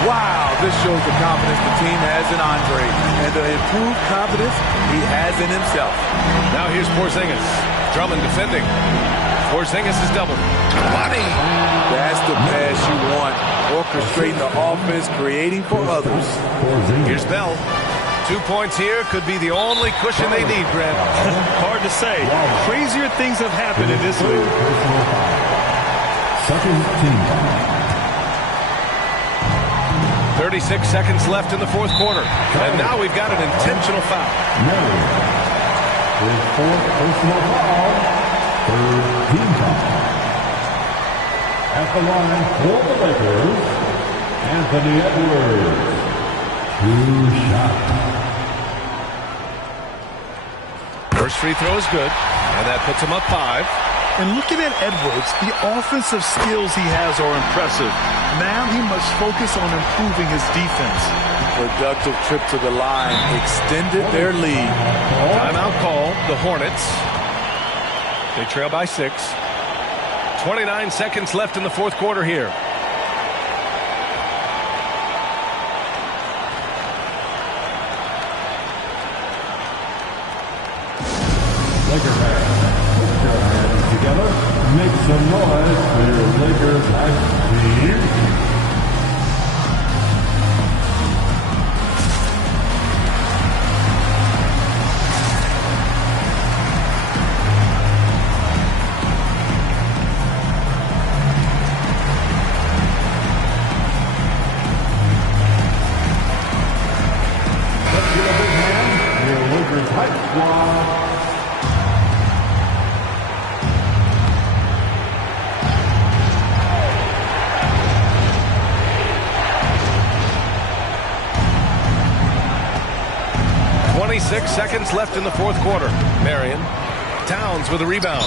Wow, this shows the confidence the team has in Andre and the improved confidence he has in himself. Now here's Porzingis. Drummond defending. Porzingis is doubled. Money! That's the pass you want. Orchestrating the offense, creating for others. Here's Bell. 2 points here could be the only cushion they need, Grant. Hard to say. Crazier things have happened in this league. Second team. 36 seconds left in the fourth quarter. And now we've got an intentional foul. His 4th personal foul. Third team foul. At the line for the Lakers, Anthony Edwards. 2 shots. First free throw is good, and that puts him up 5. And looking at Edwards, the offensive skills he has are impressive. Now he must focus on improving his defense. Productive trip to the line extended their lead. Timeout call, the Hornets. They trail by 6. 29 seconds left in the fourth quarter here. Laker fans, put your hands together. Make some noise for your Lakers ice team. Let's give a big hand to your Lakers hype squad. Seconds left in the fourth quarter. Marion. Towns with a rebound.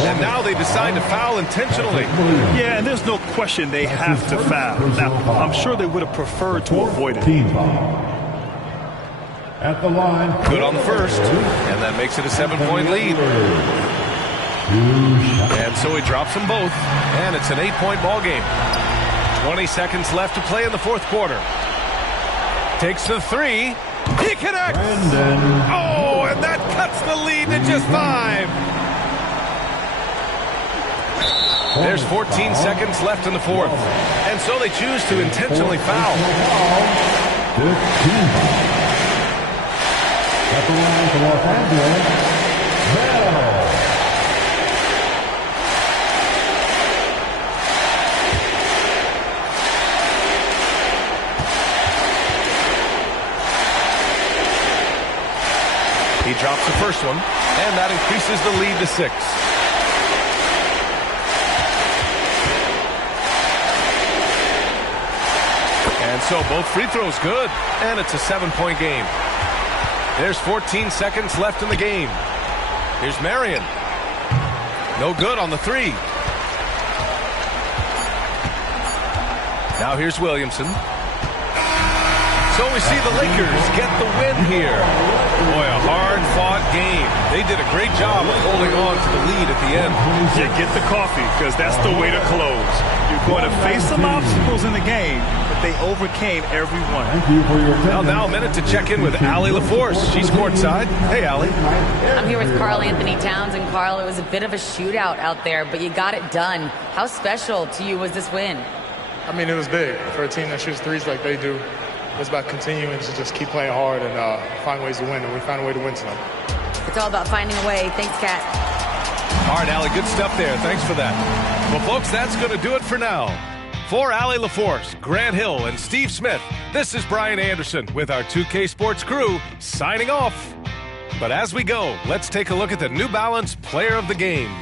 And now they decide to foul intentionally. Yeah, and there's no question they have to foul. Now, I'm sure they would have preferred to avoid it. Team foul. At the line. Good on the first. And that makes it a 7-point lead. And so he drops them both. And it's an 8-point ball game. 20 seconds left to play in the fourth quarter. Takes the 3. He connects! Oh, and that cuts the lead to just 5. There's 14 seconds left in the fourth. And so they choose to intentionally foul. 15. At the line for Los Angeles, Bell. He drops the first one, and that increases the lead to 6. And so both free throws good, and it's a 7-point game. There's 14 seconds left in the game. Here's Marion. No good on the 3. Now here's Williamson. So we see the Lakers get the win here. Boy, a hard-fought game. They did a great job of holding on to the lead at the end. Yeah, get the coffee, because that's the way to close. You're going to face some obstacles in the game, but they overcame every one. Thank you for your Well, now a minute to check in with Allie LaForce. She's courtside. Hey, Allie. I'm here with Karl Anthony Towns, and Karl, it was a bit of a shootout out there, but you got it done. How special to you was this win? I mean, it was big for a team that shoots threes like they do. It's about continuing to just keep playing hard and find ways to win, and we found a way to win tonight. It's all about finding a way. Thanks, Kat. All right, Allie, good stuff there. Thanks for that. Well, folks, that's going to do it for now. For Allie LaForce, Grant Hill, and Steve Smith, this is Brian Anderson with our 2K Sports crew signing off. But as we go, let's take a look at the New Balance Player of the Game.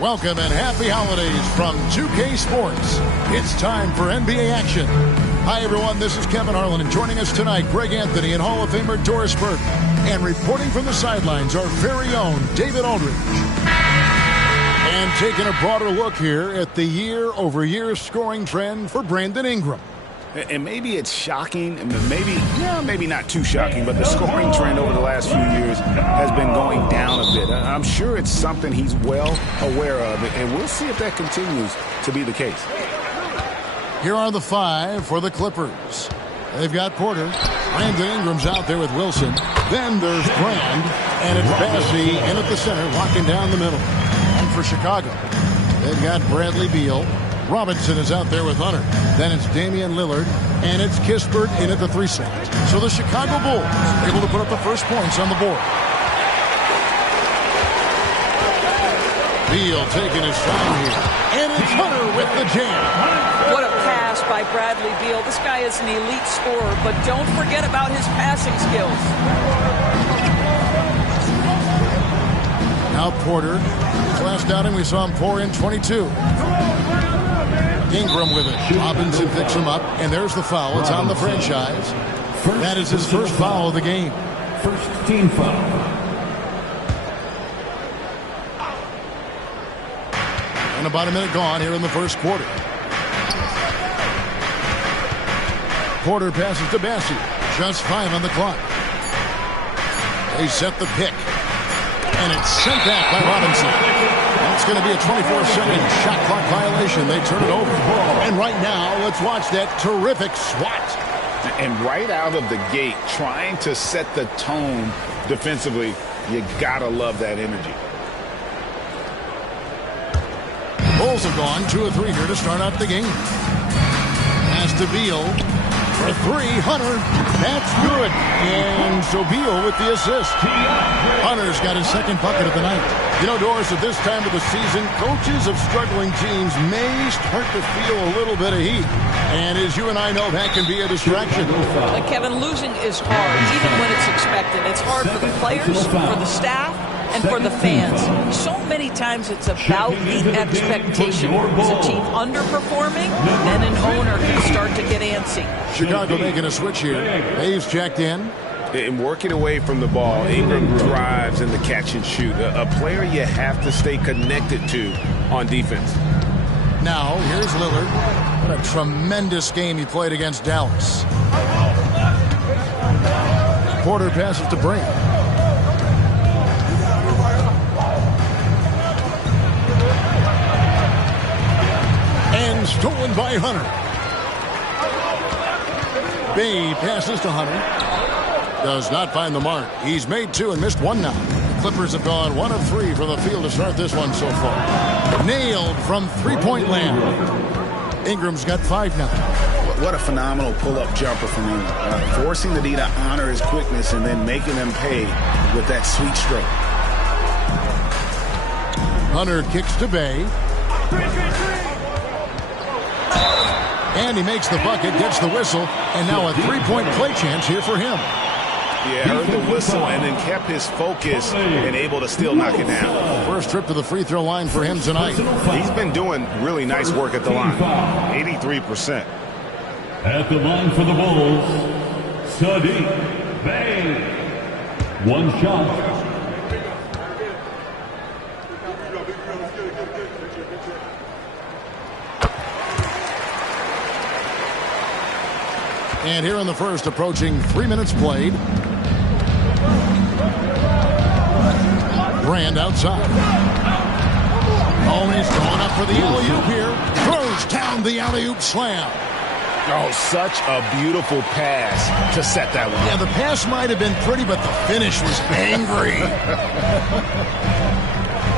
Welcome and happy holidays from 2K Sports. It's time for NBA action. Hi, everyone. This is Kevin Harlan, and joining us tonight, Greg Anthony and Hall of Famer Doris Burke. And reporting from the sidelines, our very own David Aldridge. And taking a broader look here at the year-over-year scoring trend for Brandon Ingram. And maybe it's shocking, maybe not too shocking, but the scoring trend over the last few years has been going down a bit. I'm sure it's something he's well aware of, and we'll see if that continues to be the case. Here are the 5 for the Clippers. They've got Porter. Brandon Ingram's out there with Wilson. Then there's Brand, and it's Bassey in at the center, locking down the middle. And for Chicago, they've got Bradley Beal. Robinson is out there with Hunter. Then it's Damian Lillard, and it's Kispert in at the 3 slot. So the Chicago Bulls able to put up the first points on the board. Beal taking his time here, and it's Hunter with the jam. What a pass by Bradley Beal. This guy is an elite scorer, but don't forget about his passing skills. Now Porter. His last outing, we saw him pour in 22. Ingram with it. Robinson picks him up, and there's the foul. It's on the franchise. That is his first foul of the game. First team foul. And about a minute gone here in the first quarter. Porter passes to Bassey. Just 5 on the clock. They set the pick. And it's sent back by Robinson. That's going to be a 24-second shot clock violation. They turn it over. And right now, let's watch that terrific swat. And right out of the gate, trying to set the tone defensively, you got to love that energy. Bulls have gone 2 of 3 here to start out the game. Pass to Beal. For 3, Hunter. That's good. And so Beal with the assist. Hunter's got his second bucket of the night. You know, Doris, at this time of the season, coaches of struggling teams may start to feel a little bit of heat. And as you and I know, that can be a distraction. Like Kevin, losing is hard, even when it's expected. It's hard for the players, for the staff, and for the fans. So many times it's about the expectation. Is a team underperforming? Then an owner can start to get antsy. Chicago making a switch here. Hayes checked in. And working away from the ball, Ingram drives in the catch and shoot. A player you have to stay connected to on defense. Now, here's Lillard. What a tremendous game he played against Dallas. Porter passes to Brand. And stolen by Hunter. Bay passes to Hunter. Does not find the mark. He's made 2 and missed 1 now. The Clippers have gone 1 of 3 from the field to start this one so far. Nailed from 3-point land. Ingram's got 5 now. What a phenomenal pull-up jumper from Ingram. Forcing the D to honor his quickness and then making them pay with that sweet stroke. Hunter kicks to Bay. And he makes the bucket, gets the whistle, and now a 3-point play chance here for him. Yeah, heard the whistle and then kept his focus and able to still knock it down. First trip to the free throw line for him tonight. He's been doing really nice work at the line. 83%. At the line for the Bulls, Sadiq Bey. 1 shot. And here in the first, approaching 3 minutes played. Brand outside. Oh, he's going up for the alley-oop here. Throws down the alley-oop slam. Oh, such a beautiful pass to set that one. Yeah, the pass might have been pretty, but the finish was angry.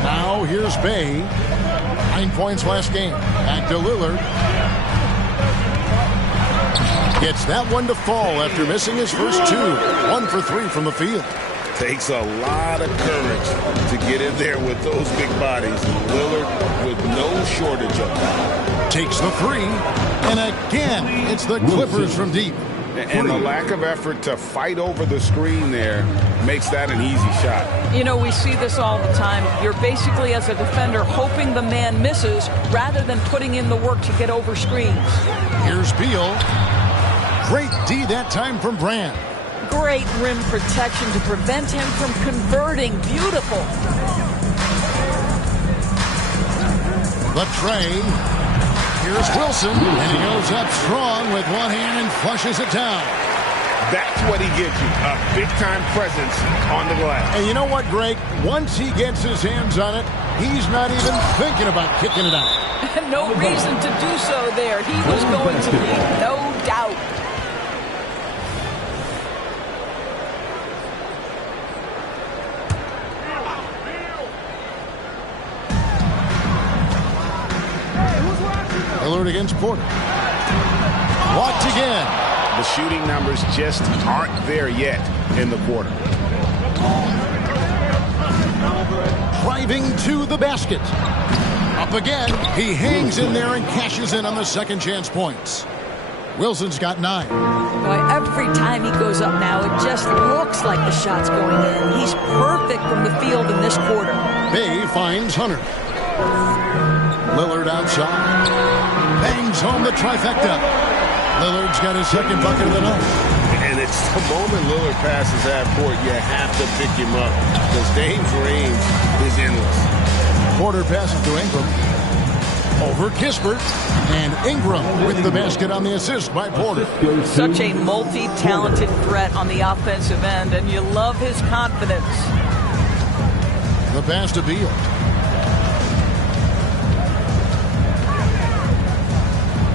Now, here's Bay. 9 points last game. Back to Lillard. Gets that one to fall after missing his first 2. 1 for 3 from the field. Takes a lot of courage to get in there with those big bodies. Lillard with no shortage of them. Takes the 3. And again, it's the Clippers from deep. And the lack of effort to fight over the screen there makes that an easy shot. You know, we see this all the time. You're basically, as a defender, hoping the man misses rather than putting in the work to get over screens. Here's Beal. Great D that time from Brand. Great rim protection to prevent him from converting. Beautiful. The Trey. Here's Wilson, and he goes up strong with one hand and flushes it down. That's what he gives you, a big-time presence on the glass. And you know what, Greg? Once he gets his hands on it, he's not even thinking about kicking it out. No reason to do so there. He was going to lead, no doubt. Lillard against Porter. Walked again. The shooting numbers just aren't there yet in the quarter. Driving to the basket. Up again. He hangs in there and cashes in on the second chance points. Wilson's got 9. Boy, every time he goes up now, it just looks like the shot's going in. He's perfect from the field in this quarter. Bay finds Hunter. Lillard outside. Bangs home the trifecta. Lillard's got his second bucket of the night. And it's the moment Lillard passes half court, you have to pick him up because Dame's range is endless. Porter passes to Ingram. Over Kispert. And Ingram with the basket on the assist by Porter. Such a multi-talented threat on the offensive end, and you love his confidence. The pass to Beal.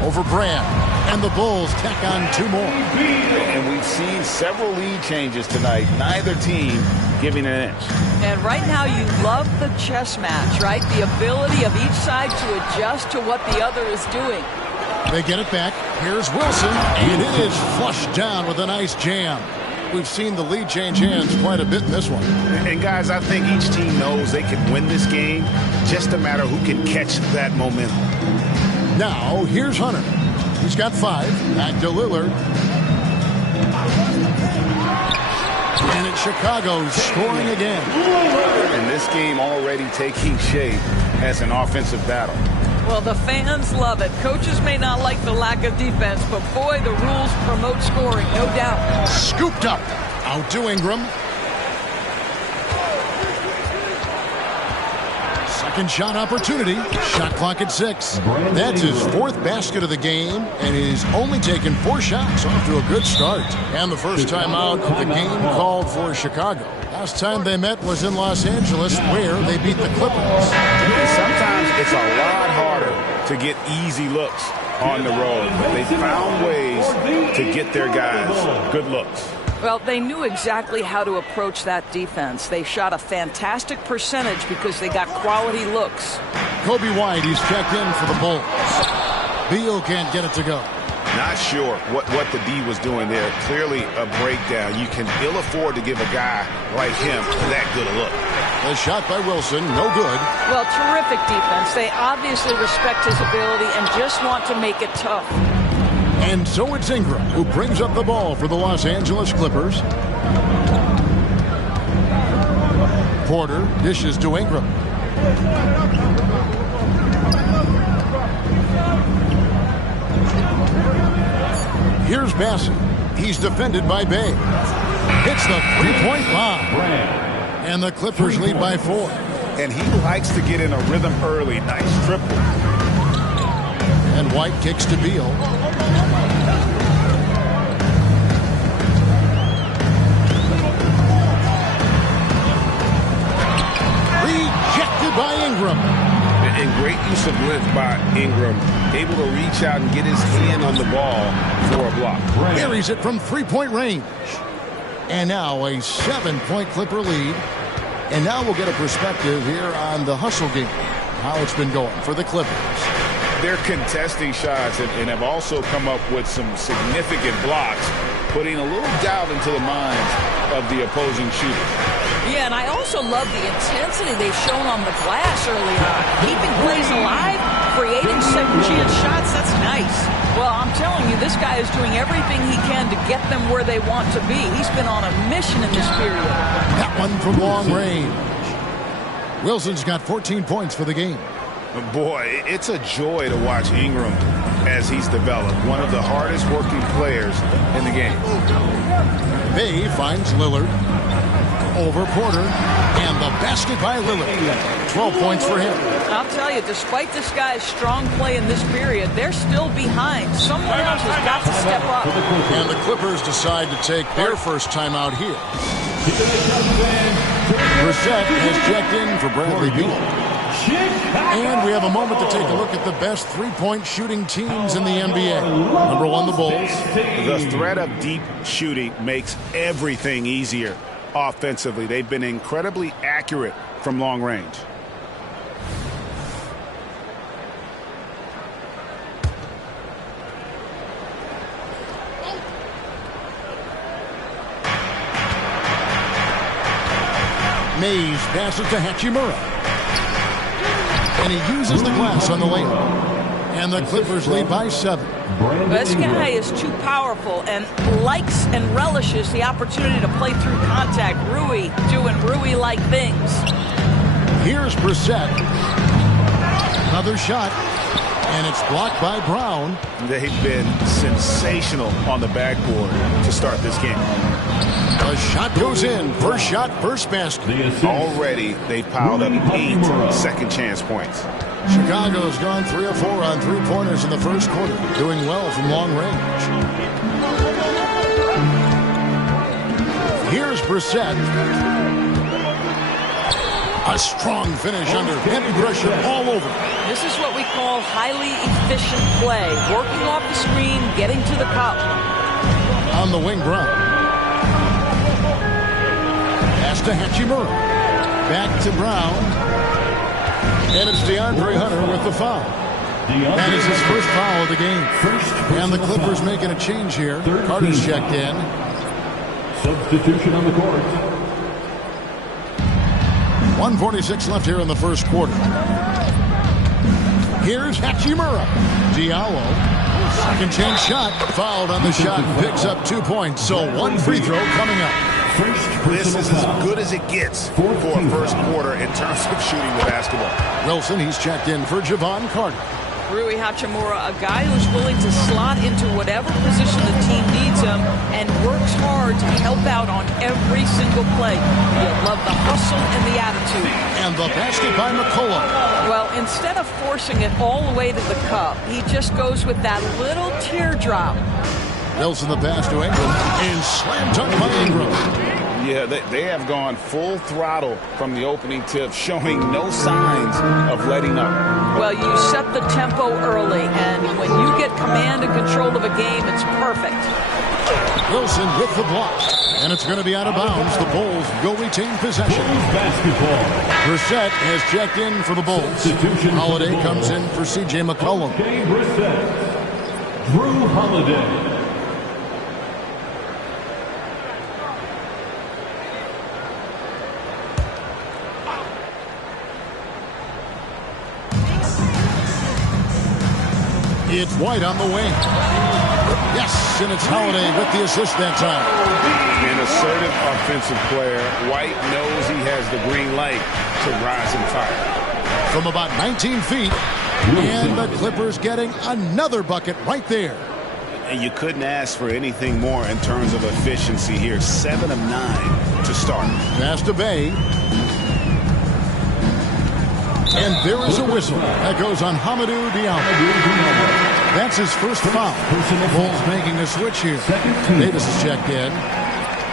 Over Brand, and the Bulls tack on 2 more. And we've seen several lead changes tonight, neither team giving an inch. And right now you love the chess match, right? The ability of each side to adjust to what the other is doing. They get it back. Here's Wilson, and it is flushed down with a nice jam. We've seen the lead change hands quite a bit in this one. And guys, I think each team knows they can win this game, just a matter who can catch that momentum. Now, here's Hunter. He's got 5. Back to Lillard. And it's Chicago scoring again. And this game already taking shape as an offensive battle. Well, the fans love it. Coaches may not like the lack of defense, but boy, the rules promote scoring, no doubt. Scooped up. Out to Ingram. Second shot opportunity. Shot clock at 6. That's his 4th basket of the game, and he's only taken 4 shots. Off to a good start. And the first time out of the game called for Chicago. Last time they met was in Los Angeles, where they beat the Clippers. And sometimes it's a lot harder to get easy looks on the road, but they found ways to get their guys good looks. Well, they knew exactly how to approach that defense. They shot a fantastic percentage because they got quality looks. Kobe White, he's checked in for the Bulls. Beal can't get it to go. Not sure what the D was doing there. Clearly a breakdown. You can ill afford to give a guy like him that good a look. The shot by Wilson, no good. Well, terrific defense. They obviously respect his ability and just want to make it tough. And so it's Ingram who brings up the ball for the Los Angeles Clippers. Porter dishes to Ingram. Here's Bassett. He's defended by Bay. Hits the 3-point bomb. And the Clippers lead by 4. And he likes to get in a rhythm early. Nice triple. And White kicks to Beal. Rejected by Ingram. And great use of length by Ingram. Able to reach out and get his hand on the ball for a block. Carries it from 3-point range. And now a 7-point Clipper lead. And now we'll get a perspective here on the hustle game. How it's been going for the Clippers. They're contesting shots and have also come up with some significant blocks, putting a little doubt into the minds of the opposing shooter. Yeah, and I also love the intensity they've shown on the glass early on. Keeping plays alive, creating second-chance shots, that's nice. Well, I'm telling you, this guy is doing everything he can to get them where they want to be. He's been on a mission in this period. That one from long range. Wilson's got 14 points for the game. Boy, it's a joy to watch Ingram as he's developed. One of the hardest working players in the game. Bay finds Lillard. Over Porter. And the basket by Lillard. 12 points for him. I'll tell you, despite this guy's strong play in this period, they're still behind. Someone else has got to step up. And the Clippers decide to take their first timeout here. Brissett has checked in for Bradley Beal. And we have a moment to take a look at the best three-point shooting teams in the NBA. Number one, the Bulls. The threat of deep shooting makes everything easier offensively. They've been incredibly accurate from long range. Mays passes to Hachimura. And he uses the glass on the layup. And the Clippers lead by 7. This guy is too powerful and likes and relishes the opportunity to play through contact. Rui doing Rui-like things. Here's Brissett. Another shot. And it's blocked by Brown. They've been sensational on the backboard to start this game. The shot goes in. First shot, first basket. Already, they've piled up 8 second chance points. Chicago's gone 3 of 4 on three-pointers in the first quarter. Doing well from long range. Here's Brissett. A strong finish under heavy pressure all over. This is what we call highly efficient play. Working off the screen, getting to the cup. On the wing, Brown. Pass to Hachimura. Back to Brown. And it's DeAndre Hunter with the foul. That is his first foul of the game. And the Clippers making a change here. Carter's checked in. Substitution on the court. 1:46 left here in the first quarter. Here's Hachimura. Diallo. Second chance shot. Fouled on the shot and picks up 2 points. So one free throw coming up. This is as good as it gets for a first quarter in terms of shooting the basketball. Wilson, he's checked in for Javon Carter. Rui Hachimura, a guy who's willing to slot into whatever position the team needs him and works hard to help out on every single play. You love the hustle and the attitude. And the basket by McCollum. Well, instead of forcing it all the way to the cup, he just goes with that little teardrop. Wilson the pass to Ingram. And slam dunk by Ingram. Yeah, they have gone full throttle from the opening tip, showing no signs of letting up. Well, you set the tempo early, and when you get command and control of a game, it's perfect. Wilson with the block. And it's going to be out of bounds. The Bulls will retain possession. Basketball. Brissett has checked in for the Bulls. Holiday comes in for C.J. McCollum. Gabe Brissett. Drew Holiday. It's White on the wing. Yes, and it's Holiday with the assist that time. An assertive offensive player. White knows he has the green light to rise and fire. From about 19 feet. And the Clippers getting another bucket right there. And you couldn't ask for anything more in terms of efficiency here. 7 of 9 to start. Pass to Bay. And there is a whistle that goes on Hamidou Diallo. That's his first foul. Bulls making a switch here. Davis is checked in.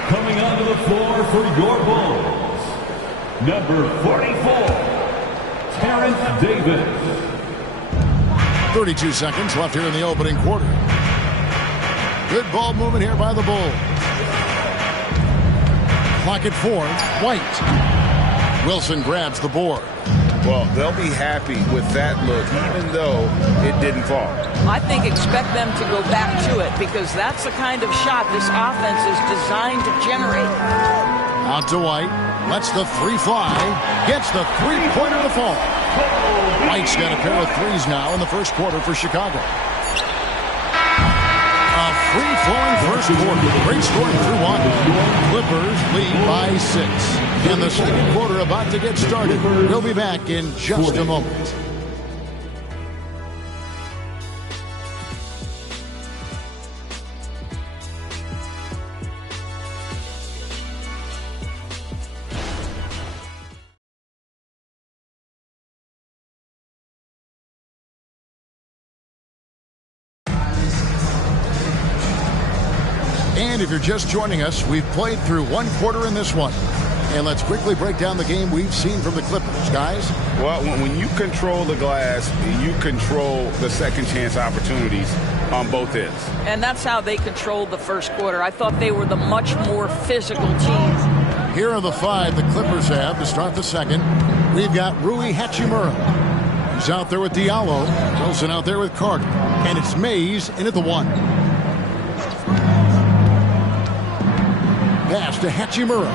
Coming onto the floor for your Bulls, number 44, Terrence Davis. 32 seconds left here in the opening quarter. Good ball movement here by the Bulls. Clock at 4. White. Wilson grabs the board. Well, they'll be happy with that look, even though it didn't fall. I think expect them to go back to it because that's the kind of shot this offense is designed to generate. Out to White. Lets the three fly. Gets the three-pointer to fall. White's got a pair of threes now in the first quarter for Chicago. flowing first quarter. Great scoring through one. Clippers lead by 6. And the second quarter about to get started. We'll be back in just a moment. And if you're just joining us, we've played through one quarter in this one. And let's quickly break down the game we've seen from the Clippers, guys. Well, when you control the glass, you control the second chance opportunities on both ends. And that's how they controlled the first quarter. I thought they were the much more physical team. Here are the 5 the Clippers have to start the second. We've got Rui Hachimura. He's out there with Diallo. Wilson out there with Carter. And it's Mays in at the 1. Pass to Hachimura.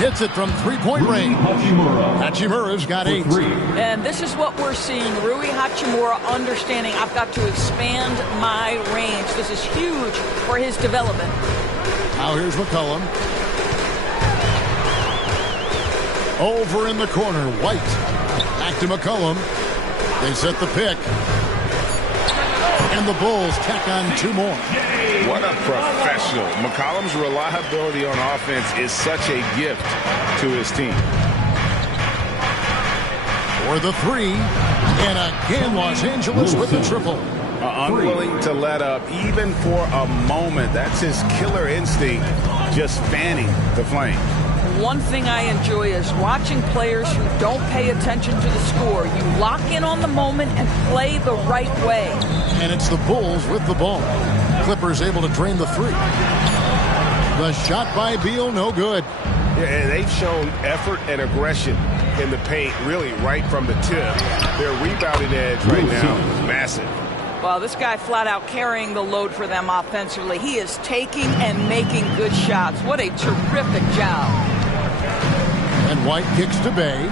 Hits it from three-point range. Hachimura's got 8. And this is what we're seeing. Rui Hachimura understanding I've got to expand my range. This is huge for his development. Now here's McCollum. Over in the corner, White. Back to McCollum. They set the pick. And the Bulls tack on 2 more. What a professional. McCollum's reliability on offense is such a gift to his team. For the 3. And again, Los Angeles with the triple. Unwilling to let up even for a moment. That's his killer instinct, just fanning the flame. One thing I enjoy is watching players who don't pay attention to the score. You lock in on the moment and play the right way. And it's the Bulls with the ball. Clippers able to drain the 3. The shot by Beal, no good. Yeah, and they've shown effort and aggression in the paint, really right from the tip. Their rebounding edge right now is massive. Well, this guy flat out carrying the load for them offensively. He is taking and making good shots. What a terrific job. And White kicks to Bay.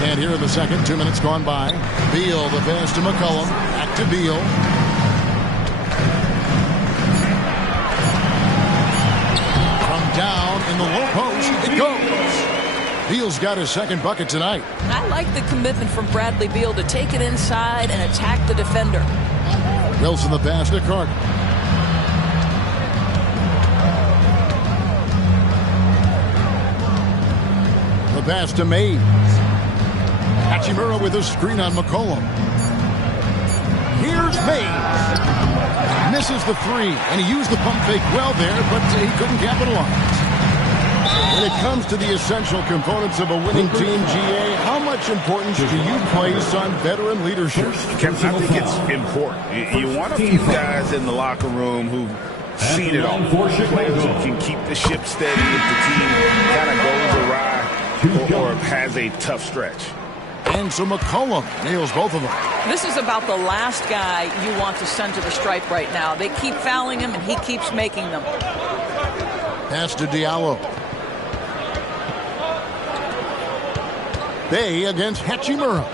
And here in the second, 2 minutes gone by. Beal, the pass to McCollum. Back to Beal. From down in the low post, it goes. Beal's got his second bucket tonight. I like the commitment from Bradley Beal to take it inside and attack the defender. Wilson the pass to Carter. The pass to Mays. Hachimura with a screen on McCollum. Here's Mays. Misses the 3, and he used the pump fake well there, but he couldn't capitalize. When it comes to the essential components of a winning team, GA, how much importance do you place on veteran leadership? Kevin, I think it's important. You want a few guys in the locker room who seen it all. Players who can keep the ship steady if the team kind of goes awry or has a tough stretch. And so McCollum nails both of them. This is about the last guy you want to send to the stripe right now. They keep fouling him, and he keeps making them. Pass to Diallo. Bay against Hachimura.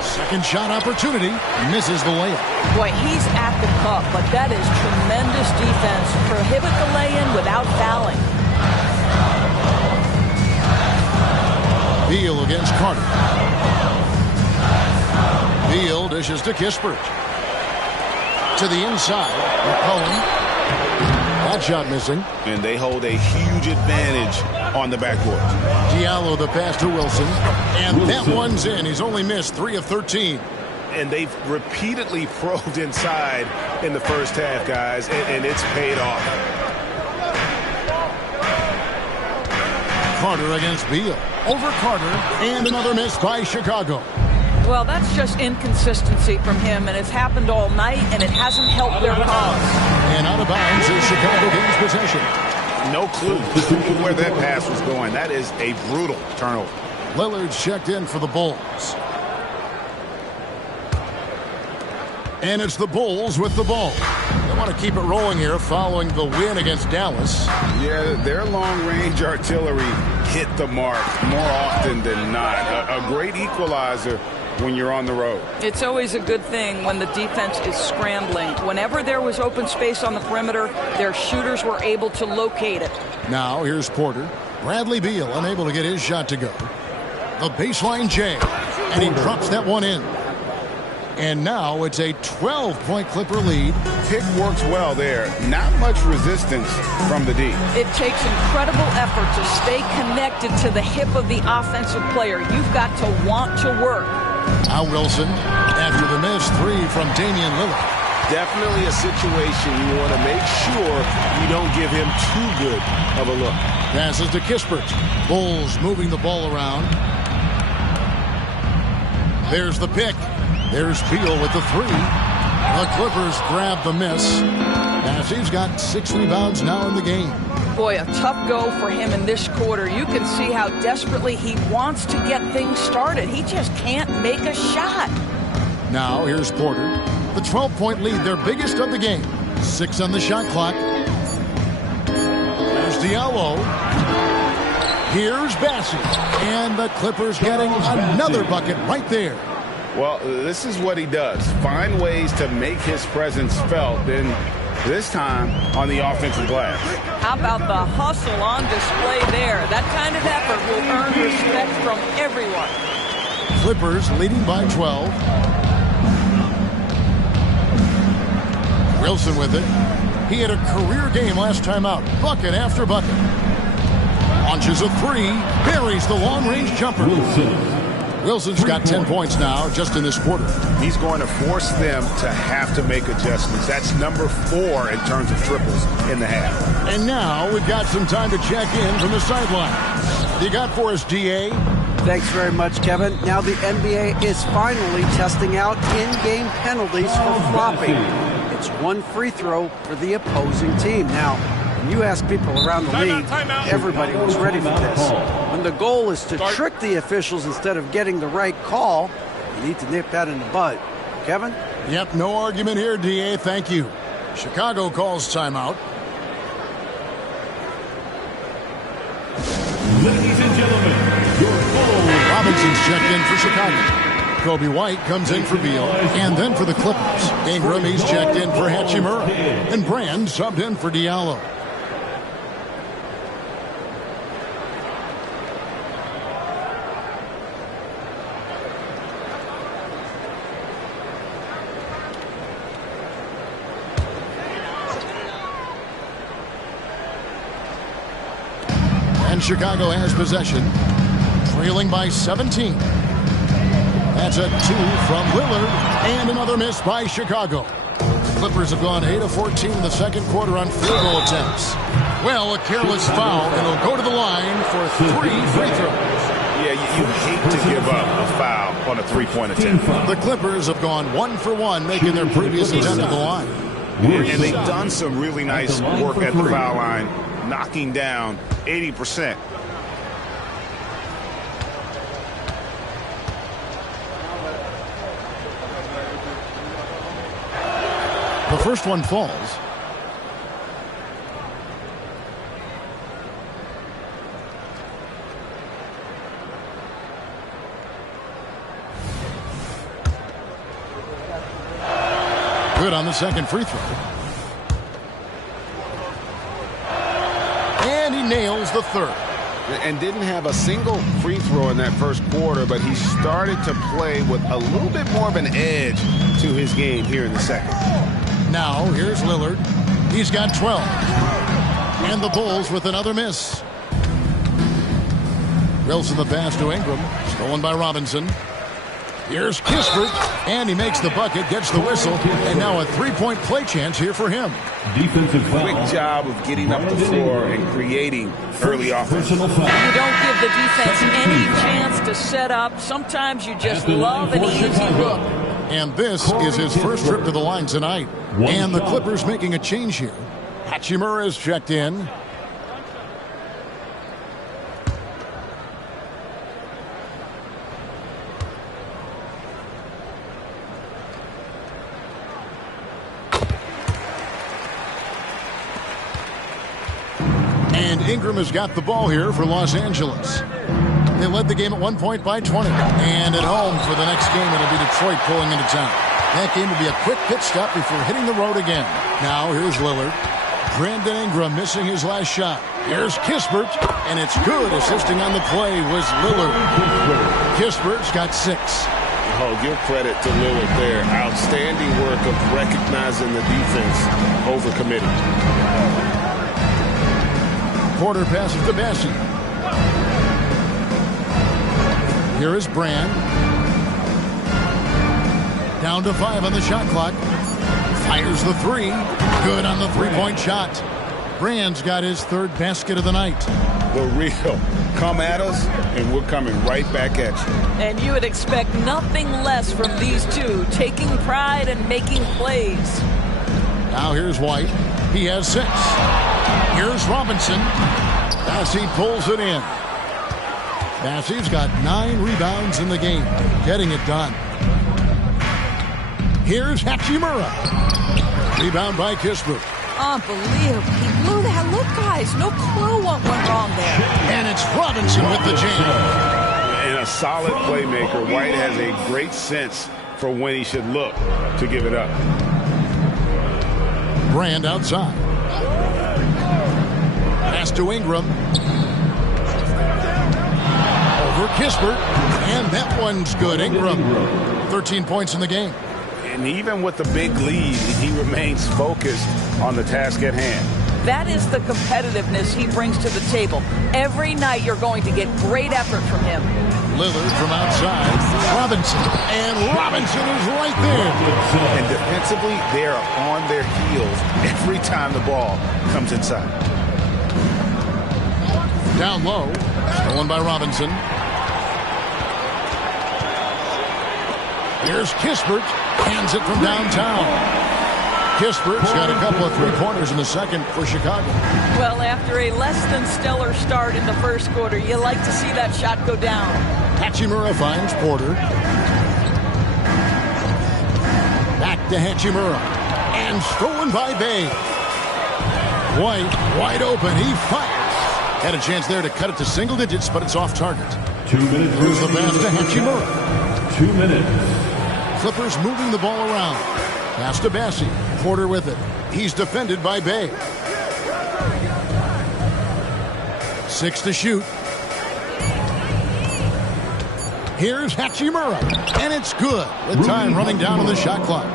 Second shot opportunity. Misses the layup. Boy, he's at the cup, but that is tremendous defense. Prohibit the lay-in without fouling. Beal against Carter. Beal dishes to Kispert. To the inside. McCollum. That shot missing. And they hold a huge advantage on the backboard. Diallo the pass to Wilson. And that one's in. He's only missed 3 of 13. And they've repeatedly probed inside in the first half, guys, and it's paid off. Carter against Beal. Over Carter, and another miss by Chicago. Well, that's just inconsistency from him, and it's happened all night, and it hasn't helped their cause. And out of bounds is Chicago gains possession. No clue where that pass was going. That is a brutal turnover. Lillard's checked in for the Bulls. And it's the Bulls with the ball. They want to keep it rolling here following the win against Dallas. Yeah, their long-range artillery hit the mark more often than not. A great equalizer when you're on the road. It's always a good thing when the defense is scrambling. Whenever there was open space on the perimeter, their shooters were able to locate it. Now here's Porter. Bradley Beal unable to get his shot to go. The baseline J, and he drops that one in. And now it's a 12-point Clipper lead. Pick works well there. Not much resistance from the D. It takes incredible effort to stay connected to the hip of the offensive player. You've got to want to work. Now Wilson, after the miss three from Damian Lillard. Definitely a situation you want to make sure you don't give him too good of a look. Passes to Kispert. Bulls moving the ball around. There's the pick. There's Beal with the three. The Clippers grab the miss. Nassib's got 6 rebounds now in the game. Boy, a tough go for him in this quarter. You can see how desperately he wants to get things started. He just can't make a shot. Now here's Porter. The 12-point lead, their biggest of the game. 6 on the shot clock. There's Diallo. Here's Bassett. And the Clippers getting another bucket right there. Well, this is what he does. Find ways to make his presence felt, and this time on the offensive glass. How about the hustle on display there? That kind of effort will earn respect from everyone. Clippers leading by 12. Wilson with it. He had a career game last time out. Bucket after bucket. Launches a three. Buries the long-range jumper. Wilson's got 10 points now just in this quarter. He's going to force them to have to make adjustments. That's number 4 in terms of triples in the half. And now we've got some time to check in from the sideline. You got for us, DA? Thanks very much, Kevin. Now the NBA is finally testing out in-game penalties for flopping. It's 1 free throw for the opposing team. Now, when you ask people around the league, everybody was ready for this. When the goal is to trick the officials instead of getting the right call, you need to nip that in the bud. Kevin? Yep, no argument here, DA. Thank you. Chicago calls timeout. Ladies and gentlemen, your full Robinson's checked in for Chicago. Kobe White comes in for Beal, and then for the Clippers. Ingram, he's checked in for Hachimura. And Brand subbed in for Diallo. And Chicago has possession, trailing by 17. That's a 2 from Lillard, and another miss by Chicago. The Clippers have gone 8 of 14 in the second quarter on field goal attempts. Well, a careless foul, and he'll go to the line for 3 free throws. Yeah, you hate to give up a foul on a 3-point attempt. The Clippers have gone 1 for 1, making their previous attempt at the line. And they've done some really nice work at the foul line, knocking down 80%. The first one falls. Good on the second free throw. And he nails the third. And didn't have a single free throw in that first quarter, but he started to play with a little bit more of an edge to his game here in the second. Now, here's Lillard. He's got 12. And the Bulls with another miss. Wilson the pass to Ingram. Stolen by Robinson. Here's Kispert. And he makes the bucket, gets the whistle. And now a 3-point play chance here for him. Defensive foul. Quick job of getting up the floor and creating early offense. You don't give the defense any chance to set up. Sometimes you just love an easy look. And this is his first trip to the line tonight. And the Clippers making a change here. Hachimura is checked in. And Ingram has got the ball here for Los Angeles. They led the game at 1 point by 20. And at home for the next game, it'll be Detroit pulling into town. That game will be a quick pit stop before hitting the road again. Now here's Lillard. Brandon Ingram missing his last shot. Here's Kispert, and it's good. Assisting on the play was Lillard. Kispert's got 6. Oh, give credit to Lillard there. Outstanding work of recognizing the defense over committing. Porter passes to Bassey. Here is Brand. Down to 5 on the shot clock. Fires the 3. Good on the three-point shot. Brand's got his 3rd basket of the night. The real. Come at us, and we're coming right back at you. And you would expect nothing less from these two, taking pride and making plays. Now here's White. He has 6. Here's Robinson. Bassey pulls it in. Bassey's got 9 rebounds in the game, getting it done. Here's Hachimura. Rebound by Kispert. Unbelievable. He blew that look, guys. No clue what went wrong there. And it's Robinson with the jam. And a solid playmaker. White has a great sense for when he should look to give it up. Brand outside. Pass to Ingram. Over Kispert. And that one's good. Ingram, 13 points in the game. And even with the big lead, he remains focused on the task at hand. That is the competitiveness he brings to the table. Every night you're going to get great effort from him. Lillard from outside. Robinson. And Robinson is right there. And defensively, they are on their heels every time the ball comes inside. Down low. Stolen by Robinson. Here's Kispert. Hands it from downtown. Kispert's got a couple of three-pointers in the second for Chicago. Well, after a less than stellar start in the first quarter, you like to see that shot go down. Hachimura finds Porter. Back to Hachimura. And stolen by Bay. White, wide open. He fires. Had a chance there to cut it to single digits, but it's off target. 2 minutes. Here's the pass to Hachimura. 2 minutes. Clippers moving the ball around. Pass to Bassey. Porter with it. He's defended by Bay. 6 to shoot. Here's Hachimura. And it's good. With time running down on the shot clock.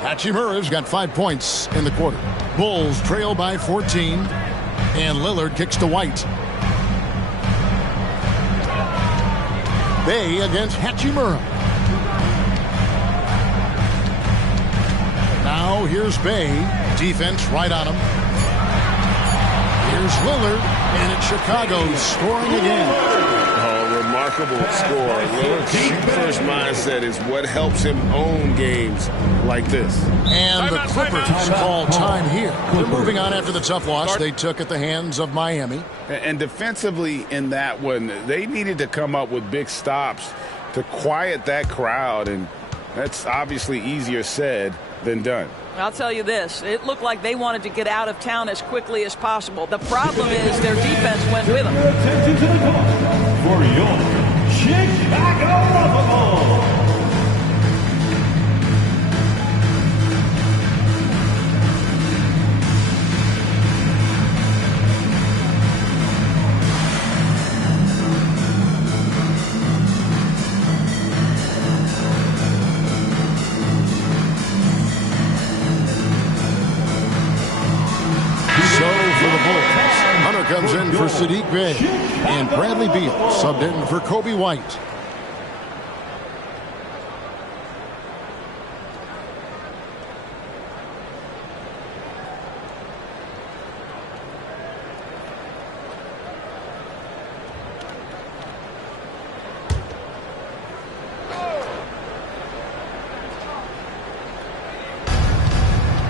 Hachimura's got 5 points in the quarter. Bulls trail by 14. And Lillard kicks to White. Bay against Hachimura. Now here's Bay. Defense right on him. Here's Lillard. And it's Chicago scoring again. Oh, remarkable score. Lillard's shoot-first mindset is what helps him own games like this. And the Clippers call time here. They're moving on after the tough loss they took at the hands of Miami. And defensively in that one, they needed to come up with big stops to quiet that crowd. And that's obviously easier said than done. I'll tell you this, it looked like they wanted to get out of town as quickly as possible. The problem is their defense went with them. Attention to the clock for your Chicago Bulls. Comes in for Sadiq Bey, and Bradley Beal subbed in for Kobe White.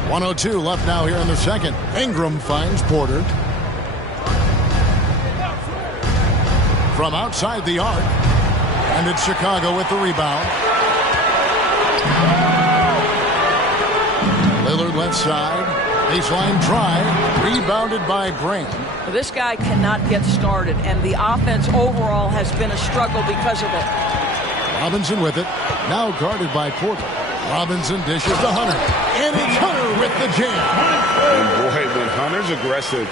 .102 left now here in the second. Ingram finds Porter. From outside the arc. And it's Chicago with the rebound. Lillard left side. Baseline drive. Rebounded by Brand. This guy cannot get started, and the offense overall has been a struggle because of it. Robinson with it. Now guarded by Porter. Robinson dishes to Hunter. And it's Hunter with the jam. And boy, when Hunter's aggressive,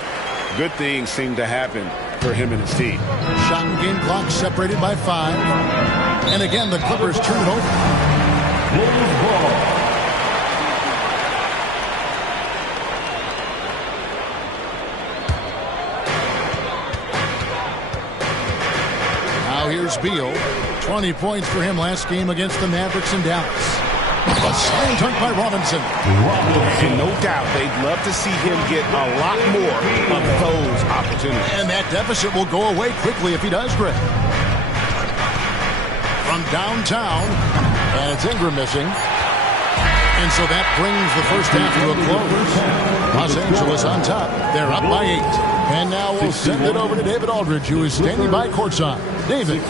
good things seem to happen for him and his team. Shot and game clock separated by 5. And again, the Clippers turn it over. Bulls ball. Now here's Beal. 20 points for him last game against the Mavericks in Dallas. A slam dunk by Robinson. And no doubt they'd love to see him get a lot more of those opportunities. And that deficit will go away quickly if he does, Greg. From downtown, and it's Ingram missing. And so that brings the first half to a close. Los Angeles on top. They're up by 8. And now we'll send it over to David Aldridge, who is standing by courtside. David.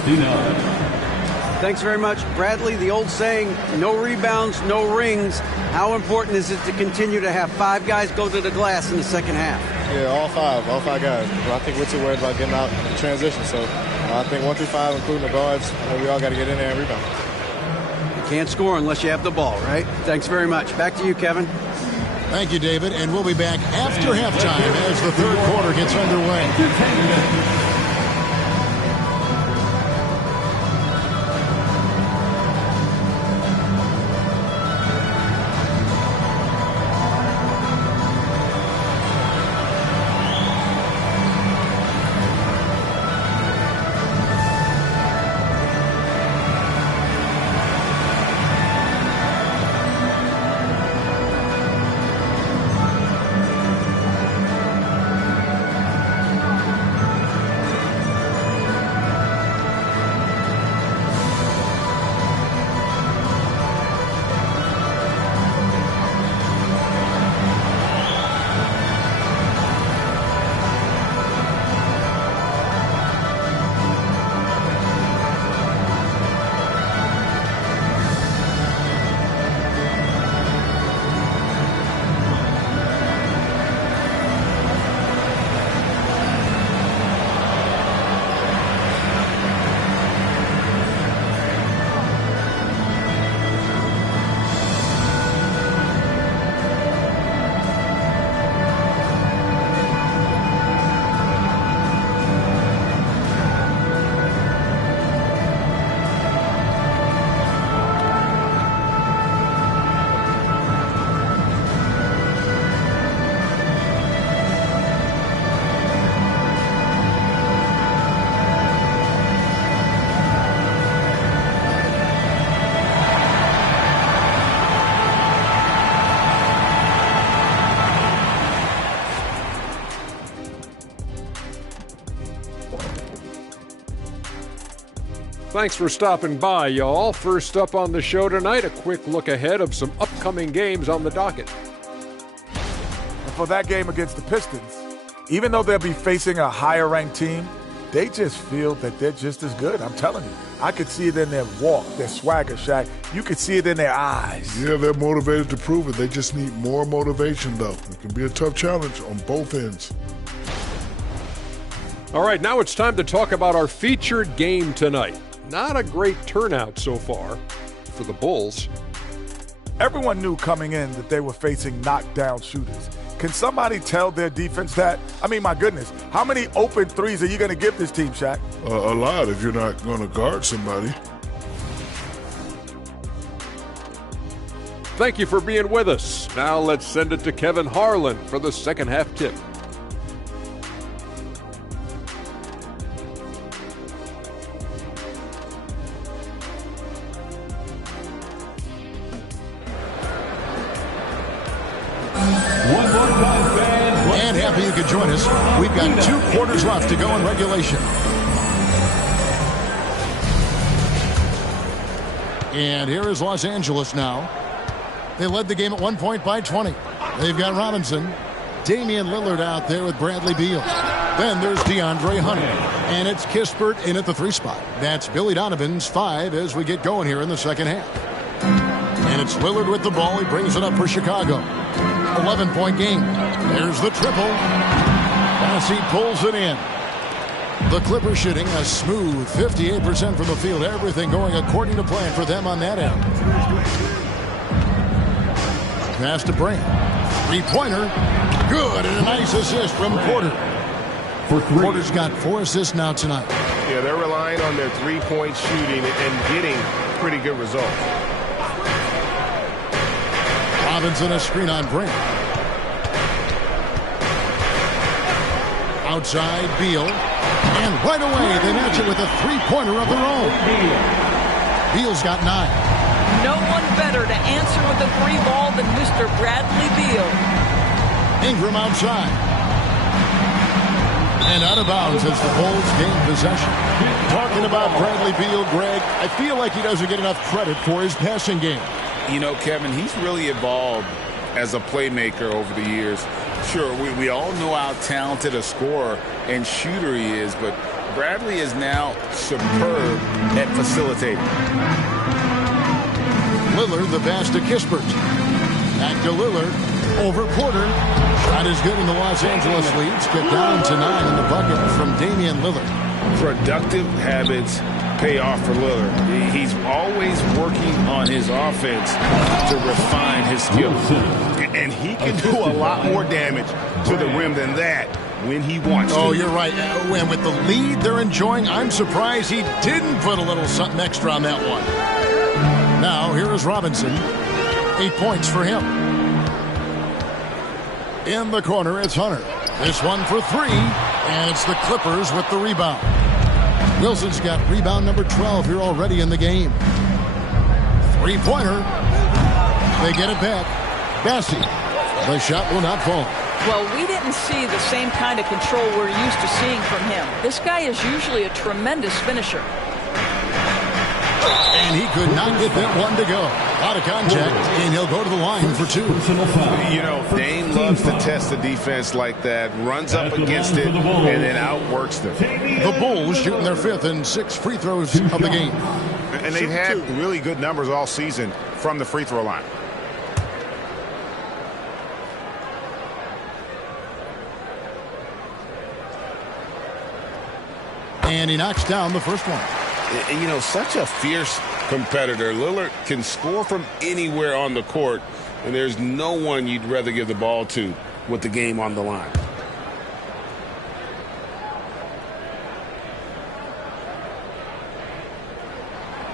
Thanks very much, Bradley. The old saying, no rebounds, no rings. How important is it to continue to have 5 guys go to the glass in the second half? Yeah, all five guys. But I think we're too worried about getting out in transition. So I think 1 through 5, including the guards, we all got to get in there and rebound. You can't score unless you have the ball, right? Thanks very much. Back to you, Kevin. Thank you, David. And we'll be back after halftime as the third quarter gets underway. Thanks for stopping by, y'all. First up on the show tonight, a quick look ahead of some upcoming games on the docket. And for that game against the Pistons, even though they'll be facing a higher-ranked team, they just feel that they're just as good. I'm telling you. I could see it in their walk, their swagger, Shaq. You could see it in their eyes. Yeah, they're motivated to prove it. They just need more motivation, though. It can be a tough challenge on both ends. All right, now it's time to talk about our featured game tonight. Not a great turnout so far for the Bulls. Everyone knew coming in that they were facing knockdown shooters. Can somebody tell their defense that? I mean, my goodness, how many open threes are you going to give this team, Shaq? A lot if you're not going to guard somebody. Thank you for being with us. Now let's send it to Kevin Harlan for the second half tip. And happy you could join us. We've got 2 quarters left to go in regulation. And here is Los Angeles now. They led the game at one point by 20. They've got Robinson, Damian Lillard out there with Bradley Beal. Then there's DeAndre Hunter. And it's Kispert in at the 3 spot. That's Billy Donovan's 5 as we get going here in the second half. And it's Lillard with the ball. He brings it up for Chicago. 11-point game. There's the triple. As he pulls it in. The Clippers shooting a smooth 58% from the field. Everything going according to plan for them on that end. Pass to Brand. Three-pointer. Good, and a nice assist from Porter. Porter's got 4 assists now tonight. Yeah, they're relying on their three-point shooting and getting pretty good results. Robinson a screen on Brand. Outside, Beal. And right away, they match it with a three-pointer of their own. Beal's got 9. No one better to answer with a three ball than Mr. Bradley Beal. Ingram outside. And out of bounds as the Bulls gain possession. Talking about Bradley Beal, Greg, I feel like he doesn't get enough credit for his passing game. You know, Kevin, he's really evolved as a playmaker over the years. Sure, we all know how talented a scorer and shooter he is, but Bradley is now superb at facilitating. Lillard, the pass to Kispert. Back to Lillard. Over Porter. Shot is good in the Los Angeles Leafs. Get down to 9 in the bucket from Damian Lillard. Productive habits pay off for Lillard. He's always working on his offense to refine his skills. And he can do a lot more damage to the rim than that when he wants to. Oh, you're right. And with the lead they're enjoying, I'm surprised he didn't put a little something extra on that one. Now, here is Robinson. 8 points for him. In the corner, it's Hunter. This one for 3, and it's the Clippers with the rebound. Wilson's got rebound number 12 here already in the game. Three-pointer. They get it back. Bassi. The shot will not fall. Well, we didn't see the same kind of control we're used to seeing from him. This guy is usually a tremendous finisher. And he could not get that one to go. Out of contact, and he'll go to the line for 2. You know, Dame loves to test the defense like that, runs up against it, and then outworks them. The Bulls shooting their 5th and 6th free throws of the game. And they've had really good numbers all season from the free throw line. And he knocks down the first one. And, you know, such a fierce competitor. Lillard can score from anywhere on the court, and there's no one you'd rather give the ball to with the game on the line.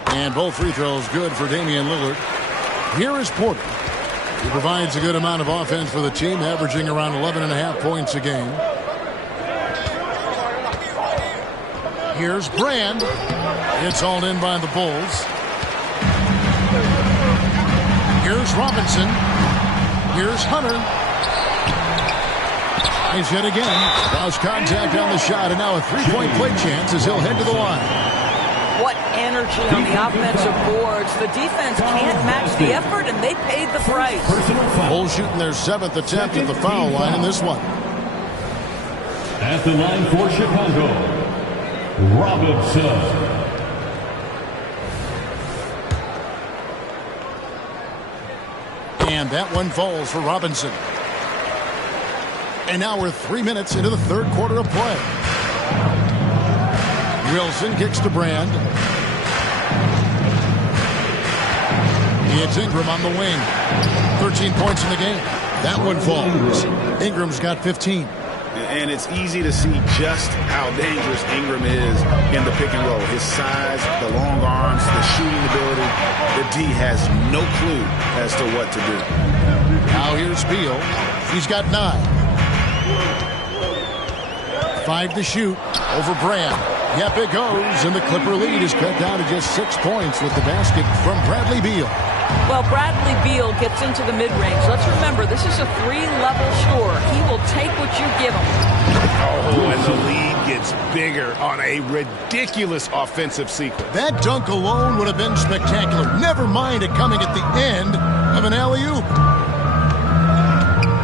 And both free throws good for Damian Lillard. Here is Porter. He provides a good amount of offense for the team, averaging around 11.5 points a game. Here's Brand. It's hauled in by the Bulls. Here's Robinson. Here's Hunter. He's hit again. Lost contact on the shot, and now a three-point play chance as he'll head to the line. What energy on the offensive boards. The defense can't match the effort, and they paid the price. Bulls shooting their 7th attempt at the foul line in this one. At the line for Chicago, Robinson. And that one falls for Robinson. And now we're 3 minutes into the 3rd quarter of play. Wilson kicks to Brand. It's Ingram on the wing. 13 points in the game. That one falls. Ingram's got 15. And it's easy to see just how dangerous Ingram is in the pick and roll. His size, the long arms, the shooting ability. The D has no clue as to what to do. Now here's Beal. He's got 9. 5 to shoot over Brand. Yep, it goes, and the Clipper lead is cut down to just 6 points with the basket from Bradley Beal. Well, Bradley Beal gets into the mid-range. Let's remember, this is a 3-level scorer. He will take what you give him. Oh, and the lead gets bigger on a ridiculous offensive sequence. That dunk alone would have been spectacular. Never mind it coming at the end of an alley-oop.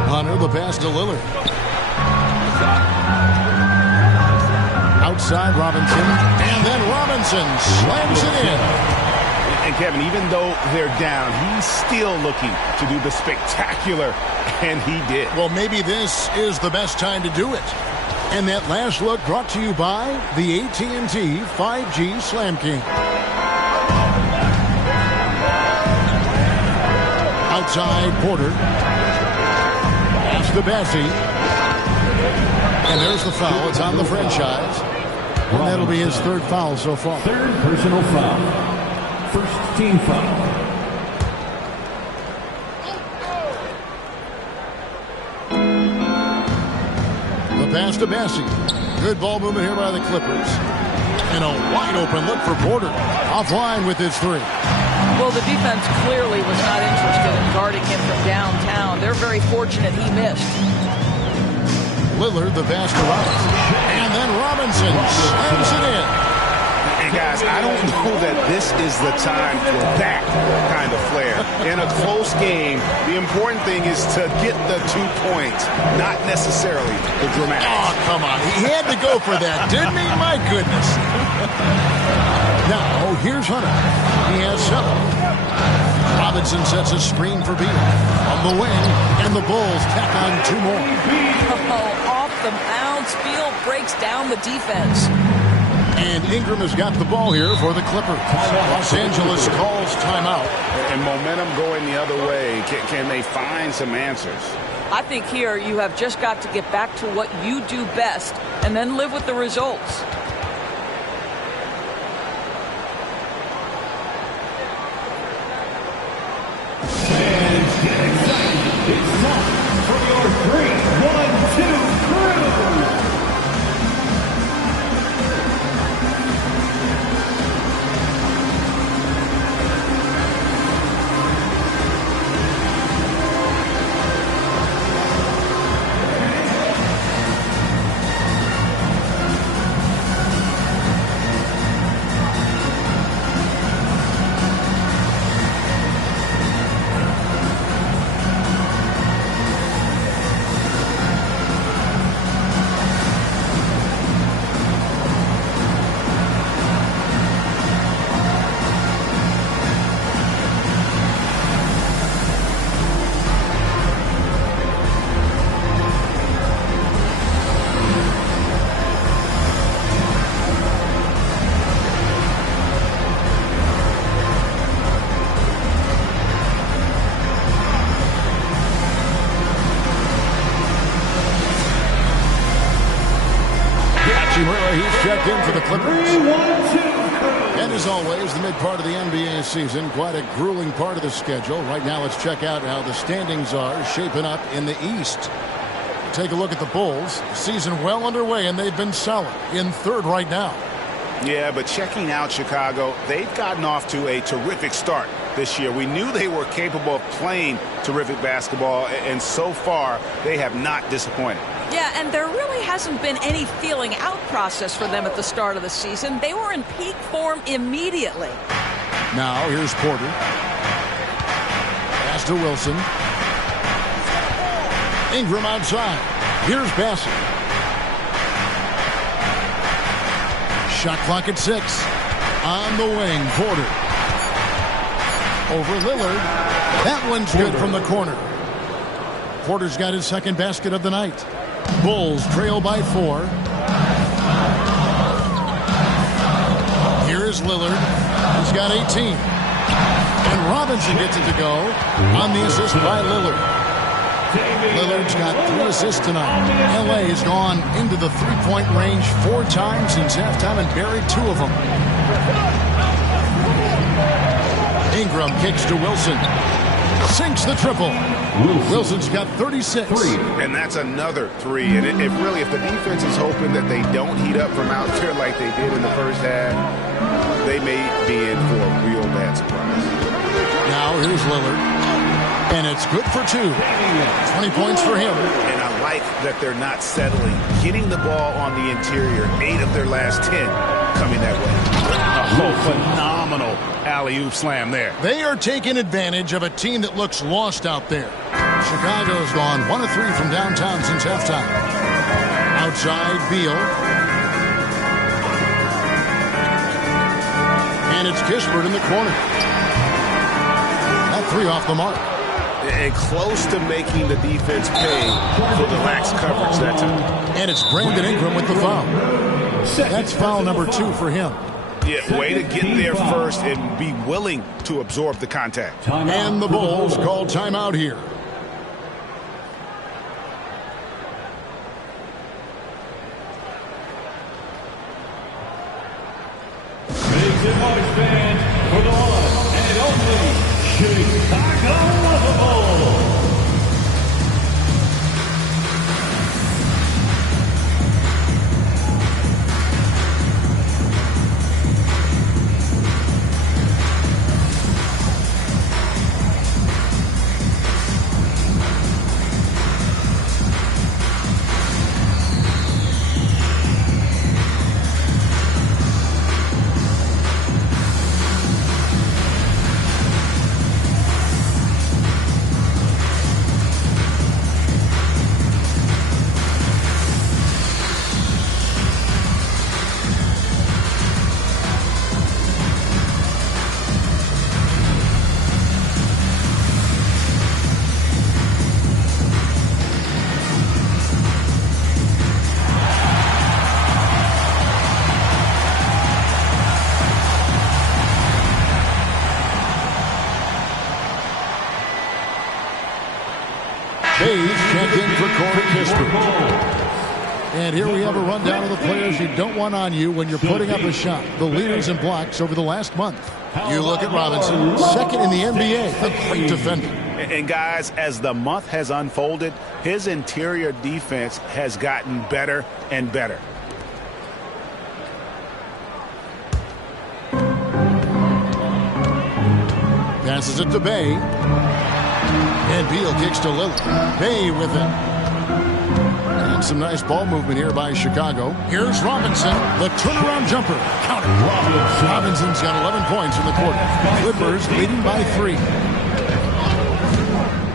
Hunter, the pass to Lillard. Outside Robinson, and then Robinson slams it in. And Kevin, even though they're down, he's still looking to do the spectacular, and he did. Well, maybe this is the best time to do it. And that last look brought to you by the AT&T 5G Slam King. Outside Porter. Pass to Bessie. And there's the foul. It's on the franchise. And that'll be his third foul so far. Third personal foul. First team foul. The pass to Bessie. Good ball movement here by the Clippers. And a wide open look for Porter. Offline with his three. Well, the defense clearly was not interested in guarding him from downtown. They're very fortunate he missed. Lillard, the pass to Robinson. And then Robinson slams it in. And guys, I don't know that this is the time for that kind of flair. In a close game, the important thing is to get the 2 points, not necessarily the dramatics. Oh, come on. He had to go for that, didn't he? My goodness. Now, here's Hunter. He has 7. Robinson sets a screen for Beal. On the wing, and the Bulls tack on 2 more. Oh, off the bounce. Beal breaks down the defense. And Ingram has got the ball here for the Clippers. Los Angeles calls timeout. And momentum going the other way. Can they find some answers? I think here you have just got to get back to what you do best and then live with the results. Fans get excited. It's time for your 3-1-2 crew. He's checked in for the Clippers. And as always, the mid part of the NBA season, quite a grueling part of the schedule. Right now, let's check out how the standings are shaping up in the East. Take a look at the Bulls. Season well underway, and they've been solid in third right now. Yeah, but checking out Chicago, they've gotten off to a terrific start this year. We knew they were capable of playing terrific basketball, and so far, they have not disappointed. Yeah, and there really hasn't been any feeling out process for them at the start of the season. They were in peak form immediately. Now, here's Porter. Pass to Wilson. Ingram outside. Here's Bassett. Shot clock at 6. On the wing, Porter. Over Lillard. That one's good from the corner. Porter's got his second basket of the night. Bulls trail by 4. Here is Lillard. He's got 18. And Robinson gets it to go on the assist by Lillard. Lillard's got 3 assists tonight. L.A. has gone into the three-point range 4 times since halftime and buried 2 of them. Ingram kicks to Wilson. Sinks the triple. Wilson's got 36. And that's another 3. And if the defense is hoping that they don't heat up from out there like they did in the first half, they may be in for a real bad surprise. Now here's Lillard. And it's good for 2. 20 points for him. And I like that they're not settling. Getting the ball on the interior, 8 of their last 10 coming that way. Oh, phenomenal alley-oop slam there. They are taking advantage of a team that looks lost out there. Chicago's gone 1 of 3 from downtown since halftime. Outside, Beal. And it's Kispert in the corner. That 3 off the mark. And close to making the defense pay for the lax coverage that time. And it's Brandon Ingram with the foul. That's foul number 2 for him. Yeah, way to get there first and be willing to absorb the contact. And the Bulls call timeout here. Make some noise, fans, for the one and only Chicago Bulls. And here we have a rundown of the players you don't want on you when you're putting up a shot. The leaders in blocks over the last month. You look at Robinson, second in the NBA, a great defender. And guys, as the month has unfolded, his interior defense has gotten better and better. Passes it to Bay. And Beal kicks to Lillard. Bay with it. And some nice ball movement here by Chicago. Here's Robinson, the turnaround jumper. Count it. Robinson's got 11 points in the quarter. Clippers leading by 3.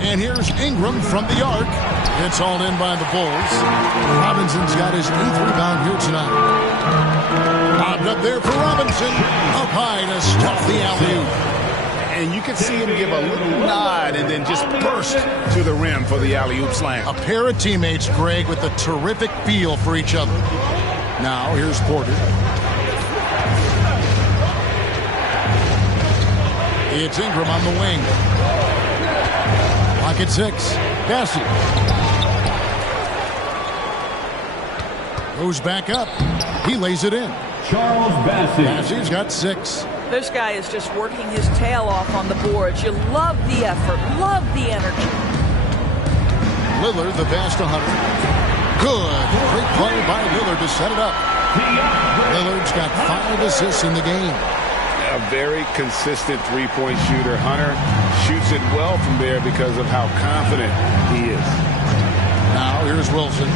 And here's Ingram from the arc. It's hauled in by the Bulls. Robinson's got his 8th rebound here tonight. Lobbed up there for Robinson. Up high to stuff the alley-oop. And you can see him give a little nod and then just burst to the rim for the alley-oop slam. A pair of teammates, Greg, with a terrific feel for each other. Now, here's Porter. It's Ingram on the wing. Pocket 6. Bassey. Goes back up. He lays it in. Charles Bassey. Bassey's got 6. This guy is just working his tail off on the boards. You love the effort, love the energy. Lillard, the pass to Hunter. Good. Great play by Lillard to set it up. Lillard's got 5 assists in the game. A very consistent three-point shooter. Hunter shoots it well from there because of how confident he is. Now here's Wilson.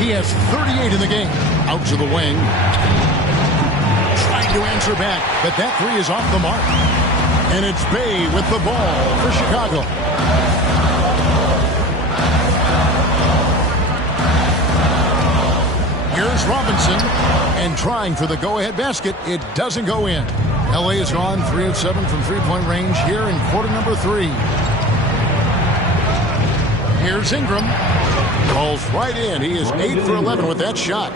He has 38 in the game. Out to the wing. Trying to answer back, but that 3 is off the mark. And it's Bay with the ball for Chicago. Here's Robinson, and trying for the go-ahead basket. It doesn't go in. LA has gone 3 of 7 from three-point range here in quarter number 3. Here's Ingram. Falls right in. He is 8 for 11 with that shot.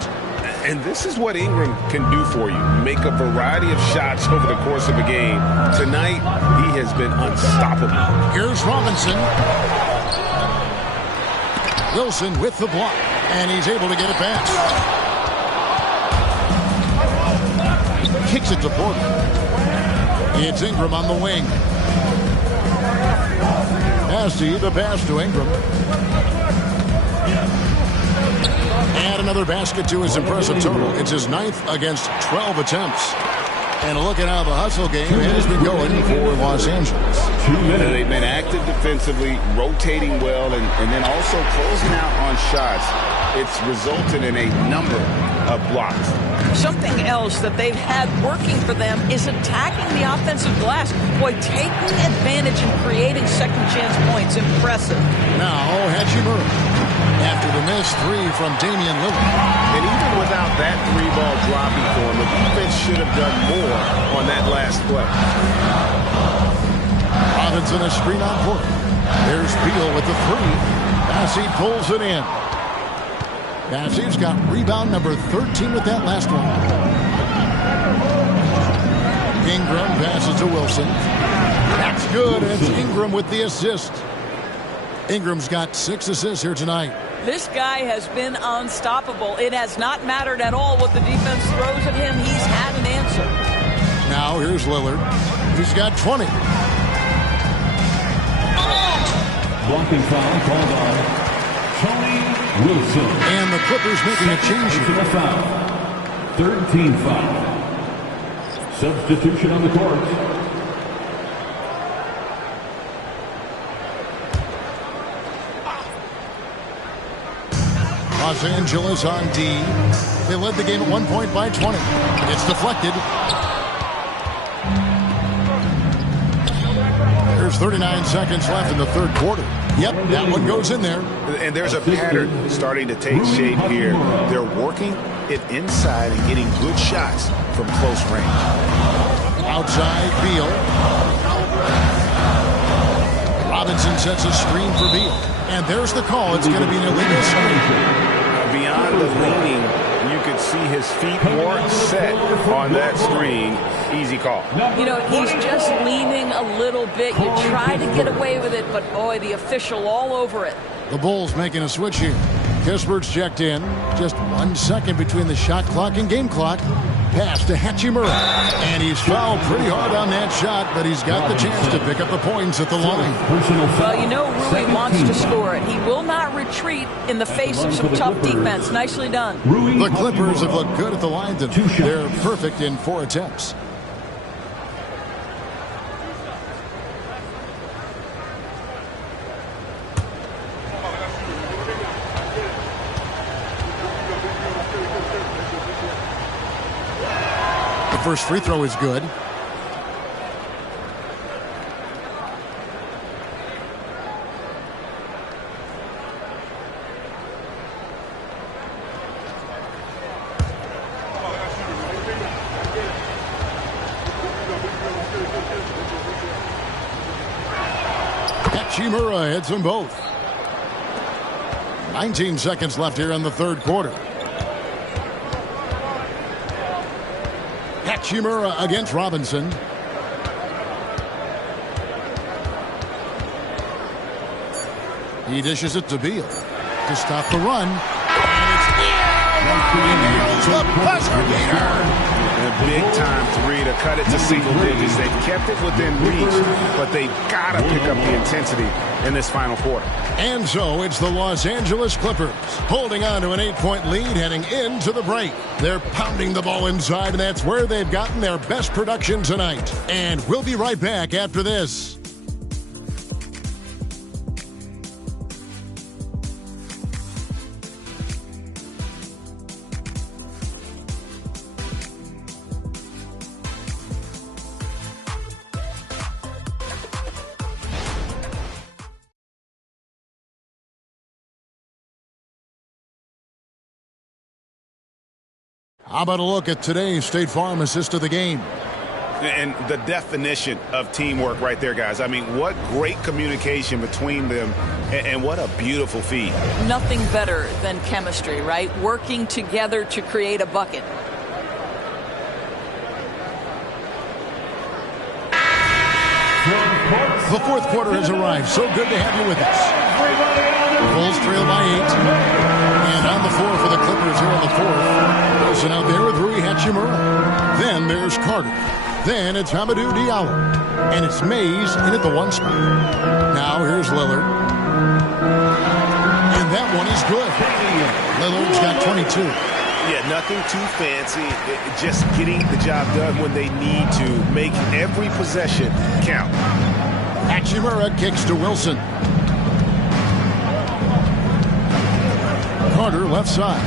And this is what Ingram can do for you. Make a variety of shots over the course of a game. Tonight, he has been unstoppable. Here's Robinson. Wilson with the block. And he's able to get it back. Kicks it to Porter. It's Ingram on the wing. Bassey, the pass to Ingram. And another basket to his impressive total. It's his 9th against 12 attempts. And look at how the hustle game has been going for Los Angeles. They've been active defensively, rotating well, and then also closing out on shots. It's resulted in a number of blocks. Something else that they've had working for them is attacking the offensive glass. Boy, taking advantage and creating second chance points. Impressive. Now, Hachimura. After the missed 3 from Damian Lillard. And even without that 3-ball dropping for him, the defense should have done more on that last play. Robinson a screen on Porter. There's Beal with the three. Bassey pulls it in. Bassey's got rebound number 13 with that last one. Ingram passes to Wilson. That's good. It's Ingram with the assist. Ingram's got 6 assists here tonight. This guy has been unstoppable. It has not mattered at all what the defense throws at him. He's had an answer. Now here's Lillard. He's got 20. Blocking foul called on Tony Wilson. And the Clippers making a change here. Foul. Third team foul. Substitution on the court. Los Angeles on D. They led the game at 1 point by 20. It's deflected. There's 39 seconds left in the third quarter. Yep, that one goes in there. And there's a pattern starting to take shape here. They're working it inside and getting good shots from close range. Outside, Beal. Robinson sets a screen for Beal. And there's the call. It's going to be an illegal screen. Beyond the leaning, you could see his feet weren't set on that screen. Easy call. You know, he's just leaning a little bit. You try to get away with it, but boy, the official all over it. The Bulls making a switch here. Kispert's checked in. Just 1 second between the shot clock and game clock. Pass to Hachimura. And he's fouled pretty hard on that shot, but he's got the chance to pick up the points at the line. Well, you know Rui wants to score it. He will not retreat in the face of some tough defense. Nicely done. The Clippers have looked good at the line. They're perfect in 4 attempts. First free throw is good. Hachimura hits them both. 19 seconds left here in the third quarter. Hachimura against Robinson. He dishes it to Beal to stop the run. And it's the buzzer beater. A big-time three to cut it to single digits. They've kept it within reach, but they've got to pick up the intensity in this final quarter. And so it's the Los Angeles Clippers holding on to an 8-point lead heading into the break. They're pounding the ball inside, and that's where they've gotten their best production tonight. And we'll be right back after this. How about a look at today's State Farm assist of the game? And the definition of teamwork right there, guys. I mean, what great communication between them, and what a beautiful feed. Nothing better than chemistry, right? Working together to create a bucket. The fourth quarter has arrived. So good to have you with us. Bulls trail by 8. And on the floor for the Clippers here in the fourth. Wilson out there with Rui Hachimura. Then there's Carter. Then it's Hamidou Diallo. And it's Mays in at the 1 spot. Now here's Lillard. And that one is good. Lillard's got 22. Yeah, nothing too fancy. Just getting the job done when they need to. Make every possession count. Hachimura kicks to Wilson. Carter left side.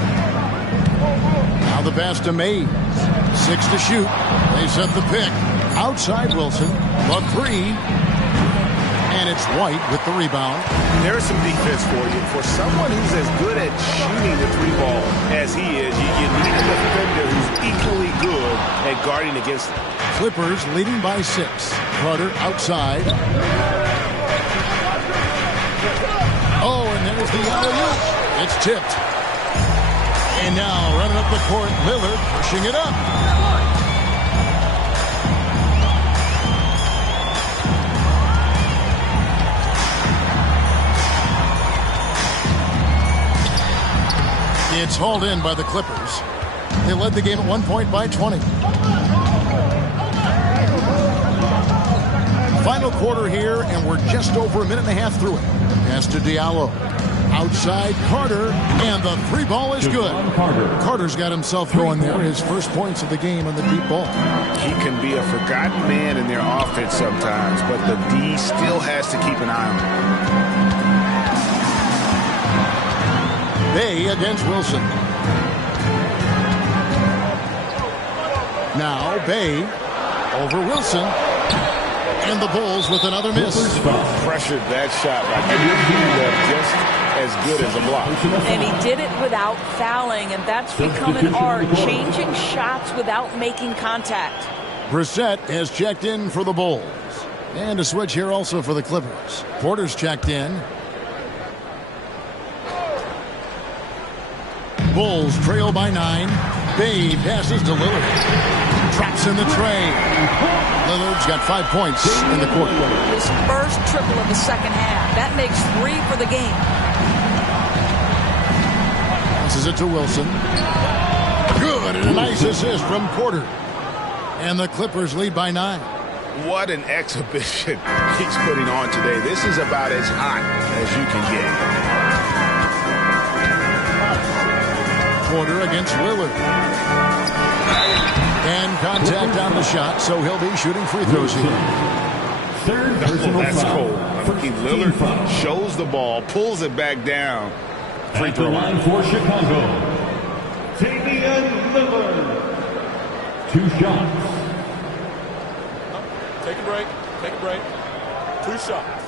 Now the pass to Mays. 6 to shoot. They set the pick. Outside Wilson. The 3. And it's White with the rebound. There's some defense for you. For someone who's as good at shooting the 3 ball as he is, you need a defender who's equally good at guarding against him. Clippers leading by 6. Carter outside. Here's the alley-oop. It's tipped. And now running up the court, Lillard pushing it up. It's hauled in by the Clippers. They led the game at 1 point by 20. Final quarter here, and we're just over a minute and a half through it. Pass to Diallo. Outside Carter, and the three ball is good. Carter's got himself going there. His first points of the game on the deep ball. He can be a forgotten man in their offense sometimes, but the D still has to keep an eye on him. Bay against Wilson. Now Bay over Wilson. And the Bulls with another miss. Pressured that shot by just as good as a block. And he did it without fouling, and that's become an art, changing shots without making contact. Brissett has checked in for the Bulls. And a switch here also for the Clippers. Porter's checked in. Bulls trail by 9. Bay passes to Lillard. Traps in the tray. Lillard's got 5 points in the quarter. His first triple of the second half. That makes 3 for the game. Passes it to Wilson. Good, and a nice assist from Porter. And the Clippers lead by 9. What an exhibition he's putting on today. This is about as hot as you can get. Porter against Lillard. And contact on the shot, so he'll be shooting free throws here. That's cold. I mean, Lillard shows the ball, pulls it back down. Free throw line for Chicago. Damian Lillard. 2 shots. Take a break. Take a break. 2 shots.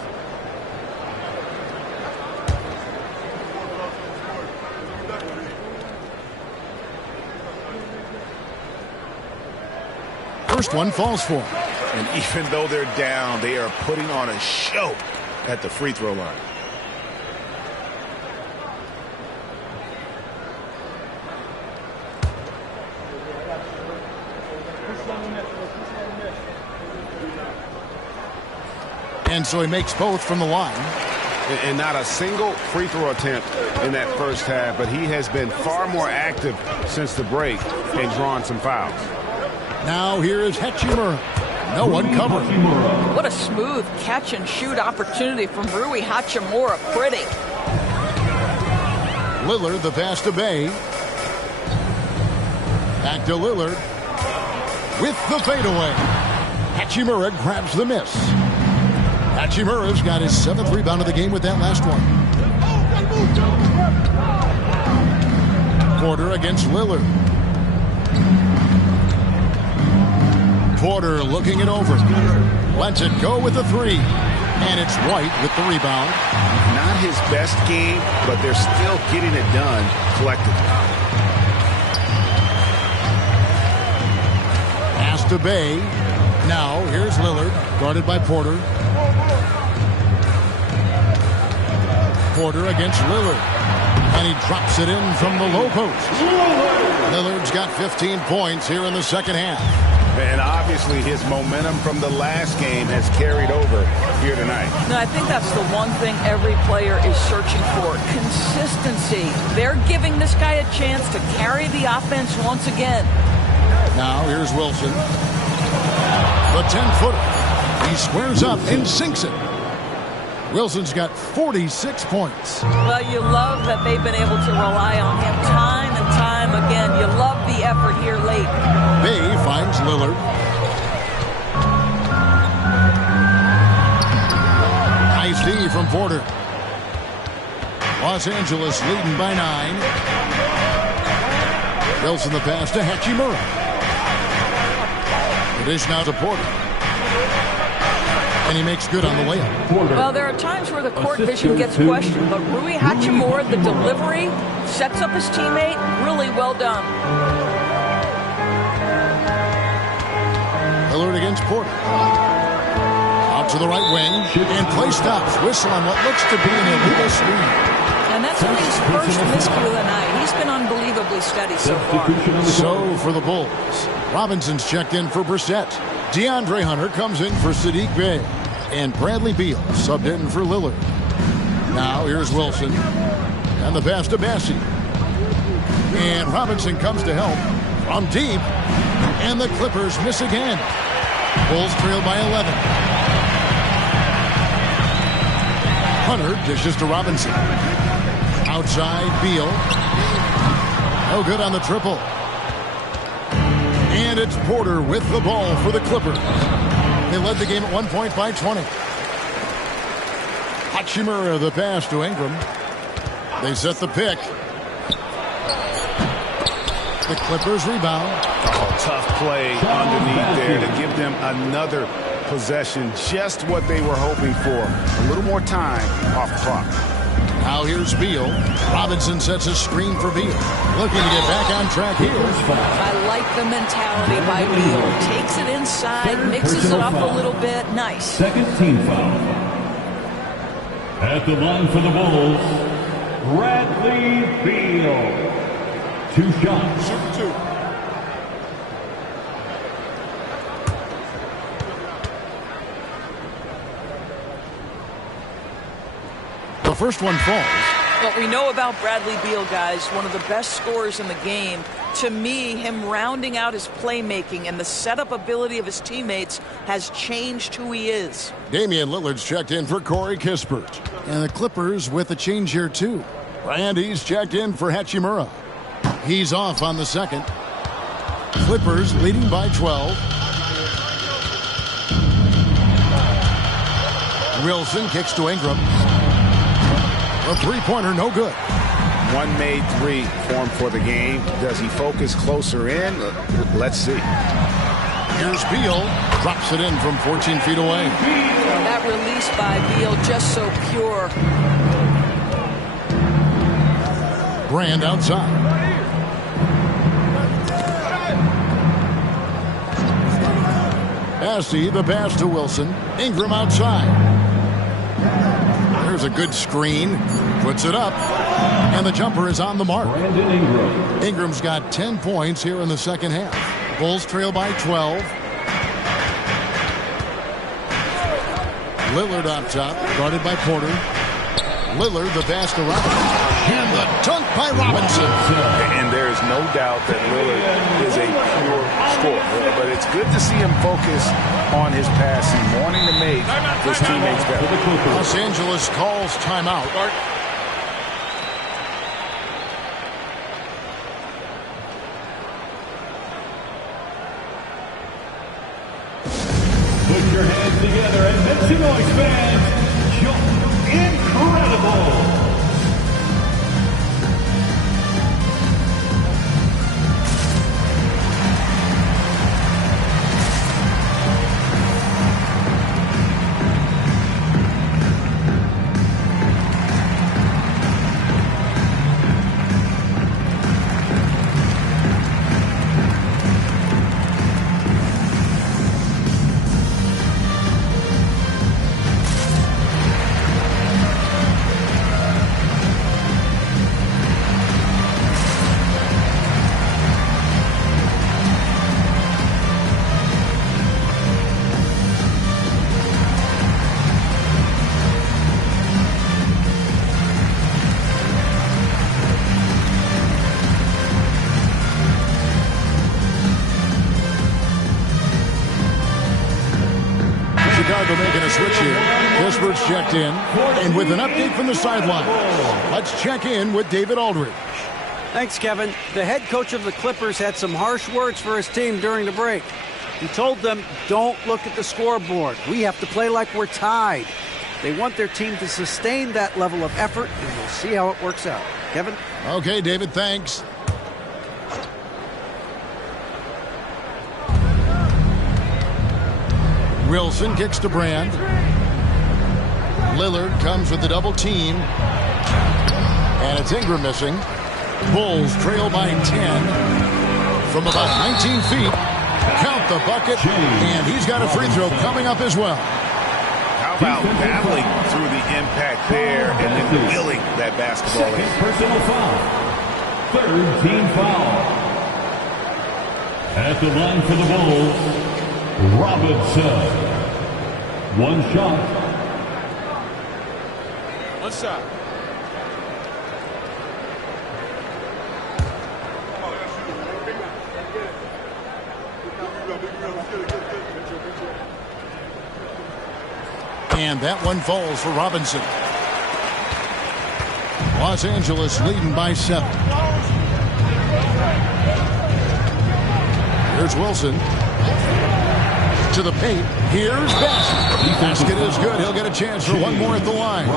First one falls for him. And even though they're down, they are putting on a show at the free throw line. And so he makes both from the line. And not a single free throw attempt in that first half, but he has been far more active since the break and drawn some fouls. Now here is Hachimura. No one covering. What a smooth catch and shoot opportunity from Rui Hachimura. Pretty. Lillard, the pass to Bay. Back to Lillard. With the fadeaway. Hachimura grabs the miss. Hachimura's got his 7th rebound of the game with that last one. Porter against Lillard. Porter looking it over. Lets it go with the 3. And it's White with the rebound. Not his best game, but they're still getting it done collectively. Pass to Bay. Now here's Lillard, guarded by Porter. Porter against Lillard. And he drops it in from the low post. Lillard's got 15 points here in the second half. And obviously his momentum from the last game has carried over here tonight. No, I think that's the one thing every player is searching for. Consistency. They're giving this guy a chance to carry the offense once again. Now here's Wilson. The 10-footer. He squares up and sinks it. Wilson's got 46 points. Well, you love that they've been able to rely on him time and time again. You love the effort here late. Bay finds Lillard. Nice D from Porter. Los Angeles leading by 9. Wilson the pass to Hachimura. The dish now to Porter. And he makes good on the layup. Well, there are times where the court vision gets questioned, but Rui Hachimura, the delivery, sets up his teammate. Really well done. Lillard against Porter. Out to the right wing. And play stops. Whistle on what looks to be an illegal screen. that's only his first miscue of the night. He's been unbelievably steady so far. So for the Bulls, Robinson's checked in for Brissett. DeAndre Hunter comes in for Sadiq Bey. And Bradley Beal subbed in for Lillard. Now here's Wilson. And the pass to Bassey. And Robinson comes to help from deep. And the Clippers miss again. Bulls trail by 11. Hunter dishes to Robinson. Outside, Beal. No good on the triple. And it's Porter with the ball for the Clippers. They led the game at 1 point by 20. Hachimura the pass to Ingram. They set the pick. The Clippers rebound. Oh, tough play underneath there to give them another possession. Just what they were hoping for. A little more time off the clock. Now here's Beal. Robinson sets a screen for Beal. Looking to get back on track here. I like the mentality by Beal. Takes it inside, mixes it up a little bit. Nice. Second team foul. At the line for the Bulls, Bradley Beal. 2 shots. Two. The first one falls. What we know about Bradley Beal, guys, one of the best scorers in the game. To me, him rounding out his playmaking and the setup ability of his teammates has changed who he is. Damian Lillard's checked in for Corey Kispert. And the Clippers with a change here, too. Randy's checked in for Hachimura. He's off on the second. Clippers leading by 12. Wilson kicks to Ingram. A three-pointer, no good. One made three formed for the game. Does he focus closer in? Let's see. Here's Beal. Drops it in from 14 feet away. That release by Beal just so pure. Brand outside. Bassey, the pass to Wilson. Ingram outside. There's a good screen. Puts it up. And the jumper is on the mark. Ingram's got 10 points here in the second half. Bulls trail by 12. Lillard up top, guarded by Porter. Lillard, the pass to Robinson. And the dunk by Robinson. And there is no doubt that Lillard is a pure scorer. But it's good to see him focus on his passing, wanting to make his teammates better. Los Angeles calls timeout. Put your hands together and make some noise, fans. Jump incredible. Making a switch here. Kispert's checked in. And with an update from the sideline, let's check in with David Aldridge. Thanks, Kevin. The head coach of the Clippers had some harsh words for his team during the break. He told them, don't look at the scoreboard. We have to play like we're tied. They want their team to sustain that level of effort, and we'll see how it works out. Kevin? Okay, David, thanks. Wilson kicks to Brand. Lillard comes with the double team. And it's Ingram missing. Bulls trail by 10 from about 19 feet. Count the bucket. And he's got a free throw coming up as well. How about battling through the impact there and then willing that basketball in? Personal foul. Third team foul. At the line for the Bulls, Robinson. One shot. One shot. And that one falls for Robinson. Los Angeles leading by 7. Here's Wilson. To the paint. Here's Best. Basket is good. He'll get a chance for one more at the line.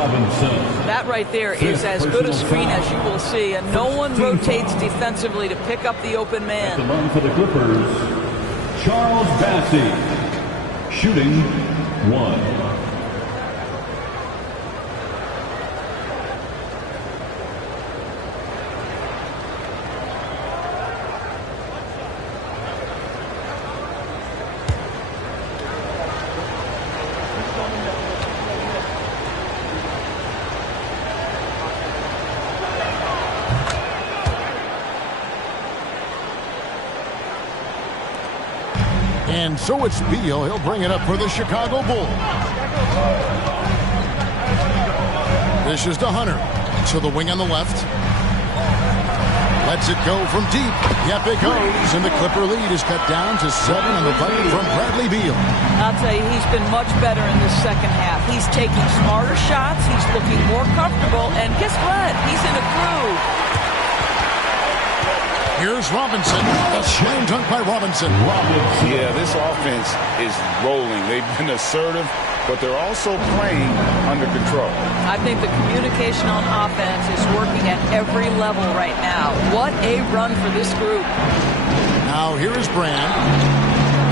That right there is as good a screen as you will see, and no one rotates defensively to pick up the open man. At the line for the Clippers, Charles Bassey, shooting 1. And so it's Beal. He'll bring it up for the Chicago Bulls. This is to Hunter. To the wing on the left. Lets it go from deep. Yep, it goes. And the Clipper lead is cut down to 7 on the bucket from Bradley Beal. I'll tell you, he's been much better in this second half. He's taking smarter shots. He's looking more comfortable. And guess what? He's in a groove. Here's Robinson. A slam dunk by Robinson. Yeah, this offense is rolling. They've been assertive, but they're also playing under control. I think the communication on offense is working at every level right now. What a run for this group. Now here is Brand.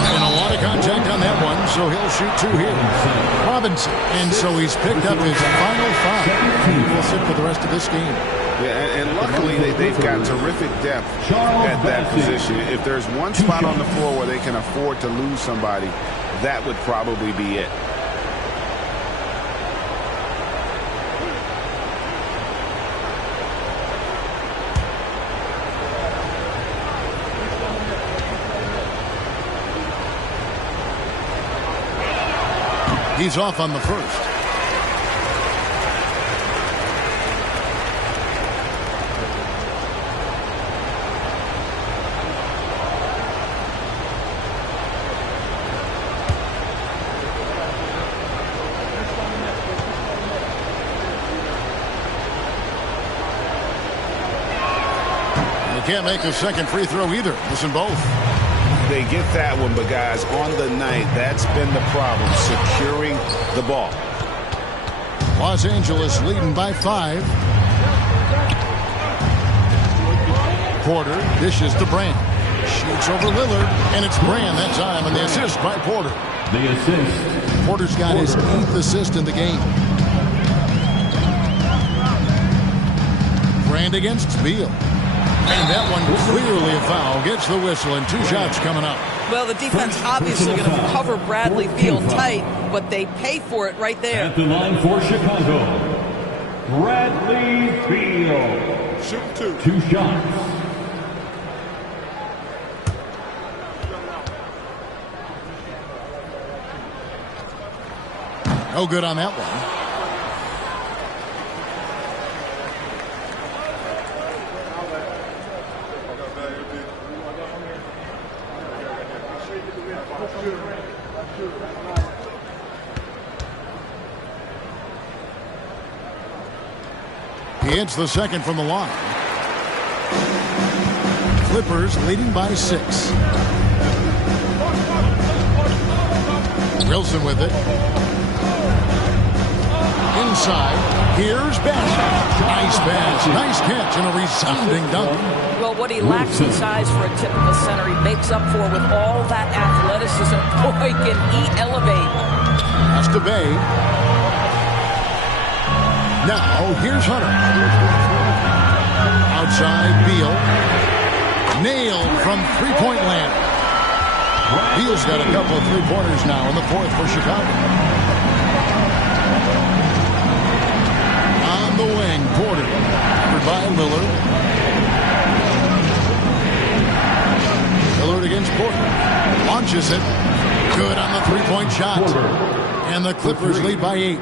And a lot of contact on that one, so he'll shoot 2 here. Robinson. And so he's picked up his final 5. He will sit for the rest of this game. Yeah, and luckily they've got terrific depth at that position. If there's one spot on the floor where they can afford to lose somebody, that would probably be it. He's off on the first. Can't make a second free throw either. Listen both. They get that one, but guys, on the night, that's been the problem, securing the ball. Los Angeles leading by 5. Porter dishes to Brand. Shoots over Lillard, and it's Brand that time, and the assist by Porter. The assist. Porter's got his 8th assist in the game. Brand against Beal. And that one clearly a foul. Gets the whistle, and 2 shots coming up. Well, the defense obviously going to cover Bradley Beal tight, but they pay for it right there. At the line for Chicago, Bradley Beal. Shoot 2 shots. No good on that one. He hits the second from the line. Clippers leading by 6. Wilson with it. Inside. Here's Bass. Nice pass. Nice catch and a resounding dunk. Well, what he lacks in size for a typical center, he makes up for with all that athleticism. Boy, can he elevate. Pass to Bay. Now, here's Hunter. Outside, Beal. Nailed from three-point land. Beal's got a couple of three-pointers now in the 4th for Chicago. by Lillard. Lillard against Porter. Launches it. Good on the three-point shot. And the Clippers lead by 8.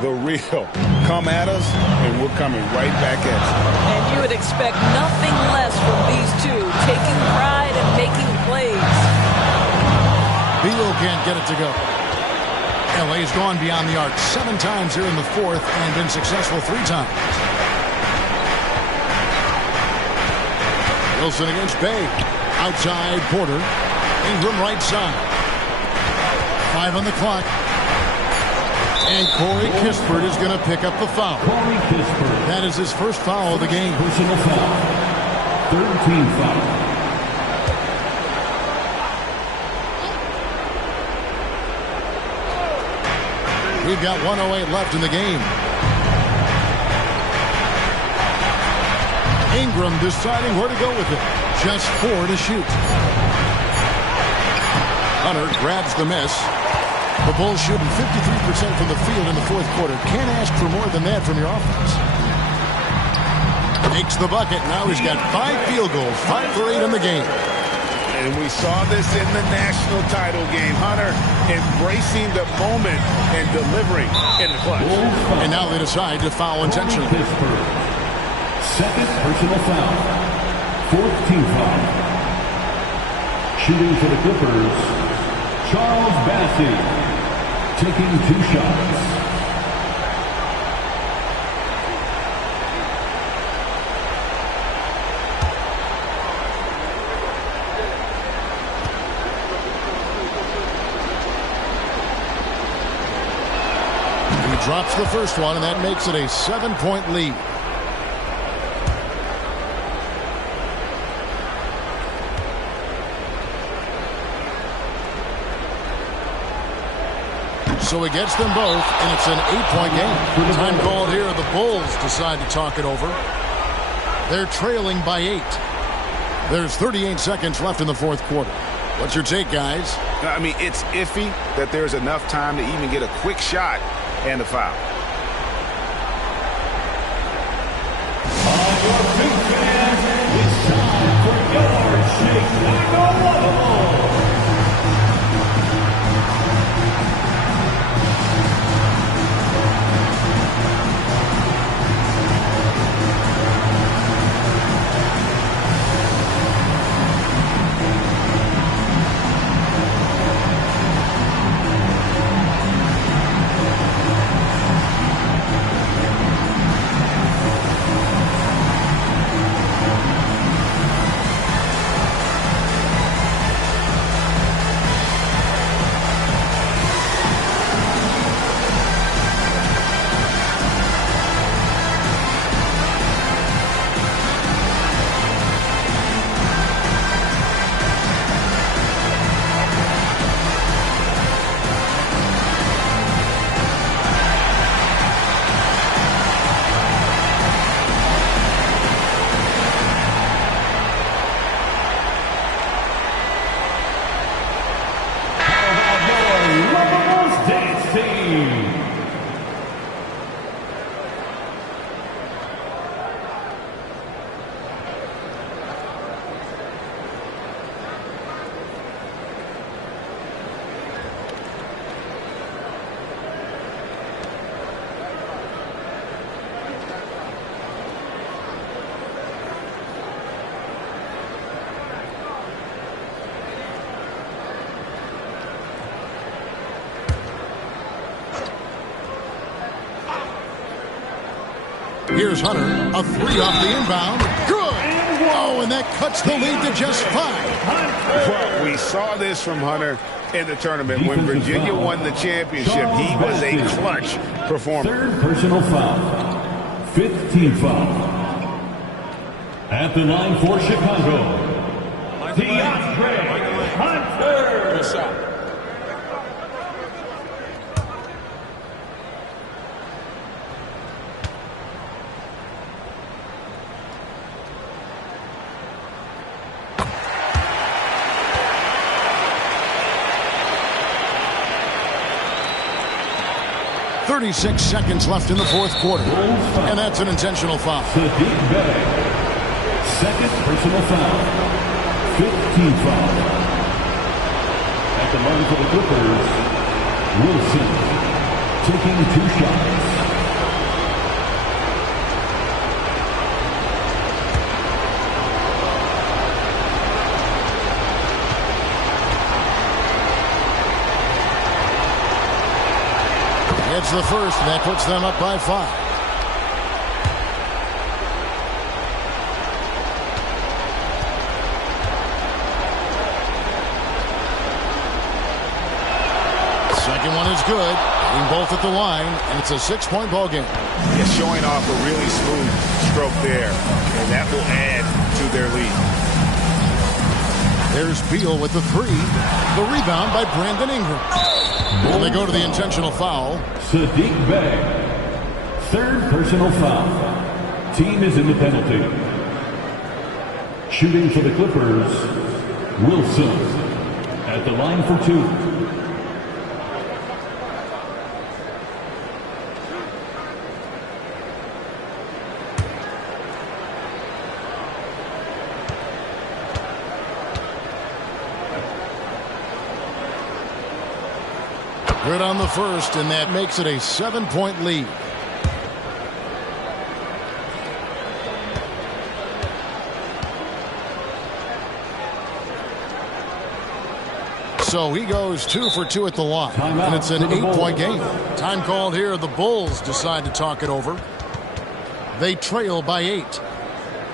The real. Come at us, and we're coming right back at you. And you would expect nothing less from these two, taking pride and making plays. Beal can't get it to go. LA's gone beyond the arc 7 times here in the fourth and been successful 3 times. Wilson against Bay. Outside Porter. Ingram right side. 5 on the clock. And Corey Kispert is going to pick up the foul. That is his first foul of the game. Personal foul. 3rd team foul. We've got 1:08 left in the game. Ingram deciding where to go with it. Just 4 to shoot. Hunter grabs the miss. The Bulls shooting 53% from the field in the fourth quarter. Can't ask for more than that from your offense. Makes the bucket. Now he's got 5 field goals. 5 for 8 in the game. And we saw this in the national title game. Hunter embracing the moment and delivering in the clutch. And now they decide to foul intentionally. 2nd personal foul. 4th team foul. Shooting for the Clippers, Charles Bassey. Taking 2 shots. He drops the first one, and that makes it a 7-point lead. So he gets them both, and it's an 8-point game. Time called here. The Bulls decide to talk it over. They're trailing by 8. There's 38 seconds left in the fourth quarter. What's your take, guys? I mean, it's iffy that there's enough time to even get a quick shot and a foul. On your big fans, it's time for your Chicago Bulls. Here's Hunter, a 3 off the inbound. Good! Oh, and that cuts the lead to just 5. Well, we saw this from Hunter in the tournament. When Virginia won the championship, he was a clutch performer. 3rd personal foul. 5th team foul. At the line for Chicago, DeAndre Hunter. Good shot. 36 seconds left in the fourth quarter. And that's an intentional foul. Sadiq Bey. Second personal foul. 15 foul. At the line for the Clippers, Wilson taking 2 shots. It's the first, and that puts them up by 5. Second one is good. Hitting both at the line, and it's a 6-point ball game. Yeah, showing off a really smooth stroke there, and that will add to their lead. There's Beal with the 3. The rebound by Brandon Ingram. And they go to the intentional foul. Sadiq Bey. Third personal foul. Team is in the penalty. Shooting for the Clippers, Wilson. At the line for 2. Good on the first, and that makes it a 7-point lead. So he goes 2 for 2 at the line, and it's an 8-point game. Time called here. The Bulls decide to talk it over. They trail by 8.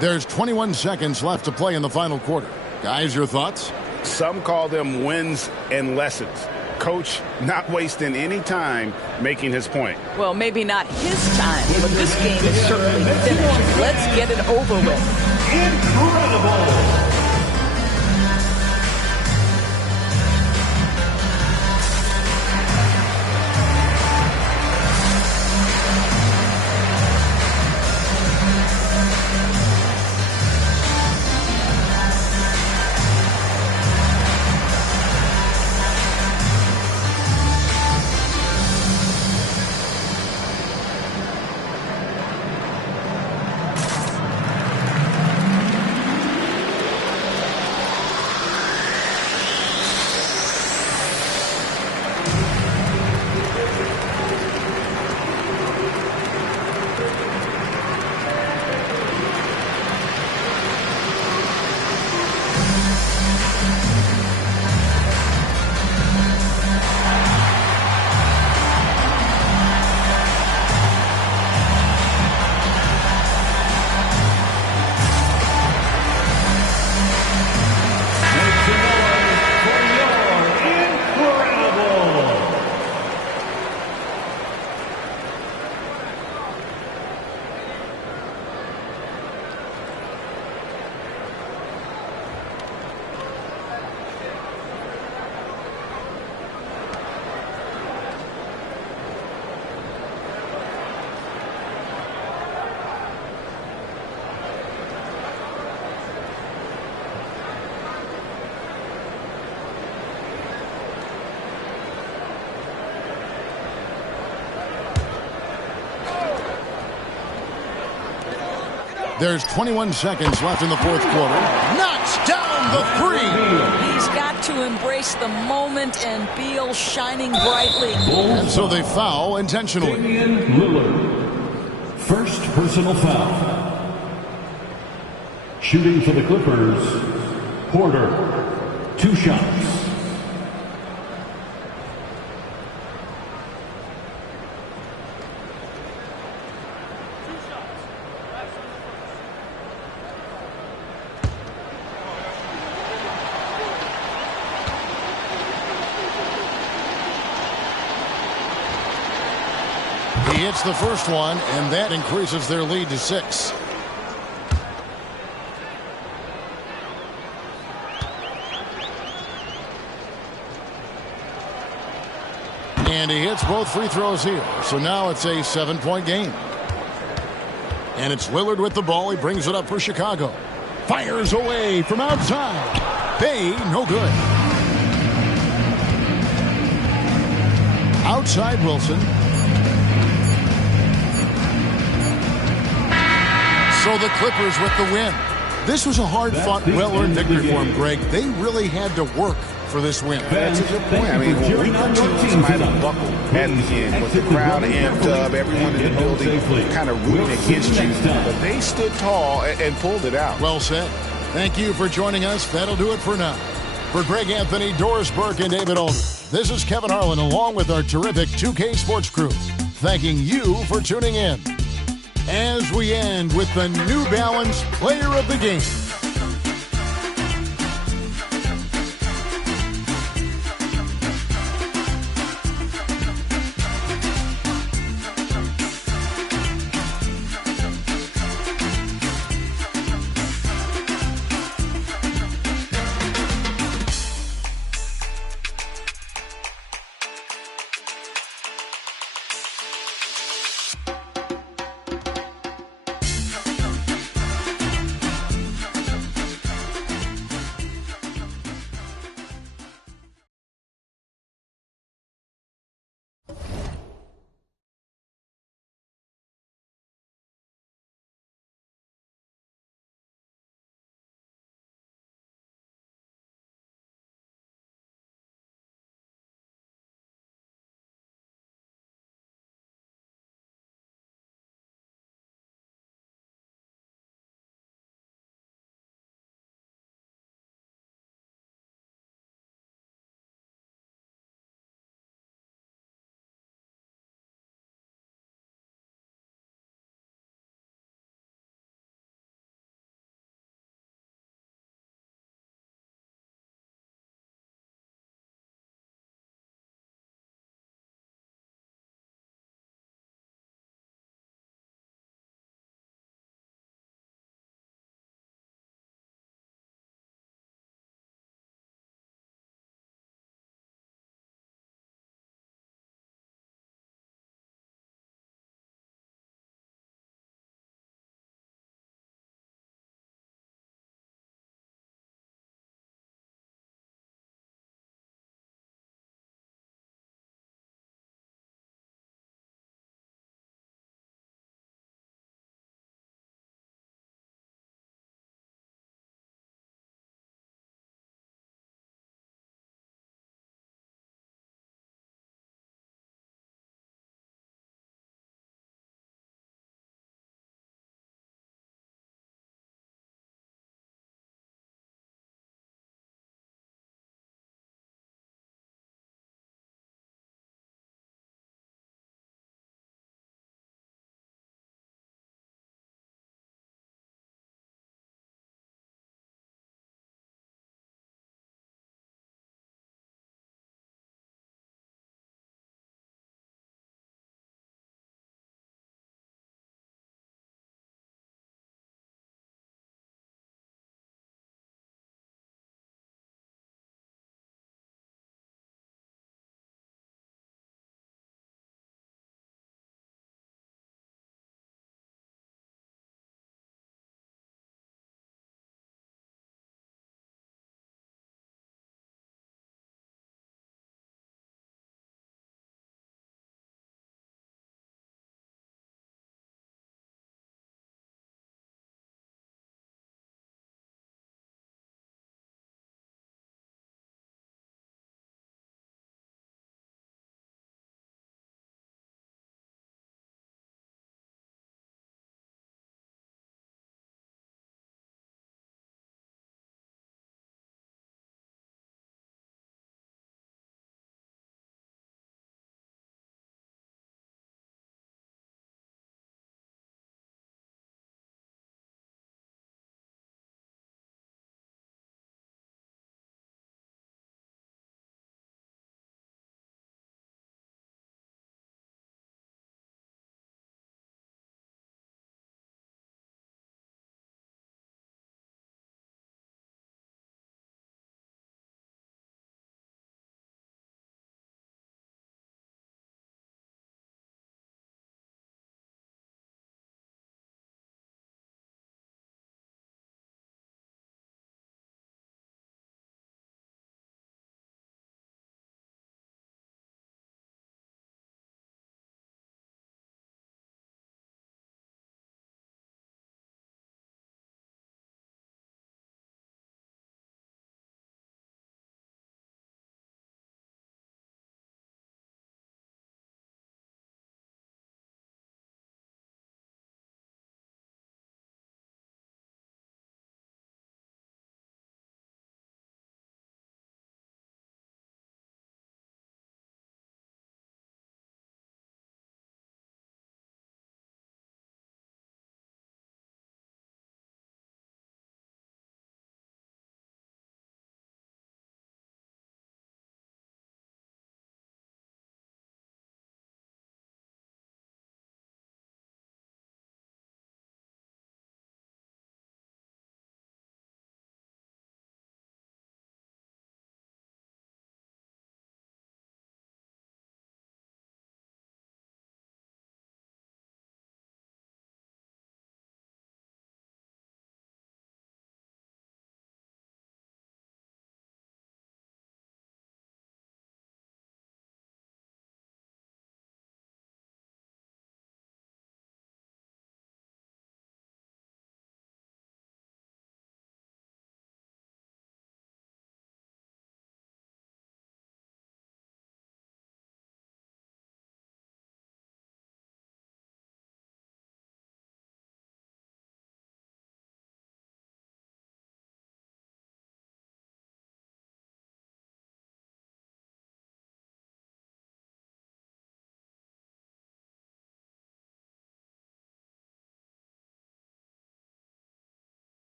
There's 21 seconds left to play in the final quarter. Guys, your thoughts? Some call them wins and lessons. Coach not wasting any time making his point. Well, maybe not his time, but this game is certainly finished. Let's get it over with. Incredible! There's 21 seconds left in the fourth quarter. Knocks down the 3. He's got to embrace the moment, and Beal shining brightly. And so they foul intentionally. Damian Lillard. First personal foul. Shooting for the Clippers, Porter. 2 shots. He hits the first one, and that increases their lead to 6. And he hits both free throws here. So now it's a 7-point game. And it's Lillard with the ball. He brings it up for Chicago. Fires away from outside. Bay, no good. Outside Wilson. So the Clippers with the win. This was a hard-fought, well-earned victory for them, Greg. They really had to work for this win. That's a good point. I mean, weaker teams might have buckled at the end with the crowd amped up, everyone in the building kind of rooting against you. But they stood tall and pulled it out. Well said. Thank you for joining us. That'll do it for now. For Greg Anthony, Doris Burke, and David Aldridge, this is Kevin Harlan along with our terrific 2K Sports crew, thanking you for tuning in. As we end with the New Balance Player of the Game.